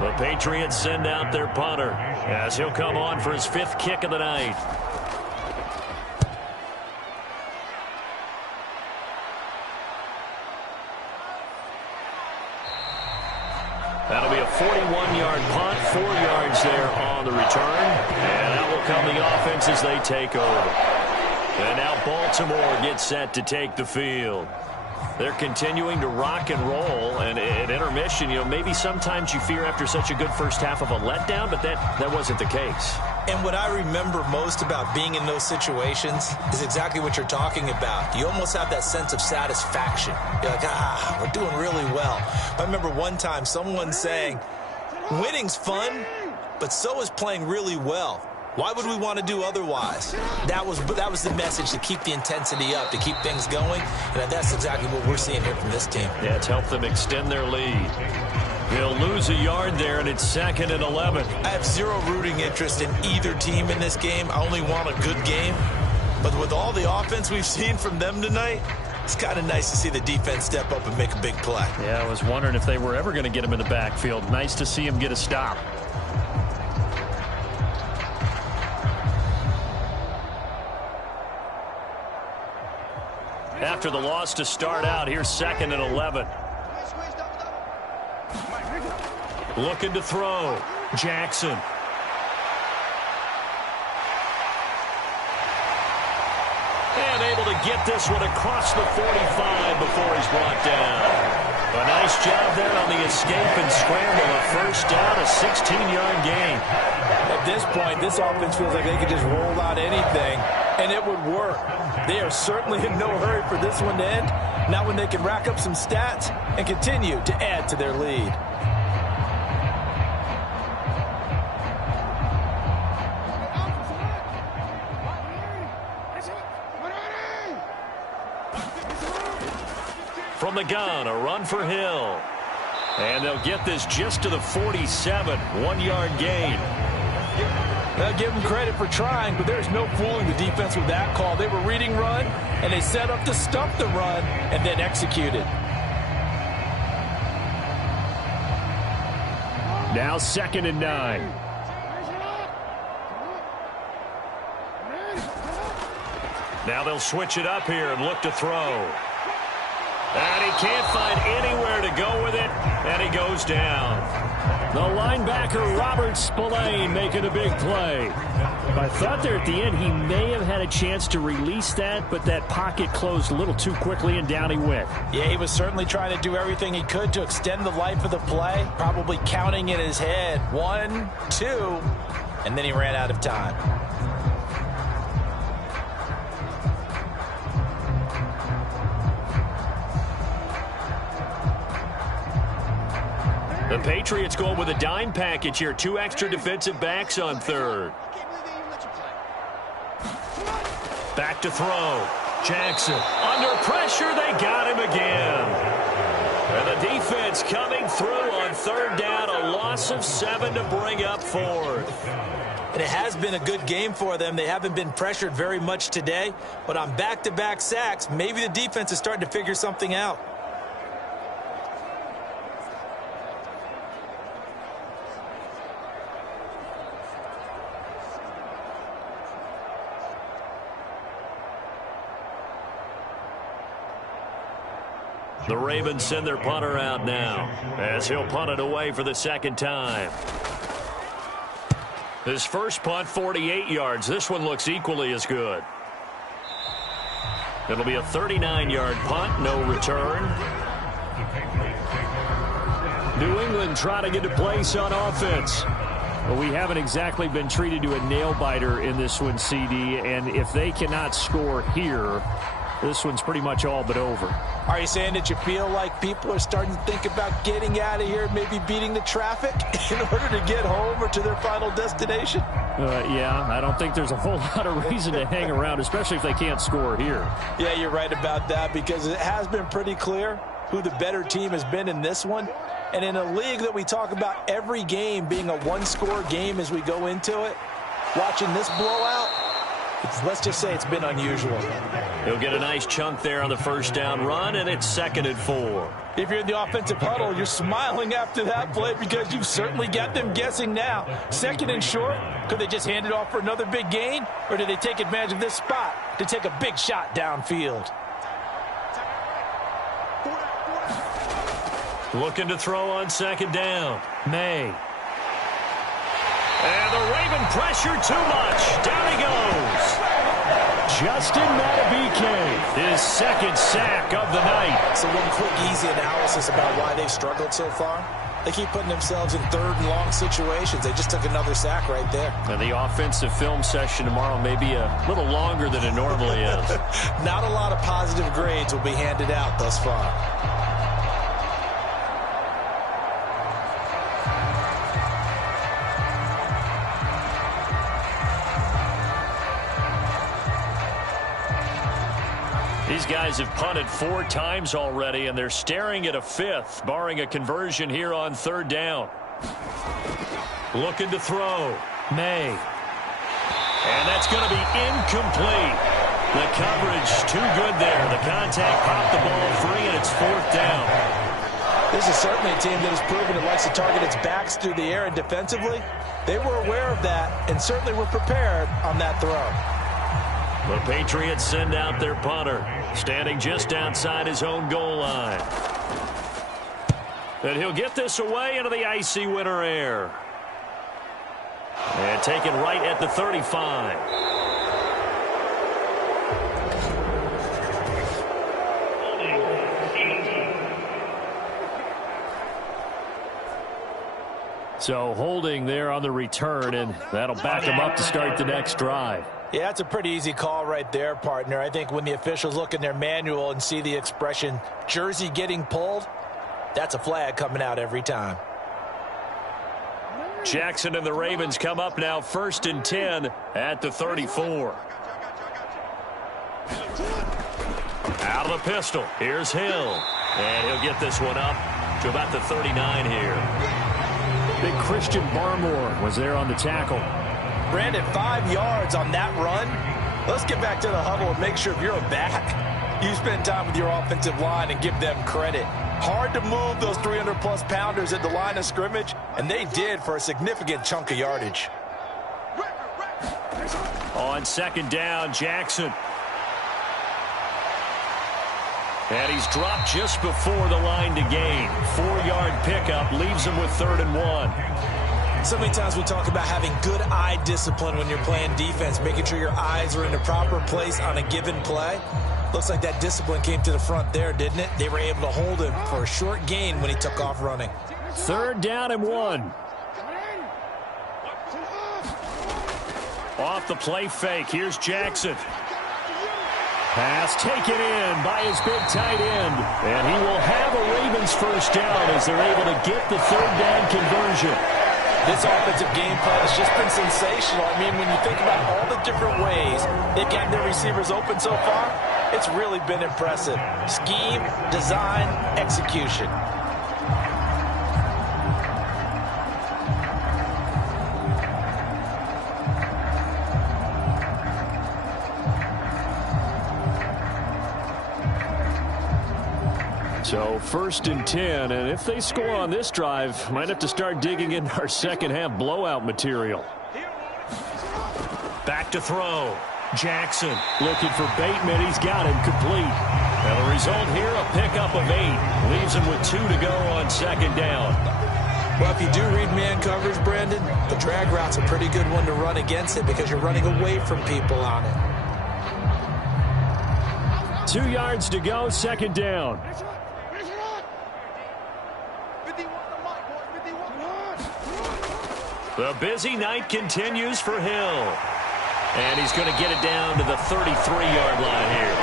The Patriots send out their punter as he'll come on for his 5th kick of the night. That'll be a 41-yard punt, 4 yards there on the return. And out will come the offense as they take over. And now Baltimore gets set to take the field. They're continuing to rock and roll, and at intermission, maybe sometimes you fear after such a good first half of a letdown, but that wasn't the case. And what I remember most about being in those situations is exactly what you're talking about. You almost have that sense of satisfaction. You're like, we're doing really well. I remember one time someone saying, winning's fun, but so is playing really well. Why would we want to do otherwise? That was the message, to keep the intensity up, to keep things going. And that's exactly what we're seeing here from this team. Yeah, it's helped them extend their lead. They'll lose a yard there, and it's 2nd and 11. I have zero rooting interest in either team in this game. I only want a good game. But with all the offense we've seen from them tonight, it's kind of nice to see the defense step up and make a big play. Yeah, I was wondering if they were ever going to get him in the backfield. Nice to see him get a stop. After the loss to start out, here's 2nd and 11. Looking to throw. Jackson. And able to get this one across the 45 before he's brought down. A nice job there on the escape and scramble. A 1st down, a 16-yard gain. At this point, this offense feels like they could just roll out anything, and it would work. They are certainly in no hurry for this one to end. Now when they can rack up some stats and continue to add to their lead. From the gun, a run for Hill. And they'll get this just to the 47, 1-yard gain. I'll give them credit for trying, but there's no fooling the defense with that call. They were reading run, and they set up to stop the run and then executed. Now 2nd and 9. Now they'll switch it up here and look to throw. And he can't find anywhere to go with it, and he goes down. The linebacker, Robert Spillane, making a big play. I thought there at the end he may have had a chance to release that, but that pocket closed a little too quickly, and down he went. Yeah, he was certainly trying to do everything he could to extend the life of the play, probably counting in his head 1, 2, and then he ran out of time. The Patriots going with a dime package here. 2 extra defensive backs on 3rd. Back to throw. Jackson. Under pressure, they got him again. And the defense coming through on 3rd down. A loss of 7 to bring up 4th. And it has been a good game for them. They haven't been pressured very much today. But on back-to-back sacks, maybe the defense is starting to figure something out. The Ravens send their punter out now as he'll punt it away for the second time. His first punt, 48 yards. This one looks equally as good. It'll be a 39-yard punt, no return. New England trying to get to place on offense. Well, we haven't exactly been treated to a nail-biter in this one, CD, and if they cannot score here, this one's pretty much all but over. Are you saying that you feel like people are starting to think about getting out of here, maybe beating the traffic in order to get home or to their final destination? Yeah, I don't think there's a whole lot of reason to hang around, especially if they can't score here. Yeah, you're right about that, because it has been pretty clear who the better team has been in this one. And in a league that we talk about every game being a one-score game as we go into it, watching this blowout, let's just say it's been unusual. He'll get a nice chunk there on the first down run, and it's 2nd and 4. If you're in the offensive huddle, you're smiling after that play because you've certainly got them guessing now. 2nd and short, could they just hand it off for another big gain? Or do they take advantage of this spot to take a big shot downfield? Looking to throw on 2nd down. May. And the Raven pressure too much. Down he goes. Justin Madubuike, his 2nd sack of the night. So one quick, easy analysis about why they've struggled so far. They keep putting themselves in 3rd and long situations. They just took another sack right there. And the offensive film session tomorrow may be a little longer than it normally is. Not a lot of positive grades will be handed out thus far. These guys have punted 4 times already, and they're staring at a 5th, barring a conversion here on 3rd down. Looking to throw. May. And that's going to be incomplete. The coverage too good there. The contact popped the ball free, and it's 4th down. This is certainly a team that has proven it likes to target its backs through the air, and defensively, they were aware of that and certainly were prepared on that throw. The Patriots send out their punter, standing just outside his own goal line. And he'll get this away into the icy winter air. And taken right at the 35. So holding there on the return, and that'll back him up to start the next drive. Yeah, that's a pretty easy call right there, partner. I think when the officials look in their manual and see the expression jersey getting pulled, that's a flag coming out every time. Jackson and the Ravens come up now 1st and 10 at the 34. Out of the pistol. Here's Hill. And he'll get this one up to about the 39 here. Big Christian Barmore was there on the tackle. Brandon, 5 yards on that run. Let's get back to the huddle and make sure if you're a back, you spend time with your offensive line and give them credit. Hard to move those 300-plus pounders at the line of scrimmage, and they did for a significant chunk of yardage. On 2nd down, Jackson. And he's dropped just before the line to gain. 4-yard pickup leaves him with 3rd and 1. So many times we talk about having good eye discipline when you're playing defense, making sure your eyes are in the proper place on a given play. Looks like that discipline came to the front there, didn't it? They were able to hold him for a short gain when he took off running. 3rd down and 1. Off the play fake. Here's Jackson. Pass taken in by his big tight end. And he will have a Ravens first down as they're able to get the 3rd down conversion. This offensive game plan has just been sensational. I mean, when you think about all the different ways they've gotten their receivers open so far, it's really been impressive. Scheme, design, execution. So 1st and 10, and if they score on this drive, might have to start digging in our second half blowout material. Back to throw. Jackson looking for Bateman. He's got him complete. And the result here, a pickup of 8. Leaves him with 2 to go on second down. Well, if you do read man coverage, Brandon, the drag route's a pretty good one to run against it because you're running away from people on it. 2 yards to go, second down. The busy night continues for Hill. And he's going to get it down to the 33-yard line here.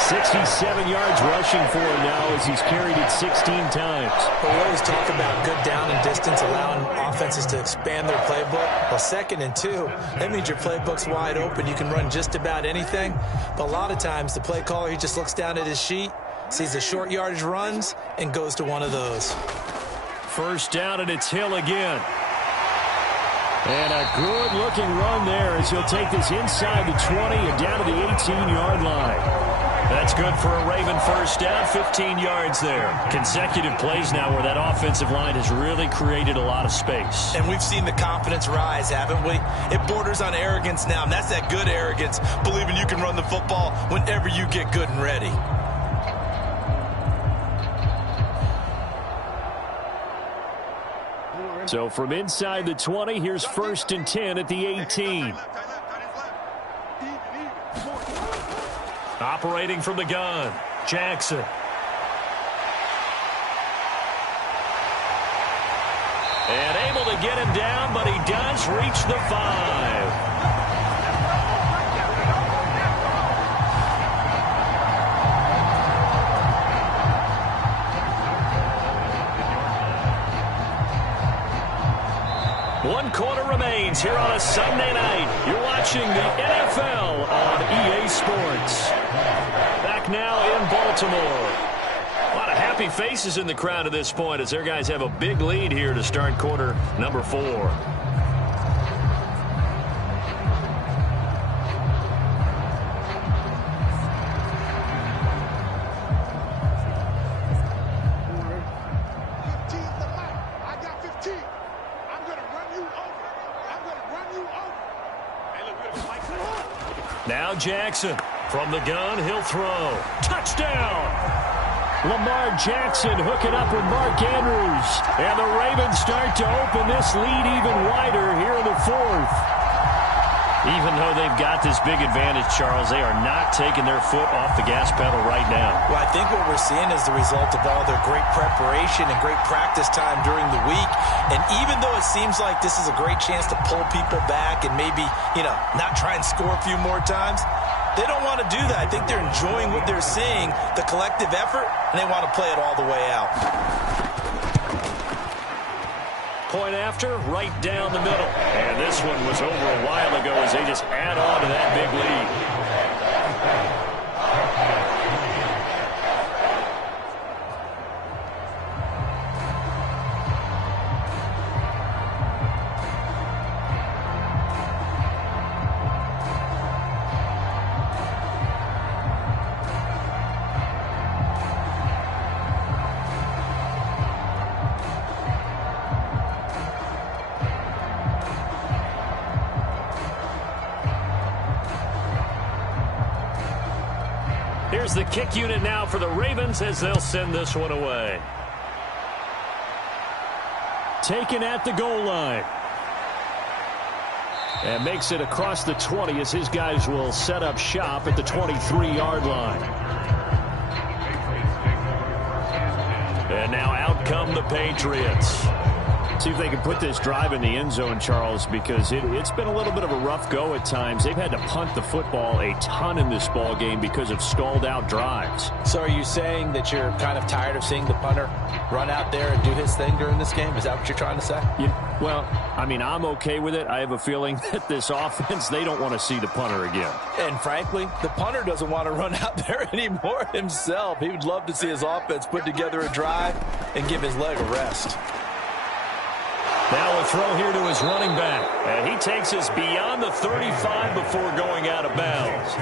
67 yards rushing for him now as he's carried it 16 times. But we always talk about good down and distance, allowing offenses to expand their playbook. Well, 2nd and 2, that means your playbook's wide open. You can run just about anything. But a lot of times, the play caller, he just looks down at his sheet, sees the short yardage runs, and goes to one of those. First down, and it's Hill again. And a good-looking run there as he'll take this inside the 20 and down to the 18-yard line. That's good for a Raven first down, 15 yards there. Consecutive plays now where that offensive line has really created a lot of space. And we've seen the confidence rise, haven't we? It borders on arrogance now, and that's that good arrogance, believing you can run the football whenever you get good and ready. So from inside the 20, here's 1st and 10 at the 18. Operating from the gun, Jackson. And able to get him down, but he does reach the 5. One quarter remains here on a Sunday night. You're watching the NFL on EA Sports. Back now in Baltimore. A lot of happy faces in the crowd at this point as their guys have a big lead here to start quarter number 4. Now Jackson from the gun, he'll throw. Touchdown! Lamar Jackson hooking up with Mark Andrews. And the Ravens start to open this lead even wider here in the 4th. Even though they've got this big advantage, Charles, they are not taking their foot off the gas pedal right now. Well, I think what we're seeing is the result of all their great preparation and great practice time during the week. And even though it seems like this is a great chance to pull people back and maybe, not try and score a few more times, they don't want to do that. I think they're enjoying what they're seeing, the collective effort, and they want to play it all the way out. Point after, right down the middle. And this one was over a while ago as they just add on to that big lead. Here's the kick unit now for the Ravens as they'll send this one away. Taken at the goal line. And makes it across the 20 as his guys will set up shop at the 23-yard line. And now out come the Patriots. See if they can put this drive in the end zone, Charles, because it's been a little bit of a rough go at times. They've had to punt the football a ton in this ball game because of stalled-out drives. So are you saying that you're kind of tired of seeing the punter run out there and do his thing during this game? Is that what you're trying to say? Well, I mean, I'm okay with it. I have a feeling that this offense, they don't want to see the punter again. And frankly, the punter doesn't want to run out there anymore himself. He would love to see his offense put together a drive and give his leg a rest. Now a throw here to his running back. And he takes us beyond the 35 before going out of bounds.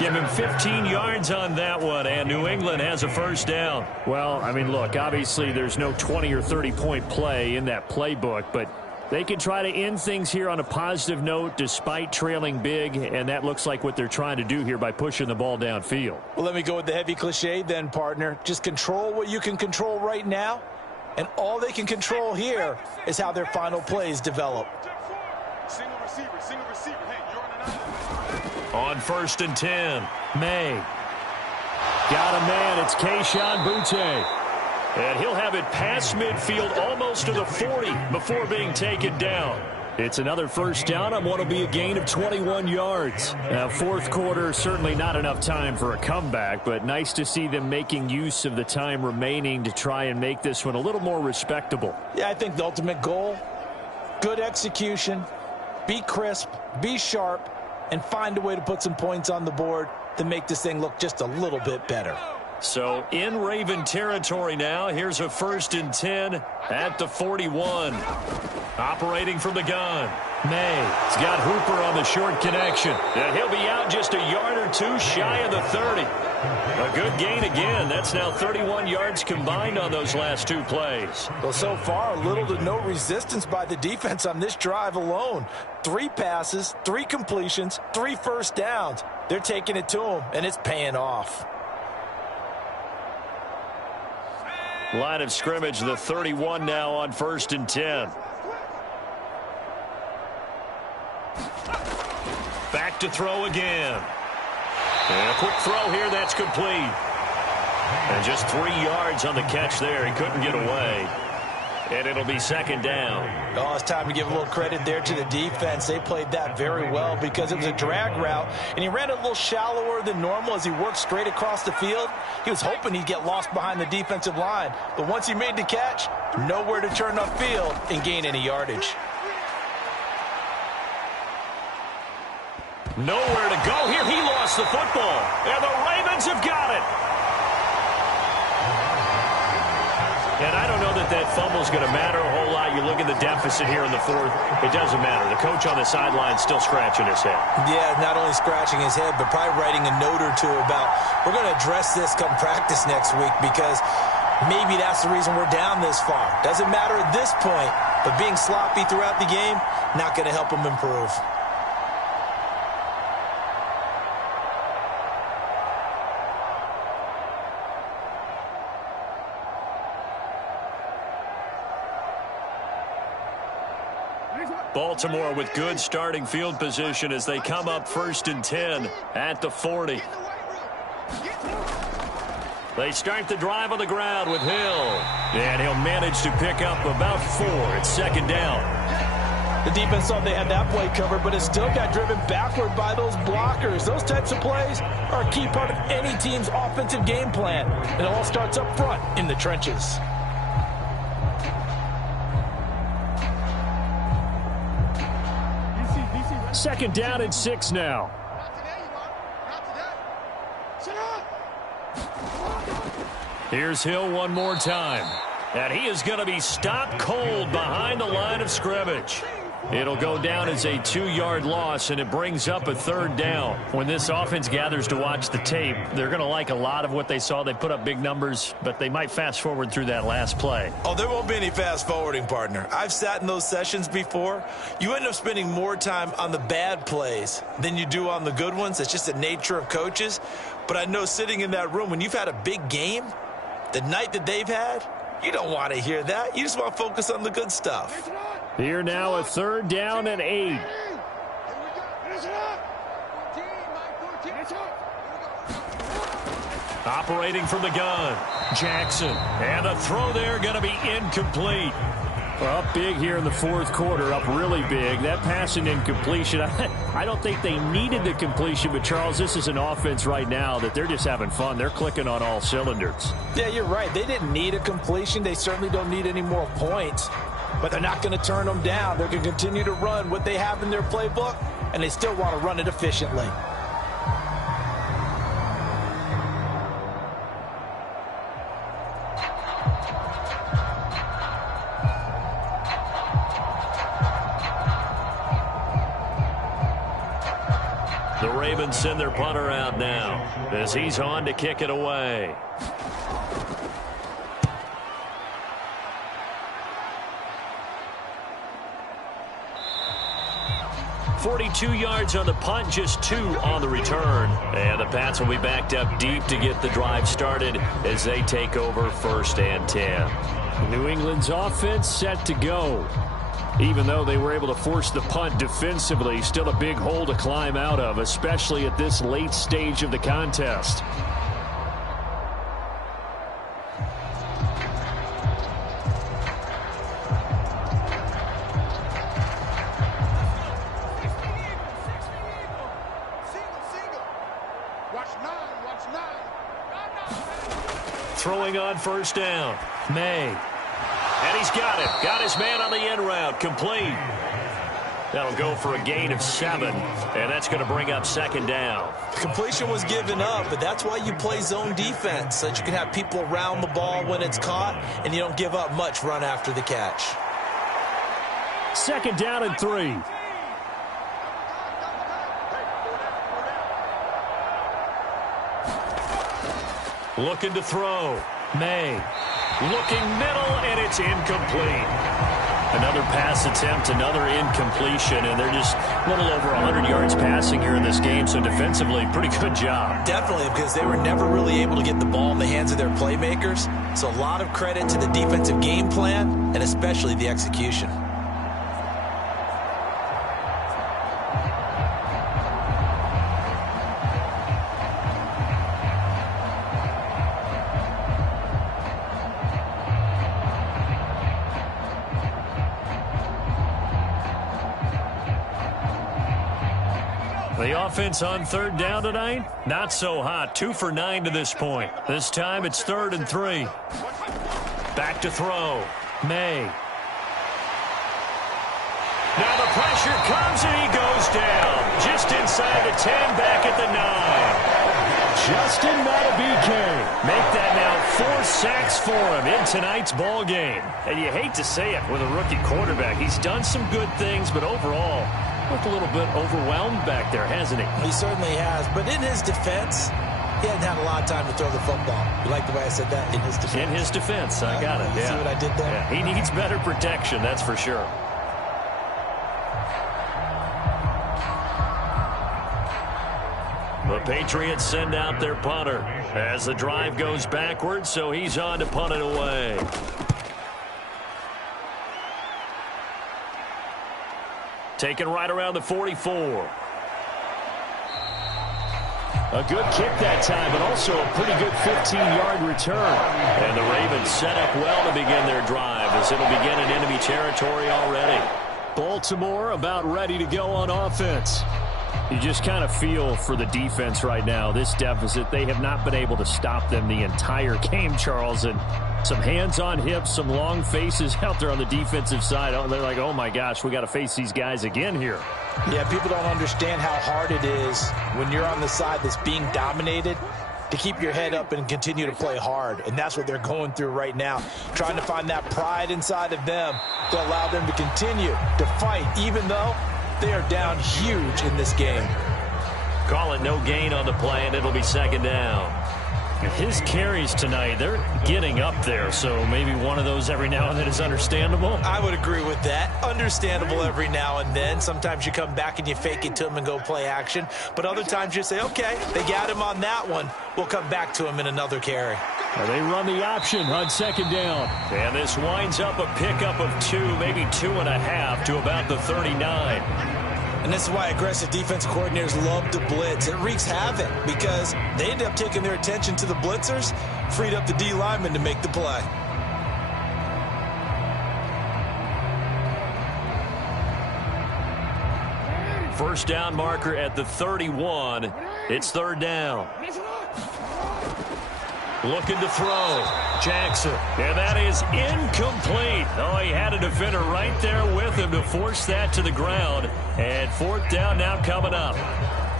Give him 15 yards on that one, and New England has a first down. Well, I mean, look, obviously there's no 20 or 30-point play in that playbook, but They can try to end things here on a positive note despite trailing big, and that looks like what they're trying to do here by pushing the ball downfield. Well, let me go with the heavy cliche then, partner. Just control what you can control right now, and all they can control here is how their final plays develop. Single receiver. Hey, you're on an island. On 1st and 10, May. Got a man. It's Keyshawn Butte. And he'll have it past midfield almost to the 40 before being taken down. It's another first down on what will be a gain of 21 yards. Now, fourth quarter, certainly not enough time for a comeback, but nice to see them making use of the time remaining to try and make this one a little more respectable. Yeah, I think the ultimate goal, good execution, be crisp, be sharp, and find a way to put some points on the board to make this thing look just a little bit better. So in Raven territory now. Here's a 1st and 10 at the 41. Operating from the gun. May. He's got Hooper on the short connection. And he'll be out just a yard or two shy of the 30. A good gain again. That's now 31 yards combined on those last two plays. Well, so far, little to no resistance by the defense on this drive alone. 3 passes, 3 completions, 3 first downs. They're taking it to them, and it's paying off. Line of scrimmage, the 31 now on 1st and 10. Back to throw again. And a quick throw here, that's complete. And just 3 yards on the catch there. He couldn't get away. And it'll be 2nd down. Oh, it's time to give a little credit there to the defense. They played that very well because it was a drag route, and he ran it a little shallower than normal as he worked straight across the field. He was hoping he'd get lost behind the defensive line, but once he made the catch, nowhere to turn upfield and gain any yardage. Nowhere to go here. He lost the football, and the Ravens have got it. And I don't know that that fumble's going to matter a whole lot. You look at the deficit here in the 4th. It doesn't matter. The coach on the sideline still scratching his head. Yeah, not only scratching his head, but probably writing a note or two about, we're going to address this come practice next week because maybe that's the reason we're down this far. Doesn't matter at this point, but being sloppy throughout the game, not going to help him improve. Baltimore with good starting field position as they come up 1st and 10 at the 40. They start the drive on the ground with Hill. And he'll manage to pick up about 4. It's 2nd down. The defense thought they had that play covered, but it still got driven backward by those blockers. Those types of plays are a key part of any team's offensive game plan. It all starts up front in the trenches. Second down and 6 now. Here's Hill one more time. And he is going to be stopped cold behind the line of scrimmage. It'll go down as a 2-yard loss, and it brings up a 3rd down. When this offense gathers to watch the tape, they're going to like a lot of what they saw. They put up big numbers, but they might fast forward through that last play. Oh, there won't be any fast forwarding, partner. I've sat in those sessions before. You end up spending more time on the bad plays than you do on the good ones. It's just the nature of coaches. But I know sitting in that room, when you've had a big game, the night that they've had, you don't want to hear that. You just want to focus on the good stuff. Here now, a 3rd down and 8. Operating from the gun, Jackson. And the throw there going to be incomplete. Up big here in the 4th quarter, up really big. That pass and incompletion, I don't think they needed the completion, but Charles, this is an offense right now that they're just having fun. They're clicking on all cylinders. Yeah, you're right. They didn't need a completion. They certainly don't need any more points. But they're not going to turn them down. They're going to continue to run what they have in their playbook, and they still want to run it efficiently. The Ravens send their punter out now as he's on to kick it away. 42 yards on the punt, just 2 on the return. And the Pats will be backed up deep to get the drive started as they take over 1st and 10. New England's offense set to go. Even though they were able to force the punt defensively, still a big hole to climb out of, especially at this late stage of the contest. Throwing on 1st down. May. And he's got it. Got his man on the end route. Complete. That'll go for a gain of 7. And that's going to bring up 2nd down. Completion was given up, but that's why you play zone defense, so that you can have people around the ball when it's caught, and you don't give up much run after the catch. 2nd down and 3. Looking to throw. May. Looking middle, and it's incomplete. Another pass attempt, another incompletion, and they're just a little over 100 yards passing here in this game, so defensively, pretty good job. Definitely, because they were never really able to get the ball in the hands of their playmakers, so a lot of credit to the defensive game plan, and especially the execution. The offense on 3rd down tonight, not so hot. 2 for 9 to this point. This time it's 3rd and 3. Back to throw. May. Now the pressure comes and he goes down. Just inside the 10, back at the 9. Justin Madubuike. Make that now 4 sacks for him in tonight's ball game. And you hate to say it with a rookie quarterback. He's done some good things, but overall, looked a little bit overwhelmed back there, hasn't he? He certainly has, but in his defense, he hadn't had a lot of time to throw the football. You like the way I said that? In his defense. In his defense, I got it. You see what I did there? Yeah, he needs better protection, that's for sure. The Patriots send out their punter as the drive goes backwards, so he's on to punt it away. Taken right around the 44. A good kick that time, but also a pretty good 15-yard return. And the Ravens set up well to begin their drive as it'll begin in enemy territory already. Baltimore about ready to go on offense. You just kind of feel for the defense right now, this deficit. They have not been able to stop them the entire game, Charles. And some hands on hips, some long faces out there on the defensive side. They're like, oh, my gosh, we got to face these guys again here. Yeah, people don't understand how hard it is when you're on the side that's being dominated to keep your head up and continue to play hard. And that's what they're going through right now, trying to find that pride inside of them to allow them to continue to fight, even though they are down huge in this game. Call it no gain on the play, and it'll be 2nd down. His carries tonight, they're getting up there, so maybe one of those every now and then is understandable. I would agree with that. Understandable every now and then. Sometimes you come back and you fake it to him and go play action. But other times you say, okay, they got him on that one. We'll come back to him in another carry. They run the option on 2nd down. And this winds up a pickup of 2, maybe 2.5 to about the 39. And this is why aggressive defense coordinators love to blitz. It wreaks havoc because they end up taking their attention to the blitzers, freed up the D lineman to make the play. First down marker at the 31. It's 3rd down. Looking to throw. Jackson. And that is incomplete. Oh, he had a defender right there with him to force that to the ground. And 4th down now coming up.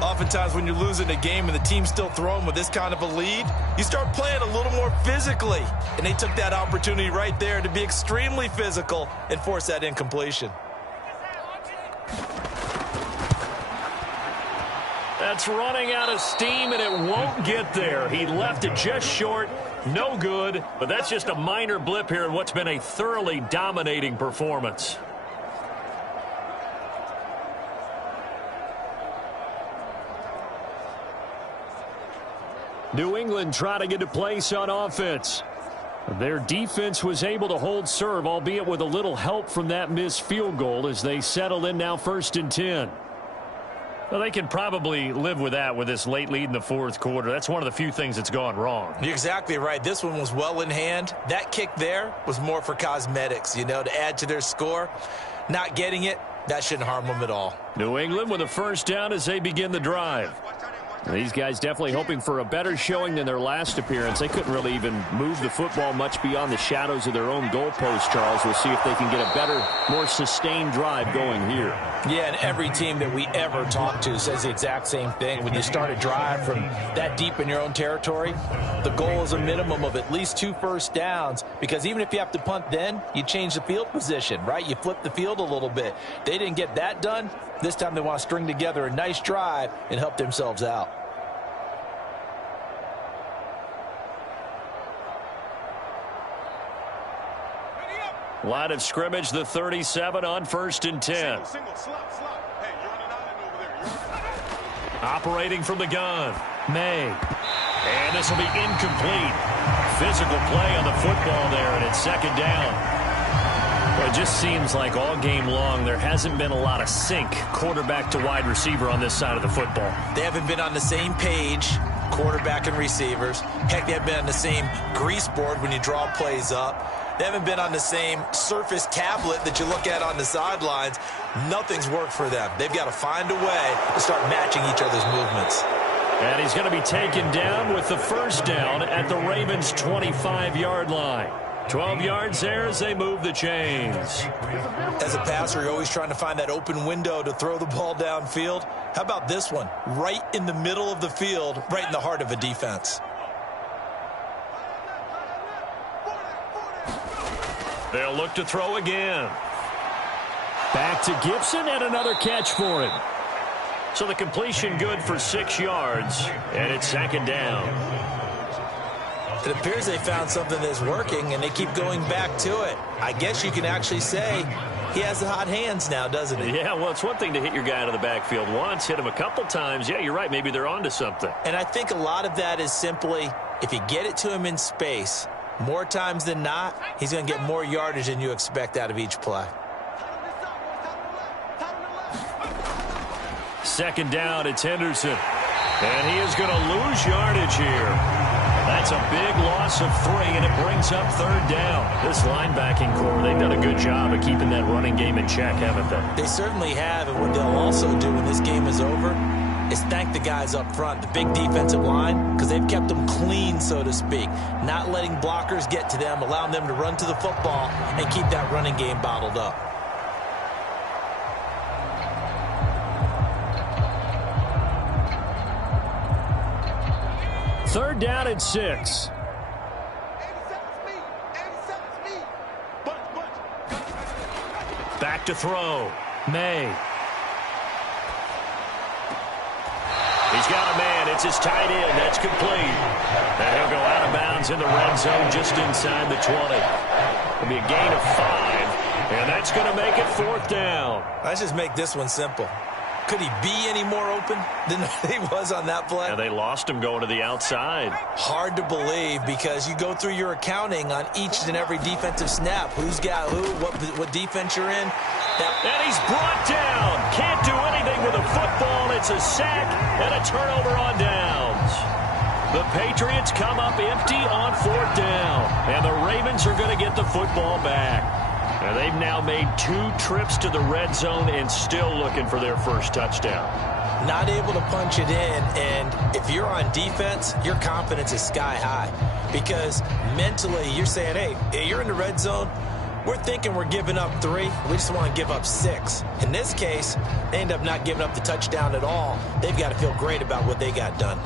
Oftentimes when you're losing a game and the team's still throwing with this kind of a lead, you start playing a little more physically. And they took that opportunity right there to be extremely physical and force that incompletion. That's running out of steam, and it won't get there. He left it just short. No good, but that's just a minor blip here in what's been a thoroughly dominating performance. New England trying into place on offense. Their defense was able to hold serve, albeit with a little help from that missed field goal as they settle in now 1st and 10. Well, they can probably live with that with this late lead in the fourth quarter. That's one of the few things that's gone wrong. You're exactly right. This one was well in hand. That kick there was more for cosmetics, you know, to add to their score. Not getting it, that shouldn't harm them at all. New England with a first down as they begin the drive. These guys definitely hoping for a better showing than their last appearance. They couldn't really even move the football much beyond the shadows of their own goalpost, Charles. We'll see if they can get a better, more sustained drive going here. Yeah, and every team that we ever talk to says the exact same thing. When you start a drive from that deep in your own territory, the goal is a minimum of at least 2 first downs, because even if you have to punt then, you change the field position, right? You flip the field a little bit. They didn't get that done. This time they want to string together a nice drive and help themselves out. Line of scrimmage, the 37 on 1st and 10. Single, slot. Hey, you're on an island over there. Operating from the gun, May. And this will be incomplete. Physical play on the football there, and it's 2nd down. Well, it just seems like all game long there hasn't been a lot of sync quarterback to wide receiver on this side of the football. They haven't been on the same page, quarterback and receivers. Heck, they haven't been on the same grease board when you draw plays up. They haven't been on the same Surface tablet that you look at on the sidelines. Nothing's worked for them. They've got to find a way to start matching each other's movements. And he's going to be taken down with the first down at the Ravens' 25-yard line. 12 yards there as they move the chains. As a passer, you're always trying to find that open window to throw the ball downfield. How about this one? Right in the middle of the field, right in the heart of a defense. They'll look to throw again. Back to Gibson and another catch for him. So the completion good for 6 yards, and it's 2nd down. It appears they found something that's working, and they keep going back to it. I guess you can actually say he has the hot hands now, doesn't he? Yeah, well, it's one thing to hit your guy out of the backfield once, hit him a couple times. Yeah, you're right. Maybe they're onto something. And I think a lot of that is simply if you get it to him in space, more times than not, he's going to get more yardage than you expect out of each play. 2nd down, it's Henderson. And he is going to lose yardage here. That's a big loss of 3, and it brings up 3rd down. This linebacking core, they've done a good job of keeping that running game in check, haven't they? They certainly have, and what they'll also do when this game is over is thank the guys up front, the big defensive line, because they've kept them clean, so to speak, not letting blockers get to them, allowing them to run to the football and keep that running game bottled up. Third down and 6. Back to throw. May. He's got a man. It's his tight end. That's complete. And he'll go out of bounds in the red zone just inside the 20. It'll be a gain of 5. And that's going to make it 4th down. Let's just make this one simple. Could he be any more open than he was on that play? And they lost him going to the outside. Hard to believe, because you go through your accounting on each and every defensive snap. Who's got who, what defense you're in. And he's brought down. Can't do anything with a football. It's a sack and a turnover on downs. The Patriots come up empty on 4th down. And the Ravens are going to get the football back. And they've now made 2 trips to the red zone and still looking for their first touchdown. Not able to punch it in, and if you're on defense, your confidence is sky high. Because mentally, you're saying, hey, you're in the red zone. We're thinking we're giving up 3. We just want to give up 6. In this case, they end up not giving up the touchdown at all. They've got to feel great about what they got done.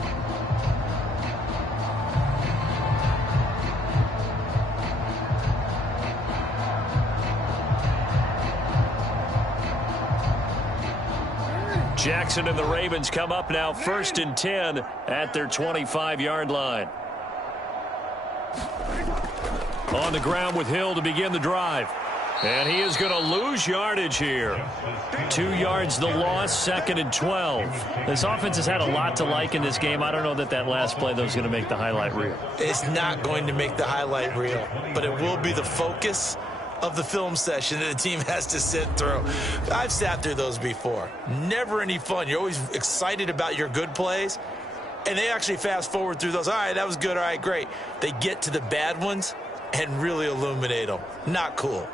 Jackson and the Ravens come up now 1st and 10 at their 25-yard line. On the ground with Hill to begin the drive. And he is going to lose yardage here. 2 yards the loss, 2nd and 12. This offense has had a lot to like in this game. I don't know that last play, though, is going to make the highlight reel. It's not going to make the highlight reel, but it will be the focus of the film session that the team has to sit through. I've sat through those before. Never any fun. You're always excited about your good plays, and they actually fast forward through those. All right, that was good. All right, great. They get to the bad ones and really illuminate them. Not cool.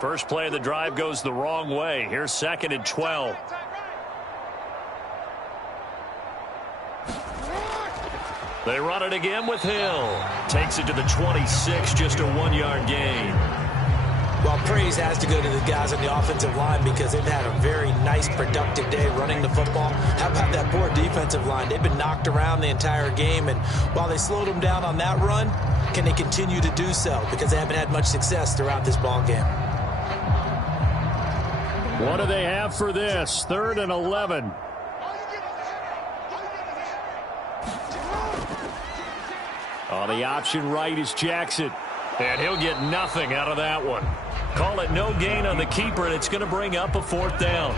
First play of the drive goes the wrong way. Here's 2nd and 12. They run it again with Hill. Takes it to the 26, just a 1-yard gain. Well, praise has to go to the guys on the offensive line because they've had a very nice, productive day running the football. How about that poor defensive line? They've been knocked around the entire game, and while they slowed them down on that run, can they continue to do so? Because they haven't had much success throughout this ball game. What do they have for this? 3rd and 11. Oh, the option right is Jackson. And he'll get nothing out of that one. Call it no gain on the keeper, and it's going to bring up a 4th down.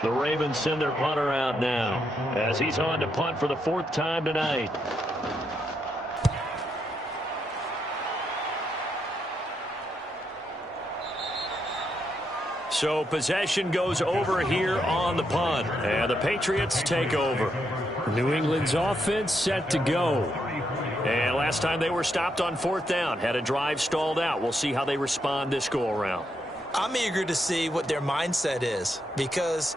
The Ravens send their punter out now as he's on to punt for the 4th time tonight. So possession goes over here on the punt, and the Patriots take over. New England's offense set to go. And last time they were stopped on 4th down, had a drive stalled out. We'll see how they respond this go-around. I'm eager to see what their mindset is because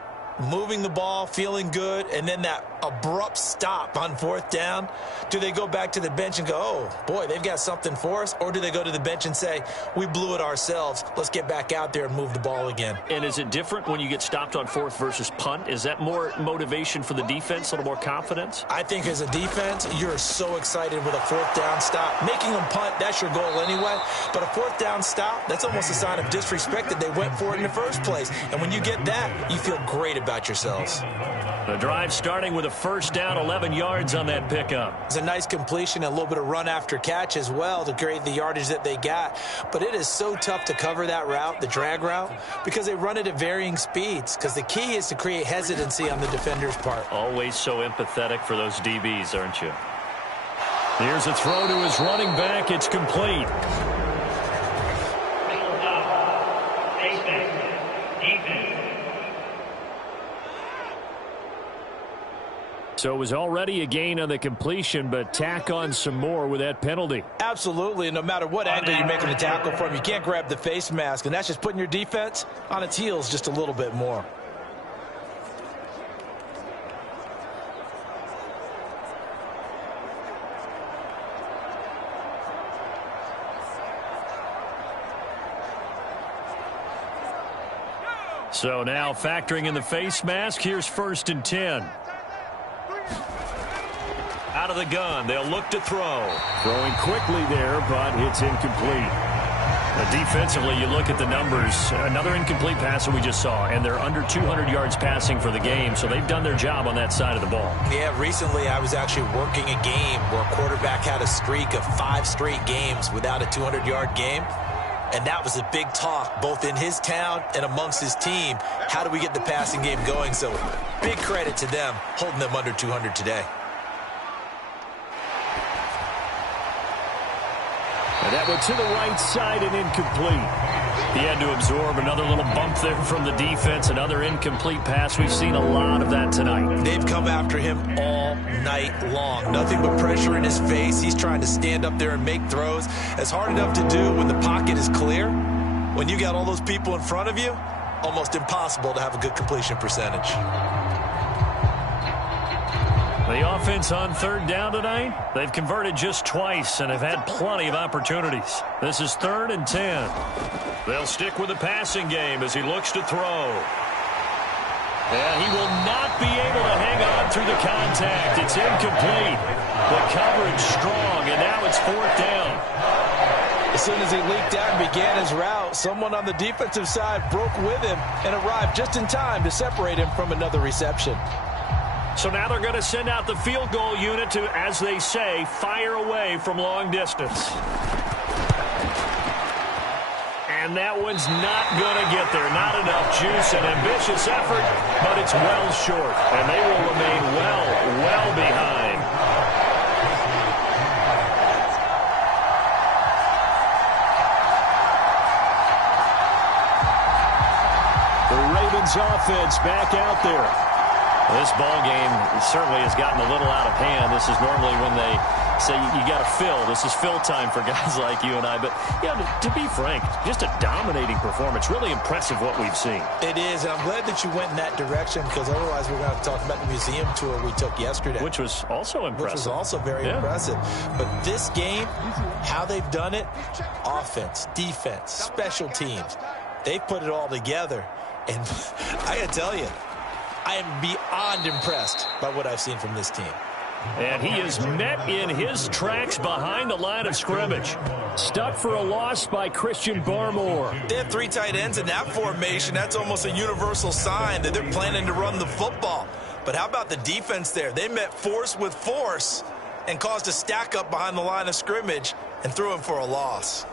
moving the ball, feeling good, and then that abrupt stop on 4th down, do they go back to the bench and go, oh, boy, they've got something for us? Or do they go to the bench and say, we blew it ourselves, let's get back out there and move the ball again? And is it different when you get stopped on 4th versus punt? Is that more motivation for the defense, a little more confidence? I think as a defense, you're so excited with a 4th down stop. Making them punt, that's your goal anyway. But a 4th down stop, that's almost a sign of disrespect that they went for it in the first place. And when you get that, you feel great about yourselves. The drive starting with a 1st down, 11 yards on that pickup. It's a nice completion, a little bit of run after catch as well to create the yardage that they got. But it is so tough to cover that route, the drag route, because they run it at varying speeds. Because the key is to create hesitancy on the defender's part. Always so empathetic for those DBs, aren't you? Here's a throw to his running back. It's complete. So it was already a gain on the completion, but tack on some more with that penalty. Absolutely, and no matter what angle you're making a tackle from, you can't grab the face mask, and that's just putting your defense on its heels just a little bit more. So now factoring in the face mask, here's 1st and 10. Out of the gun, they'll look to throw. Throwing quickly there, but it's incomplete. Defensively, you look at the numbers. Another incomplete pass that we just saw, and they're under 200 yards passing for the game, so they've done their job on that side of the ball. Yeah, recently I was actually working a game where a quarterback had a streak of 5 straight games without a 200-yard game. And that was a big talk, both in his town and amongst his team. How do we get the passing game going? So big credit to them, holding them under 200 today. And that went to the right side and incomplete. He had to absorb another little bump there from the defense, another incomplete pass. We've seen a lot of that tonight. They've come after him all night long. Nothing but pressure in his face. He's trying to stand up there and make throws. It's hard enough to do when the pocket is clear. When you got all those people in front of you, almost impossible to have a good completion percentage. The offense on third down tonight, they've converted just twice and have had plenty of opportunities. This is 3rd and 10. They'll stick with the passing game as he looks to throw. And he will not be able to hang on through the contact. It's incomplete. The coverage strong, and now it's 4th down. As soon as he leaked out and began his route, someone on the defensive side broke with him and arrived just in time to separate him from another reception. So now they're going to send out the field goal unit to, as they say, fire away from long distance. And that one's not going to get there. Not enough juice. An ambitious effort, but it's well short. And they will remain well behind. The Ravens offense back out there. This ball game certainly has gotten a little out of hand. This is normally when they say you got to fill. This is fill time for guys like you and I. But, yeah, to be frank, just a dominating performance. Really impressive what we've seen. It is, and I'm glad that you went in that direction because otherwise we're going to have to talk about the museum tour we took yesterday. Which was also impressive. Which was also very impressive. But this game, how they've done it, offense, defense, special teams, they've put it all together. And I got to tell you, I am beyond impressed by what I've seen from this team. And he is met in his tracks behind the line of scrimmage. Stuck for a loss by Christian Barmore. They have 3 tight ends in that formation. That's almost a universal sign that they're planning to run the football. But how about the defense there? They met force with force and caused a stack up behind the line of scrimmage and threw him for a loss.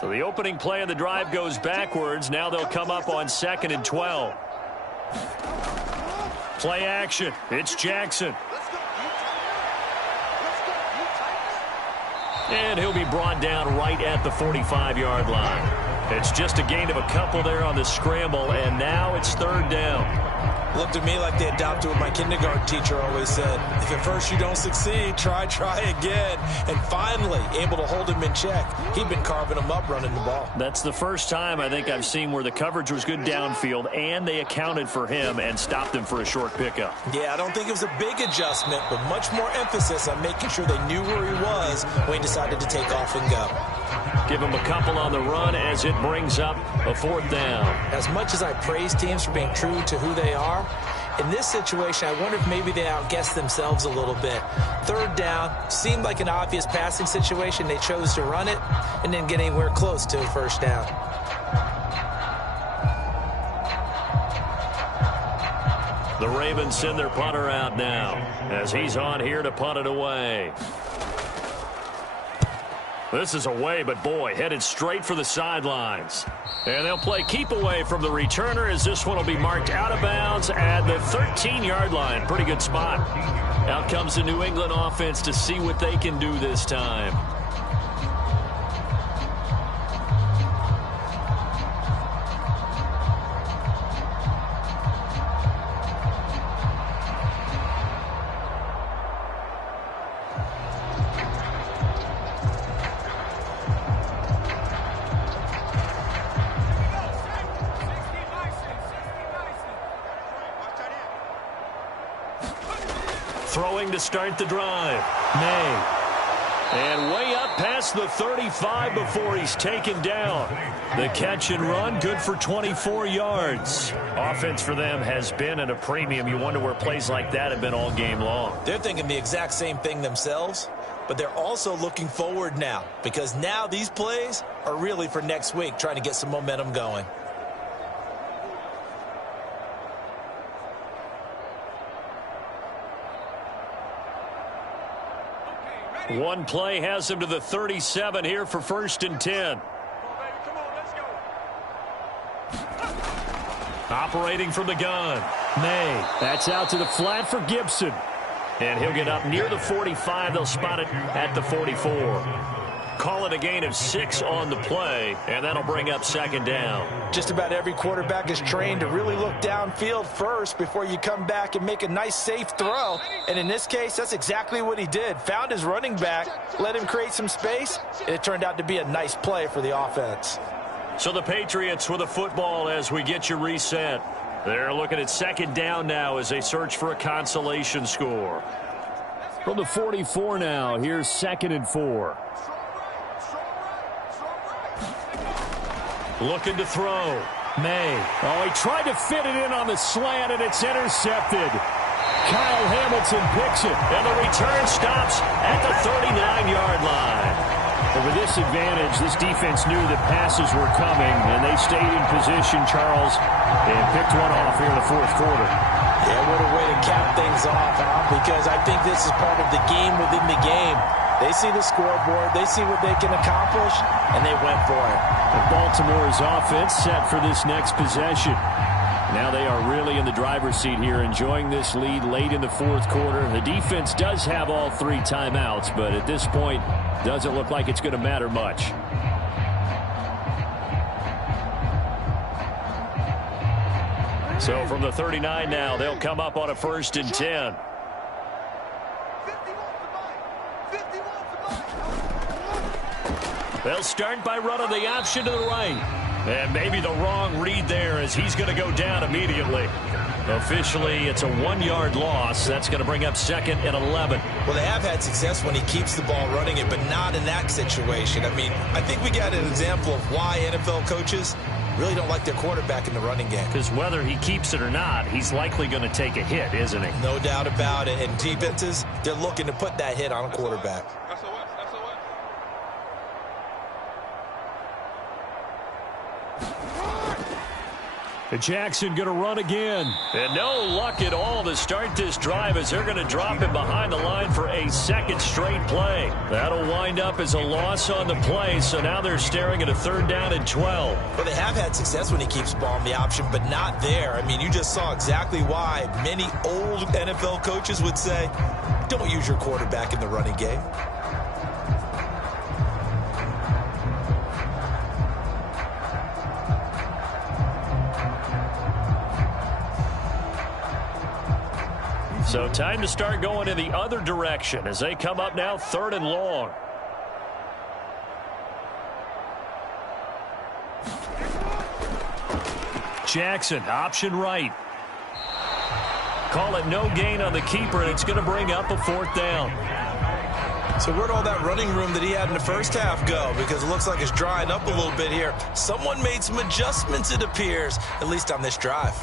So the opening play of the drive goes backwards. Now they'll come up on 2nd and 12. Play action. It's Jackson. And he'll be brought down right at the 45-yard line. It's just a gain of a couple there on the scramble, and now it's 3rd down. Looked to me like they adopted what my kindergarten teacher always said. If at first you don't succeed, try again. And finally, able to hold him in check. He'd been carving him up running the ball. That's the first time I think I've seen where the coverage was good downfield, and they accounted for him and stopped him for a short pickup. Yeah, I don't think it was a big adjustment, but much more emphasis on making sure they knew where he was when he decided to take off and go. Give him a couple on the run as it brings up a 4th down. As much as I praise teams for being true to who they are, in this situation, I wonder if maybe they outguessed themselves a little bit. 3rd down seemed like an obvious passing situation. They chose to run it and didn't get anywhere close to a 1st down. The Ravens send their punter out now as he's on here to punt it away. This is away, but boy, headed straight for the sidelines. And they'll play keep away from the returner as this one will be marked out of bounds at the 13-yard line. Pretty good spot. Out comes the New England offense to see what they can do this time. Throwing to start the drive. May. And way up past the 35 before he's taken down. The catch and run, good for 24 yards. Offense for them has been at a premium. You wonder where plays like that have been all game long. They're thinking the exact same thing themselves, but they're also looking forward now because now these plays are really for next week, trying to get some momentum going. One play has him to the 37 here for 1st and 10. Operating from the gun. May. That's out to the flat for Gibson. And he'll get up near the 45. They'll spot it at the 44. Call it a gain of 6 on the play, and that'll bring up 2nd down. Just about every quarterback is trained to really look downfield first before you come back and make a nice, safe throw. And in this case, that's exactly what he did. Found his running back, let him create some space, and it turned out to be a nice play for the offense. So the Patriots with the football as we get you reset. They're looking at second down now as they search for a consolation score. From the 44 now, here's 2nd and 4. Looking to throw. May. Oh, he tried to fit it in on the slant, and it's intercepted. Kyle Hamilton picks it. And the return stops at the 39-yard line. But with this advantage, this defense knew that passes were coming, and they stayed in position, Charles, and picked one off here in the fourth quarter. Yeah, what a way to cap things off, huh? Because I think this is part of the game within the game. They see the scoreboard, they see what they can accomplish, and they went for it. And Baltimore's offense set for this next possession. Now they are really in the driver's seat here, enjoying this lead late in the fourth quarter. The defense does have all 3 timeouts, but at this point, doesn't look like it's going to matter much. So from the 39 now, they'll come up on a 1st and 10. They'll start by running the option to the right. And maybe the wrong read there as he's going to go down immediately. Officially, it's a 1-yard loss. That's going to bring up 2nd and 11. Well, they have had success when he keeps the ball running it, but not in that situation. I mean, I think we got an example of why NFL coaches really don't like their quarterback in the running game. Because whether he keeps it or not, he's likely going to take a hit, isn't he? No doubt about it. And defenses, they're looking to put that hit on a quarterback. Jackson going to run again. And no luck at all to start this drive as they're going to drop him behind the line for a 2nd straight play. That'll wind up as a loss on the play, so now they're staring at a 3rd down and 12. Well, they have had success when he keeps the ball in the option, but not there. I mean, you just saw exactly why many old NFL coaches would say, don't use your quarterback in the running game. So time to start going in the other direction as they come up now 3rd and long. Jackson, option right. Call it no gain on the keeper, and it's going to bring up a 4th down. So where'd all that running room that he had in the first half go? Because it looks like it's drying up a little bit here. Someone made some adjustments, it appears, at least on this drive.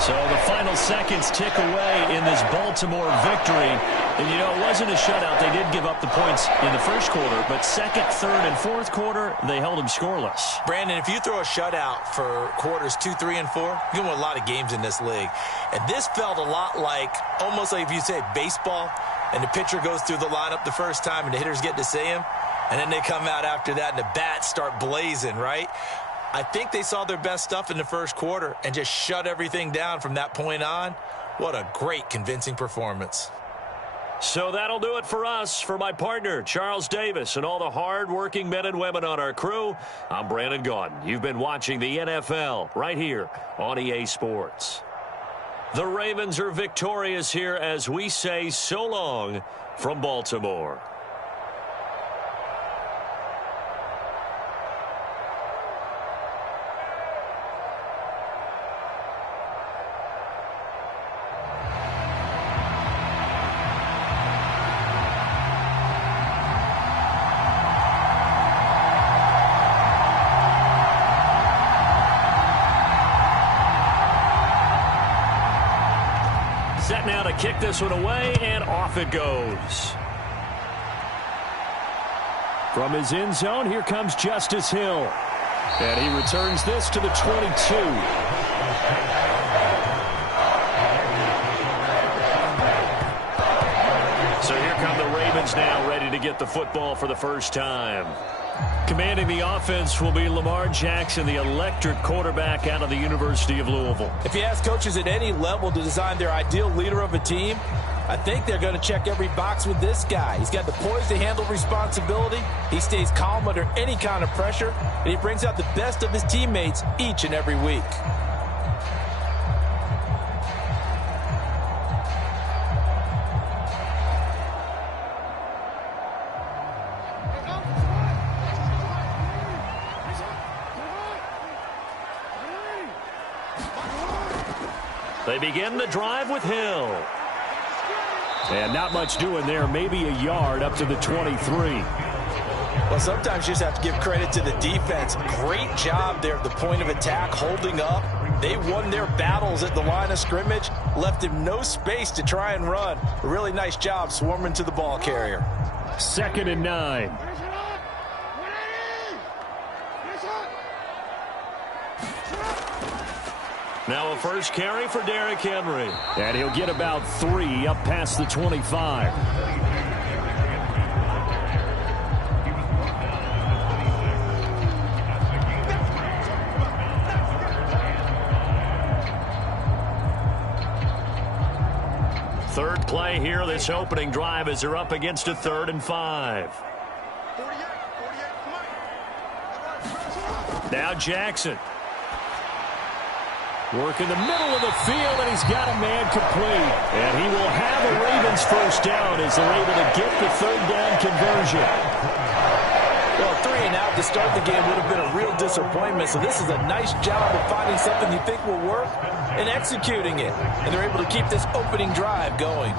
So the final seconds tick away in this Baltimore victory. And, you know, it wasn't a shutout. They did give up the points in the first quarter, but 2nd, 3rd, and 4th quarter, they held them scoreless. Brandon, if you throw a shutout for quarters 2, 3, and 4, you're going to win a lot of games in this league. And this felt a lot like, almost like if you say baseball, and the pitcher goes through the lineup the first time, and the hitters get to see him, and then they come out after that, and the bats start blazing, right? I think they saw their best stuff in the first quarter and just shut everything down from that point on. What a great, convincing performance. So that'll do it for us. For my partner, Charles Davis, and all the hard-working men and women on our crew, I'm Brandon Gaudin. You've been watching the NFL right here on EA Sports. The Ravens are victorious here as we say so long from Baltimore. Set now to kick this one away, and off it goes. From his end zone, here comes Justice Hill. And he returns this to the 22. So here come the Ravens now, ready to get the football for the first time. Commanding the offense will be Lamar Jackson, the electric quarterback out of the University of Louisville. If you ask coaches at any level to design their ideal leader of a team, I think they're going to check every box with this guy. He's got the poise to handle responsibility. He stays calm under any kind of pressure, and he brings out the best of his teammates each and every week. They begin the drive with Hill. And not much doing there, maybe a yard up to the 23. Well, sometimes you just have to give credit to the defense. Great job there at the point of attack, holding up. They won their battles at the line of scrimmage, left him no space to try and run. A really nice job swarming to the ball carrier. 2nd and 9. Now a first carry for Derrick Henry. And he'll get about 3 up past the 25. Third play here, this opening drive, as they're up against a 3rd and 5. Now Jackson. Work in the middle of the field, and he's got a man complete. And he will have a Ravens first down as they're able to get the 3rd down conversion. Well, 3 and out to start the game would have been a real disappointment. So this is a nice job of finding something you think will work and executing it. And they're able to keep this opening drive going.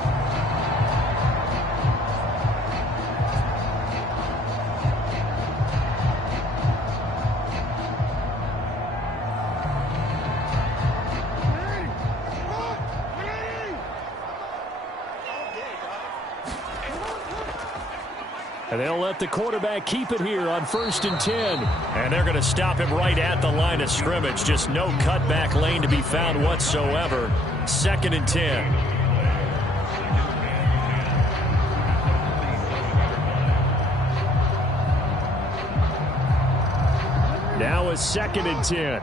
And they'll let the quarterback keep it here on 1st and 10. And they're going to stop him right at the line of scrimmage. Just no cutback lane to be found whatsoever. 2nd and 10. Now a 2nd and 10.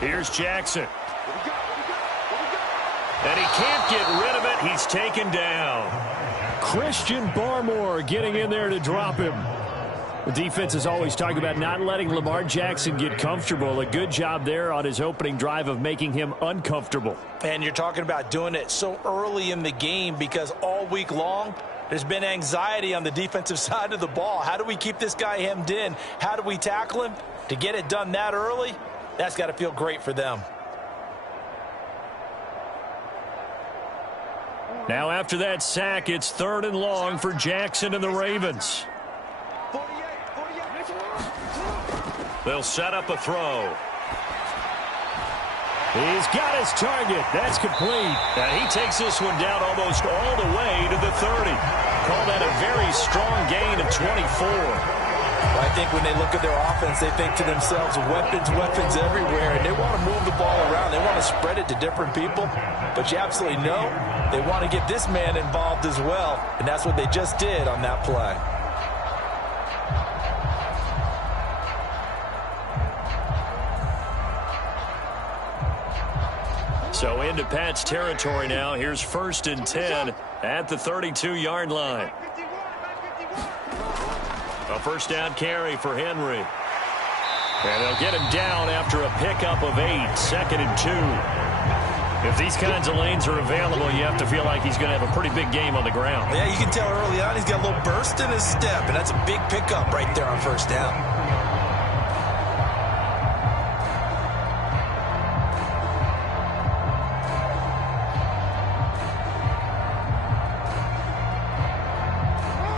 Here's Jackson. And he can't get rid of it. He's taken down. Christian Barmore getting in there to drop him. The defense is always talking about not letting Lamar Jackson get comfortable. A good job there on his opening drive of making him uncomfortable. And you're talking about doing it so early in the game because all week long, there's been anxiety on the defensive side of the ball. How do we keep this guy hemmed in? How do we tackle him? To get it done that early, that's got to feel great for them. Now after that sack, it's 3rd and long for Jackson and the Ravens. They'll set up a throw. He's got his target. That's complete. And he takes this one down almost all the way to the 30. Call that a very strong gain of 24. I think when they look at their offense, they think to themselves, weapons, weapons everywhere, and they want to move the ball around. They want to spread it to different people, but you absolutely know they want to get this man involved as well, and that's what they just did on that play. So into Pat's territory now. Here's 1st and 10 at the 32-yard line. A first down carry for Henry. And they'll get him down after a pickup of 8. 2nd and 2. If these kinds of lanes are available, you have to feel like he's going to have a pretty big game on the ground. Yeah, you can tell early on he's got a little burst in his step, and that's a big pickup right there on 1st down.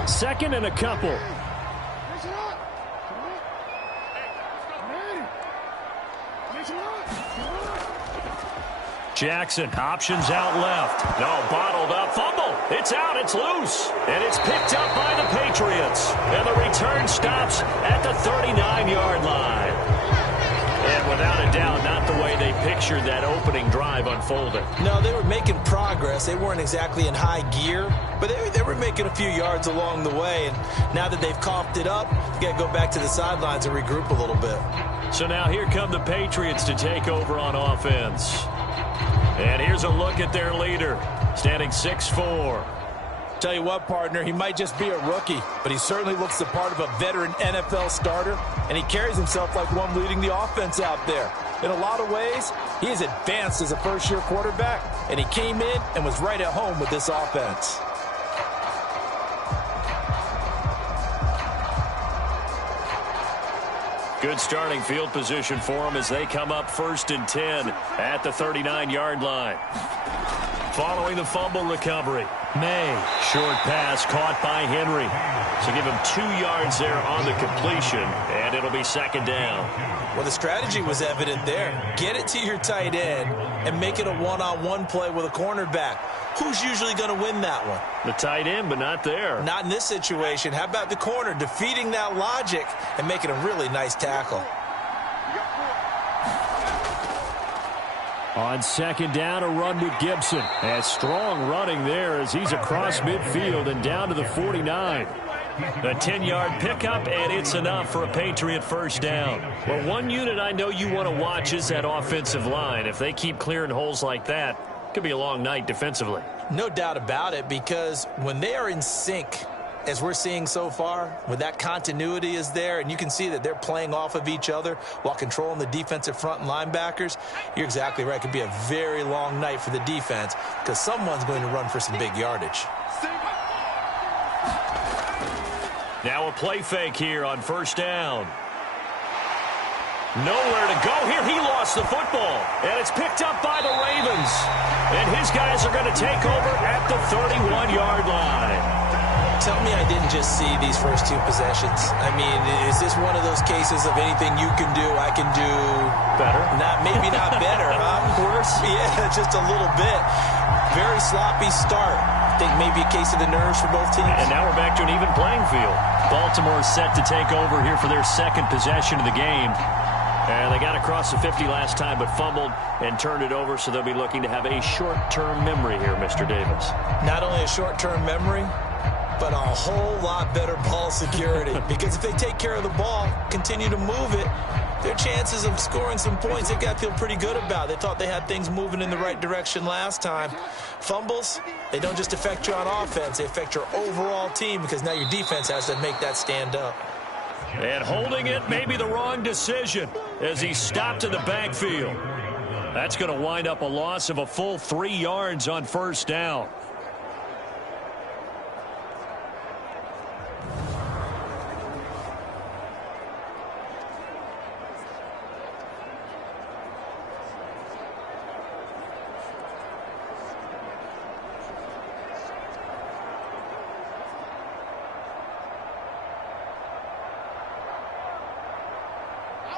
Second and a couple. Jackson, options out left. No, bottled up. Fumble. It's out. It's loose. And it's picked up by the Patriots. And the return stops at the 39-yard line. And without a doubt, not the way they pictured that opening drive unfolding. No, they were making progress. They weren't exactly in high gear, but they were making a few yards along the way. And now that they've coughed it up, you got to go back to the sidelines and regroup a little bit. So now here come the Patriots to take over on offense. And here's a look at their leader, standing 6'4". Tell you what, partner, he might just be a rookie, but he certainly looks the part of a veteran NFL starter, and he carries himself like one leading the offense out there. In a lot of ways, he is advanced as a first-year quarterback, and he came in and was right at home with this offense. Good starting field position for them as they come up 1st and 10 at the 39-yard line. Following the fumble recovery, May. Short pass caught by Henry. So give him 2 yards there on the completion, and it'll be 2nd down. Well, the strategy was evident there. Get it to your tight end and make it a one-on-one play with a cornerback. Who's usually going to win that one? The tight end, but not there. Not in this situation. How about the corner defeating that logic and making a really nice tackle? On 2nd down, a run with Gibson. And strong running there as he's across midfield and down to the 49. A 10-yard pickup, and it's enough for a Patriot 1st down. Well, one unit I know you want to watch is that offensive line. If they keep clearing holes like that, it could be a long night defensively. No doubt about it, because when they are in sync, as we're seeing so far, when that continuity is there, and you can see that they're playing off of each other while controlling the defensive front and linebackers, you're exactly right. It could be a very long night for the defense because someone's going to run for some big yardage. Now a play fake here on 1st down. Nowhere to go here. He lost the football, and it's picked up by the Ravens. And his guys are going to take over at the 31-yard line. Tell me I didn't just see these first 2 possessions. I mean, is this one of those cases of anything you can do, I can do better? Maybe not better, huh? Worse? Yeah, just a little bit. Very sloppy start. I think maybe a case of the nerves for both teams. And now we're back to an even playing field. Baltimore's set to take over here for their 2nd possession of the game. And they got across the 50 last time but fumbled and turned it over, so they'll be looking to have a short-term memory here, Mr. Davis. Not only a short-term memory, but a whole lot better ball security. Because if they take care of the ball, continue to move it, their chances of scoring some points, they've got to feel pretty good about. They thought they had things moving in the right direction last time. Fumbles, they don't just affect you on offense, they affect your overall team because now your defense has to make that stand up. And holding it may be the wrong decision as he stopped in the backfield. That's going to wind up a loss of a full 3 yards on 1st down.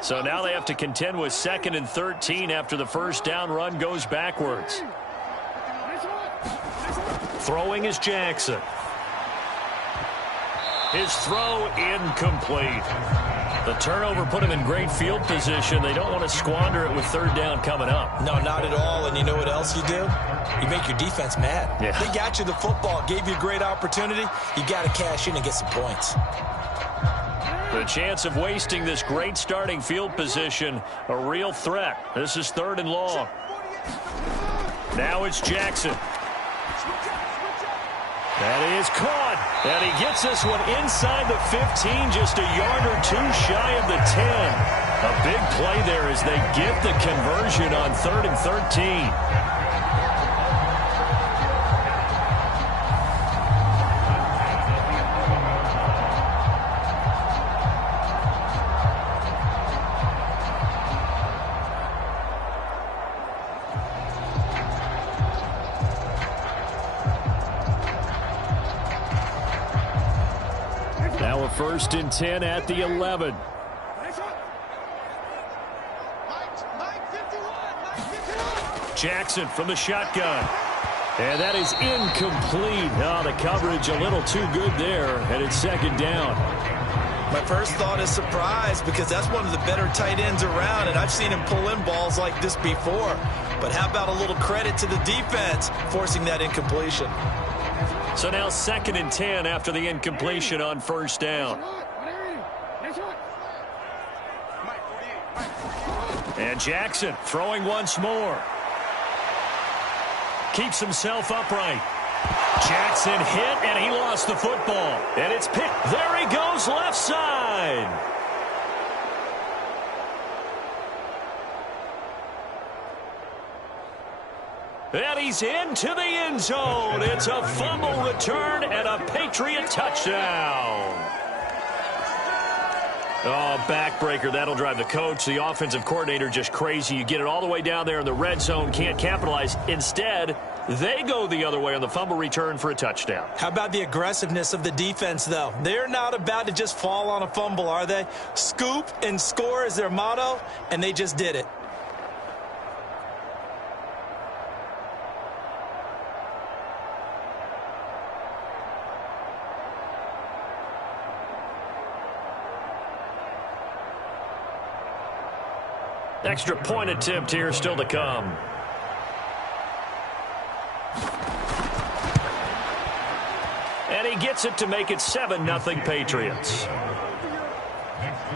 So now they have to contend with 2nd and 13 after the 1st down run goes backwards. Throwing is Jackson. His throw incomplete. The turnover put him in great field position. They don't want to squander it with 3rd down coming up. No, not at all. And you know what else you do? You make your defense mad. Yeah. They got you the football, gave you a great opportunity. You got to cash in and get some points. The chance of wasting this great starting field position, a real threat. This is 3rd and long. Now it's Jackson. That is caught. And he gets this one inside the 15, just a yard or 2 shy of the 10. A big play there as they get the conversion on 3rd and 13. Now a 1st and 10 at the 11. Jackson from the shotgun. And that is incomplete. Oh, the coverage a little too good there, and it's 2nd down. My first thought is surprise because that's one of the better tight ends around, and I've seen him pull in balls like this before. But how about a little credit to the defense forcing that incompletion? So now 2nd and 10 after the incompletion on 1st down. And Jackson throwing once more. Keeps himself upright. Jackson hit, and he lost the football. And it's picked. There he goes, left side. And he's into the end zone. It's a fumble return and a Patriot touchdown. Oh, backbreaker. That'll drive the coach, the offensive coordinator, just crazy. You get it all the way down there in the red zone, can't capitalize. Instead, they go the other way on the fumble return for a touchdown. How about the aggressiveness of the defense, though? They're not about to just fall on a fumble, are they? Scoop and score is their motto, and they just did it. Extra point attempt here still to come. And he gets it to make it 7-0 Patriots.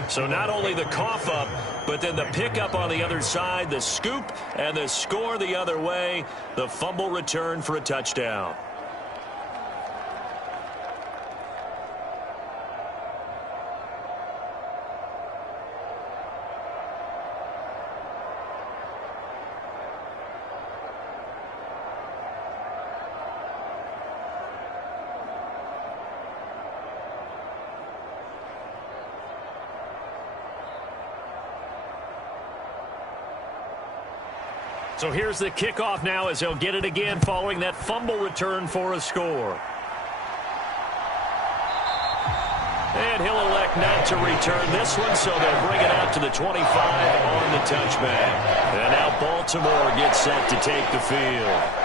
So not only the cough up, but then the pickup on the other side, the scoop, and the score the other way. The fumble return for a touchdown. So here's the kickoff now as he'll get it again following that fumble return for a score. And he'll elect not to return this one, so they'll bring it out to the 25 on the touchback. And now Baltimore gets set to take the field.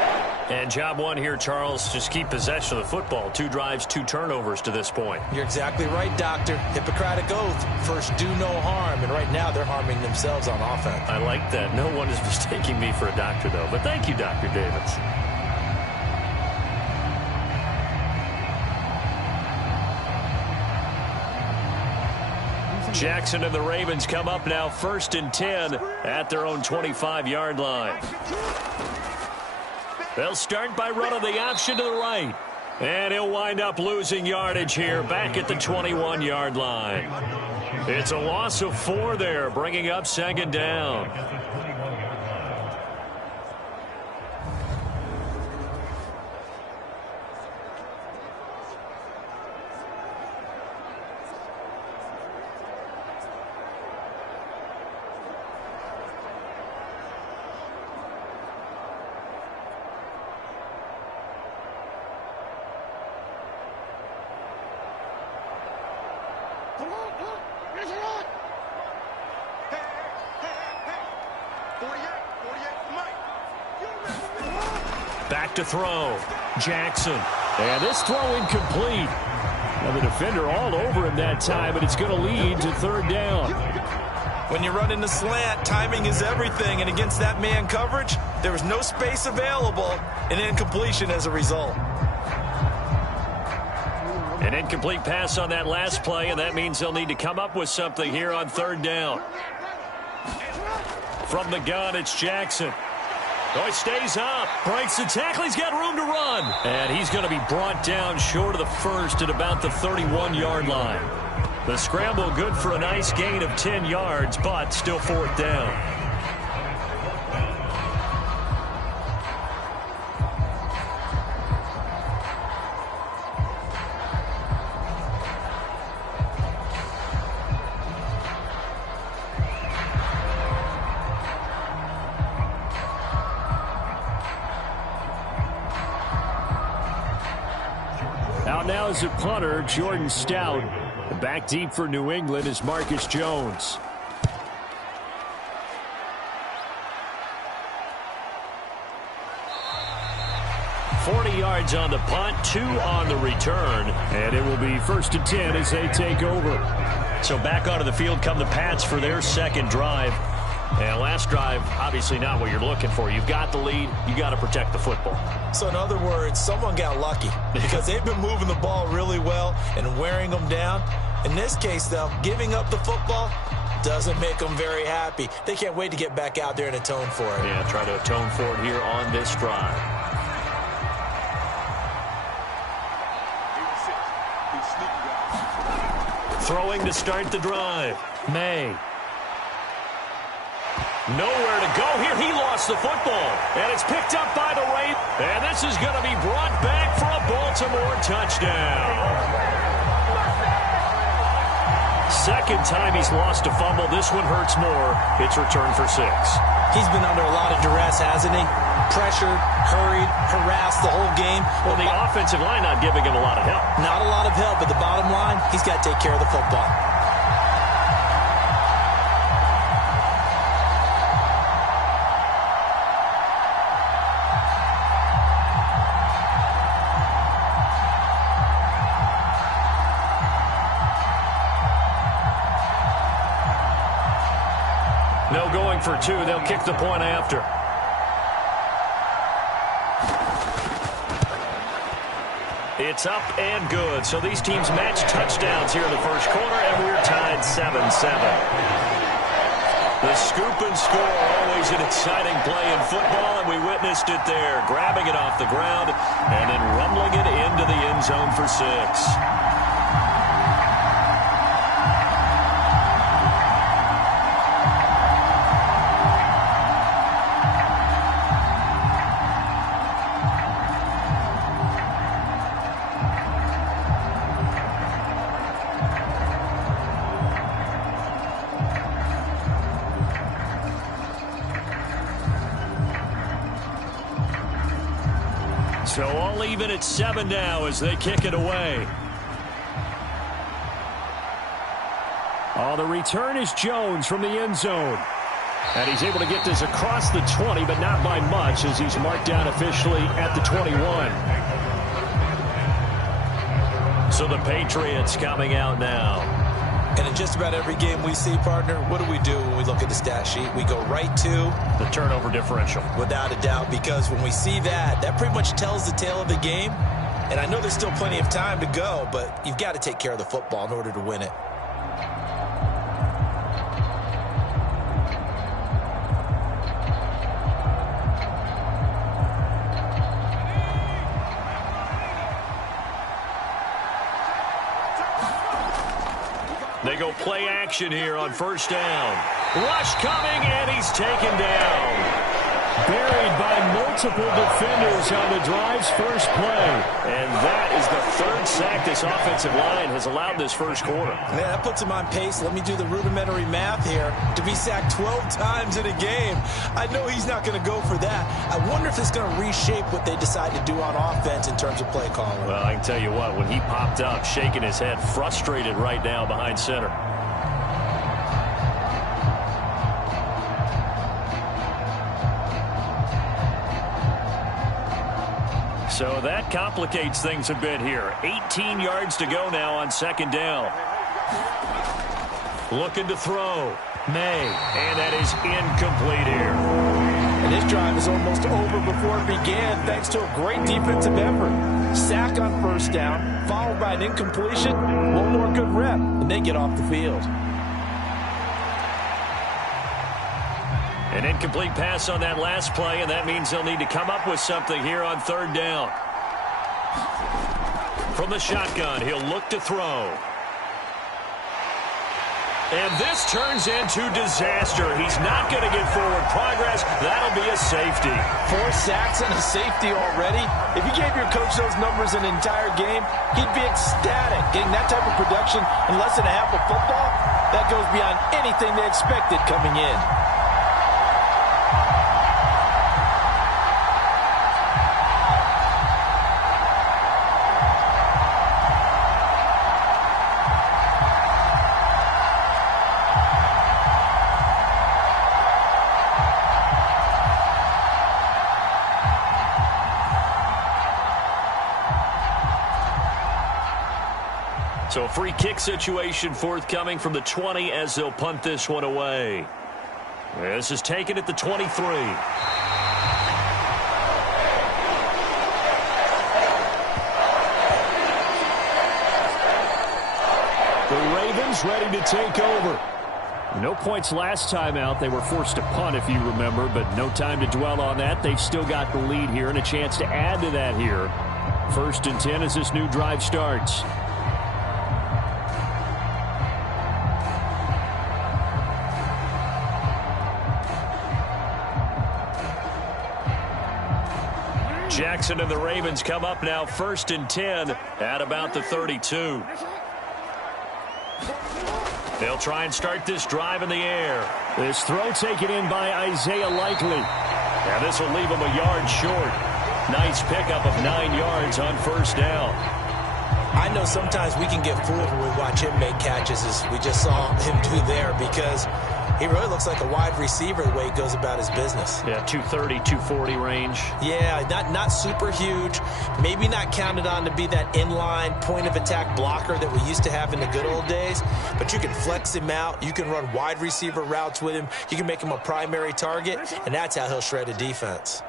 And job one here, Charles, just keep possession of the football. 2 drives, 2 turnovers to this point. You're exactly right, Doctor. Hippocratic oath. First, do no harm. And right now, they're harming themselves on offense. I like that. No one is mistaking me for a doctor, though. But thank you, Dr. Davis. Jackson and the Ravens come up now 1st and 10 at their own 25-yard line. They'll start by running the option to the right. And he'll wind up losing yardage here back at the 21-yard line. It's a loss of 4 there, bringing up 2nd down. Back to throw. Jackson. And this throw incomplete. Now the defender all over him that time, but it's going to lead to 3rd down. When you run in the slant, timing is everything, and against that man coverage, there was no space available, and incompletion as a result. An incomplete pass on that last play, and that means they'll need to come up with something here on 3rd down. From the gun, it's Jackson. Oh, he stays up, breaks the tackle, he's got room to run. And he's going to be brought down short of the first at about the 31-yard line. The scramble good for a nice gain of 10 yards, but still 4th down. Out now is a punter, Jordan Stout. Back deep for New England is Marcus Jones. $40 yards on the punt, 2 on the return, and it will be 1st and 10 as they take over. So back onto the field come the Pats for their 2nd drive. And last drive, obviously not what you're looking for. You've got the lead. You got to protect the football. So in other words, someone got lucky because they've been moving the ball really well and wearing them down. In this case, though, giving up the football doesn't make them very happy. They can't wait to get back out there and atone for it. Yeah, try to atone for it here on this drive. Throwing to start the drive. May. Nowhere to go here. He lost the football. And it's picked up by the Ravens. And this is going to be brought back for a Baltimore touchdown. Second time he's lost a fumble. This one hurts more. It's returned for 6. He's been under a lot of duress, hasn't he? Pressured, hurried, harassed the whole game. Well, the offensive line not giving him a lot of help. Not a lot of help, but the bottom line, he's got to take care of the football. No going for 2. They'll kick the point after. It's up and good. So these teams match touchdowns here in the first quarter, and we're tied 7-7. The scoop and score, always an exciting play in football, and we witnessed it there, grabbing it off the ground and then rumbling it into the end zone for 6. So all even at 7 now as they kick it away. Oh, the return is Jones from the end zone. And he's able to get this across the 20, but not by much as he's marked down officially at the 21. So the Patriots coming out now. And in just about every game we see, partner, what do we do when we look at the stat sheet? We go right to the turnover differential. Without a doubt, because when we see that, that pretty much tells the tale of the game. And I know there's still plenty of time to go, but you've got to take care of the football in order to win it. They go play action here on first down. Rush coming, and he's taken down. Buried by multiple defenders on the drive's first play. And that is the 3rd sack this offensive line has allowed this first quarter. Man, that puts him on pace. Let me do the rudimentary math here. To be sacked 12 times in a game, I know he's not going to go for that. I wonder if it's going to reshape what they decide to do on offense in terms of play calling. Well, I can tell you what, when he popped up, shaking his head, frustrated right now behind center. So that complicates things a bit here. 18 yards to go now on second down. Looking to throw. May. And that is incomplete here. And this drive is almost over before it began thanks to a great defensive effort. Sack on first down, followed by an incompletion. One more good rep, and they get off the field. An incomplete pass on that last play, and that means they'll need to come up with something here on third down. From the shotgun, he'll look to throw. And this turns into disaster. He's not going to get forward progress. That'll be a safety. 4 sacks and a safety already. If you gave your coach those numbers an entire game, he'd be ecstatic. Getting that type of production in less than a half of football, that goes beyond anything they expected coming in. So a free kick situation forthcoming from the 20 as they'll punt this one away. This is taken at the 23. The Ravens ready to take over. No points last time out. They were forced to punt, if you remember, but no time to dwell on that. They've still got the lead here and a chance to add to that here. 1st and 10 as this new drive starts. Jackson and the Ravens come up now 1st and 10 at about the 32. They'll try and start this drive in the air. This throw taken in by Isaiah Likely. Now this will leave him a yard short. Nice pickup of 9 yards on first down. I know sometimes we can get fooled when we watch him make catches, as we just saw him do there, because he really looks like a wide receiver the way he goes about his business. Yeah, 230, 240 range. Yeah, not super huge. Maybe not counted on to be that inline point-of-attack blocker that we used to have in the good old days. But you can flex him out. You can run wide receiver routes with him. You can make him a primary target, and that's how he'll shred a defense.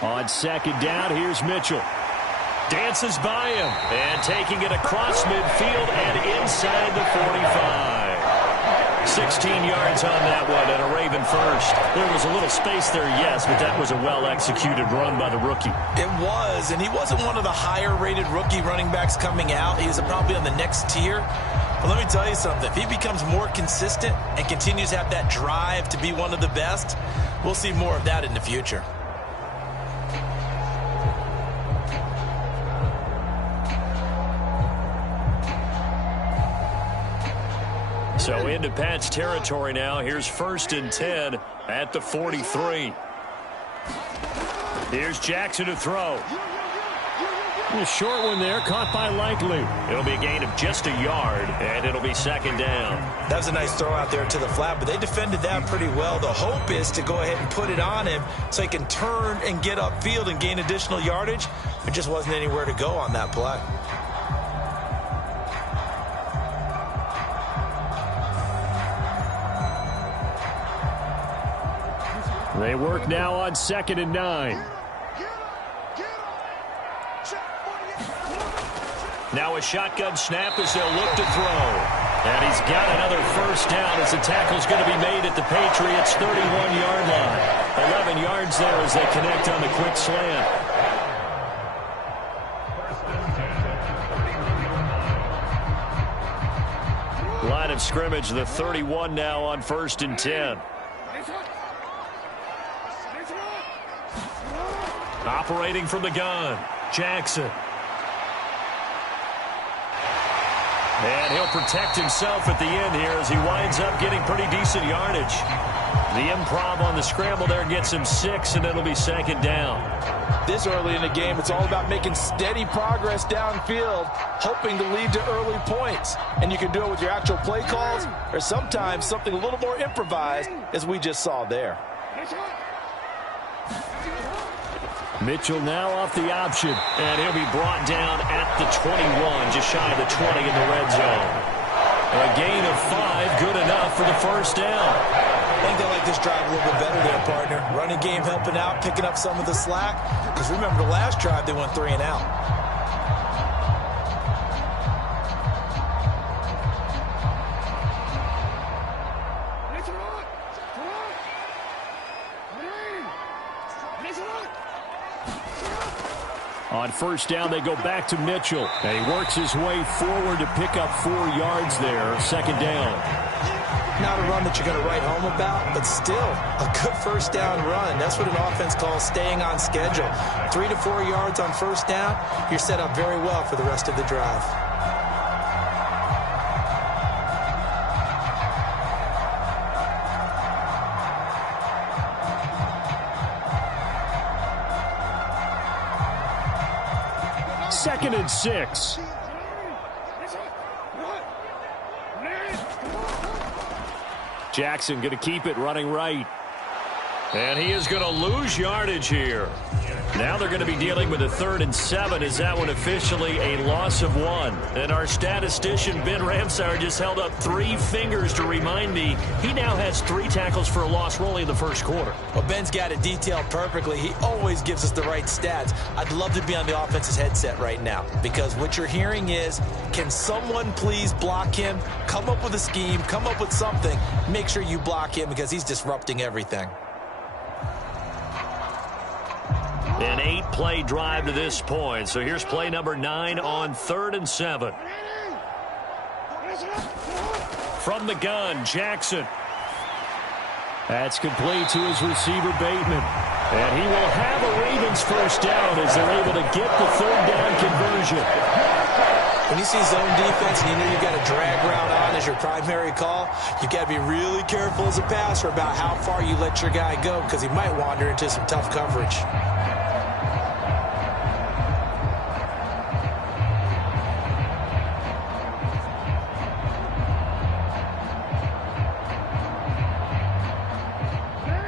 On second down, here's Mitchell. Dances by him and taking it across midfield and inside the 45. 16 yards on that one and a Raven first. There was a little space there, yes, but that was a well-executed run by the rookie. It was, and he wasn't one of the higher-rated rookie running backs coming out. He was probably on the next tier. But let me tell you something. If he becomes more consistent and continues to have that drive to be one of the best, we'll see more of that in the future. So into Pat's territory now. Here's 1st and 10 at the 43. Here's Jackson to throw. A short one there, caught by Likely. It'll be a gain of just a yard, and it'll be 2nd down. That was a nice throw out there to the flat, but they defended that pretty well. The hope is to go ahead and put it on him so he can turn and get upfield and gain additional yardage. There just wasn't anywhere to go on that play. They work now on 2nd and 9. Now a shotgun snap as they'll look to throw. And he's got another first down as the tackle's going to be made at the Patriots' 31-yard line. 11 yards there as they connect on the quick slant. Line of scrimmage, the 31 now on 1st and 10. Operating from the gun, Jackson. And he'll protect himself at the end here as he winds up getting pretty decent yardage. The improv on the scramble there gets him 6, and it'll be 2nd down. This early in the game, it's all about making steady progress downfield, hoping to lead to early points. And you can do it with your actual play calls, or sometimes something a little more improvised, as we just saw there. Mitchell now off the option. And he'll be brought down at the 21, just shy of the 20 in the red zone. A gain of 5, good enough for the first down. I think they like this drive a little bit better there, partner. Running game helping out, picking up some of the slack. Because remember, the last drive, they went 3 and out. On first down, they go back to Mitchell. And he works his way forward to pick up 4 yards there. 2nd down. Not a run that you're going to write home about, but still a good first down run. That's what an offense calls staying on schedule. 3 to 4 yards on first down, you're set up very well for the rest of the drive. Second and 6. Jackson going to keep it running right. And he is going to lose yardage here. Now they're going to be dealing with a 3rd and 7. Is that one officially a loss of 1? And our statistician, Ben Ramsauer, just held up 3 fingers to remind me he now has 3 tackles for a loss only in the first quarter. Well, Ben's got it detailed perfectly. He always gives us the right stats. I'd love to be on the offense's headset right now, because what you're hearing is, can someone please block him? Come up with a scheme, come up with something. Make sure you block him because he's disrupting everything. An 8-play drive to this point. So here's play number 9 on 3rd and 7. From the gun, Jackson. That's complete to his receiver, Bateman. And he will have a Ravens first down as they're able to get the 3rd down conversion. When you see zone defense and you know you got a drag route on as your primary call, you got to be really careful as a passer about how far you let your guy go because he might wander into some tough coverage.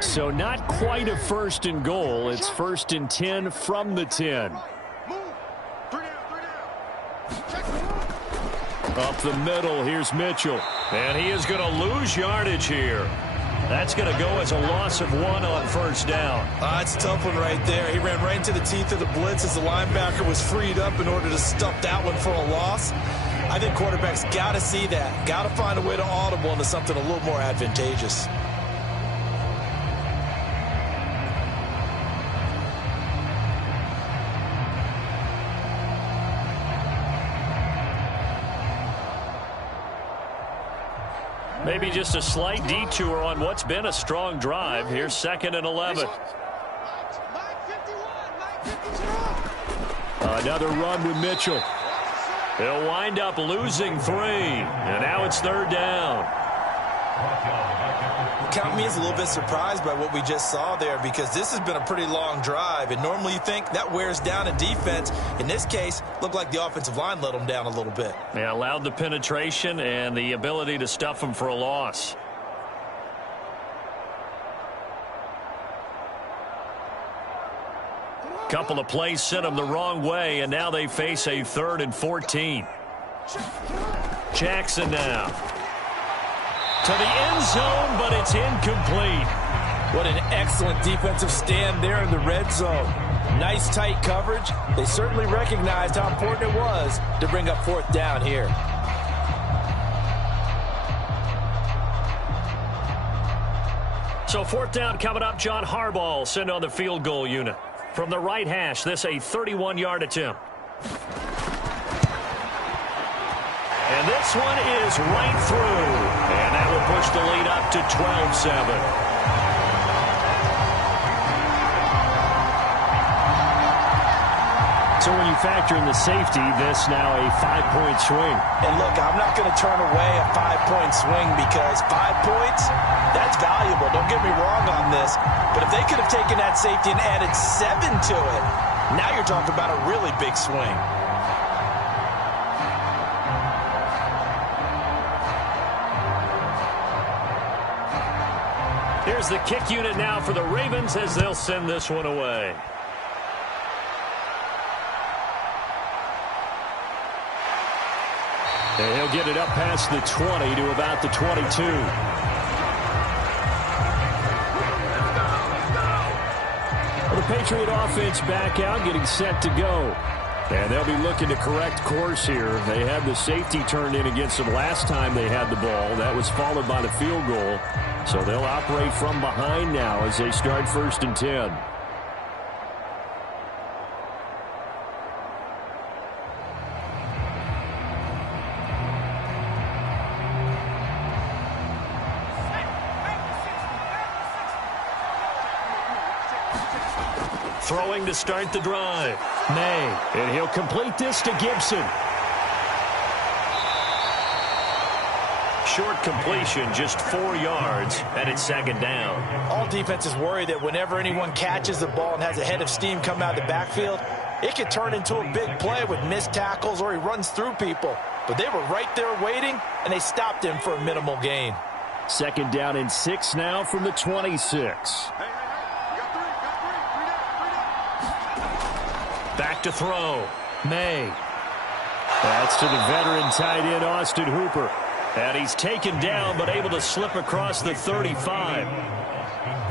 So not quite a 1st and goal. It's 1st and 10 from the 10. Up the middle, here's Mitchell. And he is going to lose yardage here. That's going to go as a loss of 1 on 1st down. It's a tough one right there. He ran right into the teeth of the blitz as the linebacker was freed up in order to stuff that one for a loss. I think quarterbacks got to see that. Got to find a way to audible into something a little more advantageous. Maybe just a slight detour on what's been a strong drive. Here's 2nd and 11. Another run with Mitchell. They'll wind up losing 3. And now it's 3rd down. Count me as a little bit surprised by what we just saw there because this has been a pretty long drive. And normally you think that wears down a defense. In this case, looked like the offensive line let them down a little bit. Yeah, allowed the penetration and the ability to stuff them for a loss. Couple of plays sent them the wrong way, and now they face a 3rd and 14. Jackson now. To the end zone, but it's incomplete. What an excellent defensive stand there in the red zone. Nice tight coverage. They certainly recognized how important it was to bring up 4th down here. So 4th down coming up. John Harbaugh will send on the field goal unit. From the right hash, this a 31-yard attempt. And this one is right through. And that will push the lead up to 12-7. So when you factor in the safety, this now a 5-point swing. And look, I'm not going to turn away a 5-point swing because 5 points, that's valuable. Don't get me wrong on this. But if they could have taken that safety and added 7 to it, now you're talking about a really big swing. Here's the kick unit now for the Ravens as they'll send this one away. And he'll get it up past the 20 to about the 22. Well, the Patriot offense back out, getting set to go. And they'll be looking to correct course here. They had the safety turned in against them last time they had the ball. That was followed by the field goal. So they'll operate from behind now as they start 1st and 10. Throwing to start the drive. May. And he'll complete this to Gibson. Short completion, just 4 yards, and it's 2nd down. All defenses worry that whenever anyone catches the ball and has a head of steam come out of the backfield, it could turn into a big play with missed tackles or he runs through people. But they were right there waiting, and they stopped him for a minimal gain. 2nd down and 6 now from the 26. Back to throw. May. That's to the veteran tight end, Austin Hooper. And he's taken down, but able to slip across the 35.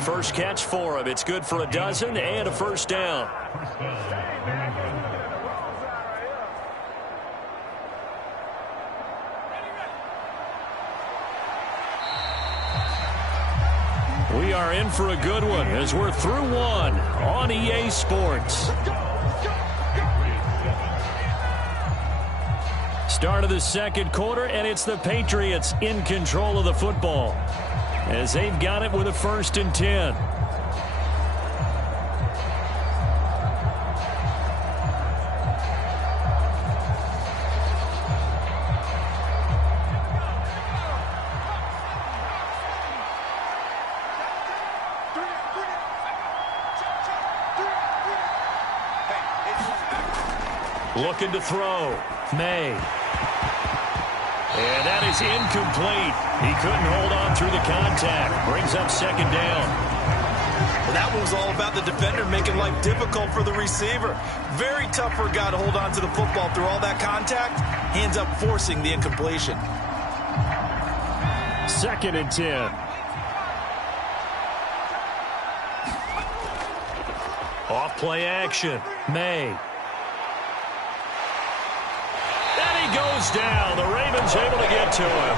First catch for him. It's good for a dozen and a 1st down. We are in for a good one as we're through one on EA Sports. Start of the 2nd quarter, and it's the Patriots in control of the football as they've got it with a 1st and 10. Looking to throw. May. And that is incomplete. He couldn't hold on through the contact. Brings up second down. Well, that one was all about the defender making life difficult for the receiver. Very tough for a guy to hold on to the football through all that contact. He ends up forcing the incompletion. 2nd and 10. Off play action. May. And he goes down. The Ravens able to get to him.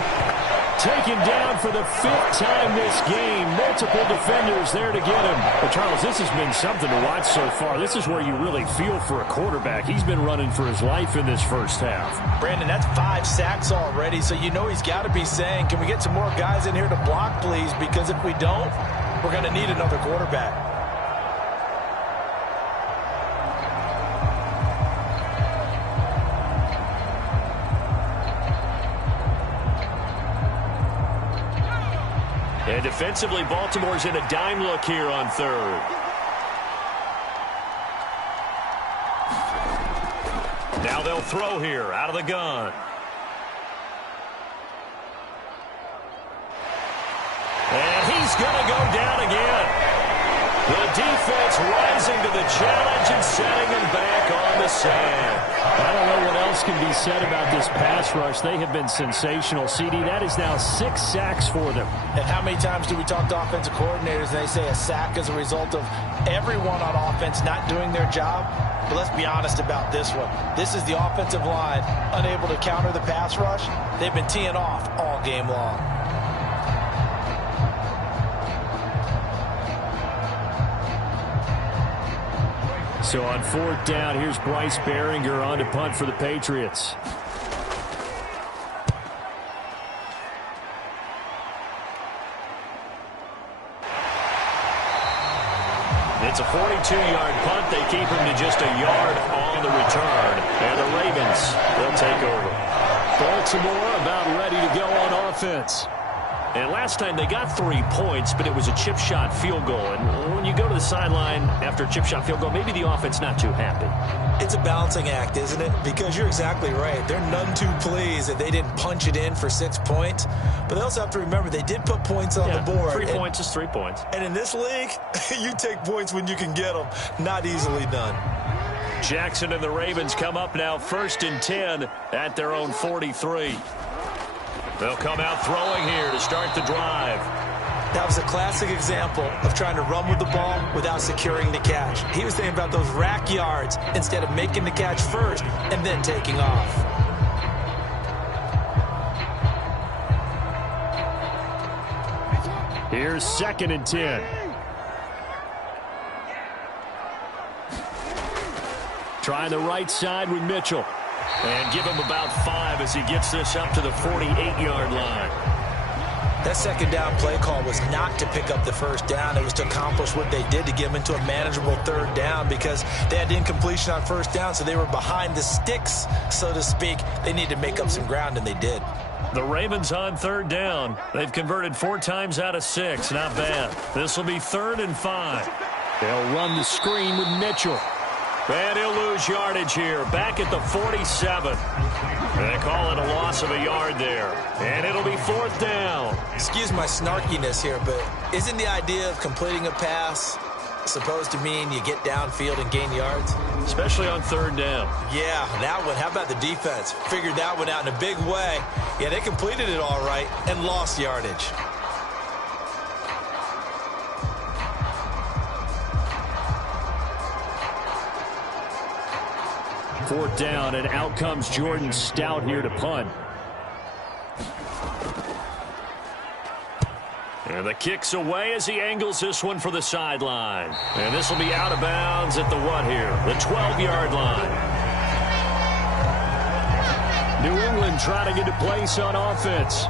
Taken down for the 5th time this game. Multiple defenders there to get him. But Charles, this has been something to watch so far. This is where you really feel for a quarterback. He's been running for his life in this first half. Brandon, that's 5 sacks already, so you know he's got to be saying, can we get some more guys in here to block, please? Because if we don't, we're going to need another quarterback. And defensively, Baltimore's in a dime look here on 3rd. Now they'll throw here out of the gun. And he's going to go down again. The defense rising to the challenge and setting him back on the sand. I don't know what else can be said about this pass rush. They have been sensational. CD, that is now 6 sacks for them. And how many times do we talk to offensive coordinators and they say a sack is a result of everyone on offense not doing their job? But let's be honest about this one. This is the offensive line unable to counter the pass rush. They've been teeing off all game long. So on 4th down, here's Bryce Behringer on to punt for the Patriots. It's a 42-yard punt. They keep him to just a yard on the return. And the Ravens will take over. Baltimore about ready to go on offense. And last time they got 3 points, but it was a chip shot field goal. And when you go to the sideline after a chip shot field goal, maybe the offense not too happy. It's a balancing act, isn't it? Because you're exactly right. They're none too pleased that they didn't punch it in for 6 points. But they also have to remember they did put points on the board. 3 points is 3 points. And in this league, you take points when you can get them. Not easily done. Jackson and the Ravens come up now 1st and 10 at their own 43. They'll come out throwing here to start the drive. That was a classic example of trying to run with the ball without securing the catch. He was thinking about those rack yards instead of making the catch first and then taking off. Here's 2nd and 10. Trying the right side with Mitchell. And give him about 5 as he gets this up to the 48-yard line. That 2nd down play call was not to pick up the 1st down. It was to accomplish what they did to get them into a manageable 3rd down because they had incompletion on 1st down, so they were behind the sticks, so to speak. They needed to make up some ground, and they did. The Ravens on 3rd down. They've converted 4 times out of 6. Not bad. This will be 3rd and 5. They'll run the screen with Mitchell. And he'll lose yardage here. Back at the 47. They call it a loss of a yard there. And it'll be 4th down. Excuse my snarkiness here, but isn't the idea of completing a pass supposed to mean you get downfield and gain yards? Especially on 3rd down. Yeah, that one. How about the defense? Figured that one out in a big way. Yeah, they completed it all right and lost yardage. 4th down, and out comes Jordan Stout here to punt. And the kick's away as he angles this one for the sideline. And this will be out of bounds at the what here? The 12-yard line. New England trying to get a place on offense.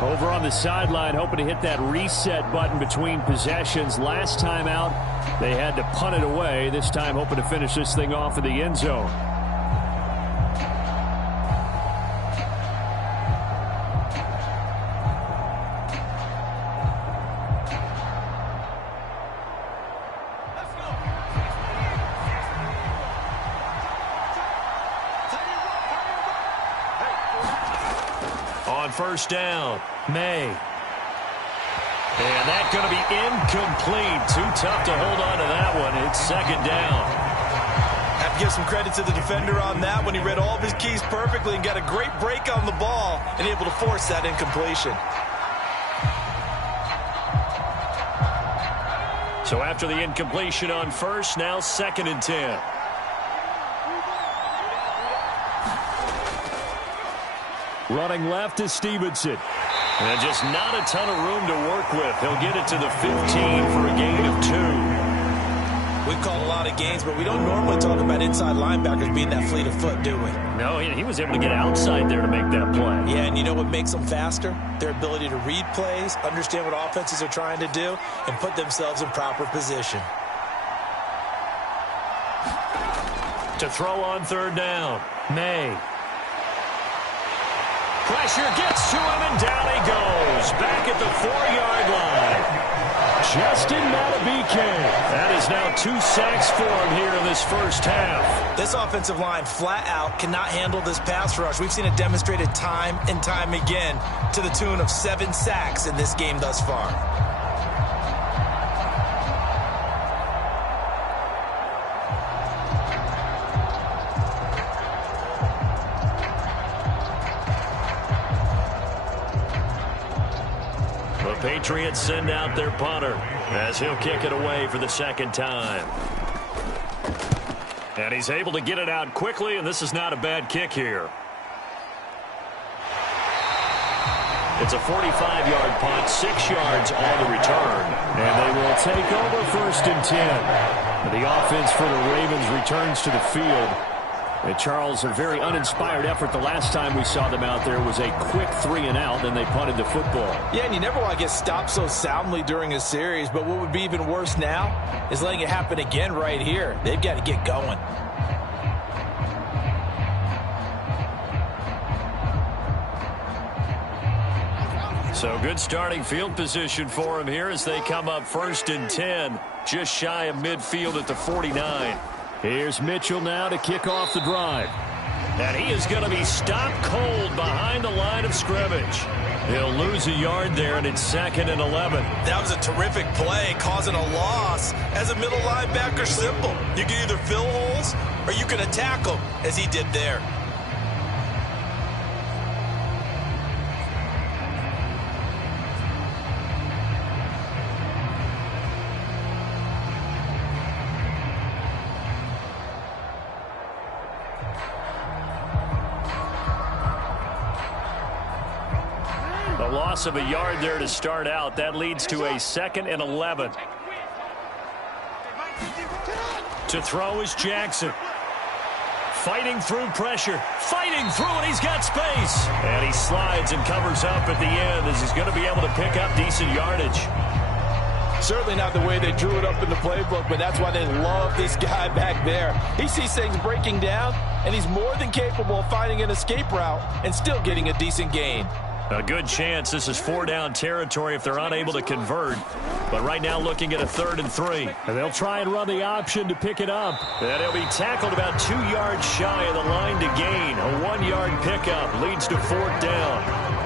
Over on the sideline, hoping to hit that reset button between possessions. Last time out, they had to punt it away. This time, hoping to finish this thing off in the end zone. On first down, May. And that's going to be incomplete. Too tough to hold on to that one. It's second down. Have to give some credit to the defender on that one. He read all of his keys perfectly and got a great break on the ball and able to force that incompletion. So after the incompletion on first, now second and 10. Running left is Stevenson. And just not a ton of room to work with. He'll get it to the 15 for a gain of 2. We've called a lot of games, but we don't normally talk about inside linebackers being that fleet of foot, do we? No, he was able to get outside there to make that play. Yeah, and you know what makes them faster? Their ability to read plays, understand what offenses are trying to do, and put themselves in proper position. To throw on third down, May. Pressure gets to him, and down he goes. Back at the 4-yard line. Justin Matabike. That is now 2 sacks for him here in this first half. This offensive line flat out cannot handle this pass rush. We've seen it demonstrated time and time again to the tune of 7 sacks in this game thus far. Patriots send out their punter as he'll kick it away for the second time. And he's able to get it out quickly, and this is not a bad kick here. It's a 45-yard punt, 6 yards on the return. And they will take over first and 10. The offense for the Ravens returns to the field. And Charles, a very uninspired effort. The last time we saw them out there was a quick 3-and-out, and they punted the football. Yeah, and you never want to get stopped so soundly during a series, but what would be even worse now is letting it happen again right here. They've got to get going. So good starting field position for him here as they come up first and 10, just shy of midfield at the 49. Here's Mitchell now to kick off the drive. And he is going to be stopped cold behind the line of scrimmage. He'll lose a yard there, and it's second and 11. That was a terrific play, causing a loss. As a middle linebacker, simple. You can either fill holes or you can attack them, as he did there. Loss of a yard there to start out. That leads to a second and 11. To throw is Jackson. Fighting through pressure. Fighting through, and he's got space. And he slides and covers up at the end as he's going to be able to pick up decent yardage. Certainly not the way they drew it up in the playbook, but that's why they love this guy back there. He sees things breaking down, and he's more than capable of finding an escape route and still getting a decent gain. A good chance this is 4-down territory if they're unable to convert. But right now looking at a 3rd and 3. And they'll try and run the option to pick it up. And he'll be tackled about 2 yards shy of the line to gain. A 1-yard pickup leads to 4th down.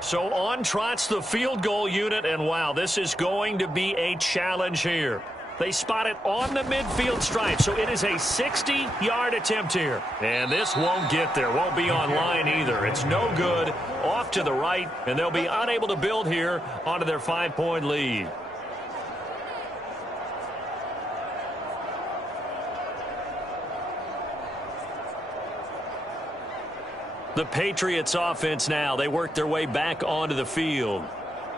So on trots the field goal unit, and wow, this is going to be a challenge here. They spot it on the midfield stripe, so it is a 60-yard attempt here. And this won't get there, won't be on line either. It's no good, off to the right, and they'll be unable to build here onto their 5-point lead. The Patriots offense now. They work their way back onto the field.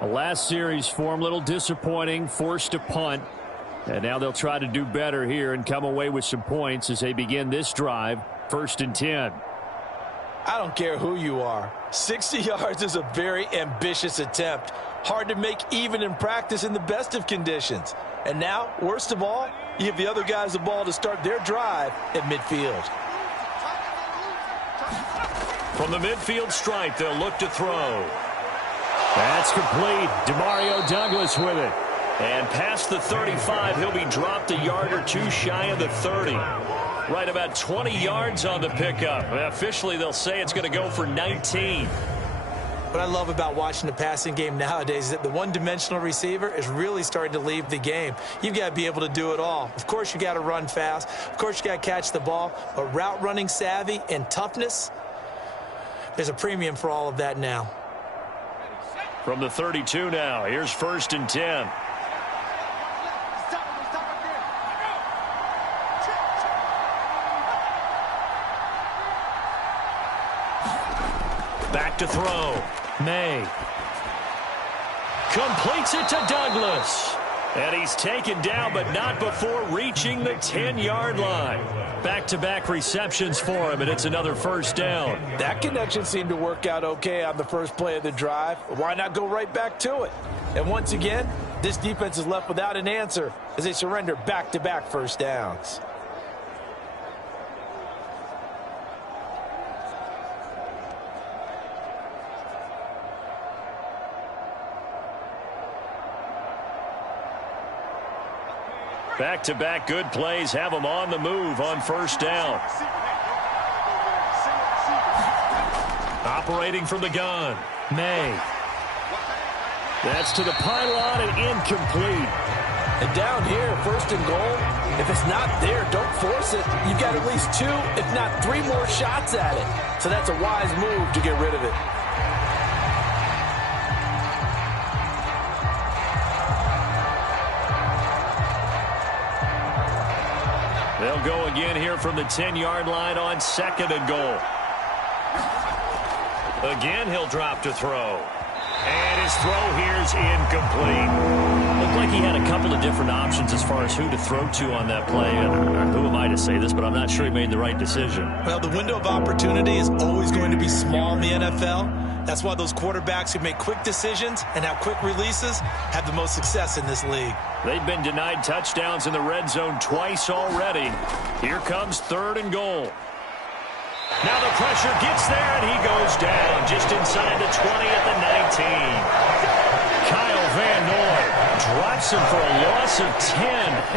The last series form, a little disappointing, forced to punt. And now they'll try to do better here and come away with some points as they begin this drive, 1st and 10. I don't care who you are. 60 yards is a very ambitious attempt. Hard to make even in practice in the best of conditions. And now, worst of all, you give the other guys the ball to start their drive at midfield. From the midfield stripe, they'll look to throw. That's complete. Demario Douglas with it. And past the 35, he'll be dropped a yard or two shy of the 30. Right about 20 yards on the pickup. Officially, they'll say it's going to go for 19. What I love about watching the passing game nowadays is that the one-dimensional receiver is really starting to leave the game. You've got to be able to do it all. Of course, you got to run fast. Of course, you got to catch the ball. But route running savvy and toughness, there's a premium for all of that now. From the 32 now, here's 1st and 10. Back to throw. May. Completes it to Douglas. And he's taken down, but not before reaching the 10-yard line. Back-to-back receptions for him, and it's another 1st down. That connection seemed to work out okay on the first play of the drive. Why not go right back to it? And once again, this defense is left without an answer as they surrender back-to-back 1st downs. Back-to-back good plays have them on the move on 1st down. Operating from the gun, May. That's to the pylon and incomplete. And down here, 1st and goal, if it's not there, don't force it. You've got at least 2, if not 3 more shots at it. So that's a wise move to get rid of it. They'll go again here from the 10-yard line on 2nd and goal. Again, he'll drop to throw. And his throw here's incomplete. Looked like he had a couple of different options as far as who to throw to on that play. And who am I to say this, but I'm not sure he made the right decision. Well, the window of opportunity is always going to be small in the NFL. That's why those quarterbacks who make quick decisions and have quick releases have the most success in this league. They've been denied touchdowns in the red zone twice already. Here comes 3rd and goal. Now the pressure gets there, and he goes down just inside the 20 at the 19. Kyle Van Noy drops him for a loss of 10,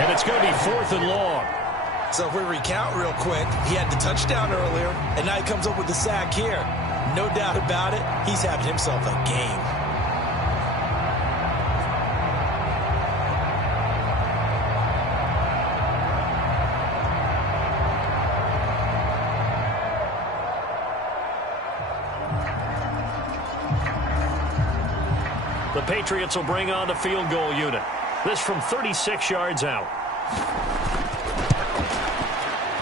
and it's going to be 4th and long. So if we recount real quick, he had the touchdown earlier, and now he comes up with the sack here. No doubt about it, he's having himself a game. The Patriots will bring on the field goal unit. This from 36 yards out.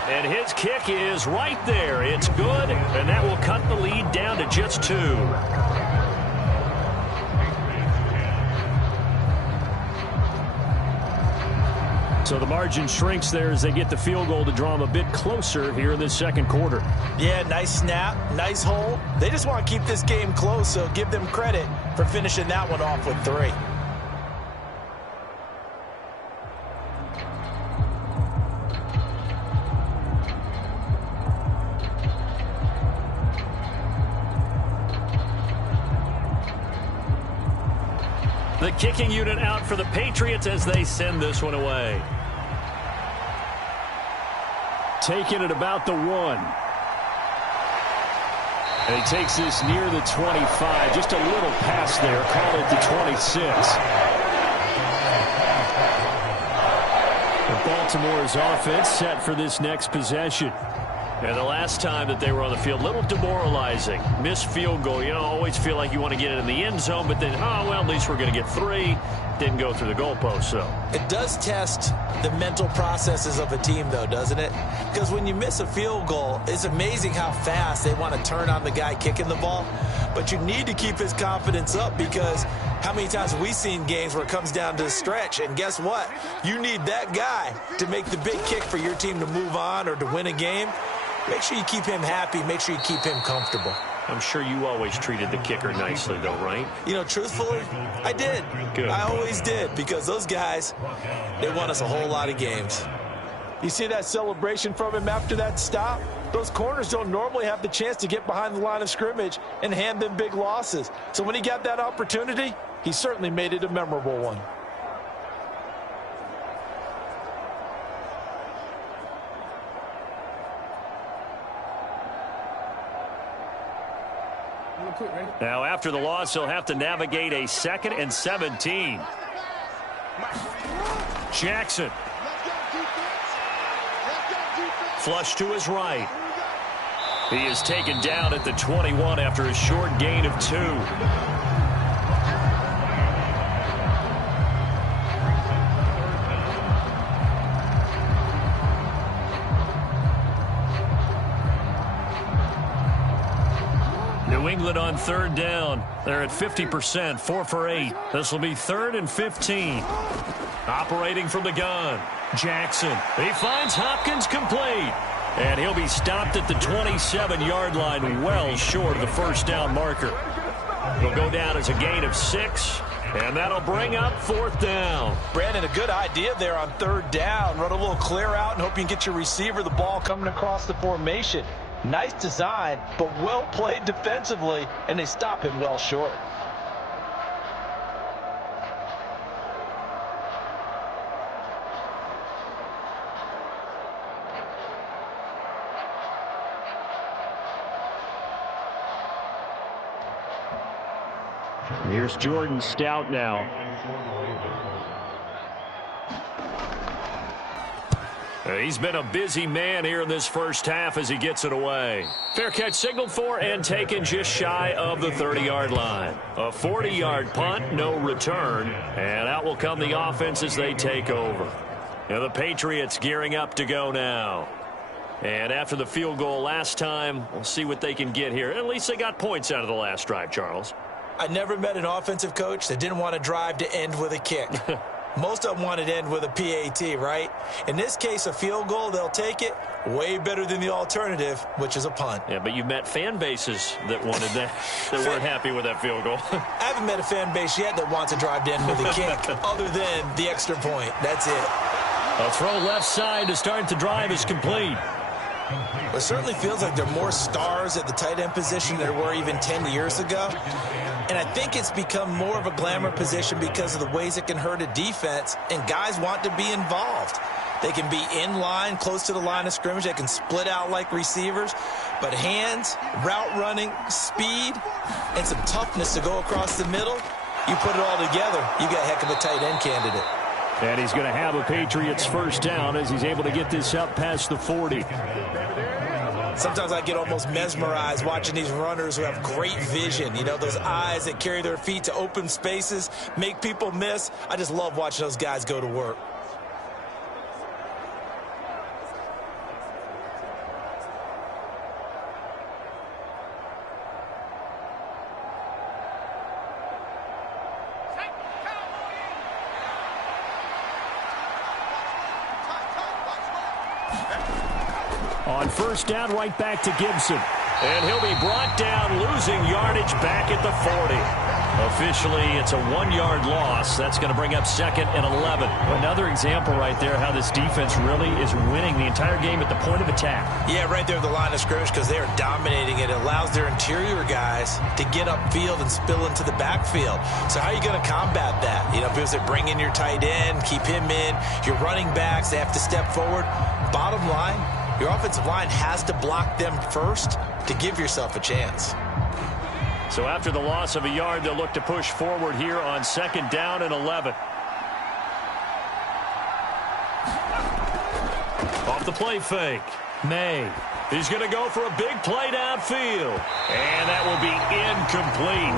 And his kick is right there. It's good, and that will cut the lead down to just 2. So the margin shrinks there as they get the field goal to draw them a bit closer here in this 2nd quarter. Yeah, nice snap, nice hold. They just want to keep this game close, so give them credit for finishing that one off with 3. The kicking unit out for the Patriots as they send this one away. Taking it about the 1. And he takes this near the 25. Just a little pass there. Call it the 26. And Baltimore's offense set for this next possession. And the last time that they were on the field, a little demoralizing. Missed field goal. You know, always feel like you want to get it in the end zone, but then, oh, well, at least we're going to get 3. Didn't go through the goalpost, so. It does test the mental processes of a team, though, doesn't it? Because when you miss a field goal, it's amazing how fast they want to turn on the guy kicking the ball. But you need to keep his confidence up because how many times have we seen games where it comes down to the stretch? And guess what? You need that guy to make the big kick for your team to move on or to win a game. Make sure you keep him happy. Make sure you keep him comfortable. I'm sure you always treated the kicker nicely, though, right? You know, truthfully, I did. Good. I always did, because those guys, they won us a whole lot of games. You see that celebration from him after that stop? Those corners don't normally have the chance to get behind the line of scrimmage and hand them big losses. So when he got that opportunity, he certainly made it a memorable one. Now, after the loss, he'll have to navigate a 2nd and 17. Jackson. Flush to his right. He is taken down at the 21 after a short gain of 2. New England on 3rd down. They're at 50%, 4 for 8. This will be 3rd and 15. Operating from the gun, Jackson. He finds Hopkins complete. And he'll be stopped at the 27-yard line, well short of the first down marker. It'll go down as a gain of 6, and that'll bring up 4th down. Brandon, a good idea there on 3rd down. Run a little clear out and hope you can get your receiver the ball coming across the formation. Nice design, but well played defensively, and they stop him well short. Here's Jordan Stout now. He's been a busy man here in this first half as he gets it away. Fair catch signaled for and taken just shy of the 30-yard line. A 40-yard punt, no return, and out will come the offense as they take over. Now the Patriots gearing up to go now. And after the field goal last time, we'll see what they can get here. At least they got points out of the last drive, Charles. I never met an offensive coach that didn't want to drive to end with a kick. Most of them wanted to end with a PAT, right? In this case, a field goal, they'll take it. Way better than the alternative, which is a punt. Yeah, but you've met fan bases that wanted that, that weren't happy with that field goal. I haven't met a fan base yet that wants to drive to end with a kick, other than the extra point. That's it. A throw left side to start the drive is complete. It certainly feels like there are more stars at the tight end position than there were even 10 years ago. And I think it's become more of a glamour position because of the ways it can hurt a defense, and guys want to be involved. They can be in line, close to the line of scrimmage. They can split out like receivers. But hands, route running, speed, and some toughness to go across the middle, you put it all together, you got a heck of a tight end candidate. And he's going to have a Patriots first down as he's able to get this up past the 40. Sometimes I get almost mesmerized watching these runners who have great vision. You know, those eyes that carry their feet to open spaces, make people miss. I just love watching those guys go to work. On first down, right back to Gibson. And he'll be brought down, losing yardage back at the 40. Officially, it's a 1-yard loss. That's going to bring up 2nd and 11. Another example right there how this defense really is winning the entire game at the point of attack. Yeah, right there at the line of scrimmage because they are dominating it. It allows their interior guys to get upfield and spill into the backfield. So how are you going to combat that? You know, because they bring in your tight end, keep him in. Your running backs, they have to step forward. Bottom line, your offensive line has to block them first to give yourself a chance. So after the loss of a yard, they'll look to push forward here on 2nd down and 11. Off the play fake. May. He's going to go for a big play downfield. And that will be incomplete.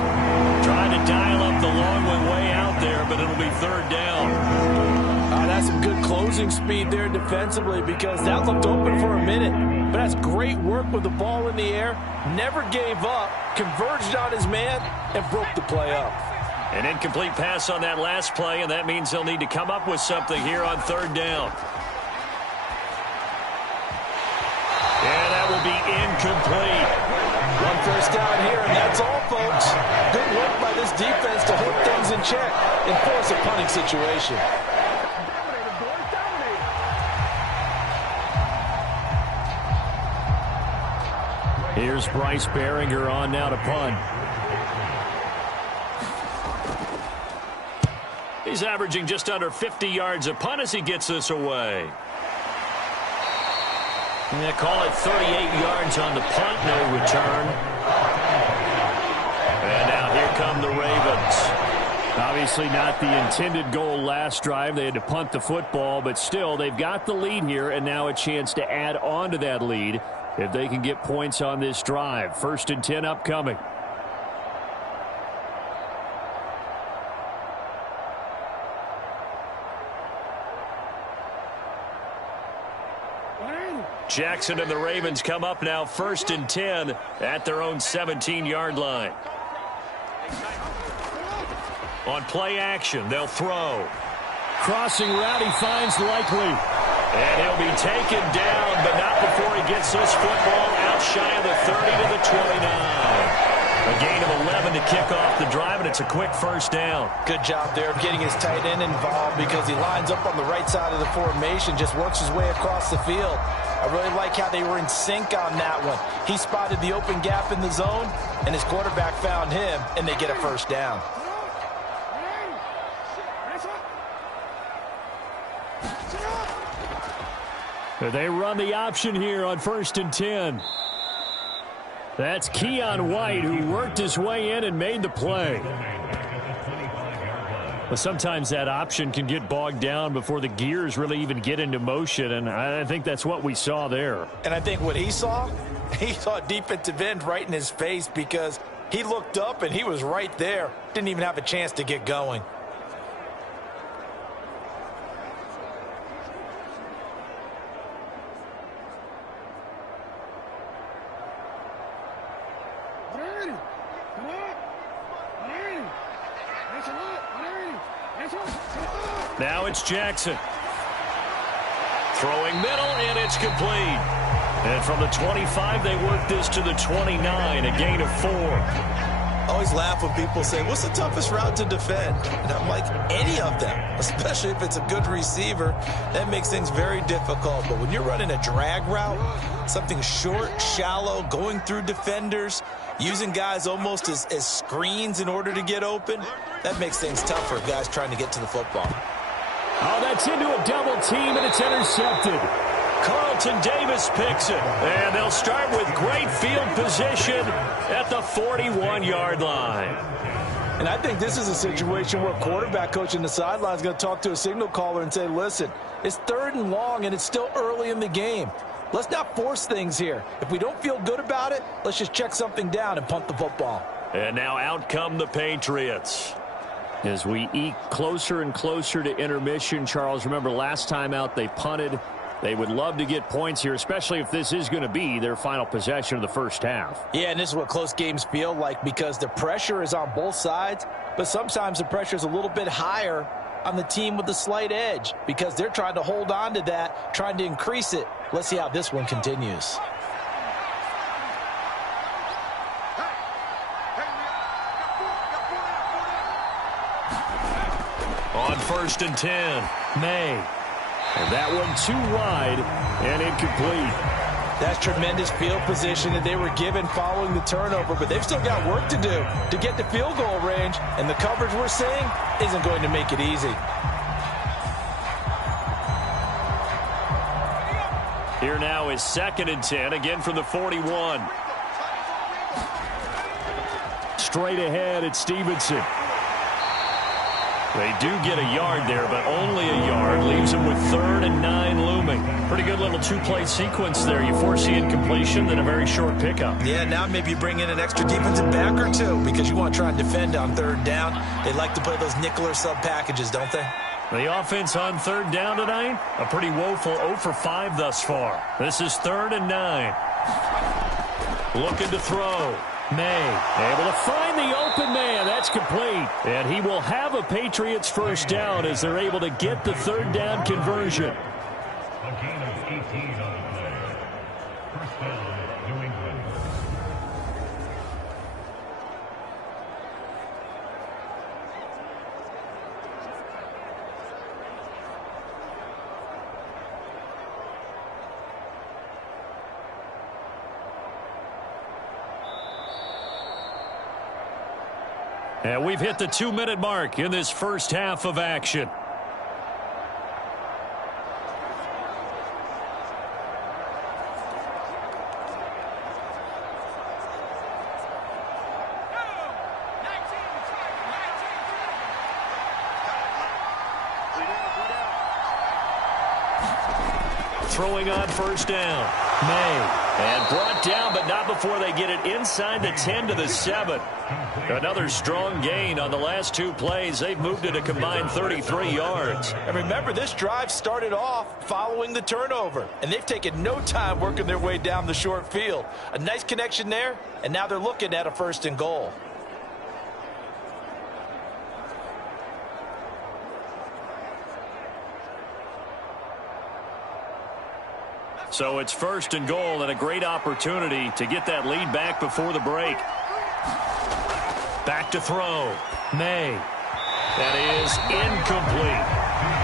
Trying to dial up the long way out there, but it'll be 3rd down. That's some good closing speed there defensively because that looked open for a minute. But that's great work with the ball in the air. Never gave up, converged on his man, and broke the play up. An incomplete pass on that last play, and that means they'll need to come up with something here on 3rd down. And that will incomplete. One first down here, and that's all, folks. Good work by this defense to hold things in check and force a punting situation. Here's Bryce Behringer on now to punt. He's averaging just under 50 yards a punt as he gets this away. Yeah, call it 38 yards on the punt, no return. And now here come the Ravens. Obviously not the intended goal last drive. They had to punt the football, but still they've got the lead here and now a chance to add on to that lead if they can get points on this drive. 1st and 10 upcoming. Jackson and the Ravens come up now 1st and 10 at their own 17-yard line. On play action, they'll throw. Crossing route, he finds Likely. And he'll be taken down, but not before he gets this football out shy of the 30 to the 29. A gain of 11 to kick off the drive, and it's a quick first down. Good job there of getting his tight end involved because he lines up on the right side of the formation, just works his way across the field. I really like how they were in sync on that one. He spotted the open gap in the zone, and his quarterback found him, and they get a first down. They run the option here on 1st and 10. That's Keon White, who worked his way in and made the play. But sometimes that option can get bogged down before the gears really even get into motion, and I think that's what we saw there. And I think what he saw a defensive end right in his face because he looked up and he was right there. Didn't even have a chance to get going. Now it's Jackson. Throwing middle, and it's complete. And from the 25, they work this to the 29, a gain of 4. I always laugh when people say, what's the toughest route to defend? And I'm like, any of them, especially if it's a good receiver. That makes things very difficult. But when you're running a drag route, something short, shallow, going through defenders, using guys almost as screens in order to get open, that makes things tough for guys trying to get to the football. Oh, that's into a double team, and it's intercepted. Carlton Davis picks it, and they'll start with great field position at the 41-yard line. And I think this is a situation where quarterback coach in the sideline is going to talk to a signal caller and say, listen, it's 3rd and long, and it's still early in the game. Let's not force things here. If we don't feel good about it, let's just check something down and punt the football. And now out come the Patriots. As we eke closer and closer to intermission, Charles, remember last time out they punted. They would love to get points here, especially if this is going to be their final possession of the first half. Yeah, and this is what close games feel like because the pressure is on both sides, but sometimes the pressure is a little bit higher on the team with the slight edge because they're trying to hold on to that, trying to increase it. Let's see how this one continues. On 1st and 10, May. And that one too wide and incomplete. That's tremendous field position that they were given following the turnover, but they've still got work to do to get to field goal range, and the coverage we're seeing isn't going to make it easy. Here now is 2nd and 10, again from the 41. Straight ahead at Stevenson. They do get a yard there, but only a yard. Leaves them with 3rd and 9 looming. Pretty good little two-play sequence there. You force the incompletion, then a very short pickup. Yeah, now maybe you bring in an extra defensive back or two because you want to try and defend on 3rd down. They like to play those nickel or sub packages, don't they? The offense on 3rd down tonight, a pretty woeful 0 for 5 thus far. This is 3rd and 9. Looking to throw. May able to find the open man. That's complete. And he will have a Patriots first down as they're able to get the 3rd down conversion. And we've hit the 2-minute mark in this first half of action. Throwing on first down. May. And brought down, but not before they get it inside the 10 to the 7. Another strong gain on the last 2 plays. They've moved it a combined 33 yards. And remember, this drive started off following the turnover. And they've taken no time working their way down the short field. A nice connection there, and now they're looking at a 1st and goal. So it's 1st and goal and a great opportunity to get that lead back before the break. Back to throw. May. That is incomplete.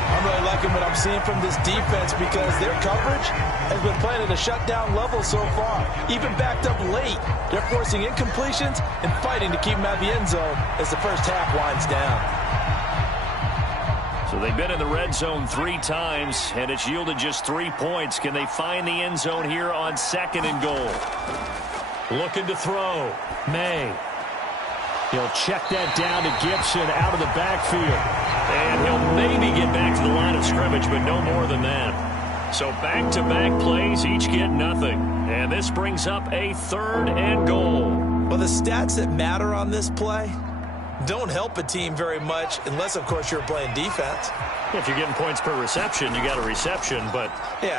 I'm really liking what I'm seeing from this defense because their coverage has been playing at a shutdown level so far. Even backed up late, they're forcing incompletions and fighting to keep them out of the end zone as the first half winds down. So they've been in the red zone 3 times, and it's yielded just 3 points. Can they find the end zone here on 2nd and goal? Looking to throw. May. He'll check that down to Gibson out of the backfield. And he'll maybe get back to the line of scrimmage, but no more than that. So back-to-back plays, each get nothing. And this brings up a 3rd and goal. Well, the stats that matter on this play don't help a team very much unless, of course, you're playing defense. If you're getting points per reception, you got a reception, but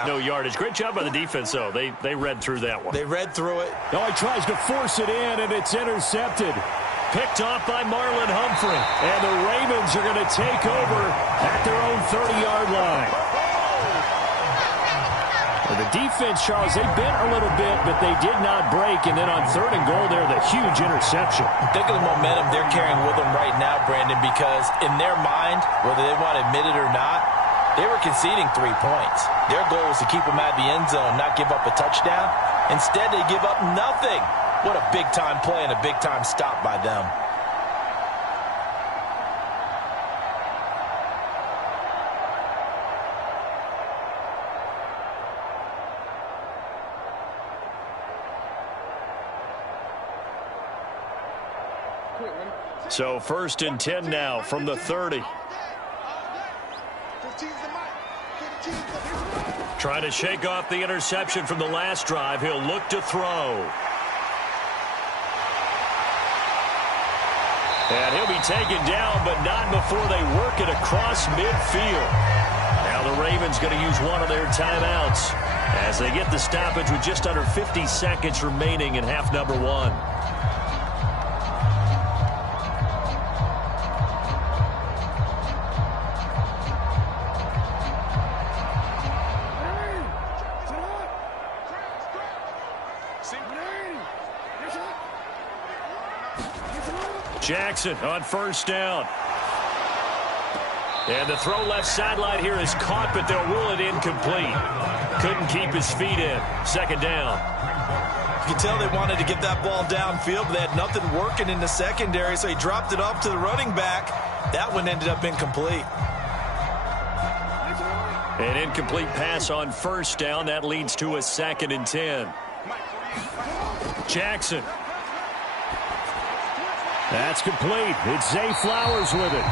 no yardage. Great job by the defense, though. They read through that one. They read through it. Oh, he tries to force it in, and it's intercepted. Picked off by Marlon Humphrey. And the Ravens are going to take over at their own 30-yard line. Well, the defense, Charles, they bent a little bit, but they did not break. And then on 3rd and goal there, the huge interception. Think of the momentum they're carrying with them right now, Brandon, because in their mind, whether they want to admit it or not, they were conceding 3 points. Their goal was to keep them out of the end zone, not give up a touchdown. Instead, they give up nothing. What a big-time play and a big-time stop by them. So 1st and 10 now from the 30. Trying to shake off the interception from the last drive. He'll look to throw. And he'll be taken down, but not before they work it across midfield. Now the Ravens going to use one of their timeouts as they get the stoppage with just under 50 seconds remaining in half number 1. Jackson on 1st down. And the throw left sideline here is caught, but they'll rule it incomplete. Couldn't keep his feet in. 2nd down. You can tell they wanted to get that ball downfield, but they had nothing working in the secondary, so he dropped it off to the running back. That one ended up incomplete. An incomplete pass on 1st down. That leads to a 2nd and 10. Jackson. That's complete. It's Zay Flowers with it.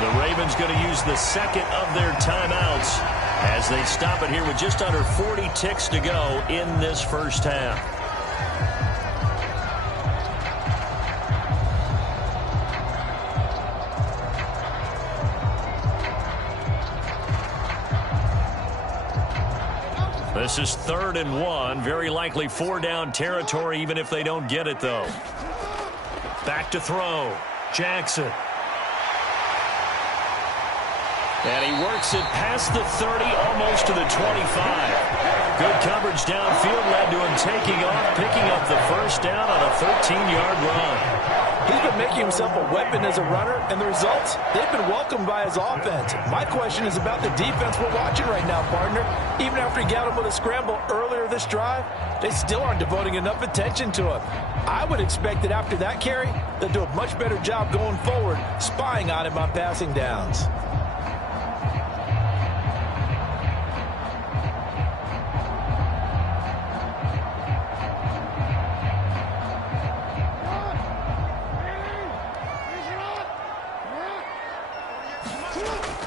The Ravens going to use the 2nd of their timeouts as they stop it here with just under 40 ticks to go in this first half. This is 3rd and 1. Very likely 4-down territory even if they don't get it, though. Back to throw. Jackson. And he works it past the 30, almost to the 25. Good coverage downfield led to him taking off, picking up the 1st down on a 13-yard run. He's been making himself a weapon as a runner, and the results, they've been welcomed by his offense. My question is about the defense we're watching right now, partner. Even after he got him with a scramble earlier this drive, they still aren't devoting enough attention to him. I would expect that after that carry, they'll do a much better job going forward, spying on him on passing downs.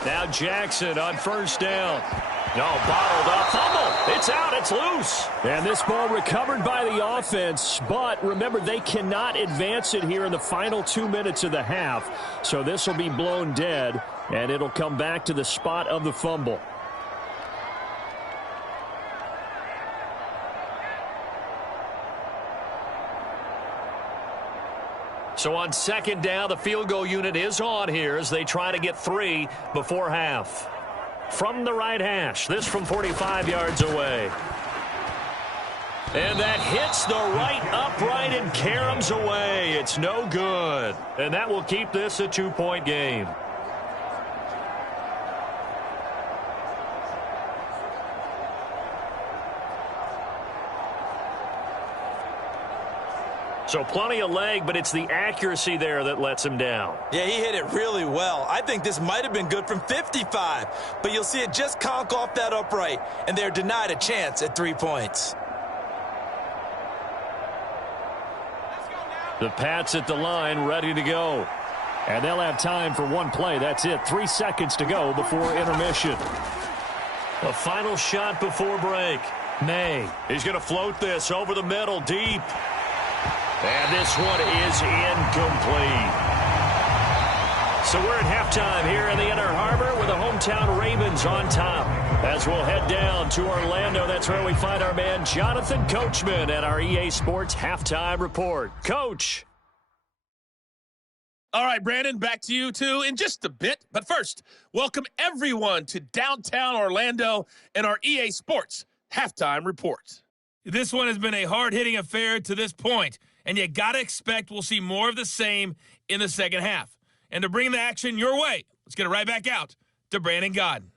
Now Jackson on first down. No, bottled up. Fumble. It's out. It's loose. And this ball recovered by the offense. But remember, they cannot advance it here in the final 2 minutes of the half. So this will be blown dead, and it'll come back to the spot of the fumble. So on second down, the field goal unit is on here as they try to get 3 before half. From the right hash, this from 45 yards away. And that hits the right upright and caroms away. It's no good. And that will keep this a 2-point game. So plenty of leg, but it's the accuracy there that lets him down. Yeah, he hit it really well. I think this might have been good from 55, but you'll see it just conk off that upright, and they're denied a chance at 3 points. The Pats at the line, ready to go. And they'll have time for one play. That's it. 3 seconds to go before intermission. The final shot before break. May. He's going to float this over the middle, deep. And this one is incomplete. So we're at halftime here in the Inner Harbor with the hometown Ravens on top. As we'll head down to Orlando, that's where we find our man Jonathan Coachman at our EA Sports Halftime Report. Coach. All right, Brandon, back to you, too, in just a bit. But first, welcome everyone to downtown Orlando and our EA Sports Halftime Report. This one has been a hard-hitting affair to this point, and you got to expect we'll see more of the same in the second half. And to bring the action your way, let's get it right back out to Brandon Godden.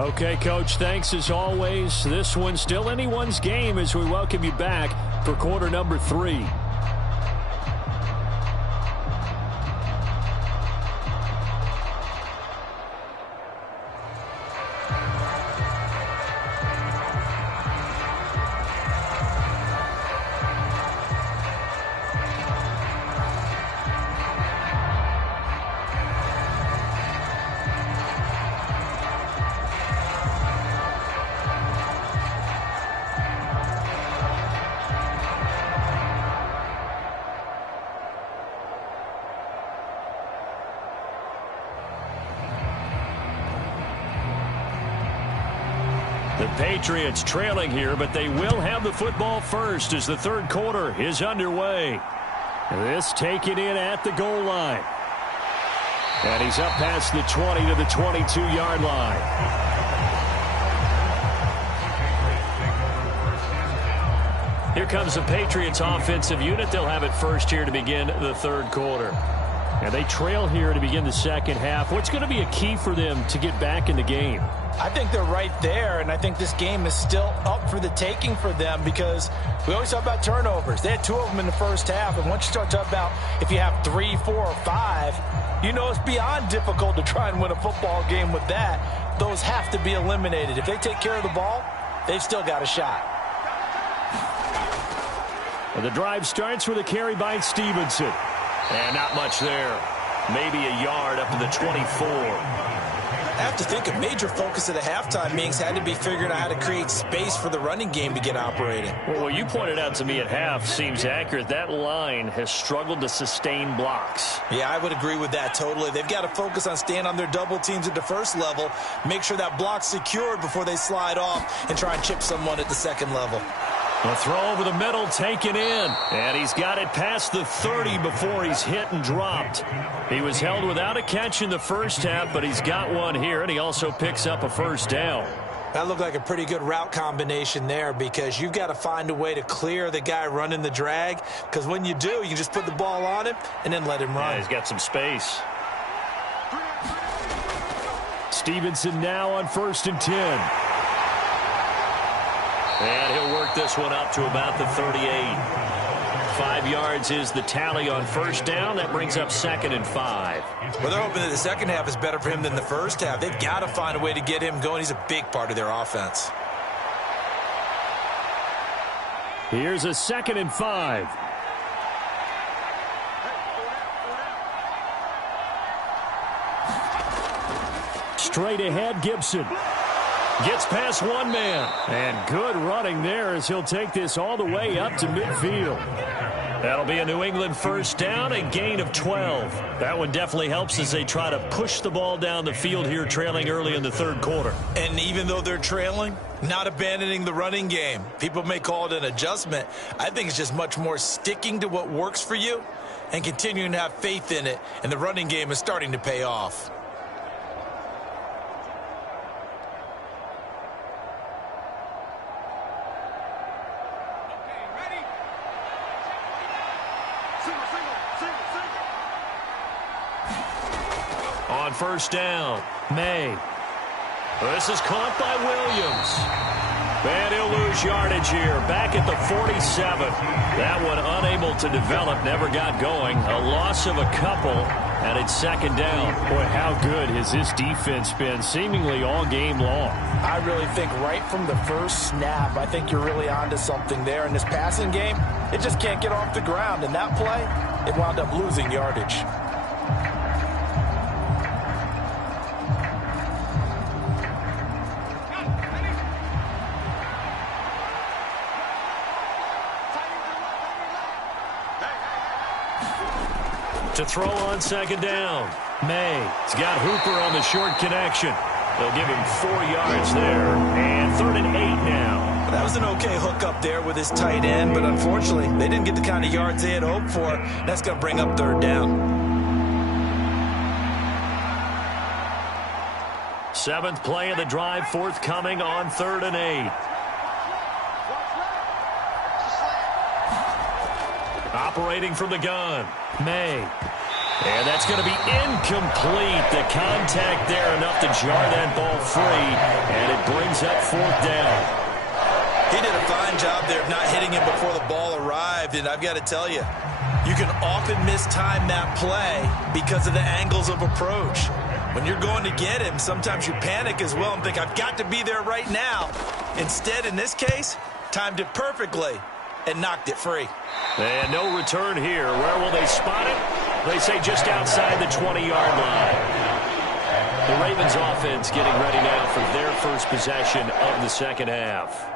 Okay, Coach, thanks as always. This one's still anyone's game as we welcome you back for quarter number 3. The Patriots trailing here, but they will have the football first as the third quarter is underway. This taken in at the goal line. And he's up past the 20 to the 22-yard line. Here comes the Patriots offensive unit. They'll have it first here to begin the third quarter. And they trail here to begin the second half. What's going to be a key for them to get back in the game? I think they're right there, and I think this game is still up for the taking for them because we always talk about turnovers. They had 2 of them in the first half, and once you start talking about if you have 3, 4, or 5, you know it's beyond difficult to try and win a football game with that. Those have to be eliminated. If they take care of the ball, they've still got a shot. Well, the drive starts with a carry by Stevenson. And not much there. Maybe a yard up to the 24. I have to think a major focus of the halftime meetings had to be figuring out how to create space for the running game to get operating. Well, what you pointed out to me at half seems accurate. That line has struggled to sustain blocks. Yeah, I would agree with that totally. They've got to focus on staying on their double teams at the first level, make sure that block's secured before they slide off and try and chip someone at the second level. A throw over the middle taken in. And he's got it past the 30 before he's hit and dropped. He was held without a catch in the first half, but he's got one here, and he also picks up a first down. That looked like a pretty good route combination there, because you've got to find a way to clear the guy running the drag, because when you do, you just put the ball on him and then let him run. Yeah, he's got some space. Stevenson now on 1st and 10. And he'll work this one up to about the 38. 5 yards is the tally on first down. That brings up 2nd and 5. Well, they're hoping that the second half is better for him than the first half. They've got to find a way to get him going. He's a big part of their offense. Here's a 2nd and 5. Straight ahead, Gibson. Gets past one man. And good running there as he'll take this all the way up to midfield. That'll be a New England first down, a gain of 12. That one definitely helps as they try to push the ball down the field here, trailing early in the third quarter. And even though they're trailing, not abandoning the running game. People may call it an adjustment. I think it's just much more sticking to what works for you and continuing to have faith in it. And the running game is starting to pay off. On first down, May. This is caught by Williams. And he'll lose yardage here, back at the 47. That one unable to develop, never got going. A loss of a couple, and it's 2nd down. Boy, how good has this defense been seemingly all game long? I really think right from the first snap, I think you're really onto something there. In this passing game, it just can't get off the ground. And that play, it wound up losing yardage. To throw on 2nd down, May. He's got Hooper on the short connection. They'll give him 4 yards there. And 3rd and 8 now. That was an okay hook up there with his tight end, but unfortunately, they didn't get the kind of yards they had hoped for. That's going to bring up 3rd down. 7th play of the drive, forthcoming on 3rd and 8. Operating from the gun, May. And that's going to be incomplete. The contact there enough to jar that ball free, and it brings up 4th down. He did a fine job there of not hitting him before the ball arrived, and I've got to tell you, you can often mistime that play because of the angles of approach. When you're going to get him, sometimes you panic as well and think, I've got to be there right now. Instead, in this case, timed it perfectly and knocked it free. And no return here. Where will they spot it? They say just outside the 20-yard line. The Ravens offense getting ready now for their first possession of the second half.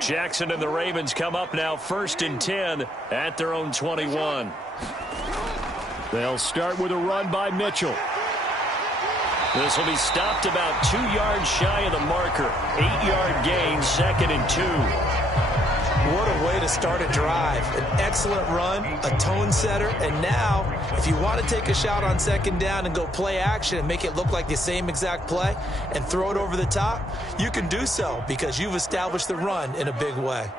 Jackson and the Ravens come up now 1st and 10 at their own 21. They'll start with a run by Mitchell. This will be stopped about 2 yards shy of the marker. 8-yard gain, 2nd and 2. What a way to start a drive. An excellent run, a tone setter, and now, if you want to take a shot on 2nd down and go play action and make it look like the same exact play and throw it over the top, you can do so because you've established the run in a big way.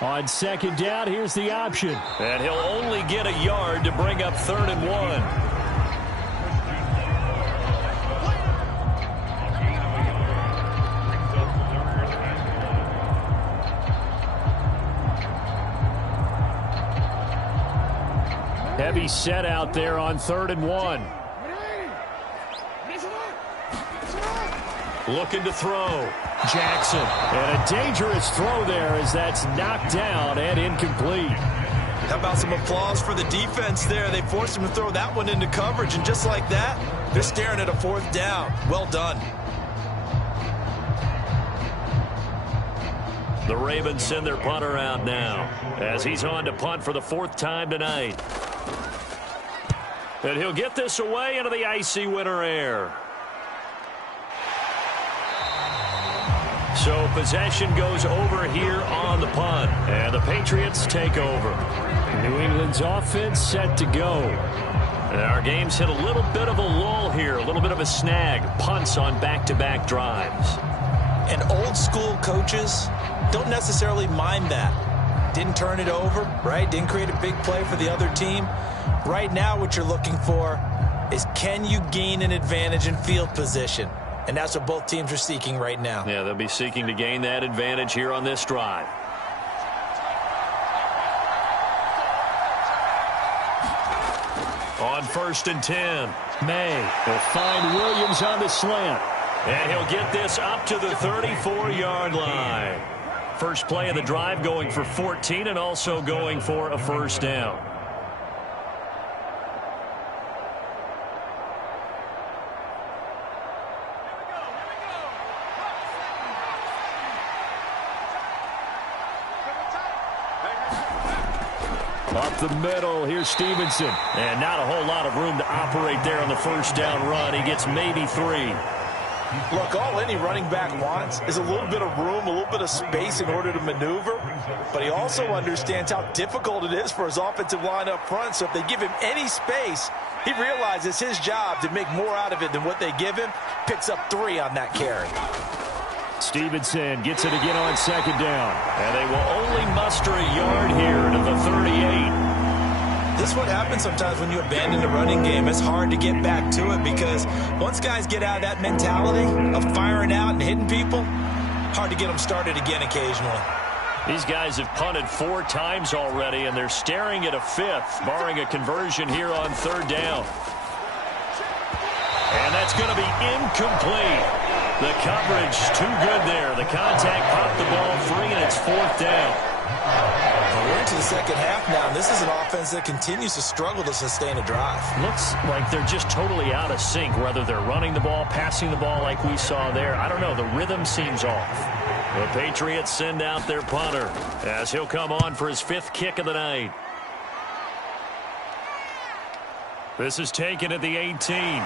On 2nd down, here's the option. And he'll only get a yard to bring up 3rd and 1. Heavy set out there on 3rd and 1. Looking to throw. Jackson. And a dangerous throw there as that's knocked down and incomplete. How about some applause for the defense there? They forced him to throw that one into coverage, and just like that, They're staring at a 4th down. Well done. The Ravens send their punter out now as he's on to punt for the 4th time tonight. And he'll get this away into the icy winter air. So possession goes over here on the punt, and the Patriots take over. New England's offense set to go. And our game's hit a little bit of a lull here, a little bit of a snag. Punts on back-to-back drives. And old school coaches don't necessarily mind that. Didn't turn it over, right? Didn't create a big play for the other team. Right now what you're looking for is, can you gain an advantage in field position? And that's what both teams are seeking right now. Yeah, they'll be seeking to gain that advantage here on this drive. On 1st and 10. May will find Williams on the slant. And he'll get this up to the 34-yard line. First play of the drive, going for 14 and also going for a 1st down. Up the middle, here's Stevenson. And not a whole lot of room to operate there on the 1st down run. He gets maybe 3. Look, all any running back wants is a little bit of room, a little bit of space in order to maneuver. But he also understands how difficult it is for his offensive line up front. So if they give him any space, he realizes his job to make more out of it than what they give him. Picks up 3 on that carry. Stevenson gets it again on 2nd down. And they will only muster a yard here to the 38. This is what happens sometimes when you abandon the running game. It's hard to get back to it because once guys get out of that mentality of firing out and hitting people, hard to get them started again occasionally. These guys have punted 4 times already, and they're staring at a 5th, barring a conversion here on 3rd down. And that's going to be incomplete. The coverage too good there. The contact popped the ball free, and it's 4th down. We're into the second half now, and this is an offense that continues to struggle to sustain a drive. Looks like they're just totally out of sync, whether they're running the ball, passing the ball like we saw there. I don't know. The rhythm seems off. The Patriots send out their punter as he'll come on for his 5th kick of the night. This is taken at the 18.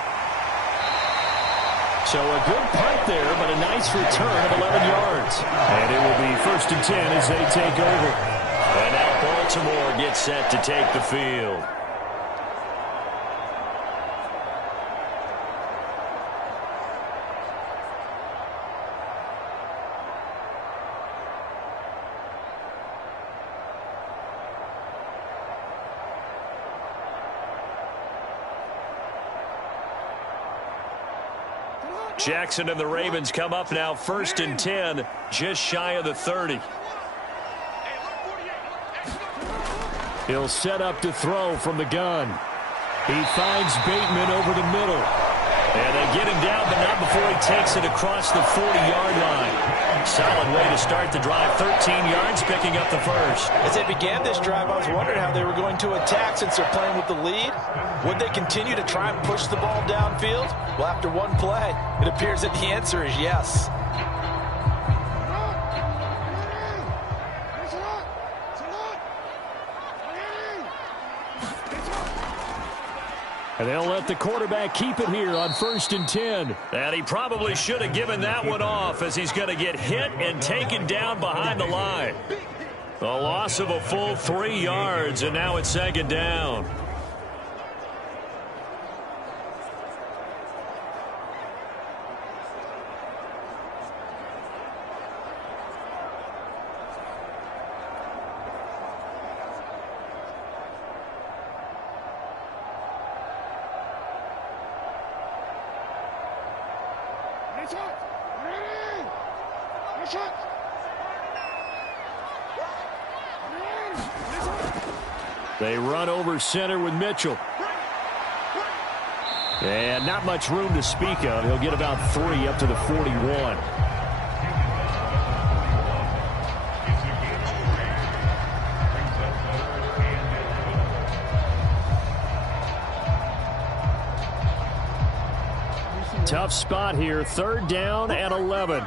So a good punt there, but a nice return of 11 yards. And it will be 1st and 10 as they take over. And now Baltimore gets set to take the field. Jackson and the Ravens come up now 1st and 10, just shy of the 30. He'll set up to throw from the gun. He finds Bateman over the middle. And they get him down, but not before he takes it across the 40-yard line. Solid way to start the drive. 13 yards, picking up the 1st. As they began this drive, I was wondering how they were going to attack since they're playing with the lead. Would they continue to try and push the ball downfield? Well, after one play, it appears that the answer is yes. And they'll let the quarterback keep it here on 1st and 10. And he probably should have given that one off, as he's going to get hit and taken down behind the line. A loss of a full 3 yards, and now it's 2nd down. They run over center with Mitchell. And not much room to speak of. He'll get about 3 up to the 41. Tough spot here, 3rd down and 11.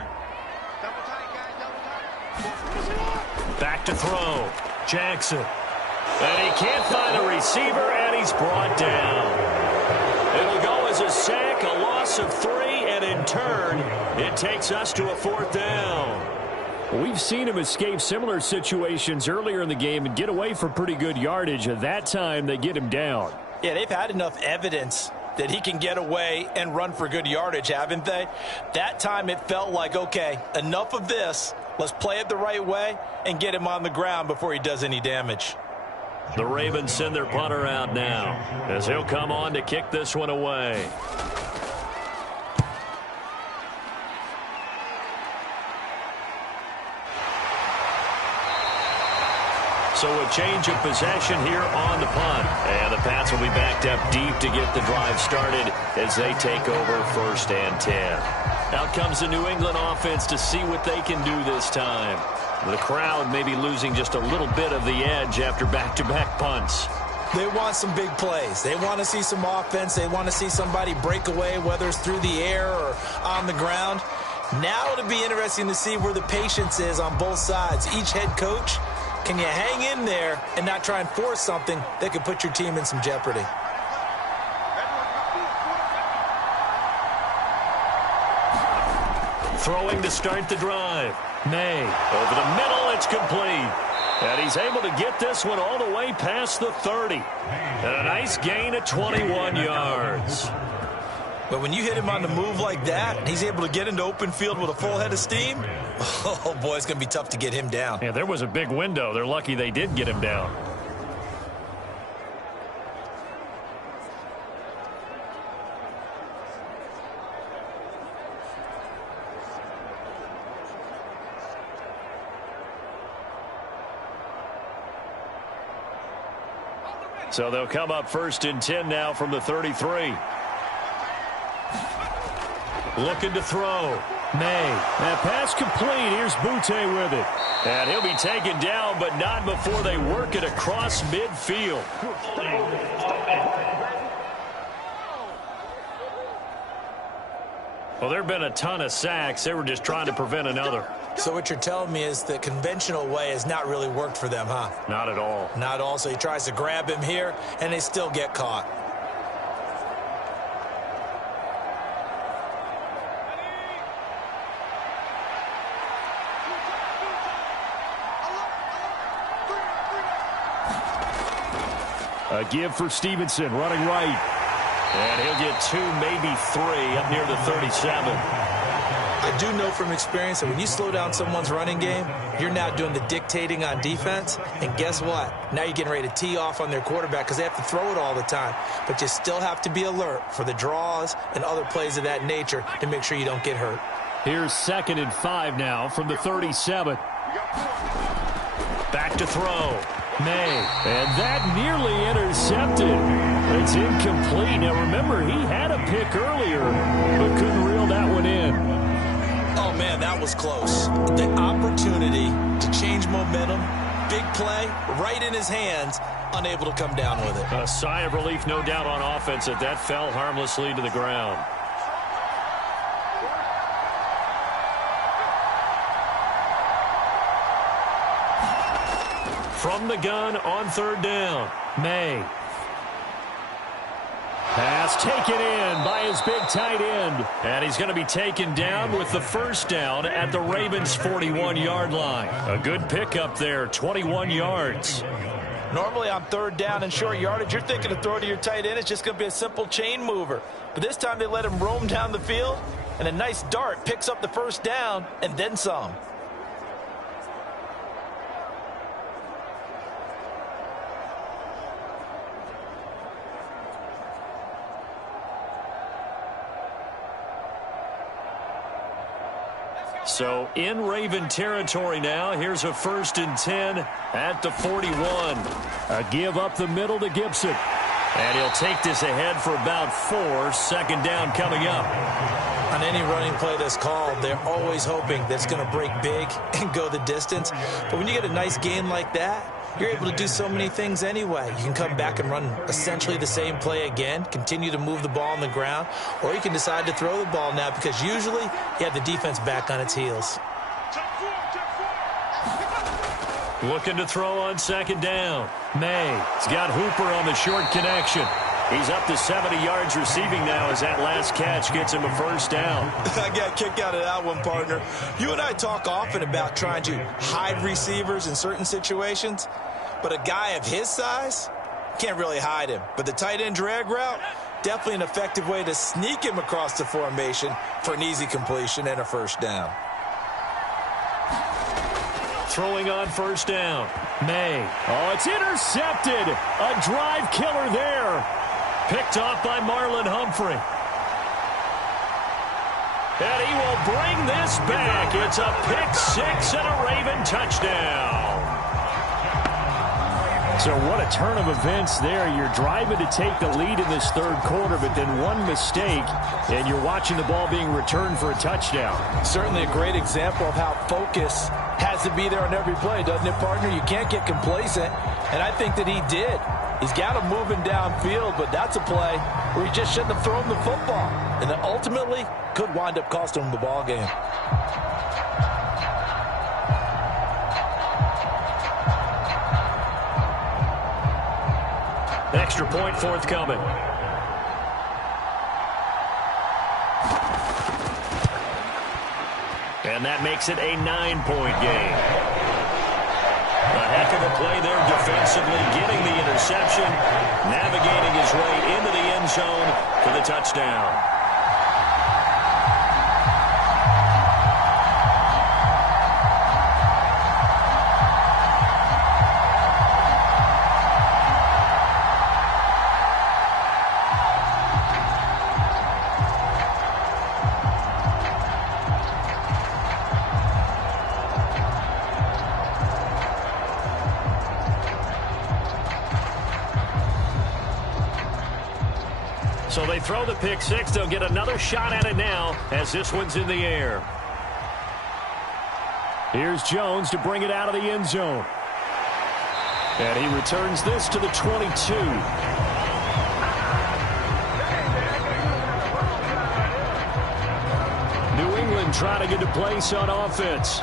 Back to throw. Jackson. And he can't find the receiver, and he's brought down. It'll go as a sack, a loss of 3, and in turn, it takes us to a 4th down. We've seen him escape similar situations earlier in the game and get away for pretty good yardage. At that time, they get him down. Yeah, they've had enough evidence that he can get away and run for good yardage, haven't they? That time it felt like, okay, enough of this. Let's play it the right way and get him on the ground before he does any damage. The Ravens send their punter out now as he'll come on to kick this one away. So a change of possession here on the punt. And the Pats will be backed up deep to get the drive started as they take over 1st and 10. Out comes the New England offense to see what they can do this time. The crowd may be losing just a little bit of the edge after back-to-back punts. They want some big plays. They want to see some offense. They want to see somebody break away, whether it's through the air or on the ground. Now it'll be interesting to see where the patience is on both sides. Each head coach, can you hang in there and not try and force something that could put your team in some jeopardy? Throwing to start the drive. May. Over the middle, it's complete. And he's able to get this one all the way past the 30. And a nice gain of 21 yards. But when you hit him on the move like that, and he's able to get into open field with a full head of steam, oh, boy, it's going to be tough to get him down. Yeah, there was a big window. They're lucky they did get him down. So they'll come up 1st and 10 now from the 33. Looking to throw. May. That pass complete. Here's Butte with it. And he'll be taken down, but not before they work it across midfield. Well, there have been a ton of sacks. They were just trying to prevent another. So what you're telling me is the conventional way has not really worked for them, huh? Not at all. Not all. So he tries to grab him here, and they still get caught. A give for Stevenson, running right. And he'll get 2, maybe 3 up near the 37. I do know from experience that when you slow down someone's running game, you're now doing the dictating on defense. And guess what? Now you're getting ready to tee off on their quarterback because they have to throw it all the time. But you still have to be alert for the draws and other plays of that nature to make sure you don't get hurt. Here's 2nd and 5 now from the 37. Back to throw. May. And that nearly intercepted. It's incomplete. Now, remember, he had a pick earlier, but couldn't reel that one in. Oh, man, that was close. The opportunity to change momentum, big play, right in his hands, unable to come down with it. A sigh of relief, no doubt, on offense that fell harmlessly to the ground. From the gun on 3rd down, May. Pass taken in by his big tight end. And he's going to be taken down with the 1st down at the Ravens' 41-yard line. A good pickup there, 21 yards. Normally on 3rd down and short yardage, you're thinking of throw to your tight end. It's just going to be a simple chain mover. But this time they let him roam down the field, and a nice dart picks up the 1st down and then some. So in Raven territory now. Here's a 1st and 10 at the 41. A give up the middle to Gibson. And he'll take this ahead for about 4. 2nd down coming up. On any running play that's called, they're always hoping that it's going to break big and go the distance. But when you get a nice game like that, you're able to do so many things anyway. You can come back and run essentially the same play again, continue to move the ball on the ground, or you can decide to throw the ball now because usually you have the defense back on its heels. Looking to throw on second down. He's got Hooper on the short connection. He's up to 70 yards receiving now as that last catch gets him a first down. I got a kick out of that one, partner. You and I talk often about trying to hide receivers in certain situations, but a guy of his size can't really hide him. But the tight end drag route, definitely an effective way to sneak him across the formation for an easy completion and a first down. Throwing on first down. Oh, it's intercepted. A drive killer there. Picked off by Marlon Humphrey. And he will bring this back. It's a pick-6 and a Raven touchdown. So what a turn of events there. You're driving to take the lead in this third quarter, but then one mistake, and you're watching the ball being returned for a touchdown. Certainly a great example of how focus has to be there on every play, doesn't it, partner? You can't get complacent, and I think that he did. He's got him moving downfield, but that's a play where he just shouldn't have thrown the football, and it ultimately could wind up costing him the ball game. Extra point forthcoming. And that makes it a 9-point game. A heck of a play there defensively, getting the interception, navigating his way into the end zone for the touchdown. So they throw the pick-6. They'll get another shot at it now as this one's in the air. Here's Jones to bring it out of the end zone. And he returns this to the 22. New England trying to get to place on offense.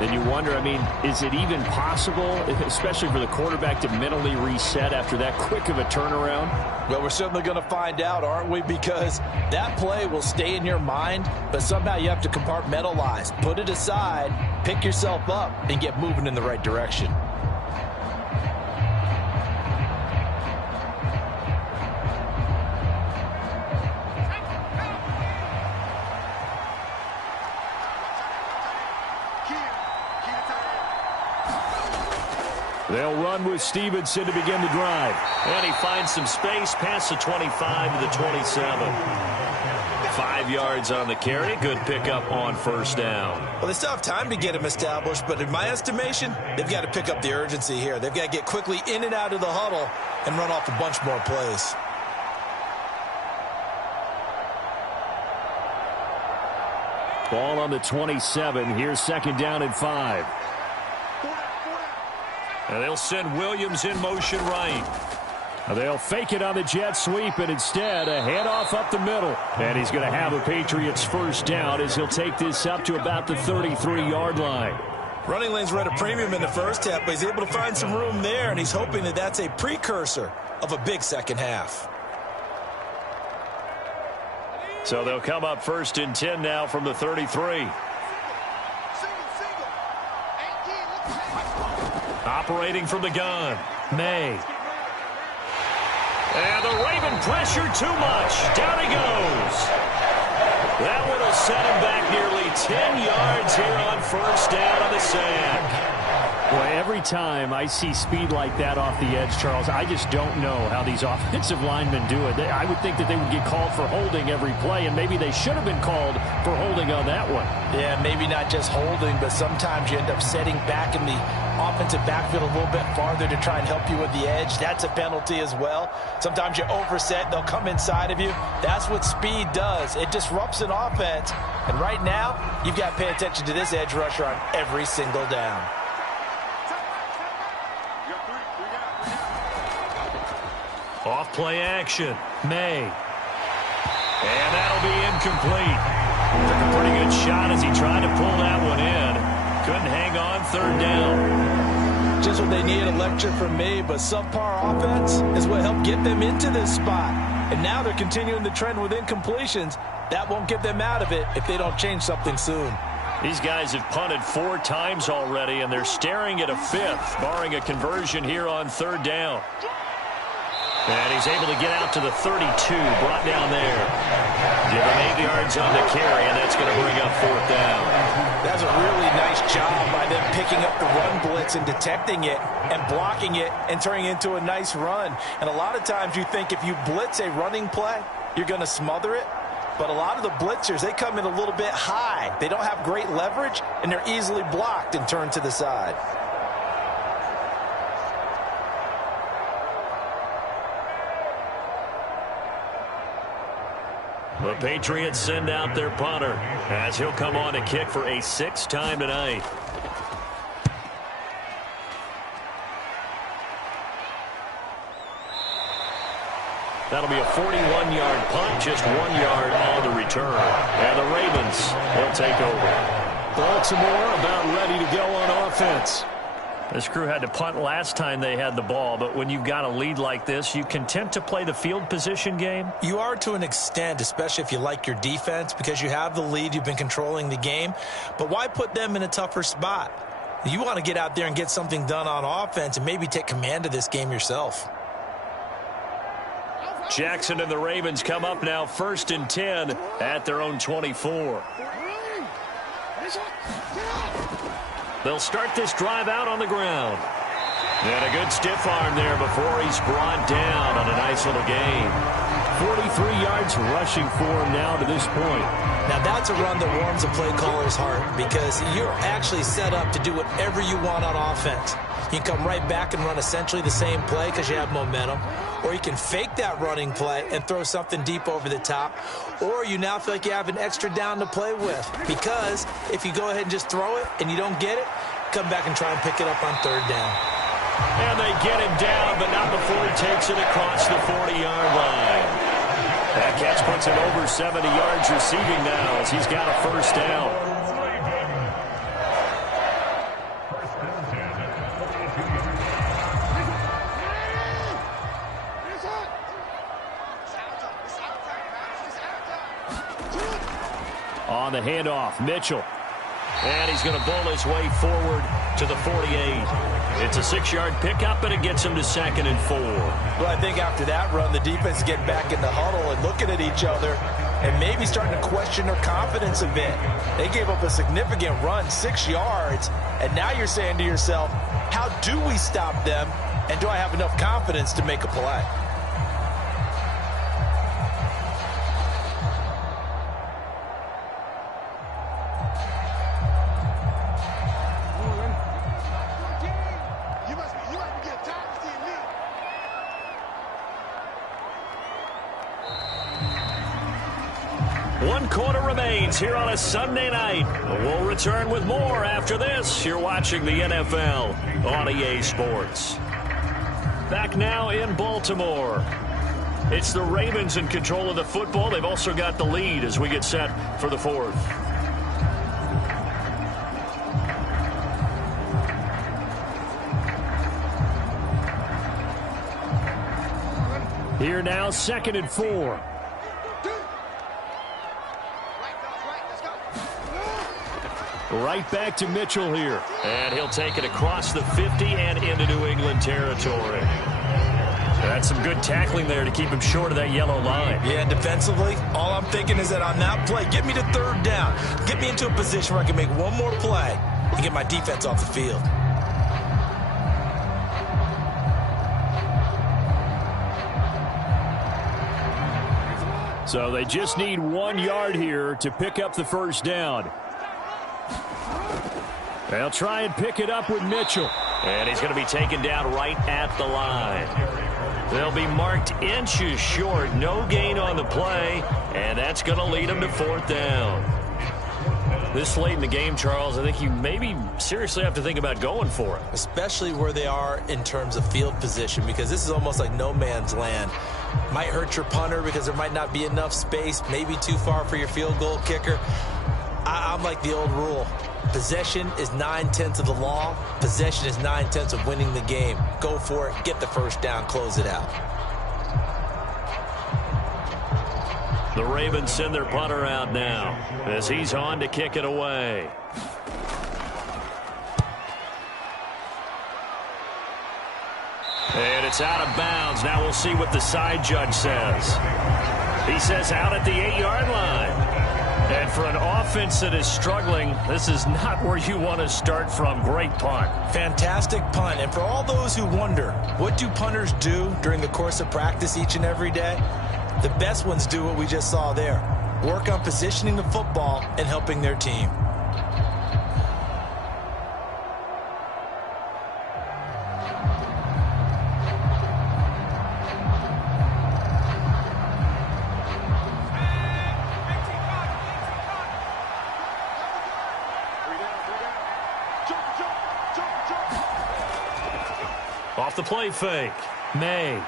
Then you wonder, I mean, is it even possible, especially for the quarterback, to mentally reset after that quick of a turnaround? Well, we're certainly going to find out, aren't we? Because that play will stay in your mind, but somehow you have to compartmentalize. Put it aside, pick yourself up, and get moving in the right direction. They'll run with Stevenson to begin the drive. And he finds some space past the 25 to the 27. 5 yards on the carry. Good pickup on first down. Well, they still have time to get him established, but in my estimation, they've got to pick up the urgency here. They've got to get quickly in and out of the huddle and run off a bunch more plays. Ball on the 27. Here's second down and 5. And they'll send Williams in motion right. They'll fake it on the jet sweep, and instead a handoff up the middle. And he's going to have a Patriots first down as he'll take this up to about the 33-yard line. Running lanes were at a premium in the first half, but he's able to find some room there, and he's hoping that that's a precursor of a big second half. So they'll come up first and 10 now from the 33. Operating from the gun, May. And the Raven pressure too much. Down he goes. That one will set him back nearly 10 yards here on first down on the sack. Boy, every time I see speed like that off the edge, Charles, I just don't know how these offensive linemen do it. I would think that they would get called for holding every play, and maybe they should have been called for holding on that one. Yeah, maybe not just holding, but sometimes you end up setting back in the offensive backfield a little bit farther to try and help you with the edge. That's a penalty as well. Sometimes you overset, they'll come inside of you. That's what speed does. It disrupts an offense. And right now, you've got to pay attention to this edge rusher on every single down. Off play action. May. And that'll be incomplete. Took a pretty good shot as he tried to pull that one in. Couldn't hang on, third down. Just what they need, a lecture from me, but subpar offense is what helped get them into this spot. And now they're continuing the trend with incompletions. That won't get them out of it if they don't change something soon. These guys have punted 4 times already, and they're staring at a 5th, barring a conversion here on third down. And he's able to get out to the 32, brought down there. Give him 8 yards on the carry, and that's going to bring up fourth down. That's a really nice job by them picking up the run blitz and detecting it and blocking it and turning it into a nice run. And a lot of times you think if you blitz a running play, you're going to smother it. But a lot of the blitzers, they come in a little bit high. They don't have great leverage, and they're easily blocked and turned to the side. The Patriots send out their punter as he'll come on to kick for a 6th time tonight. That'll be a 41-yard punt, just 1 yard on the return. And the Ravens will take over. Baltimore about ready to go on offense. This crew had to punt last time they had the ball, but when you've got a lead like this, you content to play the field position game? You are to an extent, especially if you like your defense, because you have the lead, you've been controlling the game. But why put them in a tougher spot? You want to get out there and get something done on offense and maybe take command of this game yourself. Jackson and the Ravens come up now 1st and 10 at their own 24. They'll start this drive out on the ground. And a good stiff arm there before he's brought down on a nice little gain. 43 yards rushing for him now to this point. Now that's a run that warms a play caller's heart because you're actually set up to do whatever you want on offense. You can come right back and run essentially the same play because you have momentum. Or you can fake that running play and throw something deep over the top. Or you now feel like you have an extra down to play with. Because if you go ahead and just throw it and you don't get it, come back and try and pick it up on third down. And they get him down, but not before he takes it across the 40-yard line. That catch puts him over 70 yards receiving now as he's got a first down. On the handoff, Mitchell. And he's going to bowl his way forward to the 48. It's a 6-yard pickup, and it gets him to 2nd and 4. Well, I think after that run, the defense is getting back in the huddle and looking at each other and maybe starting to question their confidence a bit. They gave up a significant run, 6 yards, and now you're saying to yourself, how do we stop them, and do I have enough confidence to make a play? One quarter remains here on a Sunday night. We'll return with more after this. You're watching the NFL on EA Sports. Back now in Baltimore. It's the Ravens in control of the football. They've also got the lead as we get set for the 4th. Here now, 2nd and 4. Right back to Mitchell here. And he'll take it across the 50 and into New England territory. That's some good tackling there to keep him short of that yellow line. Yeah, defensively, all I'm thinking is that on that play, get me to third down. Get me into a position where I can make one more play and get my defense off the field. So they just need 1 yard here to pick up the first down. They'll try and pick it up with Mitchell. And he's going to be taken down right at the line. They'll be marked inches short. No gain on the play. And that's going to lead him to 4th down. This late in the game, Charles, I think you maybe seriously have to think about going for it. Especially where they are in terms of field position, because this is almost like no man's land. Might hurt your punter because there might not be enough space, maybe too far for your field goal kicker. I'm like the old rule. Possession is 9/10 of the law. Possession is 9/10 of winning the game. Go for it, get the first down, close it out. The Ravens send their punter out now as he's on to kick it away. And it's out of bounds. Now we'll see what the side judge says. He says out at the 8-yard line. And for an offense that is struggling, this is not where you want to start from. Great punt. Fantastic punt. And for all those who wonder, what do punters do during the course of practice each and every day? The best ones do what we just saw there. Work on positioning the football and helping their team. Off the play fake. May.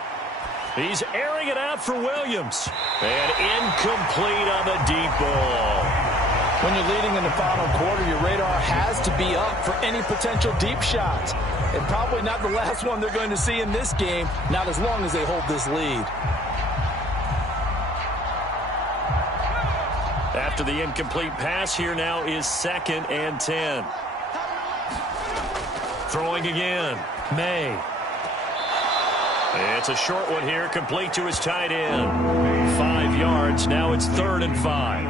He's airing it out for Williams. And incomplete on the deep ball. When you're leading in the final quarter, your radar has to be up for any potential deep shots. And probably not the last one they're going to see in this game, not as long as they hold this lead. After the incomplete pass, here now is 2nd and 10. Throwing again. May. It's a short one here, complete to his tight end. 5 yards. Now it's 3rd and 5.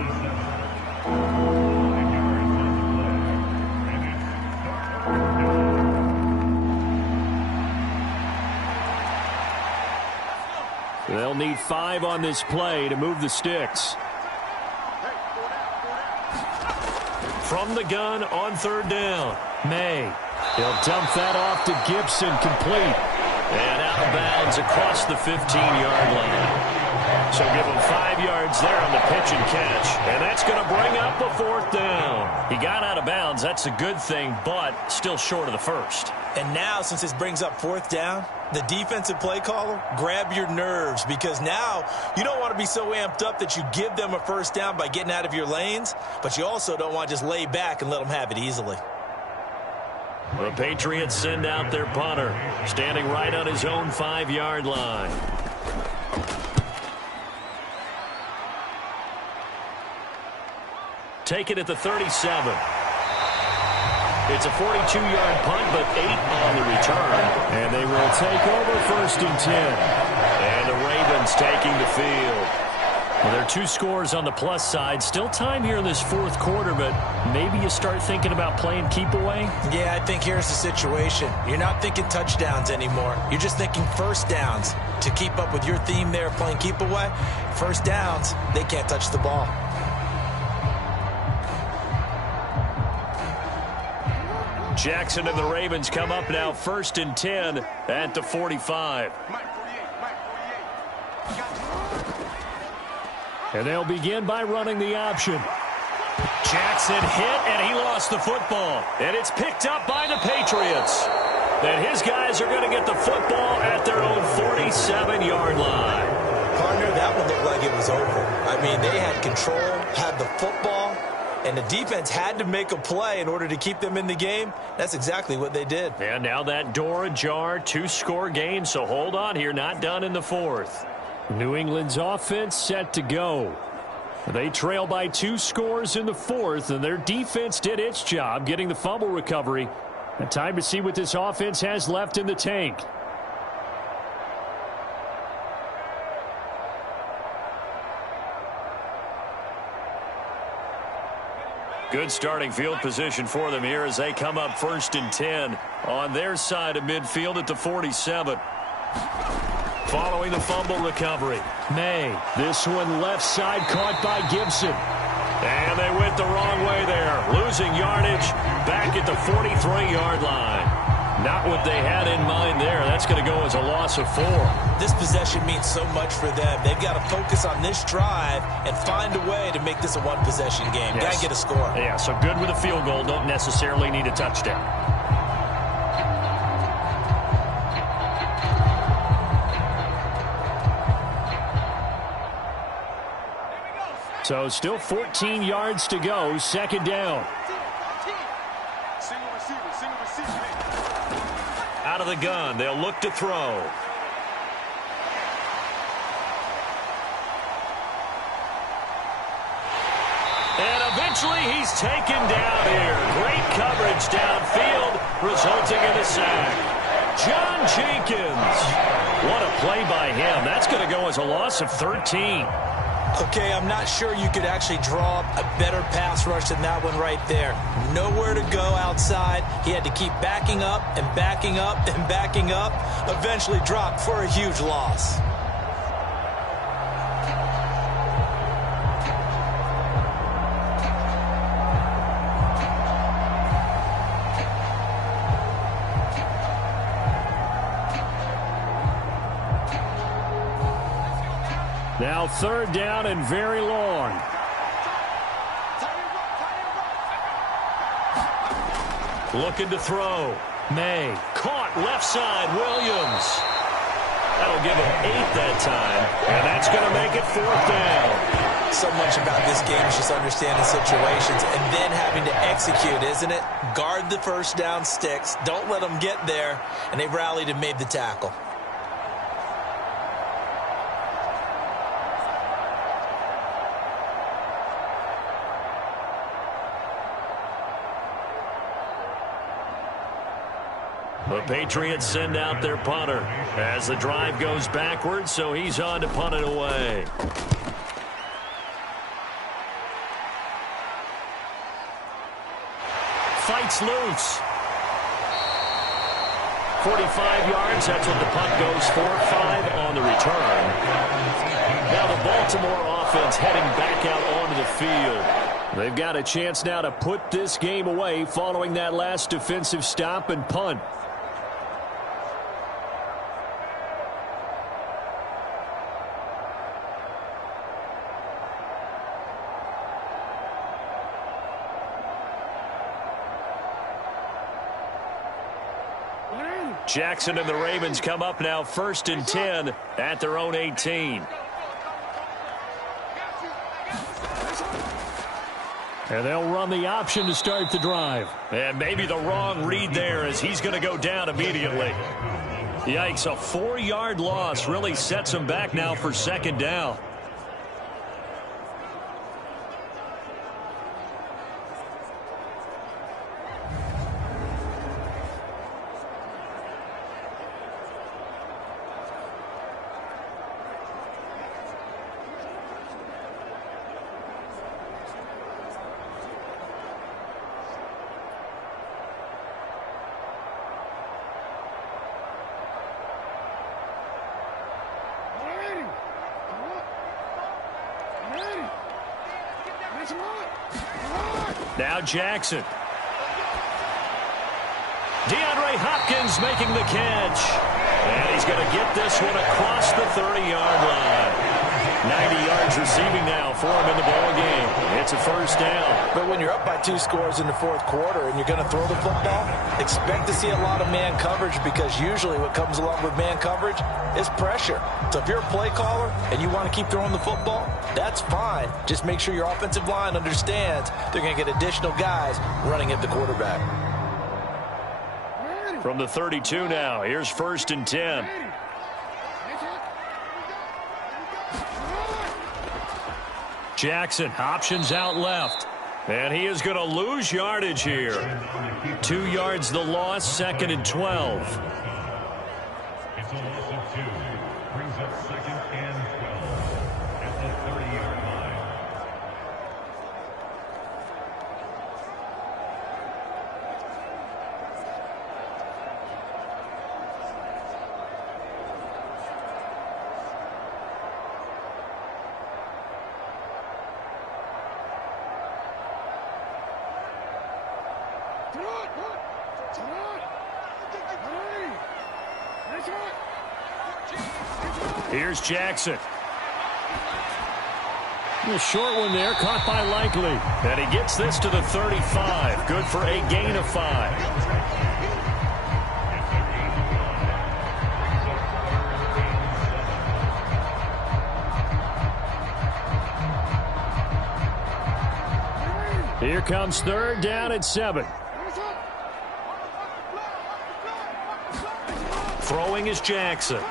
They'll need 5 on this play to move the sticks. From the gun on 3rd down. May. He'll dump that off to Gibson, complete. And out of bounds across the 15-yard line. So give him 5 yards there on the pitch and catch. And that's going to bring up a 4th down. He got out of bounds. That's a good thing, but still short of the first. And now, since this brings up 4th down, the defensive play caller, grab your nerves, because now you don't want to be so amped up that you give them a 1st down by getting out of your lanes, but you also don't want to just lay back and let them have it easily. The Patriots send out their punter, standing right on his own 5-yard line. Take it at the 37. It's a 42-yard punt, but 8 on the return. And they will take over 1st and 10. And the Ravens taking the field. Well, there are 2 scores on the plus side. Still time here in this 4th quarter, but maybe you start thinking about playing keep away? Yeah, I think here's the situation. You're not thinking touchdowns anymore. You're just thinking 1st downs. To keep up with your theme there, playing keep away, 1st downs, they can't touch the ball. Jackson and the Ravens come up now 1st and 10 at the 45. And they'll begin by running the option. Jackson hit, and he lost the football. And it's picked up by the Patriots. And his guys are going to get the football at their own 47-yard line. Partner, that one looked like it was over. I mean, they had control, had the football, and the defense had to make a play in order to keep them in the game. That's exactly what they did. And now that door ajar, 2-score game, so hold on here, not done in the 4th. New England's offense set to go. They trail by 2 scores in the 4th, and their defense did its job getting the fumble recovery. And time to see what this offense has left in the tank. Good starting field position for them here as they come up 1st and 10 on their side of midfield at the 47. Following the fumble recovery, May. This one left side caught by Gibson. And they went the wrong way there. Losing yardage back at the 43-yard line. Not what they had in mind there. That's going to go as a loss of 4. This possession means so much for them. They've got to focus on this drive and find a way to make this a one-possession game. Yes. Got to get a score. Yeah, so good with a field goal. Don't necessarily need a touchdown. So still 14 yards to go. 2nd down. Single receiver. Out of the gun. They'll look to throw. And eventually he's taken down here. Great coverage downfield, resulting in a sack. John Jenkins. What a play by him. That's going to go as a loss of 13. Okay, I'm not sure you could actually draw up a better pass rush than that one right there. Nowhere to go outside. He had to keep backing up and backing up and backing up. Eventually dropped for a huge loss. Now 3rd down and very long. Looking to throw. May. Caught left side. Williams. That'll give him 8 that time. And that's going to make it 4th down. So much about this game is just understanding situations and then having to execute, isn't it? Guard the first down sticks. Don't let them get there. And they rallied and made the tackle. The Patriots send out their punter as the drive goes backwards, so he's on to punt it away. Fights loose. 45 yards, that's what the punt goes for. 5 on the return. Now the Baltimore offense heading back out onto the field. They've got a chance now to put this game away following that last defensive stop and punt. Jackson and the Ravens come up now 1st and 10 at their own 18. And they'll run the option to start the drive. And maybe the wrong read there as he's going to go down immediately. Yikes, a 4-yard loss really sets him back now for 2nd down. Now Jackson. DeAndre Hopkins making the catch. And he's going to get this one across the 30-yard line. 90 yards receiving now for him in the ball game. It's a 1st down. But when you're up by 2 scores in the 4th quarter and you're going to throw the football, expect to see a lot of man coverage because usually what comes along with man coverage is pressure. So if you're a play caller and you want to keep throwing the football, that's fine. Just make sure your offensive line understands they're going to get additional guys running at the quarterback. From the 32 now, here's 1st and 10. Jackson, options out left. And he is going to lose yardage here. 2 yards the loss, 2nd and 12. It's a loss of 2. Brings up 2nd and 12 at the 30-yard line. Here's Jackson. A short one there, caught by Likely. And he gets this to the 35. Good for a gain of 5. Here comes third down at 7. Throwing is Jackson.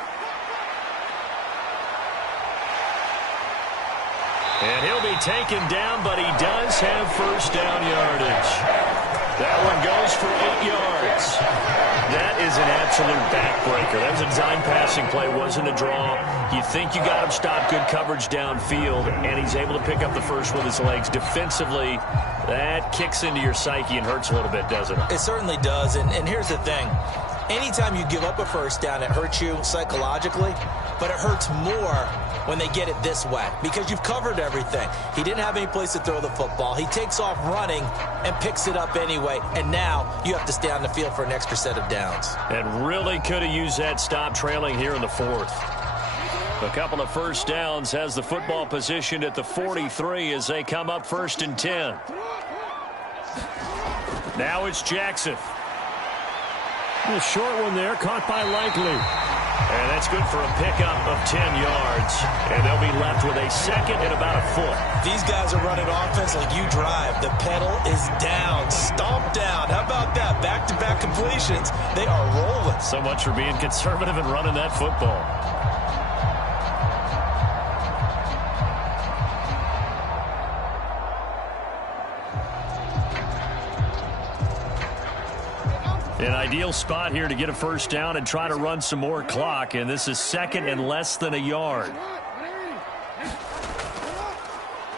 And he'll be taken down, but he does have first down yardage. That one goes for 8 yards. That is an absolute backbreaker. That was a design passing play, wasn't a draw. You think you got him stopped, good coverage downfield, and he's able to pick up the first with his legs. Defensively, that kicks into your psyche and hurts a little bit, doesn't it? It certainly does, and here's the thing. Anytime you give up a first down, it hurts you psychologically, but it hurts more when they get it this way because you've covered everything. He didn't have any place to throw the football. He takes off running and picks it up anyway, and now you have to stay on the field for an extra set of downs. And really could have used that stop trailing here in the 4th. A couple of first downs has the football positioned at the 43 as they come up 1st and 10. Now it's Jackson. A short one there, caught by Likely. And that's good for a pickup of 10 yards. And they'll be left with a second and about a foot. These guys are running offense like you drive. The pedal is down, stomp down. How about that? Back-to-back completions. They are rolling. So much for being conservative and running that football. An ideal spot here to get a first down and try to run some more clock, and this is second and less than a yard.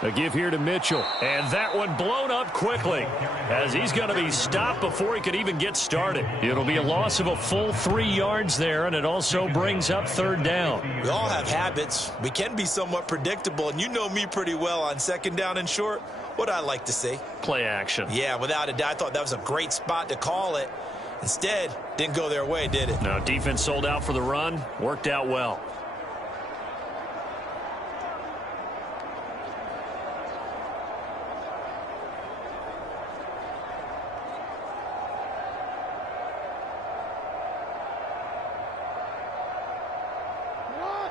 A give here to Mitchell, and that one blown up quickly as he's going to be stopped before he could even get started. It'll be a loss of a full 3 yards there, and it also brings up third down. We all have habits. We can be somewhat predictable, and you know me pretty well on second down and short. What I like to see? Play action. Yeah, without a doubt. I thought that was a great spot to call it. Instead, didn't go their way, did it? No, defense sold out for the run. Worked out well.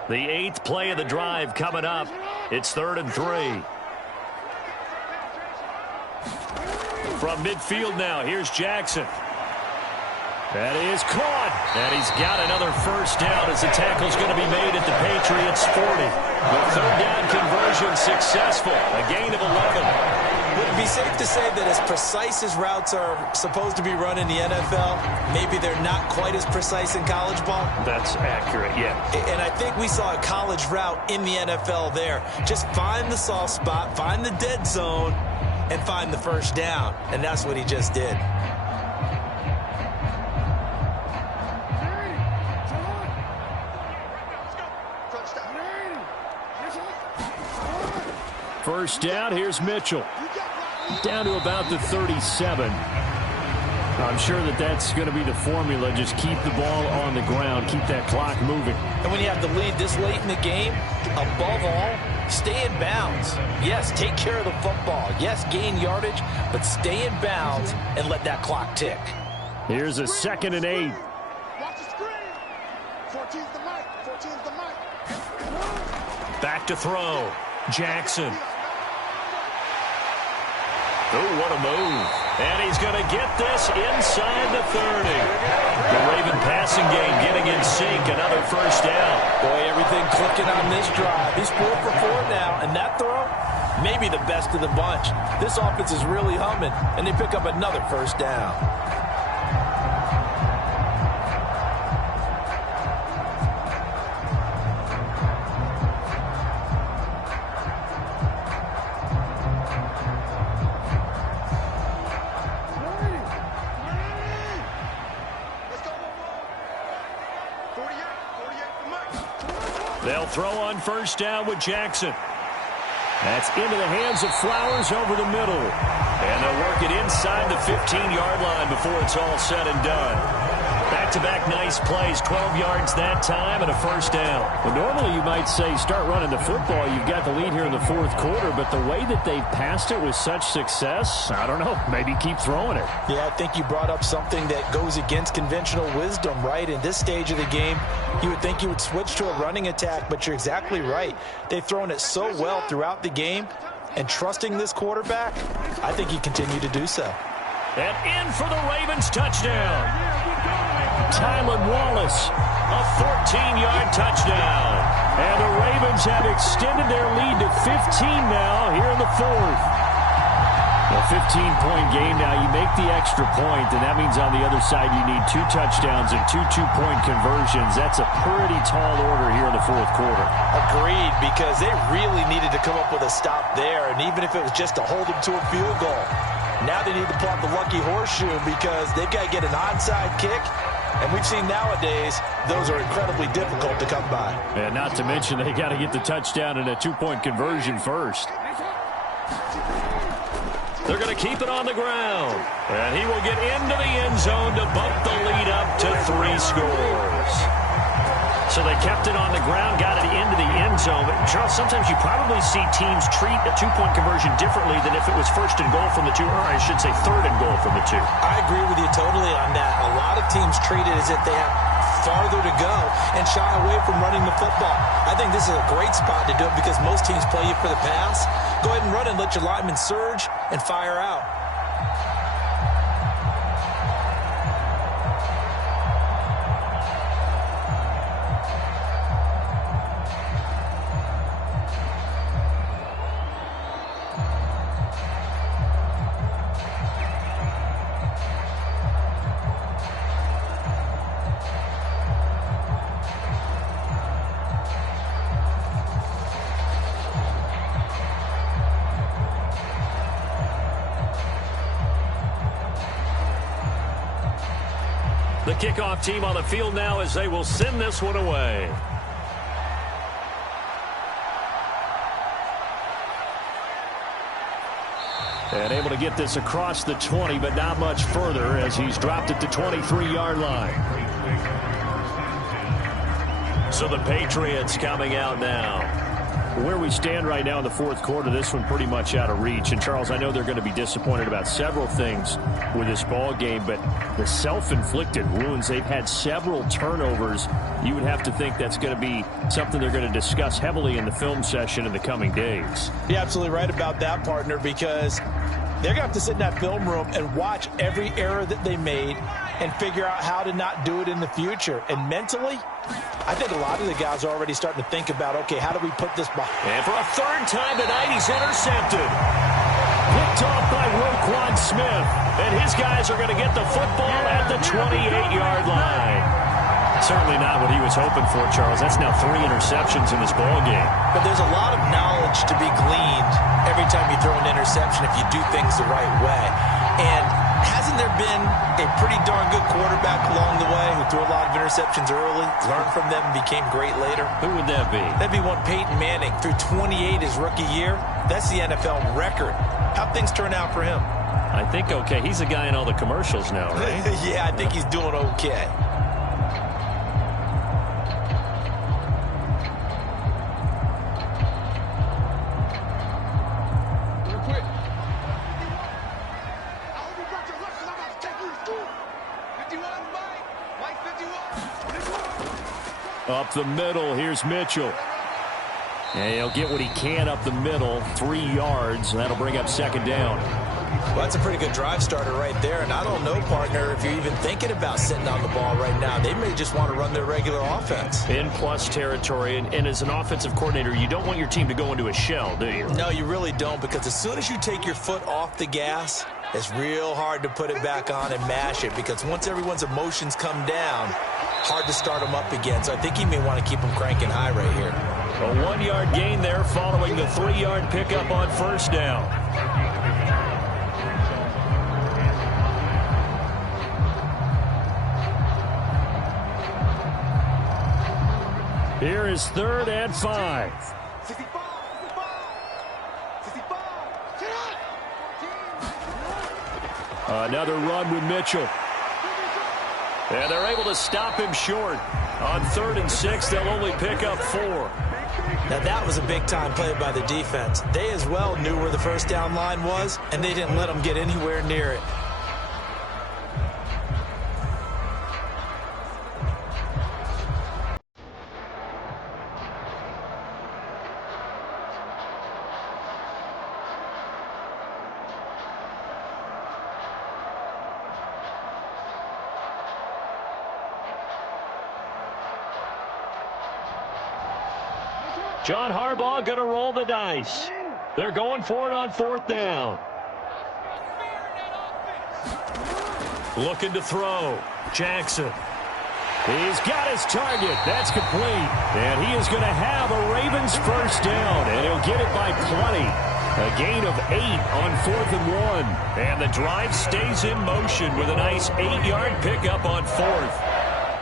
The 8th play of the drive coming up. It's 3rd and 3. From midfield now, here's Jackson. That is caught. And he's got another first down as the tackle's going to be made at the Patriots 40. The third down conversion successful. A gain of 11. Would it be safe to say that as precise as routes are supposed to be run in the NFL, maybe they're not quite as precise in college ball? That's accurate, yeah. And I think we saw a college route in the NFL there. Just find the soft spot, find the dead zone, and find the first down. And that's what he just did. First down, here's Mitchell. Down to about the 37. I'm sure that that's going to be the formula. Just keep the ball on the ground. Keep that clock moving. And when you have the lead this late in the game, above all, stay in bounds. Yes, take care of the football. Yes, gain yardage, but stay in bounds and let that clock tick. Here's a 2nd and 8. Watch the screen. 14's the mic. 14's the mic. Back to throw. Jackson. Oh, what a move. And he's going to get this inside the 30. The Raven passing game getting in sync. Another first down. Boy, everything clicking on this drive. He's 4 for 4 now. And that throw, maybe the best of the bunch. This offense is really humming. And they pick up another first down. They'll throw on first down with Jackson. That's into the hands of Flowers over the middle. And they'll work it inside the 15-yard line before it's all said and done. Back back-to-back nice plays, 12 yards that time and a first down. Well, normally you might say start running the football. You've got the lead here in the fourth quarter, but the way that they've passed it with such success, I don't know, maybe keep throwing it. Yeah, I think you brought up something that goes against conventional wisdom, right? In this stage of the game, you would think you would switch to a running attack, but you're exactly right. They've thrown it so well throughout the game, and trusting this quarterback, I think he continued to do so. And in for the Ravens touchdown. Tyler Wallace, a 14-yard touchdown. And the Ravens have extended their lead to 15 now here in the fourth. A 15-point game now. You make the extra point, and that means on the other side you need 2 touchdowns and 2 two-point conversions. That's a pretty tall order here in the fourth quarter. Agreed, because they really needed to come up with a stop there, and even if it was just to hold them to a field goal. Now they need to pull out the lucky horseshoe because they've got to get an onside kick, and we've seen nowadays those are incredibly difficult to come by. And not to mention they got to get the touchdown and a two-point conversion first. They're going to keep it on the ground. And he will get into the end zone to bump the lead up to 3 scores. So they kept it on the ground, got it into the end zone. But, Charles, sometimes you probably see teams treat a two-point conversion differently than if it was first and goal from the 2, or I should say third and goal from the 2. I agree with you totally on that. A lot of teams treat it as if they have farther to go and shy away from running the football. I think this is a great spot to do it because most teams play you for the pass. Go ahead and run and let your linemen surge and fire out. The kickoff team on the field now as they will send this one away. And able to get this across the 20, but not much further as he's dropped it to 23-yard line. So the Patriots coming out now. Where we stand right now in the fourth quarter, this one pretty much out of reach. And, Charles, I know they're going to be disappointed about several things with this ball game, but the self-inflicted wounds, they've had several turnovers. You would have to think that's going to be something they're going to discuss heavily in the film session in the coming days. You're absolutely right about that, partner, because they're going to have to sit in that film room and watch every error that they made and figure out how to not do it in the future. And mentally, I think a lot of the guys are already starting to think about, okay, how do we put this behind? And for a third time tonight, he's intercepted. Picked off by Roquan Smith. And his guys are going to get the football at the 28-yard line. Certainly not what he was hoping for, Charles. That's now 3 interceptions in this ball game. But there's a lot of knowledge to be gleaned every time you throw an interception if you do things the right way. And hasn't there been a pretty darn good quarterback along the way who threw a lot of interceptions early, learned from them, and became great later? Who would that be? That'd be one Peyton Manning. Threw 28 his rookie year. That's the NFL record. How'd things turn out for him? I think okay. He's a guy in all the commercials now, right? Yeah, I think he's doing okay. Up the middle, here's Mitchell. And he'll get what he can up the middle, 3 yards, and that'll bring up second down. Well, that's a pretty good drive starter right there, and I don't know, partner, if you're even thinking about sitting on the ball right now. They may just want to run their regular offense. In plus territory, and as an offensive coordinator, you don't want your team to go into a shell, do you? No, you really don't, because as soon as you take your foot off the gas, it's real hard to put it back on and mash it, because once everyone's emotions come down, hard to start them up again. So I think you may want to keep them cranking high right here. A 1-yard gain there following the 3-yard pickup on first down. Here is 3rd and 5. Another run with Mitchell. And they're able to stop him short. On 3rd and 6, they'll only pick up 4. Now, that was a big-time play by the defense. They as well knew where the first down line was, and they didn't let them get anywhere near it. John Harbaugh going to roll the dice. They're going for it on 4th down. Looking to throw. Jackson. He's got his target. That's complete. And he is going to have a Ravens first down. And he'll get it by plenty. A gain of 8 on 4th and 1. And the drive stays in motion with a nice 8-yard pickup on 4th.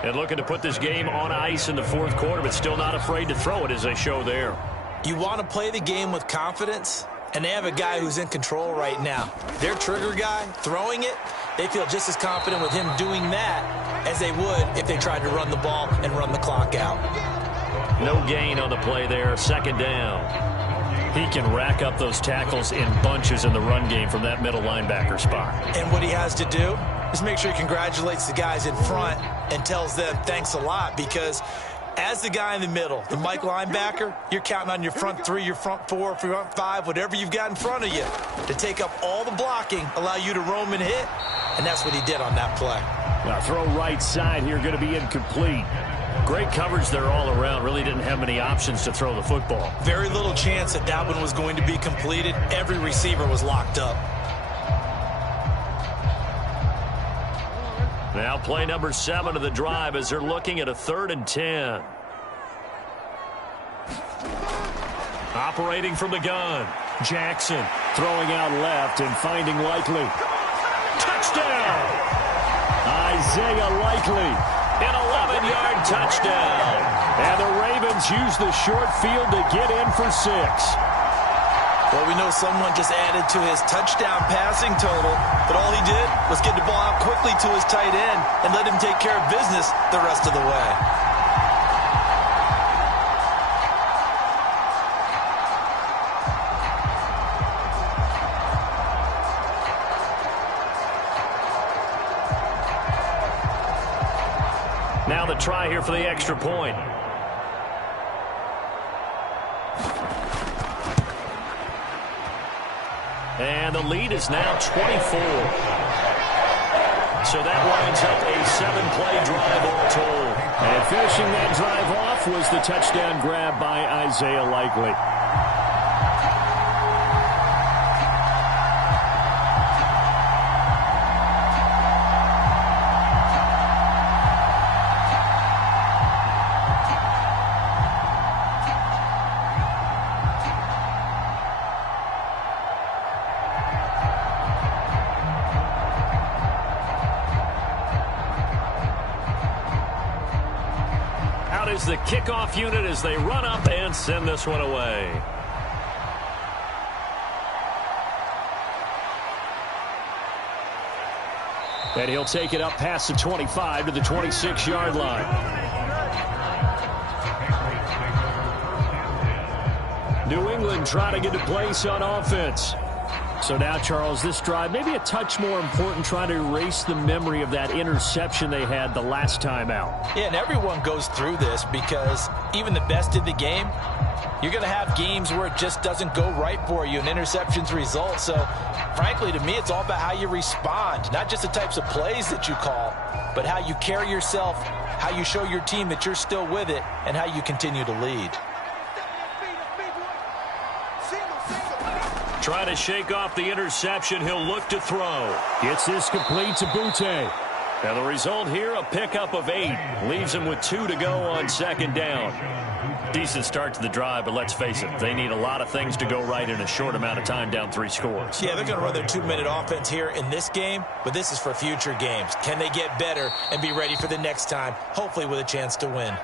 And looking to put this game on ice in the 4th quarter, but still not afraid to throw it as they show there. You want to play the game with confidence, and they have a guy who's in control right now. Their trigger guy, throwing it, they feel just as confident with him doing that as they would if they tried to run the ball and run the clock out. No gain on the play there, 2nd down. He can rack up those tackles in bunches in the run game from that middle linebacker spot. And what he has to do is make sure he congratulates the guys in front and tells them thanks a lot, because as the guy in the middle, the Mike linebacker, you're counting on your front 3, your front 4, front 5, whatever you've got in front of you to take up all the blocking, allow you to roam and hit, and that's what he did on that play. Now throw right side here, going to be incomplete. Great coverage there all around. Really didn't have many options to throw the football. Very little chance that that one was going to be completed. Every receiver was locked up. Now play number 7 of the drive as they're looking at a 3rd and 10. Operating from the gun. Jackson throwing out left and finding Likely. Touchdown! Isaiah Likely. An 11-yard touchdown. And the Ravens use the short field to get in for 6. Well, we know someone just added to his touchdown passing total, but all he did was get the ball out quickly to his tight end and let him take care of business the rest of the way. Now the try here for the extra point. And the lead is now 24. So that winds up a 7-play drive all told. And finishing that drive off was the touchdown grab by Isaiah Likely. Is the kickoff unit as they run up and send this one away. And he'll take it up past the 25 to the 26-yard line. New England trying to get a place on offense. So now, Charles, this drive maybe a touch more important, trying to erase the memory of that interception they had the last time out. Yeah, and everyone goes through this because even the best in the game, you're going to have games where it just doesn't go right for you and interceptions result. So, frankly, to me, it's all about how you respond, not just the types of plays that you call, but how you carry yourself, how you show your team that you're still with it, and how you continue to lead. Trying to shake off the interception. He'll look to throw. Gets this complete to Butte. And the result here, a pickup of 8. Leaves him with 2 to go on 2nd down. Decent start to the drive, but let's face it, they need a lot of things to go right in a short amount of time, down 3 scores. Yeah, they're going to run their 2-minute offense here in this game, but this is for future games. Can they get better and be ready for the next time, hopefully with a chance to win?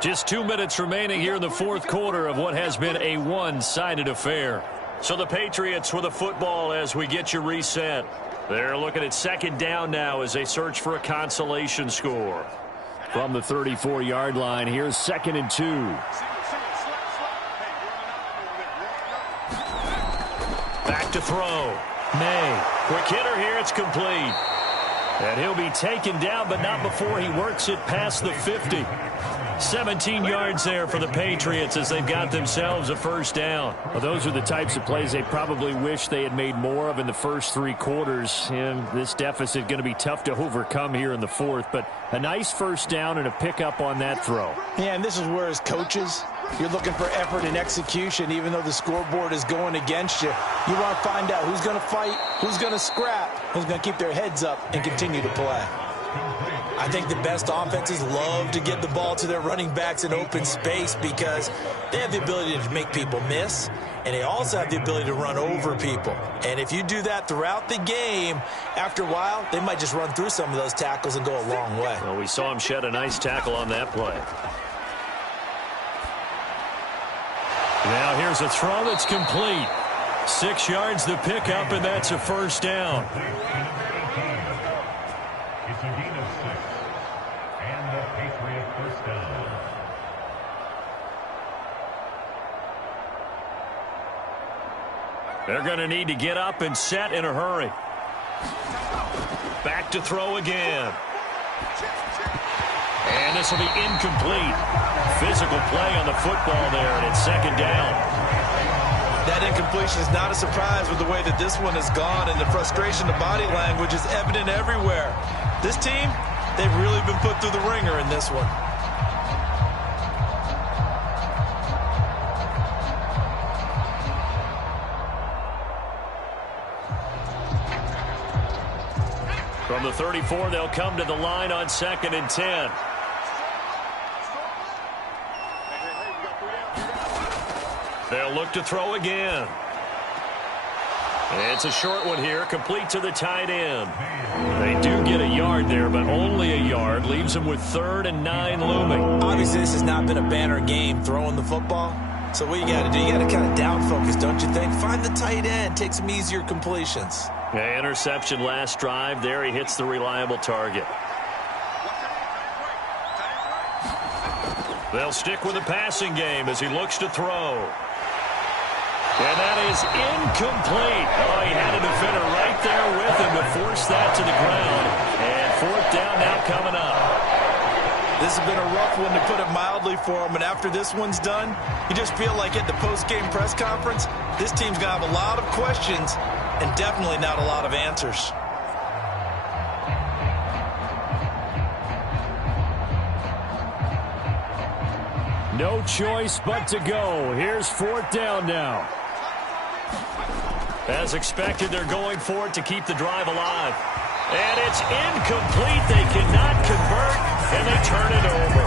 Just 2 minutes remaining here in the 4th quarter of what has been a one-sided affair. So the Patriots with the football as we get you reset. They're looking at second down now as they search for a consolation score. From the 34-yard line, here's 2nd and 2. Back to throw. May. Quick hitter here. It's complete. And he'll be taken down, but not before he works it past the 50. 17 yards there for the Patriots as they've got themselves a first down. Well, those are the types of plays they probably wish they had made more of in the first 3 quarters. And this deficit going to be tough to overcome here in the 4th. But a nice first down and a pickup on that throw. Yeah, and this is where as coaches, you're looking for effort and execution. Even though the scoreboard is going against you, you want to find out who's going to fight, who's going to scrap, who's going to keep their heads up and continue to play. I think the best offenses love to get the ball to their running backs in open space because they have the ability to make people miss, and they also have the ability to run over people. And if you do that throughout the game, after a while, they might just run through some of those tackles and go a long way. Well, we saw him shed a nice tackle on that play. Now here's a throw that's complete. 6 yards the pickup, and that's a first down. It's a gain of 6. And the Patriot first down. They're going to need to get up and set in a hurry. Back to throw again. And this will be incomplete. Physical play on the football there, and it's second down. That incompletion is not a surprise with the way that this one has gone, and the frustration, the body language is evident everywhere. This team, they've really been put through the ringer in this one. From the 34, they'll come to the line on 2nd and 10. They'll look to throw again. It's a short one here, complete to the tight end. They do get a yard there, but only a yard. Leaves them with 3rd and 9 looming. Obviously, this has not been a banner game throwing the football. So what you got to do, you got to kind of down focus, don't you think? Find the tight end, take some easier completions. Yeah, interception last drive. There he hits the reliable target. They'll stick with the passing game as he looks to throw. And that is incomplete. Oh, he had a defender right there with him to force that to the ground. And 4th down now coming up. This has been a rough one, to put it mildly, for him. And after this one's done, you just feel like at the post-game press conference, this team's going to have a lot of questions and definitely not a lot of answers. No choice but to go. Here's 4th down now. As expected, they're going for it to keep the drive alive. And it's incomplete. They cannot convert, and they turn it over.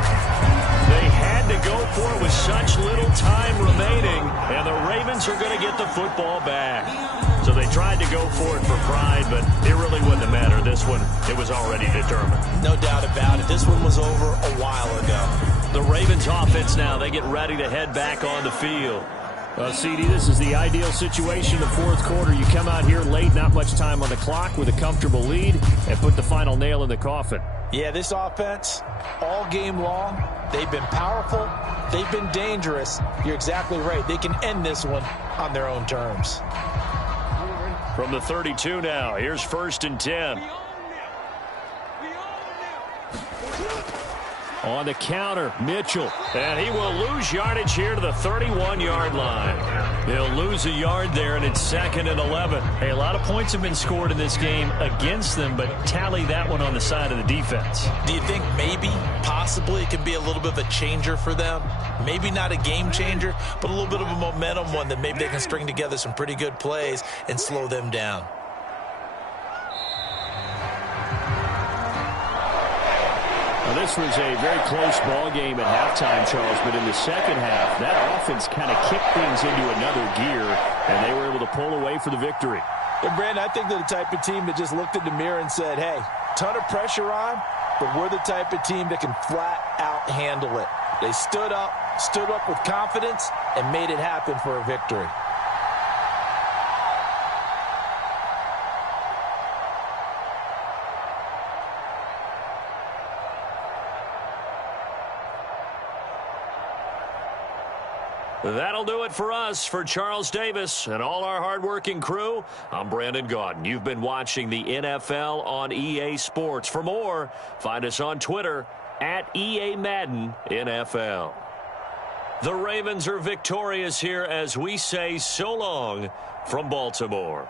They had to go for it with such little time remaining, and the Ravens are going to get the football back. So they tried to go for it for pride, but it really wouldn't have mattered. This one, it was already determined. No doubt about it. This one was over a while ago. The Ravens offense now, they get ready to head back on the field. CD, this is the ideal situation in the 4th quarter. You come out here late, not much time on the clock, with a comfortable lead, and put the final nail in the coffin. Yeah, this offense, all game long, they've been powerful, they've been dangerous. You're exactly right. They can end this one on their own terms. From the 32 now, here's 1st and 10. On the counter, Mitchell. And he will lose yardage here to the 31-yard line. He'll lose a yard there, and it's 2nd and 11. Hey, a lot of points have been scored in this game against them, but tally that one on the side of the defense. Do you think maybe, possibly, it can be a little bit of a changer for them? Maybe not a game changer, but a little bit of a momentum one that maybe they can string together some pretty good plays and slow them down. Now, this was a very close ball game at halftime, Charles, but in the second half, that offense kind of kicked things into another gear, and they were able to pull away for the victory. And Brandon, I think they're the type of team that just looked in the mirror and said, hey, ton of pressure on, but we're the type of team that can flat out handle it. They stood up with confidence, and made it happen for a victory. That'll do it for us. For Charles Davis and all our hardworking crew, I'm Brandon Gaudin. You've been watching the NFL on EA Sports. For more, find us on Twitter at EA Madden NFL. The Ravens are victorious here as we say so long from Baltimore.